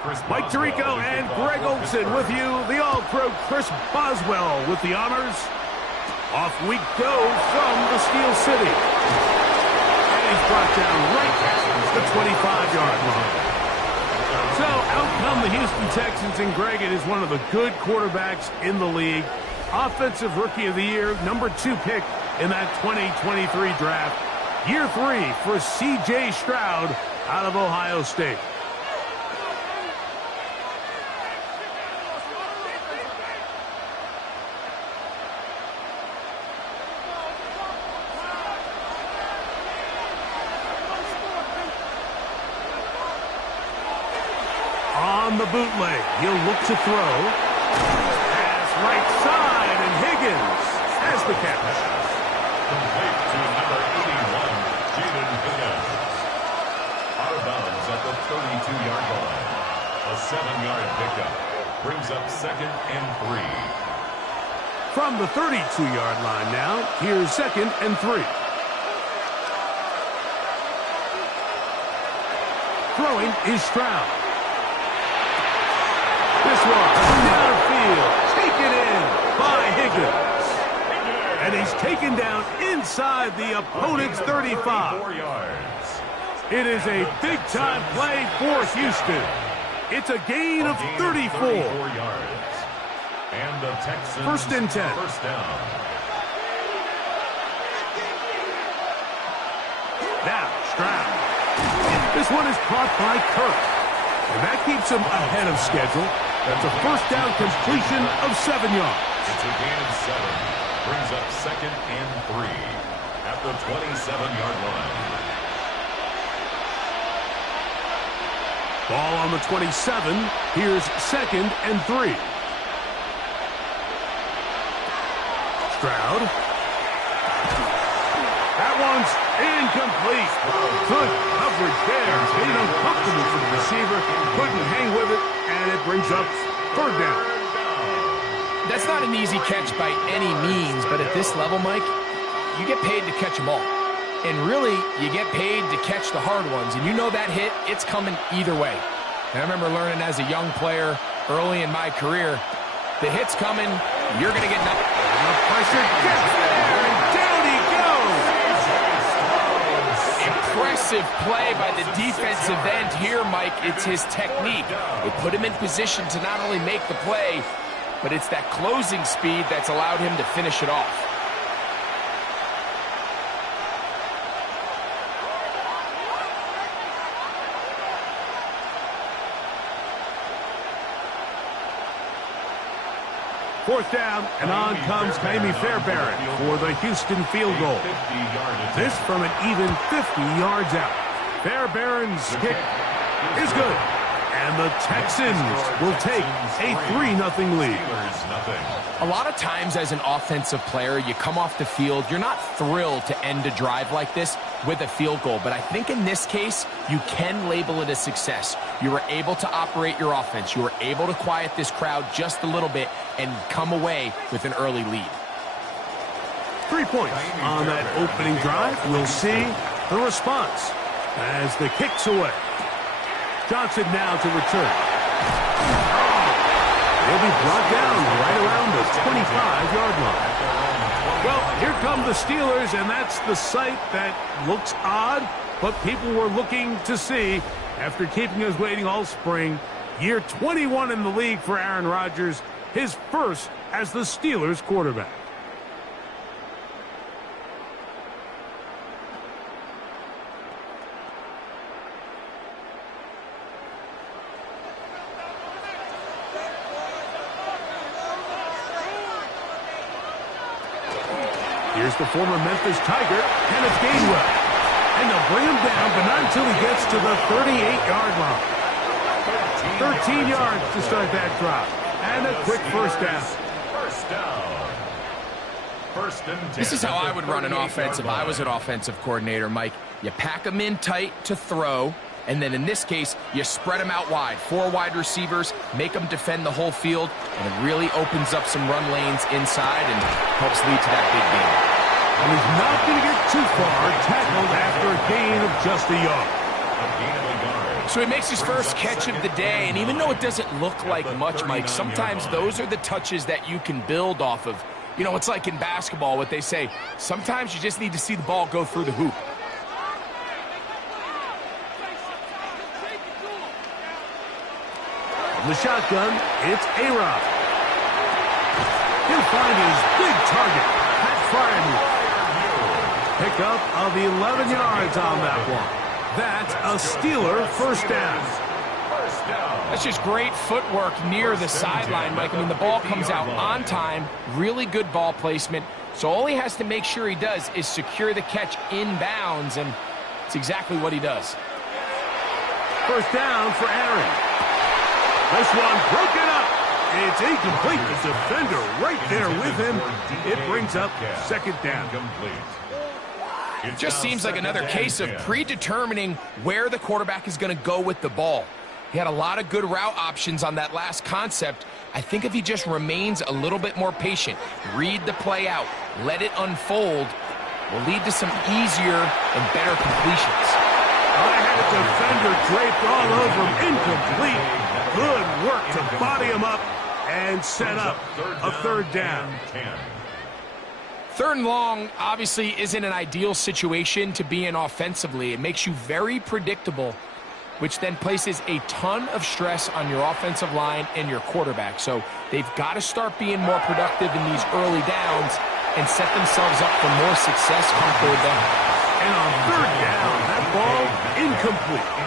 Mike Tirico and Greg Olson with you. The All-Pro Chris Boswell with the honors. Off we go from the Steel City. And he's brought down right at the 25-yard line. So out come the Houston Texans, and Greg, it is one of the good quarterbacks in the league. Offensive Rookie of the Year, #2 pick in that 2023 draft. Year 3 for C.J. Stroud out of Ohio State. On the bootleg, he'll look to throw. Pass right side, and Higgins has the catch. Complete to number 81, Jaden Higgins. Out of bounds at the 32-yard line. A 7-yard pickup brings up 2nd and 3. From the 32-yard line now, here's 2nd and 3. Throwing is Stroud. This one downfield, taken in by Higgins. And he's taken down inside the opponent's 35. 4 yards. It is a big-time play for Houston. It's a gain of 34. Yards. And the Texans 1st and 10. First down. Now, Stroud. This one is caught by Kirk. And that keeps him ahead of schedule. That's a first down completion of 7 yards. It's a gain of 7. Brings up 2nd and 3 at the 27-yard line. Ball on the 27. Here's 2nd and 3. Stroud. That one's incomplete. Good coverage there. Made it uncomfortable for the receiver. Couldn't hang with it, and it brings up 3rd down. That's not an easy catch by any means, but at this level, Mike, you get paid to catch them all. And really, you get paid to catch the hard ones. And you know that hit, it's coming either way. And I remember learning as a young player early in my career, the hit's coming, you're going to get nothing. The pressure gets there, and down he goes. Impressive play by the defensive end here, Mike. It's his technique. It put him in position to not only make the play, but it's that closing speed that's allowed him to finish it off. Fourth down, and on comes Ka'imi Fairbairn for the Houston field goal. This from an even 50 yards out. Fairbairn's kick is good. And the Texans will take a 3-0 lead. A lot of times as an offensive player, you come off the field, you're not thrilled to end a drive like this with a field goal. But I think in this case, you can label it a success. You were able to operate your offense. You were able to quiet this crowd just a little bit and come away with an early lead. 3 points on that opening drive. We'll see the response as the kick's away. Johnson now to return. He'll be brought down right around the 25-yard line. Well, here come the Steelers, and that's the sight that looks odd, but people were looking to see after keeping us waiting all spring. Year 21 in the league for Aaron Rodgers, his first as the Steelers quarterback. Here's the former Memphis Tiger, Kenneth Gainwell. And they'll bring him down, but not until he gets to the 38-yard line. 13 yards to start that drive. And a quick first down. This is how I would run an offense if I was an offensive coordinator, Mike. You pack them in tight to throw, and then in this case, you spread them out wide. 4 wide receivers, make them defend the whole field, and it really opens up some run lanes inside and helps lead to that big game. And he's not going to get too far, tackled after a gain of just a yard. So he makes his first catch of the day, and even though it doesn't look like much, Mike, sometimes those are the touches that you can build off of. You know, it's like in basketball, what they say, sometimes you just need to see the ball go through the hoop. From the shotgun, it's A-Rod. He'll find his big target, Pat Fryermuth. Pickup of 11 yards on that one. That's a Steeler first down. That's just great footwork near the sideline, Mike. I mean, the ball comes out on time, really good ball placement. So all he has to make sure he does is secure the catch inbounds, and it's exactly what he does. First down for Aaron. This one broken up. It's incomplete. The defender right there with him. It brings up second down. It just seems like another case of predetermining where the quarterback is going to go with the ball. He had a lot of good route options on that last concept. I think if he just remains a little bit more patient, read the play out, let it unfold, will lead to some easier and better completions. I had a defender draped all over him. Incomplete. Good work to body him up and set up a third down. Third and long obviously isn't an ideal situation to be in offensively. It makes you very predictable, which then places a ton of stress on your offensive line and your quarterback. So they've got to start being more productive in these early downs and set themselves up for more success on third down. And on third down, that ball incomplete.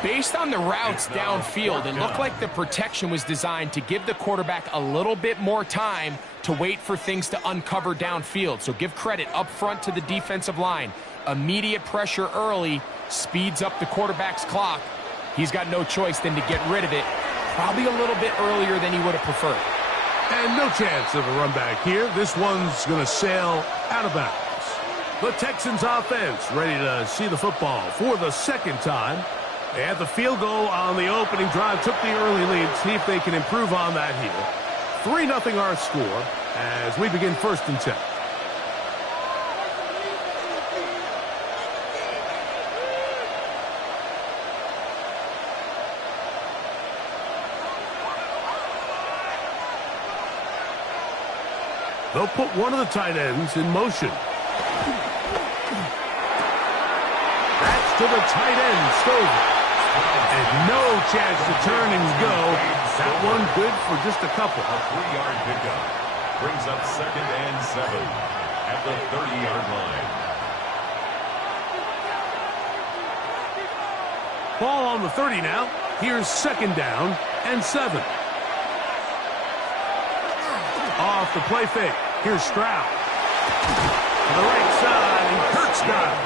Based on the routes downfield, it looked like the protection was designed to give the quarterback a little bit more time to wait for things to uncover downfield. So give credit up front to the defensive line. Immediate pressure early speeds up the quarterback's clock. He's got no choice than to get rid of it, probably a little bit earlier than he would have preferred. And no chance of a run back here. This one's going to sail out of bounds. The Texans offense ready to see the football for the second time. They had the field goal on the opening drive, took the early lead. See if they can improve on that here. 3-0 our score as we begin first and 10. They'll put one of the tight ends in motion. That's to the tight end, Stover. And no chance to turn and go. That one good for just a couple. A 3-yard pickup brings up 2nd and 7 at the 30-yard line. Ball on the 30 now. Here's 2nd down and 7. Off the play fake. Here's Stroud. To the right side, and Kurt's got him.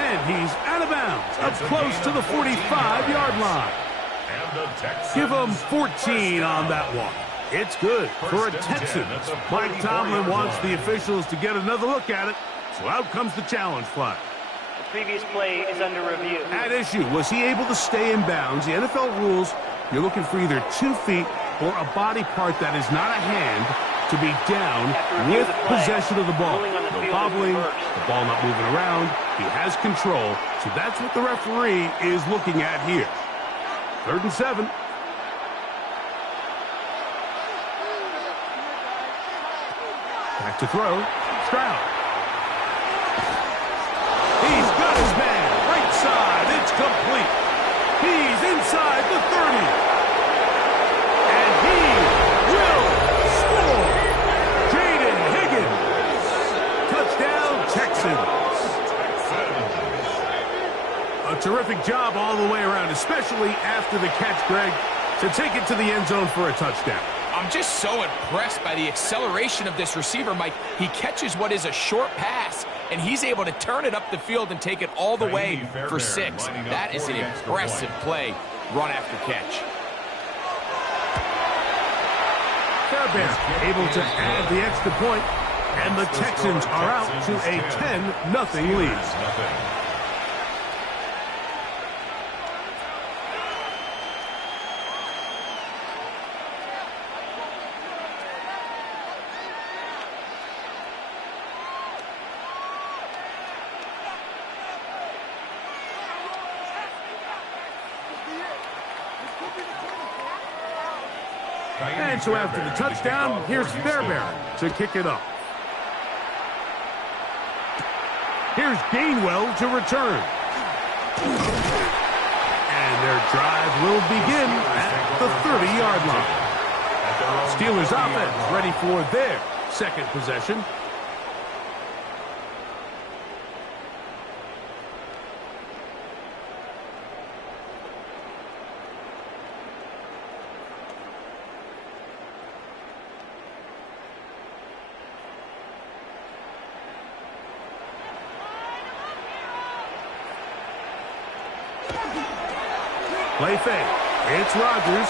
And he's out of bounds, up close to the 45-yard line. Give him 14 on that one. It's good for a Texans. Mike Tomlin wants the officials to get another look at it, so out comes the challenge flag. The previous play is under review. At issue, was he able to stay in bounds? The NFL rules, you're looking for either 2 feet or a body part that is not a hand to be down with possession of the ball. No bobbling, the ball not moving around. He has control, so that's what the referee is looking at here. 3rd and 7. Back to throw. Stroud. He's got his man. Right side. It's complete. He's inside the 30. And he will score. Jaden Higgins. Touchdown, Texans. A terrific job all the way around, especially after the catch, Greg, to take it to the end zone for a touchdown. I'm just so impressed by the acceleration of this receiver, Mike. He catches what is a short pass, and he's able to turn it up the field and take it all the way for 6. That is an impressive play, run after catch. Fairbairn able to add the extra point, and the Texans are out to a 10-0 lead. And so after the touchdown, here's Fairbairn to kick it off. Here's Gainwell to return. And their drive will begin at the 30-yard line. Steelers offense ready for their second possession. Play fake. It's Rodgers.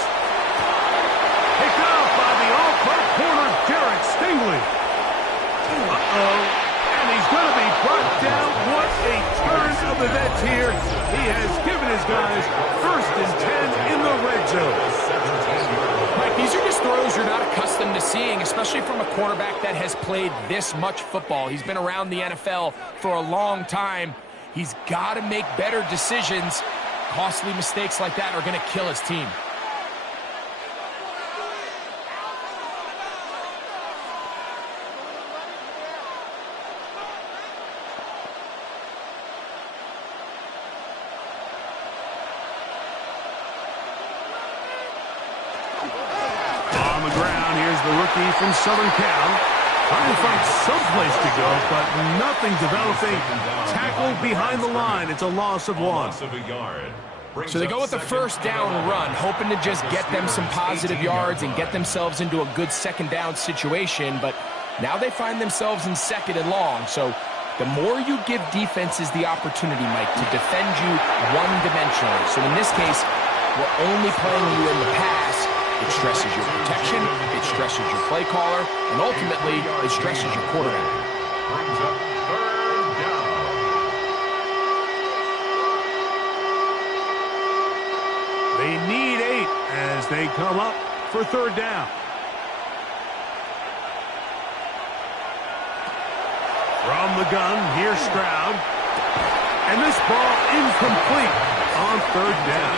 Picked off by the all-pro corner, Derek Stingley. And he's going to be brought down. What a turn of events here. He has given his guys 1st and 10 in the red zone. Mike, these are just throws you're not accustomed to seeing, especially from a quarterback that has played this much football. He's been around the NFL for a long time. He's got to make better decisions. Costly mistakes like that are going to kill his team. On the ground, here's the rookie from Southern Cal. Trying to find someplace to go, but nothing developing. Tackle behind the line. It's a loss of 1. So they go with the first down run, hoping to just get them some positive yards and get themselves into a good second down situation. But now they find themselves in 2nd and long. So the more you give defenses the opportunity, Mike, to defend you one-dimensionally. So in this case, we're only playing you in the pass. It stresses your protection, it stresses your play caller, and ultimately, it stresses your quarterback. Brings up 3rd down. They need 8 as they come up for 3rd down. From the gun, here's Stroud. And this ball incomplete on 3rd down.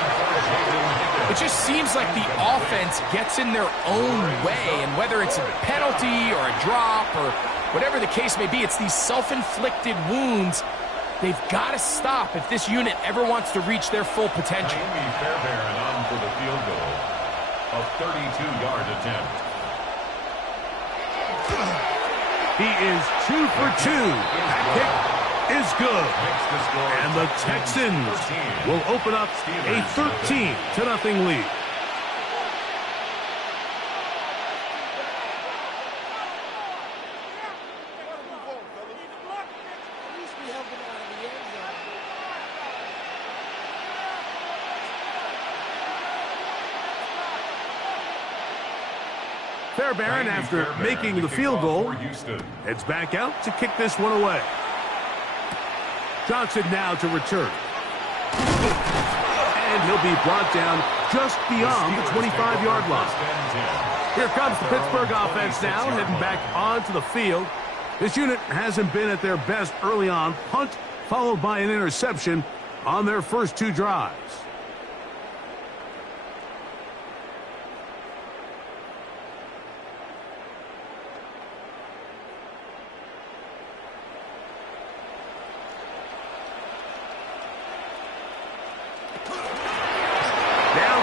It just seems like the offense gets in their own way, and whether it's a penalty or a drop or whatever the case may be, it's these self-inflicted wounds. They've got to stop if this unit ever wants to reach their full potential. Fairbairn on for the field goal. A 32-yard attempt. He is 2 for 2. That kick is good. And the Texans will open up a 13-0 lead. Fairbairn, after making the field goal, heads back out to kick this one away. Johnson now to return. And he'll be brought down just beyond the 25-yard line. Here comes the Pittsburgh offense now, heading back onto the field. This unit hasn't been at their best early on. Punt followed by an interception on their first 2 drives.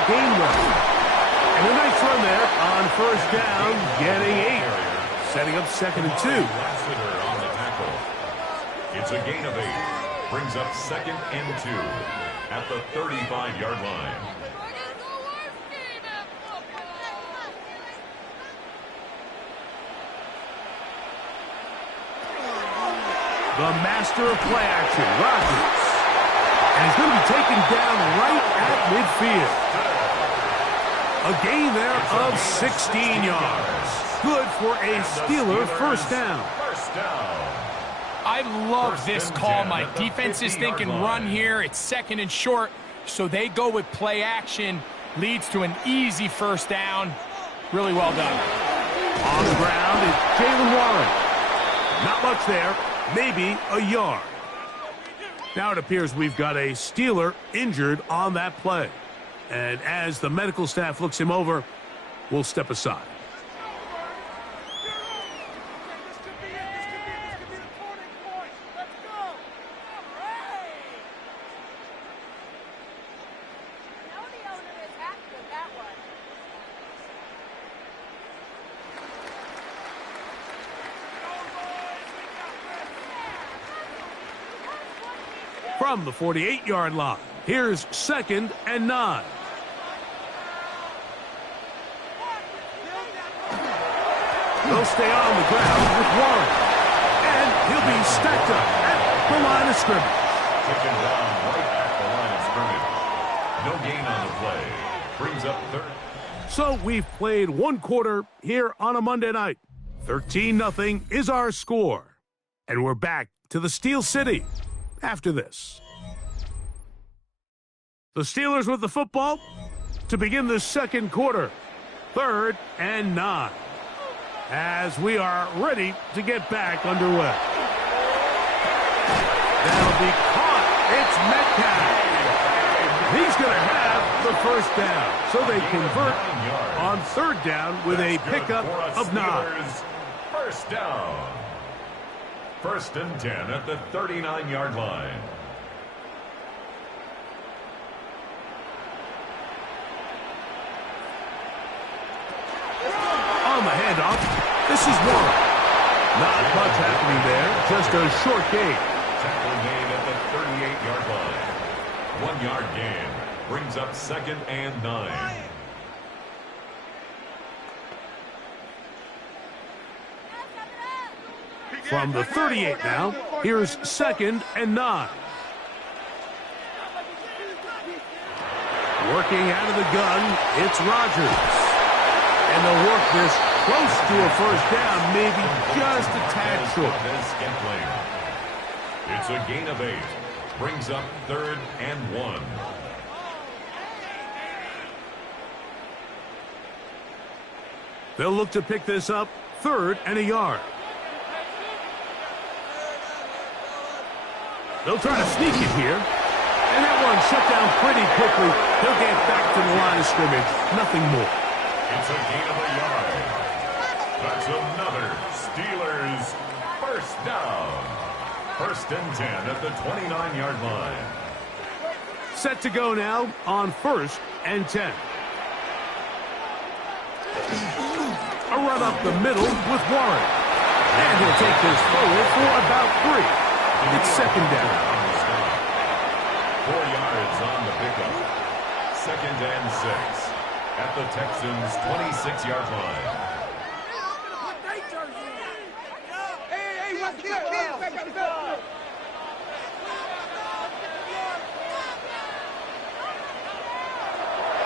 And a nice run there on 1st down, getting 8. Setting up 2nd and 2. On the tackle. It's a gain of 8. Brings up 2nd and 2 at the 35-yard line. The master of play action, Rodgers. And he's going to be taken down right at midfield. A gain there of 16 yards. Good for a Steeler first down. I love this call, Mike. Defense is thinking run here. It's 2nd and short, so they go with play action. Leads to an easy first down. Really well done. On the ground is Jalen Warren. Not much there. Maybe a yard. Now it appears we've got a Steeler injured on that play. And as the medical staff looks him over, we'll step aside. from the 48-yard line. Here's 2nd and 9. They'll stay on the ground with Warren. And he'll be stacked up at the line of scrimmage. Taken down right at the line of scrimmage. No gain on the play. Brings up 3rd. So we've played one quarter here on a Monday night. 13-0 is our score. And we're back to the Steel City after this. The Steelers with the football to begin the second quarter. 3rd and 9. As we are ready to get back underway. That'll be caught. It's Metcalf. He's going to have the first down. So they convert on 3rd down with a pickup of 9. First down. 1st and 10 at the 39-yard line. On the handoff, this is Warren. Not much happening there, just a short gain. Tackle gain at the 38-yard line. 1-yard gain brings up 2nd and 9. From the 38 now, here's 2nd and 9. Working out of the gun, it's Rodgers. And they'll work this close to a first down, maybe just a tad short. It's a gain of 8. Brings up 3rd and 1. They'll look to pick this up 3rd and a yard. They'll try to sneak it here. And that one shut down pretty quickly. He'll get back to the line of scrimmage. Nothing more. It's a gain of a yard. That's another Steelers first down. 1st and 10 at the 29-yard line. Set to go now on 1st and 10. A run up the middle with Warren. And he'll take this forward for about 3. It's 2nd down. 4 yards on the pickup. 2nd and 6 at the Texans' 26-yard line.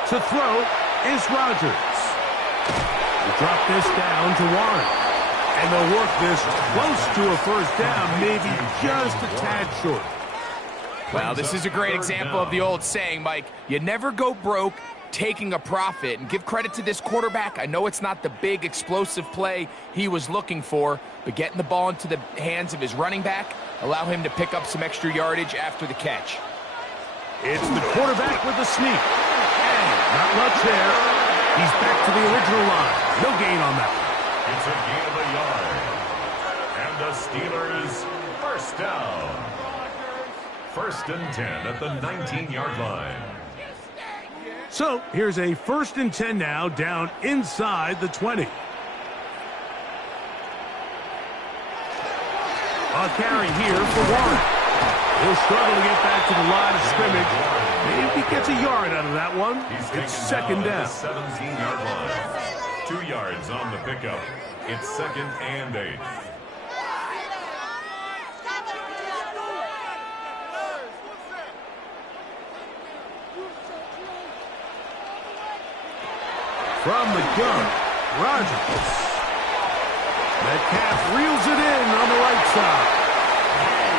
To throw is Rodgers. We drop this down to Warren. And they'll work this close to a first down, maybe just a tad short. Well, this is a great example of the old saying, Mike. You never go broke taking a profit. And give credit to this quarterback. I know it's not the big explosive play he was looking for, but getting the ball into the hands of his running back, allow him to pick up some extra yardage after the catch. It's the quarterback with the sneak. And not much there. He's back to the original line. No gain on that. It's a gain of a yard. And the Steelers first down. 1st and 10 at the 19-yard line. So here's a 1st and 10 now down inside the 20. A carry here for Warren. He'll struggle to get back to the line of scrimmage. Maybe he gets a yard out of that one. It's 2nd down. 17-yard line. 2 yards on the pickup. It's 2nd and 8. From the gun, Rodgers. Metcalf reels it in on the right side.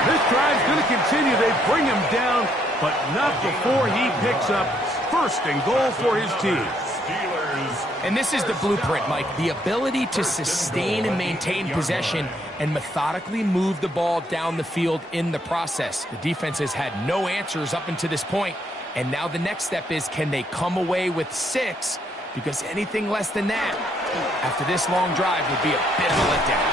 This drive's going to continue. They bring him down, but not before he picks up 1st and goal for his team. And this is the blueprint, Mike. The ability to sustain and maintain possession and methodically move the ball down the field in the process. The defense has had no answers up until this point, and now the next step is, can they come away with 6? Because anything less than that, after this long drive, would be a bit of a letdown.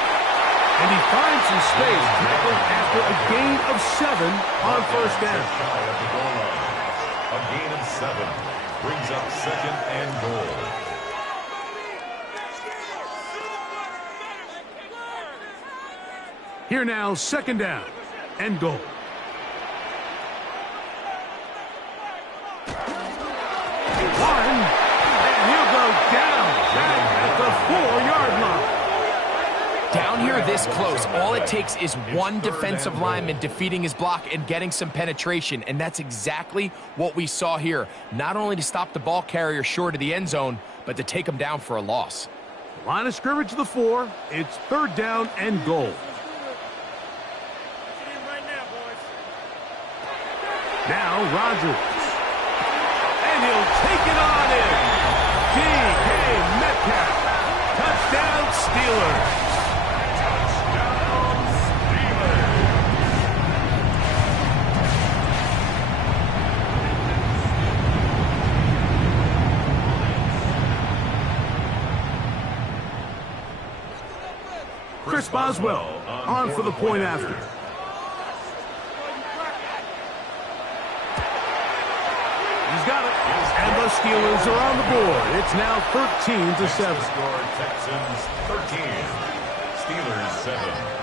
And he finds some space, tackled after a gain of 7 on 1st down. A gain of 7 brings up 2nd and goal. Here now, 2nd down and goal. Down here this close, all it takes is one defensive lineman defeating his block and getting some penetration, and that's exactly what we saw here. Not only to stop the ball carrier short of the end zone, but to take him down for a loss. Line of scrimmage to the 4. It's 3rd down and goal. Now Rodgers. And he'll take it on in. D.K. Metcalf. Touchdown Steelers. Chris Boswell on for the point after. He's got it. And the Steelers are on the board. It's now 13-7. Score Texans 13. Steelers 7.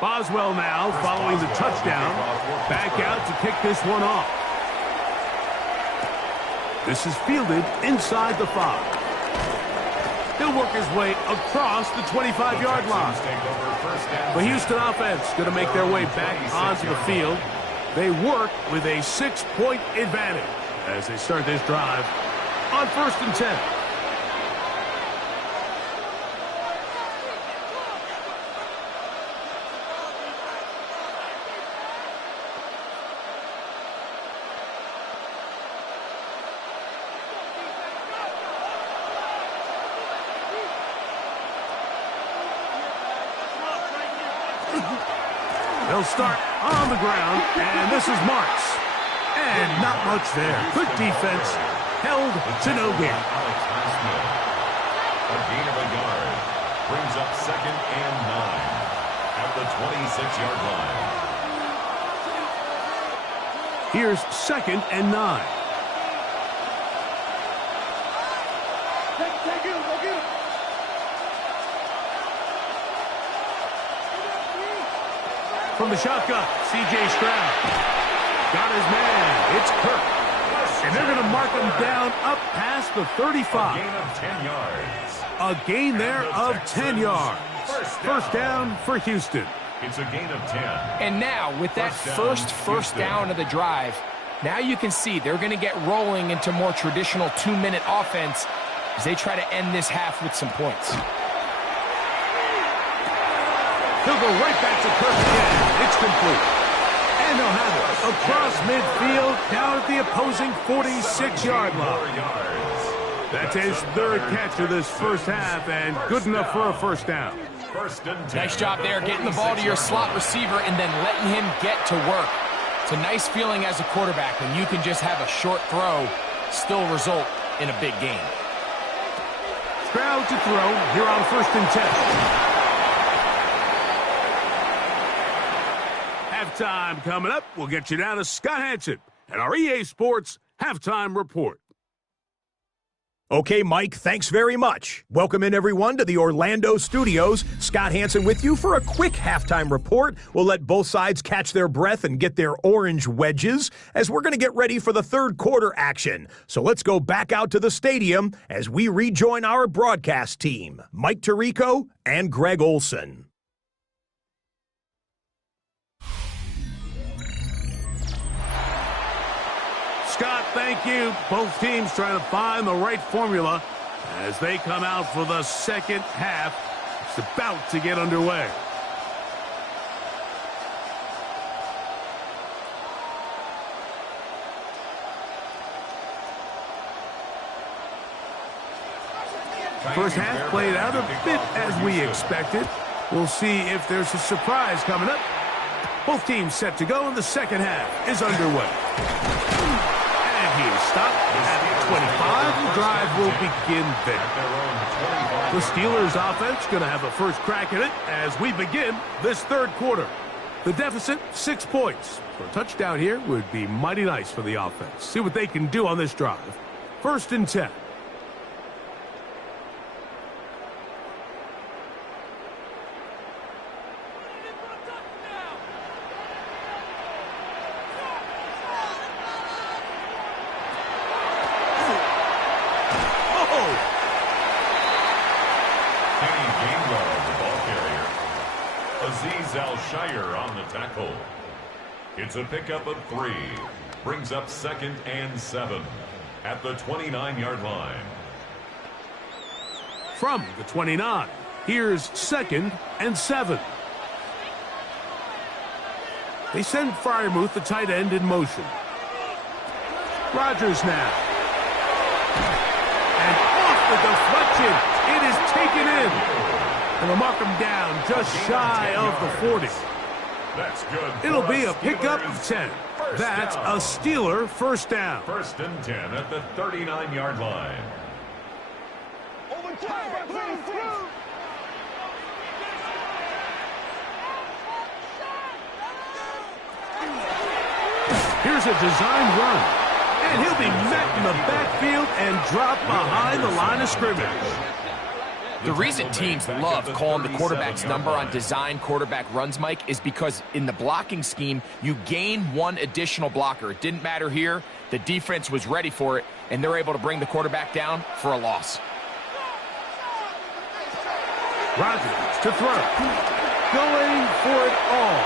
Boswell now following the touchdown. Back out to kick this one off. This is fielded inside the 5. He'll work his way across the 25-yard line. The Houston offense going to make their way back onto the field. They work with a 6-point advantage as they start this drive on 1st and 10. They'll start on the ground, and this is Marks. And not much there. Good defense, held to no gain. A gain of a yard brings up 2nd and 9 at the 26-yard line. Here's 2nd and 9. From the shotgun, C.J. Stroud. Got his man. It's Kirk. And they're going to mark him down up past the 35. A gain of 10 yards. A gain there of 10 yards. First down for Houston. It's a gain of 10. And now, with that first down of the drive, now you can see they're going to get rolling into more traditional 2-minute offense as they try to end this half with some points. He'll go right back to Kirk again. It's complete. And they'll have it across midfield down at the opposing 46-yard line. That's his 3rd catch of this first half and good enough for a first down. Nice job there getting the ball to your slot receiver and then letting him get to work. It's a nice feeling as a quarterback when you can just have a short throw still result in a big gain. Stroud to throw here on 1st and 10. Halftime coming up. We'll get you down to Scott Hanson and our EA Sports Halftime Report. Okay, Mike, thanks very much. Welcome in, everyone, to the Orlando studios. Scott Hanson with you for a quick halftime report. We'll let both sides catch their breath and get their orange wedges as we're going to get ready for the 3rd quarter action. So let's go back out to the stadium as we rejoin our broadcast team, Mike Tirico and Greg Olson. Scott, thank you. Both teams trying to find the right formula as they come out for the 2nd half. It's about to get underway. First half played out a bit as we expected. We'll see if there's a surprise coming up. Both teams set to go, and the 2nd half is underway. He is stopped at 25. The drive will begin there. The Steelers offense going to have a first crack at it as we begin this third quarter. The deficit, 6 points. For a touchdown here would be mighty nice for the offense. See what they can do on this drive. 1st and 10. On the tackle. It's a pickup of 3. Brings up 2nd and 7 at the 29-yard line. From the 29, here's 2nd and 7. They send Freiermuth, the tight end, in motion. Rodgers now. And off the deflection. It is taken in. And they'll mark him down just shy of the 40. That's good. It'll be a pickup of 10. That's a Steeler first down. 1st and 10 at the 39-yard line. Here's a design run. And he'll be met in the backfield and dropped behind the line of scrimmage. The reason teams love calling the quarterback's number on design quarterback runs, Mike, is because in the blocking scheme, you gain 1 additional blocker. It didn't matter here. The defense was ready for it, and they're able to bring the quarterback down for a loss. Rodgers to throw. Going for it all.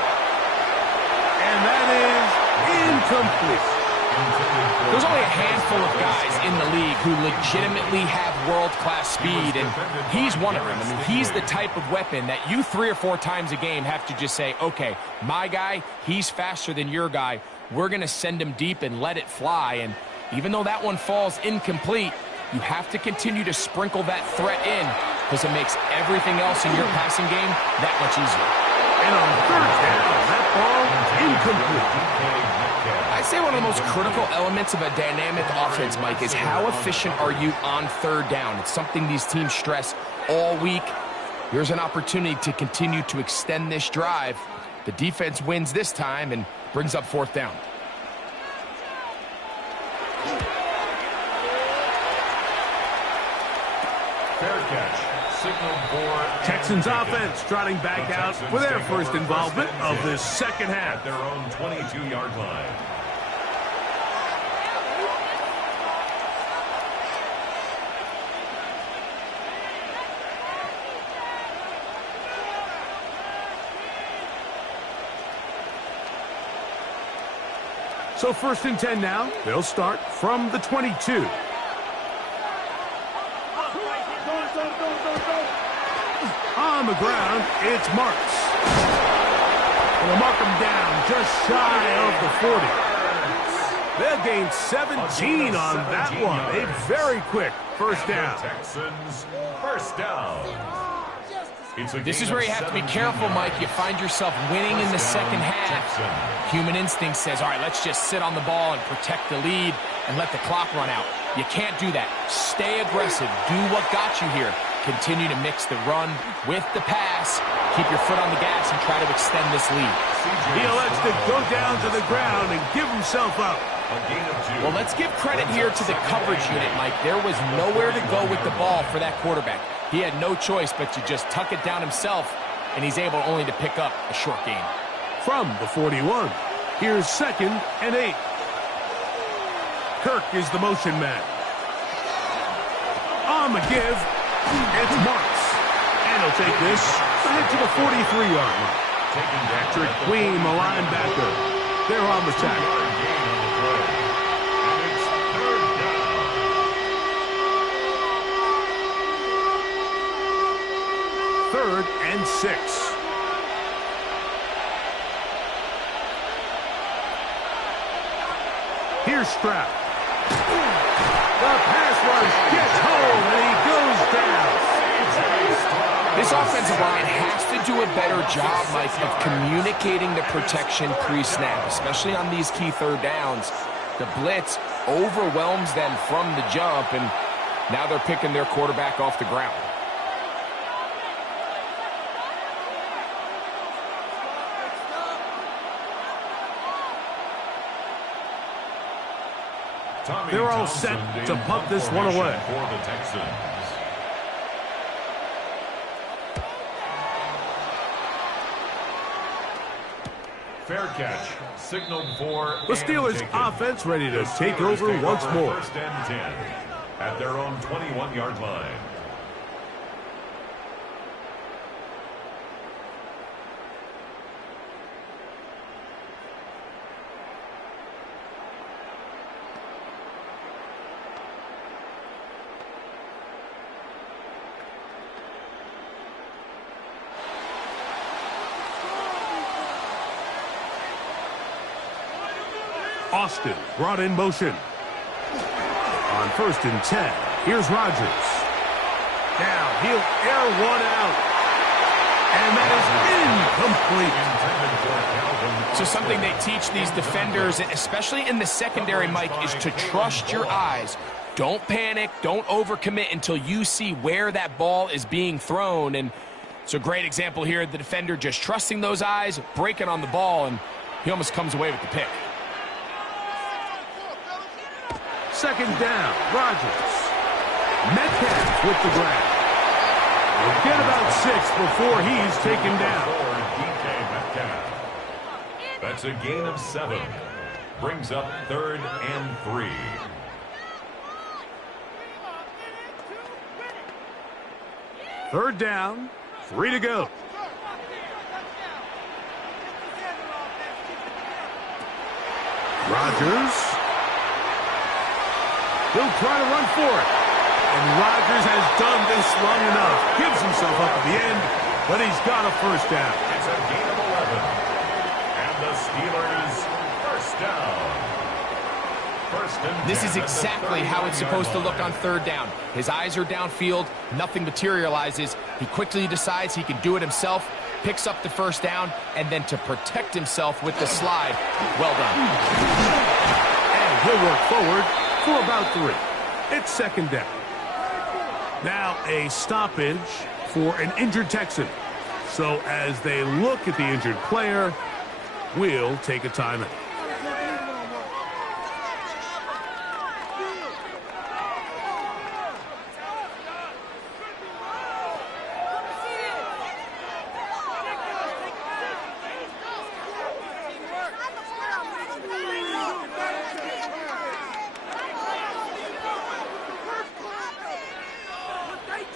And that is incomplete. There's only a handful of guys in the league who legitimately have world-class speed, and he's one of them. I mean, he's the type of weapon that you 3 or 4 times a game have to just say, okay, my guy, he's faster than your guy. We're going to send him deep and let it fly. And even though that one falls incomplete, you have to continue to sprinkle that threat in because it makes everything else in your passing game that much easier. And on 3rd down, that ball incomplete. I'd say one of the most critical elements of a dynamic offense, Mike, is how efficient are you on 3rd down. It's something these teams stress all week. Here's an opportunity to continue to extend this drive. The defense wins this time and brings up 4th down. Fair catch. Signal for Texans offense trotting back out for their first involvement of this second half. At their own 22-yard line. So 1st and 10 now. They'll start from the 22. On the ground, it's Marks. And they'll mark him down just shy of the 40. They'll gain 17 on that one. A very quick first down. Texans first down. This is where you have to be careful, Mike. You find yourself winning in the second half. Human instinct says, all right, let's just sit on the ball and protect the lead and let the clock run out. You can't do that. Stay aggressive. Do what got you here. Continue to mix the run with the pass. Keep your foot on the gas and try to extend this lead. He elects to go down to the ground and give himself up. Well, let's give credit here to the coverage unit, Mike. There was nowhere to go with the ball for that quarterback. He had no choice but to just tuck it down himself, and he's able only to pick up a short gain. From the 41, here's 2nd and 8. Kirk is the motion man. On the give, it's Marks. And he'll take this back to the 43-yard line. Patrick Queen, the linebacker. They're on the tackle. Third and 6. Here's Stroud. The pass rush gets home, and he goes down. This offensive line has to do a better job, Mike, of communicating the protection pre-snap, especially on these key 3rd downs. The blitz overwhelms them from the jump, and now they're picking their quarterback off the ground. They're all set to punt this one away. For the Texans. Fair catch, signaled for the Steelers offense ready to take over once more. First and 10 at their own 21-yard line. Austin brought in motion. On first and 10, here's Rodgers. Now he'll air one out. And that is incomplete. So something they teach these defenders, especially in the secondary, Mike, is to trust your eyes. Don't panic. Don't overcommit until you see where that ball is being thrown. And it's a great example here. The defender just trusting those eyes, breaking on the ball, and he almost comes away with the pick. Second down, Rodgers. Metcalf with the grab. We'll get about 6 before he's taken down. That's a gain of 7. Brings up 3rd and 3. Third down, 3 to go. Rodgers. He'll try to run for it. And Rodgers has done this long enough. Gives himself up at the end, but he's got a first down. It's a gain of 11. And the Steelers first down. This is exactly how it's supposed to look on third down. His eyes are downfield. Nothing materializes. He quickly decides he can do it himself, picks up the first down, and then to protect himself with the slide. Well done. And he'll work forward for about 3. It's second down. Now a stoppage for an injured Texan. So as they look at the injured player, we'll take a timeout.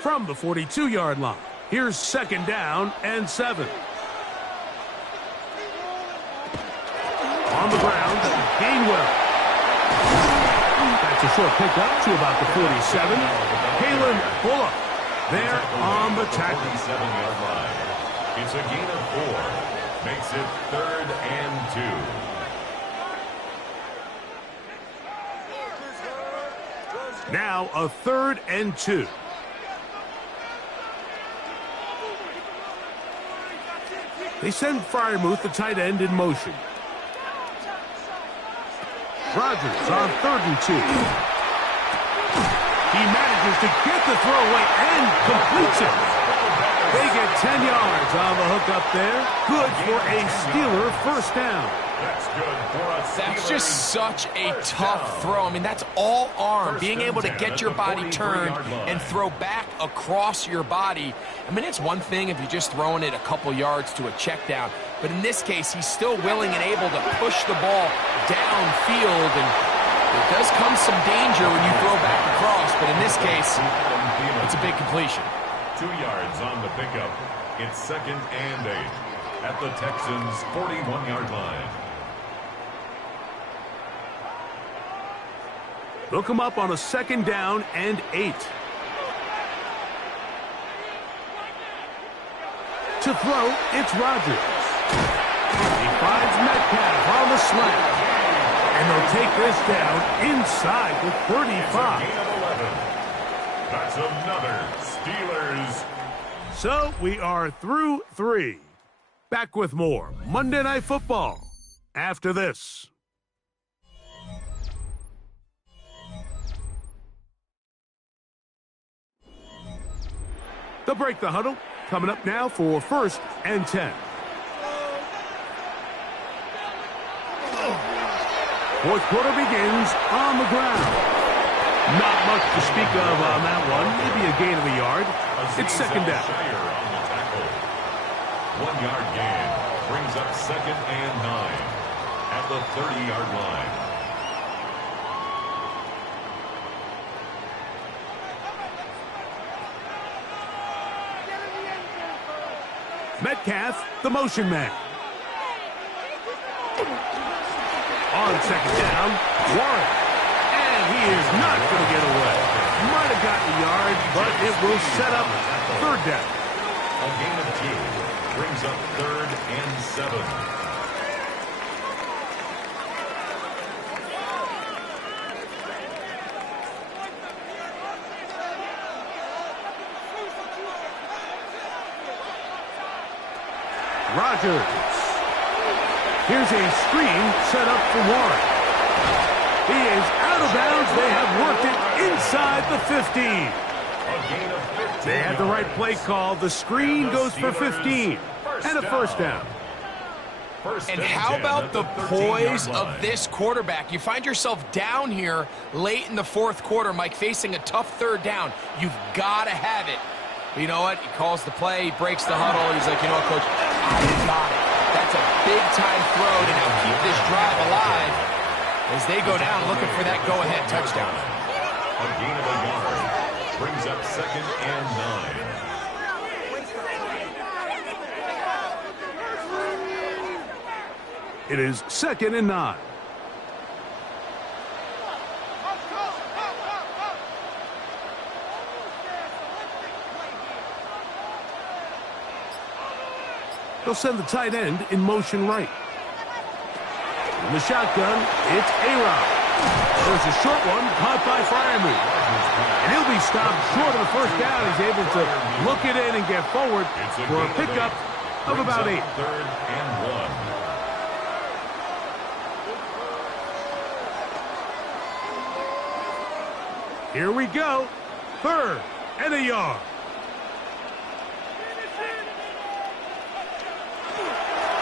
From the 42-yard line, here's second down and 7. On the ground, Gainwell. That's a short pickup to about the 47. Kalen Bullock there on the tackle. 47-yard line. It's a gain of 4. Makes it 3rd and 2. Now a 3rd and 2. They send Freiermuth, the tight end, in motion. Rodgers on 3rd and 2. He manages to get the throw away and completes it. They get 10 yards on the hook up there. Good for a Steeler first down. That's good for a Steeler. That's just such a tough throw. I mean, that's all arm. Being able to get your body turned and throw back across your body. I mean, it's one thing if you're just throwing it a couple yards to a check down. But in this case, he's still willing and able to push the ball downfield. And there does come some danger when you throw back across. But in this case, it's a big completion. 2 yards on the pickup. It's 2nd and 8 at the Texans' 41-yard line. They'll come up on a 2nd down and 8. To throw, it's Rodgers. He finds Metcalf on the slant. And they'll take this down inside the 35. Gain of 11. That's another Steelers. So we are through 3. Back with more Monday Night Football after this. They'll break the huddle. Coming up now for 1st and 10. Fourth quarter begins on the ground. Not much to speak of on that one. Maybe a gain of a yard. It's second down. 1 yard gain brings up 2nd and 9 at the 30-yard line. Metcalf, the motion man. On second down, Warren. And he is not going to get away. Might have gotten a yard, but it will set up third down. A gain of 2 brings up 3rd and 7. Rodgers. Here's a screen set up for Warren. He is out of bounds. They have worked it inside the 15. They had the right play call. The screen goes for 15. And a first down. And how about the poise of this quarterback? You find yourself down here late in the fourth quarter, Mike, facing a tough third down. You've got to have it. But you know what? He calls the play, he breaks the huddle. He's like, you know what, Coach? I got it. That's a big-time throw to now keep this drive alive as they go down looking for that go-ahead touchdown. A gain of a yard brings up 2nd and 9. It is 2nd and 9. They'll send the tight end in motion right. In the shotgun, it's A-Rod. There's a short one caught by Freiermuth. And he'll be stopped short of the first down. He's able to look it in and get forward for a pickup of about 8. 3rd and 1. Here we go. 3rd and a yard.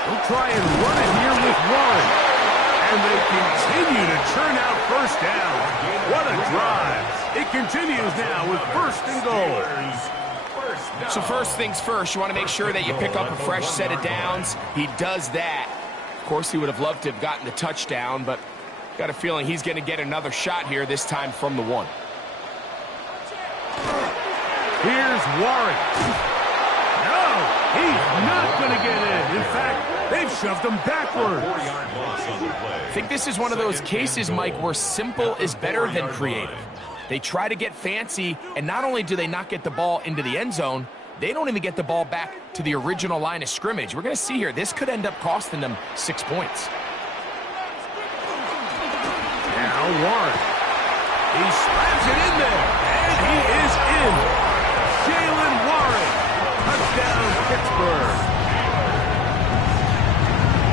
They'll try and run it here with Warren. And they continue to churn out first down. What a drive. It continues now with 1st and goal. So first things first, you want to make sure that you pick up a fresh set of downs. He does that. Of course, he would have loved to have gotten the touchdown, but got a feeling he's going to get another shot here, this time from the 1. Here's Warren. No, he's not going to get in. In fact, they've shoved him backwards. I think this is one of those cases, Mike, where simple is better than creative. They try to get fancy, and not only do they not get the ball into the end zone, they don't even get the ball back to the original line of scrimmage. We're going to see here, this could end up costing them 6 points. Now Warren. He slams it in there, and he is in. Jalen Warren. Touchdown, Pittsburgh.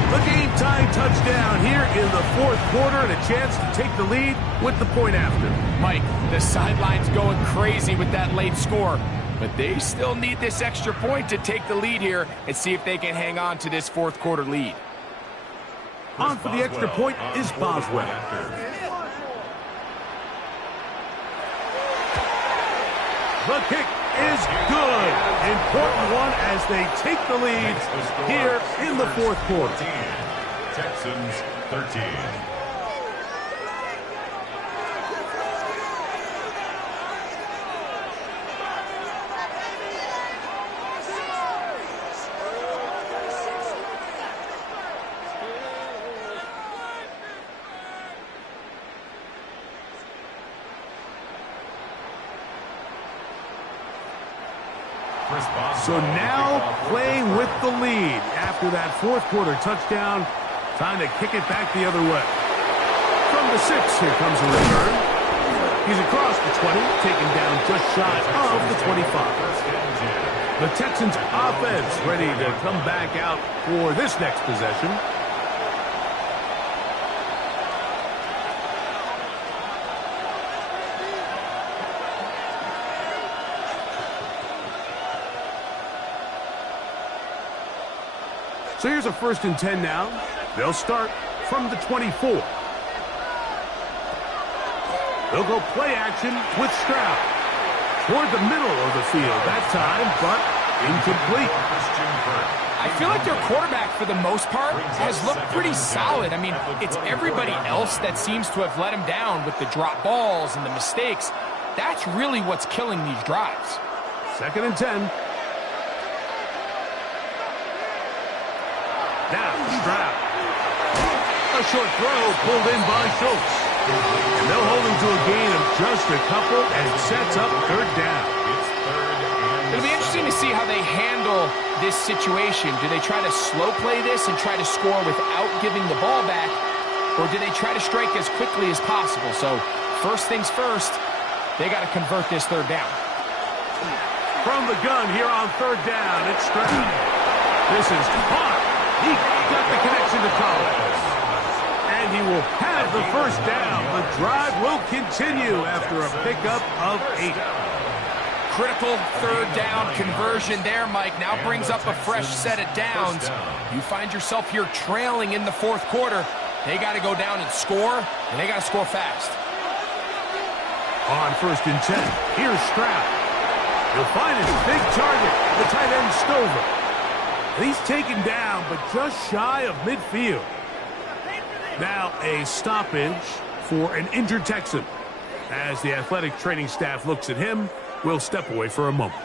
The game-time touchdown here in the fourth quarter, and a chance to take the lead with the point after. Mike, the sideline's going crazy with that late score, but they still need this extra point to take the lead here and see if they can hang on to this fourth quarter lead. On for the extra point is Boswell. The kick is good. Important one as they take the lead here in the fourth quarter. Texans 13. So now playing with the lead after that fourth quarter touchdown. Time to kick it back the other way. From the 6, here comes a return. He's across the 20, taken down just shy of the 25. The Texans offense ready to come back out for this next possession. So here's a 1st and 10 now. They'll start from the 24. They'll go play action with Stroud. Toward the middle of the field that time, but incomplete. I feel like their quarterback, for the most part, has looked pretty solid. I mean, it's everybody else that seems to have let him down with the drop balls and the mistakes. That's really what's killing these drives. 2nd and 10. Now, Stroud. A short throw pulled in by Schultz. And they'll hold him to a gain of just a couple and sets up 3rd down. It'll be interesting to see how they handle this situation. Do they try to slow play this and try to score without giving the ball back? Or do they try to strike as quickly as possible? So, first things first, they got to convert this 3rd down. From the gun here on 3rd down, it's Stroud. This is caught. He got the connection to Collins. And he will have the 1st down. The drive will continue after a pickup of 8. Critical 3rd down conversion there, Mike. Now brings up a fresh set of downs. You find yourself here trailing in the 4th quarter. They got to go down and score, and they got to score fast. On 1st and 10, here's Stroud. He'll find his big target, the tight end Stover. And he's taken down, but just shy of midfield. Now a stoppage for an injured Texan. As the athletic training staff looks at him, we'll step away for a moment.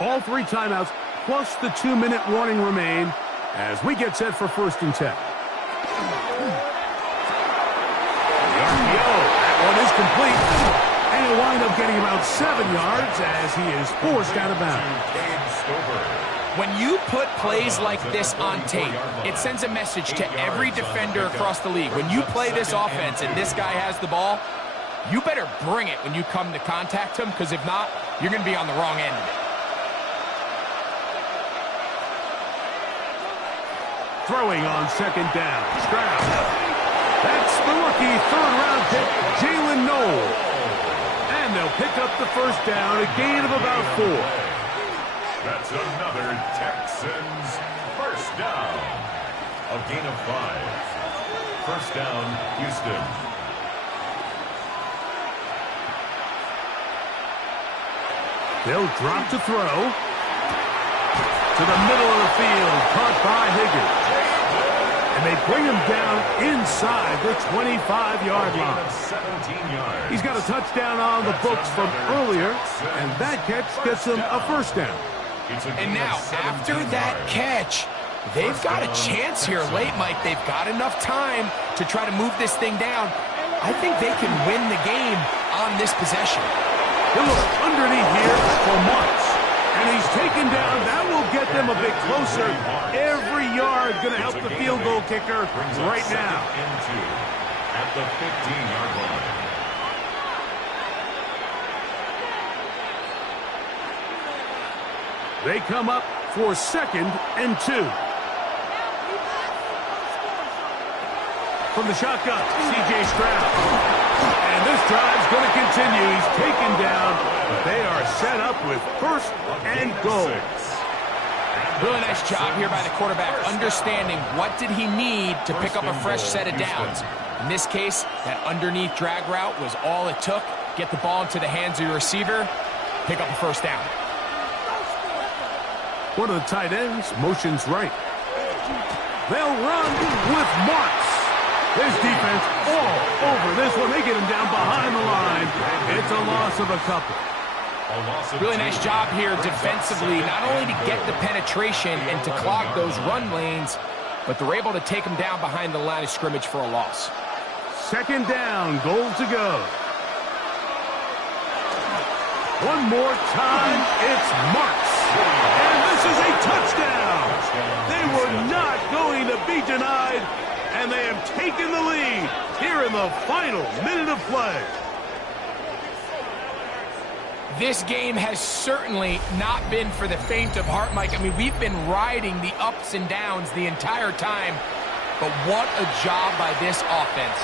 All 3 timeouts plus the 2-minute warning remain as we get set for 1st and 10. The RPO, that one is complete. And he'll wind up getting about 7 yards as he is forced out of bounds. When you put plays like this on tape, it sends a message to every defender across the league. When you play this offense and this guy has the ball, you better bring it when you come to contact him, because if not, you're going to be on the wrong end of it. Throwing on 2nd down, Stroud. That's the rookie 3rd-round pick, Jalen Noel. And they'll pick up the 1st down, a gain of about 4. That's another Texans 1st down. A gain of 5. 1st down, Houston. They'll drop to throw. To the middle of the field, caught by Higgins. And they bring him down inside the 25-yard line. He's got a touchdown on the books from earlier, and that catch gets him a 1st down. And now, after that catch, they've got a chance here late, Mike. They've got enough time to try to move this thing down. I think they can win the game on this possession. He'll look underneath here for Marks. And he's taken down. That will get them a bit closer. Every yard going to help the field goal kicker right now. At the 15-yard line. They come up for 2nd and 2. From the shotgun, C.J. Stroud. And this drive's going to continue. He's taken down, but they are set up with 1st and goal. Really nice job here by the quarterback, understanding what did he need to pick up a fresh set of downs. In this case, that underneath drag route was all it took. Get the ball into the hands of your receiver, pick up a 1st down. One of the tight ends motions right. They'll run with Marks. His defense all over this one. They get him down behind the line. It's a loss of a couple. Really nice job here defensively, not only to get the penetration and to clog those run lanes, but they're able to take him down behind the line of scrimmage for a loss. 2nd down, goal to go. One more time, it's Marks. And this is a touchdown. They were not going to be denied, and they have taken the lead here in the final minute of play. This game has certainly not been for the faint of heart, Mike. I mean, we've been riding the ups and downs the entire time, but what a job by this offense.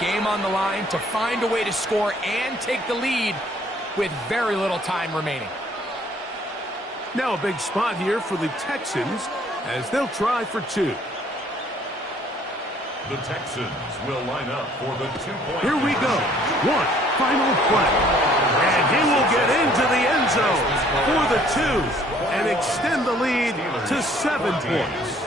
Game on the line to find a way to score and take the lead with very little time remaining. Now a big spot here for the Texans as they'll try for 2. The Texans will line up for the 2-point. Here we go. One final play. And he will get into the end zone for the 2 and extend the lead to 7 points.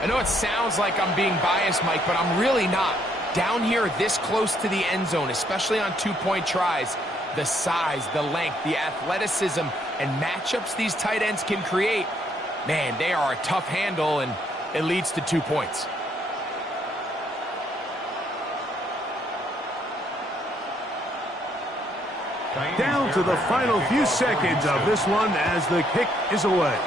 I know it sounds like I'm being biased, Mike, but I'm really not. Down here this close to the end zone, especially on 2-point tries, the size, the length, the athleticism, and matchups these tight ends can create, man, they are a tough handle, and it leads to 2 points. Down to the final few seconds of this one as the kick is away.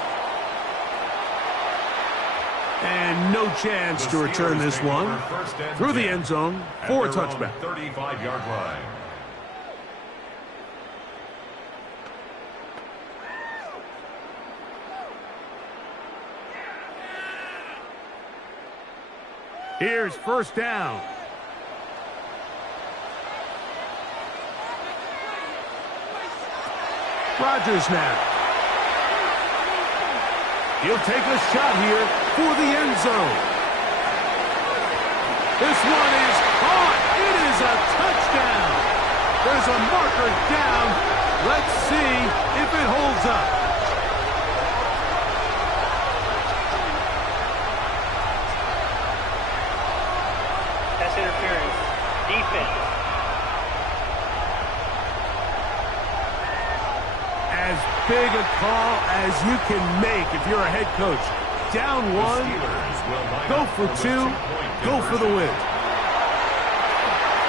And no chance to return this one through the end zone for a touchback. 35-yard line. Here's first down. Rodgers now. He'll take a shot here for the end zone. This one is caught. It is a touchdown. There's a marker down. Let's see if it holds up. That's interference. Defense. As big a call as you can make if you're a head coach. Down 1, go for 2, go for the win.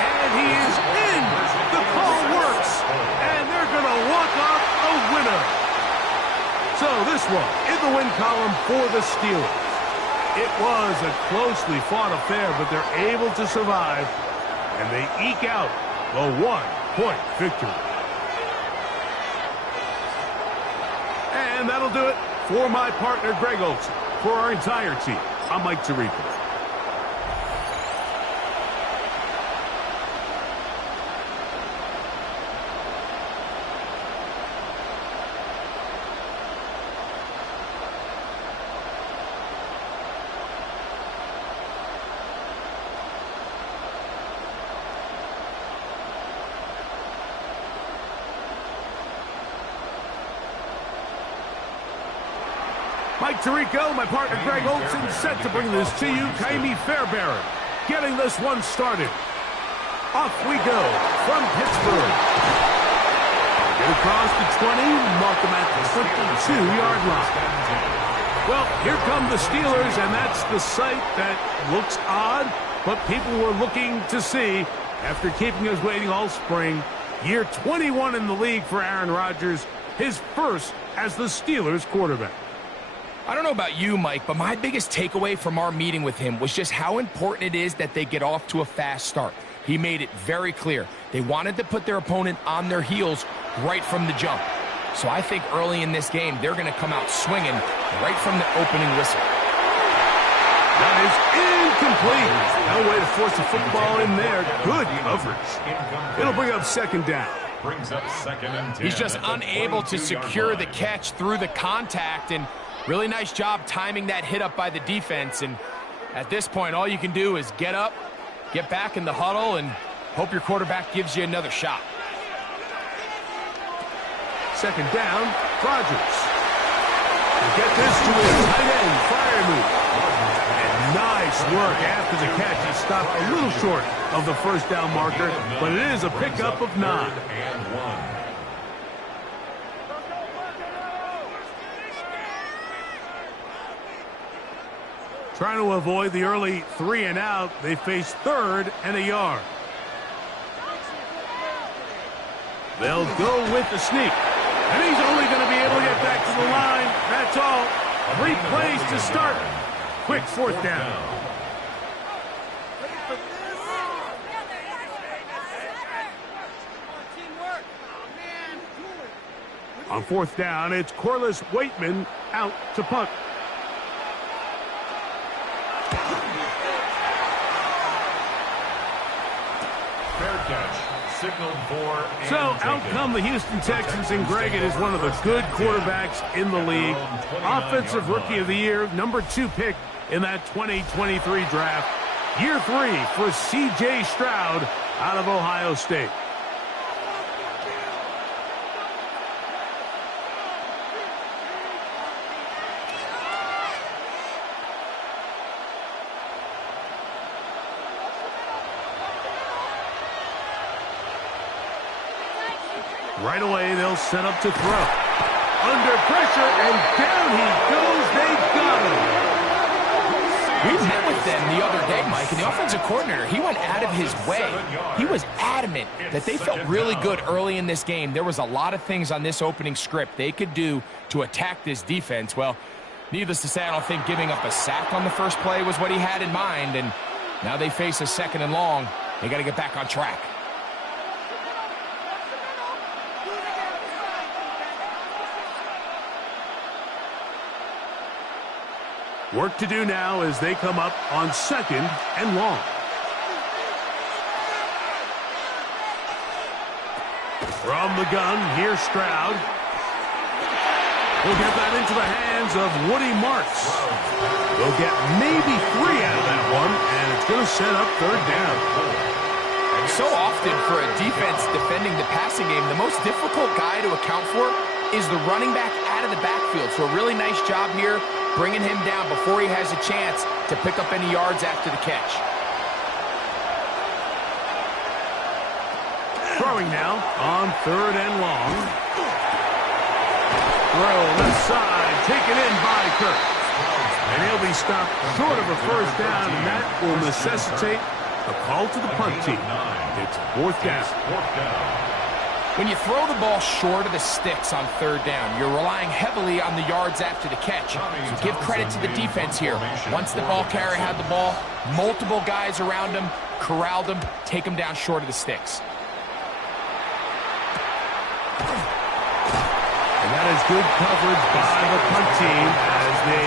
And he is in. The call works. And they're going to walk off a winner. So this one in the win column for the Steelers. It was a closely fought affair, but they're able to survive. And they eke out a 1-point victory. And that'll do it for my partner, Greg Olsen. For our entire team, I'm Mike Tirico. Mike Tirico, my partner Greg Olsen, set to bring this to you. Kaimi Fairbairn getting this one started. Off we go from Pittsburgh. Get across the 20, mark them at the 22-yard line. Well, here come the Steelers, and that's the sight that looks odd, but people were looking to see after keeping us waiting all spring. Year 21 in the league for Aaron Rodgers, his first as the Steelers quarterback. I don't know about you, Mike, but my biggest takeaway from our meeting with him was just how important it is that they get off to a fast start. He made it very clear. They wanted to put their opponent on their heels right from the jump. So I think early in this game, they're going to come out swinging right from the opening whistle. That is incomplete. No way to force the football in there. Good coverage. It'll bring up second down. Brings up second and 10. He's just unable to secure the catch through the contact, and really nice job timing that hit up by the defense. And at this point, all you can do is get up, get back in the huddle, and hope your quarterback gives you another shot. Second down, Rodgers. He'll get this to his tight end, Freiermuth. And nice work after the catch. He stopped a little short of the first down marker, but it is a pickup of 9. Trying to avoid the early 3 and out, they face 3rd and a yard. They'll go with the sneak. And he's only going to be able to get back to the line. That's all. 3 plays to start. Quick fourth down. On fourth down, it's Corliss Waitman out to punt. Fair catch. Signaled for. So out come the Houston Texans, and Greg, it is one of the good quarterbacks in the league. Offensive Rookie of the Year, number 2 pick in that 2023 draft. Year 3 for C.J. Stroud out of Ohio State. Right away, they'll set up to throw. Under pressure, and down he goes. They got him. We met with them the other day, Mike, and the offensive coordinator, he went out of his way. He was adamant that they felt really good early in this game. There was a lot of things on this opening script they could do to attack this defense. Well, needless to say, I don't think giving up a sack on the first play was what he had in mind, and now they face a 2nd and long. They got to get back on track. Work to do now as they come up on 2nd and long. From the gun, here's Stroud. We'll get that into the hands of Woody Marks. They'll get maybe 3 out of that one, and it's going to set up 3rd down. So often for a defense defending the passing game, the most difficult guy to account for is the running back out of the backfield. So a really nice job here bringing him down before he has a chance to pick up any yards after the catch. Throwing now on 3rd and long. Throw left side, taken in by Kirk. And he'll be stopped short of a 1st down, and that will necessitate a call to the punt team. It's 4th down. When you throw the ball short of the sticks on 3rd down, you're relying heavily on the yards after the catch. So give credit to the defense here. Once the ball carrier had the ball, multiple guys around him, corralled him, take him down short of the sticks. And that is good coverage by the punt team as they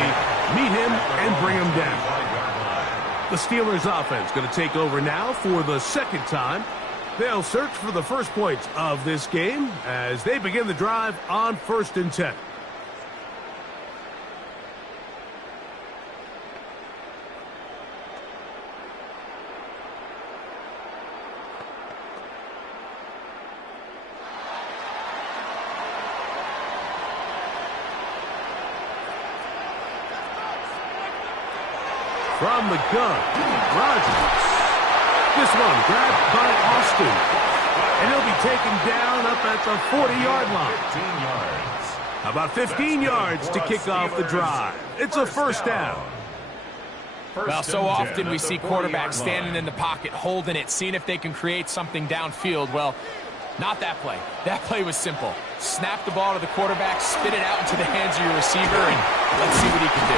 meet him and bring him down. The Steelers offense going to take over now for the 2nd time. They'll search for the first points of this game as they begin the drive on 1st and 10. From the gun, Rodgers. This one grabbed by Austin. And he'll be taken down up at the 40-yard line. 15 yards. How about 15 yards to kick off the drive? It's a 1st down. Well, so often we see quarterbacks standing in the pocket, holding it, seeing if they can create something downfield. Well, not that play. That play was simple. Snap the ball to the quarterback, spit it out into the hands of your receiver, and let's see what he can do.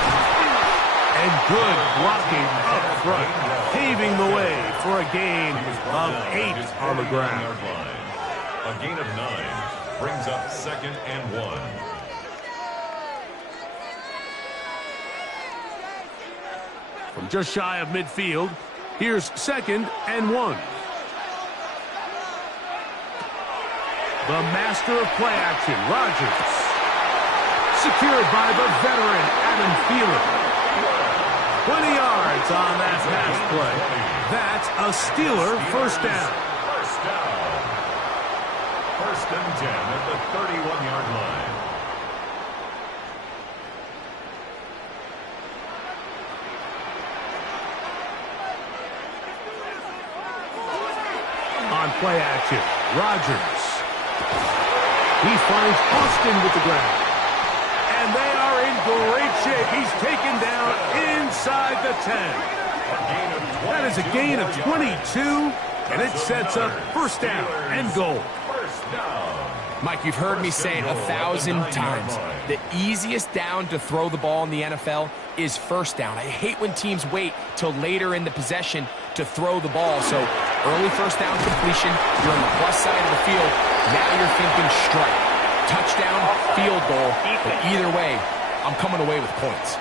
And good blocking up front, paving the way for a gain of 8 on the ground. A gain of 9 brings up 2nd and 1. From just shy of midfield, here's 2nd and 1. The master of play action, Rodgers. Secured by the veteran, Adam Thielen. 20 yards on that pass play. That's a Steeler 1st down. 1st and 10 at the 31-yard line. On play action, Rodgers. He finds Austin with the ground. And they are in great shape. He's taken down inside the 10. That is a gain of 22, and it sets up 1st down and goal. 1st Mike, you've heard me say it 1,000 times. The easiest down to throw the ball in the NFL is first down. I hate when teams wait till later in the possession to throw the ball. So early first down completion, you're on the plus side of the field. Now you're thinking strike. Touchdown, field goal. But either way, I'm coming away with points.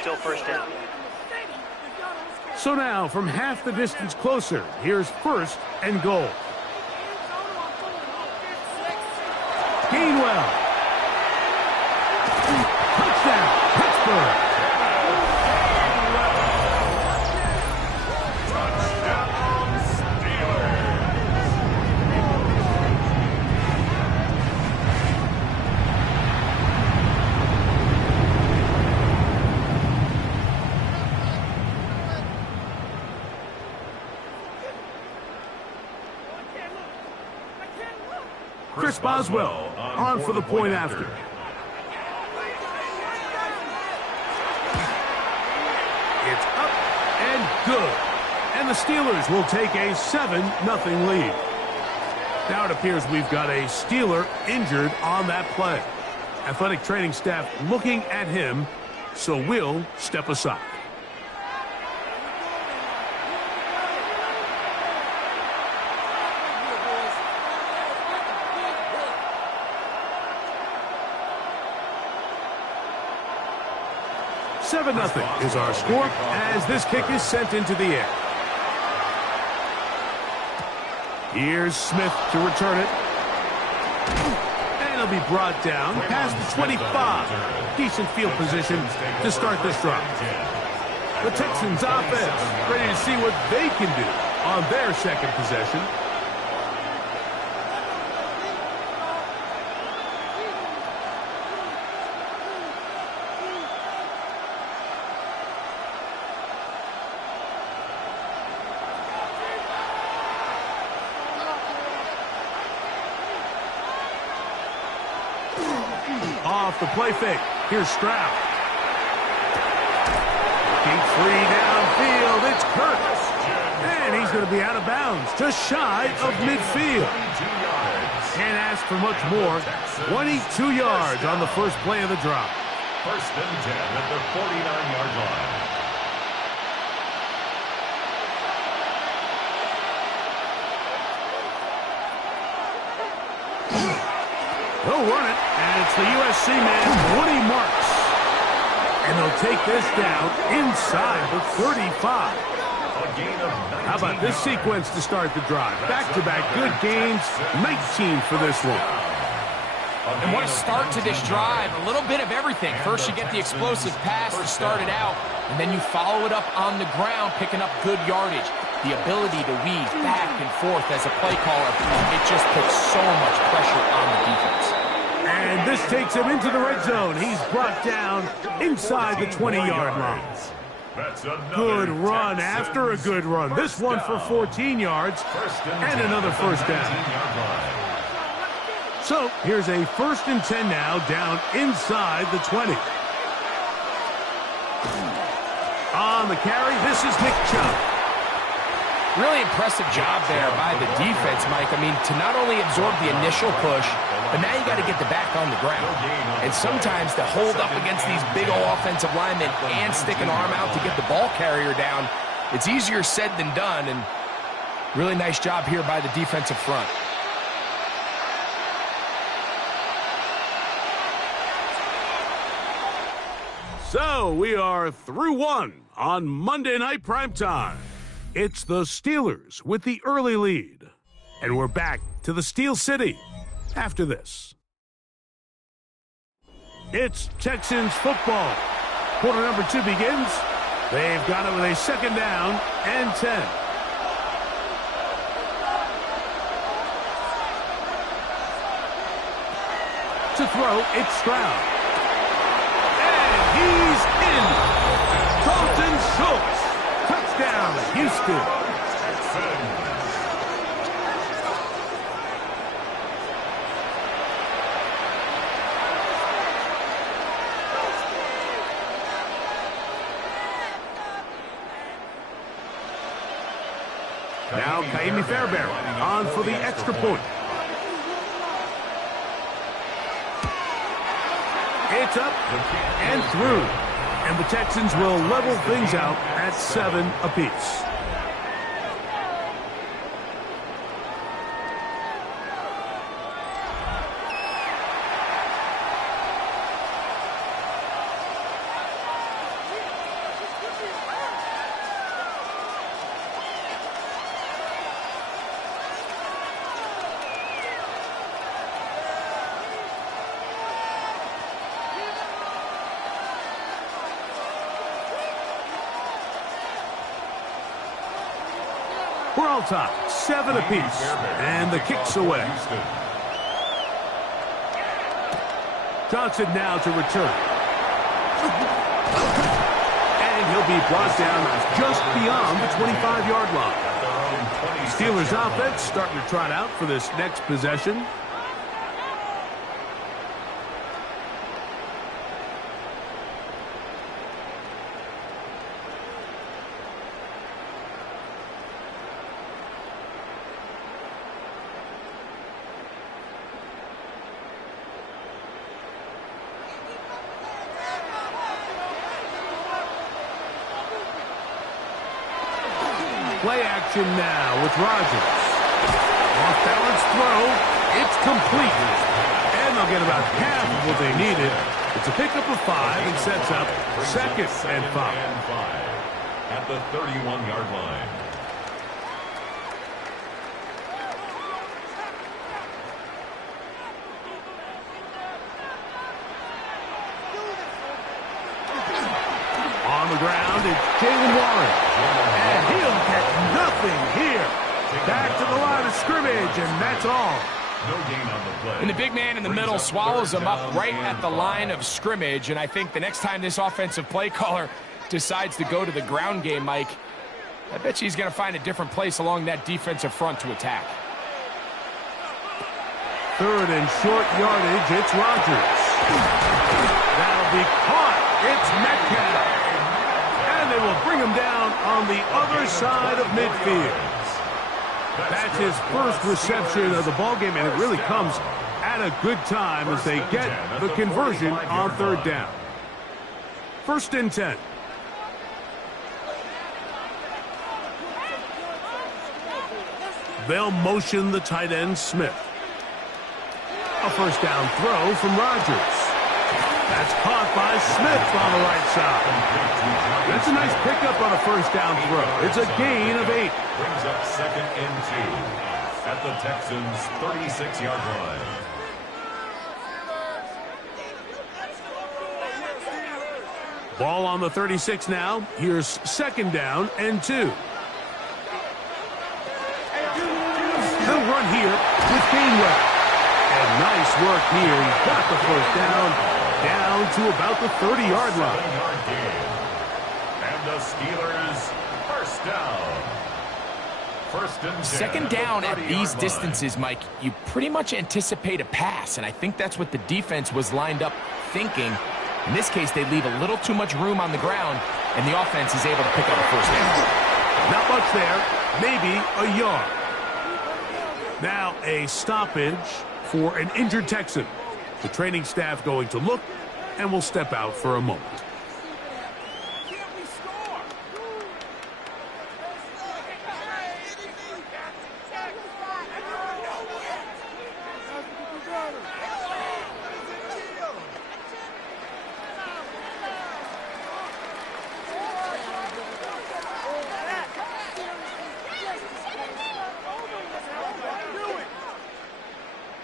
Still first down. So now, from half the distance closer, here's first and goal. Gainwell. Touchdown, Pittsburgh. Chris Boswell on for the point after. It's up and good. And the Steelers will take a 7-0 lead. Now it appears we've got a Steeler injured on that play. Athletic training staff looking at him, so we'll step aside. Seven 0 is our score as this kick is sent into the air. Here's Smith to return it. And it'll be brought down past the 25. Decent field position to start this drive. The Texans offense ready to see what they can do on their second possession. Off the play fake. Here's Stroud. Looking free downfield. It's Kurtz. And he's going to be out of bounds, just shy of midfield. Can't ask for much more. 22 yards on the first play of the drive. First and 10 at the 49-yard line. They'll run it, and it's the USC man, Woody Marks. And they'll take this down inside the 35. How about this sequence to start the drive? Back-to-back good games, 19 for this one. And what a start to this drive. A little bit of everything. First you get the explosive pass to start it out, and then you follow it up on the ground, picking up good yardage. The ability to weave back and forth as a play caller, it just puts so much pressure on the defense. And this takes him into the red zone. He's brought down inside the 20-yard line. Good run after a good run. This one for 14 yards and another first down. So here's a 1st and 10 now down inside the 20. On the carry, this is Nick Chubb. Really impressive job there by the defense, Mike. I mean, to not only absorb the initial push, but now you got to get the back on the ground. And sometimes to hold up against these big old offensive linemen and stick an arm out to get the ball carrier down, it's easier said than done. And really nice job here by the defensive front. So we are through one on Monday Night Primetime. It's the Steelers with the early lead. And we're back to the Steel City after this. It's Texans football. Quarter number 2 begins. They've got it with a 2nd down and 10. To throw, it's Stroud. And he's in. Dalton Schultz. Touchdown, Houston. Now Ka'imi Fairbairn on for the extra point. It's up and through. And the Texans will level things out at 7 apiece. We're on top, 7 apiece, and the kick's away. Johnson now to return. And he'll be brought down just beyond the 25-yard line. Steelers offense starting to trot out for this next possession. Play action now with Rodgers. Off-balance throw. It's complete. And they'll get about half of what they needed. It's a pickup of 5 and sets up 2nd and 5. At the 31-yard line. On the ground, it's Jalen Warren. And he'll get nothing here. Back to the line of scrimmage, and that's all. No gain on the play. And the big man in the middle swallows him up right at the line of scrimmage. And I think the next time this offensive play caller decides to go to the ground game, Mike, I bet you he's going to find a different place along that defensive front to attack. 3rd and short yardage, it's Rodgers. That'll be caught. It's Metcalf. And they will bring him down on the other side of midfield. That's his first reception of the ballgame, and it really comes at a good time as they get the conversion on 3rd down. 1st and 10. They'll motion the tight end, Smith. A 1st down throw from Rodgers. That's caught by Smith on the right side. That's a nice pickup on a 1st down throw. It's a gain of 8. Brings up 2nd and 2 at the Texans' 36-yard line. Ball on the 36 now. Here's 2nd down and 2. They'll run here with Gainwell. And nice work here. He's got the 1st down to about the 30-yard line. And the Steelers, 1st down. 1st and 10. 2nd down at these distances, Mike, you pretty much anticipate a pass, and I think that's what the defense was lined up thinking. In this case, they leave a little too much room on the ground, and the offense is able to pick up a 1st down. Not much there, maybe a yard. Now a stoppage for an injured Texan. The training staff going to look, and will step out for a moment.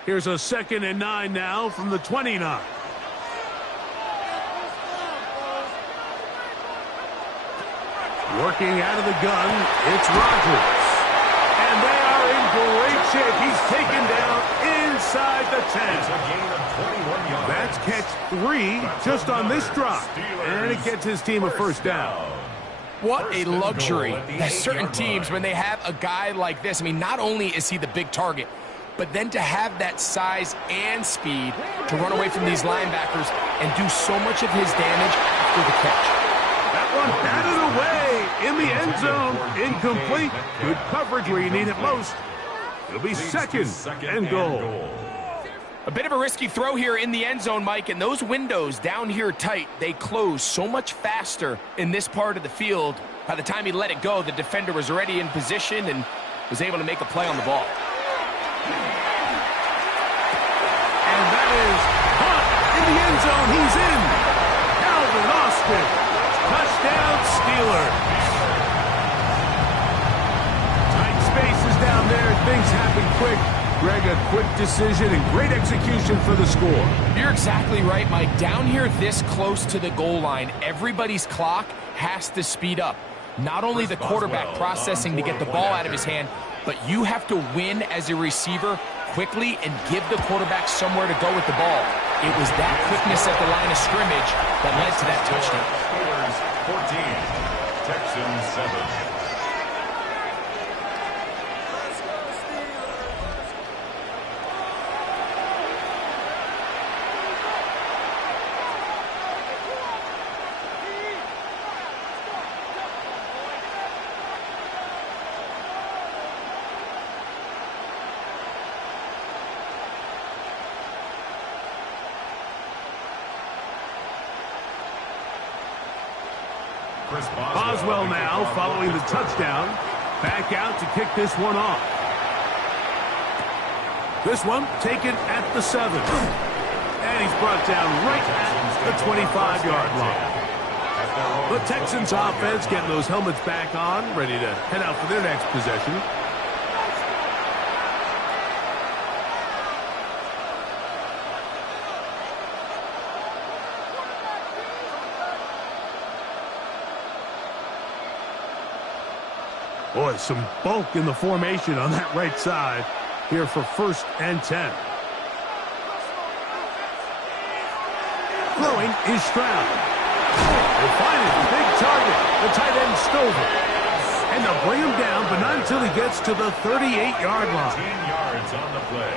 Here's a 2nd and 9 now from the 29. Working out of the gun, it's Rodgers. And they are in great shape. He's taken down inside the 10. It's a gain of 21 yards. That's catch 3 just on this drive. And it gets his team a 1st down. What a luxury. There's certain teams, when they have a guy like this, I mean, not only is he the big target, but then to have that size and speed to run away from these linebackers and do so much of his damage after the catch. That one batted away in the end end zone, incomplete. Good coverage where you need it most. It'll be second and goal. A bit of a risky throw here in the end zone, Mike, and those windows down here tight, they close so much faster in this part of the field. By the time he let it go, the defender was already in position and was able to make a play on the ball. And that is caught in the end zone. He's in. Calvin Austin. Touchdown, Steelers. Tight spaces down there. Things happen quick. Greg, a quick decision and great execution for the score. You're exactly right, Mike. Down here this close to the goal line, everybody's clock has to speed up. Not only the quarterback processing to get the ball out of his hand, but you have to win as a receiver quickly and give the quarterback somewhere to go with the ball. It was that quickness at the line of scrimmage that led to that touchdown. Steelers 14, Texans 7. Boswell now following the touchdown. Back out to kick this one off. This one taken at the 7. And he's brought down right at the 25-yard line. The Texans offense getting those helmets back on, ready to head out for their next possession. Boy, some bulk in the formation on that right side here for 1st and 10. Throwing is Stroud. They'll find his big target, the tight end Stover. And they'll bring him down, but not until he gets to the 38-yard line.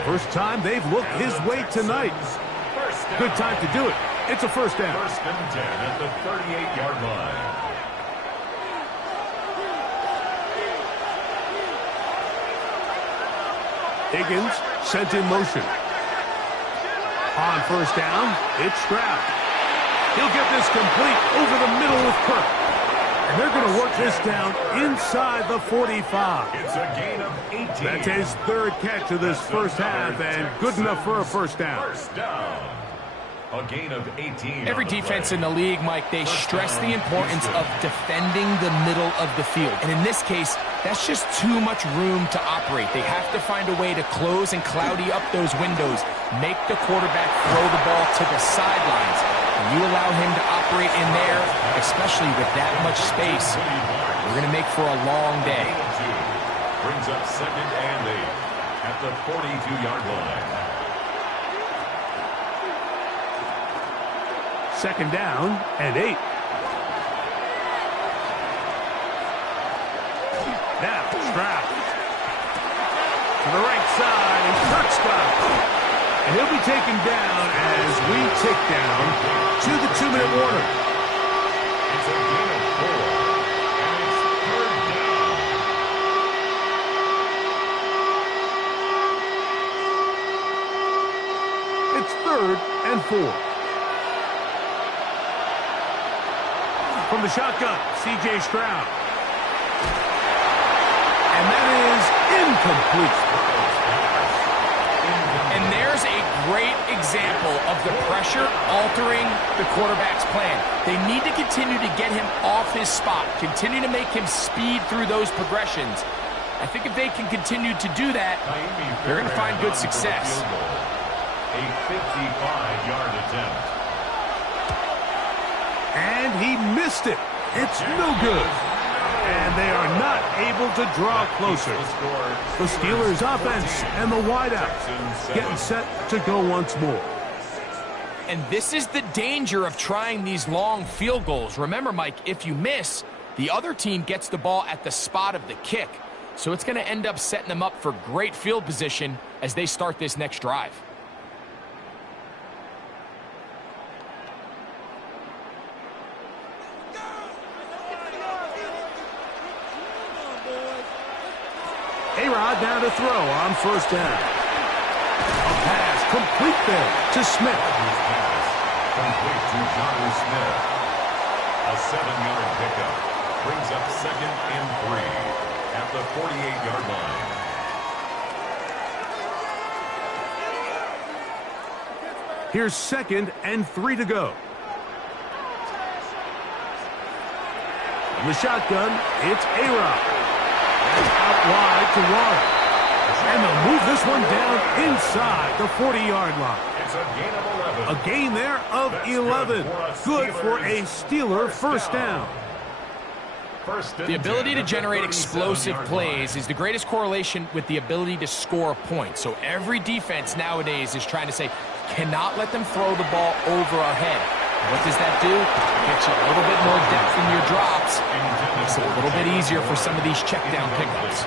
First time they've looked his way tonight. Good time to do it. It's a first down. 1st and 10 at the 38-yard line. Higgins sent in motion. On 1st down, it's Stroud. He'll get this complete over the middle with Kirk. And they're going to work this down inside the 45. It's a gain of 18. That's his 3rd catch of this first half, and good enough for a first down. First down. A gain of 18. Every defense in the league, Mike, they stress the importance of defending the middle of the field. And in this case, that's just too much room to operate. They have to find a way to close and cloudy up those windows, make the quarterback throw the ball to the sidelines. And you allow him to operate in there, especially with that much space, we're going to make for a long day. Brings up 2nd and 8 at the 42-yard line. 2nd down and 8. Now Stroud to the right side, and Kirk's got it. And he'll be taken down as we tick down to the 2-minute warning. It's a gain of 4, and it's 3rd down. It's 3rd and 4. From the shotgun, C.J. Stroud. And that is incomplete. And there's a great example of the pressure altering the quarterback's plan. They need to continue to get him off his spot, continue to make him speed through those progressions. I think if they can continue to do that, they're going to find good success. A 55-yard attempt. And he missed it. It's no good. And they are not able to draw closer. The Steelers offense and the wideout getting set to go once more. And this is the danger of trying these long field goals. Remember, Mike, if you miss, the other team gets the ball at the spot of the kick. So it's going to end up setting them up for great field position as they start this next drive. Erod now to throw on first down. A pass complete there to Smith. Complete to Johnny Smith. A 7-yard pickup brings up 2nd and 3 at the 48-yard line. Here's 2nd and 3 to go. In the shotgun, it's Erod. That's out wide to Warren. And they'll move this one down inside the 40-yard line. It's a gain of 11. A gain there of 11. Good for a Steeler first down. The ability to generate explosive plays is the greatest correlation with the ability to score points. So every defense nowadays is trying to say, cannot let them throw the ball over our head. What does that do? It gets you a little bit more depth in your drops. Makes it a little bit easier for some of these check down pickups.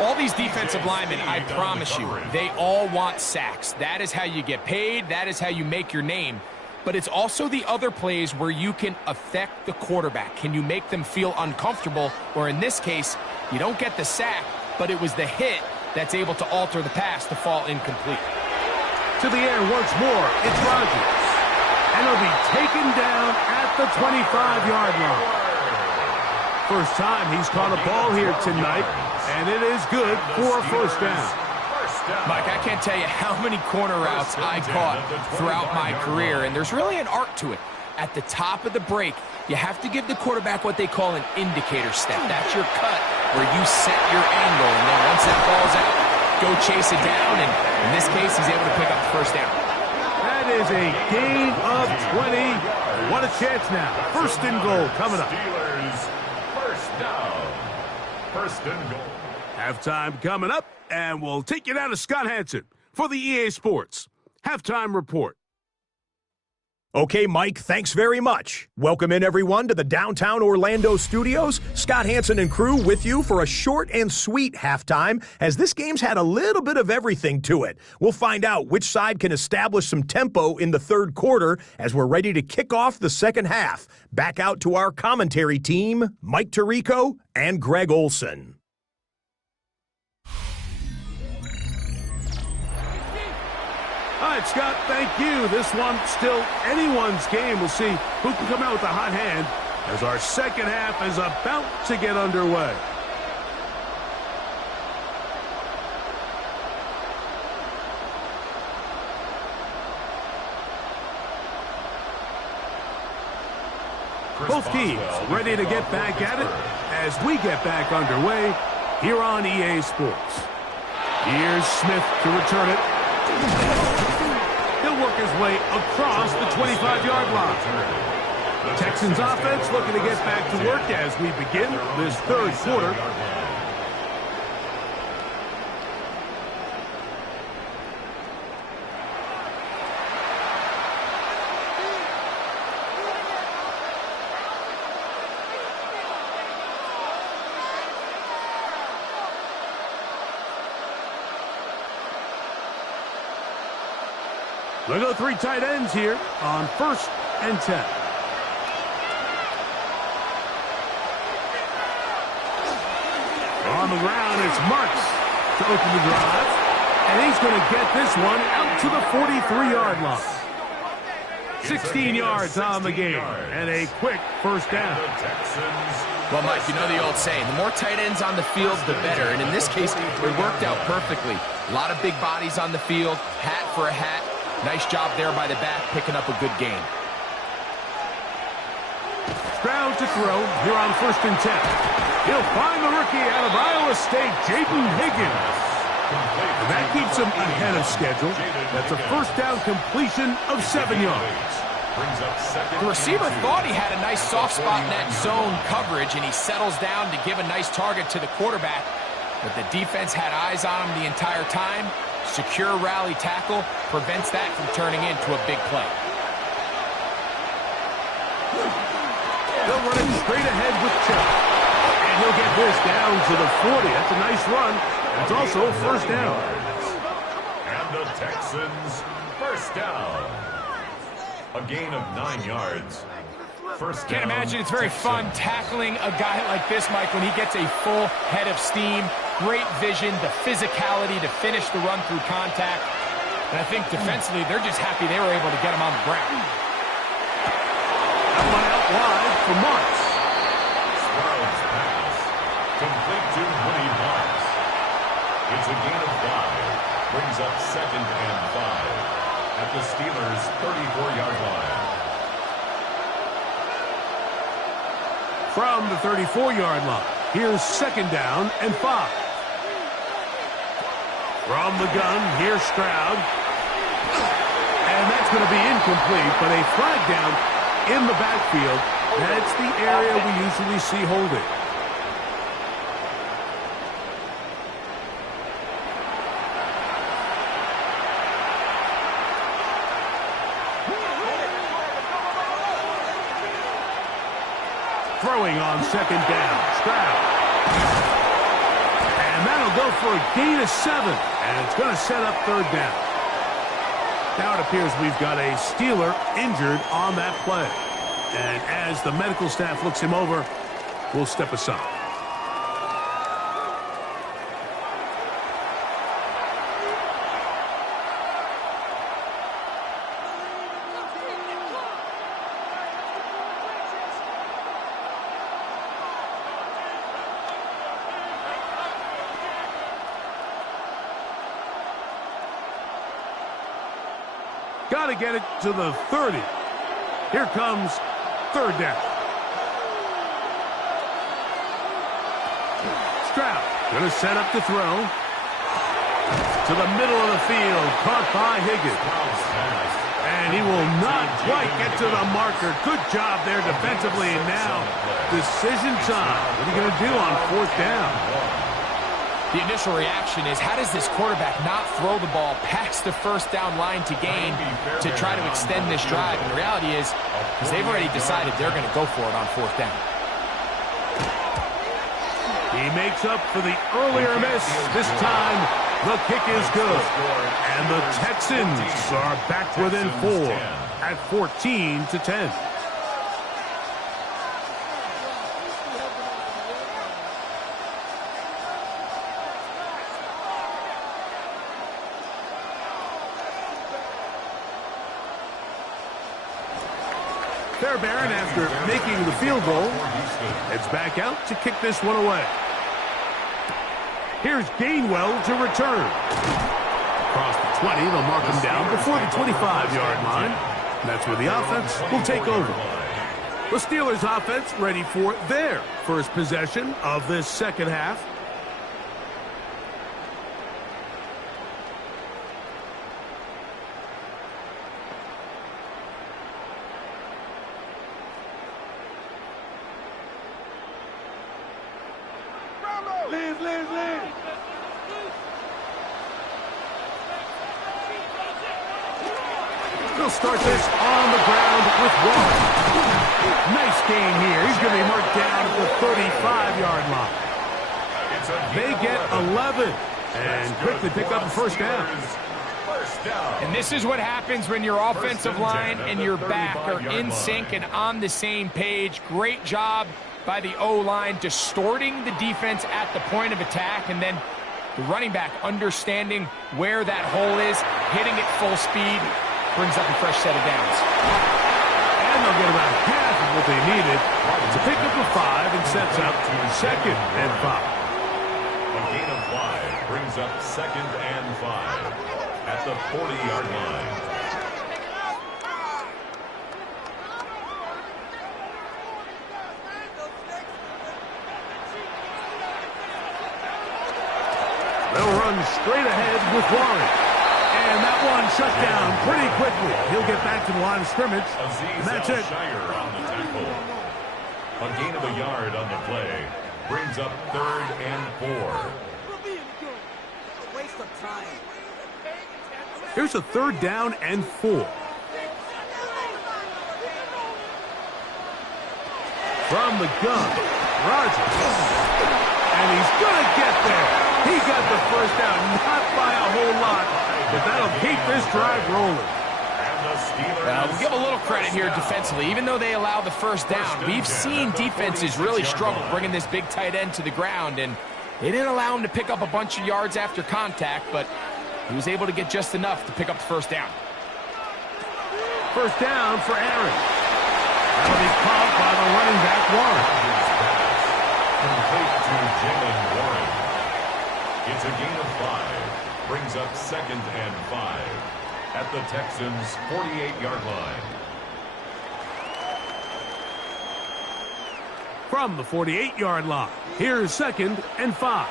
All these defensive linemen, I promise you, they all want sacks. That is how you get paid. That is how you make your name. But it's also the other plays where you can affect the quarterback. Can you make them feel uncomfortable? Or in this case, you don't get the sack, but it was the hit that's able to alter the pass to fall incomplete. To the air once more, it's Rodgers. And he'll be taken down at the 25-yard line. First time he's caught a ball here tonight, and it is good for a first down. Mike, I can't tell you how many corner routes I caught throughout my career, and there's really an art to it. At the top of the break, you have to give the quarterback what they call an indicator step. That's your cut where you set your angle, and then once that ball's out, go chase it down, and in this case, he's able to pick up the first down. That is a gain of 20. What a chance now. First and goal coming up. Steelers first down. First and goal. Halftime coming up, and we'll take you down to Scott Hanson for the EA Sports Halftime Report. Okay, Mike, thanks very much. Welcome in, everyone, to the downtown Orlando studios. Scott Hanson and crew with you for a short and sweet halftime, as this game's had a little bit of everything to it. We'll find out which side can establish some tempo in the third quarter as we're ready to kick off the second half. Back out to our commentary team, Mike Tirico and Greg Olson. All right, Scott, thank you. This one still anyone's game. We'll see who can come out with a hot hand as our second half is about to get underway. Both teams ready to get back at it as we get back underway here on EA Sports. Here's Smith to return it. He'll work his way across the 25-yard line. Texans offense looking to get back to work as we begin this third quarter. They'll go three tight ends here on 1st and 10. On the ground, it's Marks to open the drive. And he's going to get this one out to the 43-yard line. 16 yards on the game and a quick first down. Well, Mike, you know the old saying, the more tight ends on the field, the better. And in this case, it worked out perfectly. A lot of big bodies on the field, hat for a hat. Nice job there by the back, picking up a good gain. Stroud to throw here on 1st and 10. He'll find the rookie out of Iowa State, Jaden Higgins. And that keeps him ahead of schedule. That's a first down completion of 7 yards. The receiver thought he had a nice soft spot in that zone coverage, and he settles down to give a nice target to the quarterback. But the defense had eyes on him the entire time. Secure rally tackle prevents that from turning into a big play. They'll run it straight ahead with Chubb. And he'll get this down to the 40. That's a nice run. It's also first down. And the Texans first down. A gain of 9 yards. First Can't down, imagine it's very fun Texans. tackling a guy like this, Mike, when he gets a full head of steam. Great vision, the physicality to finish the run through contact. And I think defensively, they're just happy they were able to get him on the ground. That one out wide for Marks. Swerves pass. Complete to Woody Marks. It's a gain of 5. Brings up 2nd and 5 at the Steelers' 34-yard line. From the 34-yard line, here's 2nd down and 5. From the gun, here's Stroud. And that's going to be incomplete, but a flag down in the backfield. That's the area we usually see holding. Throwing on 2nd down, Stroud. And that'll go for a gain of 7. And it's going to set up 3rd down. Now it appears we've got a Steeler injured on that play. And as the medical staff looks him over, we'll step aside. Got to get it to the 30. Here comes 3rd down. Stroud going to set up to throw. To the middle of the field, caught by Higgins. And he will not quite get to the marker. Good job there defensively. And now, decision time. What are you going to do on 4th down? The initial reaction is, how does this quarterback not throw the ball past the 1st down line to gain to try to extend this drive? And the reality is, because they've already decided they're going to go for it on 4th down. He makes up for the earlier miss. This time, the kick is good. And the Texans are back within 4 at 14-10. Fairbairn, after making the field goal, heads back out to kick this one away. Here's Gainwell to return. Across the 20, they'll mark him down before the 25-yard line. That's where the offense will take over. The Steelers offense ready for their first possession of this 2nd half. They'll start this on the ground with Warren. Nice gain here. He's going to be marked down at the 35-yard line. They get 11 and quickly pick up a 1st down. And this is what happens when your offensive line and your back are in sync and on the same page. Great job by the O-line distorting the defense at the point of attack, and then the running back understanding where that hole is, hitting it full speed, brings up a fresh set of downs. And they'll get about half of what they needed to pick up a 5 and sets up 2nd and 5. A gain of 5 brings up 2nd and 5 at the 40-yard line. They'll run straight ahead with Warren. And that one shut down pretty quickly. He'll get back to the line of scrimmage. And that's it. Shire on the tackle. A gain of a yard on the play brings up 3rd and 4. Waste of time. Here's a 3rd down and 4. From the gun, Rodgers. And he's going to get there. He got the 1st down, not by a whole lot, but that'll keep this drive rolling. And We'll give a little credit here defensively. Even though they allow the first down, we've seen defenses really struggle bringing this big tight end to the ground, and they didn't allow him to pick up a bunch of yards after contact, but he was able to get just enough to pick up the first down. First down for Aaron. That'll be caught by the running back, Warren. Complete to Jalen Warren. It's a gain of 5. Brings up 2nd and 5 at the Texans' 48-yard line. From the 48-yard line, here's 2nd and 5.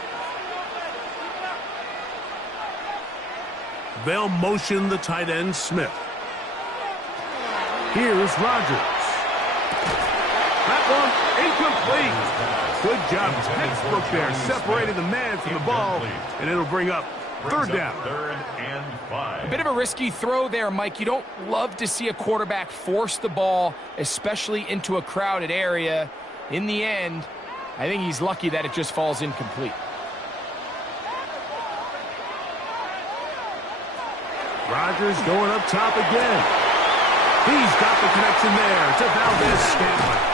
They'll motion the tight end, Smith. Here's Rodgers. That one incomplete. Good job, textbook there, separating the man from the ball, and it'll bring up 3rd down. 3rd and 5. A bit of a risky throw there, Mike. You don't love to see a quarterback force the ball, especially into a crowded area. In the end, I think he's lucky that it just falls incomplete. Rodgers going up top again. He's got the connection there to Valdez-Scantling.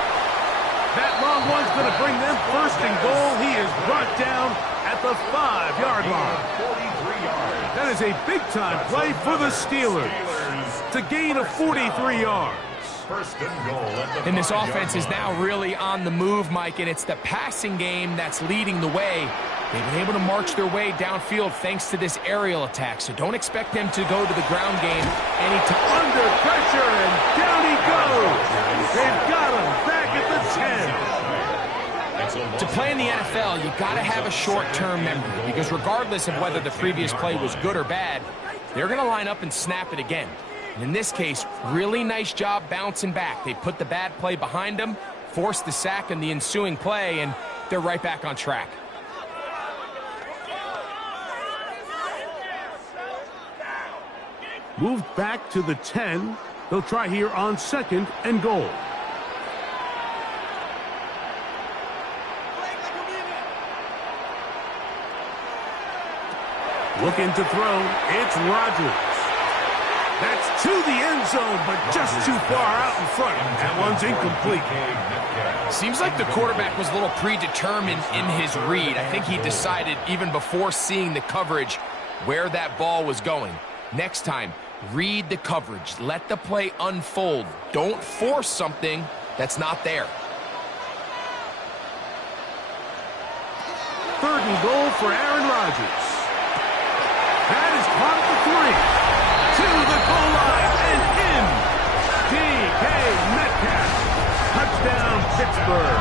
That long one's going to bring them 1st and goal. He is brought down at the 5-yard line. 43 yards. That is a big-time play for the Steelers. It's a gain of 43 yards. 1st and goal at the And this 5-yard offense is line. now really on the move, Mike, and it's the passing game that's leading the way. They've been able to march their way downfield thanks to this aerial attack, so don't expect them to go to the ground game anytime. Under pressure, and down he goes. They've got him back at the 10. To play in the NFL, you got to have a short-term memory, because regardless of whether the previous play was good or bad, they're going to line up and snap it again. And in this case, really nice job bouncing back. They put the bad play behind them, forced the sack in the ensuing play, and they're right back on track. Moved back to the 10. They'll try here on 2nd and goal. Looking to throw. It's Rodgers. That's to the end zone, but just too far out in front. That one's incomplete. Seems like the quarterback was a little predetermined in his read. I think he decided even before seeing the coverage where that ball was going. Next time, read the coverage. Let the play unfold. Don't force something that's not there. 3rd and goal for Aaron Rodgers. That is caught at the 3. To the goal line and in. D.K. Metcalf. Touchdown, Pittsburgh.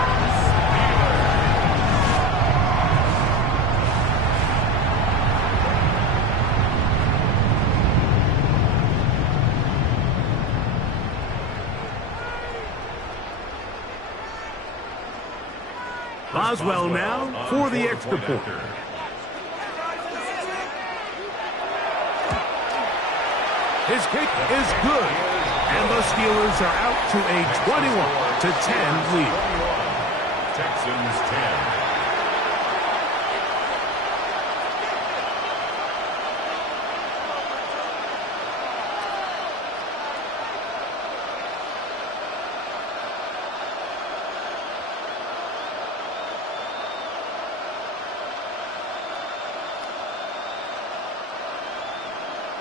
Boswell now for the extra point. His kick is good, and the Steelers are out to a 21-10 lead. Texans 10.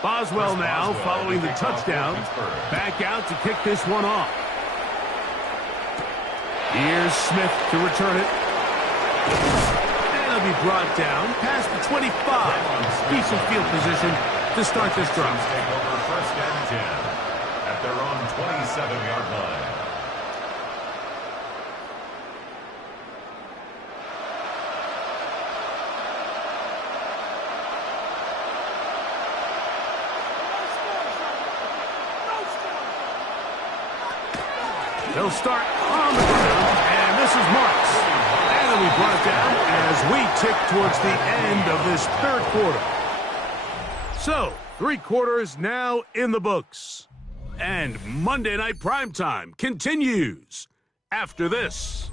Boswell now following the touchdown. Back out to kick this one off. Here's Smith to return it. And it'll be brought down past the 25. Decent field position to start this drive. Take over 1st and 10 at their own 27-yard line. They'll start on the ground, and this is Marks. And it'll be brought down as we tick towards the end of this 3rd quarter. So, 3 quarters now in the books. And Monday Night Primetime continues after this.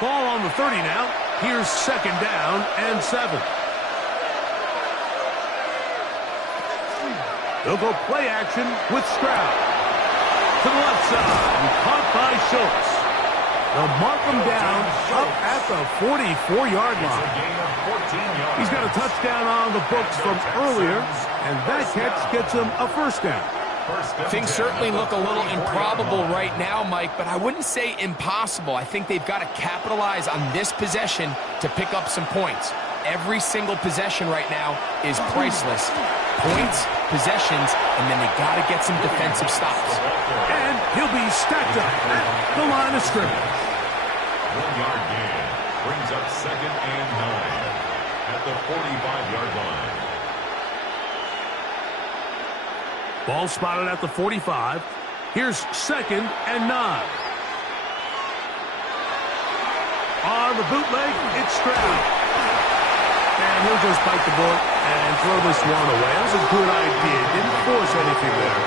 Ball on the 30 now. Here's 2nd down and 7. They'll go play action with Stroud. To the left side, caught by Schultz. They'll mark him down up at the 44-yard line. He's got a touchdown on the books from earlier, and that catch gets him a first down. Things certainly look a little improbable right now, Mike, but I wouldn't say impossible. I think they've got to capitalize on this possession to pick up some points. Every single possession right now is priceless. Points, possessions, and then they got to get some defensive stops. And he'll be stacked up at the line of scrimmage. 1-yard gain brings up 2nd and 9 at the 45-yard line. Ball spotted at the 45. Here's 2nd and 9. On the bootleg, it's Stroud. And he'll just bite the bullet and throw this one away. That was a good idea. Didn't force anything there.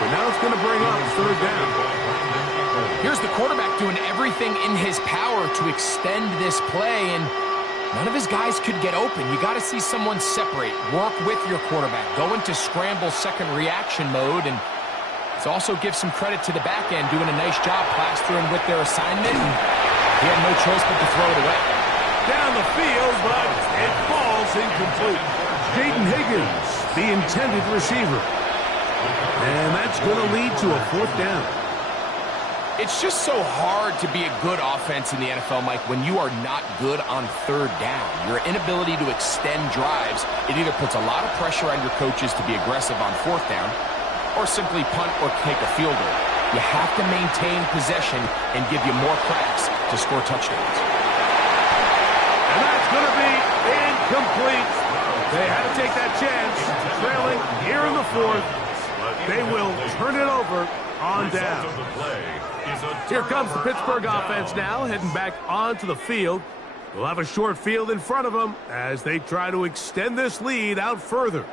But now it's going to bring up 3rd down. Here's the quarterback doing everything in his power to extend this play, and none of his guys could get open. You got to see someone separate, work with your quarterback, go into scramble second reaction mode, and let's also give some credit to the back end doing a nice job plastering with their assignment. And he had no choice but to throw it away. Down the field, but it falls incomplete. Jaden Higgins, the intended receiver. And that's going to lead to a 4th down. It's just so hard to be a good offense in the NFL, Mike, when you are not good on 3rd down. Your inability to extend drives, it either puts a lot of pressure on your coaches to be aggressive on 4th down or simply punt or take a field goal. You have to maintain possession and give you more cracks to score touchdowns. And that's going to be incomplete. They had to take that chance, trailing here in the 4th. They will turn it over on down. Here comes the Pittsburgh offense now, heading back onto the field. They'll have a short field in front of them as they try to extend this lead out further.